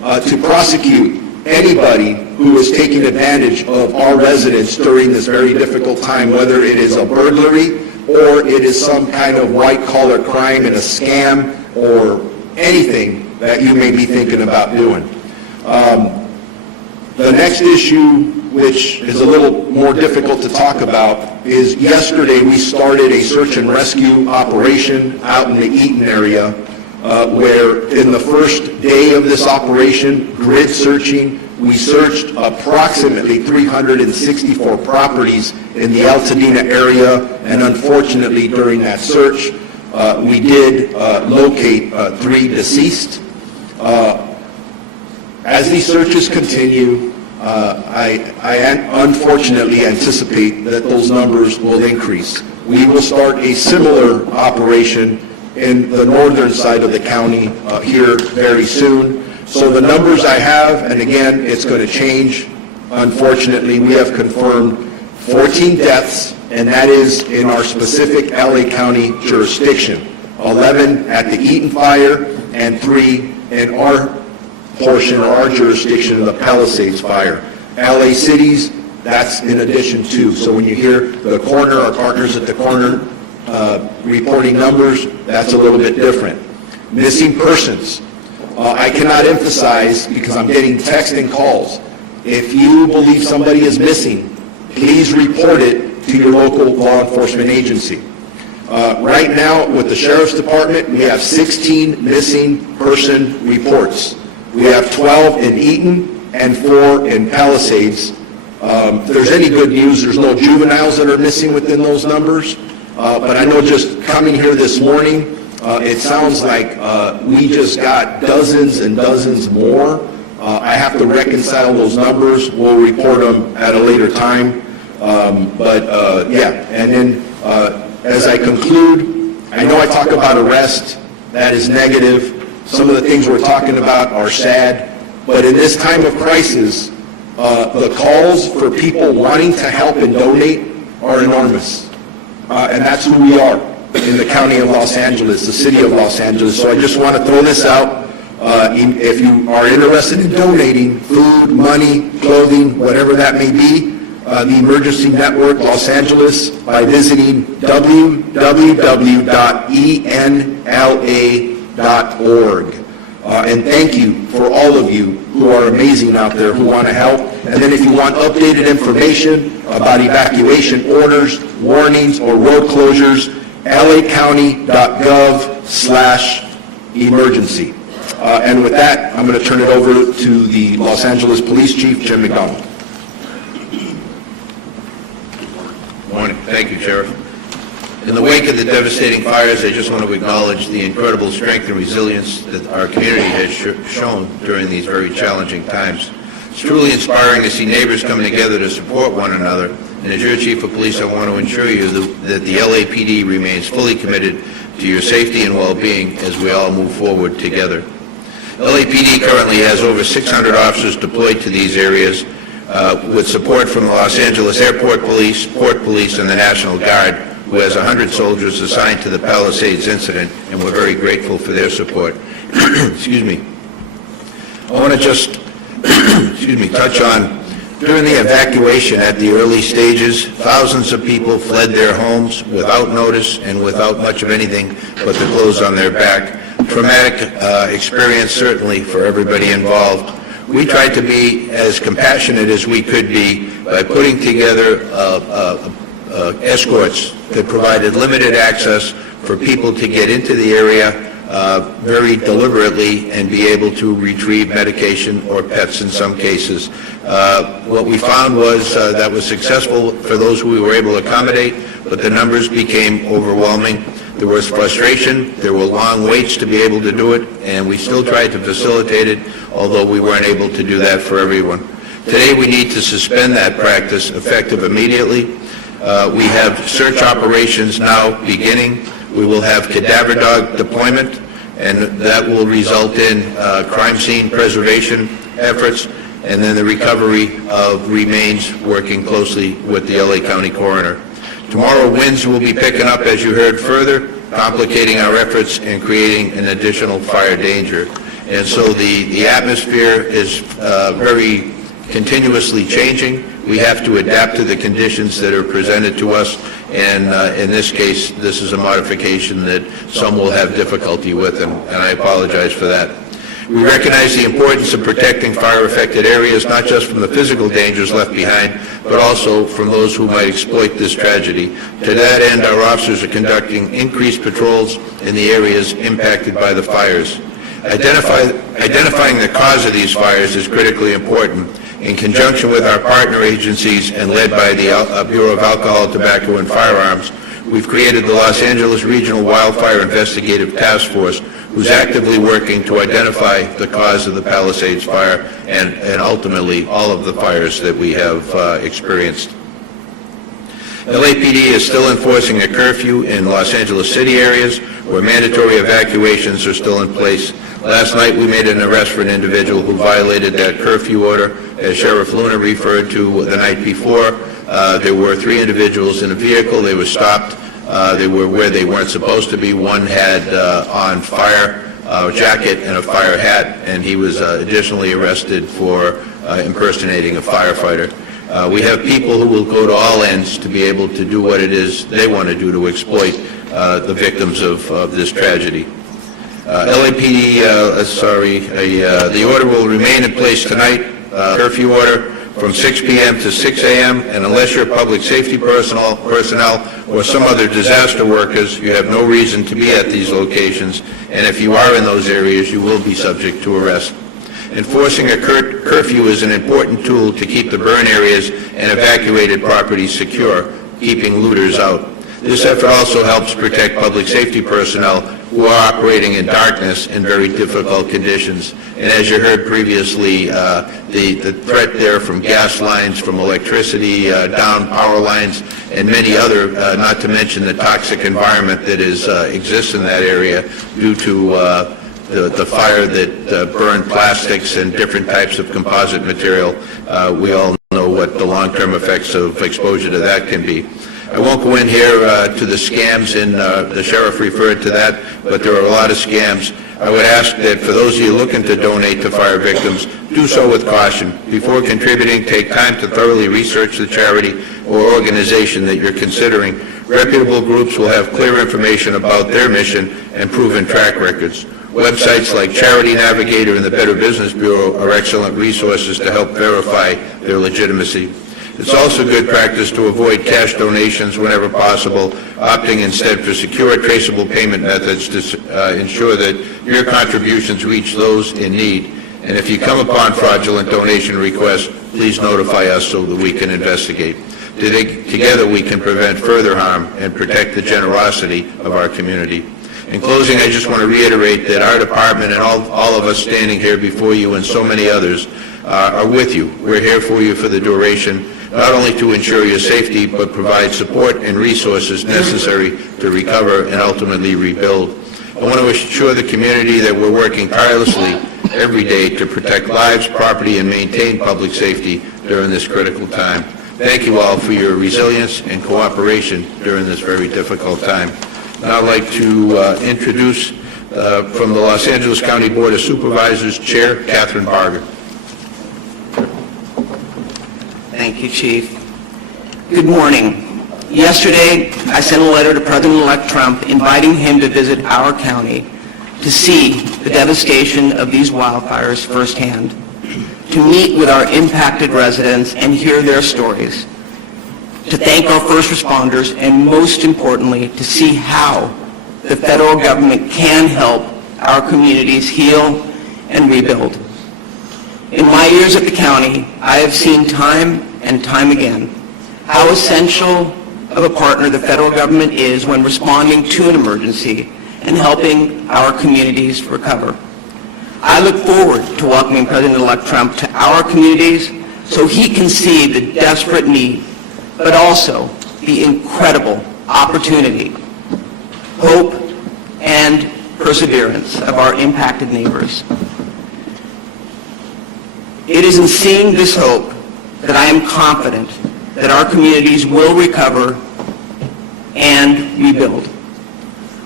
to prosecute anybody who is taking advantage of our residents during this very difficult time, whether it is a burglary or it is some kind of white-collar crime and a scam or anything that you may be thinking about doing. The next issue, which is a little more difficult to talk about, is yesterday we started a search and rescue operation out in the Eaton area, where in the first day of this operation, grid searching, we searched approximately 364 properties in the Altadena area, and unfortunately during that search, we did locate 3 deceased. As these searches continue, I unfortunately anticipate that those numbers will increase. We will start a similar operation in the northern side of the county here very soon. So the numbers I have, and again, it's going to change. Unfortunately, we have confirmed 14 deaths, and that is in our specific LA County jurisdiction. 11 at the Eaton Fire and 3 in our portion or our jurisdiction of the Palisades Fire. LA cities, that's in addition to. So when you hear the coroner, our partners at the coroner reporting numbers, that's a little bit different. Missing persons. I cannot emphasize, because I'm getting texts and calls, if you believe somebody is missing, please report it to your local law enforcement agency. Right now, with the Sheriff's Department, we have 16 missing person reports. We have 12 in Eaton and 4 in Palisades. If there's any good news, there's no juveniles that are missing within those numbers. But I know just coming here this morning, it sounds like we just got dozens and dozens more. I have to reconcile those numbers. We'll report them at a later time. Yeah, and then as I conclude, I know I talk about arrest. That is negative. Some of the things we're talking about are sad. But in this time of crisis, the calls for people wanting to help and donate are enormous. And that's who we are in the county of Los Angeles, the city of Los Angeles. So I just want to throw this out. If you are interested in donating food, money, clothing, whatever that may be, the Emergency Network Los Angeles by visiting www.enla.org. And thank you for all of you who are amazing out there who want to help. And then if you want updated information about evacuation orders, warnings, or road closures, lacounty.gov/emergency. And with that, I'm going to turn it over to the Los Angeles Police Chief, Jim McDonald. Morning. Thank you, Sheriff. In the wake of the devastating fires, I just want to acknowledge the incredible strength and resilience that our community has shown during these very challenging times. It's truly inspiring to see neighbors coming together to support one another. And as your Chief of Police, I want to assure you that the LAPD remains fully committed to your safety and well-being as we all move forward together. LAPD currently has over 600 officers deployed to these areas with support from the Los Angeles Airport Police, Port Police, and the National Guard, who has 100 soldiers assigned to the Palisades incident, and we're very grateful for their support. Excuse me. I want to just touch on, during the evacuation at the early stages, thousands of people fled their homes without notice and without much of anything but the clothes on their back. Traumatic experience, certainly, for everybody involved. We tried to be as compassionate as we could be by putting together escorts that provided limited access for people to get into the area very deliberately and be able to retrieve medication or pets in some cases. What we found was that was successful for those who we were able to accommodate, but the numbers became overwhelming. There was frustration, there were long waits to be able to do it, and we still tried to facilitate it, although we weren't able to do that for everyone. Today we need to suspend that practice effective immediately. We have search operations now beginning. We will have cadaver dog deployment, and that will result in crime scene preservation efforts, and then the recovery of remains, working closely with the LA County coroner. Tomorrow, winds will be picking up, as you heard, further complicating our efforts and creating an additional fire danger. And so the atmosphere is very continuously changing. We have to adapt to the conditions that are presented to us, and in this case, this is a modification that some will have difficulty with, and I apologize for that. We recognize the importance of protecting fire-affected areas, not just from the physical dangers left behind, but also from those who might exploit this tragedy. To that end, our officers are conducting increased patrols in the areas impacted by the fires. Identifying the cause of these fires is critically important. In conjunction with our partner agencies and led by the Bureau of Alcohol, Tobacco, and Firearms, we've created the Los Angeles Regional Wildfire Investigative Task Force, who's actively working to identify the cause of the Palisades Fire and ultimately all of the fires that we have experienced. LAPD is still enforcing a curfew in Los Angeles city areas where mandatory evacuations are still in place. Last night, we made an arrest for an individual who violated that curfew order. As Sheriff Luna referred to the night before, there were 3 individuals in a vehicle. They were stopped. They were where they weren't supposed to be. One had on fire jacket and a fire hat, and he was additionally arrested for impersonating a firefighter. We have people who will go to all ends to be able to do what it is they want to do to exploit the victims of this tragedy. LAPD, the order will remain in place tonight, curfew order from 6 p.m. to 6 a.m., and unless you're public safety personnel or some other disaster workers, you have no reason to be at these locations, and if you are in those areas, you will be subject to arrest. Enforcing a curfew is an important tool to keep the burn areas and evacuated properties secure, keeping looters out. This effort also helps protect public safety personnel who are operating in darkness in very difficult conditions. And as you heard previously, the threat there from gas lines, from electricity, down power lines, and many other, not to mention the toxic environment that exists in that area due to the fire that burned plastics and different types of composite material. We all know what the long-term effects of exposure to that can be. I won't go in here to the scams, and the sheriff referred to that, but there are a lot of scams. I would ask that for those of you looking to donate to fire victims, do so with caution. Before contributing, take time to thoroughly research the charity or organization that you're considering. Reputable groups will have clear information about their mission and proven track records. Websites like Charity Navigator and the Better Business Bureau are excellent resources to help verify their legitimacy. It's also good practice to avoid cash donations whenever possible, opting instead for secure, traceable payment methods to ensure that your contributions reach those in need. And if you come upon fraudulent donation requests, please notify us so that we can investigate. Together we can prevent further harm and protect the generosity of our community. In closing, I just want to reiterate that our department and all of us standing here before you and so many others are with you. We're here for you for the duration, not only to ensure your safety, but provide support and resources necessary to recover and ultimately rebuild. I want to assure the community that we're working tirelessly every day to protect lives, property, and maintain public safety during this critical time. Thank you all for your resilience and cooperation during this very difficult time. Now I'd like to introduce from the Los Angeles County Board of Supervisors Chair Catherine Barger. Thank you, Chief. Good morning. Yesterday, I sent a letter to President-elect Trump inviting him to visit our county to see the devastation of these wildfires firsthand, to meet with our impacted residents and hear their stories, to thank our first responders, and most importantly, to see how the federal government can help our communities heal and rebuild. In my years at the county, I have seen time and time again how essential of a partner the federal government is when responding to an emergency and helping our communities recover. I look forward to welcoming President-elect Trump to our communities so he can see the desperate need, but also the incredible opportunity, hope, and perseverance of our impacted neighbors. It is in seeing this hope that I am confident that our communities will recover and rebuild.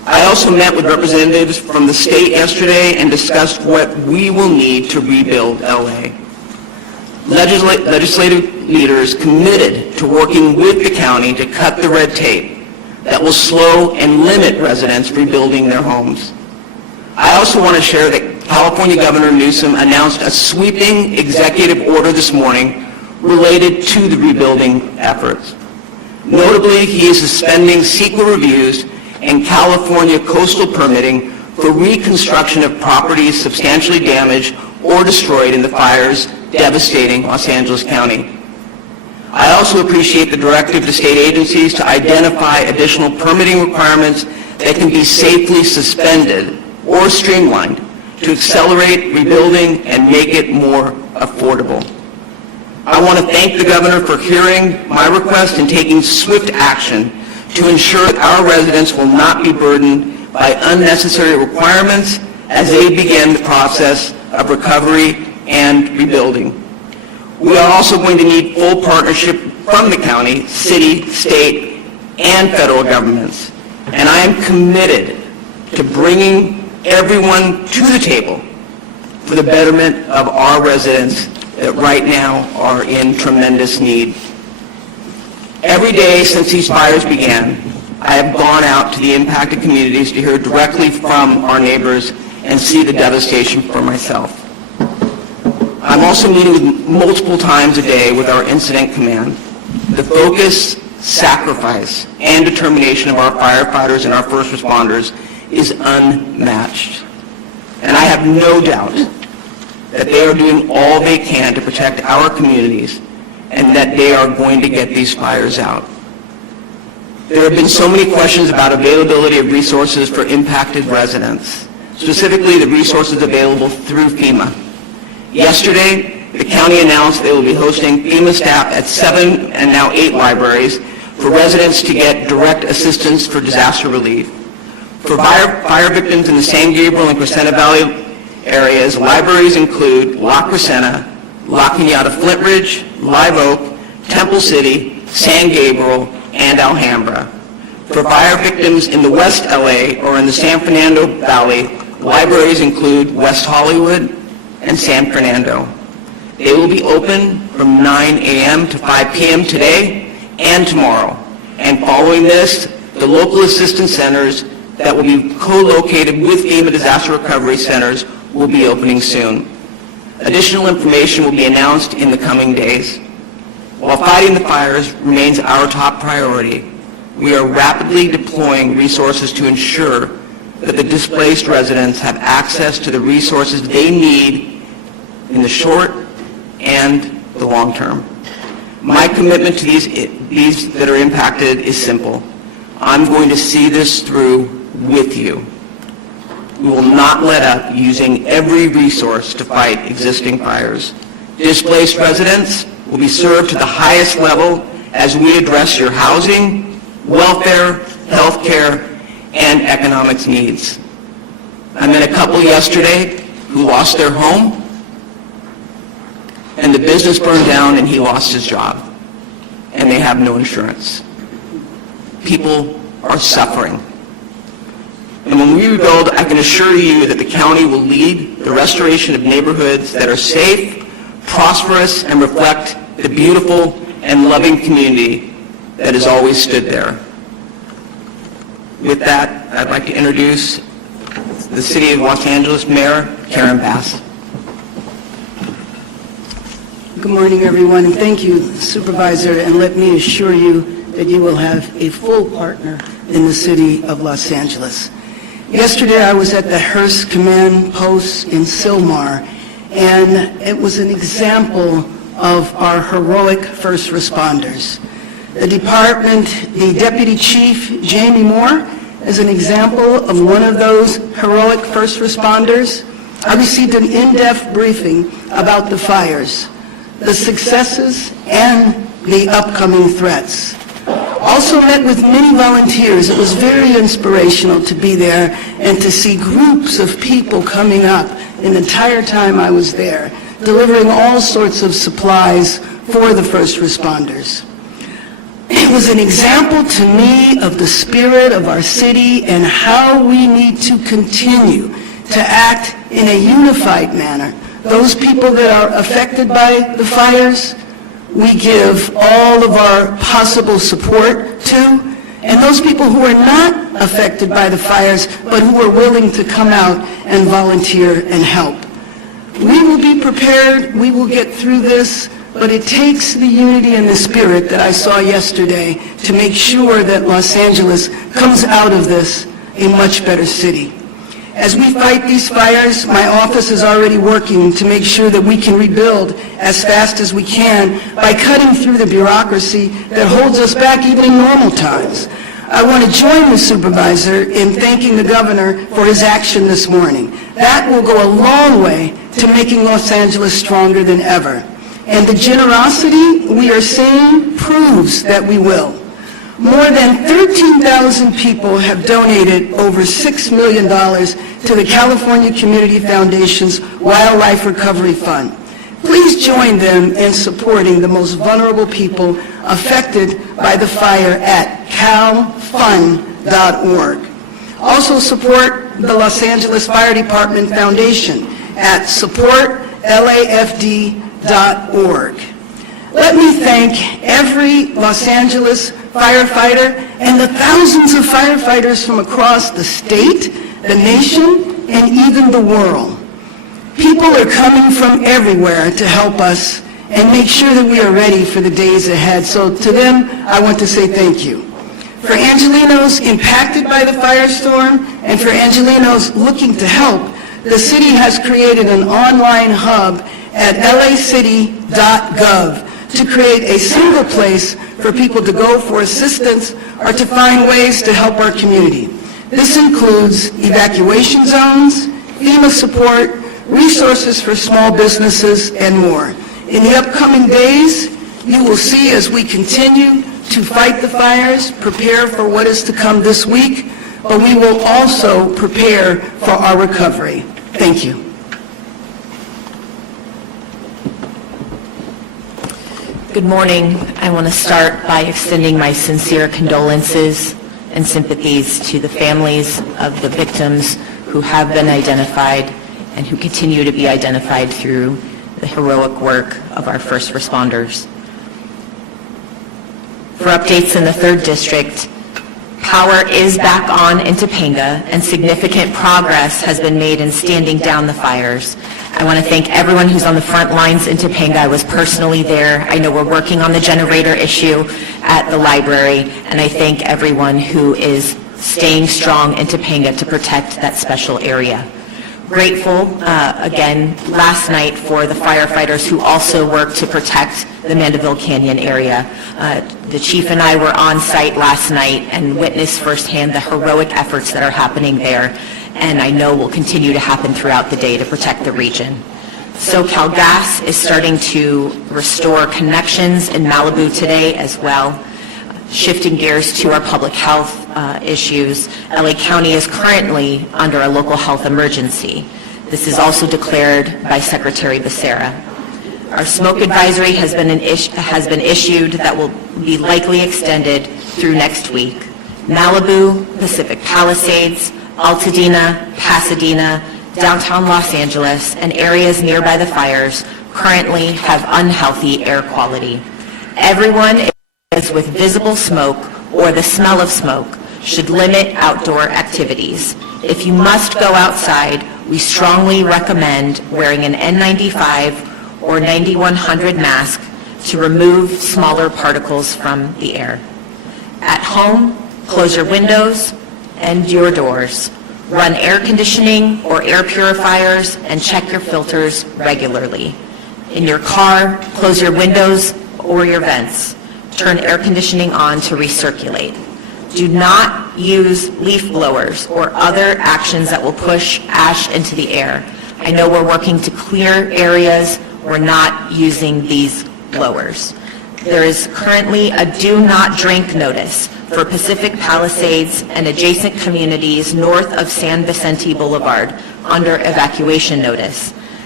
I also met with representatives from the state yesterday and discussed what we will need to rebuild LA. Legislative leaders committed to working with the county to cut the red tape that will slow and limit residents rebuilding their homes. I also want to share that California Governor Newsom announced a sweeping executive order this morning related to the rebuilding efforts. Notably, he is suspending CEQA reviews and California coastal permitting for reconstruction of properties substantially damaged or destroyed in the fires devastating Los Angeles County. I also appreciate the directive to state agencies to identify additional permitting requirements that can be safely suspended or streamlined to accelerate rebuilding and make it more affordable. I want to thank the governor for hearing my request and taking swift action to ensure that our residents will not be burdened by unnecessary requirements as they begin the process of recovery and rebuilding. We are also going to need full partnership from the county, city, state, and federal governments. And I am committed to bringing everyone to the table for the betterment of our residents that right now are in tremendous need. Every day since these fires began, I have gone out to the impacted communities to hear directly from our neighbors and see the devastation for myself. I'm also meeting with multiple times a day with our incident command. The focus, sacrifice, and determination of our firefighters and our first responders is unmatched. And I have no doubt that they are doing all they can to protect our communities and that they are going to get these fires out. There have been so many questions about availability of resources for impacted residents, specifically the resources available through FEMA. Yesterday, the county announced they will be hosting FEMA staff at 7 and now 8 libraries for residents to get direct assistance for disaster relief. For fire victims in the San Gabriel and Crescenta Valley areas, libraries include La Crescenta, La Cañada Flint Ridge, Live Oak, Temple City, San Gabriel, and Alhambra. For fire victims in the West LA or in the San Fernando Valley, libraries include West Hollywood and San Fernando. They will be open from 9 a.m. to 5 p.m. today and tomorrow. And following this, the local assistance centers that will be co-located with FEMA disaster recovery centers will be opening soon. Additional information will be announced in the coming days. While fighting the fires remains our top priority, we are rapidly deploying resources to ensure that the displaced residents have access to the resources they need in the short and the long term. My commitment to these that are impacted is simple. I'm going to see this through with you. We will not let up using every resource to fight existing fires. Displaced residents will be served to the highest level as we address your housing, welfare, health care, and economics needs. I met a couple yesterday who lost their home, and the business burned down and he lost his job, and they have no insurance. People are suffering. And when we rebuild, I can assure you that the county will lead the restoration of neighborhoods that are safe, prosperous, and reflect the beautiful and loving community that has always stood there. With that, I'd like to introduce the City of Los Angeles Mayor, Karen Bass. Good morning, everyone, and thank you, Supervisor, and let me assure you that you will have a full partner in the City of Los Angeles. Yesterday, I was at the Hearst Command Post in Sylmar, and it was an example of our heroic first responders. The department, the Deputy Chief, Jamie Moore, is an example of one of those heroic first responders. I received an in-depth briefing about the fires, the successes, and the upcoming threats. Also met with many volunteers. It was very inspirational to be there and to see groups of people coming up the entire time I was there, delivering all sorts of supplies for the first responders. It was an example to me of the spirit of our city and how we need to continue to act in a unified manner. Those people that are affected by the fires, we give all of our possible support to, and those people who are not affected by the fires, but who are willing to come out and volunteer and help. We will be prepared, we will get through this, but it takes the unity and the spirit that I saw yesterday to make sure that Los Angeles comes out of this a much better city. As we fight these fires, my office is already working to make sure that we can rebuild as fast as we can by cutting through the bureaucracy that holds us back even in normal times. I want to join the supervisor in thanking the governor for his action this morning. That will go a long way to making Los Angeles stronger than ever. And the generosity we are seeing proves that we will. More than 13,000 people have donated over $6 million to the California Community Foundation's Wildlife Recovery Fund. Please join them in supporting the most vulnerable people affected by the fire at calfund.org. Also support the Los Angeles Fire Department Foundation at supportlafd.org. Let me thank every Los Angeles firefighter and the thousands of firefighters from across the state, the nation, and even the world. People are coming from everywhere to help us and make sure that we are ready for the days ahead. So to them, I want to say thank you. For Angelenos impacted by the firestorm and for Angelenos looking to help, the city has created an online hub at lacity.gov to create a single place for people to go for assistance or to find ways to help our community. This includes evacuation zones, FEMA support, resources for small businesses, and more. In the upcoming days, you will see as we continue to fight the fires, prepare for what is to come this week, but we will also prepare for our recovery. Thank you. Good morning. I want to start by extending my sincere condolences and sympathies to the families of the victims who have been identified and who continue to be identified through the heroic work of our first responders. For updates in the 3rd District, power is back on in Topanga and significant progress has been made in standing down the fires. I want to thank everyone who's on the front lines in Topanga. I was personally there. I know we're working on the generator issue at the library, and I thank everyone who is staying strong in Topanga to protect that special area. Grateful, again, last night for the firefighters who also work to protect the Mandeville Canyon area. The chief and I were on site last night and witnessed firsthand the heroic efforts that are happening there, and I know will continue to happen throughout the day to protect the region. SoCal Gas is starting to restore connections in Malibu today as well. Shifting gears to our public health issues, LA County is currently under a local health emergency. This is also declared by Secretary Becerra. Our smoke advisory has been issued that will be likely extended through next week. Malibu, Pacific Palisades, Altadena, Pasadena, downtown Los Angeles, and areas nearby the fires currently have unhealthy air quality. Everyone with visible smoke or the smell of smoke should limit outdoor activities. If you must go outside, we strongly recommend wearing an N95 or 9100 mask to remove smaller particles from the air. At home, close your windows and your doors. Run air conditioning or air purifiers and check your filters regularly. In your car, close your windows or your vents. Turn air conditioning on to recirculate. Do not use leaf blowers or other actions that will push ash into the air. I know we're working to clear areas. We're not using these blowers. There is currently a do not drink notice for Pacific Palisades and adjacent communities north of San Vicente Boulevard under evacuation notice.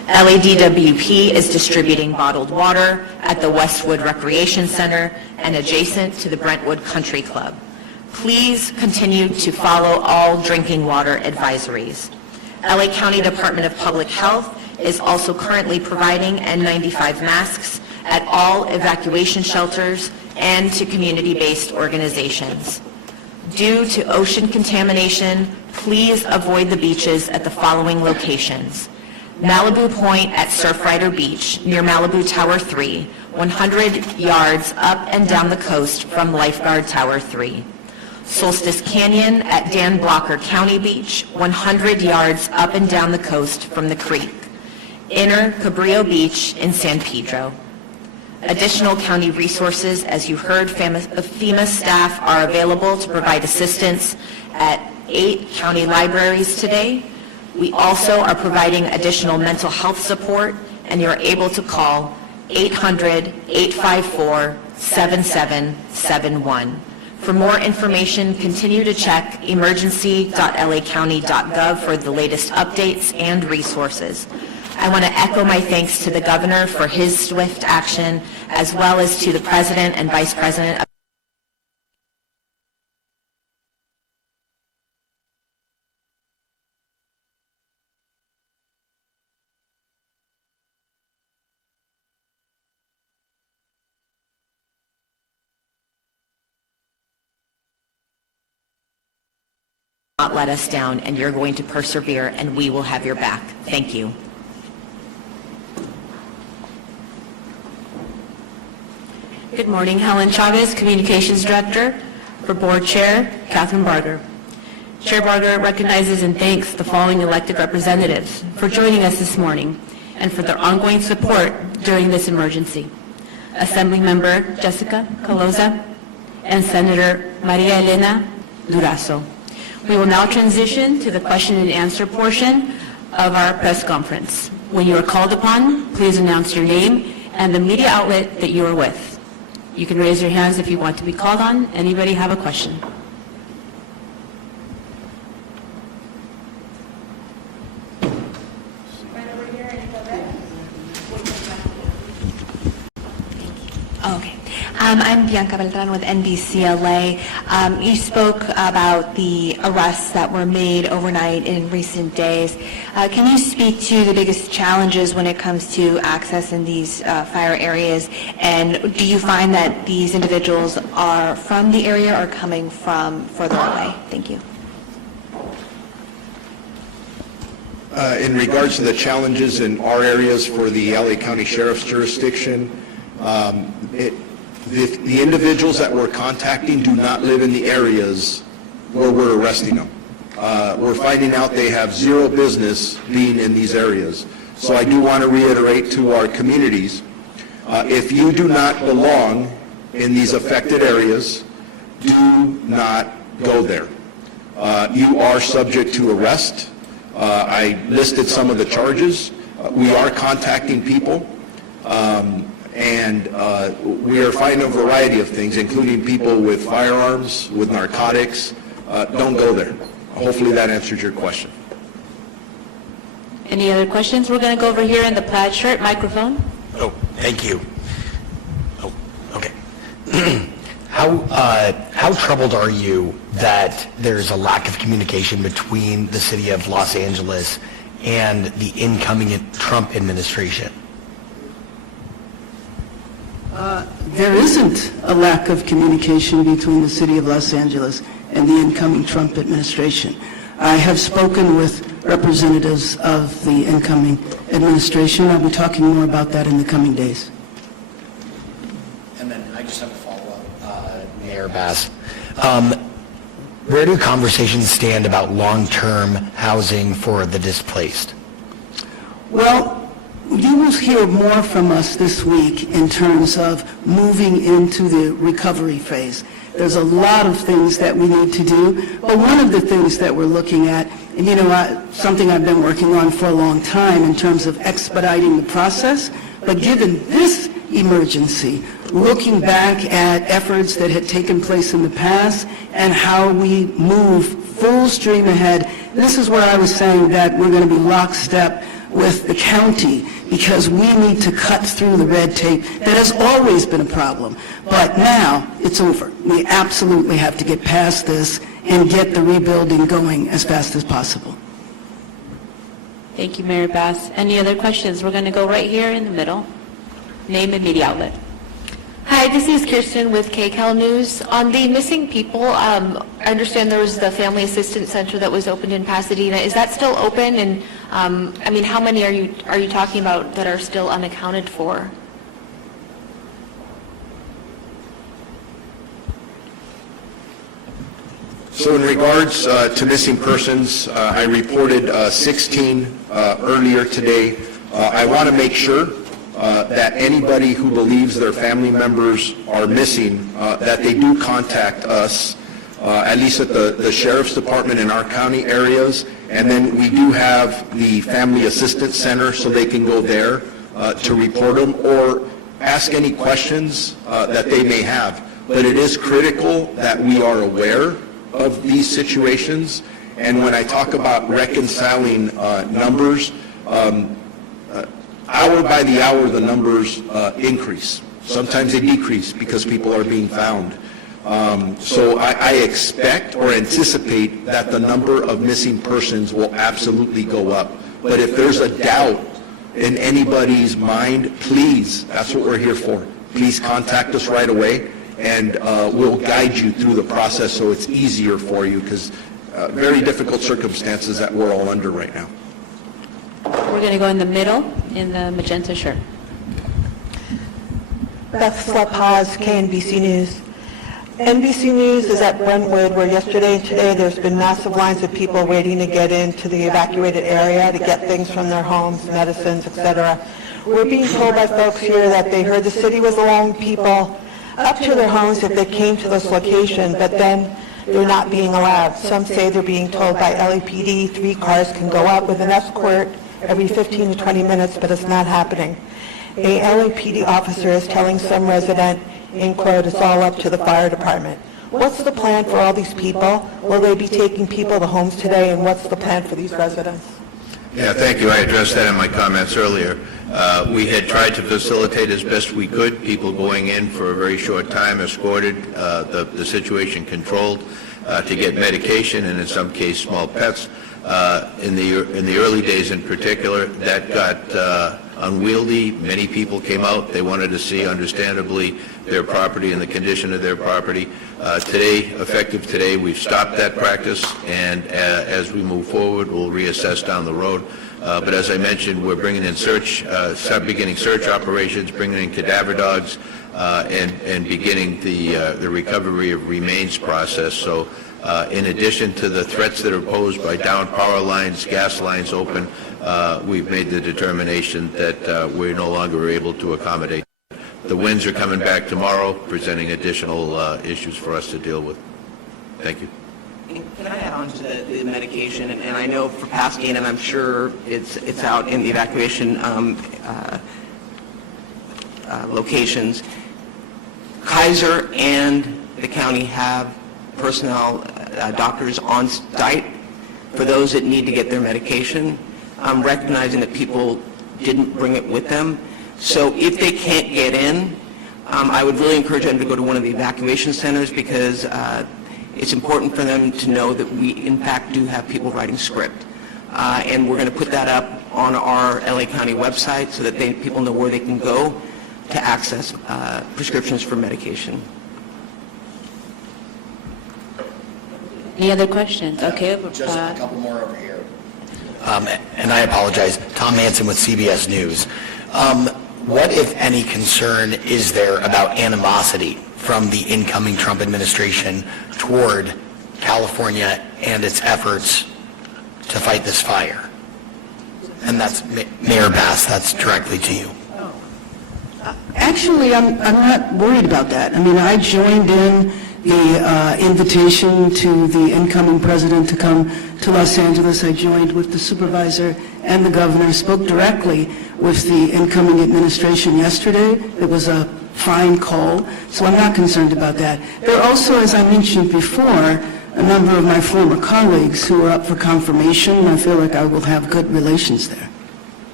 LADWP is distributing bottled water at the Westwood Recreation Center and adjacent to the Brentwood Country Club. Please continue to follow all drinking water advisories. LA County Department of Public Health is also currently providing N95 masks at all evacuation shelters and to community-based organizations. Due to ocean contamination, please avoid the beaches at the following locations: Malibu Point at Surfrider Beach near Malibu Tower 3, 100 yards up and down the coast from Lifeguard Tower 3. Solstice Canyon at Dan Blocker County Beach, 100 yards up and down the coast from the creek. Inner Cabrillo Beach in San Pedro. Additional county resources, as you heard, FEMA staff are available to provide assistance at 8 county libraries today. We also are providing additional mental health support, and you're able to call 800-854-7771. For more information, continue to check emergency.lacounty.gov for the latest updates and resources. I want to echo my thanks to the governor for his swift action, as well as to the president and vice president of not let us down, and you're going to persevere, and we will have your back. Thank you. Good morning, Helen Chavez, Communications Director. For Board Chair, Catherine Barger. Chair Barger recognizes and thanks the following elected representatives for joining us this morning and for their ongoing support during this emergency. Assembly Member Jessica Caloza and Senator Maria Elena Durazo. We will now transition to the question and answer portion of our press conference. When you are called upon, please announce your name and the media outlet that you are with. You can raise your hands if you want to be called on. Anybody have a question? Okay. I'm Bianca Beltran with NBCLA. You spoke about the arrests that were made overnight in recent days. Can you speak to the biggest challenges when it comes to access in these fire areas? And do you find that these individuals are from the area or coming from further away? Thank you. In regards to the challenges in our areas for the LA County Sheriff's jurisdiction, the individuals that we're contacting do not live in the areas where we're arresting them. We're finding out they have zero business being in these areas. So I do want to reiterate to our communities, if you do not belong in these affected areas, do not go there. You are subject to arrest. I listed some of the charges. We are contacting people. And we are finding a variety of things, including people with firearms, with narcotics. Don't go there. Hopefully that answers your question. Any other questions? We're going to go over here in the plaid shirt microphone. Oh, thank you. Oh, okay. How troubled are you that there's a lack of communication between the city of Los Angeles and the incoming Trump administration? There isn't a lack of communication between the city of Los Angeles and the incoming Trump administration. I have spoken with representatives of the incoming administration. I'll be talking more about that in the coming days. And then I just have a follow-up, Mayor Bass. Where do conversations stand about long-term housing for the displaced? Well, you will hear more from us this week in terms of moving into the recovery phase. There's a lot of things that we need to do, but one of the things that we're looking at, and you know, something I've been working on for a long time in terms of expediting the process, but given this emergency, looking back at efforts that had taken place in the past and how we move full stream ahead, this is where I was saying that we're going to be lockstep with the county because we need to cut through the red tape. That has always been a problem, but now it's over. We absolutely have to get past this and get the rebuilding going as fast as possible. Thank you, Mayor Bass. Any other questions? We're going to go right here in the middle. Name and media outlet. Hi, this is Kirsten with KCAL News. On the missing people, I understand there was the Family Assistance Center that was opened in Pasadena. Is that still open? And I mean, how many are you talking about that are still unaccounted for? So in regards to missing persons, I reported 16 earlier today. I want to make sure that anybody who believes their family members are missing, that they do contact us, at least at the Sheriff's Department in our county areas, and then we do have the Family Assistance Center, so they can go there to report them or ask any questions that they may have. But it is critical that we are aware of these situations, and when I talk about reconciling numbers, hour by the hour, the numbers increase. Sometimes they decrease because people are being found. So I expect or anticipate that the number of missing persons will absolutely go up. But if there's a doubt in anybody's mind, please, that's what we're here for. Please contact us right away, and we'll guide you through the process so it's easier for you, because very difficult circumstances that we're all under right now. We're going to go in the middle, in the magenta shirt. Beth Slepaz, KNBC News. NBC News is at Brentwood, where yesterday and today there's been massive lines of people waiting to get into the evacuated area to get things from their homes, medicines, etc. We're being told by folks here that they heard the city was allowing people up to their homes if they came to this location, but then they're not being allowed. Some say they're being told by LAPD 3 cars can go up with an escort every 15 to 20 minutes, but it's not happening. A LAPD officer is telling some resident, in quote, it's all up to the fire department. What's the plan for all these people? Will they be taking people to homes today, and what's the plan for these residents? Yeah, thank you. I addressed that in my comments earlier. We had tried to facilitate as best we could, people going in for a very short time, escorted, the situation controlled, to get medication and in some case small pets. In the early days in particular, that got unwieldy. Many people came out. They wanted to see, understandably, their property and the condition of their property. Today, effective today, we've stopped that practice, and as we move forward, we'll reassess down the road. But as I mentioned, we're bringing in beginning search operations, bringing in cadaver dogs, and beginning the recovery of remains process. So in addition to the threats that are posed by downed power lines, gas lines open, we've made the determination that we're no longer able to accommodate. The winds are coming back tomorrow, presenting additional issues for us to deal with. Thank you. Can I add on to the medication? And I know for Pasadena, and I'm sure it's out in the evacuation locations. Kaiser and the county have personnel, doctors on site for those that need to get their medication. I'm recognizing that people didn't bring it with them. So if they can't get in, I would really encourage them to go to one of the evacuation centers, because it's important for them to know that we, in fact, do have people writing script. And we're going to put that up on our LA County website so that people know where they can go to access prescriptions for medication. Any other questions? Okay. Just a couple more over here. And I apologize. Tom Manson with CBS News. What, if any, concern is there about animosity from the incoming Trump administration toward California and its efforts to fight this fire? And that's Mayor Bass, that's directly to you. Actually, I'm not worried about that. I mean, I joined in the invitation to the incoming president to come to Los Angeles. I joined with the supervisor and the governor, spoke directly with the incoming administration yesterday. It was a fine call, so I'm not concerned about that. There are also, as I mentioned before, a number of my former colleagues who are up for confirmation, and I feel like I will have good relations there.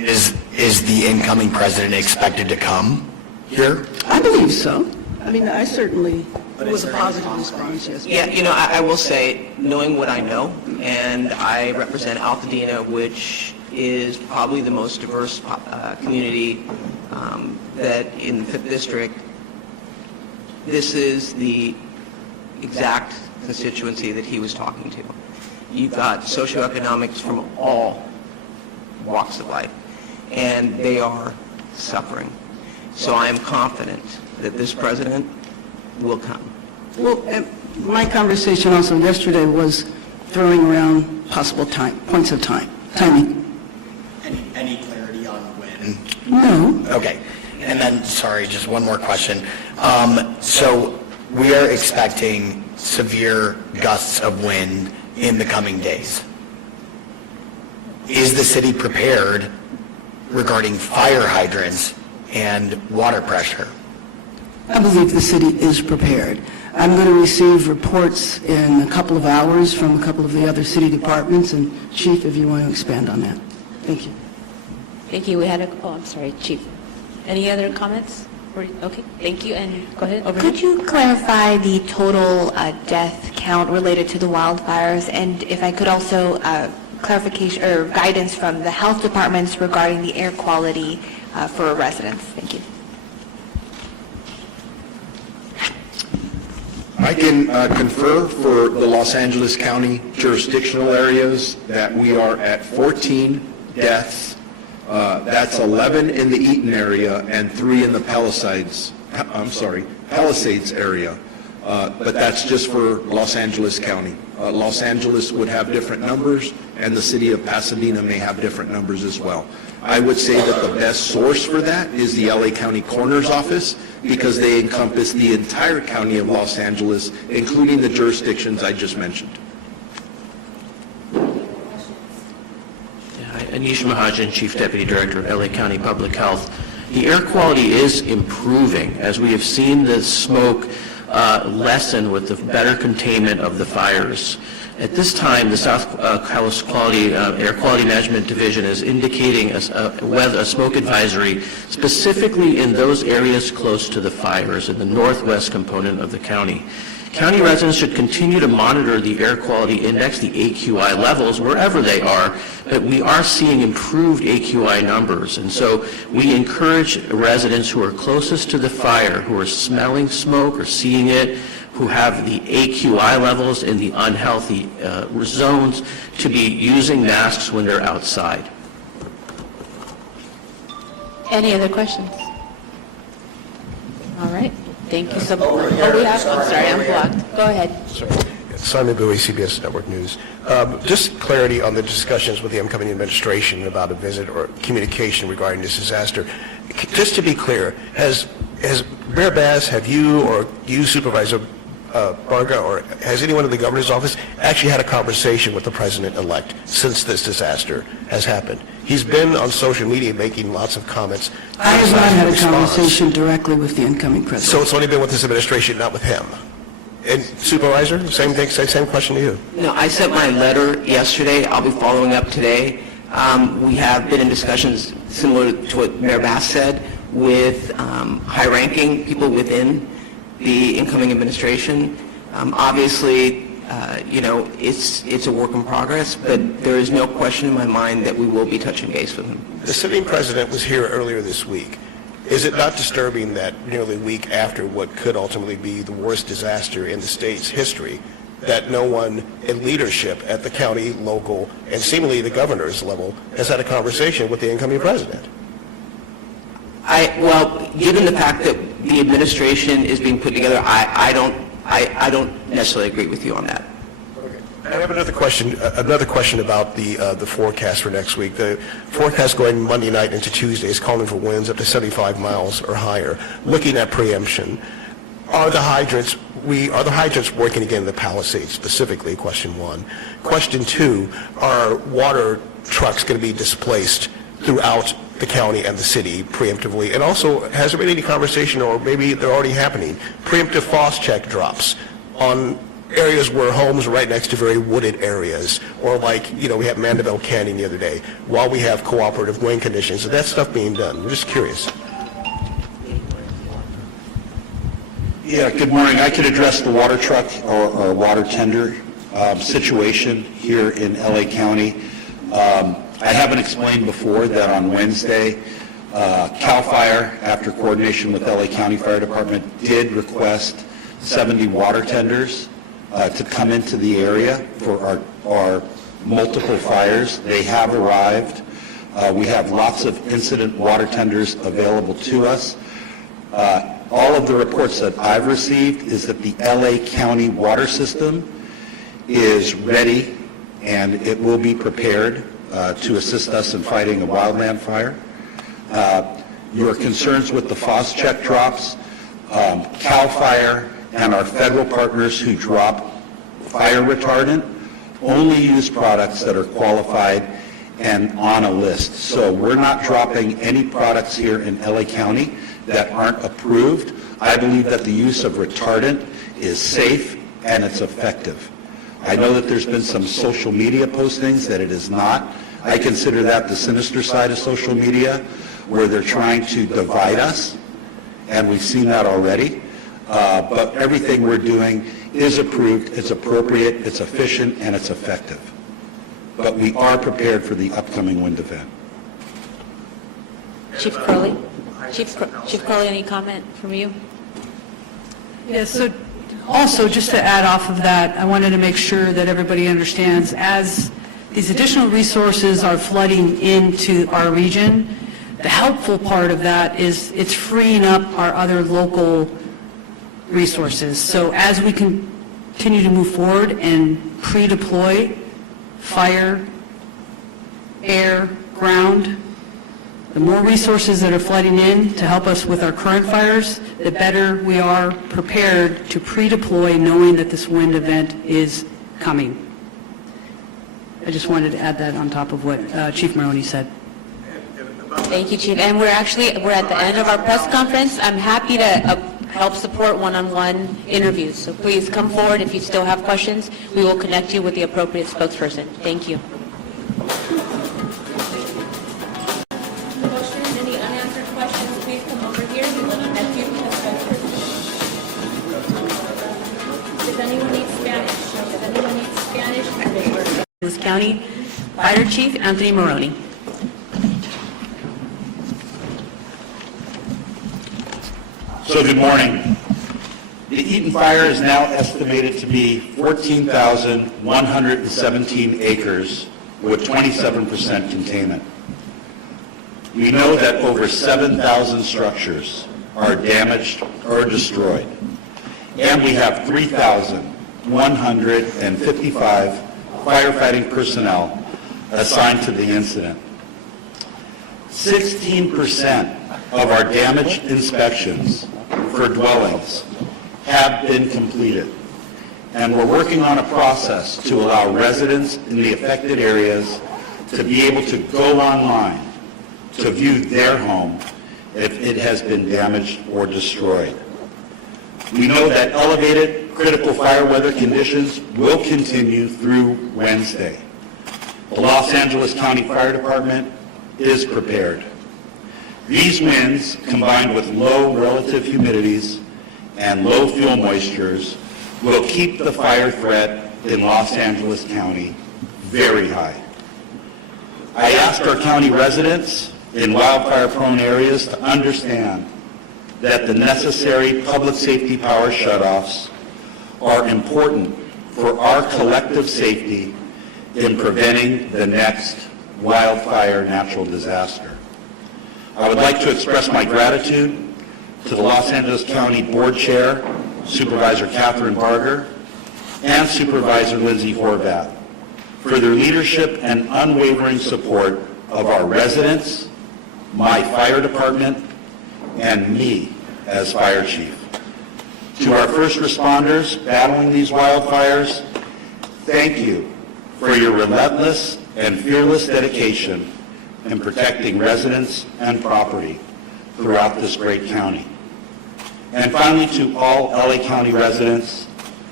Is the incoming president expected to come here? I believe so. I mean, I certainly, it was a positive response yesterday. Yeah, I will say, knowing what I know, and I represent Altadena, which is probably the most diverse community that in the 5th District, this is the exact constituency that he was talking to. You've got socioeconomics from all walks of life, and they are suffering. So I am confident that this president will come. Well, my conversation also yesterday was throwing around possible points of timing. Any clarity on when? No. Okay. And then, sorry, just one more question. So we are expecting severe gusts of wind in the coming days. Is the city prepared regarding fire hydrants and water pressure? I believe the city is prepared. I'm going to receive reports in a couple of hours from a couple of the other city departments, and Chief, if you want to expand on that. Thank you. Thank you. I'm sorry, Chief. Any other comments? Okay, thank you, and go ahead. Over Could here. you clarify the total death count related to the wildfires? And if I could also clarification or guidance from the health departments regarding the air quality for residents. Thank you. I can confer for the Los Angeles County jurisdictional areas that we are at 14 deaths. That's 11 in the Eaton area and 3 in the Palisades area. But that's just for Los Angeles County. Los Angeles would have different numbers, and the city of Pasadena may have different numbers as well. I would say that the best source for that is the LA County Coroner's Office, because they encompass the entire county of Los Angeles, including the jurisdictions I just mentioned. Anish Mahajan, Chief Deputy Director of LA County Public Health. The air quality is improving as we have seen the smoke lessen with the better containment of the fires. At this time, the South Coast Air Quality Management Division is indicating a smoke advisory specifically in those areas close to the fires in the northwest component of the county. County residents should continue to monitor the air quality index, the AQI levels, wherever they are, but we are seeing improved AQI numbers. And so we encourage residents who are closest to the fire, who are smelling smoke or seeing it, who have the AQI levels in the unhealthy zones, to be using masks when they're outside. Any other questions? All right. Thank you so much. I'm sorry, I'm blocked. Go ahead. Simon Bowie, CBS Network News. Just clarity on the discussions with the incoming administration about a visit or communication regarding this disaster. Just to be clear, has Mayor Bass, have you or you, Supervisor Barga, or has anyone in the governor's office actually had a conversation with the president-elect since this disaster has happened? He's been on social media making lots of comments. I have not had a conversation directly with the incoming president. So it's only been with this administration, not with him? And Supervisor, same thing, same question to you. No, I sent my letter yesterday. I'll be following up today. We have been in discussions similar to what Mayor Bass said with high-ranking people within the incoming administration. Obviously, it's a work in progress, but there is no question in my mind that we will be touching base with him. The sitting president was here earlier this week. Is it not disturbing that nearly a week after what could ultimately be the worst disaster in the state's history, that no one in leadership at the county, local, and seemingly the governor's level has had a conversation with the incoming president? Well, given the fact that the administration is being put together, I don't necessarily agree with you on that. I have another question about the forecast for next week. The forecast going Monday night into Tuesday is calling for winds up to 75 miles or higher. Looking at preemption, are the hydrants working again in the Palisades specifically? Question one. Question two, are water trucks going to be displaced throughout the county and the city preemptively? And also, has there been any conversation, or maybe they're already happening, preemptive frost check drops on areas where homes are right next to very wooded areas, or like, we had Mandeville Canyon the other day, while we have cooperative wind conditions. Is that stuff being done? I'm just curious. Yeah, good morning. I could address the water truck or water tender situation here in LA County. I haven't explained before that on Wednesday, CAL FIRE, after coordination with LA County Fire Department, did request 70 water tenders to come into the area for our multiple fires. They have arrived. We have lots of incident water tenders available to us. All of the reports that I've received is that the LA County water system is ready and it will be prepared to assist us in fighting a wildland fire. Your concerns with the FOSS-check drops, CAL FIRE and our federal partners who drop fire retardant only use products that are qualified and on a list. So we're not dropping any products here in LA County that aren't approved. I believe that the use of retardant is safe and it's effective. I know that there's been some social media postings that it is not. I consider that the sinister side of social media, where they're trying to divide us, and we've seen that already. But everything we're doing is approved, it's appropriate, it's efficient, and it's effective. But we are prepared for the upcoming wind event. Chief Crowley? Chief Crowley, any comment from you? Yeah, so also, just to add off of that, I wanted to make sure that everybody understands, as these additional resources are flooding into our region, the helpful part of that is it's freeing up our other local resources. So as we continue to move forward and pre-deploy fire, air, ground, the more resources that are flooding in to help us with our current fires, the better we are prepared to pre-deploy, knowing that this wind event is coming. I just wanted to add that on top of what Chief Maroney said. Thank you, Chief. And we're at the end of our press conference. I'm happy to help support one-on-one interviews. So please come forward if you still have questions. We will connect you with the appropriate spokesperson. Thank you. Any unanswered questions, please come over here. We will connect you with the spokesperson. Does anyone need Spanish? Does anyone need Spanish? This County Fire Chief Anthony Maroney. So good morning. The Eaton Fire is now estimated to be 14,117 acres with 27% containment. We know that over 7,000 structures are damaged or destroyed, and we have 3,155 firefighting personnel assigned to the incident. 16% of our damage inspections for dwellings have been completed, and we're working on a process to allow residents in the affected areas to be able to go online to view their home if it has been damaged or destroyed. We know that elevated critical fire weather conditions will continue through Wednesday. The Los Angeles County Fire Department is prepared. These winds, combined with low relative humidities and low fuel moistures, will keep the fire threat in Los Angeles County very high. I asked our county residents in wildfire-prone areas to understand that the necessary public safety power shutoffs are important for our collective safety in preventing the next wildfire natural disaster. I would like to express my gratitude to the Los Angeles County Board Chair, Supervisor Catherine Barger, and Supervisor Lindsay Horvath for their leadership and unwavering support of our residents, my fire department, and me as fire chief. To our first responders battling these wildfires, thank you for your relentless and fearless dedication in protecting residents and property throughout this great county. And finally, to all LA County residents,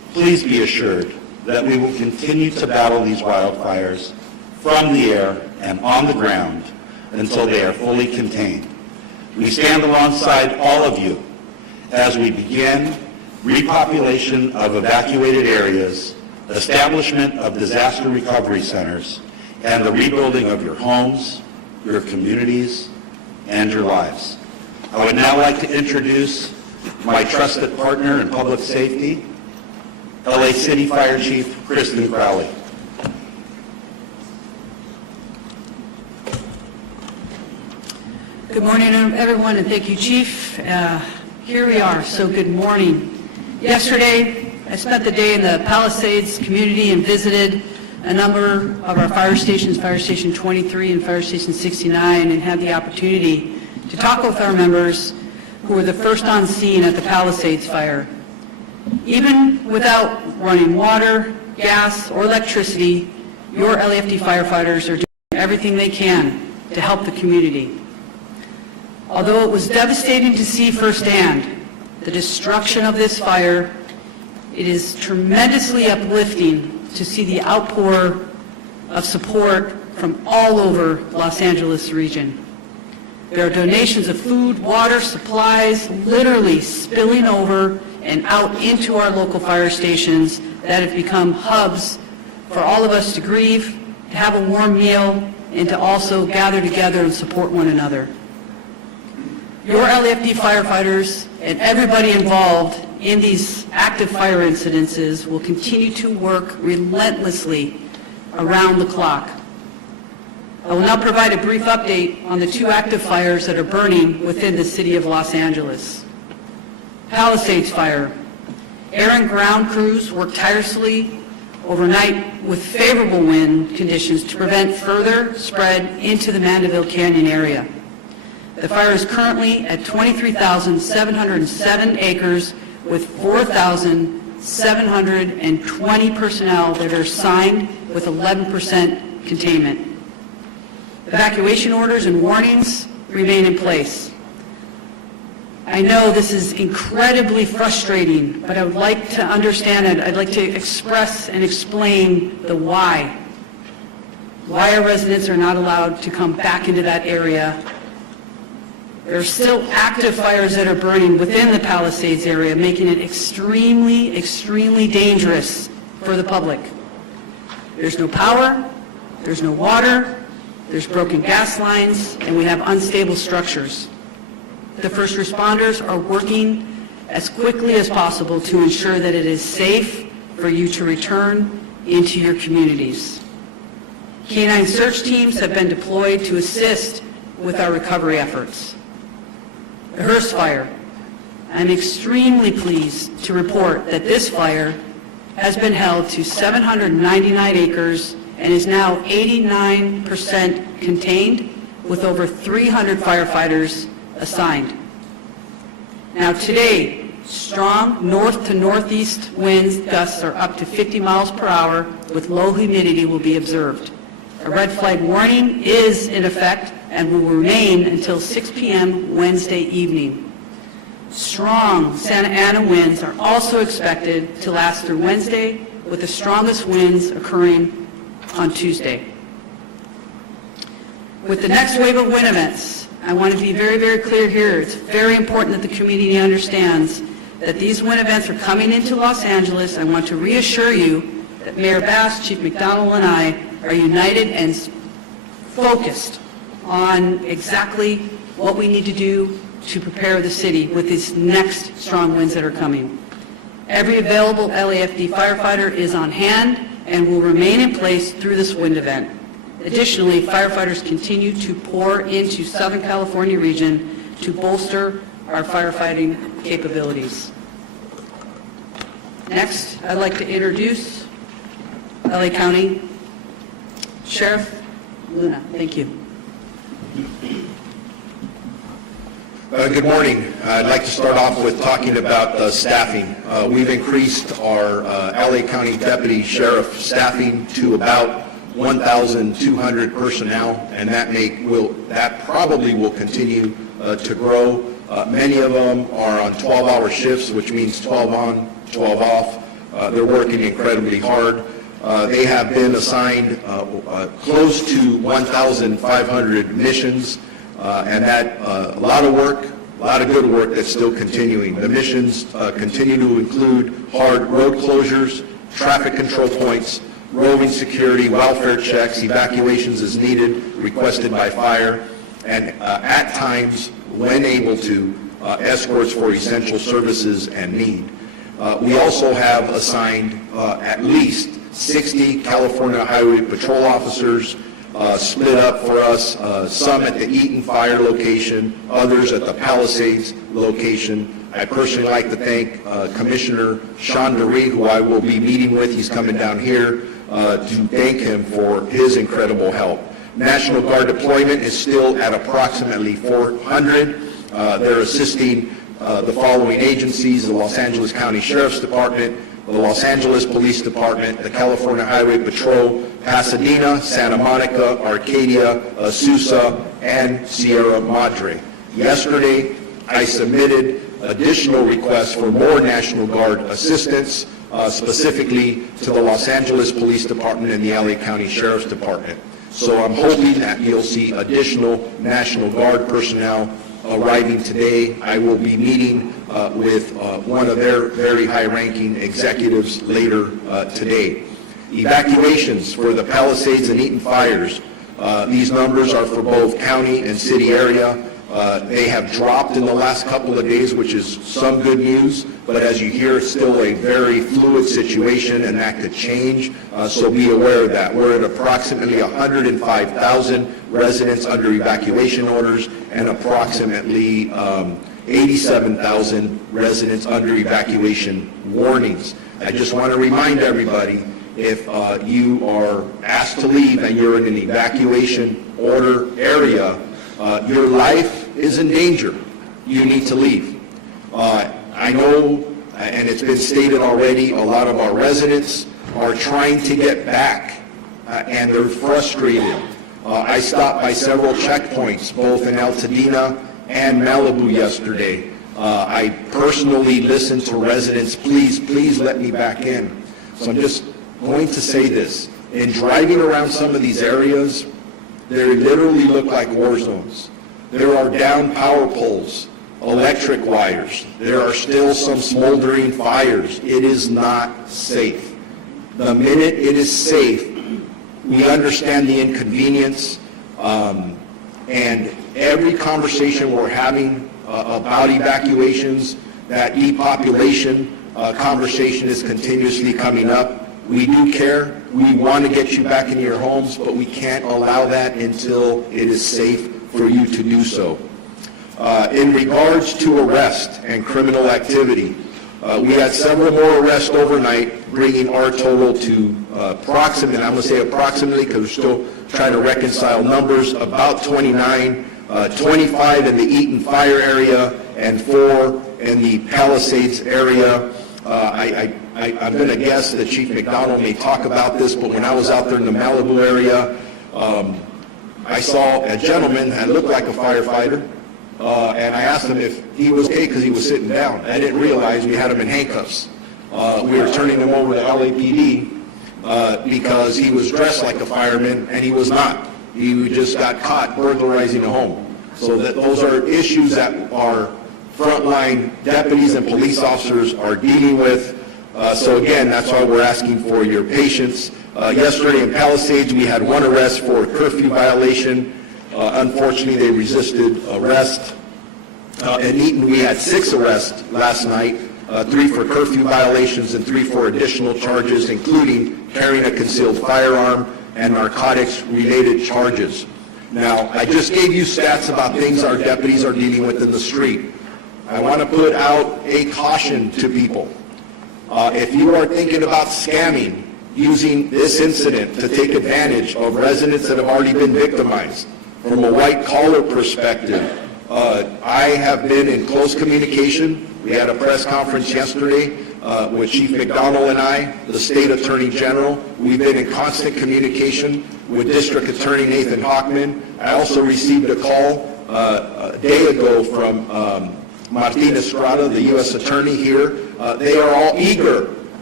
Please be assured that we will continue to battle these wildfires from the air and on the ground until they are fully contained. We stand alongside all of you as we begin repopulation of evacuated areas, establishment of disaster recovery centers, and the rebuilding of your homes, your communities, and your lives. I would now like to introduce my trusted partner in public safety, LA City Fire Chief Kristen Crowley. Good morning, everyone, and thank you, Chief. Here we are, so good morning. Yesterday, I spent the day in the Palisades community and visited a number of our fire stations, Fire Station 23 and Fire Station 69, and had the opportunity to talk with our members who were the first on scene at the Palisades Fire. Even without running water, gas, or electricity, your LAFD firefighters are doing everything they can to help the community. Although it was devastating to see firsthand the destruction of this fire, it is tremendously uplifting to see the outpour of support from all over Los Angeles region. There are donations of food, water, supplies, literally spilling over and out into our local fire stations that have become hubs for all of us to grieve, to have a warm meal, and to also gather together and support one another. Your LAFD firefighters and everybody involved in these active fire incidences will continue to work relentlessly around the clock. I will now provide a brief update on the two active fires that are burning within the city of Los Angeles. Palisades Fire. Air and ground crews worked tirelessly overnight with favorable wind conditions to prevent further spread into the Mandeville Canyon area. The fire is currently at 23,707 acres with 4,720 personnel that are assigned with 11% containment. Evacuation orders and warnings remain in place. I know this is incredibly frustrating, but I would like to understand it. I'd like to express and explain the why. Why our residents are not allowed to come back into that area. There are still active fires that are burning within the Palisades area, making it extremely, extremely dangerous for the public. There's no power, there's no water, there's broken gas lines, and we have unstable structures. The first responders are working as quickly as possible to ensure that it is safe for you to return into your communities. Canine search teams have been deployed to assist with our recovery efforts. The Hearst Fire. I'm extremely pleased to report that this fire has been held to 799 acres and is now 89% contained with over 300 firefighters assigned. Now today, strong north to northeast winds gusts are up to 50 miles per hour with low humidity will be observed. A red flag warning is in effect and will remain until 6 p.m. Wednesday evening. Strong Santa Ana winds are also expected to last through Wednesday, with the strongest winds occurring on Tuesday. With the next wave of wind events, I want to be very, very clear here. It's very important that the community understands that these wind events are coming into Los Angeles. I want to reassure you that Mayor Bass, Chief McDonald, and I are united and focused on exactly what we need to do to prepare the city with these next strong winds that are coming. Every available LAFD firefighter is on hand and will remain in place through this wind event. Additionally, firefighters continue to pour into Southern California region to bolster our firefighting capabilities. Next, I'd like to introduce LA County Sheriff Luna. Thank you. Good morning. I'd like to start off with talking about staffing. We've increased our LA County Deputy Sheriff staffing to about 1,200 personnel, and that probably will continue to grow. Many of them are on 12-hour shifts, which means 12 on, 12 off. They're working incredibly hard. They have been assigned close to 1,500 missions, and that a lot of work, a lot of good work that's still continuing. The missions continue to include hard road closures, traffic control points, roving security, welfare checks, evacuations as needed, requested by fire, and at times, when able to, escorts for essential services and need. We also have assigned at least 60 California Highway Patrol officers split up for us, some at the Eaton Fire location, others at the Palisades location. I personally like to thank Commissioner Chandari, who I will be meeting with. He's coming down here to thank him for his incredible help. National Guard deployment is still at approximately 400. They're assisting the following agencies: the Los Angeles County Sheriff's Department, the Los Angeles Police Department, the California Highway Patrol, Pasadena, Santa Monica, Arcadia, Azusa, and Sierra Madre. Yesterday, I submitted additional requests for more National Guard assistance, specifically to the Los Angeles Police Department and the LA County Sheriff's Department. So I'm hoping that you'll see additional National Guard personnel arriving today. I will be meeting with one of their very high-ranking executives later today. Evacuations for the Palisades and Eaton fires. These numbers are for both county and city area. They have dropped in the last couple of days, which is some good news, but as you hear, it's still a very fluid situation, and that could change, so be aware of that. We're at approximately 105,000 residents under evacuation orders and approximately 87,000 residents under evacuation warnings. I just want to remind everybody, if you are asked to leave and you're in an evacuation order area, your life is in danger. You need to leave. I know, and it's been stated already, a lot of our residents are trying to get back, and they're frustrated. I stopped by several checkpoints, both in Altadena and Malibu yesterday. I personally listened to residents, please let me back in. So I'm just going to say this. In driving around some of these areas, they literally look like war zones. There are down power poles, electric wires. There are still some smoldering fires. It is not safe. The minute it is safe, we understand the inconvenience, and every conversation we're having about evacuations, that depopulation conversation is continuously coming up. We do care. We want to get you back into your homes, but we can't allow that until it is safe for you to do so. In regards to arrest and criminal activity, we had several more arrests overnight, bringing our total to approximately, I'm going to say approximately because we're still trying to reconcile numbers, about 29, 25 in the Eaton Fire area and 4 in the Palisades area. I'm going to guess that Chief McDonald may talk about this, but when I was out there in the Malibu area, I saw a gentleman that looked like a firefighter, and I asked him if he was okay because he was sitting down. I didn't realize we had him in handcuffs. We were turning him over to LAPD because he was dressed like a fireman, and he was not. He just got caught burglarizing a home. So those are issues that our frontline deputies and police officers are dealing with. So again, that's why we're asking for your patience. Yesterday in Palisades, we had 1 arrest for a curfew violation. Unfortunately, they resisted arrest. In Eaton, we had 6 arrests last night, 3 for curfew violations and 3 for additional charges, including carrying a concealed firearm and narcotics-related charges. Now, I just gave you stats about things our deputies are dealing with in the street. I want to put out a caution to people. If you are thinking about scamming, using this incident to take advantage of residents that have already been victimized, from a white-collar perspective, I have been in close communication. We had a press conference yesterday with Chief McDonald and I, the State Attorney General. We've been in constant communication with District Attorney Nathan Hockman. I also received a call a day ago from Martin Estrada, the U.S. Attorney here. They are all eager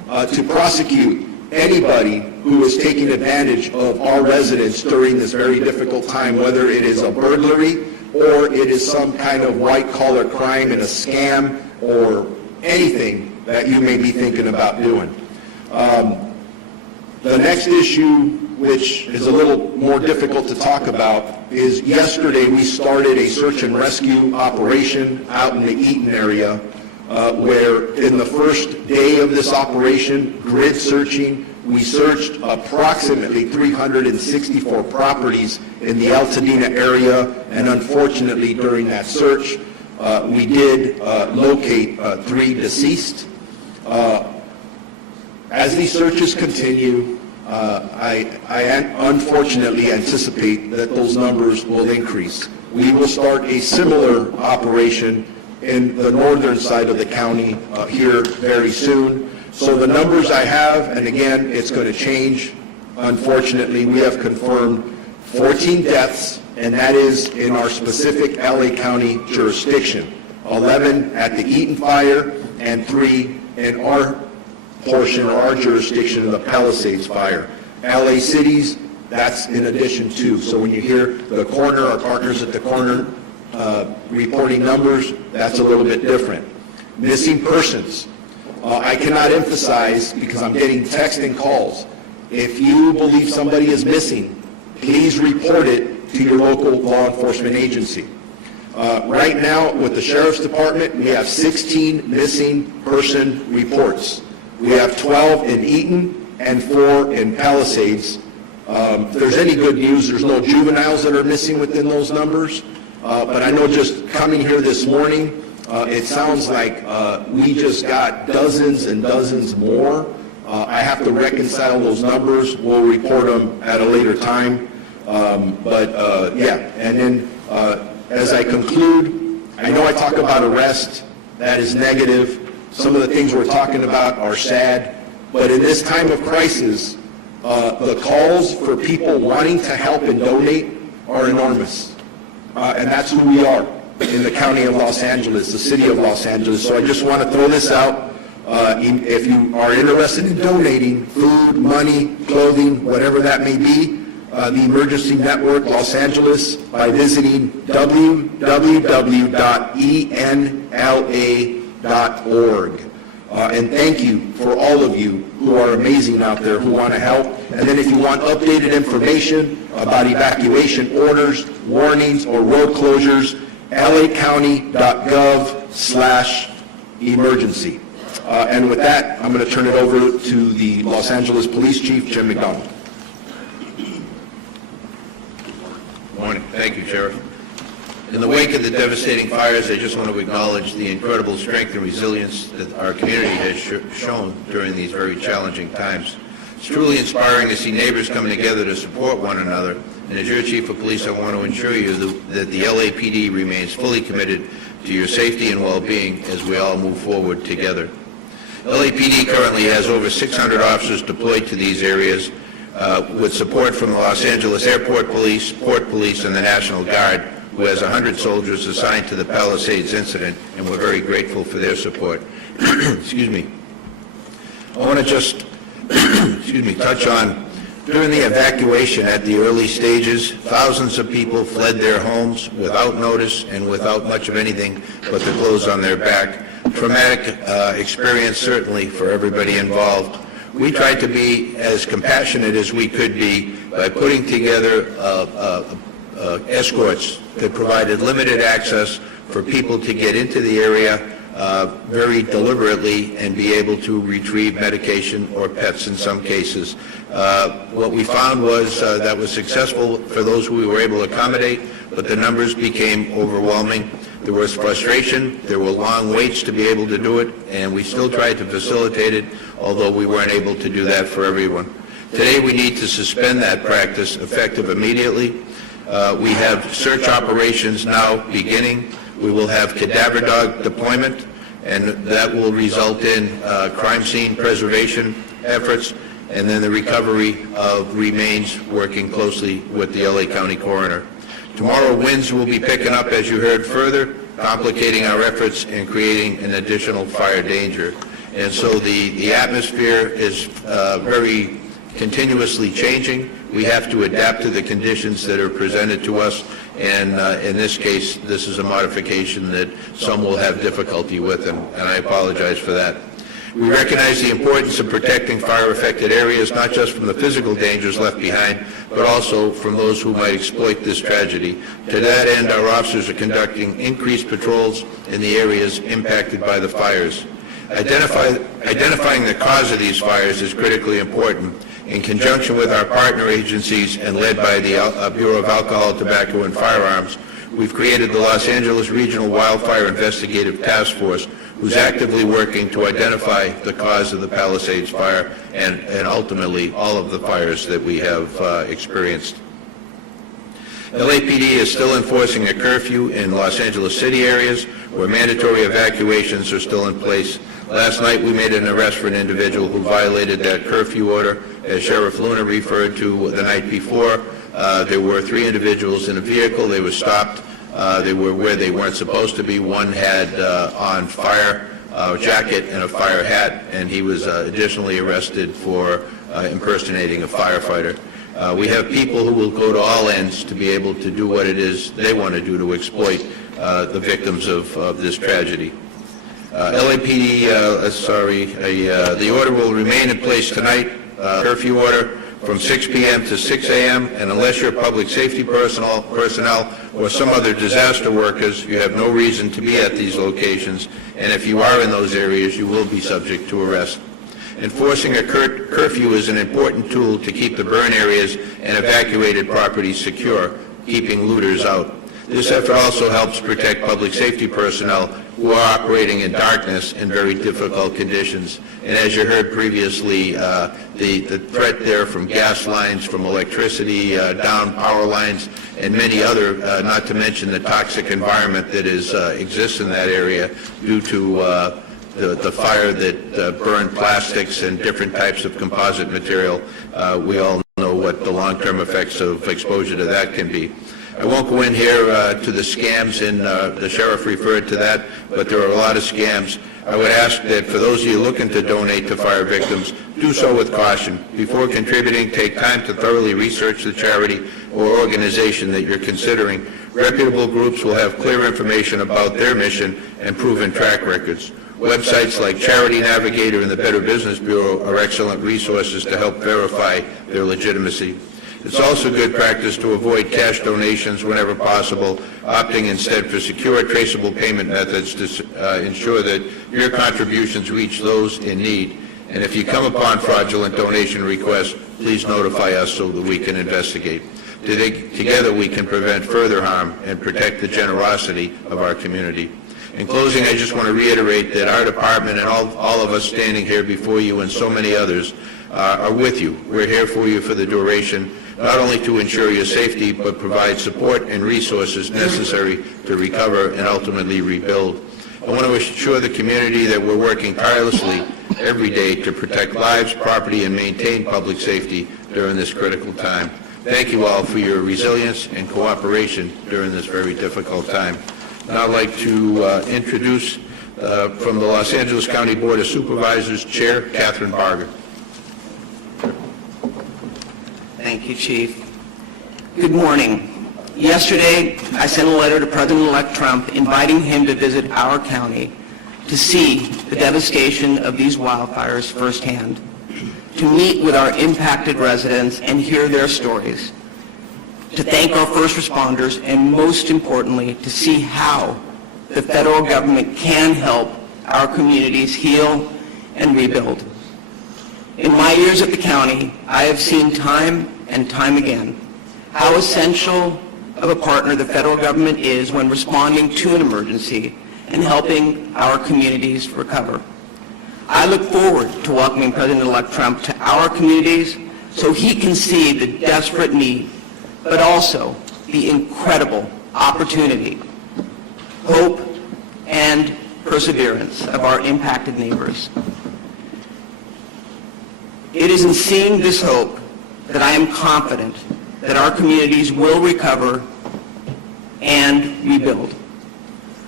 to prosecute anybody who is taking advantage of our residents during this very difficult time, whether it is a burglary or it is some kind of white-collar crime and a scam or anything that you may be thinking about doing. The next issue, which is a little more difficult to talk about, is yesterday we started a search and rescue operation out in the Eaton area, where in the first day of this operation, grid searching, we searched approximately 364 properties in the Altadena area, and unfortunately during that search, we did locate 3 deceased. As these searches continue, I unfortunately anticipate that those numbers will increase. We will start a similar operation in the northern side of the county here very soon. So the numbers I have, and again, it's going to change. Unfortunately, we have confirmed 14 deaths, and that is in our specific LA County jurisdiction. 11 at the Eaton Fire and 3 in our portion or our jurisdiction of the Palisades Fire. LA cities, that's in addition to. So when you hear the coroner, our partners at the coroner reporting numbers, that's a little bit different. Missing persons. I cannot emphasize, because I'm getting text and calls, if you believe somebody is missing, please report it to your local law enforcement agency. Right now, with the Sheriff's Department, we have 16 missing person reports. We have 12 in Eaton and 4 in Palisades. If there's any good news, there's no juveniles that are missing within those numbers. But I know just coming here this morning, it sounds like we just got dozens and dozens more. I have to reconcile those numbers. We'll report them at a later time. Yeah, and then as I conclude, I know I talk about arrest. That is negative. Some of the things we're talking about are sad. But in this time of crisis, the calls for people wanting to help and donate are enormous. And that's who we are in the county of Los Angeles, the city of Los Angeles. So I just want to throw this out. If you are interested in donating food, money, clothing, whatever that may be, the Emergency Network Los Angeles by visiting www.enla.org. And thank you for all of you who are amazing out there who want to help. And then if you want updated information about evacuation orders, warnings, or road closures, lacounty.gov/emergency. And with that, I'm going to turn it over to the Los Angeles Police Chief, Jim McDonald. Morning. Thank you, Sheriff. In the wake of the devastating fires, I just want to acknowledge the incredible strength and resilience that our community has shown during these very challenging times. It's truly inspiring to see neighbors coming together to support one another. And as your Chief of Police, I want to assure you that the LAPD remains fully committed to your safety and well-being as we all move forward together. LAPD currently has over 600 officers deployed to these areas with support from the Los Angeles Airport Police, Port Police, and the National Guard, who has 100 soldiers assigned to the Palisades incident, and we're very grateful for their support. Excuse me. I want to just touch on, during the evacuation at the early stages, thousands of people fled their homes without notice and without much of anything but the clothes on their back. Traumatic experience, certainly, for everybody involved. We tried to be as compassionate as we could be by putting together escorts that provided limited access for people to get into the area very deliberately and be able to retrieve medication or pets in some cases. What we found was that was successful for those who we were able to accommodate, but the numbers became overwhelming. There was frustration, there were long waits to be able to do it, and we still tried to facilitate it, although we weren't able to do that for everyone. Today we need to suspend that practice effective immediately. We have search operations now beginning. We will have cadaver dog deployment, and that will result in crime scene preservation efforts, and then the recovery of remains, working closely with the LA County coroner. Tomorrow, winds will be picking up, as you heard, further complicating our efforts and creating an additional fire danger. And so the atmosphere is very continuously changing. We have to adapt to the conditions that are presented to us, and in this case, this is a modification that some will have difficulty with, and I apologize for that. We recognize the importance of protecting fire-affected areas, not just from the physical dangers left behind, but also from those who might exploit this tragedy. To that end, our officers are conducting increased patrols in the areas impacted by the fires. Identifying the cause of these fires is critically important. In conjunction with our partner agencies and led by the Bureau of Alcohol, Tobacco, and Firearms, we've created the Los Angeles Regional Wildfire Investigative Task Force, who's actively working to identify the cause of the Palisades Fire and ultimately all of the fires that we have experienced. LAPD is still enforcing a curfew in Los Angeles city areas where mandatory evacuations are still in place. Last night, we made an arrest for an individual who violated that curfew order. As Sheriff Luna referred to the night before, there were 3 individuals in a vehicle. They were stopped. They were where they weren't supposed to be. One had on fire jacket and a fire hat, and he was additionally arrested for impersonating a firefighter. We have people who will go to all ends to be able to do what it is they want to do to exploit the victims of this tragedy. LAPD, the order will remain in place tonight, curfew order from 6 p.m. to 6 a.m., and unless you're public safety personnel or some other disaster workers, you have no reason to be at these locations, and if you are in those areas, you will be subject to arrest. Enforcing a curfew is an important tool to keep the burn areas and evacuated properties secure, keeping looters out. This effort also helps protect public safety personnel who are operating in darkness in very difficult conditions. And as you heard previously, the threat there from gas lines, from electricity, down power lines, and many other, not to mention the toxic environment that exists in that area due to the fire that burned plastics and different types of composite material. We all know what the long-term effects of exposure to that can be. I won't go in here to the scams, and the sheriff referred to that, but there are a lot of scams. I would ask that for those of you looking to donate to fire victims, do so with caution. Before contributing, take time to thoroughly research the charity or organization that you're considering. Reputable groups will have clear information about their mission and proven track records. Websites like Charity Navigator and the Better Business Bureau are excellent resources to help verify their legitimacy. It's also good practice to avoid cash donations whenever possible, opting instead for secure, traceable payment methods to ensure that your contributions reach those in need. And if you come upon fraudulent donation requests, please notify us so that we can investigate. Together we can prevent further harm and protect the generosity of our community. In closing, I just want to reiterate that our department and all of us standing here before you and so many others are with you. We're here for you for the duration, not only to ensure your safety, but provide support and resources necessary to recover and ultimately rebuild. I want to assure the community that we're working tirelessly every day to protect lives, property, and maintain public safety during this critical time. Thank you all for your resilience and cooperation during this very difficult time. Now I'd like to introduce from the Los Angeles County Board of Supervisors Chair, Catherine Barger. Thank you, Chief. Good morning. Yesterday, I sent a letter to President-elect Trump inviting him to visit our county to see the devastation of these wildfires firsthand, to meet with our impacted residents and hear their stories, to thank our first responders, and most importantly, to see how the federal government can help our communities heal and rebuild. In my years at the county, I have seen time and time again how essential of a partner the federal government is when responding to an emergency and helping our communities recover. I look forward to welcoming President-elect Trump to our communities so he can see the desperate need, but also the incredible opportunity, hope, and perseverance of our impacted neighbors. It is in seeing this hope that I am confident that our communities will recover and rebuild.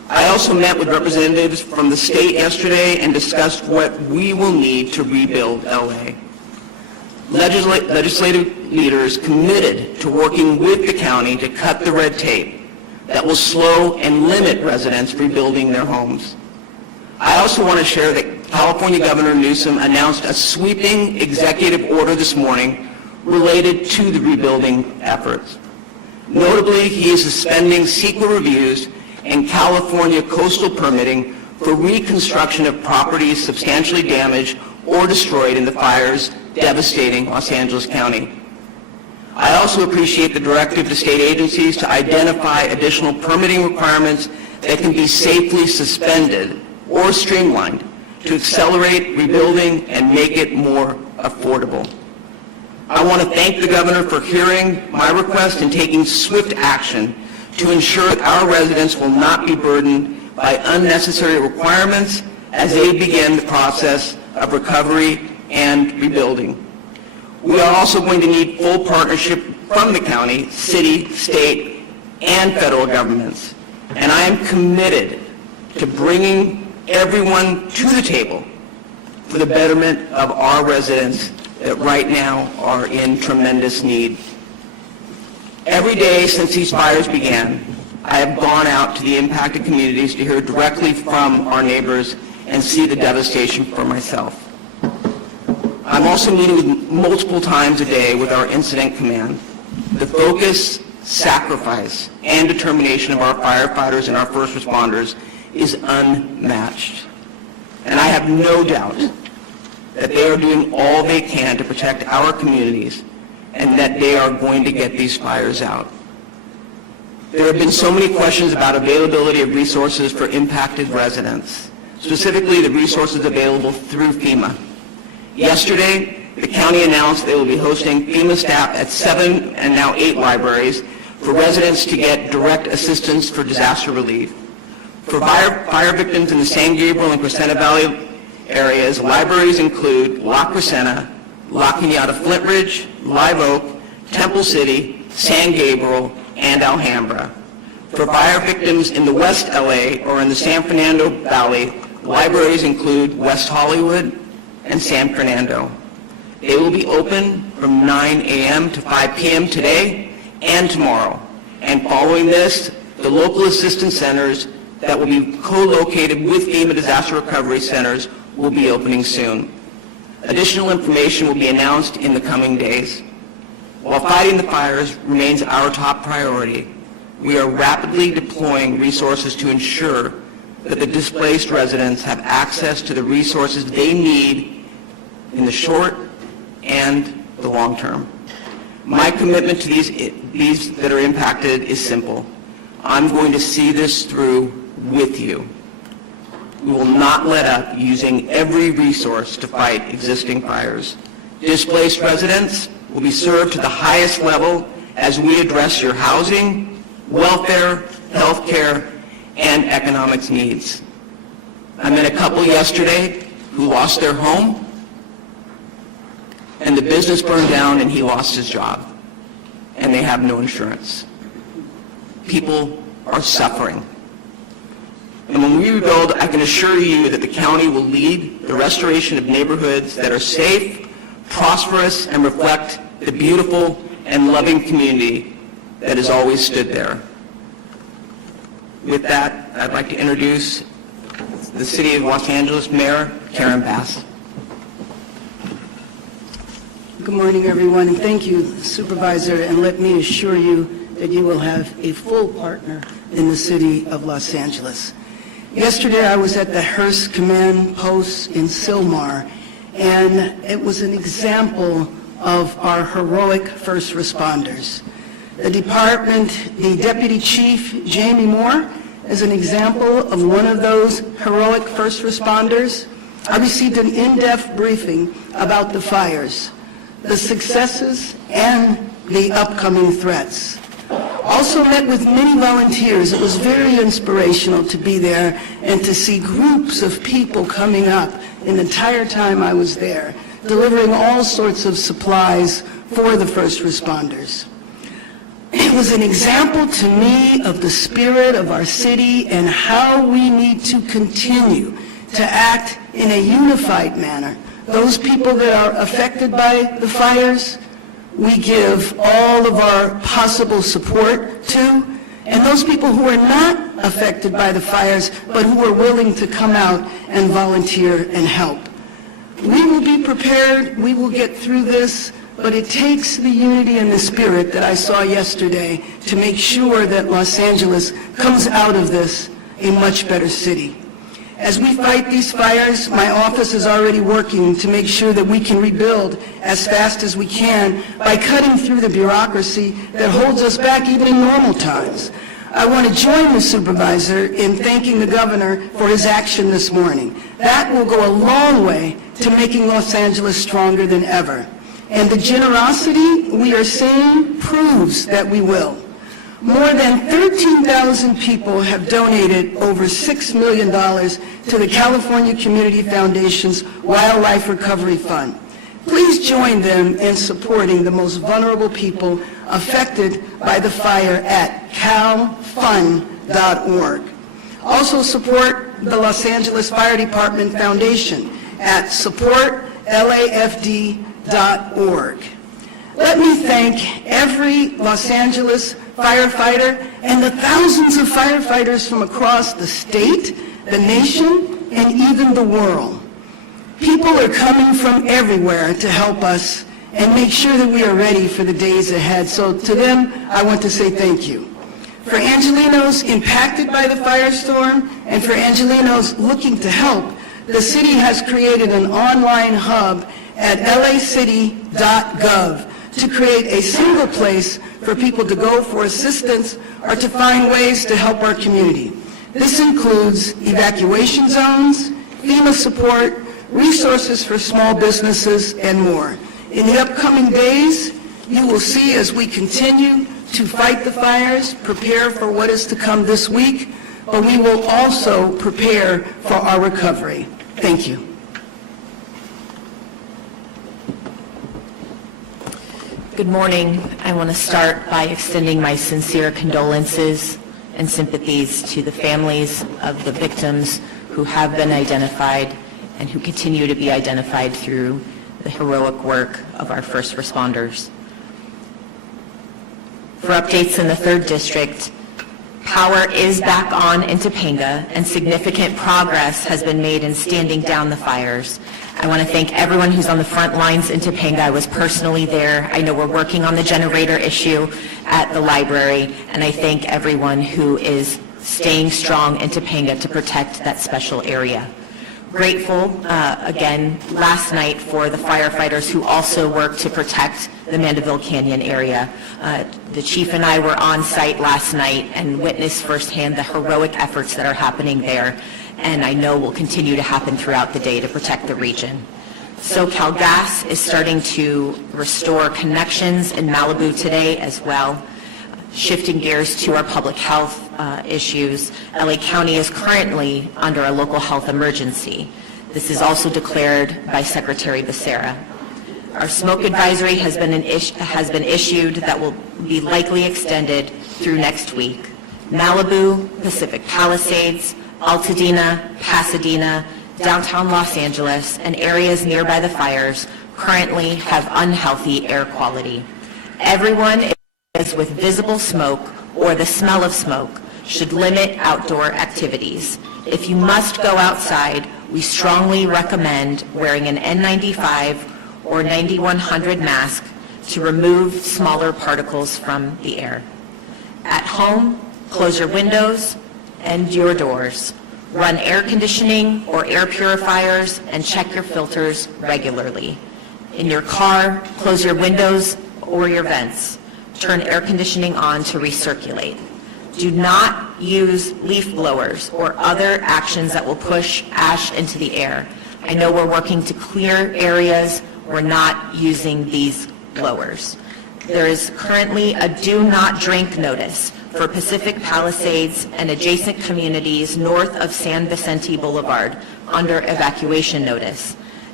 I also met with representatives from the state yesterday and discussed what we will need to rebuild LA. Legislative leaders committed to working with the county to cut the red tape that will slow and limit residents rebuilding their homes. I also want to share that California Governor Newsom announced a sweeping executive order this morning related to the rebuilding efforts. Notably, he is suspending CEQA reviews and California coastal permitting for reconstruction of properties substantially damaged or destroyed in the fires devastating Los Angeles County. I also appreciate the directive to state agencies to identify additional permitting requirements that can be safely suspended or streamlined to accelerate rebuilding and make it more affordable. I want to thank the governor for hearing my request and taking swift action to ensure that our residents will not be burdened by unnecessary requirements as they begin the process of recovery and rebuilding. We are also going to need full partnership from the county, city, state, and federal governments. And I am committed to bringing everyone to the table for the betterment of our residents that right now are in tremendous need. Every day since these fires began, I have gone out to the impacted communities to hear directly from our neighbors and see the devastation for myself. I'm also meeting with multiple times a day with our incident command. The focus, sacrifice, and determination of our firefighters and our first responders is unmatched. And I have no doubt that they are doing all they can to protect our communities and that they are going to get these fires out. There have been so many questions about availability of resources for impacted residents, specifically the resources available through FEMA. Yesterday, the county announced they will be hosting FEMA staff at 7 and now 8 libraries for residents to get direct assistance for disaster relief. For fire victims in the San Gabriel and Crescenta Valley areas, libraries include La Crescenta, La Cañada Flint Ridge, Live Oak, Temple City, San Gabriel, and Alhambra. For fire victims in the West LA or in the San Fernando Valley, libraries include West Hollywood and San Fernando. They will be open from 9 a.m. to 5 p.m. today and tomorrow. And following this, the local assistance centers that will be co-located with FEMA disaster recovery centers will be opening soon. Additional information will be announced in the coming days. While fighting the fires remains our top priority, we are rapidly deploying resources to ensure that the displaced residents have access to the resources they need in the short and the long term. My commitment to these that are impacted is simple. I'm going to see this through with you. We will not let up using every resource to fight existing fires. Displaced residents will be served to the highest level as we address your housing, welfare, health care, and economics needs. I met a couple yesterday who lost their home, and the business burned down and he lost his job, and they have no insurance. People are suffering. And when we rebuild, I can assure you that the county will lead the restoration of neighborhoods that are safe, prosperous, and reflect the beautiful and loving community that has always stood there. With that, I'd like to introduce the City of Los Angeles Mayor Karen Bass. Good morning, everyone, and thank you, Supervisor, and let me assure you that you will have a full partner in the City of Los Angeles. Yesterday, I was at the Hearst Command Post in Sylmar, and it was an example of our heroic first responders. The department, the Deputy Chief, Jamie Moore, is an example of one of those heroic first responders. I received an in-depth briefing about the fires, the successes, and the upcoming threats. Also met with many volunteers. It was very inspirational to be there and to see groups of people coming up in the entire time I was there, delivering all sorts of supplies for the first responders. It was an example to me of the spirit of our city and how we need to continue to act in a unified manner. Those people that are affected by the fires, we give all of our possible support to, and those people who are not affected by the fires, but who are willing to come out and volunteer and help. We will be prepared, we will get through this, but it takes the unity and the spirit that I saw yesterday to make sure that Los Angeles comes out of this a much better city. As we fight these fires, my office is already working to make sure that we can rebuild as fast as we can by cutting through the bureaucracy that holds us back even in normal times. I want to join the supervisor in thanking the governor for his action this morning. That will go a long way to making Los Angeles stronger than ever. And the generosity we are seeing proves that we will. More than 13,000 people have donated over $6 million to the California Community Foundation's Wildlife Recovery Fund. Please join them in supporting the most vulnerable people affected by the fire at calfund.org. Also support the Los Angeles Fire Department Foundation at supportlafd.org. Let me thank every Los Angeles firefighter and the thousands of firefighters from across the state, the nation, and even the world. People are coming from everywhere to help us and make sure that we are ready for the days ahead. So to them, I want to say thank you. For Angelenos impacted by the firestorm and for Angelenos looking to help, the city has created an online hub at lacity.gov to create a single place for people to go for assistance or to find ways to help our community. This includes evacuation zones, FEMA support, resources for small businesses, and more. In the upcoming days, you will see as we continue to fight the fires, prepare for what is to come this week, but we will also prepare for our recovery. Thank you. Good morning. I want to start by extending my sincere condolences and sympathies to the families of the victims who have been identified and who continue to be identified through the heroic work of our first responders. For updates in the 3rd District, power is back on in Topanga and significant progress has been made in standing down the fires. I want to thank everyone who's on the front lines in Topanga. I was personally there. I know we're working on the generator issue at the library, and I thank everyone who is staying strong in Topanga to protect that special area. Grateful, again, last night for the firefighters who also work to protect the Mandeville Canyon area. The chief and I were on site last night and witnessed firsthand the heroic efforts that are happening there, and I know will continue to happen throughout the day to protect the region. SoCal Gas is starting to restore connections in Malibu today as well. Shifting gears to our public health issues, LA County is currently under a local health emergency. This is also declared by Secretary Becerra. Our smoke advisory has been issued that will be likely extended through next week. Malibu, Pacific Palisades, Altadena, Pasadena, downtown Los Angeles, and areas nearby the fires currently have unhealthy air quality. Everyone with visible smoke or the smell of smoke should limit outdoor activities. If you must go outside, we strongly recommend wearing an N95 or 9100 mask to remove smaller particles from the air. At home, close your windows and your doors. Run air conditioning or air purifiers and check your filters regularly. In your car, close your windows or your vents. Turn air conditioning on to recirculate. Do not use leaf blowers or other actions that will push ash into the air. I know we're working to clear areas. We're not using these blowers. There is currently a do not drink notice for Pacific Palisades and adjacent communities north of San Vicente Boulevard under evacuation notice.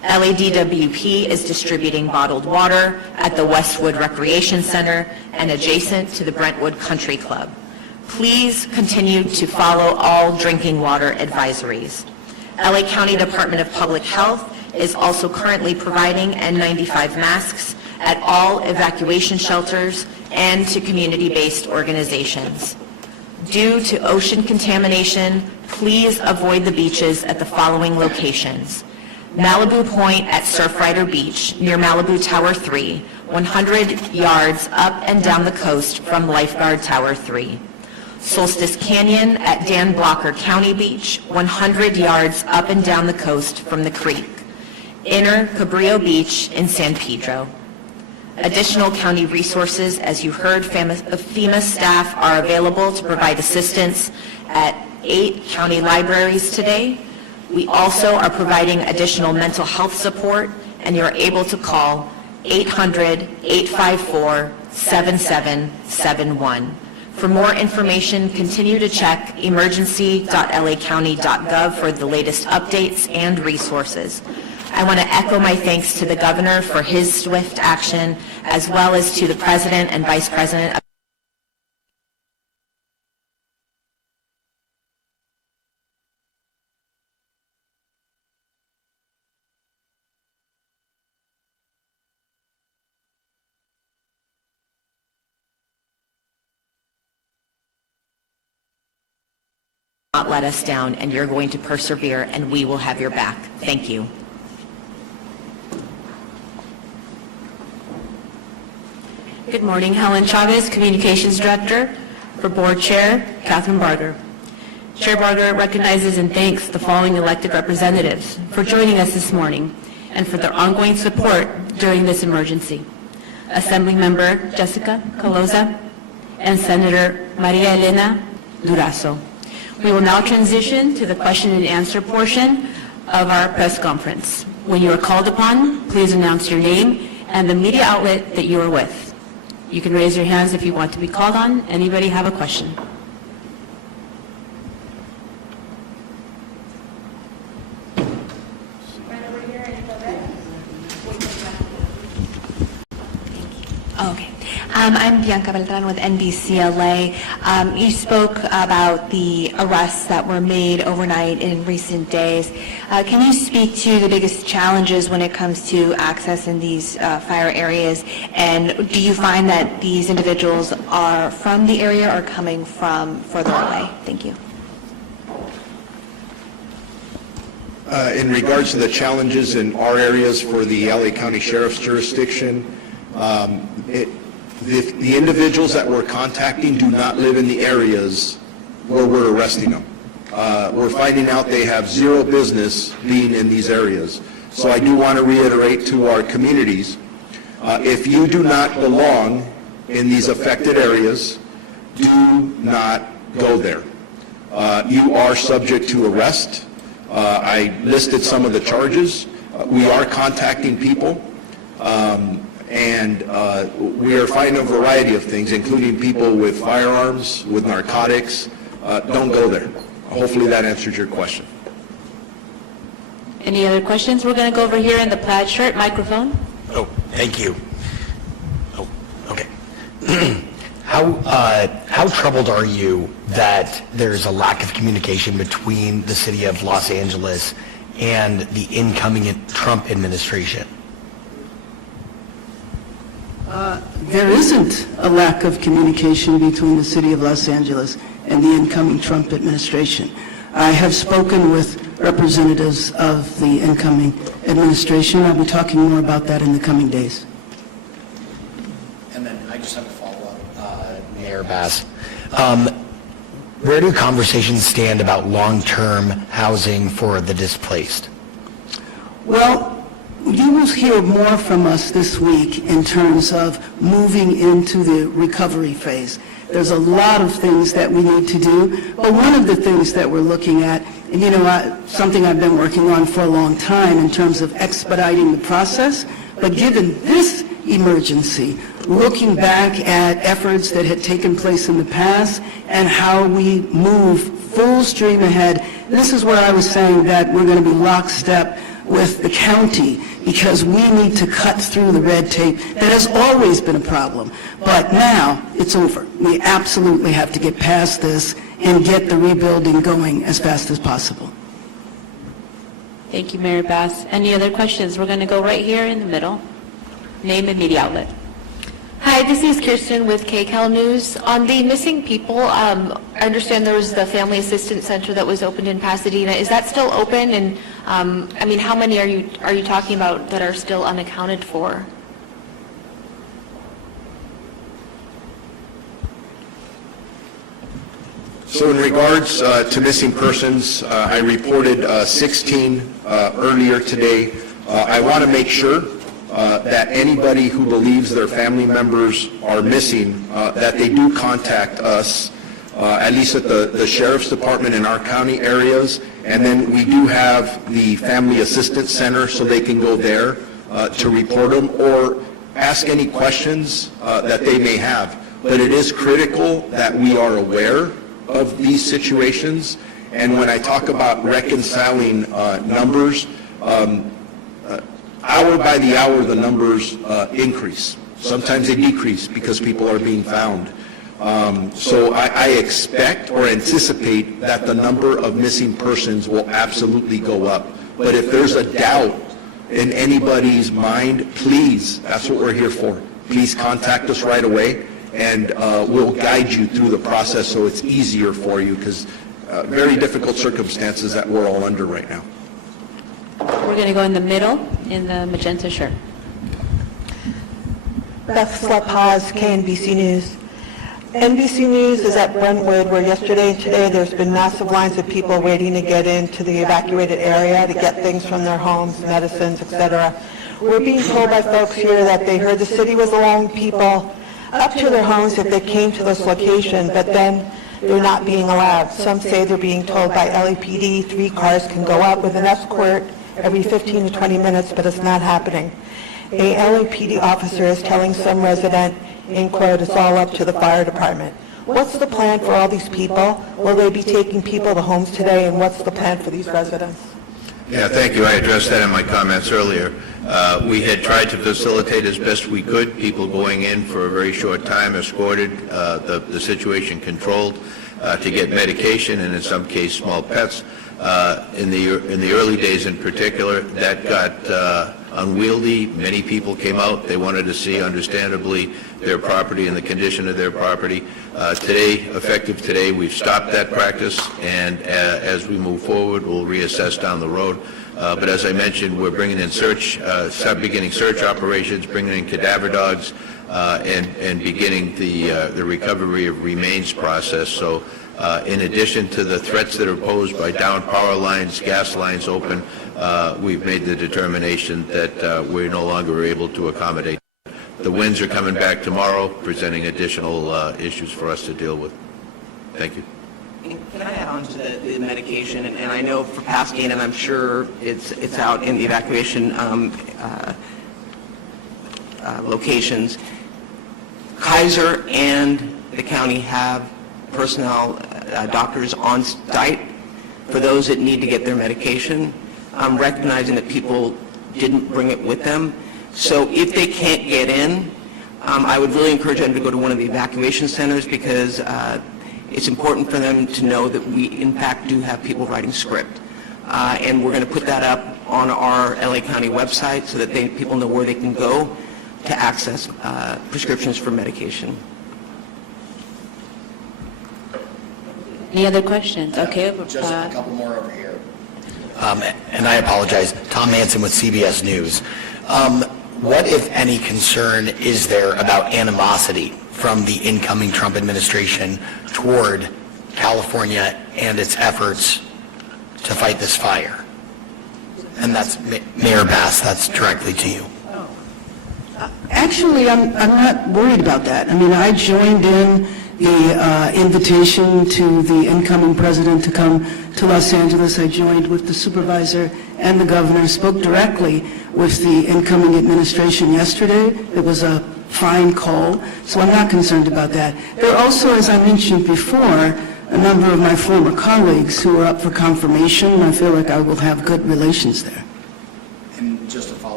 LADWP is distributing bottled water at the Westwood Recreation Center and adjacent to the Brentwood Country Club. Please continue to follow all drinking water advisories. LA County Department of Public Health is also currently providing N95 masks at all evacuation shelters and to community-based organizations. Due to ocean contamination, please avoid the beaches at the following locations: Malibu Point at Surfrider Beach near Malibu Tower 3, 100 yards up and down the coast from Lifeguard Tower 3. Solstice Canyon at Dan Blocker County Beach, 100 yards up and down the coast from the creek. Inner Cabrillo Beach in San Pedro. Additional county resources, as you heard, FEMA staff are available to provide assistance at 8 county libraries today. We also are providing additional mental health support, and you're able to call 800-854-7771. For more information, continue to check emergency.lacounty.gov for the latest updates and resources. I want to echo my thanks to the governor for his swift action, as well as to the president and vice president of not let us down, and you're going to persevere, and we will have your back. Thank you. Good morning, Helen Chavez, Communications Director. For Board Chair, Catherine Barger. Chair Barger recognizes and thanks the following elected representatives for joining us this morning and for their ongoing support during this emergency. Assembly Member Jessica Caloza and Senator Maria Elena Durazo. We will now transition to the question and answer portion of our press conference. When you are called upon, please announce your name and the media outlet that you are with. You can raise your hands if you want to be called on. Anybody have a question? Okay. I'm Bianca Beltran with NBCLA. You spoke about the arrests that were made overnight in recent days. Can you speak to the biggest challenges when it comes to access in these fire areas? And do you find that these individuals are from the area or coming from further away? Thank you. In regards to the challenges in our areas for the LA County Sheriff's jurisdiction, the individuals that we're contacting do not live in the areas where we're arresting them. We're finding out they have zero business being in these areas. So I do want to reiterate to our communities, if you do not belong in these affected areas, do not go there. You are subject to arrest. I listed some of the charges. We are contacting people. And we are finding a variety of things, including people with firearms, with narcotics. Don't go there. Hopefully that answers your question. Any other questions? We're going to go over here in the plaid shirt microphone. Oh, thank you. Oh, okay. How troubled are you that there's a lack of communication between the city of Los Angeles and the incoming Trump administration? There isn't a lack of communication between the city of Los Angeles and the incoming Trump administration. I have spoken with representatives of the incoming administration. I'll be talking more about that in the coming days. And then I just have a follow-up, Mayor Bass. Where do conversations stand about long-term housing for the displaced? Well, you will hear more from us this week in terms of moving into the recovery phase. There's a lot of things that we need to do, but one of the things that we're looking at, and something I've been working on for a long time in terms of expediting the process, but given this emergency, looking back at efforts that had taken place in the past and how we move full stream ahead, this is where I was saying that we're going to be lockstep with the county because we need to cut through the red tape. That has always been a problem, but now it's over. We absolutely have to get past this and get the rebuilding going as fast as possible. Thank you, Mayor Bass. Any other questions? We're going to go right here in the middle. Name and media outlet. Hi, this is Kirsten with KCAL News. On the missing people, I understand there was the Family Assistance Center that was opened in Pasadena. Is that still open? And I mean, how many are you talking about that are still unaccounted for? So in regards to missing persons, I reported 16 earlier today. I want to make sure that anybody who believes their family members are missing, that they do contact us, at least at the Sheriff's Department in our county areas, and then we do have the Family Assistance Center, so they can go there to report them or ask any questions that they may have. But it is critical that we are aware of these situations, and when I talk about reconciling numbers, hour by the hour, the numbers increase. Sometimes they decrease because people are being found. So I expect or anticipate that the number of missing persons will absolutely go up. But if there's a doubt in anybody's mind, please, that's what we're here for. Please contact us right away, and we'll guide you through the process so it's easier for you, because very difficult circumstances that we're all under right now. We're going to go in the middle, in the magenta shirt. Beth Slepaz, KNBC News. NBC News is at Brentwood, where yesterday and today there's been massive lines of people waiting to get into the evacuated area to get things from their homes, medicines, etc. We're being told by folks here that they heard the city was allowing people up to their homes if they came to this location, but then they're not being allowed. Some say they're being told by LAPD 3 cars can go up with an escort every 15 to 20 minutes, but it's not happening. A LAPD officer is telling some resident, in quote, it's all up to the fire department. What's the plan for all these people? Will they be taking people to homes today, and what's the plan for these residents? Yeah, thank you. I addressed that in my comments earlier. We had tried to facilitate as best we could, people going in for a very short time, escorted, the situation controlled, to get medication and in some case small pets. In the early days in particular, that got unwieldy. Many people came out. They wanted to see, understandably, their property and the condition of their property. Today, effective today, we've stopped that practice, and as we move forward, we'll reassess down the road. But as I mentioned, we're bringing in beginning search operations, bringing in cadaver dogs, and beginning the recovery of remains process. So in addition to the threats that are posed by downed power lines, gas lines open, we've made the determination that we're no longer able to accommodate. The winds are coming back tomorrow, presenting additional issues for us to deal with. Thank you. Can I add on to the medication? And I know for Pasadena, and I'm sure it's out in the evacuation locations. Kaiser and the county have personnel, doctors on site for those that need to get their medication. I'm recognizing that people didn't bring it with them. So if they can't get in, I would really encourage them to go to one of the evacuation centers, because it's important for them to know that we, in fact, do have people writing script. And we're going to put that up on our LA County website so that people know where they can go to access prescriptions for medication. Any other questions? Okay. Just a couple more over here. And I apologize, Tom Manson with CBS News. What, if any, concern is there about animosity from the incoming Trump administration toward California and its efforts to fight this fire? And that's Mayor Bass, that's directly to you. Actually, I'm not worried about that. I mean, I joined in the invitation to the incoming president to come to Los Angeles. I joined with the supervisor and the governor, spoke directly with the incoming administration yesterday. It was a fine call, so I'm not concerned about that. There are also, as I mentioned before, a number of my former colleagues who are up for confirmation, and I feel like I will have good relations there.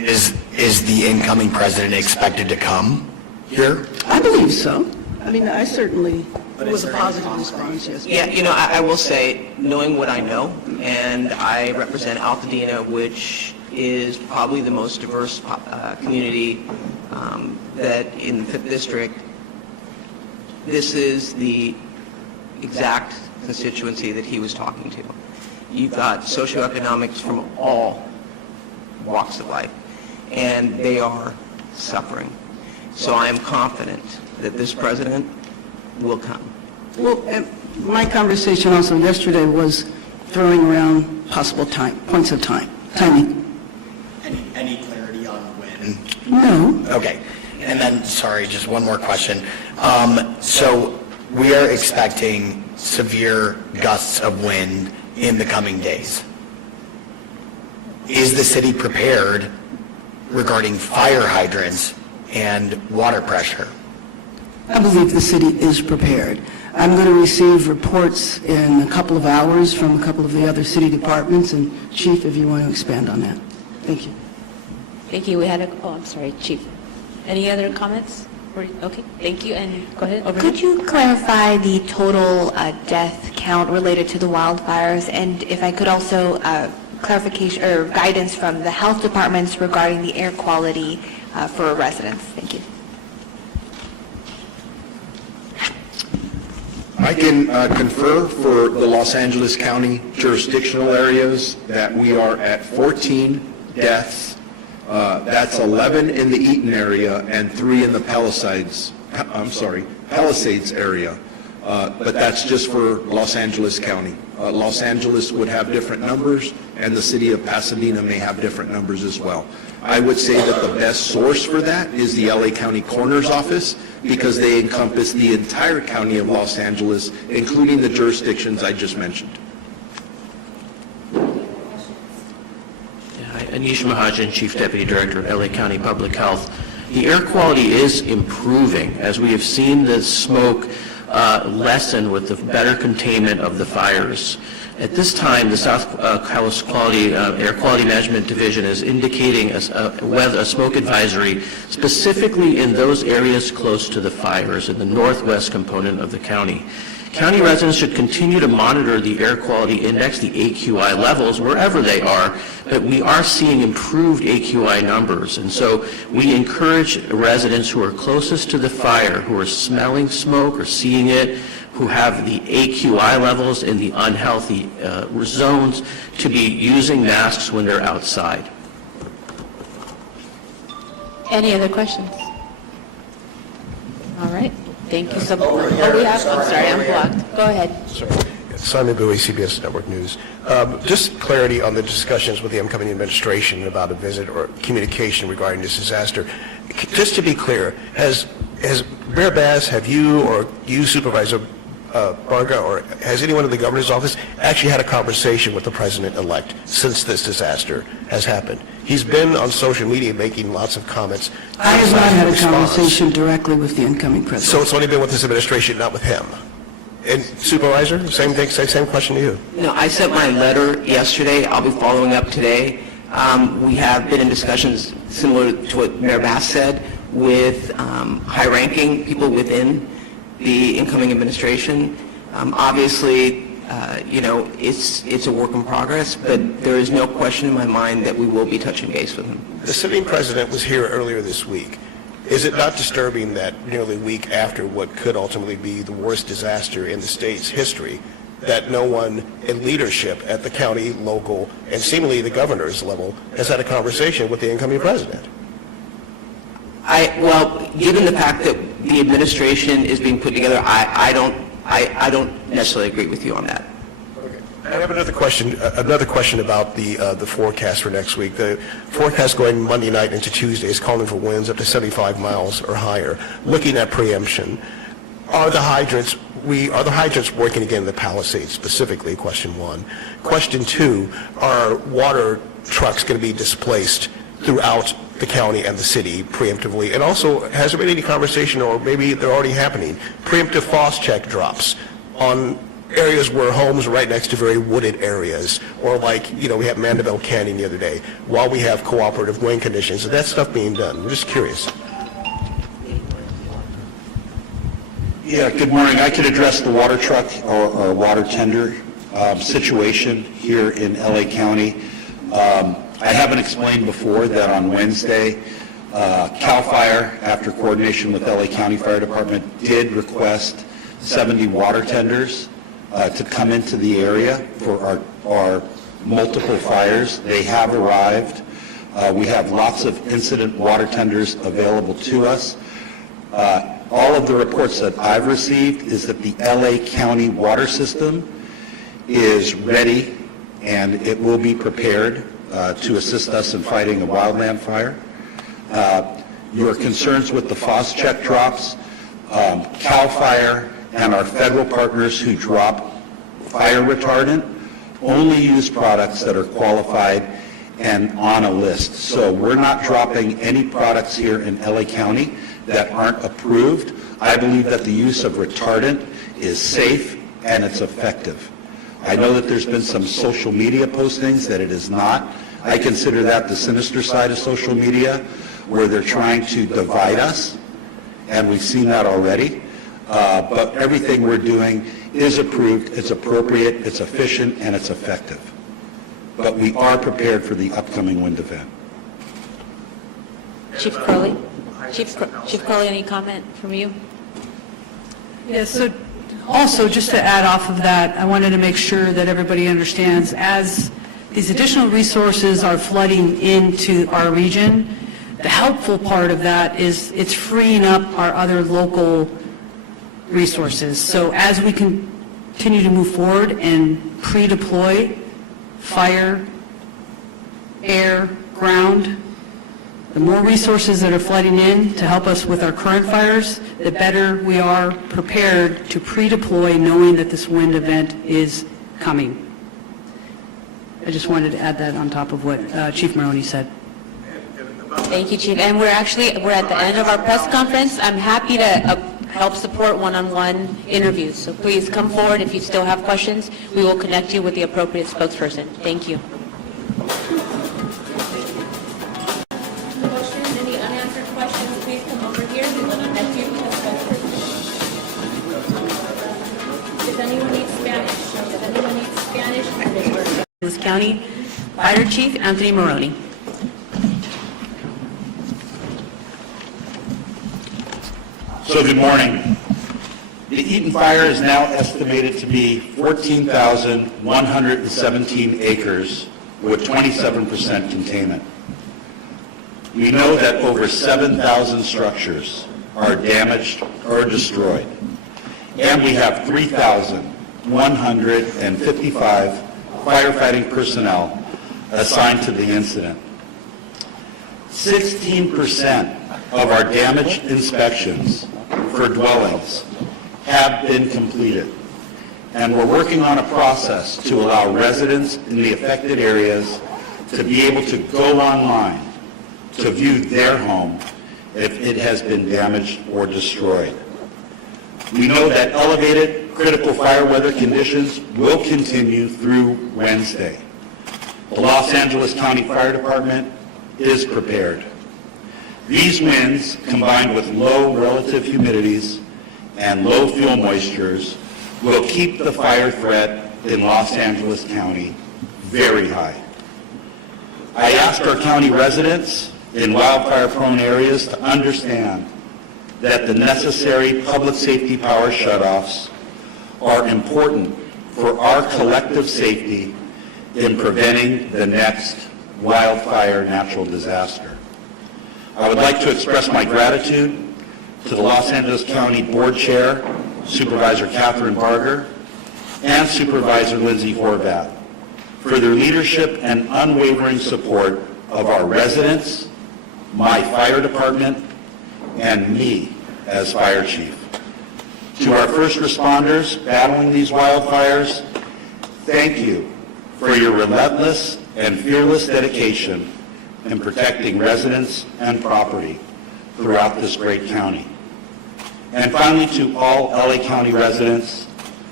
Is the incoming president expected to come here? I believe so. I mean, I certainly, it was a positive response, yes. Yeah, you know, I will say, knowing what I know, and I represent Altadena, which is probably the most diverse community that in the 5th District, this is the exact constituency that he was talking to. You've got socioeconomics from all walks of life, and they are suffering. So I am confident that this president will come. Well, my conversation also yesterday was throwing around possible points of timing. Any clarity on when? No. Okay. And then, sorry, just one more question. So we are expecting severe gusts of wind in the coming days. Is the city prepared regarding fire hydrants and water pressure? I believe the city is prepared. I'm going to receive reports in a couple of hours from a couple of the other city departments, and Chief, if you want to expand on that. Thank you. Thank you. I'm sorry, Chief. Any other comments? Okay, thank you, and go ahead. Over Could here. you clarify the total death count related to the wildfires? And if I could also clarification or guidance from the health departments regarding the air quality for residents. Thank you. I can confer for the Los Angeles County jurisdictional areas that we are at 14 deaths. That's 11 in the Eaton area and 3 in the Palisades area. But that's just for Los Angeles County. Los Angeles would have different numbers, and the city of Pasadena may have different numbers as well. I would say that the best source for that is the LA County Coroner's Office, because they encompass the entire county of Los Angeles, including the jurisdictions I just mentioned. Anish Mahajan, Chief Deputy Director of LA County Public Health. The air quality is improving as we have seen the smoke lessen with the better containment of the fires. At this time, the South Coast Air Quality Management Division is indicating a smoke advisory specifically in those areas close to the fires in the northwest component of the county. County residents should continue to monitor the air quality index, the AQI levels, wherever they are, but we are seeing improved AQI numbers. And so we encourage residents who are closest to the fire, who are smelling smoke or seeing it, who have the AQI levels in the unhealthy zones, to be using masks when they're outside. Any other questions? All right. Thank you so much. I'm sorry, I'm blocked. Go ahead. Simon Bowie, CBS Network News. Just clarity on the discussions with the incoming administration about a visit or communication regarding this disaster. Just to be clear, has Mayor Bass, have you or you, Supervisor Barga, or has anyone in the governor's office actually had a conversation with the president-elect since this disaster has happened? He's been on social media making lots of comments. I have not had a conversation directly with the incoming president. So it's only been with this administration, not with him? And Supervisor, same thing, same question to you. No, I sent my letter yesterday. I'll be following up today. We have been in discussions similar to what Mayor Bass said with high-ranking people within the incoming administration. Obviously, it's a work in progress, but there is no question in my mind that we will be touching base with him. The sitting president was here earlier this week. Is it not disturbing that nearly a week after what could ultimately be the worst disaster in the state's history, that no one in leadership at the county, local, and seemingly the governor's level has had a conversation with the incoming president? Well, given the fact that the administration is being put together, I don't necessarily agree with you on that. I have another question about the forecast for next week. The forecast going Monday night into Tuesday is calling for winds up to 75 miles or higher. Looking at preemption, are the hydrants working again in the Palisades specifically? Question one. Question two, are water trucks going to be displaced throughout the county and the city preemptively? And also, has there been any conversation, or maybe they're already happening, preemptive frost check drops on areas where homes are right next to very wooded areas, or like, we had Mandeville Canyon the other day, while we have cooperative wind conditions. Is that stuff being done? I'm just curious. Yeah, good morning. I could address the water truck or water tender situation here in LA County. I haven't explained before that on Wednesday, CAL FIRE, after coordination with LA County Fire Department, did request 70 water tenders to come into the area for our multiple fires. They have arrived. We have lots of incident water tenders available to us. All of the reports that I've received is that the LA County water system is ready and it will be prepared to assist us in fighting a wildland fire. Your concerns with the FOSS-check drops, CAL FIRE and our federal partners who drop fire retardant only use products that are qualified and on a list. So we're not dropping any products here in LA County that aren't approved. I believe that the use of retardant is safe and it's effective. I know that there's been some social media postings that it is not. I consider that the sinister side of social media, where they're trying to divide us, and we've seen that already. But everything we're doing is approved, it's appropriate, it's efficient, and it's effective. But we are prepared for the upcoming wind event. Chief Crowley? Chief Crowley, any comment from you? Yeah, so also, just to add off of that, I wanted to make sure that everybody understands, as these additional resources are flooding into our region, the helpful part of that is it's freeing up our other local resources. So as we continue to move forward and pre-deploy fire, air, ground, the more resources that are flooding in to help us with our current fires, the better we are prepared to pre-deploy, knowing that this wind event is coming. I just wanted to add that on top of what Chief Maroney said. Thank you, Chief. And we're at the end of our press conference. I'm happy to help support one-on-one interviews. So please come forward if you still have questions. We will connect you with the appropriate spokesperson. Thank you. Any unanswered questions, please come over here. We will connect you with the spokesperson. Does anyone need Spanish? Does anyone need Spanish? This County Fire Chief Anthony Maroney. So good morning. The Eaton Fire is now estimated to be 14,117 acres with 27% containment. We know that over 7,000 structures are damaged or destroyed, and we have 3,155 firefighting personnel assigned to the incident. 16% of our damage inspections for dwellings have been completed, and we're working on a process to allow residents in the affected areas to be able to go online to view their home if it has been damaged or destroyed. We know that elevated critical fire weather conditions will continue through Wednesday. The Los Angeles County Fire Department is prepared. These winds, combined with low relative humidities and low fuel moistures, will keep the fire threat in Los Angeles County very high. I asked our county residents in wildfire-prone areas to understand that the necessary public safety power shutoffs are important for our collective safety in preventing the next wildfire natural disaster. I would like to express my gratitude to the Los Angeles County Board Chair, Supervisor Catherine Barger, and Supervisor Lindsay Horvath for their leadership and unwavering support of our residents, my fire department, and me as fire chief. To our first responders battling these wildfires, thank you for your relentless and fearless dedication in protecting residents and property throughout this great county. And finally, to all LA County residents,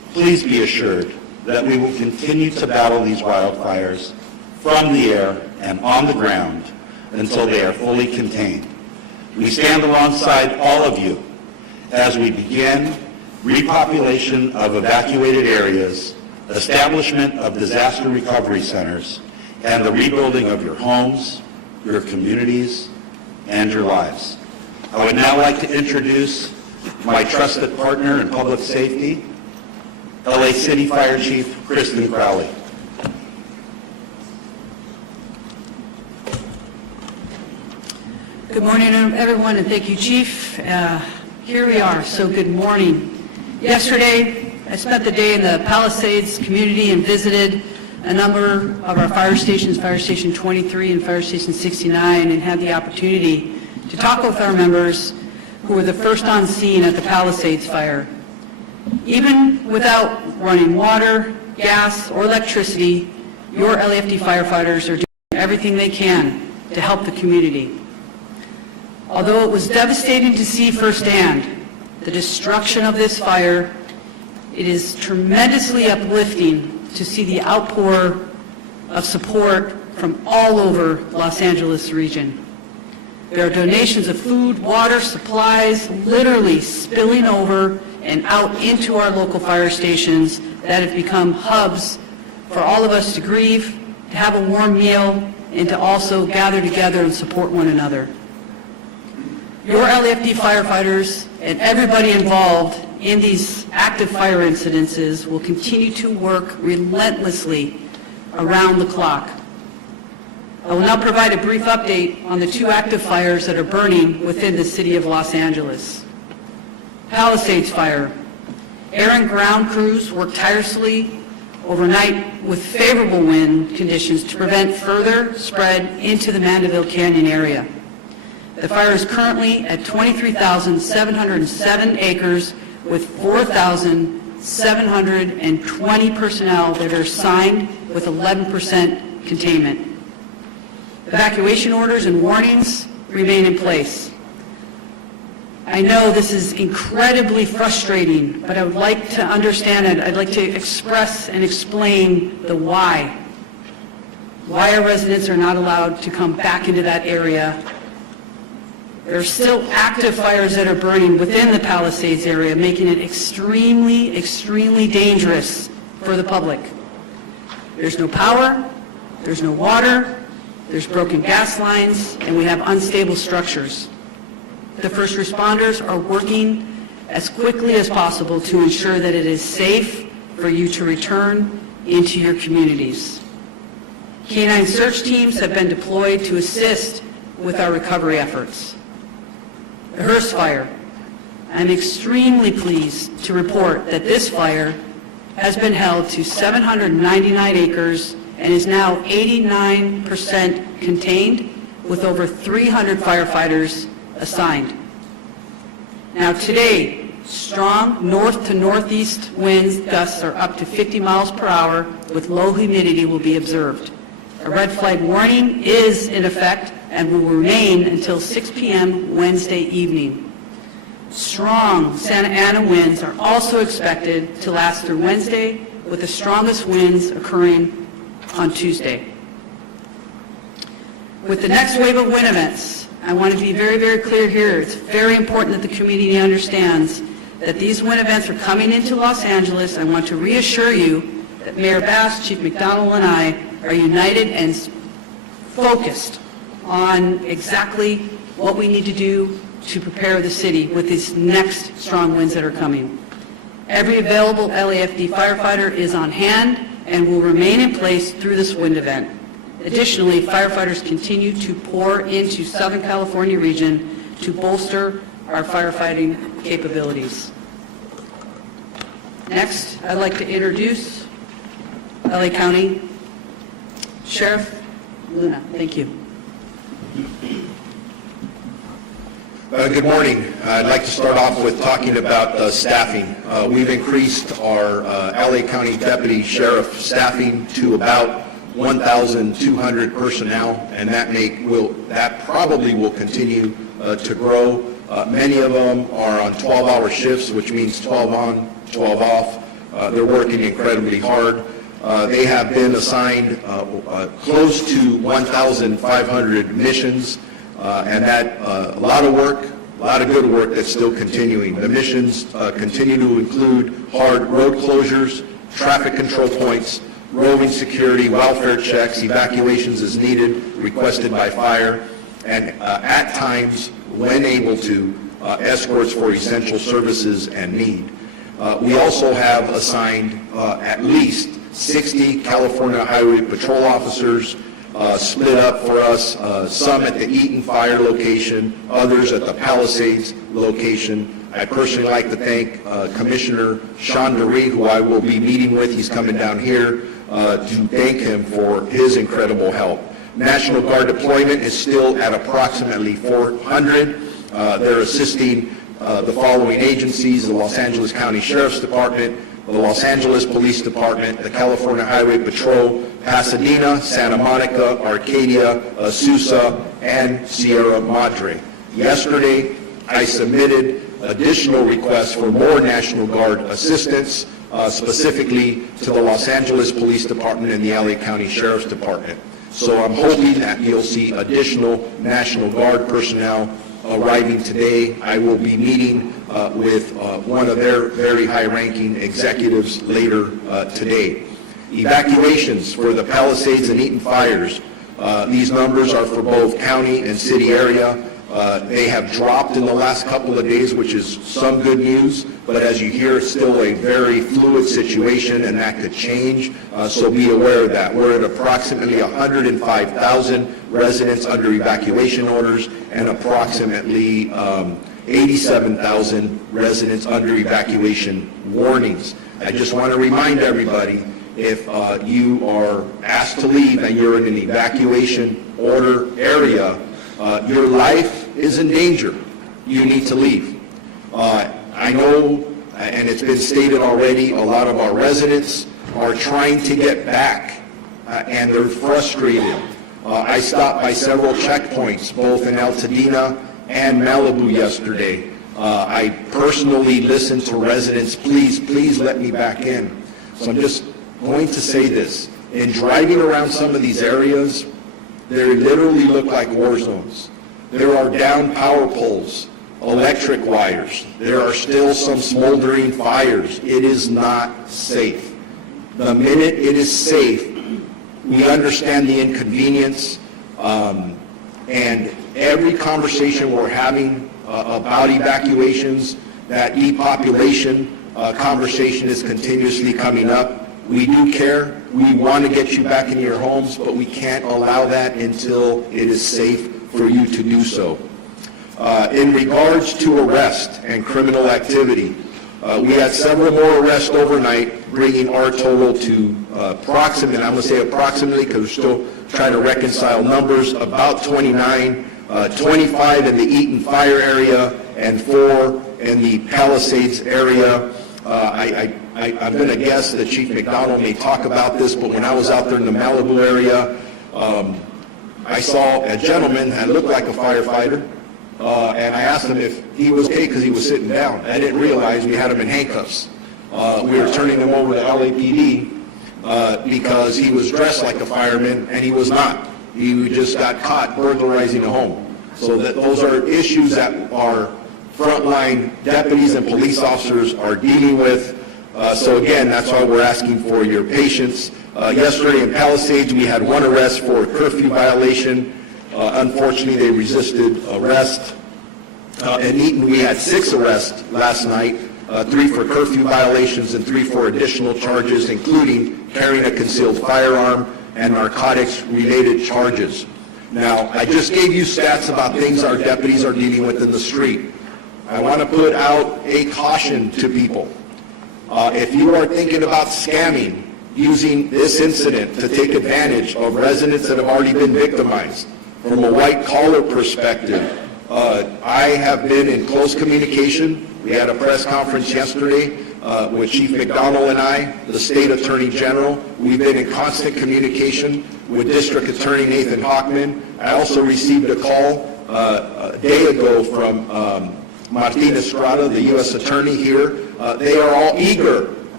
Please be assured that we will continue to battle these wildfires from the air and on the ground until they are fully contained. We stand alongside all of you as we begin repopulation of evacuated areas, establishment of disaster recovery centers, and the rebuilding of your homes, your communities, and your lives. I would now like to introduce my trusted partner in public safety, LA City Fire Chief Kristen Crowley. Good morning, everyone, and thank you, Chief. Here we are, so good morning. Yesterday, I spent the day in the Palisades community and visited a number of our fire stations, Fire Station 23 and Fire Station 69, and had the opportunity to talk with our members who were the first on scene at the Palisades Fire. Even without running water, gas, or electricity, your LAFD firefighters are doing everything they can to help the community. Although it was devastating to see firsthand the destruction of this fire, it is tremendously uplifting to see the outpour of support from all over Los Angeles region. There are donations of food, water, supplies, literally spilling over and out into our local fire stations that have become hubs for all of us to grieve, to have a warm meal, and to also gather together and support one another. Your LAFD firefighters and everybody involved in these active fire incidences will continue to work relentlessly around the clock. I will now provide a brief update on the two active fires that are burning within the city of Los Angeles. Palisades Fire. Air and ground crews worked tirelessly overnight with favorable wind conditions to prevent further spread into the Mandeville Canyon area. The fire is currently at 23,707 acres with 4,720 personnel that are assigned with 11% containment. Evacuation orders and warnings remain in place. I know this is incredibly frustrating, but I would like to understand it. I'd like to express and explain the why. Why our residents are not allowed to come back into that area. There are still active fires that are burning within the Palisades area, making it extremely, extremely dangerous for the public. There's no power, there's no water, there's broken gas lines, and we have unstable structures. The first responders are working as quickly as possible to ensure that it is safe for you to return into your communities. Canine search teams have been deployed to assist with our recovery efforts. The Hearst Fire. I'm extremely pleased to report that this fire has been held to 799 acres and is now 89% contained with over 300 firefighters assigned. Now today, strong north to northeast winds gusts are up to 50 miles per hour with low humidity will be observed. A red flag warning is in effect and will remain until 6 p.m. Wednesday evening. Strong Santa Ana winds are also expected to last through Wednesday, with the strongest winds occurring on Tuesday. With the next wave of wind events, I want to be very, very clear here. It's very important that the community understands that these wind events are coming into Los Angeles. I want to reassure you that Mayor Bass, Chief McDonald, and I are united and focused on exactly what we need to do to prepare the city with these next strong winds that are coming. Every available LAFD firefighter is on hand and will remain in place through this wind event. Additionally, firefighters continue to pour into Southern California region to bolster our firefighting capabilities. Next, I'd like to introduce LA County Sheriff Luna. Thank you. Good morning. I'd like to start off with talking about staffing. We've increased our LA County Deputy Sheriff staffing to about 1,200 personnel, and that probably will continue to grow. Many of them are on 12-hour shifts, which means 12 on, 12 off, They're working incredibly hard. They have been assigned close to 1,500 missions, and that a lot of work, a lot of good work that's still continuing. The missions continue to include hard road closures, traffic control points, roving security, welfare checks, evacuations as needed, requested by fire, and at times, when able to, escorts for essential services and need. We also have assigned at least 60 California Highway Patrol officers split up for us, some at the Eaton Fire location, others at the Palisades location. I personally like to thank Commissioner Chandari, who I will be meeting with. He's coming down here to thank him for his incredible help. National Guard deployment is still at approximately 400. They're assisting the following agencies: the Los Angeles County Sheriff's Department, the Los Angeles Police Department, the California Highway Patrol, Pasadena, Santa Monica, Arcadia, Azusa, and Sierra Madre. Yesterday, I submitted additional requests for more National Guard assistance, specifically to the Los Angeles Police Department and the LA County Sheriff's Department. So I'm hoping that you'll see additional National Guard personnel arriving today. I will be meeting with one of their very high-ranking executives later today. Evacuations for the Palisades and Eaton fires. These numbers are for both county and city area. They have dropped in the last couple of days, which is some good news, but as you hear, it's still a very fluid situation, and that could change, so be aware of that. We're at approximately 105,000 residents under evacuation orders and approximately 87,000 residents under evacuation warnings. I just want to remind everybody, if you are asked to leave and you're in an evacuation order area, your life is in danger. You need to leave. I know, and it's been stated already, a lot of our residents are trying to get back, and they're frustrated. I stopped by several checkpoints, both in Altadena and Malibu yesterday. I personally listened to residents, please let me back in. So I'm just going to say this. In driving around some of these areas, they literally look like war zones. There are down power poles, electric wires. There are still some smoldering fires. It is not safe. The minute it is safe, we understand the inconvenience, and every conversation we're having about evacuations, that depopulation conversation is continuously coming up. We do care. We want to get you back into your homes, but we can't allow that until it is safe for you to do so. In regards to arrest and criminal activity, we had several more arrests overnight, bringing our total to approximately, I'm going to say approximately because we're still trying to reconcile numbers, about 29, 25 in the Eaton Fire area and 4 in the Palisades area. I'm going to guess that Chief McDonald may talk about this, but when I was out there in the Malibu area, I saw a gentleman that looked like a firefighter, and I asked him if he was okay because he was sitting down. I didn't realize we had him in handcuffs. We were turning him over to LAPD because he was dressed like a fireman, and he was not. He just got caught burglarizing a home. So those are issues that our frontline deputies and police officers are dealing with. So again, that's why we're asking for your patience. Yesterday in Palisades, we had 1 arrest for a curfew violation. Unfortunately, they resisted arrest. In Eaton, we had 6 arrests last night, 3 for curfew violations and 3 for additional charges, including carrying a concealed firearm and narcotics-related charges. Now, I just gave you stats about things our deputies are dealing with in the street. I want to put out a caution to people. If you are thinking about scamming, using this incident to take advantage of residents that have already been victimized, from a white-collar perspective, I have been in close communication. We had a press conference yesterday with Chief McDonald and I, the State Attorney General. We've been in constant communication with District Attorney Nathan Hockman. I also received a call a day ago from Martin Estrada, the U.S. Attorney here. They are all eager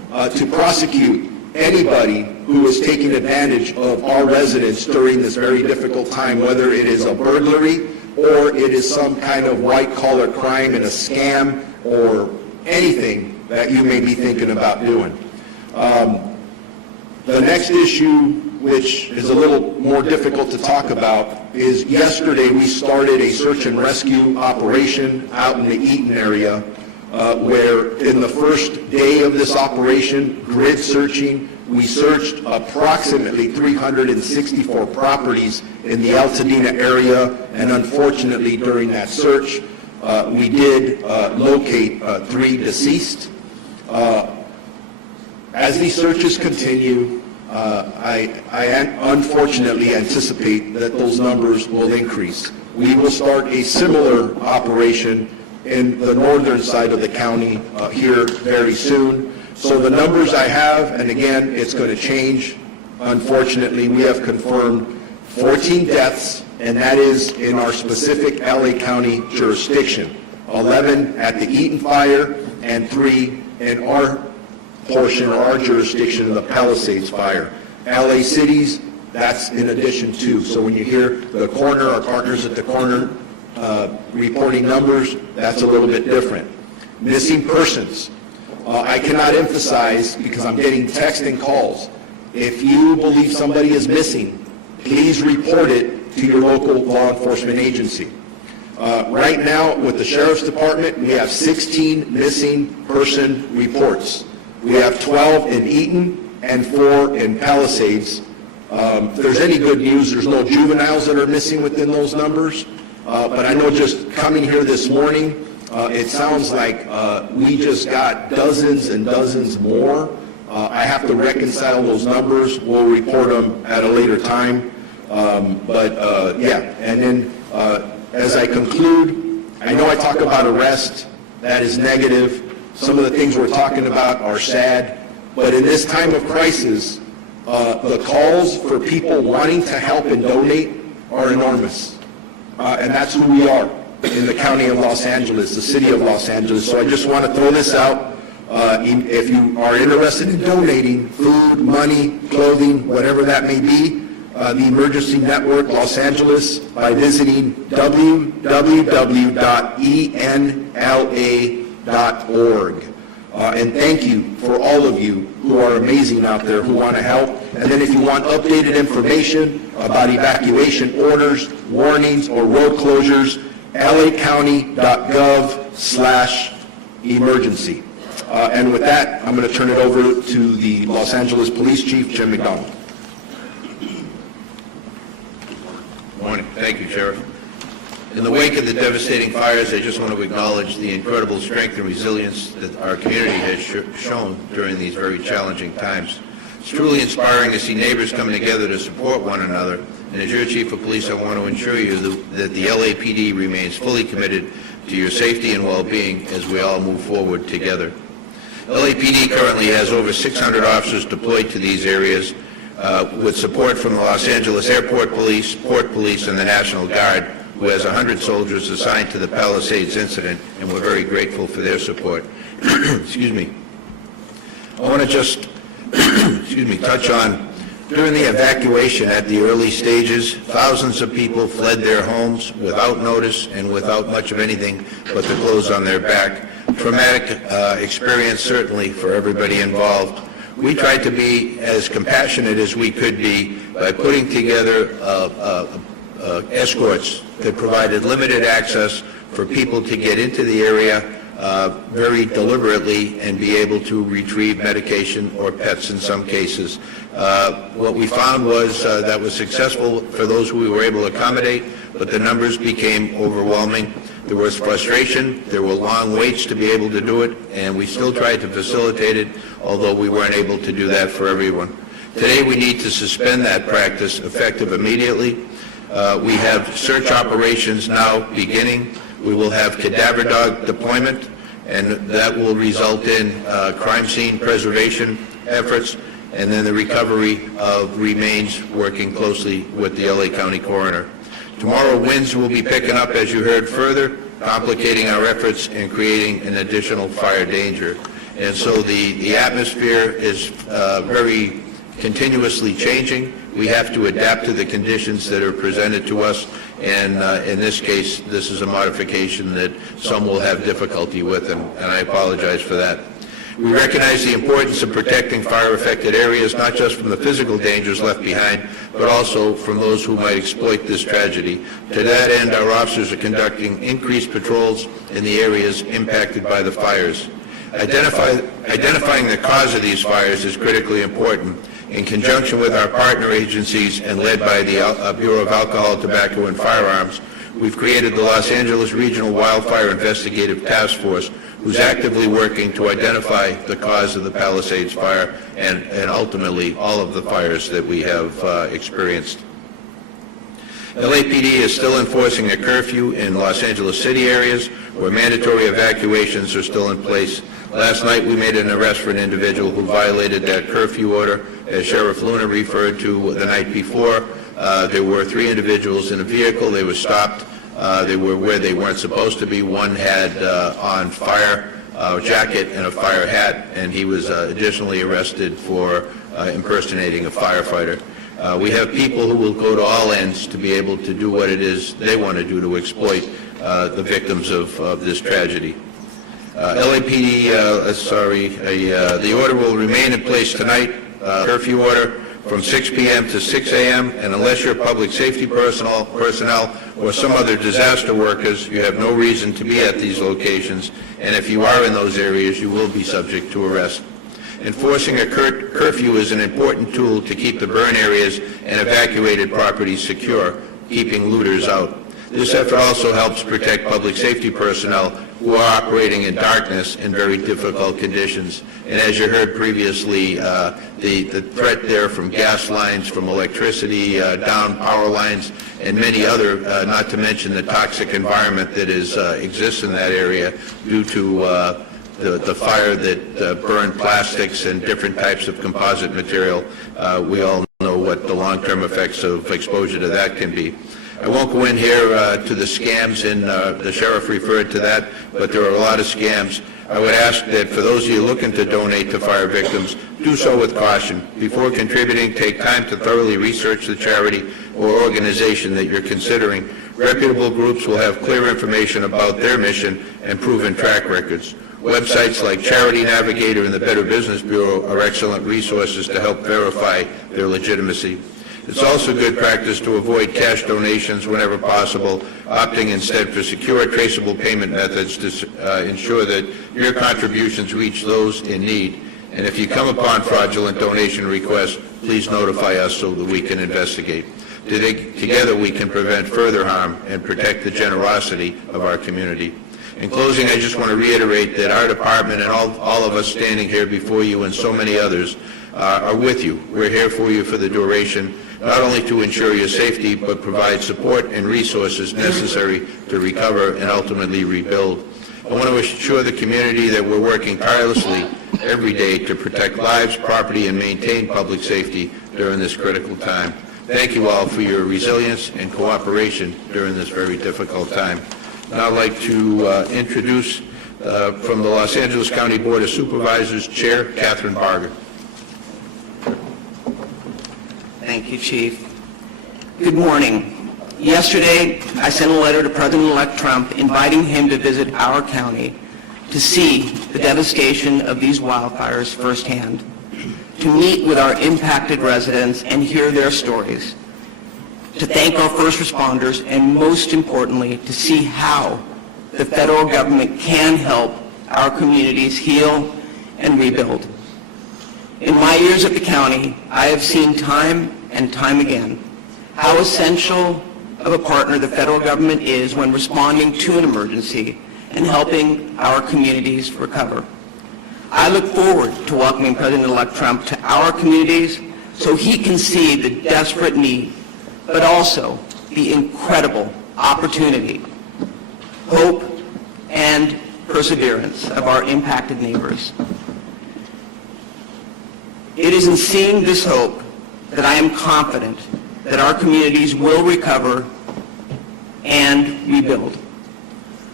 to prosecute anybody who is taking advantage of our residents during this very difficult time, whether it is a burglary or it is some kind of white-collar crime and a scam or anything that you may be thinking about doing. The next issue, which is a little more difficult to talk about, is yesterday we started a search and rescue operation out in the Eaton area, where in the first day of this operation, grid searching, we searched approximately 364 properties in the Altadena area, and unfortunately during that search, we did locate 3 deceased. As these searches continue, I unfortunately anticipate that those numbers will increase. We will start a similar operation in the northern side of the county here very soon. So the numbers I have, and again, it's going to change. Unfortunately, we have confirmed 14 deaths, and that is in our specific LA County jurisdiction. 11 at the Eaton Fire and 3 in our portion or our jurisdiction of the Palisades Fire. LA cities, that's in addition to. So when you hear the coroner, our partners at the coroner reporting numbers, that's a little bit different. Missing persons. I cannot emphasize, because I'm getting text and calls, if you believe somebody is missing, please report it to your local law enforcement agency. Right now, with the Sheriff's Department, we have 16 missing person reports. We have 12 in Eaton and 4 in Palisades. If there's any good news, there's no juveniles that are missing within those numbers. But I know just coming here this morning, it sounds like we just got dozens and dozens more. I have to reconcile those numbers. We'll report them at a later time. Yeah, and then as I conclude, I know I talk about arrest. That is negative. Some of the things we're talking about are sad. But in this time of crisis, the calls for people wanting to help and donate are enormous. And that's who we are in the county of Los Angeles, the city of Los Angeles. So I just want to throw this out. If you are interested in donating food, money, clothing, whatever that may be, the Emergency Network Los Angeles by visiting www.enla.org. And thank you for all of you who are amazing out there who want to help. And then if you want updated information about evacuation orders, warnings, or road closures, lacounty.gov/emergency. And with that, I'm going to turn it over to the Los Angeles Police Chief, Jim McDonald. Morning. Thank you, Sheriff. In the wake of the devastating fires, I just want to acknowledge the incredible strength and resilience that our community has shown during these very challenging times. It's truly inspiring to see neighbors coming together to support one another. And as your Chief of Police, I want to assure you that the LAPD remains fully committed to your safety and well-being as we all move forward together. LAPD currently has over 600 officers deployed to these areas with support from the Los Angeles Airport Police, Port Police, and the National Guard, who has 100 soldiers assigned to the Palisades incident, and we're very grateful for their support. Excuse me. I want to just touch on, during the evacuation at the early stages, thousands of people fled their homes without notice and without much of anything but the clothes on their back. Traumatic experience, certainly, for everybody involved. We tried to be as compassionate as we could be by putting together escorts that provided limited access for people to get into the area very deliberately and be able to retrieve medication or pets in some cases. What we found was that was successful for those who we were able to accommodate, but the numbers became overwhelming. There was frustration, there were long waits to be able to do it, and we still tried to facilitate it, although we weren't able to do that for everyone. Today we need to suspend that practice effective immediately. We have search operations now beginning. We will have cadaver dog deployment, and that will result in crime scene preservation efforts, and then the recovery of remains, working closely with the LA County coroner. Tomorrow, winds will be picking up, as you heard, further complicating our efforts and creating an additional fire danger. And so the atmosphere is very continuously changing. We have to adapt to the conditions that are presented to us, and in this case, this is a modification that some will have difficulty with, and I apologize for that. We recognize the importance of protecting fire-affected areas, not just from the physical dangers left behind, but also from those who might exploit this tragedy. To that end, our officers are conducting increased patrols in the areas impacted by the fires. Identifying the cause of these fires is critically important. In conjunction with our partner agencies and led by the Bureau of Alcohol, Tobacco, and Firearms, we've created the Los Angeles Regional Wildfire Investigative Task Force, who's actively working to identify the cause of the Palisades Fire and ultimately all of the fires that we have experienced. LAPD is still enforcing a curfew in Los Angeles city areas where mandatory evacuations are still in place. Last night, we made an arrest for an individual who violated that curfew order. As Sheriff Luna referred to the night before, there were 3 individuals in a vehicle. They were stopped. They were where they weren't supposed to be. One had on fire jacket and a fire hat, and he was additionally arrested for impersonating a firefighter. We have people who will go to all ends to be able to do what it is they want to do to exploit the victims of this tragedy. LAPD, the order will remain in place tonight, curfew order from 6 p.m. to 6 a.m., and unless you're public safety personnel or some other disaster workers, you have no reason to be at these locations, and if you are in those areas, you will be subject to arrest. Enforcing a curfew is an important tool to keep the burn areas and evacuated properties secure, keeping looters out. This effort also helps protect public safety personnel who are operating in darkness in very difficult conditions. And as you heard previously, the threat there from gas lines, from electricity, down power lines, and many other, not to mention the toxic environment that exists in that area due to the fire that burned plastics and different types of composite material. We all know what the long-term effects of exposure to that can be. I won't go in here to the scams, and the sheriff referred to that, but there are a lot of scams. I would ask that for those of you looking to donate to fire victims, do so with caution. Before contributing, take time to thoroughly research the charity or organization that you're considering. Reputable groups will have clear information about their mission and proven track records. Websites like Charity Navigator and the Better Business Bureau are excellent resources to help verify their legitimacy. It's also good practice to avoid cash donations whenever possible, opting instead for secure, traceable payment methods to ensure that your contributions reach those in need. And if you come upon fraudulent donation requests, please notify us so that we can investigate. Together we can prevent further harm and protect the generosity of our community. In closing, I just want to reiterate that our department and all of us standing here before you and so many others are with you. We're here for you for the duration, not only to ensure your safety, but provide support and resources necessary to recover and ultimately rebuild. I want to assure the community that we're working tirelessly every day to protect lives, property, and maintain public safety during this critical time. Thank you all for your resilience and cooperation during this very difficult time. Now I'd like to introduce from the Los Angeles County Board of Supervisors Chair Catherine Barger. Thank you, Chief. Good morning. Yesterday, I sent a letter to President-elect Trump inviting him to visit our county to see the devastation of these wildfires firsthand, to meet with our impacted residents and hear their stories, to thank our first responders, and most importantly, to see how the federal government can help our communities heal and rebuild. In my years at the county, I have seen time and time again how essential of a partner the federal government is when responding to an emergency and helping our communities recover. I look forward to welcoming President-elect Trump to our communities so he can see the desperate need, but also the incredible opportunity, hope, and perseverance of our impacted neighbors. It is in seeing this hope that I am confident that our communities will recover and rebuild.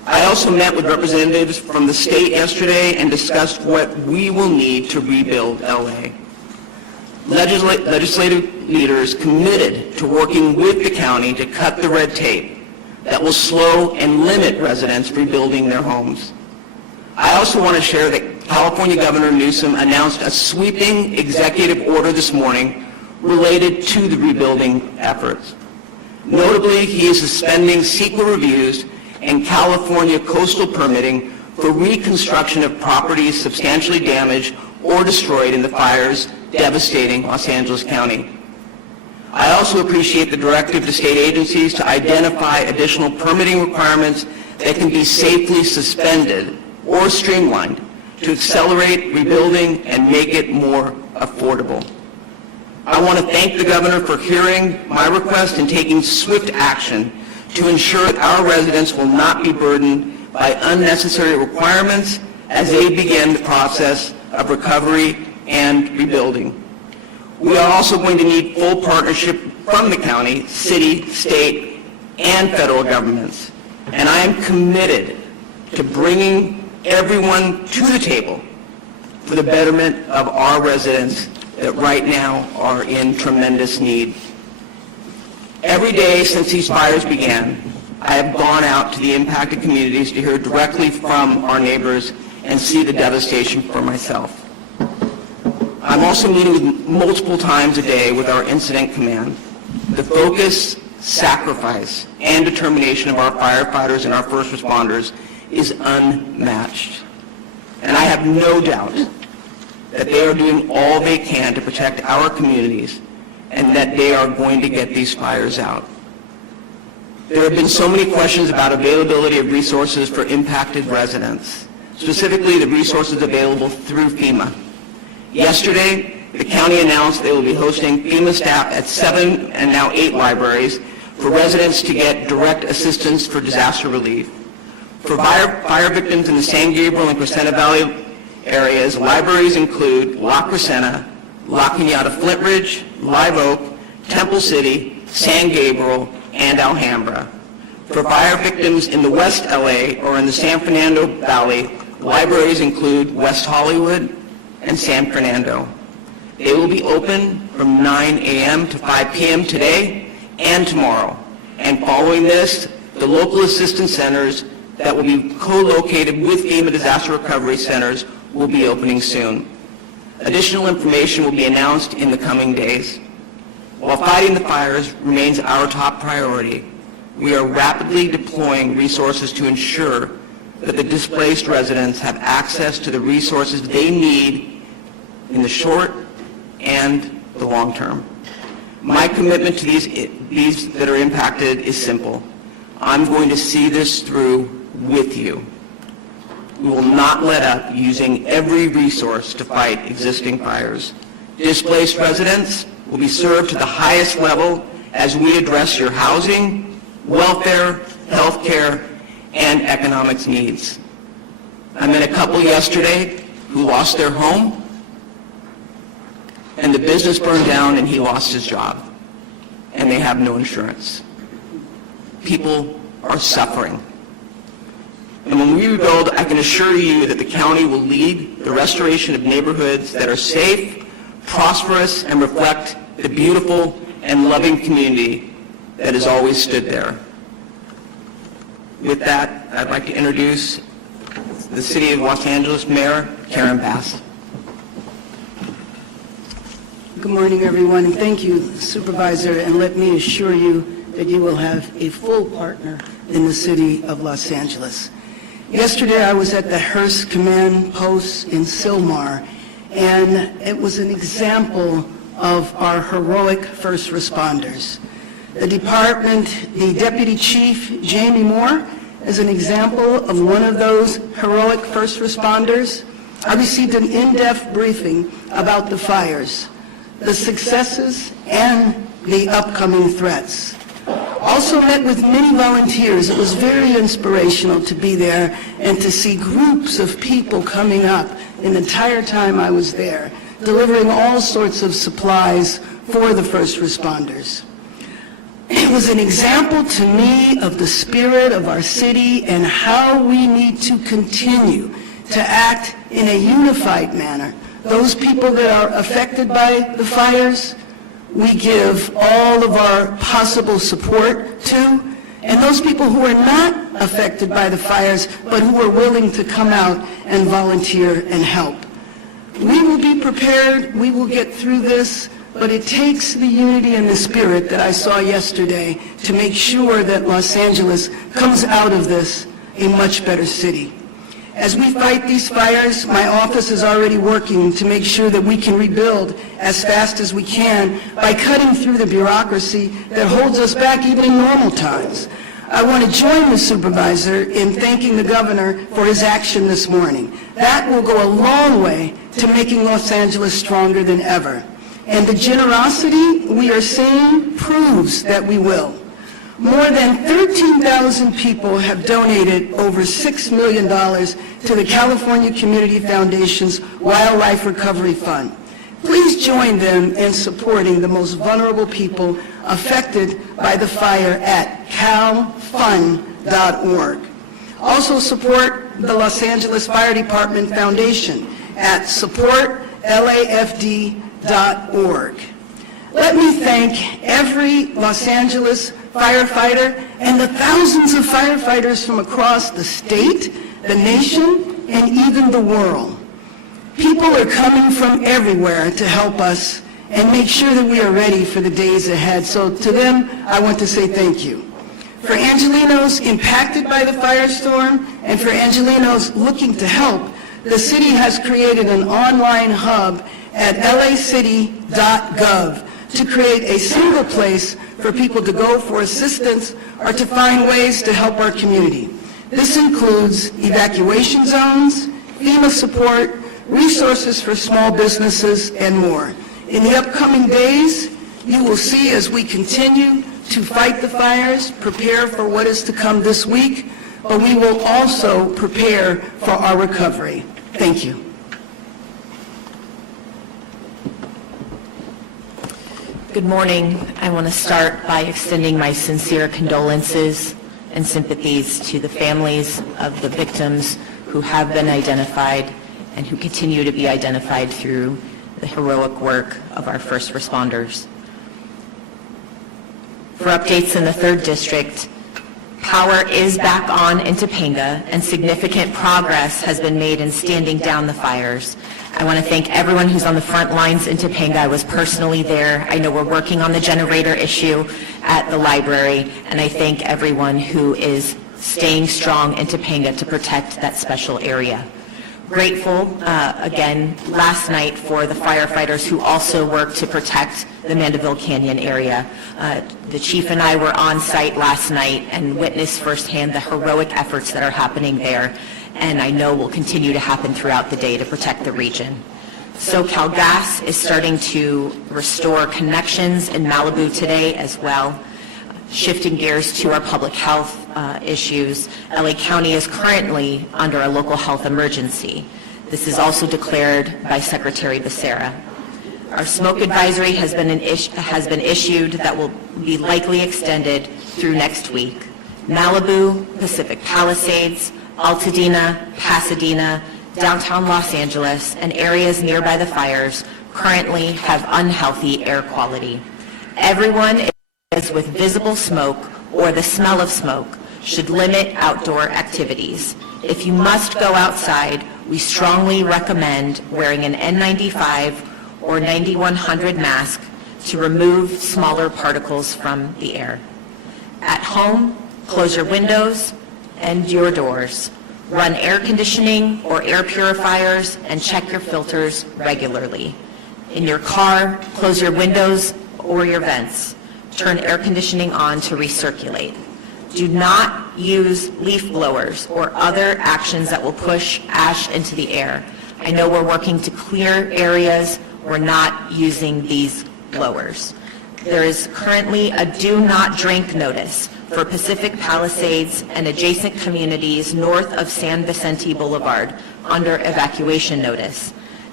I also met with representatives from the state yesterday and discussed what we will need to rebuild LA. Legislative leaders committed to working with the county to cut the red tape that will slow and limit residents rebuilding their homes. I also want to share that California Governor Newsom announced a sweeping executive order this morning related to the rebuilding efforts. Notably, he is suspending CEQA reviews and California coastal permitting for reconstruction of properties substantially damaged or destroyed in the fires devastating Los Angeles County. I also appreciate the directive to state agencies to identify additional permitting requirements that can be safely suspended or streamlined to accelerate rebuilding and make it more affordable. I want to thank the governor for hearing my request and taking swift action to ensure that our residents will not be burdened by unnecessary requirements as they begin the process of recovery and rebuilding. We are also going to need full partnership from the county, city, state, and federal governments. And I am committed to bringing everyone to the table for the betterment of our residents that right now are in tremendous need. Every day since these fires began, I have gone out to the impacted communities to hear directly from our neighbors and see the devastation for myself. I'm also meeting with multiple times a day with our incident command. The focus, sacrifice, and determination of our firefighters and our first responders is unmatched. And I have no doubt that they are doing all they can to protect our communities and that they are going to get these fires out. There have been so many questions about availability of resources for impacted residents, specifically the resources available through FEMA. Yesterday, the county announced they will be hosting FEMA staff at 7 and now 8 libraries for residents to get direct assistance for disaster relief. For fire victims in the San Gabriel and Crescenta Valley areas, libraries include La Crescenta, La Cañada Flint Ridge, Live Oak, Temple City, San Gabriel, and Alhambra. For fire victims in the West LA or in the San Fernando Valley, libraries include West Hollywood and San Fernando. They will be open from 9 a.m. to 5 p.m. today and tomorrow. And following this, the local assistance centers that will be co-located with FEMA disaster recovery centers will be opening soon. Additional information will be announced in the coming days. While fighting the fires remains our top priority, we are rapidly deploying resources to ensure that the displaced residents have access to the resources they need in the short and the long term. My commitment to these that are impacted is simple. I'm going to see this through with you. We will not let up using every resource to fight existing fires. Displaced residents will be served to the highest level as we address your housing, welfare, health care, and economics needs. I met a couple yesterday who lost their home, and the business burned down and he lost his job, and they have no insurance. People are suffering. And when we rebuild, I can assure you that the county will lead the restoration of neighborhoods that are safe, prosperous, and reflect the beautiful and loving community that has always stood there. With that, I'd like to introduce the City of Los Angeles Mayor Karen Bass. Good morning, everyone, and thank you, Supervisor, and let me assure you that you will have a full partner in the City of Los Angeles. Yesterday, I was at the Hearst Command Post in Sylmar, and it was an example of our heroic first responders. The department, the Deputy Chief, Jamie Moore, is an example of one of those heroic first responders. I received an in-depth briefing about the fires, the successes, and the upcoming threats. Also met with many volunteers. It was very inspirational to be there and to see groups of people coming up the entire time I was there, delivering all sorts of supplies for the first responders. It was an example to me of the spirit of our city and how we need to continue to act in a unified manner. Those people that are affected by the fires, we give all of our possible support to, and those people who are not affected by the fires, but who are willing to come out and volunteer and help. We will be prepared, we will get through this, but it takes the unity and the spirit that I saw yesterday to make sure that Los Angeles comes out of this a much better city. As we fight these fires, my office is already working to make sure that we can rebuild as fast as we can by cutting through the bureaucracy that holds us back even in normal times. I want to join the supervisor in thanking the governor for his action this morning. That will go a long way to making Los Angeles stronger than ever. And the generosity we are seeing proves that we will. More than 13,000 people have donated over $6 million to the California Community Foundation's Wildlife Recovery Fund. Please join them in supporting the most vulnerable people affected by the fire at calfund.org. Also support the Los Angeles Fire Department Foundation at supportlafd.org. Let me thank every Los Angeles firefighter and the thousands of firefighters from across the state, the nation, and even the world. People are coming from everywhere to help us and make sure that we are ready for the days ahead. So to them, I want to say thank you. For Angelenos impacted by the firestorm and for Angelenos looking to help, the city has created an online hub at lacity.gov to create a single place for people to go for assistance or to find ways to help our community. This includes evacuation zones, FEMA support, resources for small businesses, and more. In the upcoming days, you will see as we continue to fight the fires, prepare for what is to come this week, but we will also prepare for our recovery. Thank you. Good morning. I want to start by extending my sincere condolences and sympathies to the families of the victims who have been identified and who continue to be identified through the heroic work of our first responders. For updates in the 3rd District, power is back on in Topanga and significant progress has been made in standing down the fires. I want to thank everyone who's on the front lines in Topanga. I was personally there. I know we're working on the generator issue at the library, and I thank everyone who is staying strong in Topanga to protect that special area. Grateful, again, last night for the firefighters who also work to protect the Mandeville Canyon area. The chief and I were on site last night and witnessed firsthand the heroic efforts that are happening there, and I know will continue to happen throughout the day to protect the region. SoCal Gas is starting to restore connections in Malibu today as well. Shifting gears to our public health issues, LA County is currently under a local health emergency. This is also declared by Secretary Becerra. Our smoke advisory has been issued that will be likely extended through next week. Malibu, Pacific Palisades, Altadena, Pasadena, downtown Los Angeles, and areas nearby the fires currently have unhealthy air quality. Everyone with visible smoke or the smell of smoke should limit outdoor activities. If you must go outside, we strongly recommend wearing an N95 or 9100 mask to remove smaller particles from the air. At home, close your windows and your doors. Run air conditioning or air purifiers and check your filters regularly. In your car, close your windows or your vents. Turn air conditioning on to recirculate. Do not use leaf blowers or other actions that will push ash into the air. I know we're working to clear areas. We're not using these blowers. There is currently a do not drink notice for Pacific Palisades and adjacent communities north of San Vicente Boulevard under evacuation notice.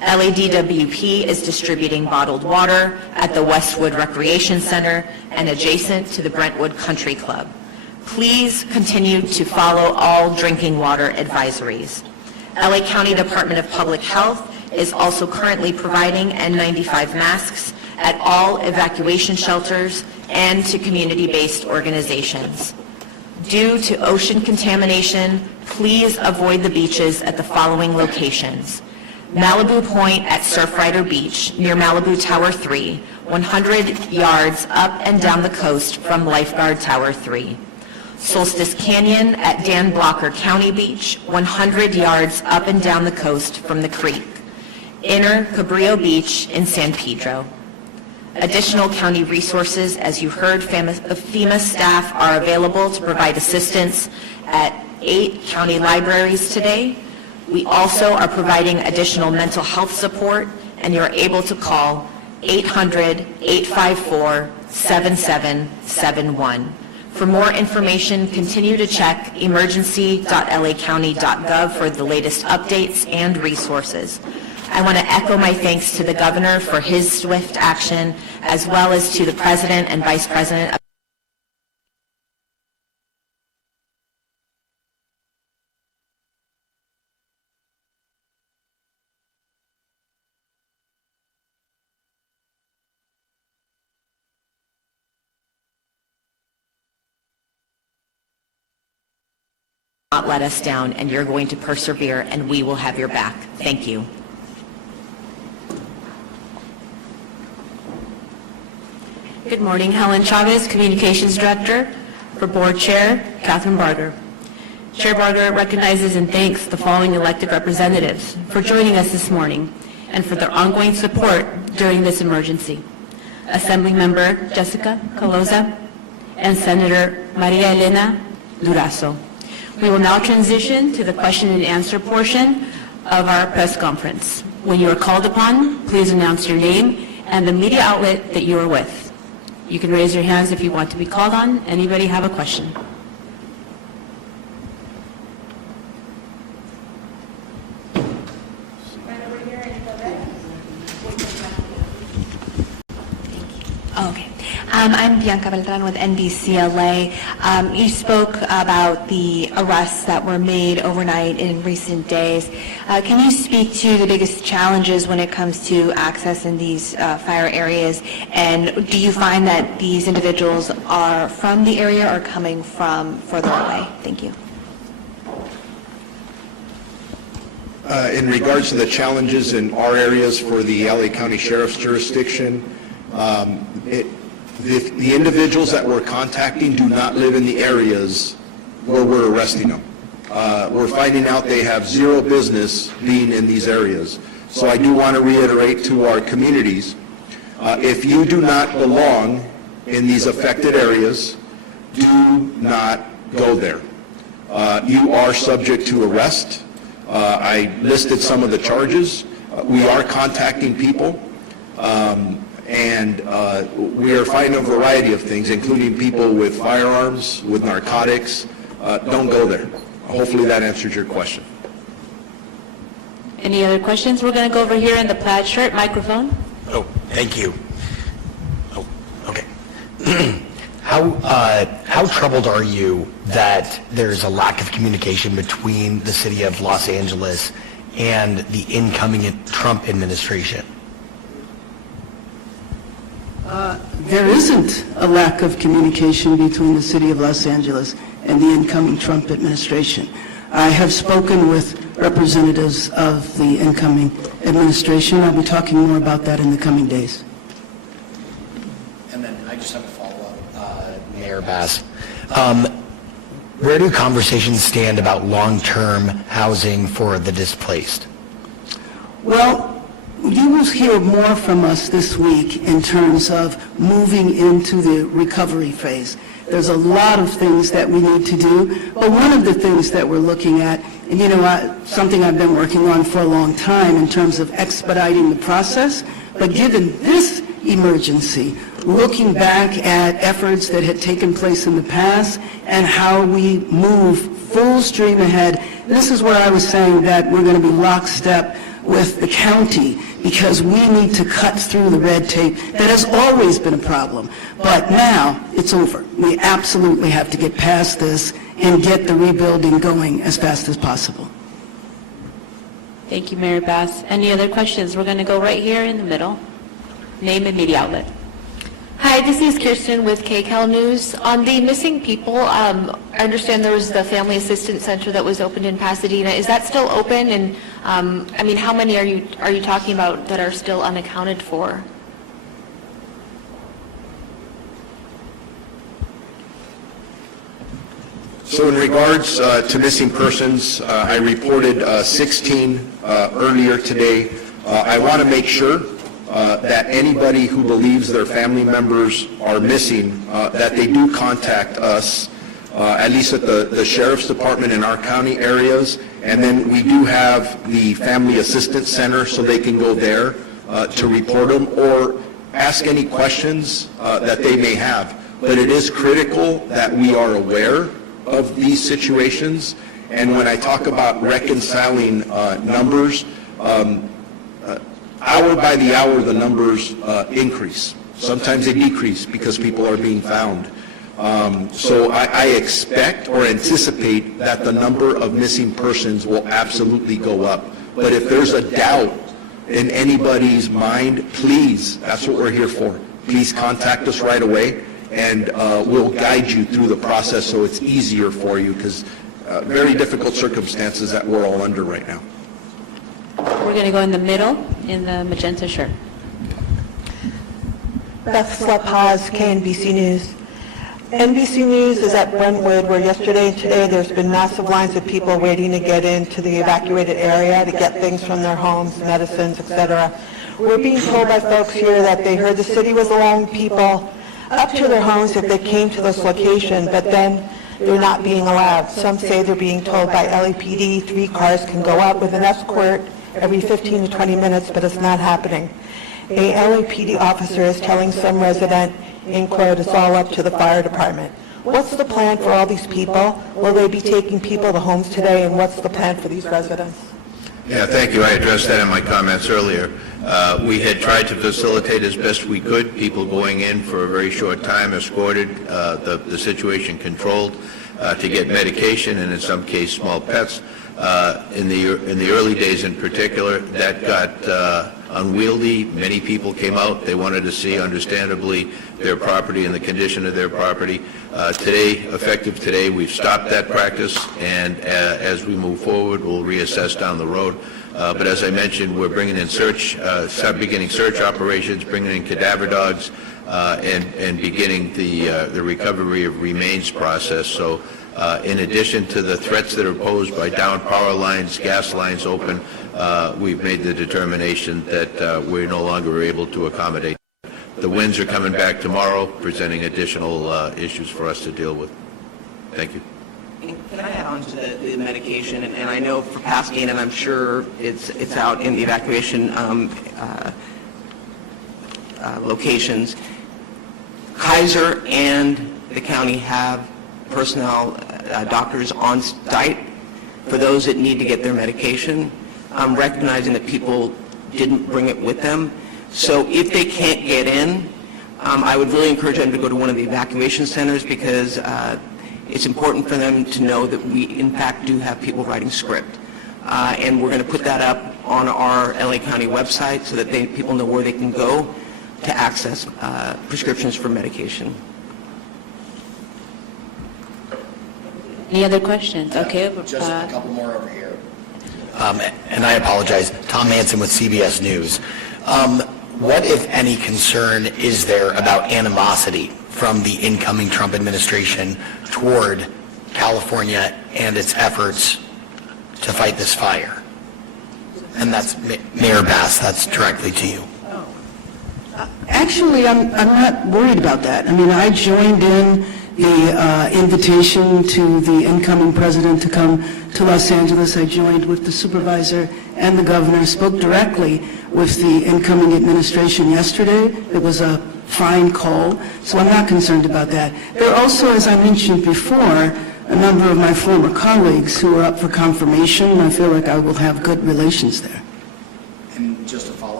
LADWP is distributing bottled water at the Westwood Recreation Center and adjacent to the Brentwood Country Club. Please continue to follow all drinking water advisories. LA County Department of Public Health is also currently providing N95 masks at all evacuation shelters and to community-based organizations. Due to ocean contamination, please avoid the beaches at the following locations: Malibu Point at Surfrider Beach near Malibu Tower 3, 100 yards up and down the coast from Lifeguard Tower 3. Solstice Canyon at Dan Blocker County Beach, 100 yards up and down the coast from the creek. Inner Cabrillo Beach in San Pedro. Additional county resources, as you heard, FEMA staff are available to provide assistance at 8 county libraries today. We also are providing additional mental health support, and you're able to call 800-854-7771. For more information, continue to check emergency.lacounty.gov for the latest updates and resources. I want to echo my thanks to the governor for his swift action, as well as to the president and vice president of not let us down, and you're going to persevere, and we will have your back. Thank you. Good morning, Helen Chavez, Communications Director. For Board Chair, Catherine Barger. Chair Barger recognizes and thanks the following elected representatives for joining us this morning and for their ongoing support during this emergency. Assembly Member Jessica Caloza and Senator Maria Elena Durazo. We will now transition to the question and answer portion of our press conference. When you are called upon, please announce your name and the media outlet that you are with. You can raise your hands if you want to be called on. Anybody have a question? Okay. I'm Bianca Beltran with NBCLA. You spoke about the arrests that were made overnight in recent days. Can you speak to the biggest challenges when it comes to access in these fire areas? And do you find that these individuals are from the area or coming from further away? Thank you. In regards to the challenges in our areas for the LA County Sheriff's jurisdiction, the individuals that we're contacting do not live in the areas where we're arresting them. We're finding out they have zero business being in these areas. So I do want to reiterate to our communities, if you do not belong in these affected areas, do not go there. You are subject to arrest. I listed some of the charges. We are contacting people. And we are finding a variety of things, including people with firearms, with narcotics. Don't go there. Hopefully that answers your question. Any other questions? We're going to go over here in the plaid shirt microphone. Oh, thank you. Oh, okay. How troubled are you that there's a lack of communication between the city of Los Angeles and the incoming Trump administration? There isn't a lack of communication between the city of Los Angeles and the incoming Trump administration. I have spoken with representatives of the incoming administration. I'll be talking more about that in the coming days. And then I just have a follow-up, Mayor Bass. Where do conversations stand about long-term housing for the displaced? Well, you will hear more from us this week in terms of moving into the recovery phase. There's a lot of things that we need to do, but one of the things that we're looking at, and you know, something I've been working on for a long time in terms of expediting the process, but given this emergency, looking back at efforts that had taken place in the past and how we move full stream ahead, this is where I was saying that we're going to be lockstep with the county because we need to cut through the red tape. That has always been a problem, but now it's over. We absolutely have to get past this and get the rebuilding going as fast as possible. Thank you, Mayor Bass. Any other questions? We're going to go right here in the middle. Name and media outlet. Hi, this is Kirsten with KCAL News. On the missing people, I understand there was the Family Assistance Center that was opened in Pasadena. Is that still open? And I mean, how many are you talking about that are still unaccounted for? So in regards to missing persons, I reported 16 earlier today. I want to make sure that anybody who believes their family members are missing, that they do contact us, at least at the Sheriff's Department in our county areas, and then we do have the Family Assistance Center, so they can go there to report them or ask any questions that they may have. But it is critical that we are aware of these situations, and when I talk about reconciling numbers, hour by the hour, the numbers increase. Sometimes they decrease because people are being found. So I expect or anticipate that the number of missing persons will absolutely go up. But if there's a doubt in anybody's mind, please, that's what we're here for. Please contact us right away, and we'll guide you through the process so it's easier for you, because very difficult circumstances that we're all under right now. We're going to go in the middle, in the magenta shirt. Beth Slepaz, KNBC News. NBC News is at Brentwood, where yesterday and today there's been massive lines of people waiting to get into the evacuated area to get things from their homes, medicines, etc. We're being told by folks here that they heard the city was allowing people up to their homes if they came to this location, but then they're not being allowed. Some say they're being told by LAPD 3 cars can go up with an escort every 15 to 20 minutes, but it's not happening. A LAPD officer is telling some resident, in quote, it's all up to the fire department. What's the plan for all these people? Will they be taking people to homes today, and what's the plan for these residents? Yeah, thank you. I addressed that in my comments earlier. We had tried to facilitate as best we could, people going in for a very short time, escorted, the situation controlled, to get medication and in some case small pets. In the early days in particular, that got unwieldy. Many people came out. They wanted to see, understandably, their property and the condition of their property. Today, effective today, we've stopped that practice, and as we move forward, we'll reassess down the road. But as I mentioned, we're bringing in beginning search operations, bringing in cadaver dogs, and beginning the recovery of remains process. So in addition to the threats that are posed by downed power lines, gas lines open, we've made the determination that we're no longer able to accommodate. The winds are coming back tomorrow, presenting additional issues for us to deal with. Thank you. Can I add on to the medication? And I know for Pasadena, and I'm sure it's out in the evacuation locations. Kaiser and the county have personnel, doctors on site for those that need to get their medication. I'm recognizing that people didn't bring it with them. So if they can't get in, I would really encourage them to go to one of the evacuation centers, because it's important for them to know that we, in fact, do have people writing script. And we're going to put that up on our LA County website so that people know where they can go to access prescriptions for medication. Any other questions? Okay. Just a couple more over here. And I apologize, Tom Manson with CBS News. What, if any, concern is there about animosity from the incoming Trump administration toward California and its efforts to fight this fire? And that's Mayor Bass, that's directly to you. Actually, I'm not worried about that. I mean, I joined in the invitation to the incoming president to come to Los Angeles. I joined with the supervisor and the governor, spoke directly with the incoming administration yesterday. It was a fine call, so I'm not concerned about that. There are also, as I mentioned before, a number of my former colleagues who are up for confirmation, and I feel like I will have good relations there.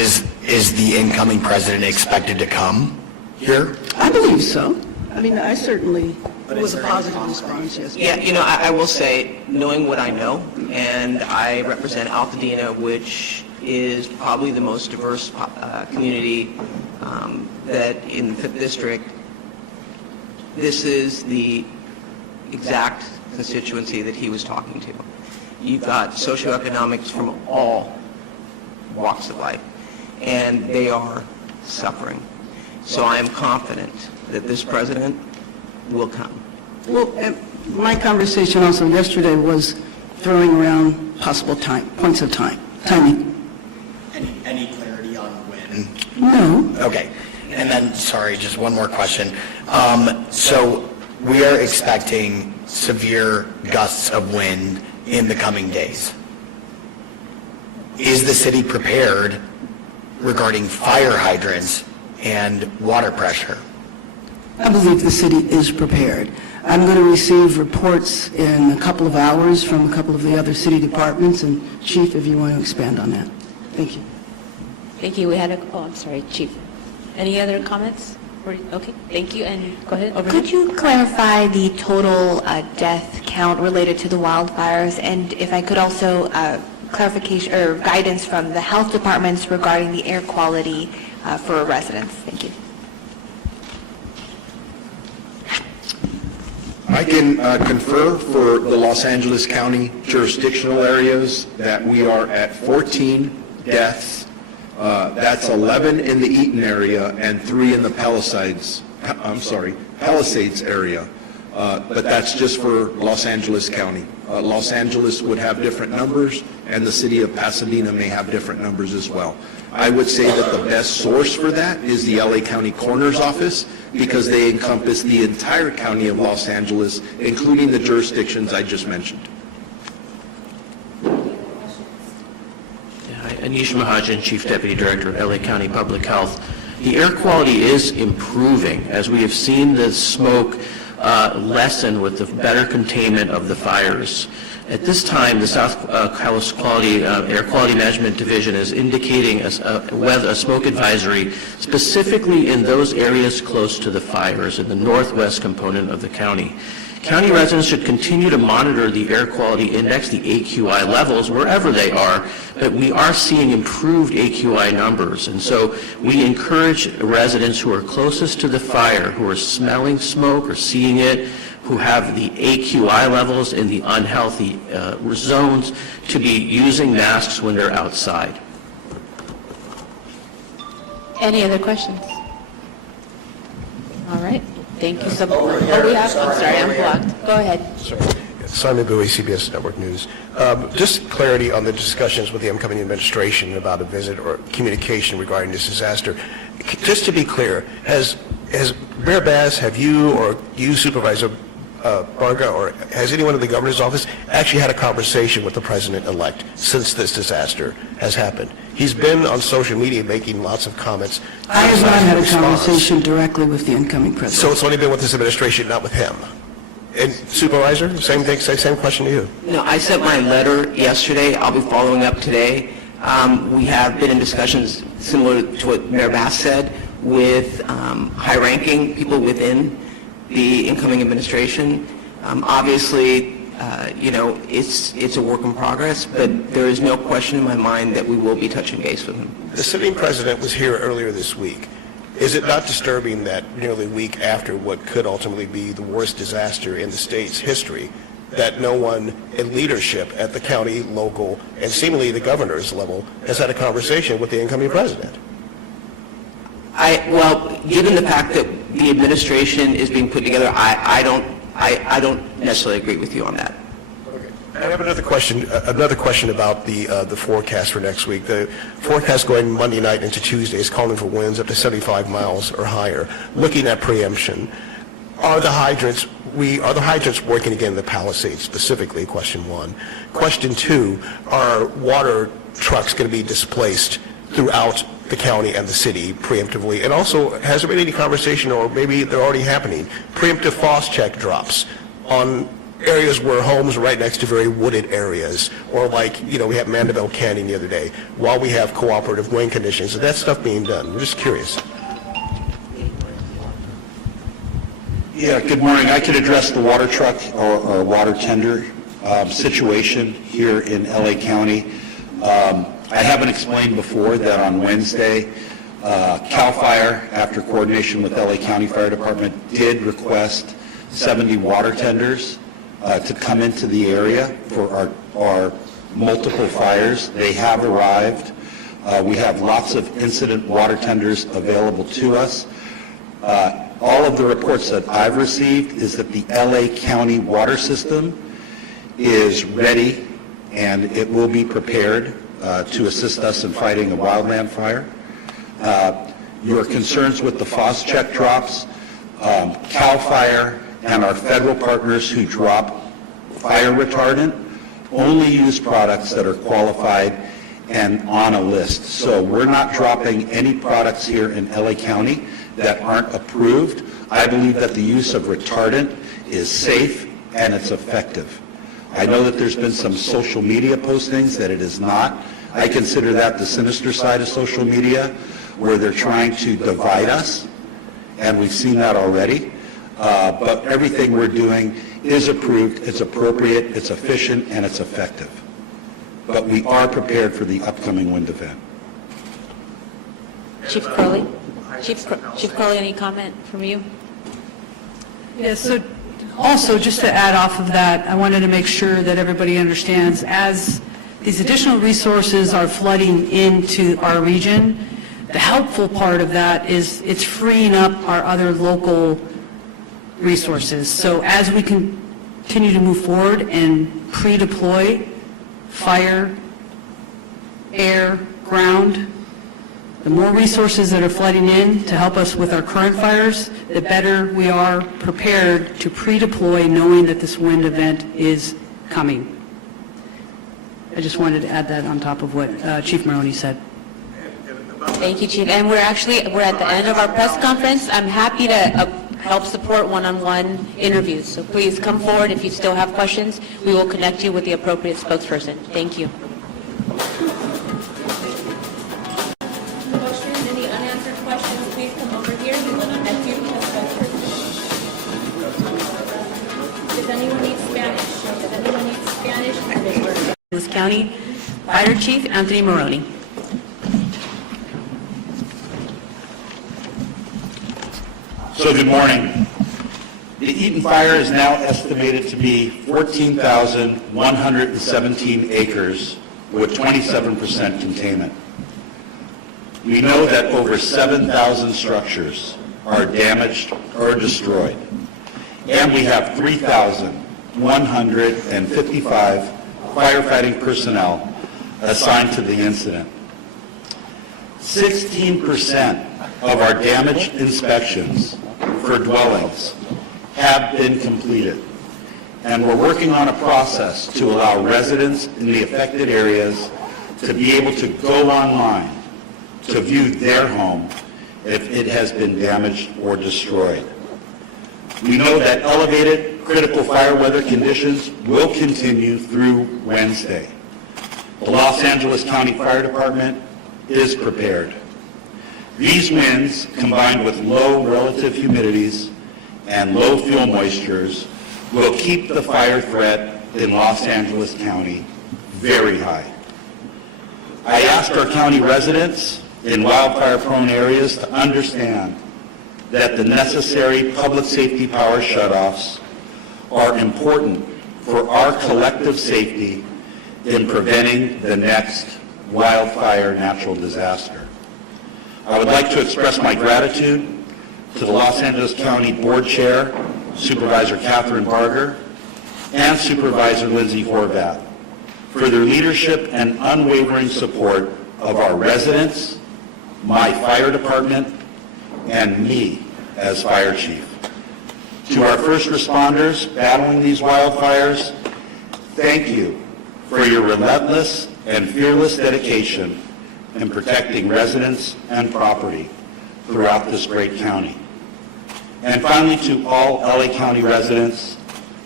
Is the incoming president expected to come here? I believe so. I mean, I certainly, it was a positive response yesterday. Yeah, you know, I will say, knowing what I know, and I represent Altadena, which is probably the most diverse community that in the 5th District, this is the exact constituency that he was talking to. You've got socioeconomics from all walks of life, and they are suffering. So I am confident that this president will come. Well, my conversation also yesterday was throwing around possible points of timing. Any clarity on when? No. Okay. And then, sorry, just one more question. So we are expecting severe gusts of wind in the coming days. Is the city prepared regarding fire hydrants and water pressure? I believe the city is prepared. I'm going to receive reports in a couple of hours from a couple of the other city departments, and Chief, if you want to expand on that. Thank you. Thank you. I'm sorry, Chief. Any other comments? Okay, thank you, and go ahead. Over Could here. you clarify the total death count related to the wildfires? And if I could also clarification or guidance from the health departments regarding the air quality for residents. Thank you. I can confer for the Los Angeles County jurisdictional areas that we are at 14 deaths. That's 11 in the Eaton area and 3 in the Palisades area. But that's just for Los Angeles County. Los Angeles would have different numbers, and the city of Pasadena may have different numbers as well. I would say that the best source for that is the LA County Coroner's Office, because they encompass the entire county of Los Angeles, including the jurisdictions I just mentioned. Anish Mahajan, Chief Deputy Director of LA County Public Health. The air quality is improving as we have seen the smoke lessen with the better containment of the fires. At this time, the South Coast Air Quality Management Division is indicating a smoke advisory specifically in those areas close to the fires in the northwest component of the county. County residents should continue to monitor the air quality index, the AQI levels, wherever they are, but we are seeing improved AQI numbers. And so we encourage residents who are closest to the fire, who are smelling smoke or seeing it, who have the AQI levels in the unhealthy zones, to be using masks when they're outside. Any other questions? All right. Thank you so much. I'm sorry, I'm blocked. Go ahead. Simon Bowie, CBS Network News. Just clarity on the discussions with the incoming administration about a visit or communication regarding this disaster. Just to be clear, has Mayor Bass, have you or you, Supervisor Barga, or has anyone in the governor's office actually had a conversation with the president-elect since this disaster has happened? He's been on social media making lots of comments. I have not had a conversation directly with the incoming president. So it's only been with this administration, not with him? And Supervisor, same thing, same question to you. No, I sent my letter yesterday. I'll be following up today. We have been in discussions similar to what Mayor Bass said with high-ranking people within the incoming administration. Obviously, it's a work in progress, but there is no question in my mind that we will be touching base with him. The sitting president was here earlier this week. Is it not disturbing that nearly a week after what could ultimately be the worst disaster in the state's history, that no one in leadership at the county, local, and seemingly the governor's level has had a conversation with the incoming president? Well, given the fact that the administration is being put together, I don't necessarily agree with you on that. I have another question about the forecast for next week. The forecast going Monday night into Tuesday is calling for winds up to 75 miles or higher. Looking at preemption, are the hydrants working again in the Palisades specifically, question one? Question two, are water trucks going to be displaced throughout the county and the city preemptively? And also, has there been any conversation, or maybe they're already happening, preemptive frost check drops on areas where homes are right next to very wooded areas, or like, we had Mandeville Canyon the other day, while we have cooperative wind conditions. Is that stuff being done? I'm just curious. Yeah, good morning. I could address the water truck or water tender situation here in LA County. I haven't explained before that on Wednesday, CAL FIRE, after coordination with LA County Fire Department, did request 70 water tenders to come into the area for our multiple fires. They have arrived. We have lots of incident water tenders available to us. All of the reports that I've received is that the LA County water system is ready and it will be prepared to assist us in fighting a wildland fire. Your concerns with the FOSS-check drops, CAL FIRE and our federal partners who drop fire retardant only use products that are qualified and on a list. So we're not dropping any products here in LA County that aren't approved. I believe that the use of retardant is safe and it's effective. I know that there's been some social media postings that it is not. I consider that the sinister side of social media, where they're trying to divide us, and we've seen that already. But everything we're doing is approved, it's appropriate, it's efficient, and it's effective. But we are prepared for the upcoming wind event. Chief Crowley? Chief Crowley, any comment from you? Yeah, so also, just to add off of that, I wanted to make sure that everybody understands, as these additional resources are flooding into our region, the helpful part of that is it's freeing up our other local resources. So as we continue to move forward and pre-deploy fire, air, ground, the more resources that are flooding in to help us with our current fires, the better we are prepared to pre-deploy, knowing that this wind event is coming. I just wanted to add that on top of what Chief Maroney said. Thank you, Chief. And we're at the end of our press conference. I'm happy to help support one-on-one interviews. So please come forward if you still have questions. We will connect you with the appropriate spokesperson. Thank you. Any unanswered questions, please come over here. We will connect you with a spokesperson. Does anyone need Spanish? Does anyone need Spanish? This County Fire Chief Anthony Maroney. So good morning. The Eaton Fire is now estimated to be 14,117 acres with 27% containment. We know that over 7,000 structures are damaged or destroyed, and we have 3,155 firefighting personnel assigned to the incident. 16% of our damage inspections for dwellings have been completed, and we're working on a process to allow residents in the affected areas to be able to go online to view their home if it has been damaged or destroyed. We know that elevated critical fire weather conditions will continue through Wednesday. The Los Angeles County Fire Department is prepared. These winds, combined with low relative humidities and low fuel moistures, will keep the fire threat in Los Angeles County very high. I asked our county residents in wildfire-prone areas to understand that the necessary public safety power shutoffs are important for our collective safety in preventing the next wildfire natural disaster. I would like to express my gratitude to the Los Angeles County Board Chair, Supervisor Catherine Barger, and Supervisor Lindsay Horvath for their leadership and unwavering support of our residents, my fire department, and me as fire chief. To our first responders battling these wildfires, thank you for your relentless and fearless dedication in protecting residents and property throughout this great county. And finally, to all LA County residents,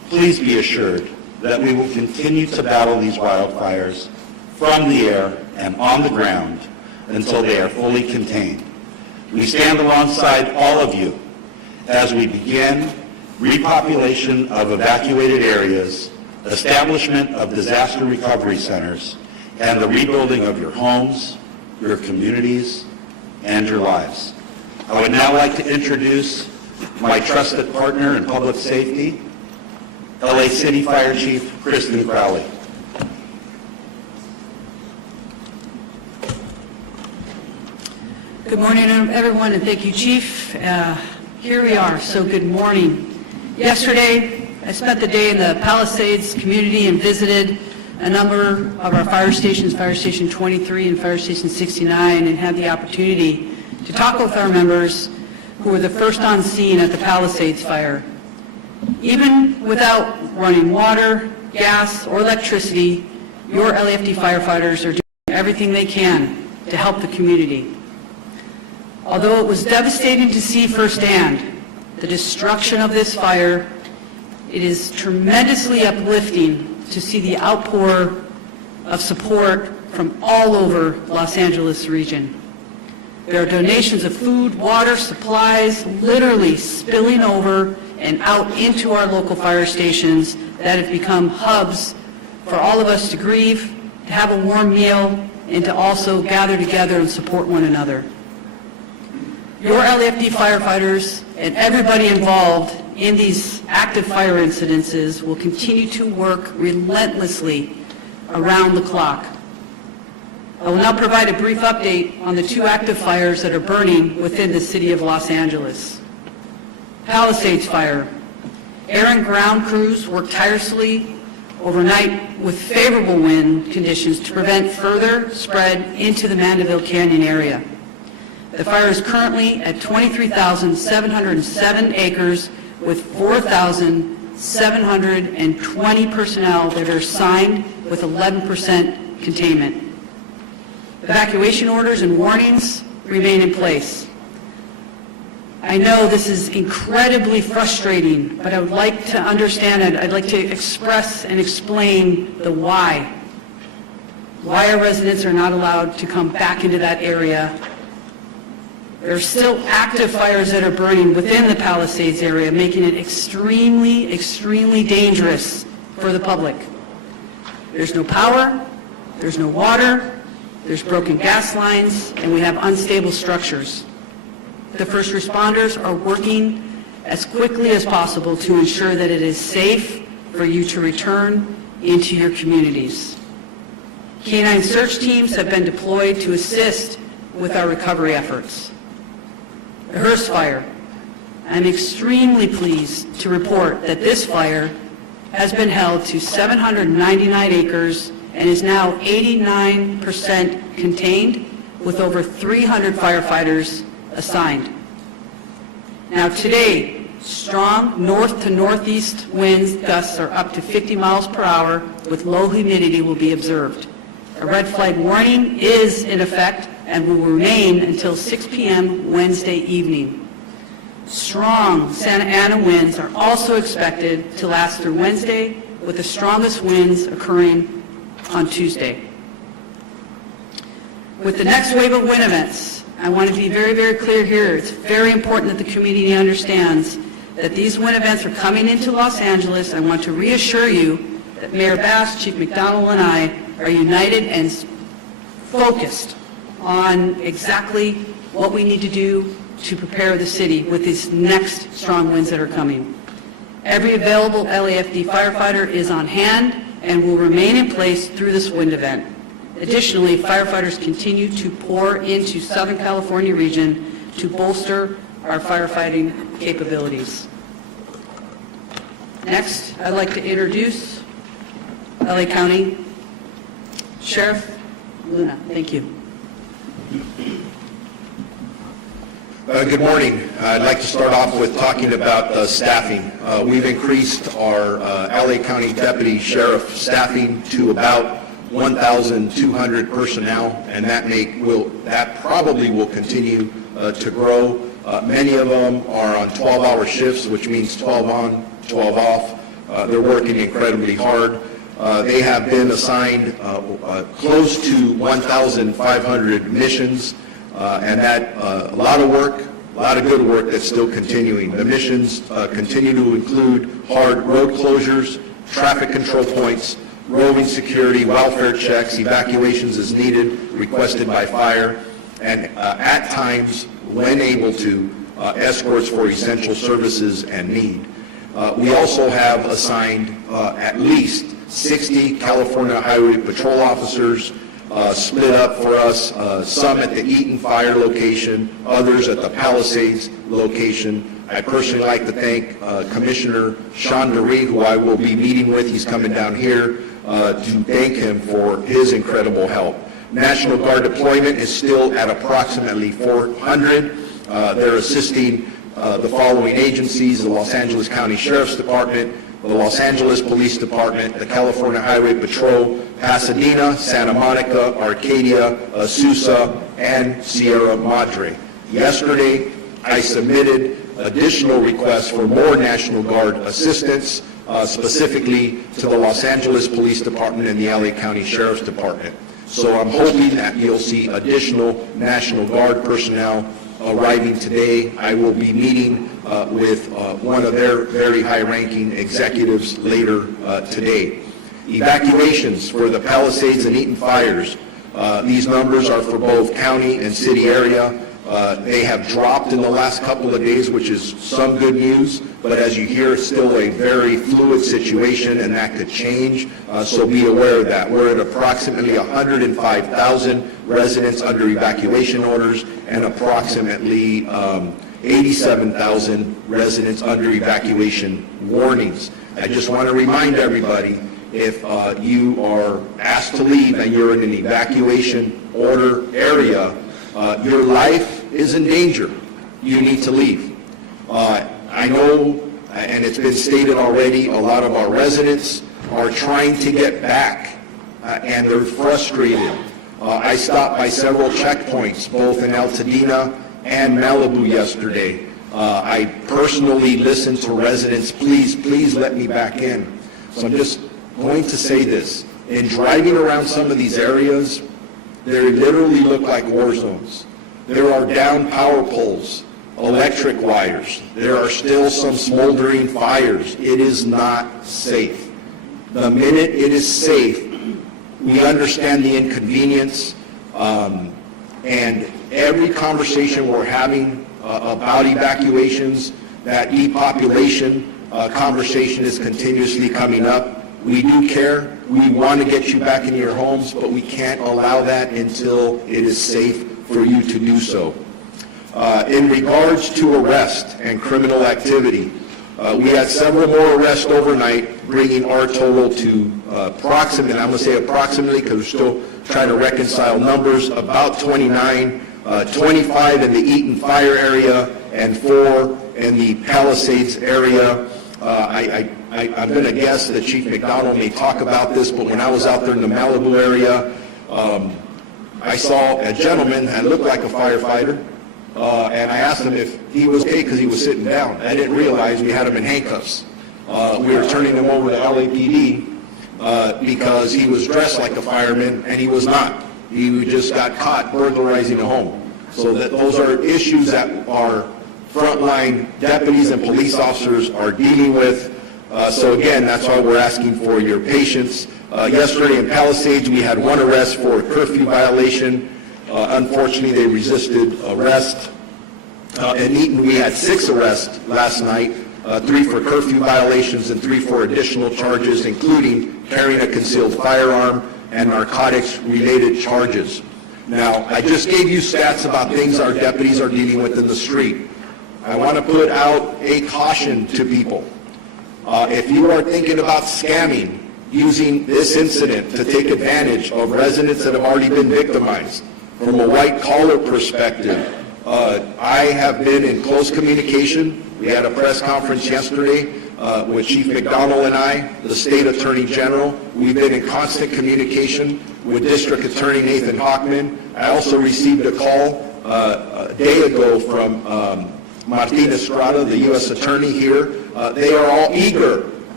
Please be assured that we will continue to battle these wildfires from the air and on the ground until they are fully contained. We stand alongside all of you as we begin repopulation of evacuated areas, establishment of disaster recovery centers, and the rebuilding of your homes, your communities, and your lives. I would now like to introduce my trusted partner in public safety, LA City Fire Chief Kristen Crowley. Good morning, everyone, and thank you, Chief. Here we are, so good morning. Yesterday, I spent the day in the Palisades community and visited a number of our fire stations, Fire Station 23 and Fire Station 69, and had the opportunity to talk with our members who were the first on scene at the Palisades Fire. Even without running water, gas, or electricity, your LAFD firefighters are doing everything they can to help the community. Although it was devastating to see firsthand the destruction of this fire, it is tremendously uplifting to see the outpour of support from all over Los Angeles region. There are donations of food, water, supplies, literally spilling over and out into our local fire stations that have become hubs for all of us to grieve, to have a warm meal, and to also gather together and support one another. Your LAFD firefighters and everybody involved in these active fire incidences will continue to work relentlessly around the clock. I will now provide a brief update on the two active fires that are burning within the city of Los Angeles. Palisades Fire. Air and ground crews worked tirelessly overnight with favorable wind conditions to prevent further spread into the Mandeville Canyon area. The fire is currently at 23,707 acres with 4,720 personnel that are assigned with 11% containment. Evacuation orders and warnings remain in place. I know this is incredibly frustrating, but I would like to understand it. I'd like to express and explain the why. Why our residents are not allowed to come back into that area. There are still active fires that are burning within the Palisades area, making it extremely, extremely dangerous for the public. There's no power, there's no water, there's broken gas lines, and we have unstable structures. The first responders are working as quickly as possible to ensure that it is safe for you to return into your communities. Canine search teams have been deployed to assist with our recovery efforts. The Hearst Fire. I'm extremely pleased to report that this fire has been held to 799 acres and is now 89% contained with over 300 firefighters assigned. Now today, strong north to northeast winds gusts are up to 50 miles per hour with low humidity will be observed. A red flag warning is in effect and will remain until 6 p.m. Wednesday evening. Strong Santa Ana winds are also expected to last through Wednesday, with the strongest winds occurring on Tuesday. With the next wave of wind events, I want to be very, very clear here. It's very important that the community understands that these wind events are coming into Los Angeles. I want to reassure you that Mayor Bass, Chief McDonald, and I are united and focused on exactly what we need to do to prepare the city with these next strong winds that are coming. Every available LAFD firefighter is on hand and will remain in place through this wind event. Additionally, firefighters continue to pour into Southern California region to bolster our firefighting capabilities. Next, I'd like to introduce LA County Sheriff Luna. Thank you. Good morning. I'd like to start off with talking about staffing. We've increased our LA County Deputy Sheriff staffing to about 1,200 personnel, and that probably will continue to grow. Many of them are on 12-hour shifts, which means 12 on, 12 off. They're working incredibly hard. They have been assigned close to 1,500 missions, and that a lot of work, a lot of good work that's still continuing. The missions continue to include hard road closures, traffic control points, roving security, welfare checks, evacuations as needed, requested by fire, and at times, when able to, escorts for essential services and need. We also have assigned at least 60 California Highway Patrol officers split up for us, some at the Eaton Fire location, others at the Palisades location. I personally like to thank Commissioner Sean DeRee, who I will be meeting with. He's coming down here to thank him for his incredible help. National Guard deployment is still at approximately 400. They're assisting the following agencies: the Los Angeles County Sheriff's Department, the Los Angeles Police Department, the California Highway Patrol, Pasadena, Santa Monica, Arcadia, Azusa, and Sierra Madre. Yesterday, I submitted additional requests for more National Guard assistance, specifically to the Los Angeles Police Department and the LA County Sheriff's Department. So I'm hoping that you'll see additional National Guard personnel arriving today. I will be meeting with one of their very high-ranking executives later today. Evacuations for the Palisades and Eaton fires. These numbers are for both county and city area. They have dropped in the last couple of days, which is some good news, but as you hear, it's still a very fluid situation, and that could change, so be aware of that. We're at approximately 105,000 residents under evacuation orders and approximately 87,000 residents under evacuation warnings. I just want to remind everybody, if you are asked to leave and you're in an evacuation order area, your life is in danger. You need to leave. I know, and it's been stated already, a lot of our residents are trying to get back, and they're frustrated. I stopped by several checkpoints, both in Altadena and Malibu yesterday. I personally listened to residents, please let me back in. So I'm just going to say this. In driving around some of these areas, they literally look like war zones. There are down power poles, electric wires. There are still some smoldering fires. It is not safe. The minute it is safe, we understand the inconvenience, and every conversation we're having about evacuations, that depopulation conversation is continuously coming up. We do care. We want to get you back into your homes, but we can't allow that until it is safe for you to do so. In regards to arrest and criminal activity, we had several more arrests overnight, bringing our total to approximately, I'm going to say approximately because we're still trying to reconcile numbers, about 29, 25 in the Eaton Fire area and 4 in the Palisades area. I'm going to guess that Chief McDonald may talk about this, but when I was out there in the Malibu area, I saw a gentleman that looked like a firefighter, and I asked him if he was okay because he was sitting down. I didn't realize we had him in handcuffs. We were turning him over to LAPD because he was dressed like a fireman, and he was not. He just got caught burglarizing a home. So those are issues that our frontline deputies and police officers are dealing with. So again, that's why we're asking for your patience. Yesterday in Palisades, we had 1 arrest for a curfew violation. Unfortunately, they resisted arrest. In Eaton, we had 6 arrests last night, 3 for curfew violations and 3 for additional charges, including carrying a concealed firearm and narcotics-related charges. Now, I just gave you stats about things our deputies are dealing with in the street. I want to put out a caution to people. If you are thinking about scamming, using this incident to take advantage of residents that have already been victimized, from a white-collar perspective, I have been in close communication. We had a press conference yesterday with Chief McDonald and I, the State Attorney General. We've been in constant communication with District Attorney Nathan Hockman. I also received a call a day ago from Martin Estrada, the U.S. Attorney here. They are all eager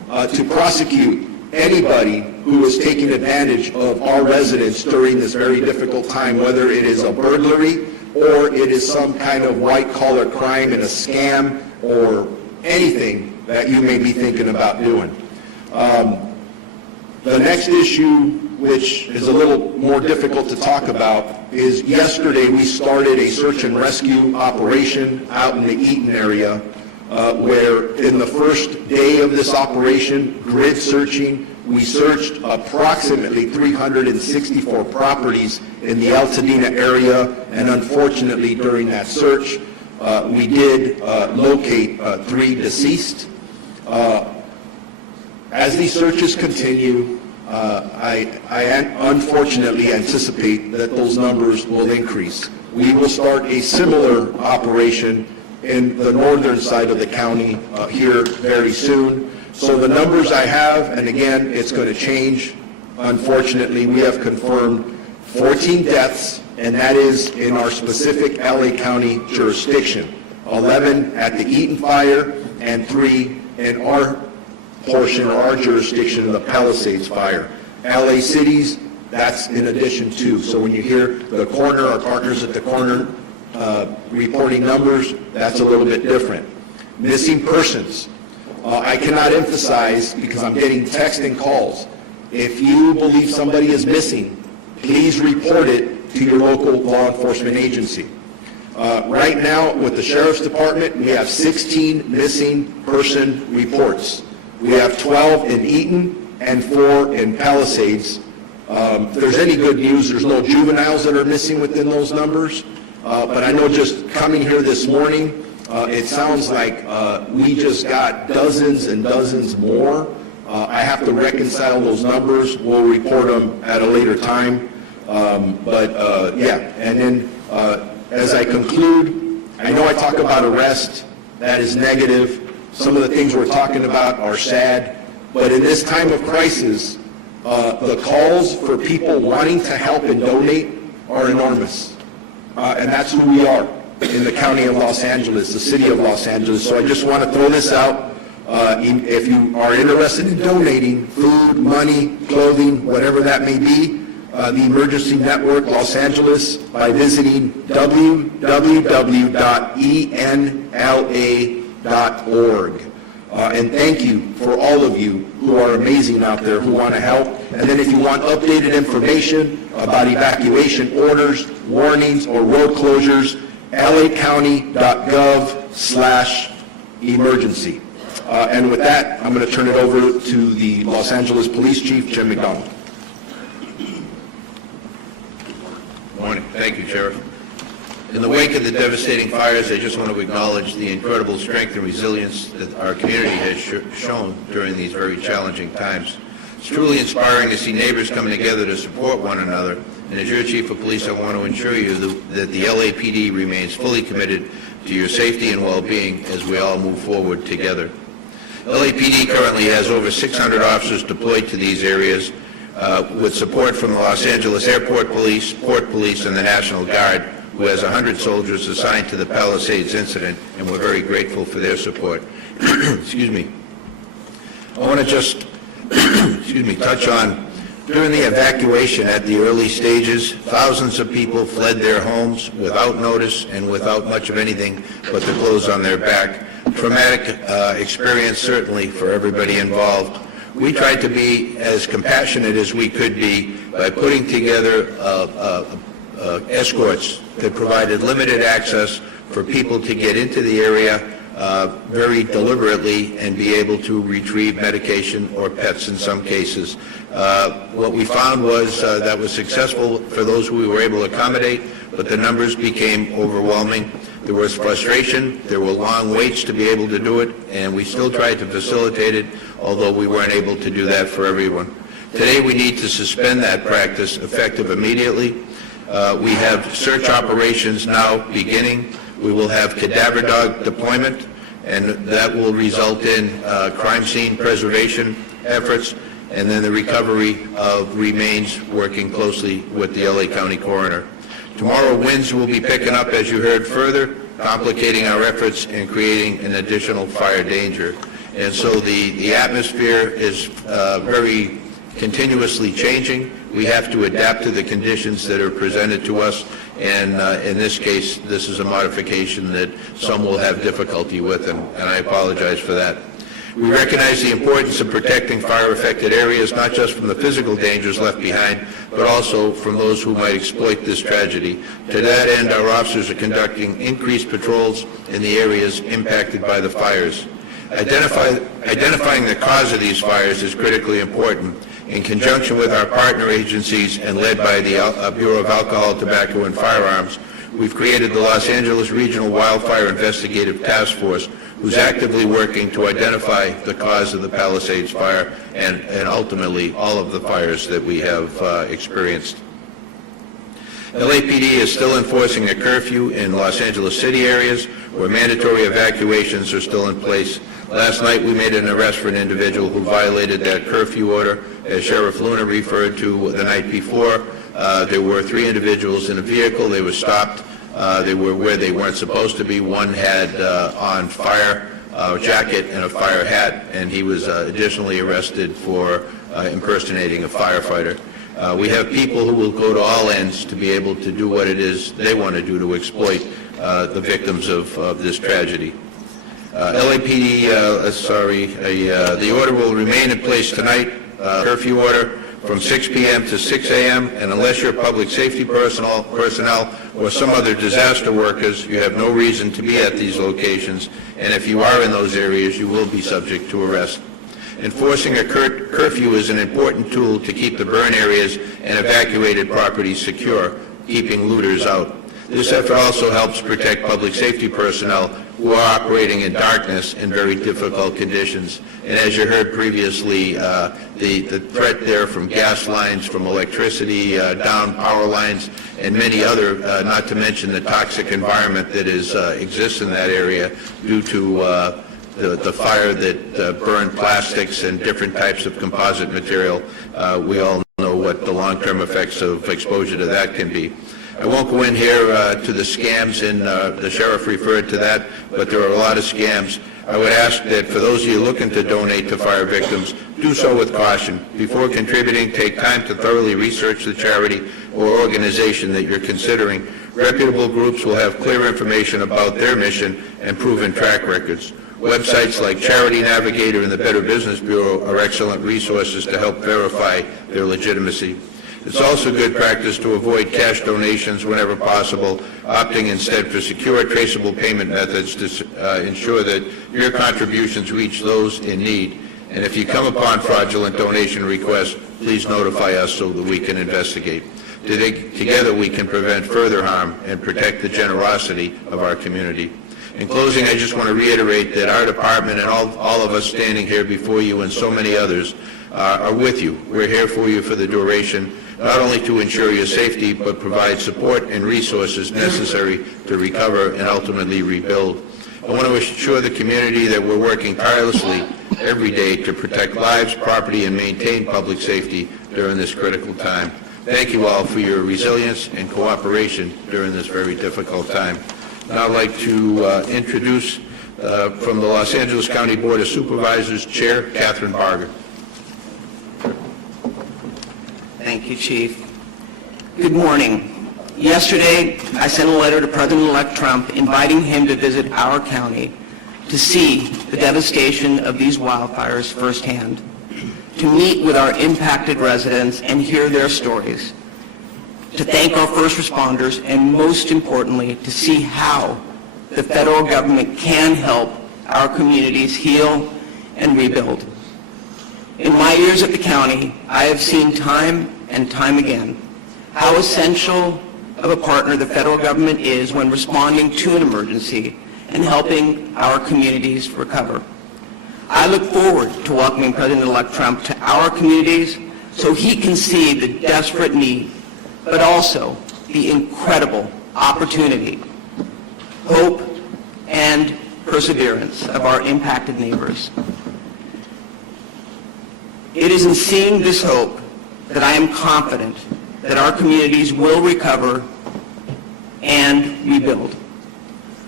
to prosecute anybody who is taking advantage of our residents during this very difficult time, whether it is a burglary or it is some kind of white-collar crime and a scam or anything that you may be thinking about doing. The next issue, which is a little more difficult to talk about, is yesterday we started a search and rescue operation out in the Eaton area, where in the first day of this operation, grid searching, we searched approximately 364 properties in the Altadena area, and unfortunately during that search, we did locate 3 deceased. As these searches continue, I unfortunately anticipate that those numbers will increase. We will start a similar operation in the northern side of the county here very soon. So the numbers I have, and again, it's going to change. Unfortunately, we have confirmed 14 deaths, and that is in our specific LA County jurisdiction. 11 at the Eaton Fire and 3 in our portion or our jurisdiction of the Palisades Fire. LA cities, that's in addition to. So when you hear the coroner, our partners at the coroner reporting numbers, that's a little bit different. Missing persons. I cannot emphasize, because I'm getting text and calls, if you believe somebody is missing, please report it to your local law enforcement agency. Right now, with the Sheriff's Department, we have 16 missing person reports. We have 12 in Eaton and 4 in Palisades. If there's any good news, there's no juveniles that are missing within those numbers. But I know just coming here this morning, it sounds like we just got dozens and dozens more. I have to reconcile those numbers. We'll report them at a later time. Yeah, and then as I conclude, I know I talk about arrest. That is negative. Some of the things we're talking about are sad. But in this time of crisis, the calls for people wanting to help and donate are enormous. And that's who we are in the county of Los Angeles, the city of Los Angeles. So I just want to throw this out. If you are interested in donating food, money, clothing, whatever that may be, the Emergency Network Los Angeles by visiting www.enla.org. And thank you for all of you who are amazing out there who want to help. And then if you want updated information about evacuation orders, warnings, or road closures, lacounty.gov/emergency. And with that, I'm going to turn it over to the Los Angeles Police Chief, Jim McDonald. Morning. Thank you, Sheriff. In the wake of the devastating fires, I just want to acknowledge the incredible strength and resilience that our community has shown during these very challenging times. It's truly inspiring to see neighbors coming together to support one another. And as your Chief of Police, I want to assure you that the LAPD remains fully committed to your safety and well-being as we all move forward together. LAPD currently has over 600 officers deployed to these areas with support from the Los Angeles Airport Police, Port Police, and the National Guard, who has 100 soldiers assigned to the Palisades incident, and we're very grateful for their support. Excuse me. I want to just touch on, during the evacuation at the early stages, thousands of people fled their homes without notice and without much of anything but the clothes on their back. Traumatic experience, certainly, for everybody involved. We tried to be as compassionate as we could be by putting together escorts that provided limited access for people to get into the area very deliberately and be able to retrieve medication or pets in some cases. What we found was that was successful for those who we were able to accommodate, but the numbers became overwhelming. There was frustration, there were long waits to be able to do it, and we still tried to facilitate it, although we weren't able to do that for everyone. Today we need to suspend that practice effective immediately. We have search operations now beginning. We will have cadaver dog deployment, and that will result in crime scene preservation efforts, and then the recovery of remains, working closely with the LA County coroner. Tomorrow, winds will be picking up, as you heard, further complicating our efforts and creating an additional fire danger. And so the atmosphere is very continuously changing. We have to adapt to the conditions that are presented to us, and in this case, this is a modification that some will have difficulty with, and I apologize for that. We recognize the importance of protecting fire-affected areas, not just from the physical dangers left behind, but also from those who might exploit this tragedy. To that end, our officers are conducting increased patrols in the areas impacted by the fires. Identifying the cause of these fires is critically important. In conjunction with our partner agencies and led by the Bureau of Alcohol, Tobacco, and Firearms, we've created the Los Angeles Regional Wildfire Investigative Task Force, who's actively working to identify the cause of the Palisades Fire and ultimately all of the fires that we have experienced. LAPD is still enforcing a curfew in Los Angeles city areas where mandatory evacuations are still in place. Last night, we made an arrest for an individual who violated that curfew order. As Sheriff Luna referred to the night before, there were 3 individuals in a vehicle. They were stopped. They were where they weren't supposed to be. One had on fire jacket and a fire hat, and he was additionally arrested for impersonating a firefighter. We have people who will go to all ends to be able to do what it is they want to do to exploit the victims of this tragedy. LAPD, the order will remain in place tonight, curfew order from 6 p.m. to 6 a.m., and unless you're public safety personnel or some other disaster workers, you have no reason to be at these locations, and if you are in those areas, you will be subject to arrest. Enforcing a curfew is an important tool to keep the burn areas and evacuated properties secure, keeping looters out. This effort also helps protect public safety personnel who are operating in darkness in very difficult conditions. And as you heard previously, the threat there from gas lines, from electricity, down power lines, and many other, not to mention the toxic environment that exists in that area due to the fire that burned plastics and different types of composite material. We all know what the long-term effects of exposure to that can be. I won't go in here to the scams, and the sheriff referred to that, but there are a lot of scams. I would ask that for those of you looking to donate to fire victims, do so with caution. Before contributing, take time to thoroughly research the charity or organization that you're considering. Reputable groups will have clear information about their mission and proven track records. Websites like Charity Navigator and the Better Business Bureau are excellent resources to help verify their legitimacy. It's also good practice to avoid cash donations whenever possible, opting instead for secure, traceable payment methods to ensure that your contributions reach those in need. And if you come upon fraudulent donation requests, please notify us so that we can investigate. Together we can prevent further harm and protect the generosity of our community. In closing, I just want to reiterate that our department and all of us standing here before you and so many others are with you. We're here for you for the duration, not only to ensure your safety, but provide support and resources necessary to recover and ultimately rebuild. I want to assure the community that we're working tirelessly every day to protect lives, property, and maintain public safety during this critical time. Thank you all for your resilience and cooperation during this very difficult time. Now I'd like to introduce from the Los Angeles County Board of Supervisors Chair Catherine Barger. Thank you, Chief. Good morning. Yesterday, I sent a letter to President-elect Trump inviting him to visit our county to see the devastation of these wildfires firsthand, to meet with our impacted residents and hear their stories, to thank our first responders, and most importantly, to see how the federal government can help our communities heal and rebuild. In my years at the county, I have seen time and time again how essential of a partner the federal government is when responding to an emergency and helping our communities recover. I look forward to welcoming President-elect Trump to our communities so he can see the desperate need, but also the incredible opportunity, hope, and perseverance of our impacted neighbors. It is in seeing this hope that I am confident that our communities will recover and rebuild.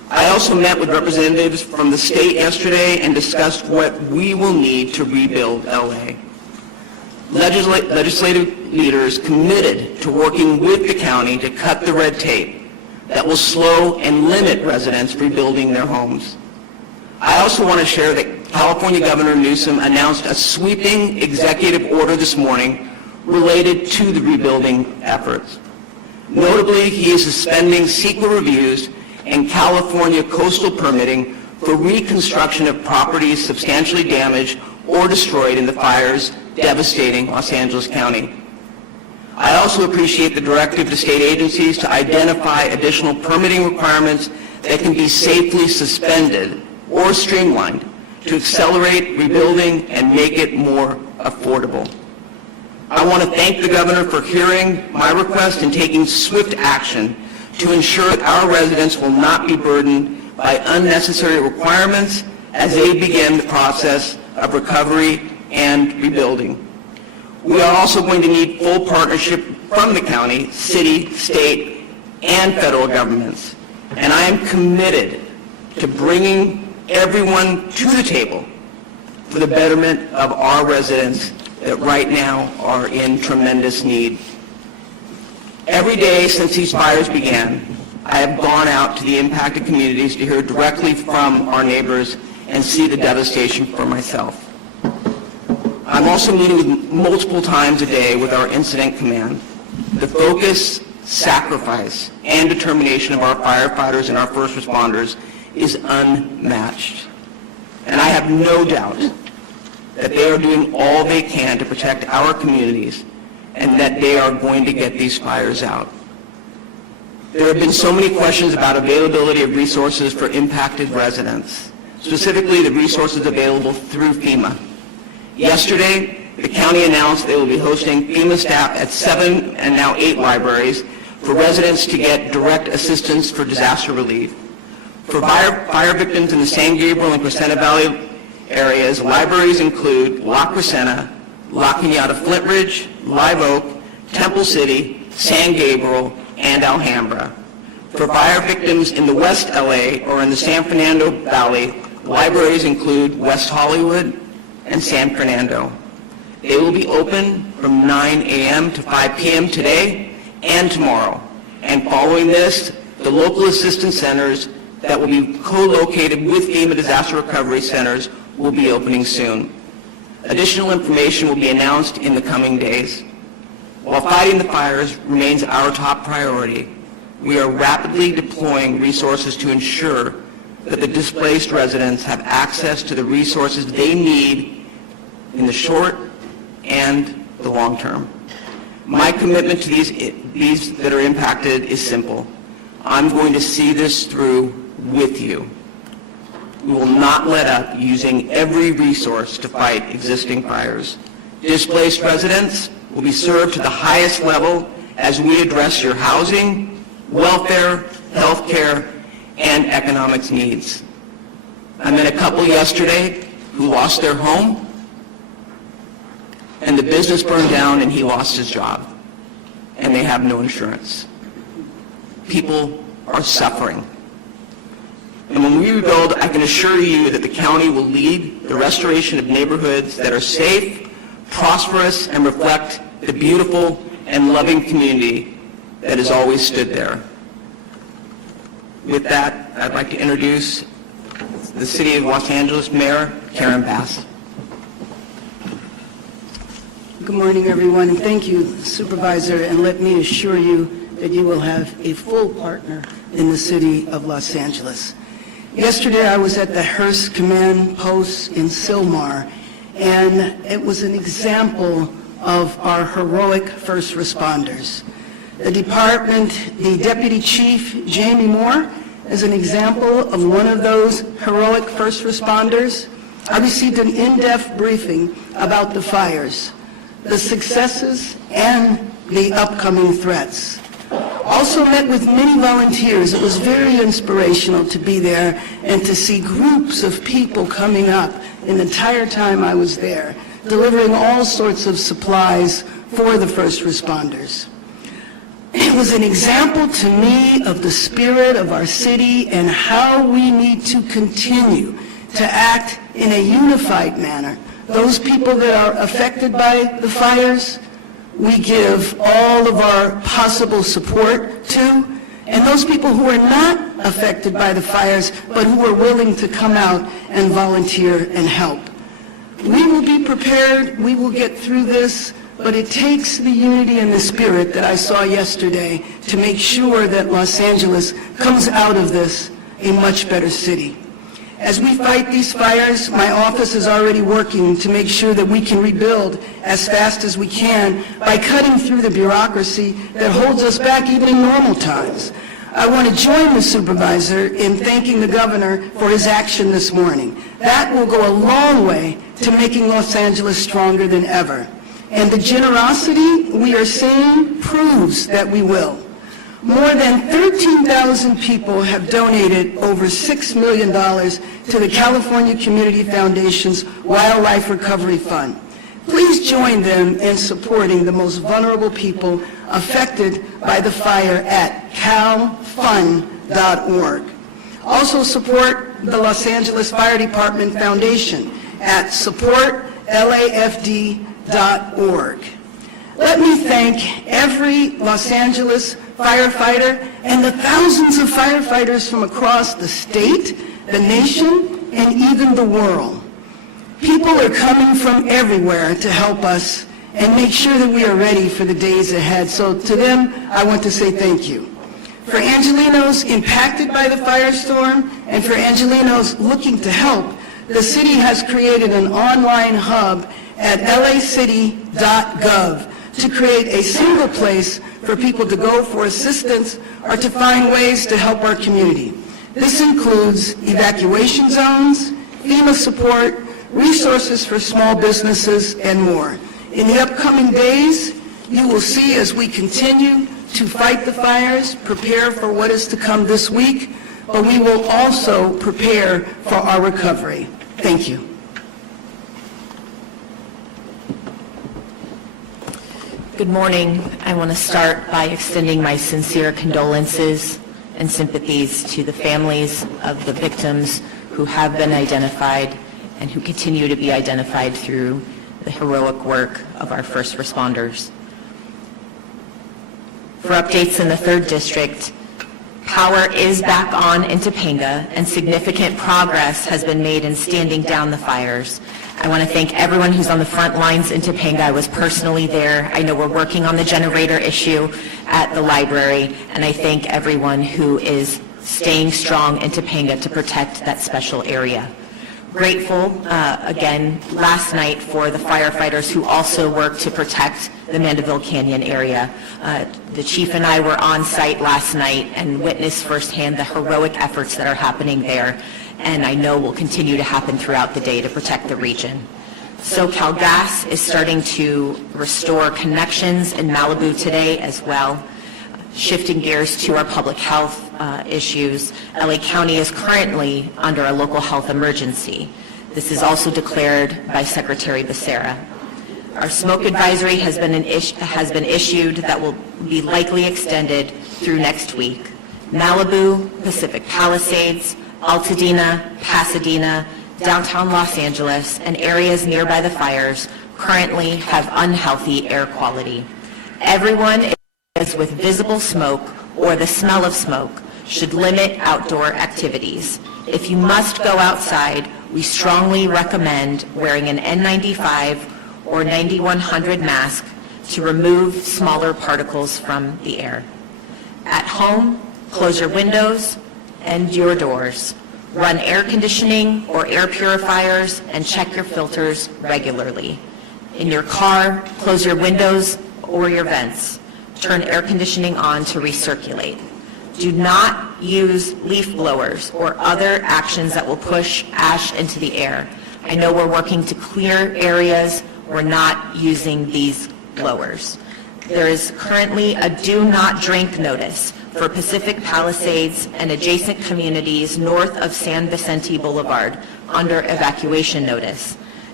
I also met with representatives from the state yesterday and discussed what we will need to rebuild LA. Legislative leaders committed to working with the county to cut the red tape that will slow and limit residents rebuilding their homes. I also want to share that California Governor Newsom announced a sweeping executive order this morning related to the rebuilding efforts. Notably, he is suspending CEQA reviews and California coastal permitting for reconstruction of properties substantially damaged or destroyed in the fires devastating Los Angeles County. I also appreciate the directive to state agencies to identify additional permitting requirements that can be safely suspended or streamlined to accelerate rebuilding and make it more affordable. I want to thank the governor for hearing my request and taking swift action to ensure that our residents will not be burdened by unnecessary requirements as they begin the process of recovery and rebuilding. We are also going to need full partnership from the county, city, state, and federal governments. And I am committed to bringing everyone to the table for the betterment of our residents that right now are in tremendous need. Every day since these fires began, I have gone out to the impacted communities to hear directly from our neighbors and see the devastation for myself. I'm also meeting with multiple times a day with our incident command. The focus, sacrifice, and determination of our firefighters and our first responders is unmatched. And I have no doubt that they are doing all they can to protect our communities and that they are going to get these fires out. There have been so many questions about availability of resources for impacted residents, specifically the resources available through FEMA. Yesterday, the county announced they will be hosting FEMA staff at 7 and now 8 libraries for residents to get direct assistance for disaster relief. For fire victims in the San Gabriel and Crescenta Valley areas, libraries include La Crescenta, La Cañada Flint Ridge, Live Oak, Temple City, San Gabriel, and Alhambra. For fire victims in the West LA or in the San Fernando Valley, libraries include West Hollywood and San Fernando. They will be open from 9 a.m. to 5 p.m. today and tomorrow. And following this, the local assistance centers that will be co-located with FEMA disaster recovery centers will be opening soon. Additional information will be announced in the coming days. While fighting the fires remains our top priority, we are rapidly deploying resources to ensure that the displaced residents have access to the resources they need in the short and the long term. My commitment to these that are impacted is simple. I'm going to see this through with you. We will not let up using every resource to fight existing fires. Displaced residents will be served to the highest level as we address your housing, welfare, health care, and economics needs. I met a couple yesterday who lost their home, and the business burned down and he lost his job, and they have no insurance. People are suffering. And when we rebuild, I can assure you that the county will lead the restoration of neighborhoods that are safe, prosperous, and reflect the beautiful and loving community that has always stood there. With that, I'd like to introduce the City of Los Angeles Mayor Karen Bass. Good morning, everyone, and thank you, Supervisor, and let me assure you that you will have a full partner in the City of Los Angeles. Yesterday, I was at the Hearst Command Post in Sylmar, and it was an example of our heroic first responders. The department, the Deputy Chief, Jamie Moore, is an example of one of those heroic first responders. I received an in-depth briefing about the fires, the successes, and the upcoming threats. Also met with many volunteers. It was very inspirational to be there and to see groups of people coming up in the entire time I was there, delivering all sorts of supplies for the first responders. It was an example to me of the spirit of our city and how we need to continue to act in a unified manner. Those people that are affected by the fires, we give all of our possible support to, and those people who are not affected by the fires, but who are willing to come out and volunteer and help. We will be prepared, we will get through this, but it takes the unity and the spirit that I saw yesterday to make sure that Los Angeles comes out of this a much better city. As we fight these fires, my office is already working to make sure that we can rebuild as fast as we can by cutting through the bureaucracy that holds us back even in normal times. I want to join the supervisor in thanking the governor for his action this morning. That will go a long way to making Los Angeles stronger than ever. And the generosity we are seeing proves that we will. More than 13,000 people have donated over $6 million to the California Community Foundation's Wildlife Recovery Fund. Please join them in supporting the most vulnerable people affected by the fire at calfund.org. Also support the Los Angeles Fire Department Foundation at supportlafd.org. Let me thank every Los Angeles firefighter and the thousands of firefighters from across the state, the nation, and even the world. People are coming from everywhere to help us and make sure that we are ready for the days ahead. So to them, I want to say thank you. For Angelenos impacted by the firestorm and for Angelenos looking to help, the city has created an online hub at lacity.gov to create a single place for people to go for assistance or to find ways to help our community. This includes evacuation zones, FEMA support, resources for small businesses, and more. In the upcoming days, you will see as we continue to fight the fires, prepare for what is to come this week, but we will also prepare for our recovery. Thank you. Good morning. I want to start by extending my sincere condolences and sympathies to the families of the victims who have been identified and who continue to be identified through the heroic work of our first responders. For updates in the 3rd District, power is back on in Topanga and significant progress has been made in standing down the fires. I want to thank everyone who's on the front lines in Topanga. I was personally there. I know we're working on the generator issue at the library, and I thank everyone who is staying strong in Topanga to protect that special area. Grateful, again, last night for the firefighters who also work to protect the Mandeville Canyon area. The chief and I were on site last night and witnessed firsthand the heroic efforts that are happening there, and I know will continue to happen throughout the day to protect the region. SoCal Gas is starting to restore connections in Malibu today as well. Shifting gears to our public health issues, LA County is currently under a local health emergency. This is also declared by Secretary Becerra. Our smoke advisory has been issued that will be likely extended through next week. Malibu, Pacific Palisades, Altadena, Pasadena, downtown Los Angeles, and areas nearby the fires currently have unhealthy air quality. Everyone with visible smoke or the smell of smoke should limit outdoor activities. If you must go outside, we strongly recommend wearing an N95 or 9100 mask to remove smaller particles from the air. At home, close your windows and your doors. Run air conditioning or air purifiers and check your filters regularly. In your car, close your windows or your vents. Turn air conditioning on to recirculate. Do not use leaf blowers or other actions that will push ash into the air. I know we're working to clear areas. We're not using these blowers. There is currently a do not drink notice for Pacific Palisades and adjacent communities north of San Vicente Boulevard under evacuation notice.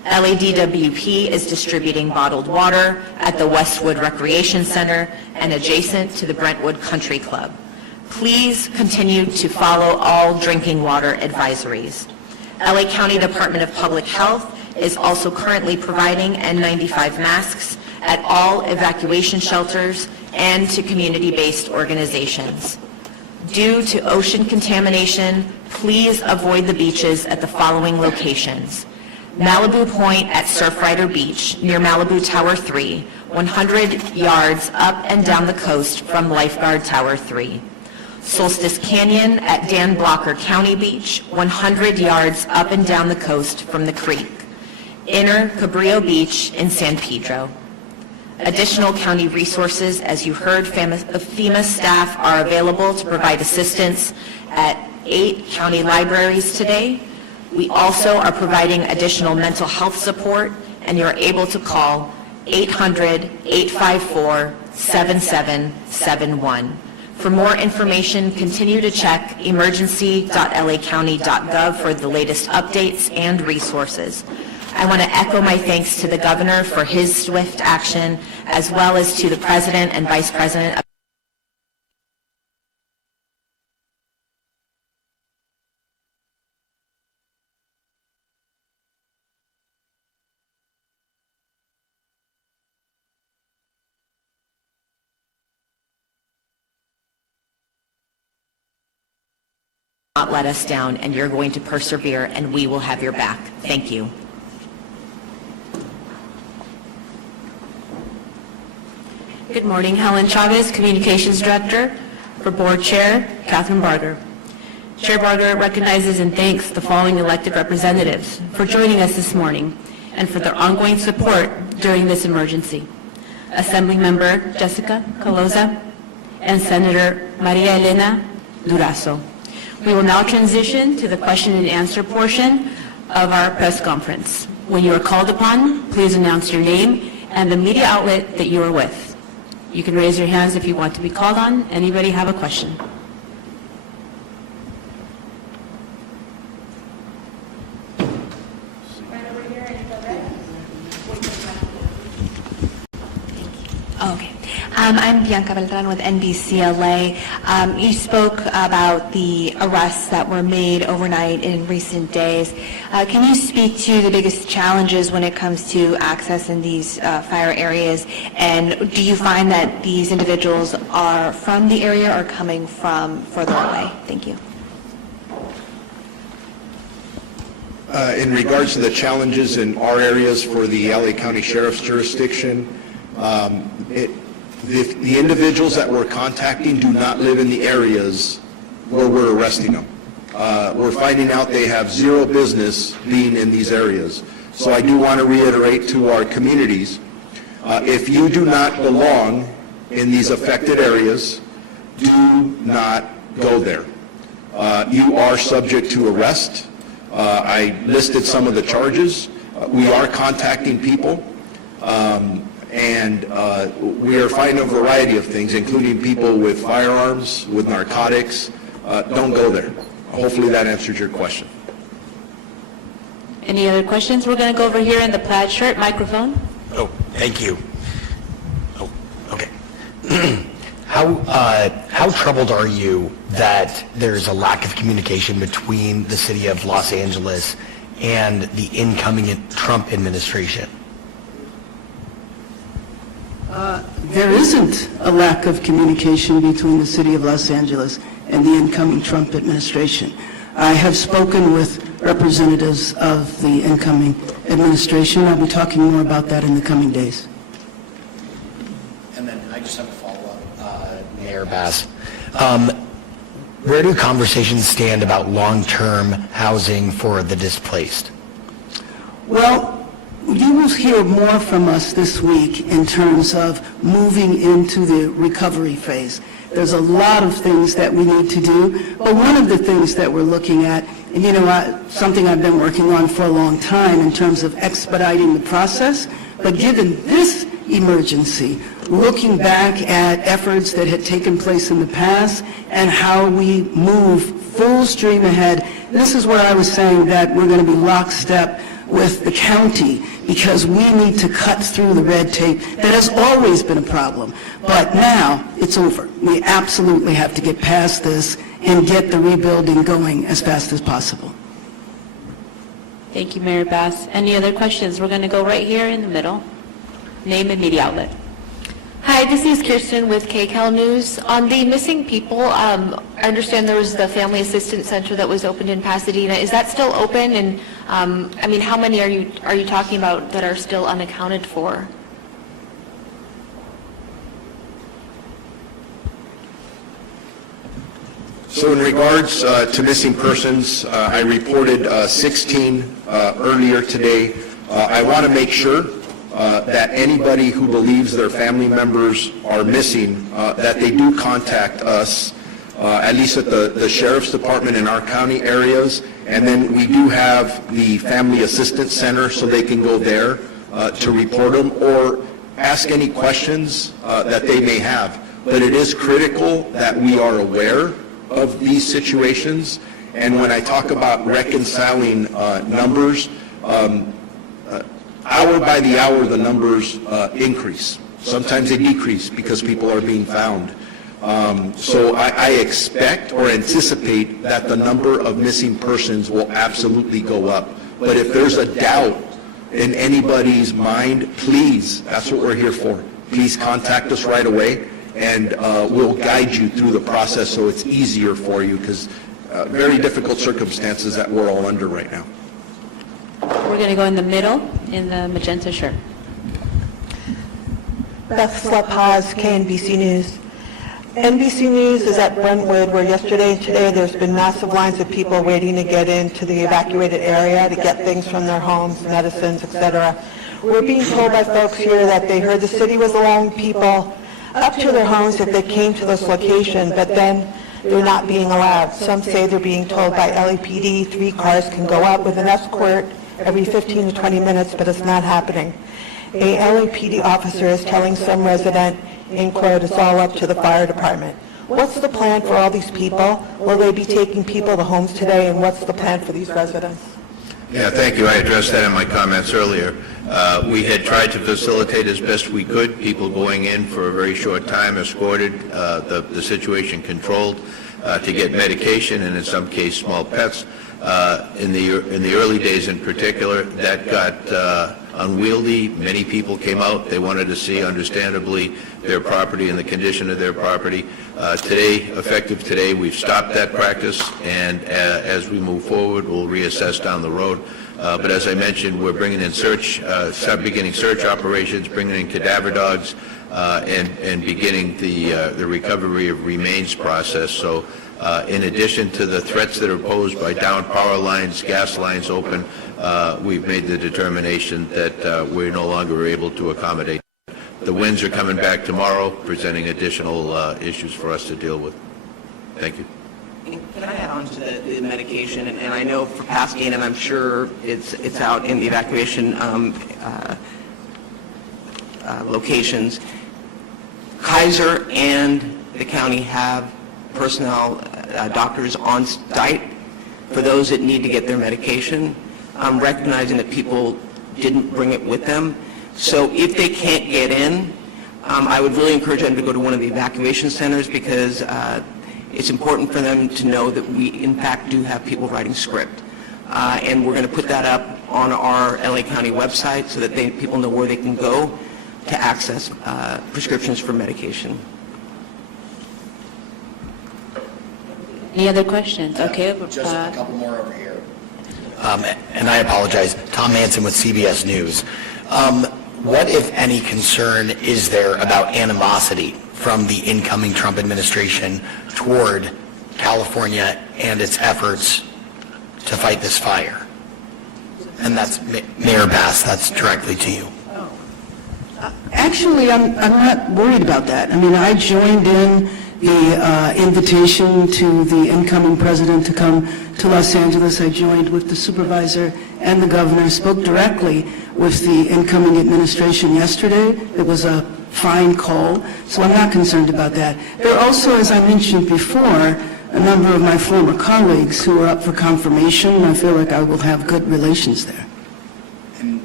LADWP is distributing bottled water at the Westwood Recreation Center and adjacent to the Brentwood Country Club. Please continue to follow all drinking water advisories. LA County Department of Public Health is also currently providing N95 masks at all evacuation shelters and to community-based organizations. Due to ocean contamination, please avoid the beaches at the following locations: Malibu Point at Surfrider Beach near Malibu Tower 3, 100 yards up and down the coast from Lifeguard Tower 3. Solstice Canyon at Dan Blocker County Beach, 100 yards up and down the coast from the creek. Inner Cabrillo Beach in San Pedro. Additional county resources, as you heard, FEMA staff are available to provide assistance at 8 county libraries today. We also are providing additional mental health support, and you're able to call 800-854-7771. For more information, continue to check emergency.lacounty.gov for the latest updates and resources. I want to echo my thanks to the governor for his swift action, as well as to the president and vice president of not let us down, and you're going to persevere, and we will have your back. Thank you. Good morning, Helen Chavez, Communications Director. For Board Chair, Catherine Barger. Chair Barger recognizes and thanks the following elected representatives for joining us this morning and for their ongoing support during this emergency. Assembly Member Jessica Caloza and Senator Maria Elena Durazo. We will now transition to the question and answer portion of our press conference. When you are called upon, please announce your name and the media outlet that you are with. You can raise your hands if you want to be called on. Anybody have a question? Okay. I'm Bianca Beltran with NBCLA. You spoke about the arrests that were made overnight in recent days. Can you speak to the biggest challenges when it comes to access in these fire areas? And do you find that these individuals are from the area or coming from further away? Thank you. In regards to the challenges in our areas for the LA County Sheriff's jurisdiction, the individuals that we're contacting do not live in the areas where we're arresting them. We're finding out they have zero business being in these areas. So I do want to reiterate to our communities, if you do not belong in these affected areas, do not go there. You are subject to arrest. I listed some of the charges. We are contacting people. And we are finding a variety of things, including people with firearms, with narcotics. Don't go there. Hopefully that answers your question. Any other questions? We're going to go over here in the plaid shirt microphone. Oh, thank you. Oh, okay. How troubled are you that there's a lack of communication between the city of Los Angeles and the incoming Trump administration? There isn't a lack of communication between the city of Los Angeles and the incoming Trump administration. I have spoken with representatives of the incoming administration. I'll be talking more about that in the coming days. And then I just have a follow-up, Mayor Bass. Where do conversations stand about long-term housing for the displaced? Well, you will hear more from us this week in terms of moving into the recovery phase. There's a lot of things that we need to do, but one of the things that we're looking at, and you know, something I've been working on for a long time in terms of expediting the process, but given this emergency, looking back at efforts that had taken place in the past and how we move full stream ahead, this is where I was saying that we're going to be lockstep with the county because we need to cut through the red tape. That has always been a problem, but now it's over. We absolutely have to get past this and get the rebuilding going as fast as possible. Thank you, Mayor Bass. Any other questions? We're going to go right here in the middle. Name and media outlet. Hi, this is Kirsten with KCAL News. On the missing people, I understand there was the Family Assistance Center that was opened in Pasadena. Is that still open? And I mean, how many are you talking about that are still unaccounted for? So in regards to missing persons, I reported 16 earlier today. I want to make sure that anybody who believes their family members are missing, that they do contact us, at least at the Sheriff's Department in our county areas, and then we do have the Family Assistance Center, so they can go there to report them or ask any questions that they may have. But it is critical that we are aware of these situations, and when I talk about reconciling numbers, hour by the hour, the numbers increase. Sometimes they decrease because people are being found. So I expect or anticipate that the number of missing persons will absolutely go up. But if there's a doubt in anybody's mind, please, that's what we're here for. Please contact us right away, and we'll guide you through the process so it's easier for you, because very difficult circumstances that we're all under right now. We're going to go in the middle in the magenta shirt. Beth Slepaz, KNBC News. NBC News is at Brentwood, where yesterday and today there's been massive lines of people waiting to get into the evacuated area to get things from their homes, medicines, etc. We're being told by folks here that they heard the city was allowing people up to their homes if they came to this location, but then they're not being allowed. Some say they're being told by LAPD 3 cars can go up with an escort every 15 to 20 minutes, but it's not happening. A LAPD officer is telling some resident, in quote, it's all up to the fire department. What's the plan for all these people? Will they be taking people to homes today, and what's the plan for these residents? Yeah, thank you. I addressed that in my comments earlier. We had tried to facilitate as best we could, people going in for a very short time, escorted, the situation controlled, to get medication and in some case small pets. In the early days in particular, that got unwieldy. Many people came out. They wanted to see, understandably, their property and the condition of their property. Today, effective today, we've stopped that practice, and as we move forward, we'll reassess down the road. But as I mentioned, we're bringing in beginning search operations, bringing in cadaver dogs, and beginning the recovery of remains process. So in addition to the threats that are posed by downed power lines, gas lines open, we've made the determination that we're no longer able to accommodate. The winds are coming back tomorrow, presenting additional issues for us to deal with. Thank you. Can I add on to the medication? And I know for Pasadena, and I'm sure it's out in the evacuation locations. Kaiser and the county have personnel, doctors on site for those that need to get their medication. I'm recognizing that people didn't bring it with them. So if they can't get in, I would really encourage them to go to one of the evacuation centers, because it's important for them to know that we, in fact, do have people writing script. And we're going to put that up on our LA County website so that people know where they can go to access prescriptions for medication. Any other questions? Okay. Just a couple more over here. And I apologize. Tom Manson with CBS News. What, if any, concern is there about animosity from the incoming Trump administration toward California and its efforts to fight this fire? And that's Mayor Bass, that's directly to you. Actually, I'm not worried about that. I mean, I joined in the invitation to the incoming president to come to Los Angeles. I joined with the supervisor and the governor, spoke directly with the incoming administration yesterday. It was a fine call, so I'm not concerned about that. There are also, as I mentioned before, a number of my former colleagues who are up for confirmation, and I feel like I will have good relations there.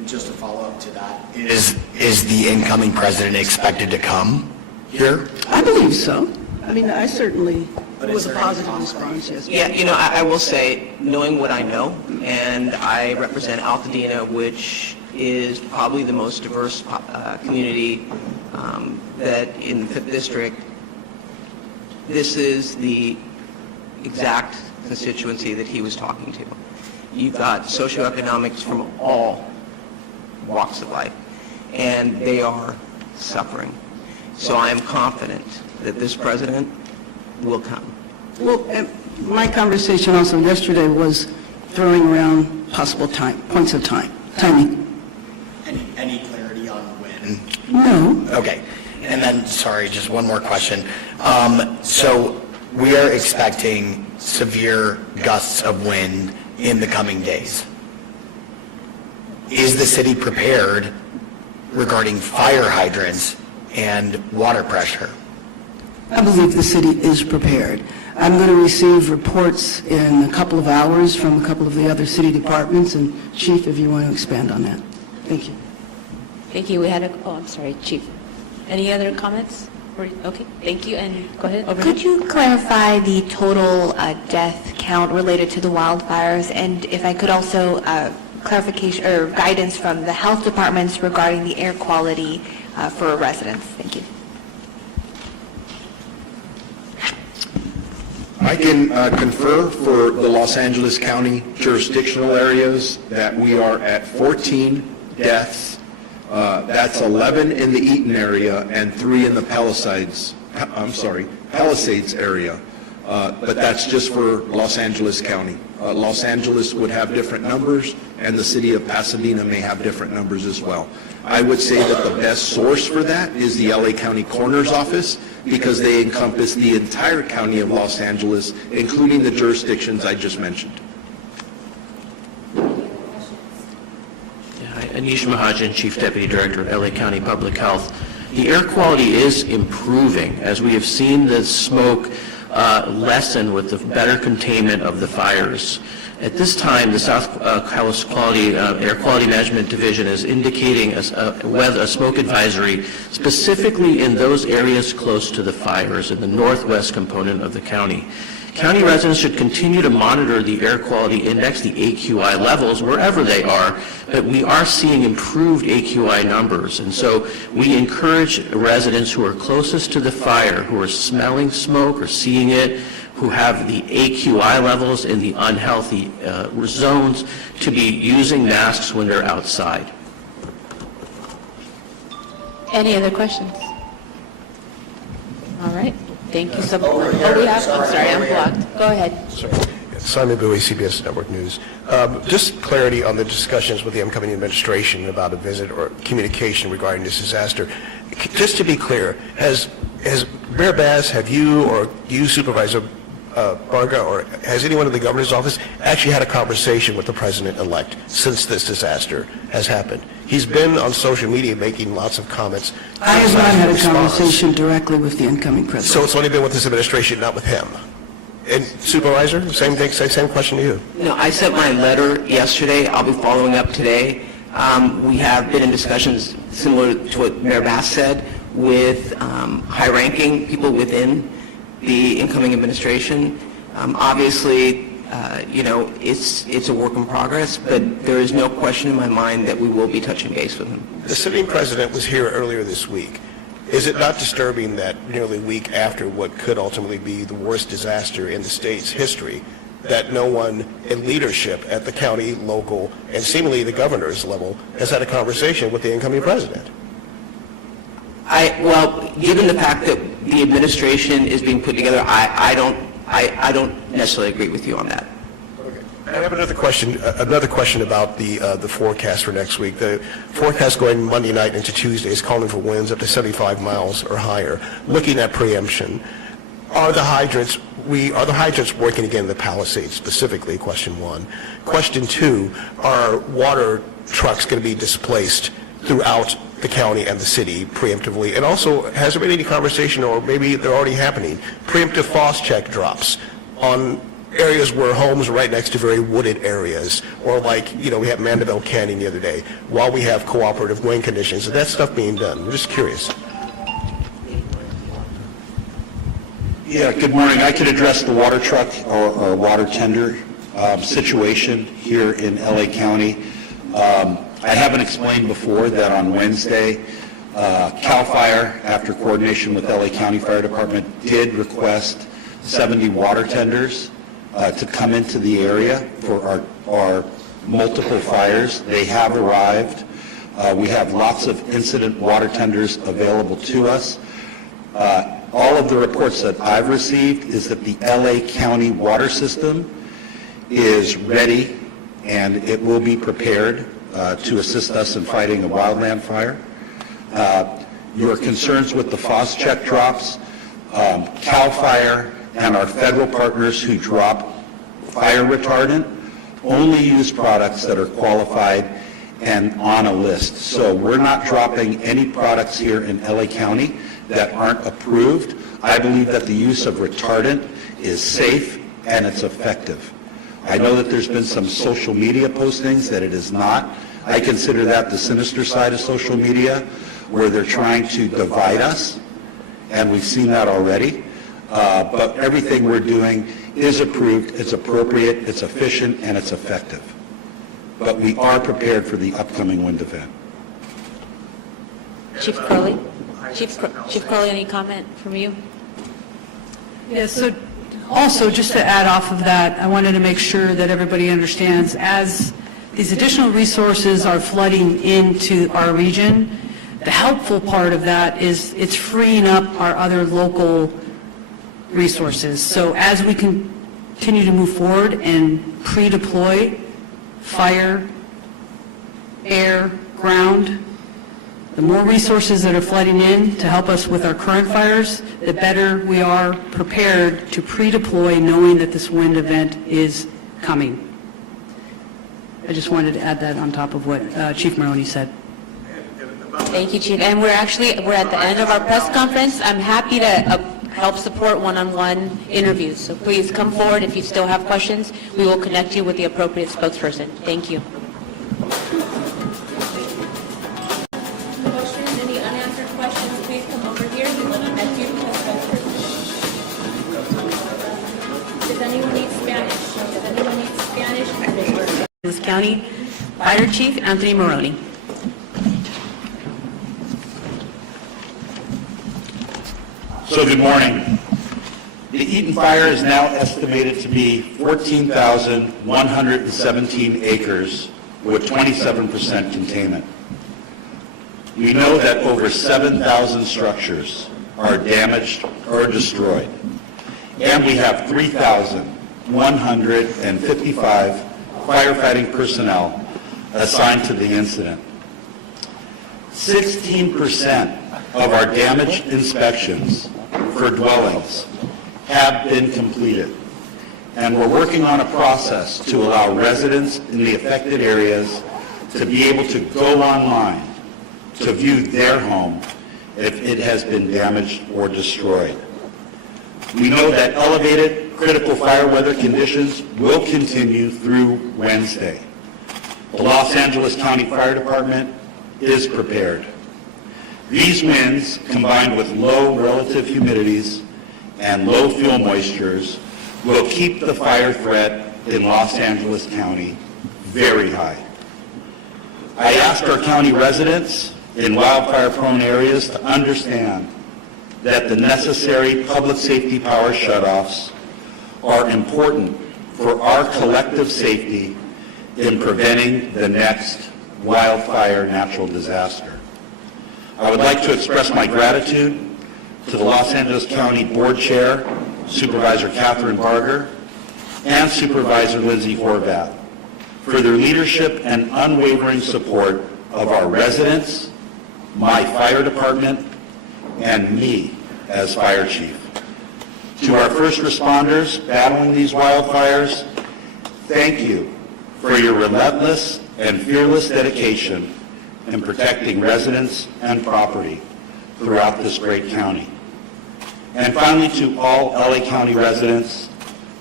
just to follow up to that, is the incoming president expected to come here? I believe so. I mean, I certainly, it was a positive response, yes. Yeah, you know, I will say, knowing what I know, and I represent Altadena, which is probably the most diverse community that in the 5th District, this is the exact constituency that he was talking to. You've got socioeconomics from all walks of life, and they are suffering. So I am confident that this president will come. Well, my conversation also yesterday was throwing around possible points of timing. Any clarity on when? No. Okay. And then, sorry, just one more question. So we are expecting severe gusts of wind in the coming days. Is the city prepared regarding fire hydrants and water pressure? I believe the city is prepared. I'm going to receive reports in a couple of hours from a couple of the other city departments, and Chief, if you want to expand on that. Thank you. Thank you. I'm sorry, Chief. Any other comments? Okay, thank you, and go ahead. Over Could here. you clarify the total death count related to the wildfires? And if I could also clarification or guidance from the health departments regarding the air quality for residents. Thank you. I can confer for the Los Angeles County jurisdictional areas that we are at 14 deaths. That's 11 in the Eaton area and 3 in the Palisades area. But that's just for Los Angeles County. Los Angeles would have different numbers, and the city of Pasadena may have different numbers as well. I would say that the best source for that is the LA County Coroner's Office, because they encompass the entire county of Los Angeles, including the jurisdictions I just mentioned. Anish Mahajan, Chief Deputy Director of LA County Public Health. The air quality is improving as we have seen the smoke lessen with the better containment of the fires. At this time, the South Coast Air Quality Management Division is indicating a smoke advisory specifically in those areas close to the fires in the northwest component of the county. County residents should continue to monitor the air quality index, the AQI levels, wherever they are, but we are seeing improved AQI numbers. And so we encourage residents who are closest to the fire, who are smelling smoke or seeing it, who have the AQI levels in the unhealthy zones, to be using masks when they're outside. Any other questions? All right. Thank you so much. I'm sorry, I'm blocked. Go ahead. Simon Bowie, CBS Network News. Just clarity on the discussions with the incoming administration about a visit or communication regarding this disaster. Just to be clear, has Mayor Bass, have you or you, Supervisor Barga, or has anyone in the governor's office actually had a conversation with the president-elect since this disaster has happened? He's been on social media making lots of comments. I have not had a conversation directly with the incoming president. So it's only been with this administration, not with him? And Supervisor, same thing, same question to you. No, I sent my letter yesterday. I'll be following up today. We have been in discussions similar to what Mayor Bass said with high-ranking people within the incoming administration. Obviously, it's a work in progress, but there is no question in my mind that we will be touching base with him. The sitting president was here earlier this week. Is it not disturbing that nearly a week after what could ultimately be the worst disaster in the state's history, that no one in leadership at the county, local, and seemingly the governor's level has had a conversation with the incoming president? Well, given the fact that the administration is being put together, I don't necessarily agree with you on that. I have another question about the forecast for next week. The forecast going Monday night into Tuesday is calling for winds up to 75 miles or higher. Looking at preemption, are the hydrants working again in the Palisades specifically? Question one. Question two, are water trucks going to be displaced throughout the county and the city preemptively? And also, has there been any conversation, or maybe they're already happening, preemptive frost check drops on areas where homes are right next to very wooded areas, or like, we had Mandeville Canyon the other day, while we have cooperative wind conditions. Is that stuff being done? I'm just curious. Yeah, good morning. I could address the water truck or water tender situation here in LA County. I haven't explained before that on Wednesday, CAL FIRE, after coordination with LA County Fire Department, did request 70 water tenders to come into the area for our multiple fires. They have arrived. We have lots of incident water tenders available to us. All of the reports that I've received is that the LA County water system is ready and it will be prepared to assist us in fighting a wildland fire. Your concerns with the FOSS-check drops, CAL FIRE and our federal partners who drop fire retardant only use products that are qualified and on a list. So we're not dropping any products here in LA County that aren't approved. I believe that the use of retardant is safe and it's effective. I know that there's been some social media postings that it is not. I consider that the sinister side of social media, where they're trying to divide us, and we've seen that already. But everything we're doing is approved, it's appropriate, it's efficient, and it's effective. But we are prepared for the upcoming wind event. Chief Crowley? Chief Crowley, any comment from you? Yeah, so also, just to add off of that, I wanted to make sure that everybody understands, as these additional resources are flooding into our region, the helpful part of that is it's freeing up our other local resources. So as we continue to move forward and pre-deploy fire, air, ground, the more resources that are flooding in to help us with our current fires, the better we are prepared to pre-deploy, knowing that this wind event is coming. I just wanted to add that on top of what Chief Maroney said. Thank you, Chief. And we're at the end of our press conference. I'm happy to help support one-on-one interviews. So please come forward if you still have questions. We will connect you with the appropriate spokesperson. Thank you. Any unanswered questions, please come over here. We will connect you with the spokesperson. Does anyone need Spanish? Does anyone need Spanish? This County Fire Chief Anthony Maroney. So good morning. The Eaton Fire is now estimated to be 14,117 acres with 27% containment. We know that over 7,000 structures are damaged or destroyed, and we have 3,155 firefighting personnel assigned to the incident. 16% of our damage inspections for dwellings have been completed, and we're working on a process to allow residents in the affected areas to be able to go online to view their home if it has been damaged or destroyed. We know that elevated critical fire weather conditions will continue through Wednesday. The Los Angeles County Fire Department is prepared. These winds, combined with low relative humidities and low fuel moistures, will keep the fire threat in Los Angeles County very high. I asked our county residents in wildfire-prone areas to understand that the necessary public safety power shutoffs are important for our collective safety in preventing the next wildfire natural disaster. I would like to express my gratitude to the Los Angeles County Board Chair, Supervisor Catherine Barger, and Supervisor Lindsay Horvath for their leadership and unwavering support of our residents, my fire department, and me as fire chief. To our first responders battling these wildfires, thank you for your relentless and fearless dedication in protecting residents and property throughout this great county. And finally, to all LA County residents,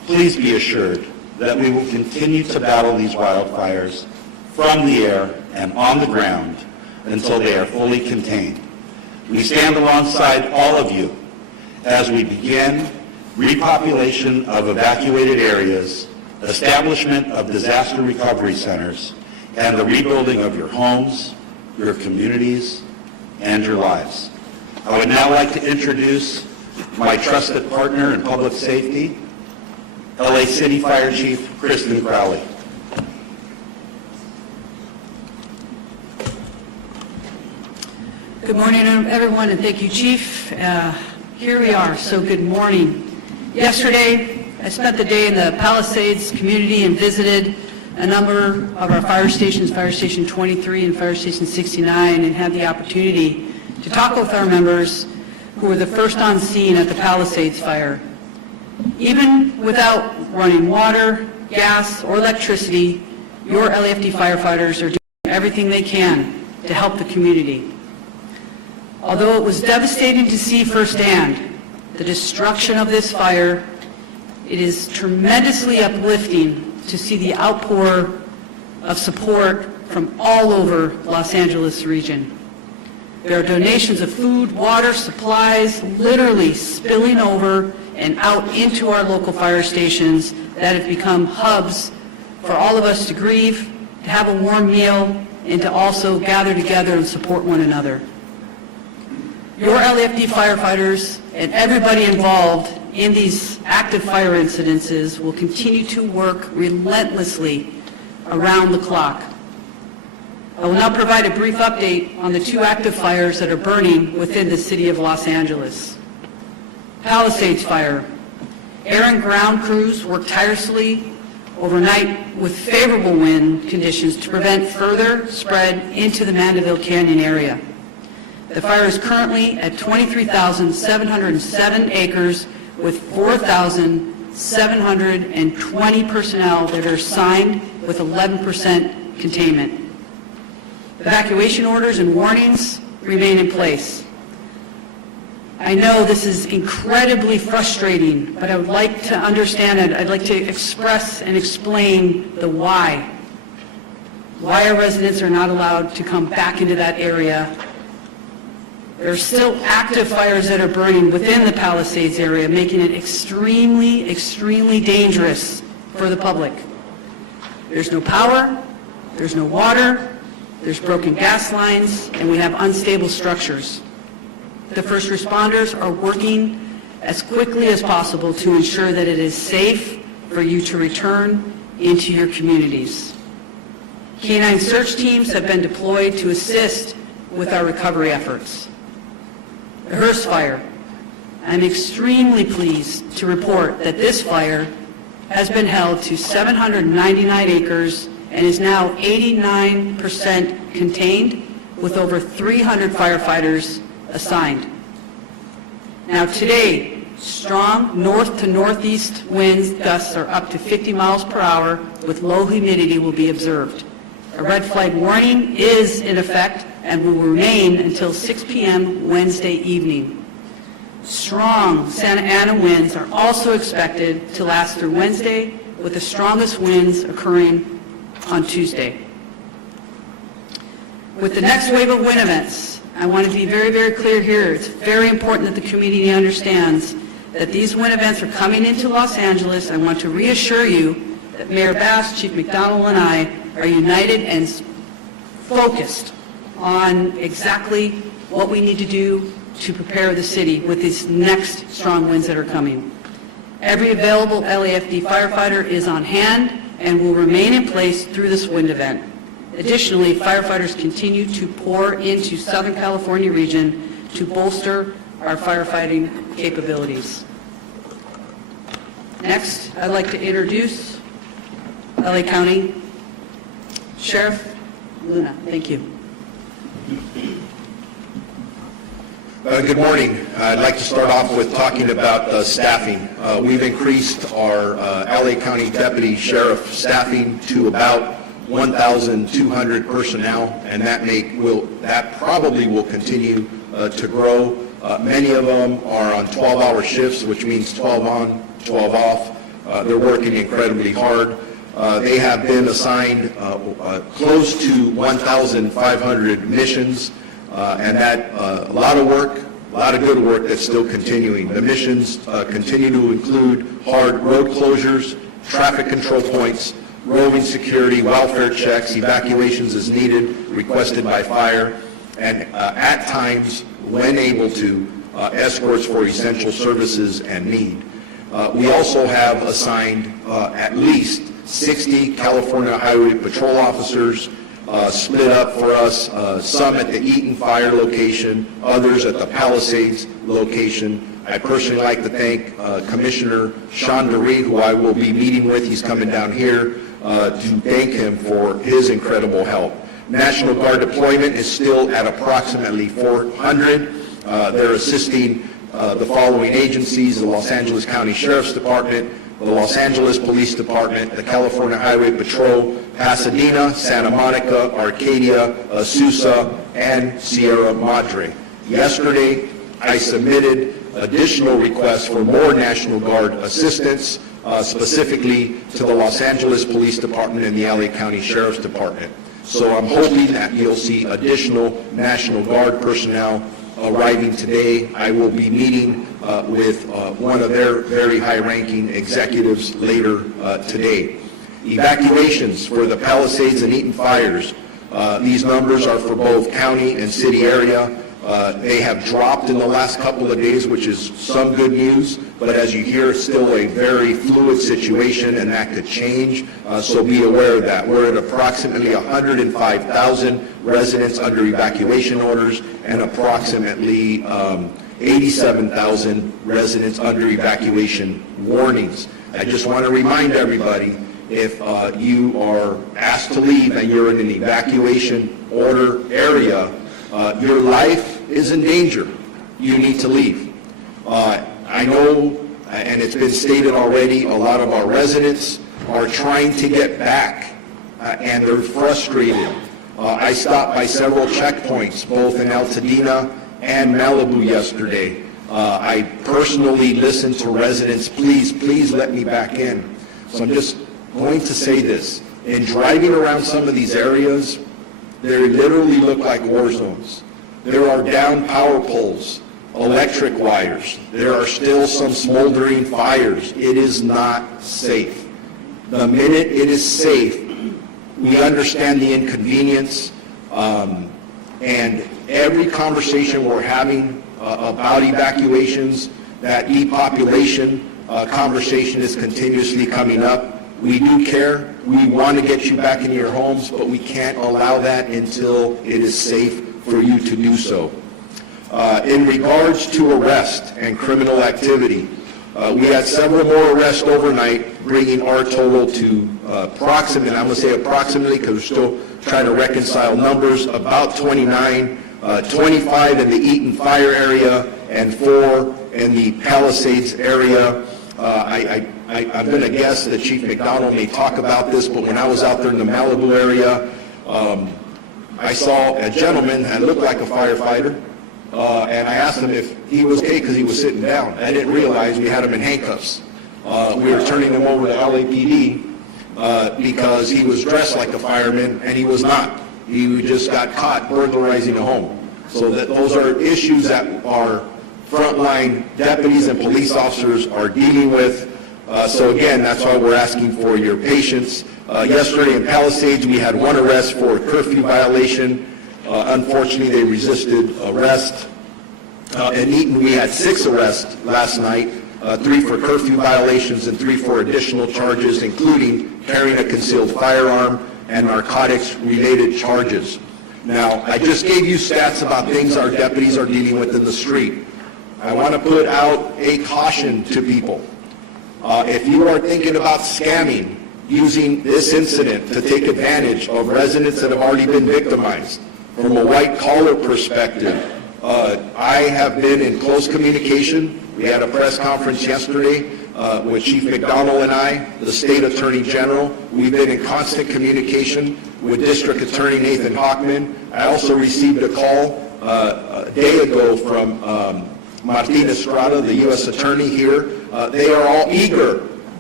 Please be assured that we will continue to battle these wildfires from the air and on the ground until they are fully contained. We stand alongside all of you as we begin repopulation of evacuated areas, establishment of disaster recovery centers, and the rebuilding of your homes, your communities, and your lives. I would now like to introduce my trusted partner in public safety, LA City Fire Chief Kristen Crowley. Good morning, everyone, and thank you, Chief. Here we are, so good morning. Yesterday, I spent the day in the Palisades community and visited a number of our fire stations, Fire Station 23 and Fire Station 69, and had the opportunity to talk with our members who were the first on scene at the Palisades Fire. Even without running water, gas, or electricity, your LAFD firefighters are doing everything they can to help the community. Although it was devastating to see firsthand the destruction of this fire, it is tremendously uplifting to see the outpour of support from all over Los Angeles region. There are donations of food, water, supplies, literally spilling over and out into our local fire stations that have become hubs for all of us to grieve, to have a warm meal, and to also gather together and support one another. Your LAFD firefighters and everybody involved in these active fire incidences will continue to work relentlessly around the clock. I will now provide a brief update on the two active fires that are burning within the city of Los Angeles. Palisades Fire. Air and ground crews worked tirelessly overnight with favorable wind conditions to prevent further spread into the Mandeville Canyon area. The fire is currently at 23,707 acres with 4,720 personnel that are assigned with 11% containment. Evacuation orders and warnings remain in place. I know this is incredibly frustrating, but I would like to understand it. I'd like to express and explain the why. Why our residents are not allowed to come back into that area. There are still active fires that are burning within the Palisades area, making it extremely, extremely dangerous for the public. There's no power, there's no water, there's broken gas lines, and we have unstable structures. The first responders are working as quickly as possible to ensure that it is safe for you to return into your communities. Canine search teams have been deployed to assist with our recovery efforts. The Hearst Fire. I'm extremely pleased to report that this fire has been held to 799 acres and is now 89% contained with over 300 firefighters assigned. Now today, strong north to northeast winds gusts are up to 50 miles per hour with low humidity will be observed. A red flag warning is in effect and will remain until 6 p.m. Wednesday evening. Strong Santa Ana winds are also expected to last through Wednesday, with the strongest winds occurring on Tuesday. With the next wave of wind events, I want to be very, very clear here. It's very important that the community understands that these wind events are coming into Los Angeles. I want to reassure you that Mayor Bass, Chief McDonald, and I are united and focused on exactly what we need to do to prepare the city with these next strong winds that are coming. Every available LAFD firefighter is on hand and will remain in place through this wind event. Additionally, firefighters continue to pour into Southern California region to bolster our firefighting capabilities. Next, I'd like to introduce LA County Sheriff Luna. Thank you. Good morning. I'd like to start off with talking about staffing. We've increased our LA County Deputy Sheriff staffing to about 1,200 personnel, and that probably will continue to grow. Many of them are on 12-hour shifts, which means 12 on, 12 off. They're working incredibly hard. They have been assigned close to 1,500 missions, and that a lot of work, a lot of good work that's still continuing. The missions continue to include hard road closures, traffic control points, roving security, welfare checks, evacuations as needed, requested by fire, and at times, when able to, escorts for essential services and need. We also have assigned at least 60 California Highway Patrol officers split up for us, some at the Eaton Fire location, others at the Palisades location. I personally like to thank Commissioner Sean DeRee, who I will be meeting with. He's coming down here to thank him for his incredible help. National Guard deployment is still at approximately 400. They're assisting the following agencies: the Los Angeles County Sheriff's Department, the Los Angeles Police Department, the California Highway Patrol, Pasadena, Santa Monica, Arcadia, Azusa, and Sierra Madre. Yesterday, I submitted additional requests for more National Guard assistance, specifically to the Los Angeles Police Department and the LA County Sheriff's Department. So I'm hoping that you'll see additional National Guard personnel arriving today. I will be meeting with one of their very high-ranking executives later today. Evacuations for the Palisades and Eaton fires. These numbers are for both county and city area. They have dropped in the last couple of days, which is some good news, but as you hear, it's still a very fluid situation, and that could change, so be aware of that. We're at approximately 105,000 residents under evacuation orders and approximately 87,000 residents under evacuation warnings. I just want to remind everybody, if you are asked to leave and you're in an evacuation order area, your life is in danger. You need to leave. I know, and it's been stated already, a lot of our residents are trying to get back, and they're frustrated. I stopped by several checkpoints, both in Altadena and Malibu yesterday. I personally listened to residents, please let me back in. So I'm just going to say this. In driving around some of these areas, they literally look like war zones. There are down power poles, electric wires. There are still some smoldering fires. It is not safe. The minute it is safe, we understand the inconvenience, and every conversation we're having about evacuations, that depopulation conversation is continuously coming up. We do care. We want to get you back into your homes, but we can't allow that until it is safe for you to do so. In regards to arrest and criminal activity, we had several more arrests overnight, bringing our total to approximately, I'm going to say approximately because we're still trying to reconcile numbers, about 29, 25 in the Eaton Fire area and 4 in the Palisades area. I'm going to guess that Chief McDonald may talk about this, but when I was out there in the Malibu area, I saw a gentleman that looked like a firefighter, and I asked him if he was okay because he was sitting down. I didn't realize we had him in handcuffs. We were turning him over to LAPD because he was dressed like a fireman, and he was not. He just got caught burglarizing a home. So those are issues that our frontline deputies and police officers are dealing with. So again, that's why we're asking for your patience. Yesterday in Palisades, we had 1 arrest for a curfew violation. Unfortunately, they resisted arrest. In Eaton, we had 6 arrests last night, 3 for curfew violations and 3 for additional charges, including carrying a concealed firearm and narcotics-related charges. Now, I just gave you stats about things our deputies are dealing with in the street. I want to put out a caution to people. If you are thinking about scamming, using this incident to take advantage of residents that have already been victimized, from a white-collar perspective, I have been in close communication. We had a press conference yesterday with Chief McDonald and I, the State Attorney General. We've been in constant communication with District Attorney Nathan Hockman. I also received a call a day ago from Martin Estrada, the U.S. Attorney here. They are all eager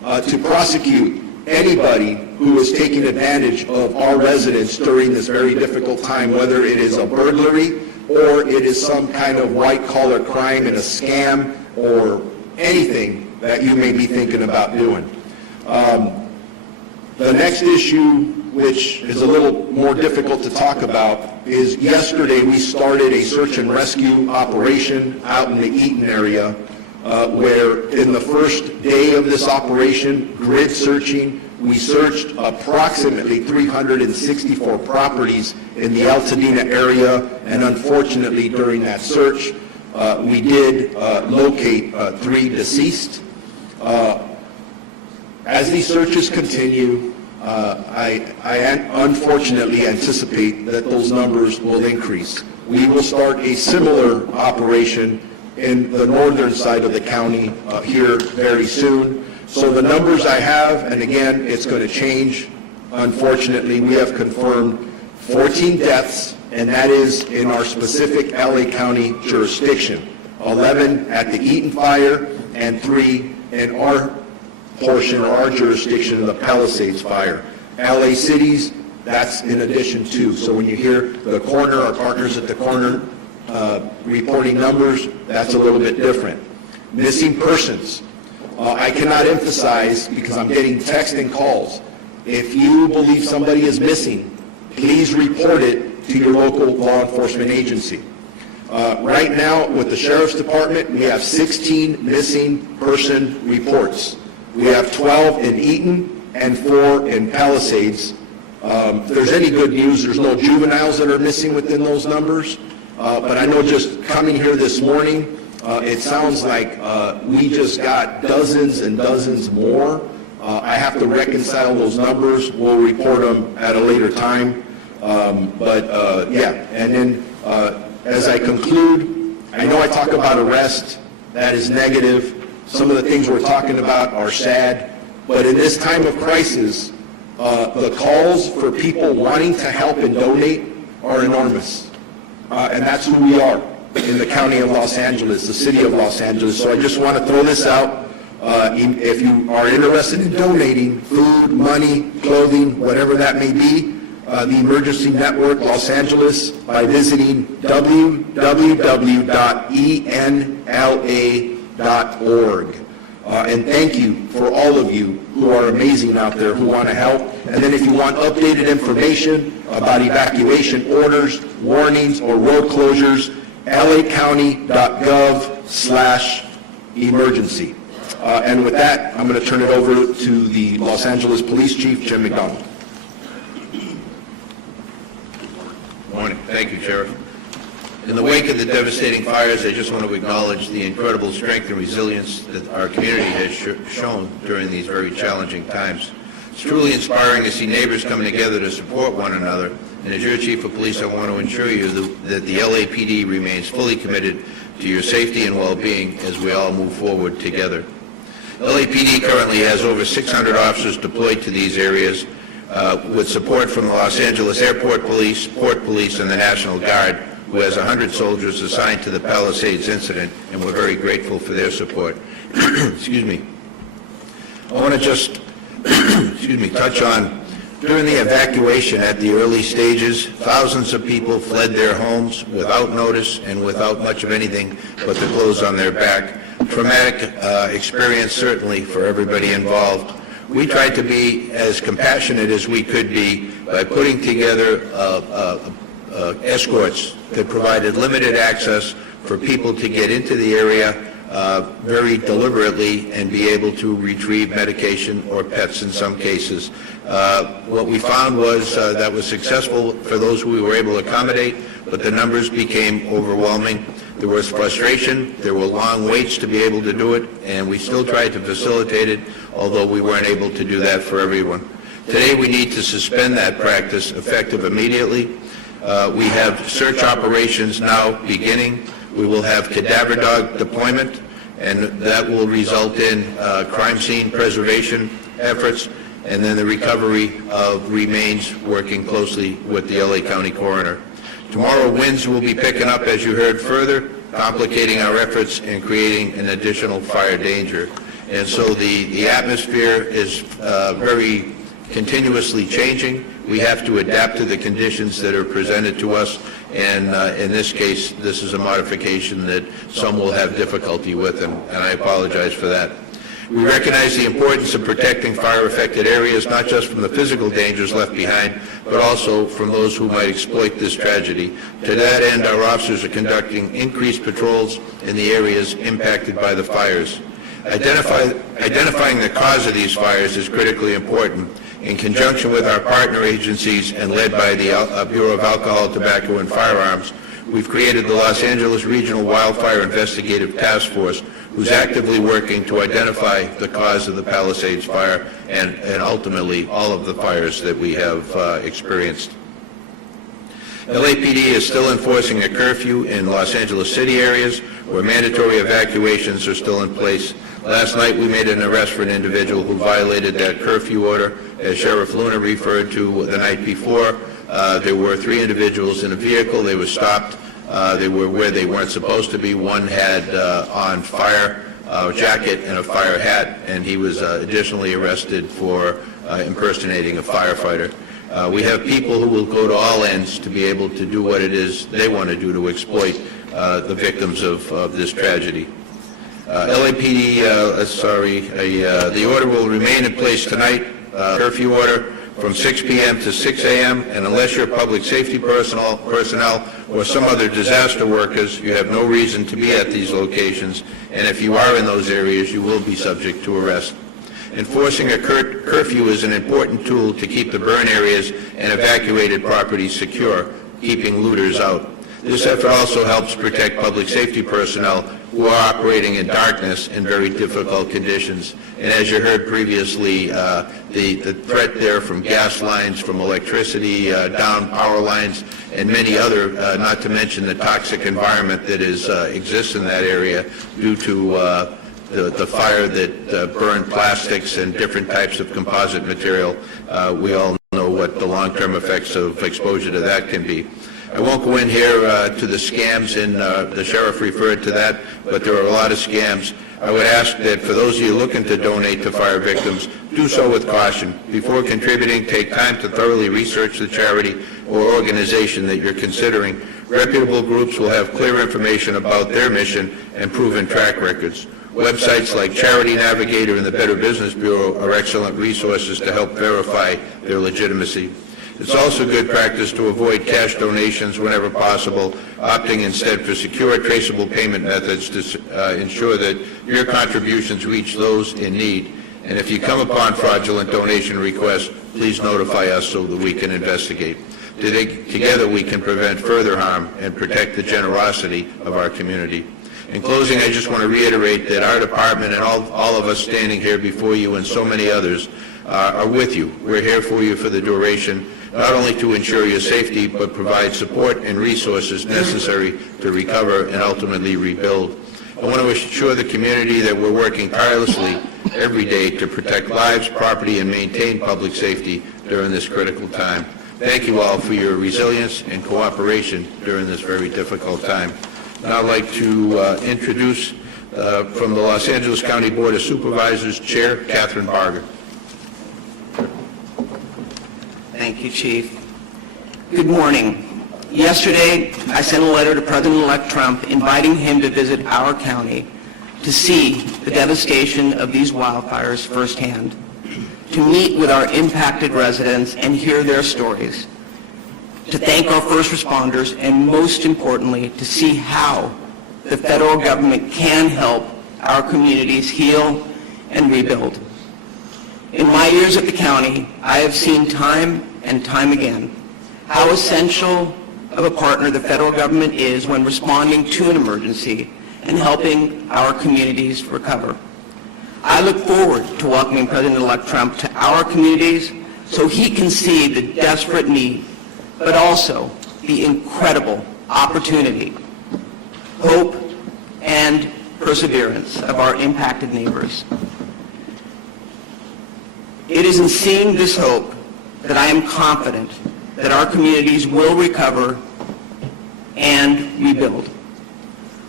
to prosecute anybody who is taking advantage of our residents during this very difficult time, whether it is a burglary or it is some kind of white-collar crime and a scam or anything that you may be thinking about doing. The next issue, which is a little more difficult to talk about, is yesterday we started a search and rescue operation out in the Eaton area, where in the first day of this operation, grid searching, we searched approximately 364 properties in the Altadena area, and unfortunately during that search, we did locate 3 deceased. As these searches continue, I unfortunately anticipate that those numbers will increase. We will start a similar operation in the northern side of the county here very soon. So the numbers I have, and again, it's going to change. Unfortunately, we have confirmed 14 deaths, and that is in our specific LA County jurisdiction. 11 at the Eaton Fire and 3 in our portion or our jurisdiction of the Palisades Fire. LA cities, that's in addition to. So when you hear the coroner, our partners at the coroner reporting numbers, that's a little bit different. Missing persons. I cannot emphasize, because I'm getting text and calls, if you believe somebody is missing, please report it to your local law enforcement agency. Right now, with the Sheriff's Department, we have 16 missing person reports. We have 12 in Eaton and 4 in Palisades. If there's any good news, there's no juveniles that are missing within those numbers. But I know just coming here this morning, it sounds like we just got dozens and dozens more. I have to reconcile those numbers. We'll report them at a later time. Yeah, and then as I conclude, I know I talk about arrest. That is negative. Some of the things we're talking about are sad. But in this time of crisis, the calls for people wanting to help and donate are enormous. And that's who we are in the county of Los Angeles, the city of Los Angeles. So I just want to throw this out. If you are interested in donating food, money, clothing, whatever that may be, the Emergency Network Los Angeles by visiting www.enla.org. And thank you for all of you who are amazing out there who want to help. And then if you want updated information about evacuation orders, warnings, or road closures, lacounty.gov/emergency. And with that, I'm going to turn it over to the Los Angeles Police Chief, Jim McDonald. Morning. Thank you, Sheriff. In the wake of the devastating fires, I just want to acknowledge the incredible strength and resilience that our community has shown during these very challenging times. It's truly inspiring to see neighbors coming together to support one another. And as your Chief of Police, I want to assure you that the LAPD remains fully committed to your safety and well-being as we all move forward together. LAPD currently has over 600 officers deployed to these areas with support from the Los Angeles Airport Police, Port Police, and the National Guard, who has 100 soldiers assigned to the Palisades incident, and we're very grateful for their support. Excuse me. I want to just touch on, during the evacuation at the early stages, thousands of people fled their homes without notice and without much of anything but the clothes on their back. Traumatic experience, certainly, for everybody involved. We tried to be as compassionate as we could be by putting together escorts that provided limited access for people to get into the area very deliberately and be able to retrieve medication or pets in some cases. What we found was that was successful for those who we were able to accommodate, but the numbers became overwhelming. There was frustration, there were long waits to be able to do it, and we still tried to facilitate it, although we weren't able to do that for everyone. Today we need to suspend that practice effective immediately. We have search operations now beginning. We will have cadaver dog deployment, and that will result in crime scene preservation efforts, and then the recovery of remains, working closely with the LA County coroner. Tomorrow, winds will be picking up, as you heard, further complicating our efforts and creating an additional fire danger. And so the atmosphere is very continuously changing. We have to adapt to the conditions that are presented to us, and in this case, this is a modification that some will have difficulty with, and I apologize for that. We recognize the importance of protecting fire-affected areas, not just from the physical dangers left behind, but also from those who might exploit this tragedy. To that end, our officers are conducting increased patrols in the areas impacted by the fires. Identifying the cause of these fires is critically important. In conjunction with our partner agencies and led by the Bureau of Alcohol, Tobacco, and Firearms, we've created the Los Angeles Regional Wildfire Investigative Task Force, who's actively working to identify the cause of the Palisades Fire and ultimately all of the fires that we have experienced. LAPD is still enforcing a curfew in Los Angeles City areas where mandatory evacuations are still in place. Last night, we made an arrest for an individual who violated that curfew order. As Sheriff Luna referred to the night before, there were 3 individuals in a vehicle. They were stopped. They were where they weren't supposed to be. One had on fire jacket and a fire hat, and he was additionally arrested for impersonating a firefighter. We have people who will go to all ends to be able to do what it is they want to do to exploit the victims of this tragedy. LAPD, the order will remain in place tonight, curfew order from 6 p.m. to 6 a.m., and unless you're public safety personnel or some other disaster workers, you have no reason to be at these locations, and if you are in those areas, you will be subject to arrest. Enforcing a curfew is an important tool to keep the burn areas and evacuated properties secure, keeping looters out. This effort also helps protect public safety personnel who are operating in darkness in very difficult conditions. And as you heard previously, the threat there from gas lines, from electricity, down power lines, and many other, not to mention the toxic environment that exists in that area due to the fire that burned plastics and different types of composite material. We all know what the long-term effects of exposure to that can be. I won't go in here to the scams, and the sheriff referred to that, but there are a lot of scams. I would ask that for those of you looking to donate to fire victims, do so with caution. Before contributing, take time to thoroughly research the charity or organization that you're considering. Reputable groups will have clear information about their mission and proven track records. Websites like Charity Navigator and the Better Business Bureau are excellent resources to help verify their legitimacy. It's also good practice to avoid cash donations whenever possible, opting instead for secure, traceable payment methods to ensure that your contributions reach those in need. And if you come upon fraudulent donation requests, please notify us so that we can investigate. Together we can prevent further harm and protect the generosity of our community. In closing, I just want to reiterate that our department and all of us standing here before you and so many others are with you. We're here for you for the duration, not only to ensure your safety, but provide support and resources necessary to recover and ultimately rebuild. I want to assure the community that we're working tirelessly every day to protect lives, property, and maintain public safety during this critical time. Thank you all for your resilience and cooperation during this very difficult time. Now I'd like to introduce from the Los Angeles County Board of Supervisors Chair Catherine Barger. Thank you, Chief. Good morning. Yesterday, I sent a letter to President-elect Trump inviting him to visit our county to see the devastation of these wildfires firsthand, to meet with our impacted residents and hear their stories, to thank our first responders, and most importantly, to see how the federal government can help our communities heal and rebuild. In my years at the county, I have seen time and time again how essential of a partner the federal government is when responding to an emergency and helping our communities recover. I look forward to welcoming President-elect Trump to our communities so he can see the desperate need, but also the incredible opportunity, hope, and perseverance of our impacted neighbors. It is in seeing this hope that I am confident that our communities will recover and rebuild.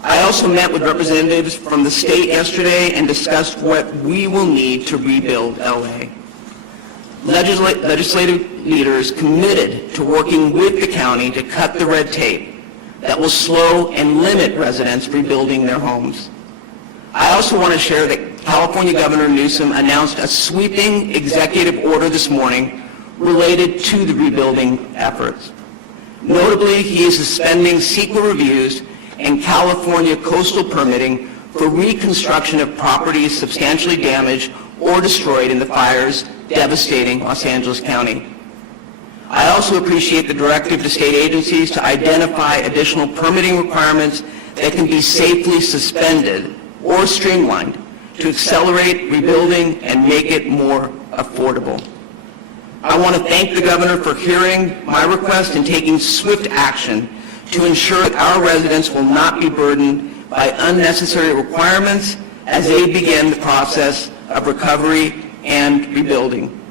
I also met with representatives from the state yesterday and discussed what we will need to rebuild LA. Legislative leaders committed to working with the county to cut the red tape that will slow and limit residents rebuilding their homes. I also want to share that California Governor Newsom announced a sweeping executive order this morning related to the rebuilding efforts. Notably, he is suspending CEQA reviews and California coastal permitting for reconstruction of properties substantially damaged or destroyed in the fires devastating Los Angeles County. I also appreciate the directive to state agencies to identify additional permitting requirements that can be safely suspended or streamlined to accelerate rebuilding and make it more affordable. I want to thank the governor for hearing my request and taking swift action to ensure that our residents will not be burdened by unnecessary requirements as they begin the process of recovery and rebuilding.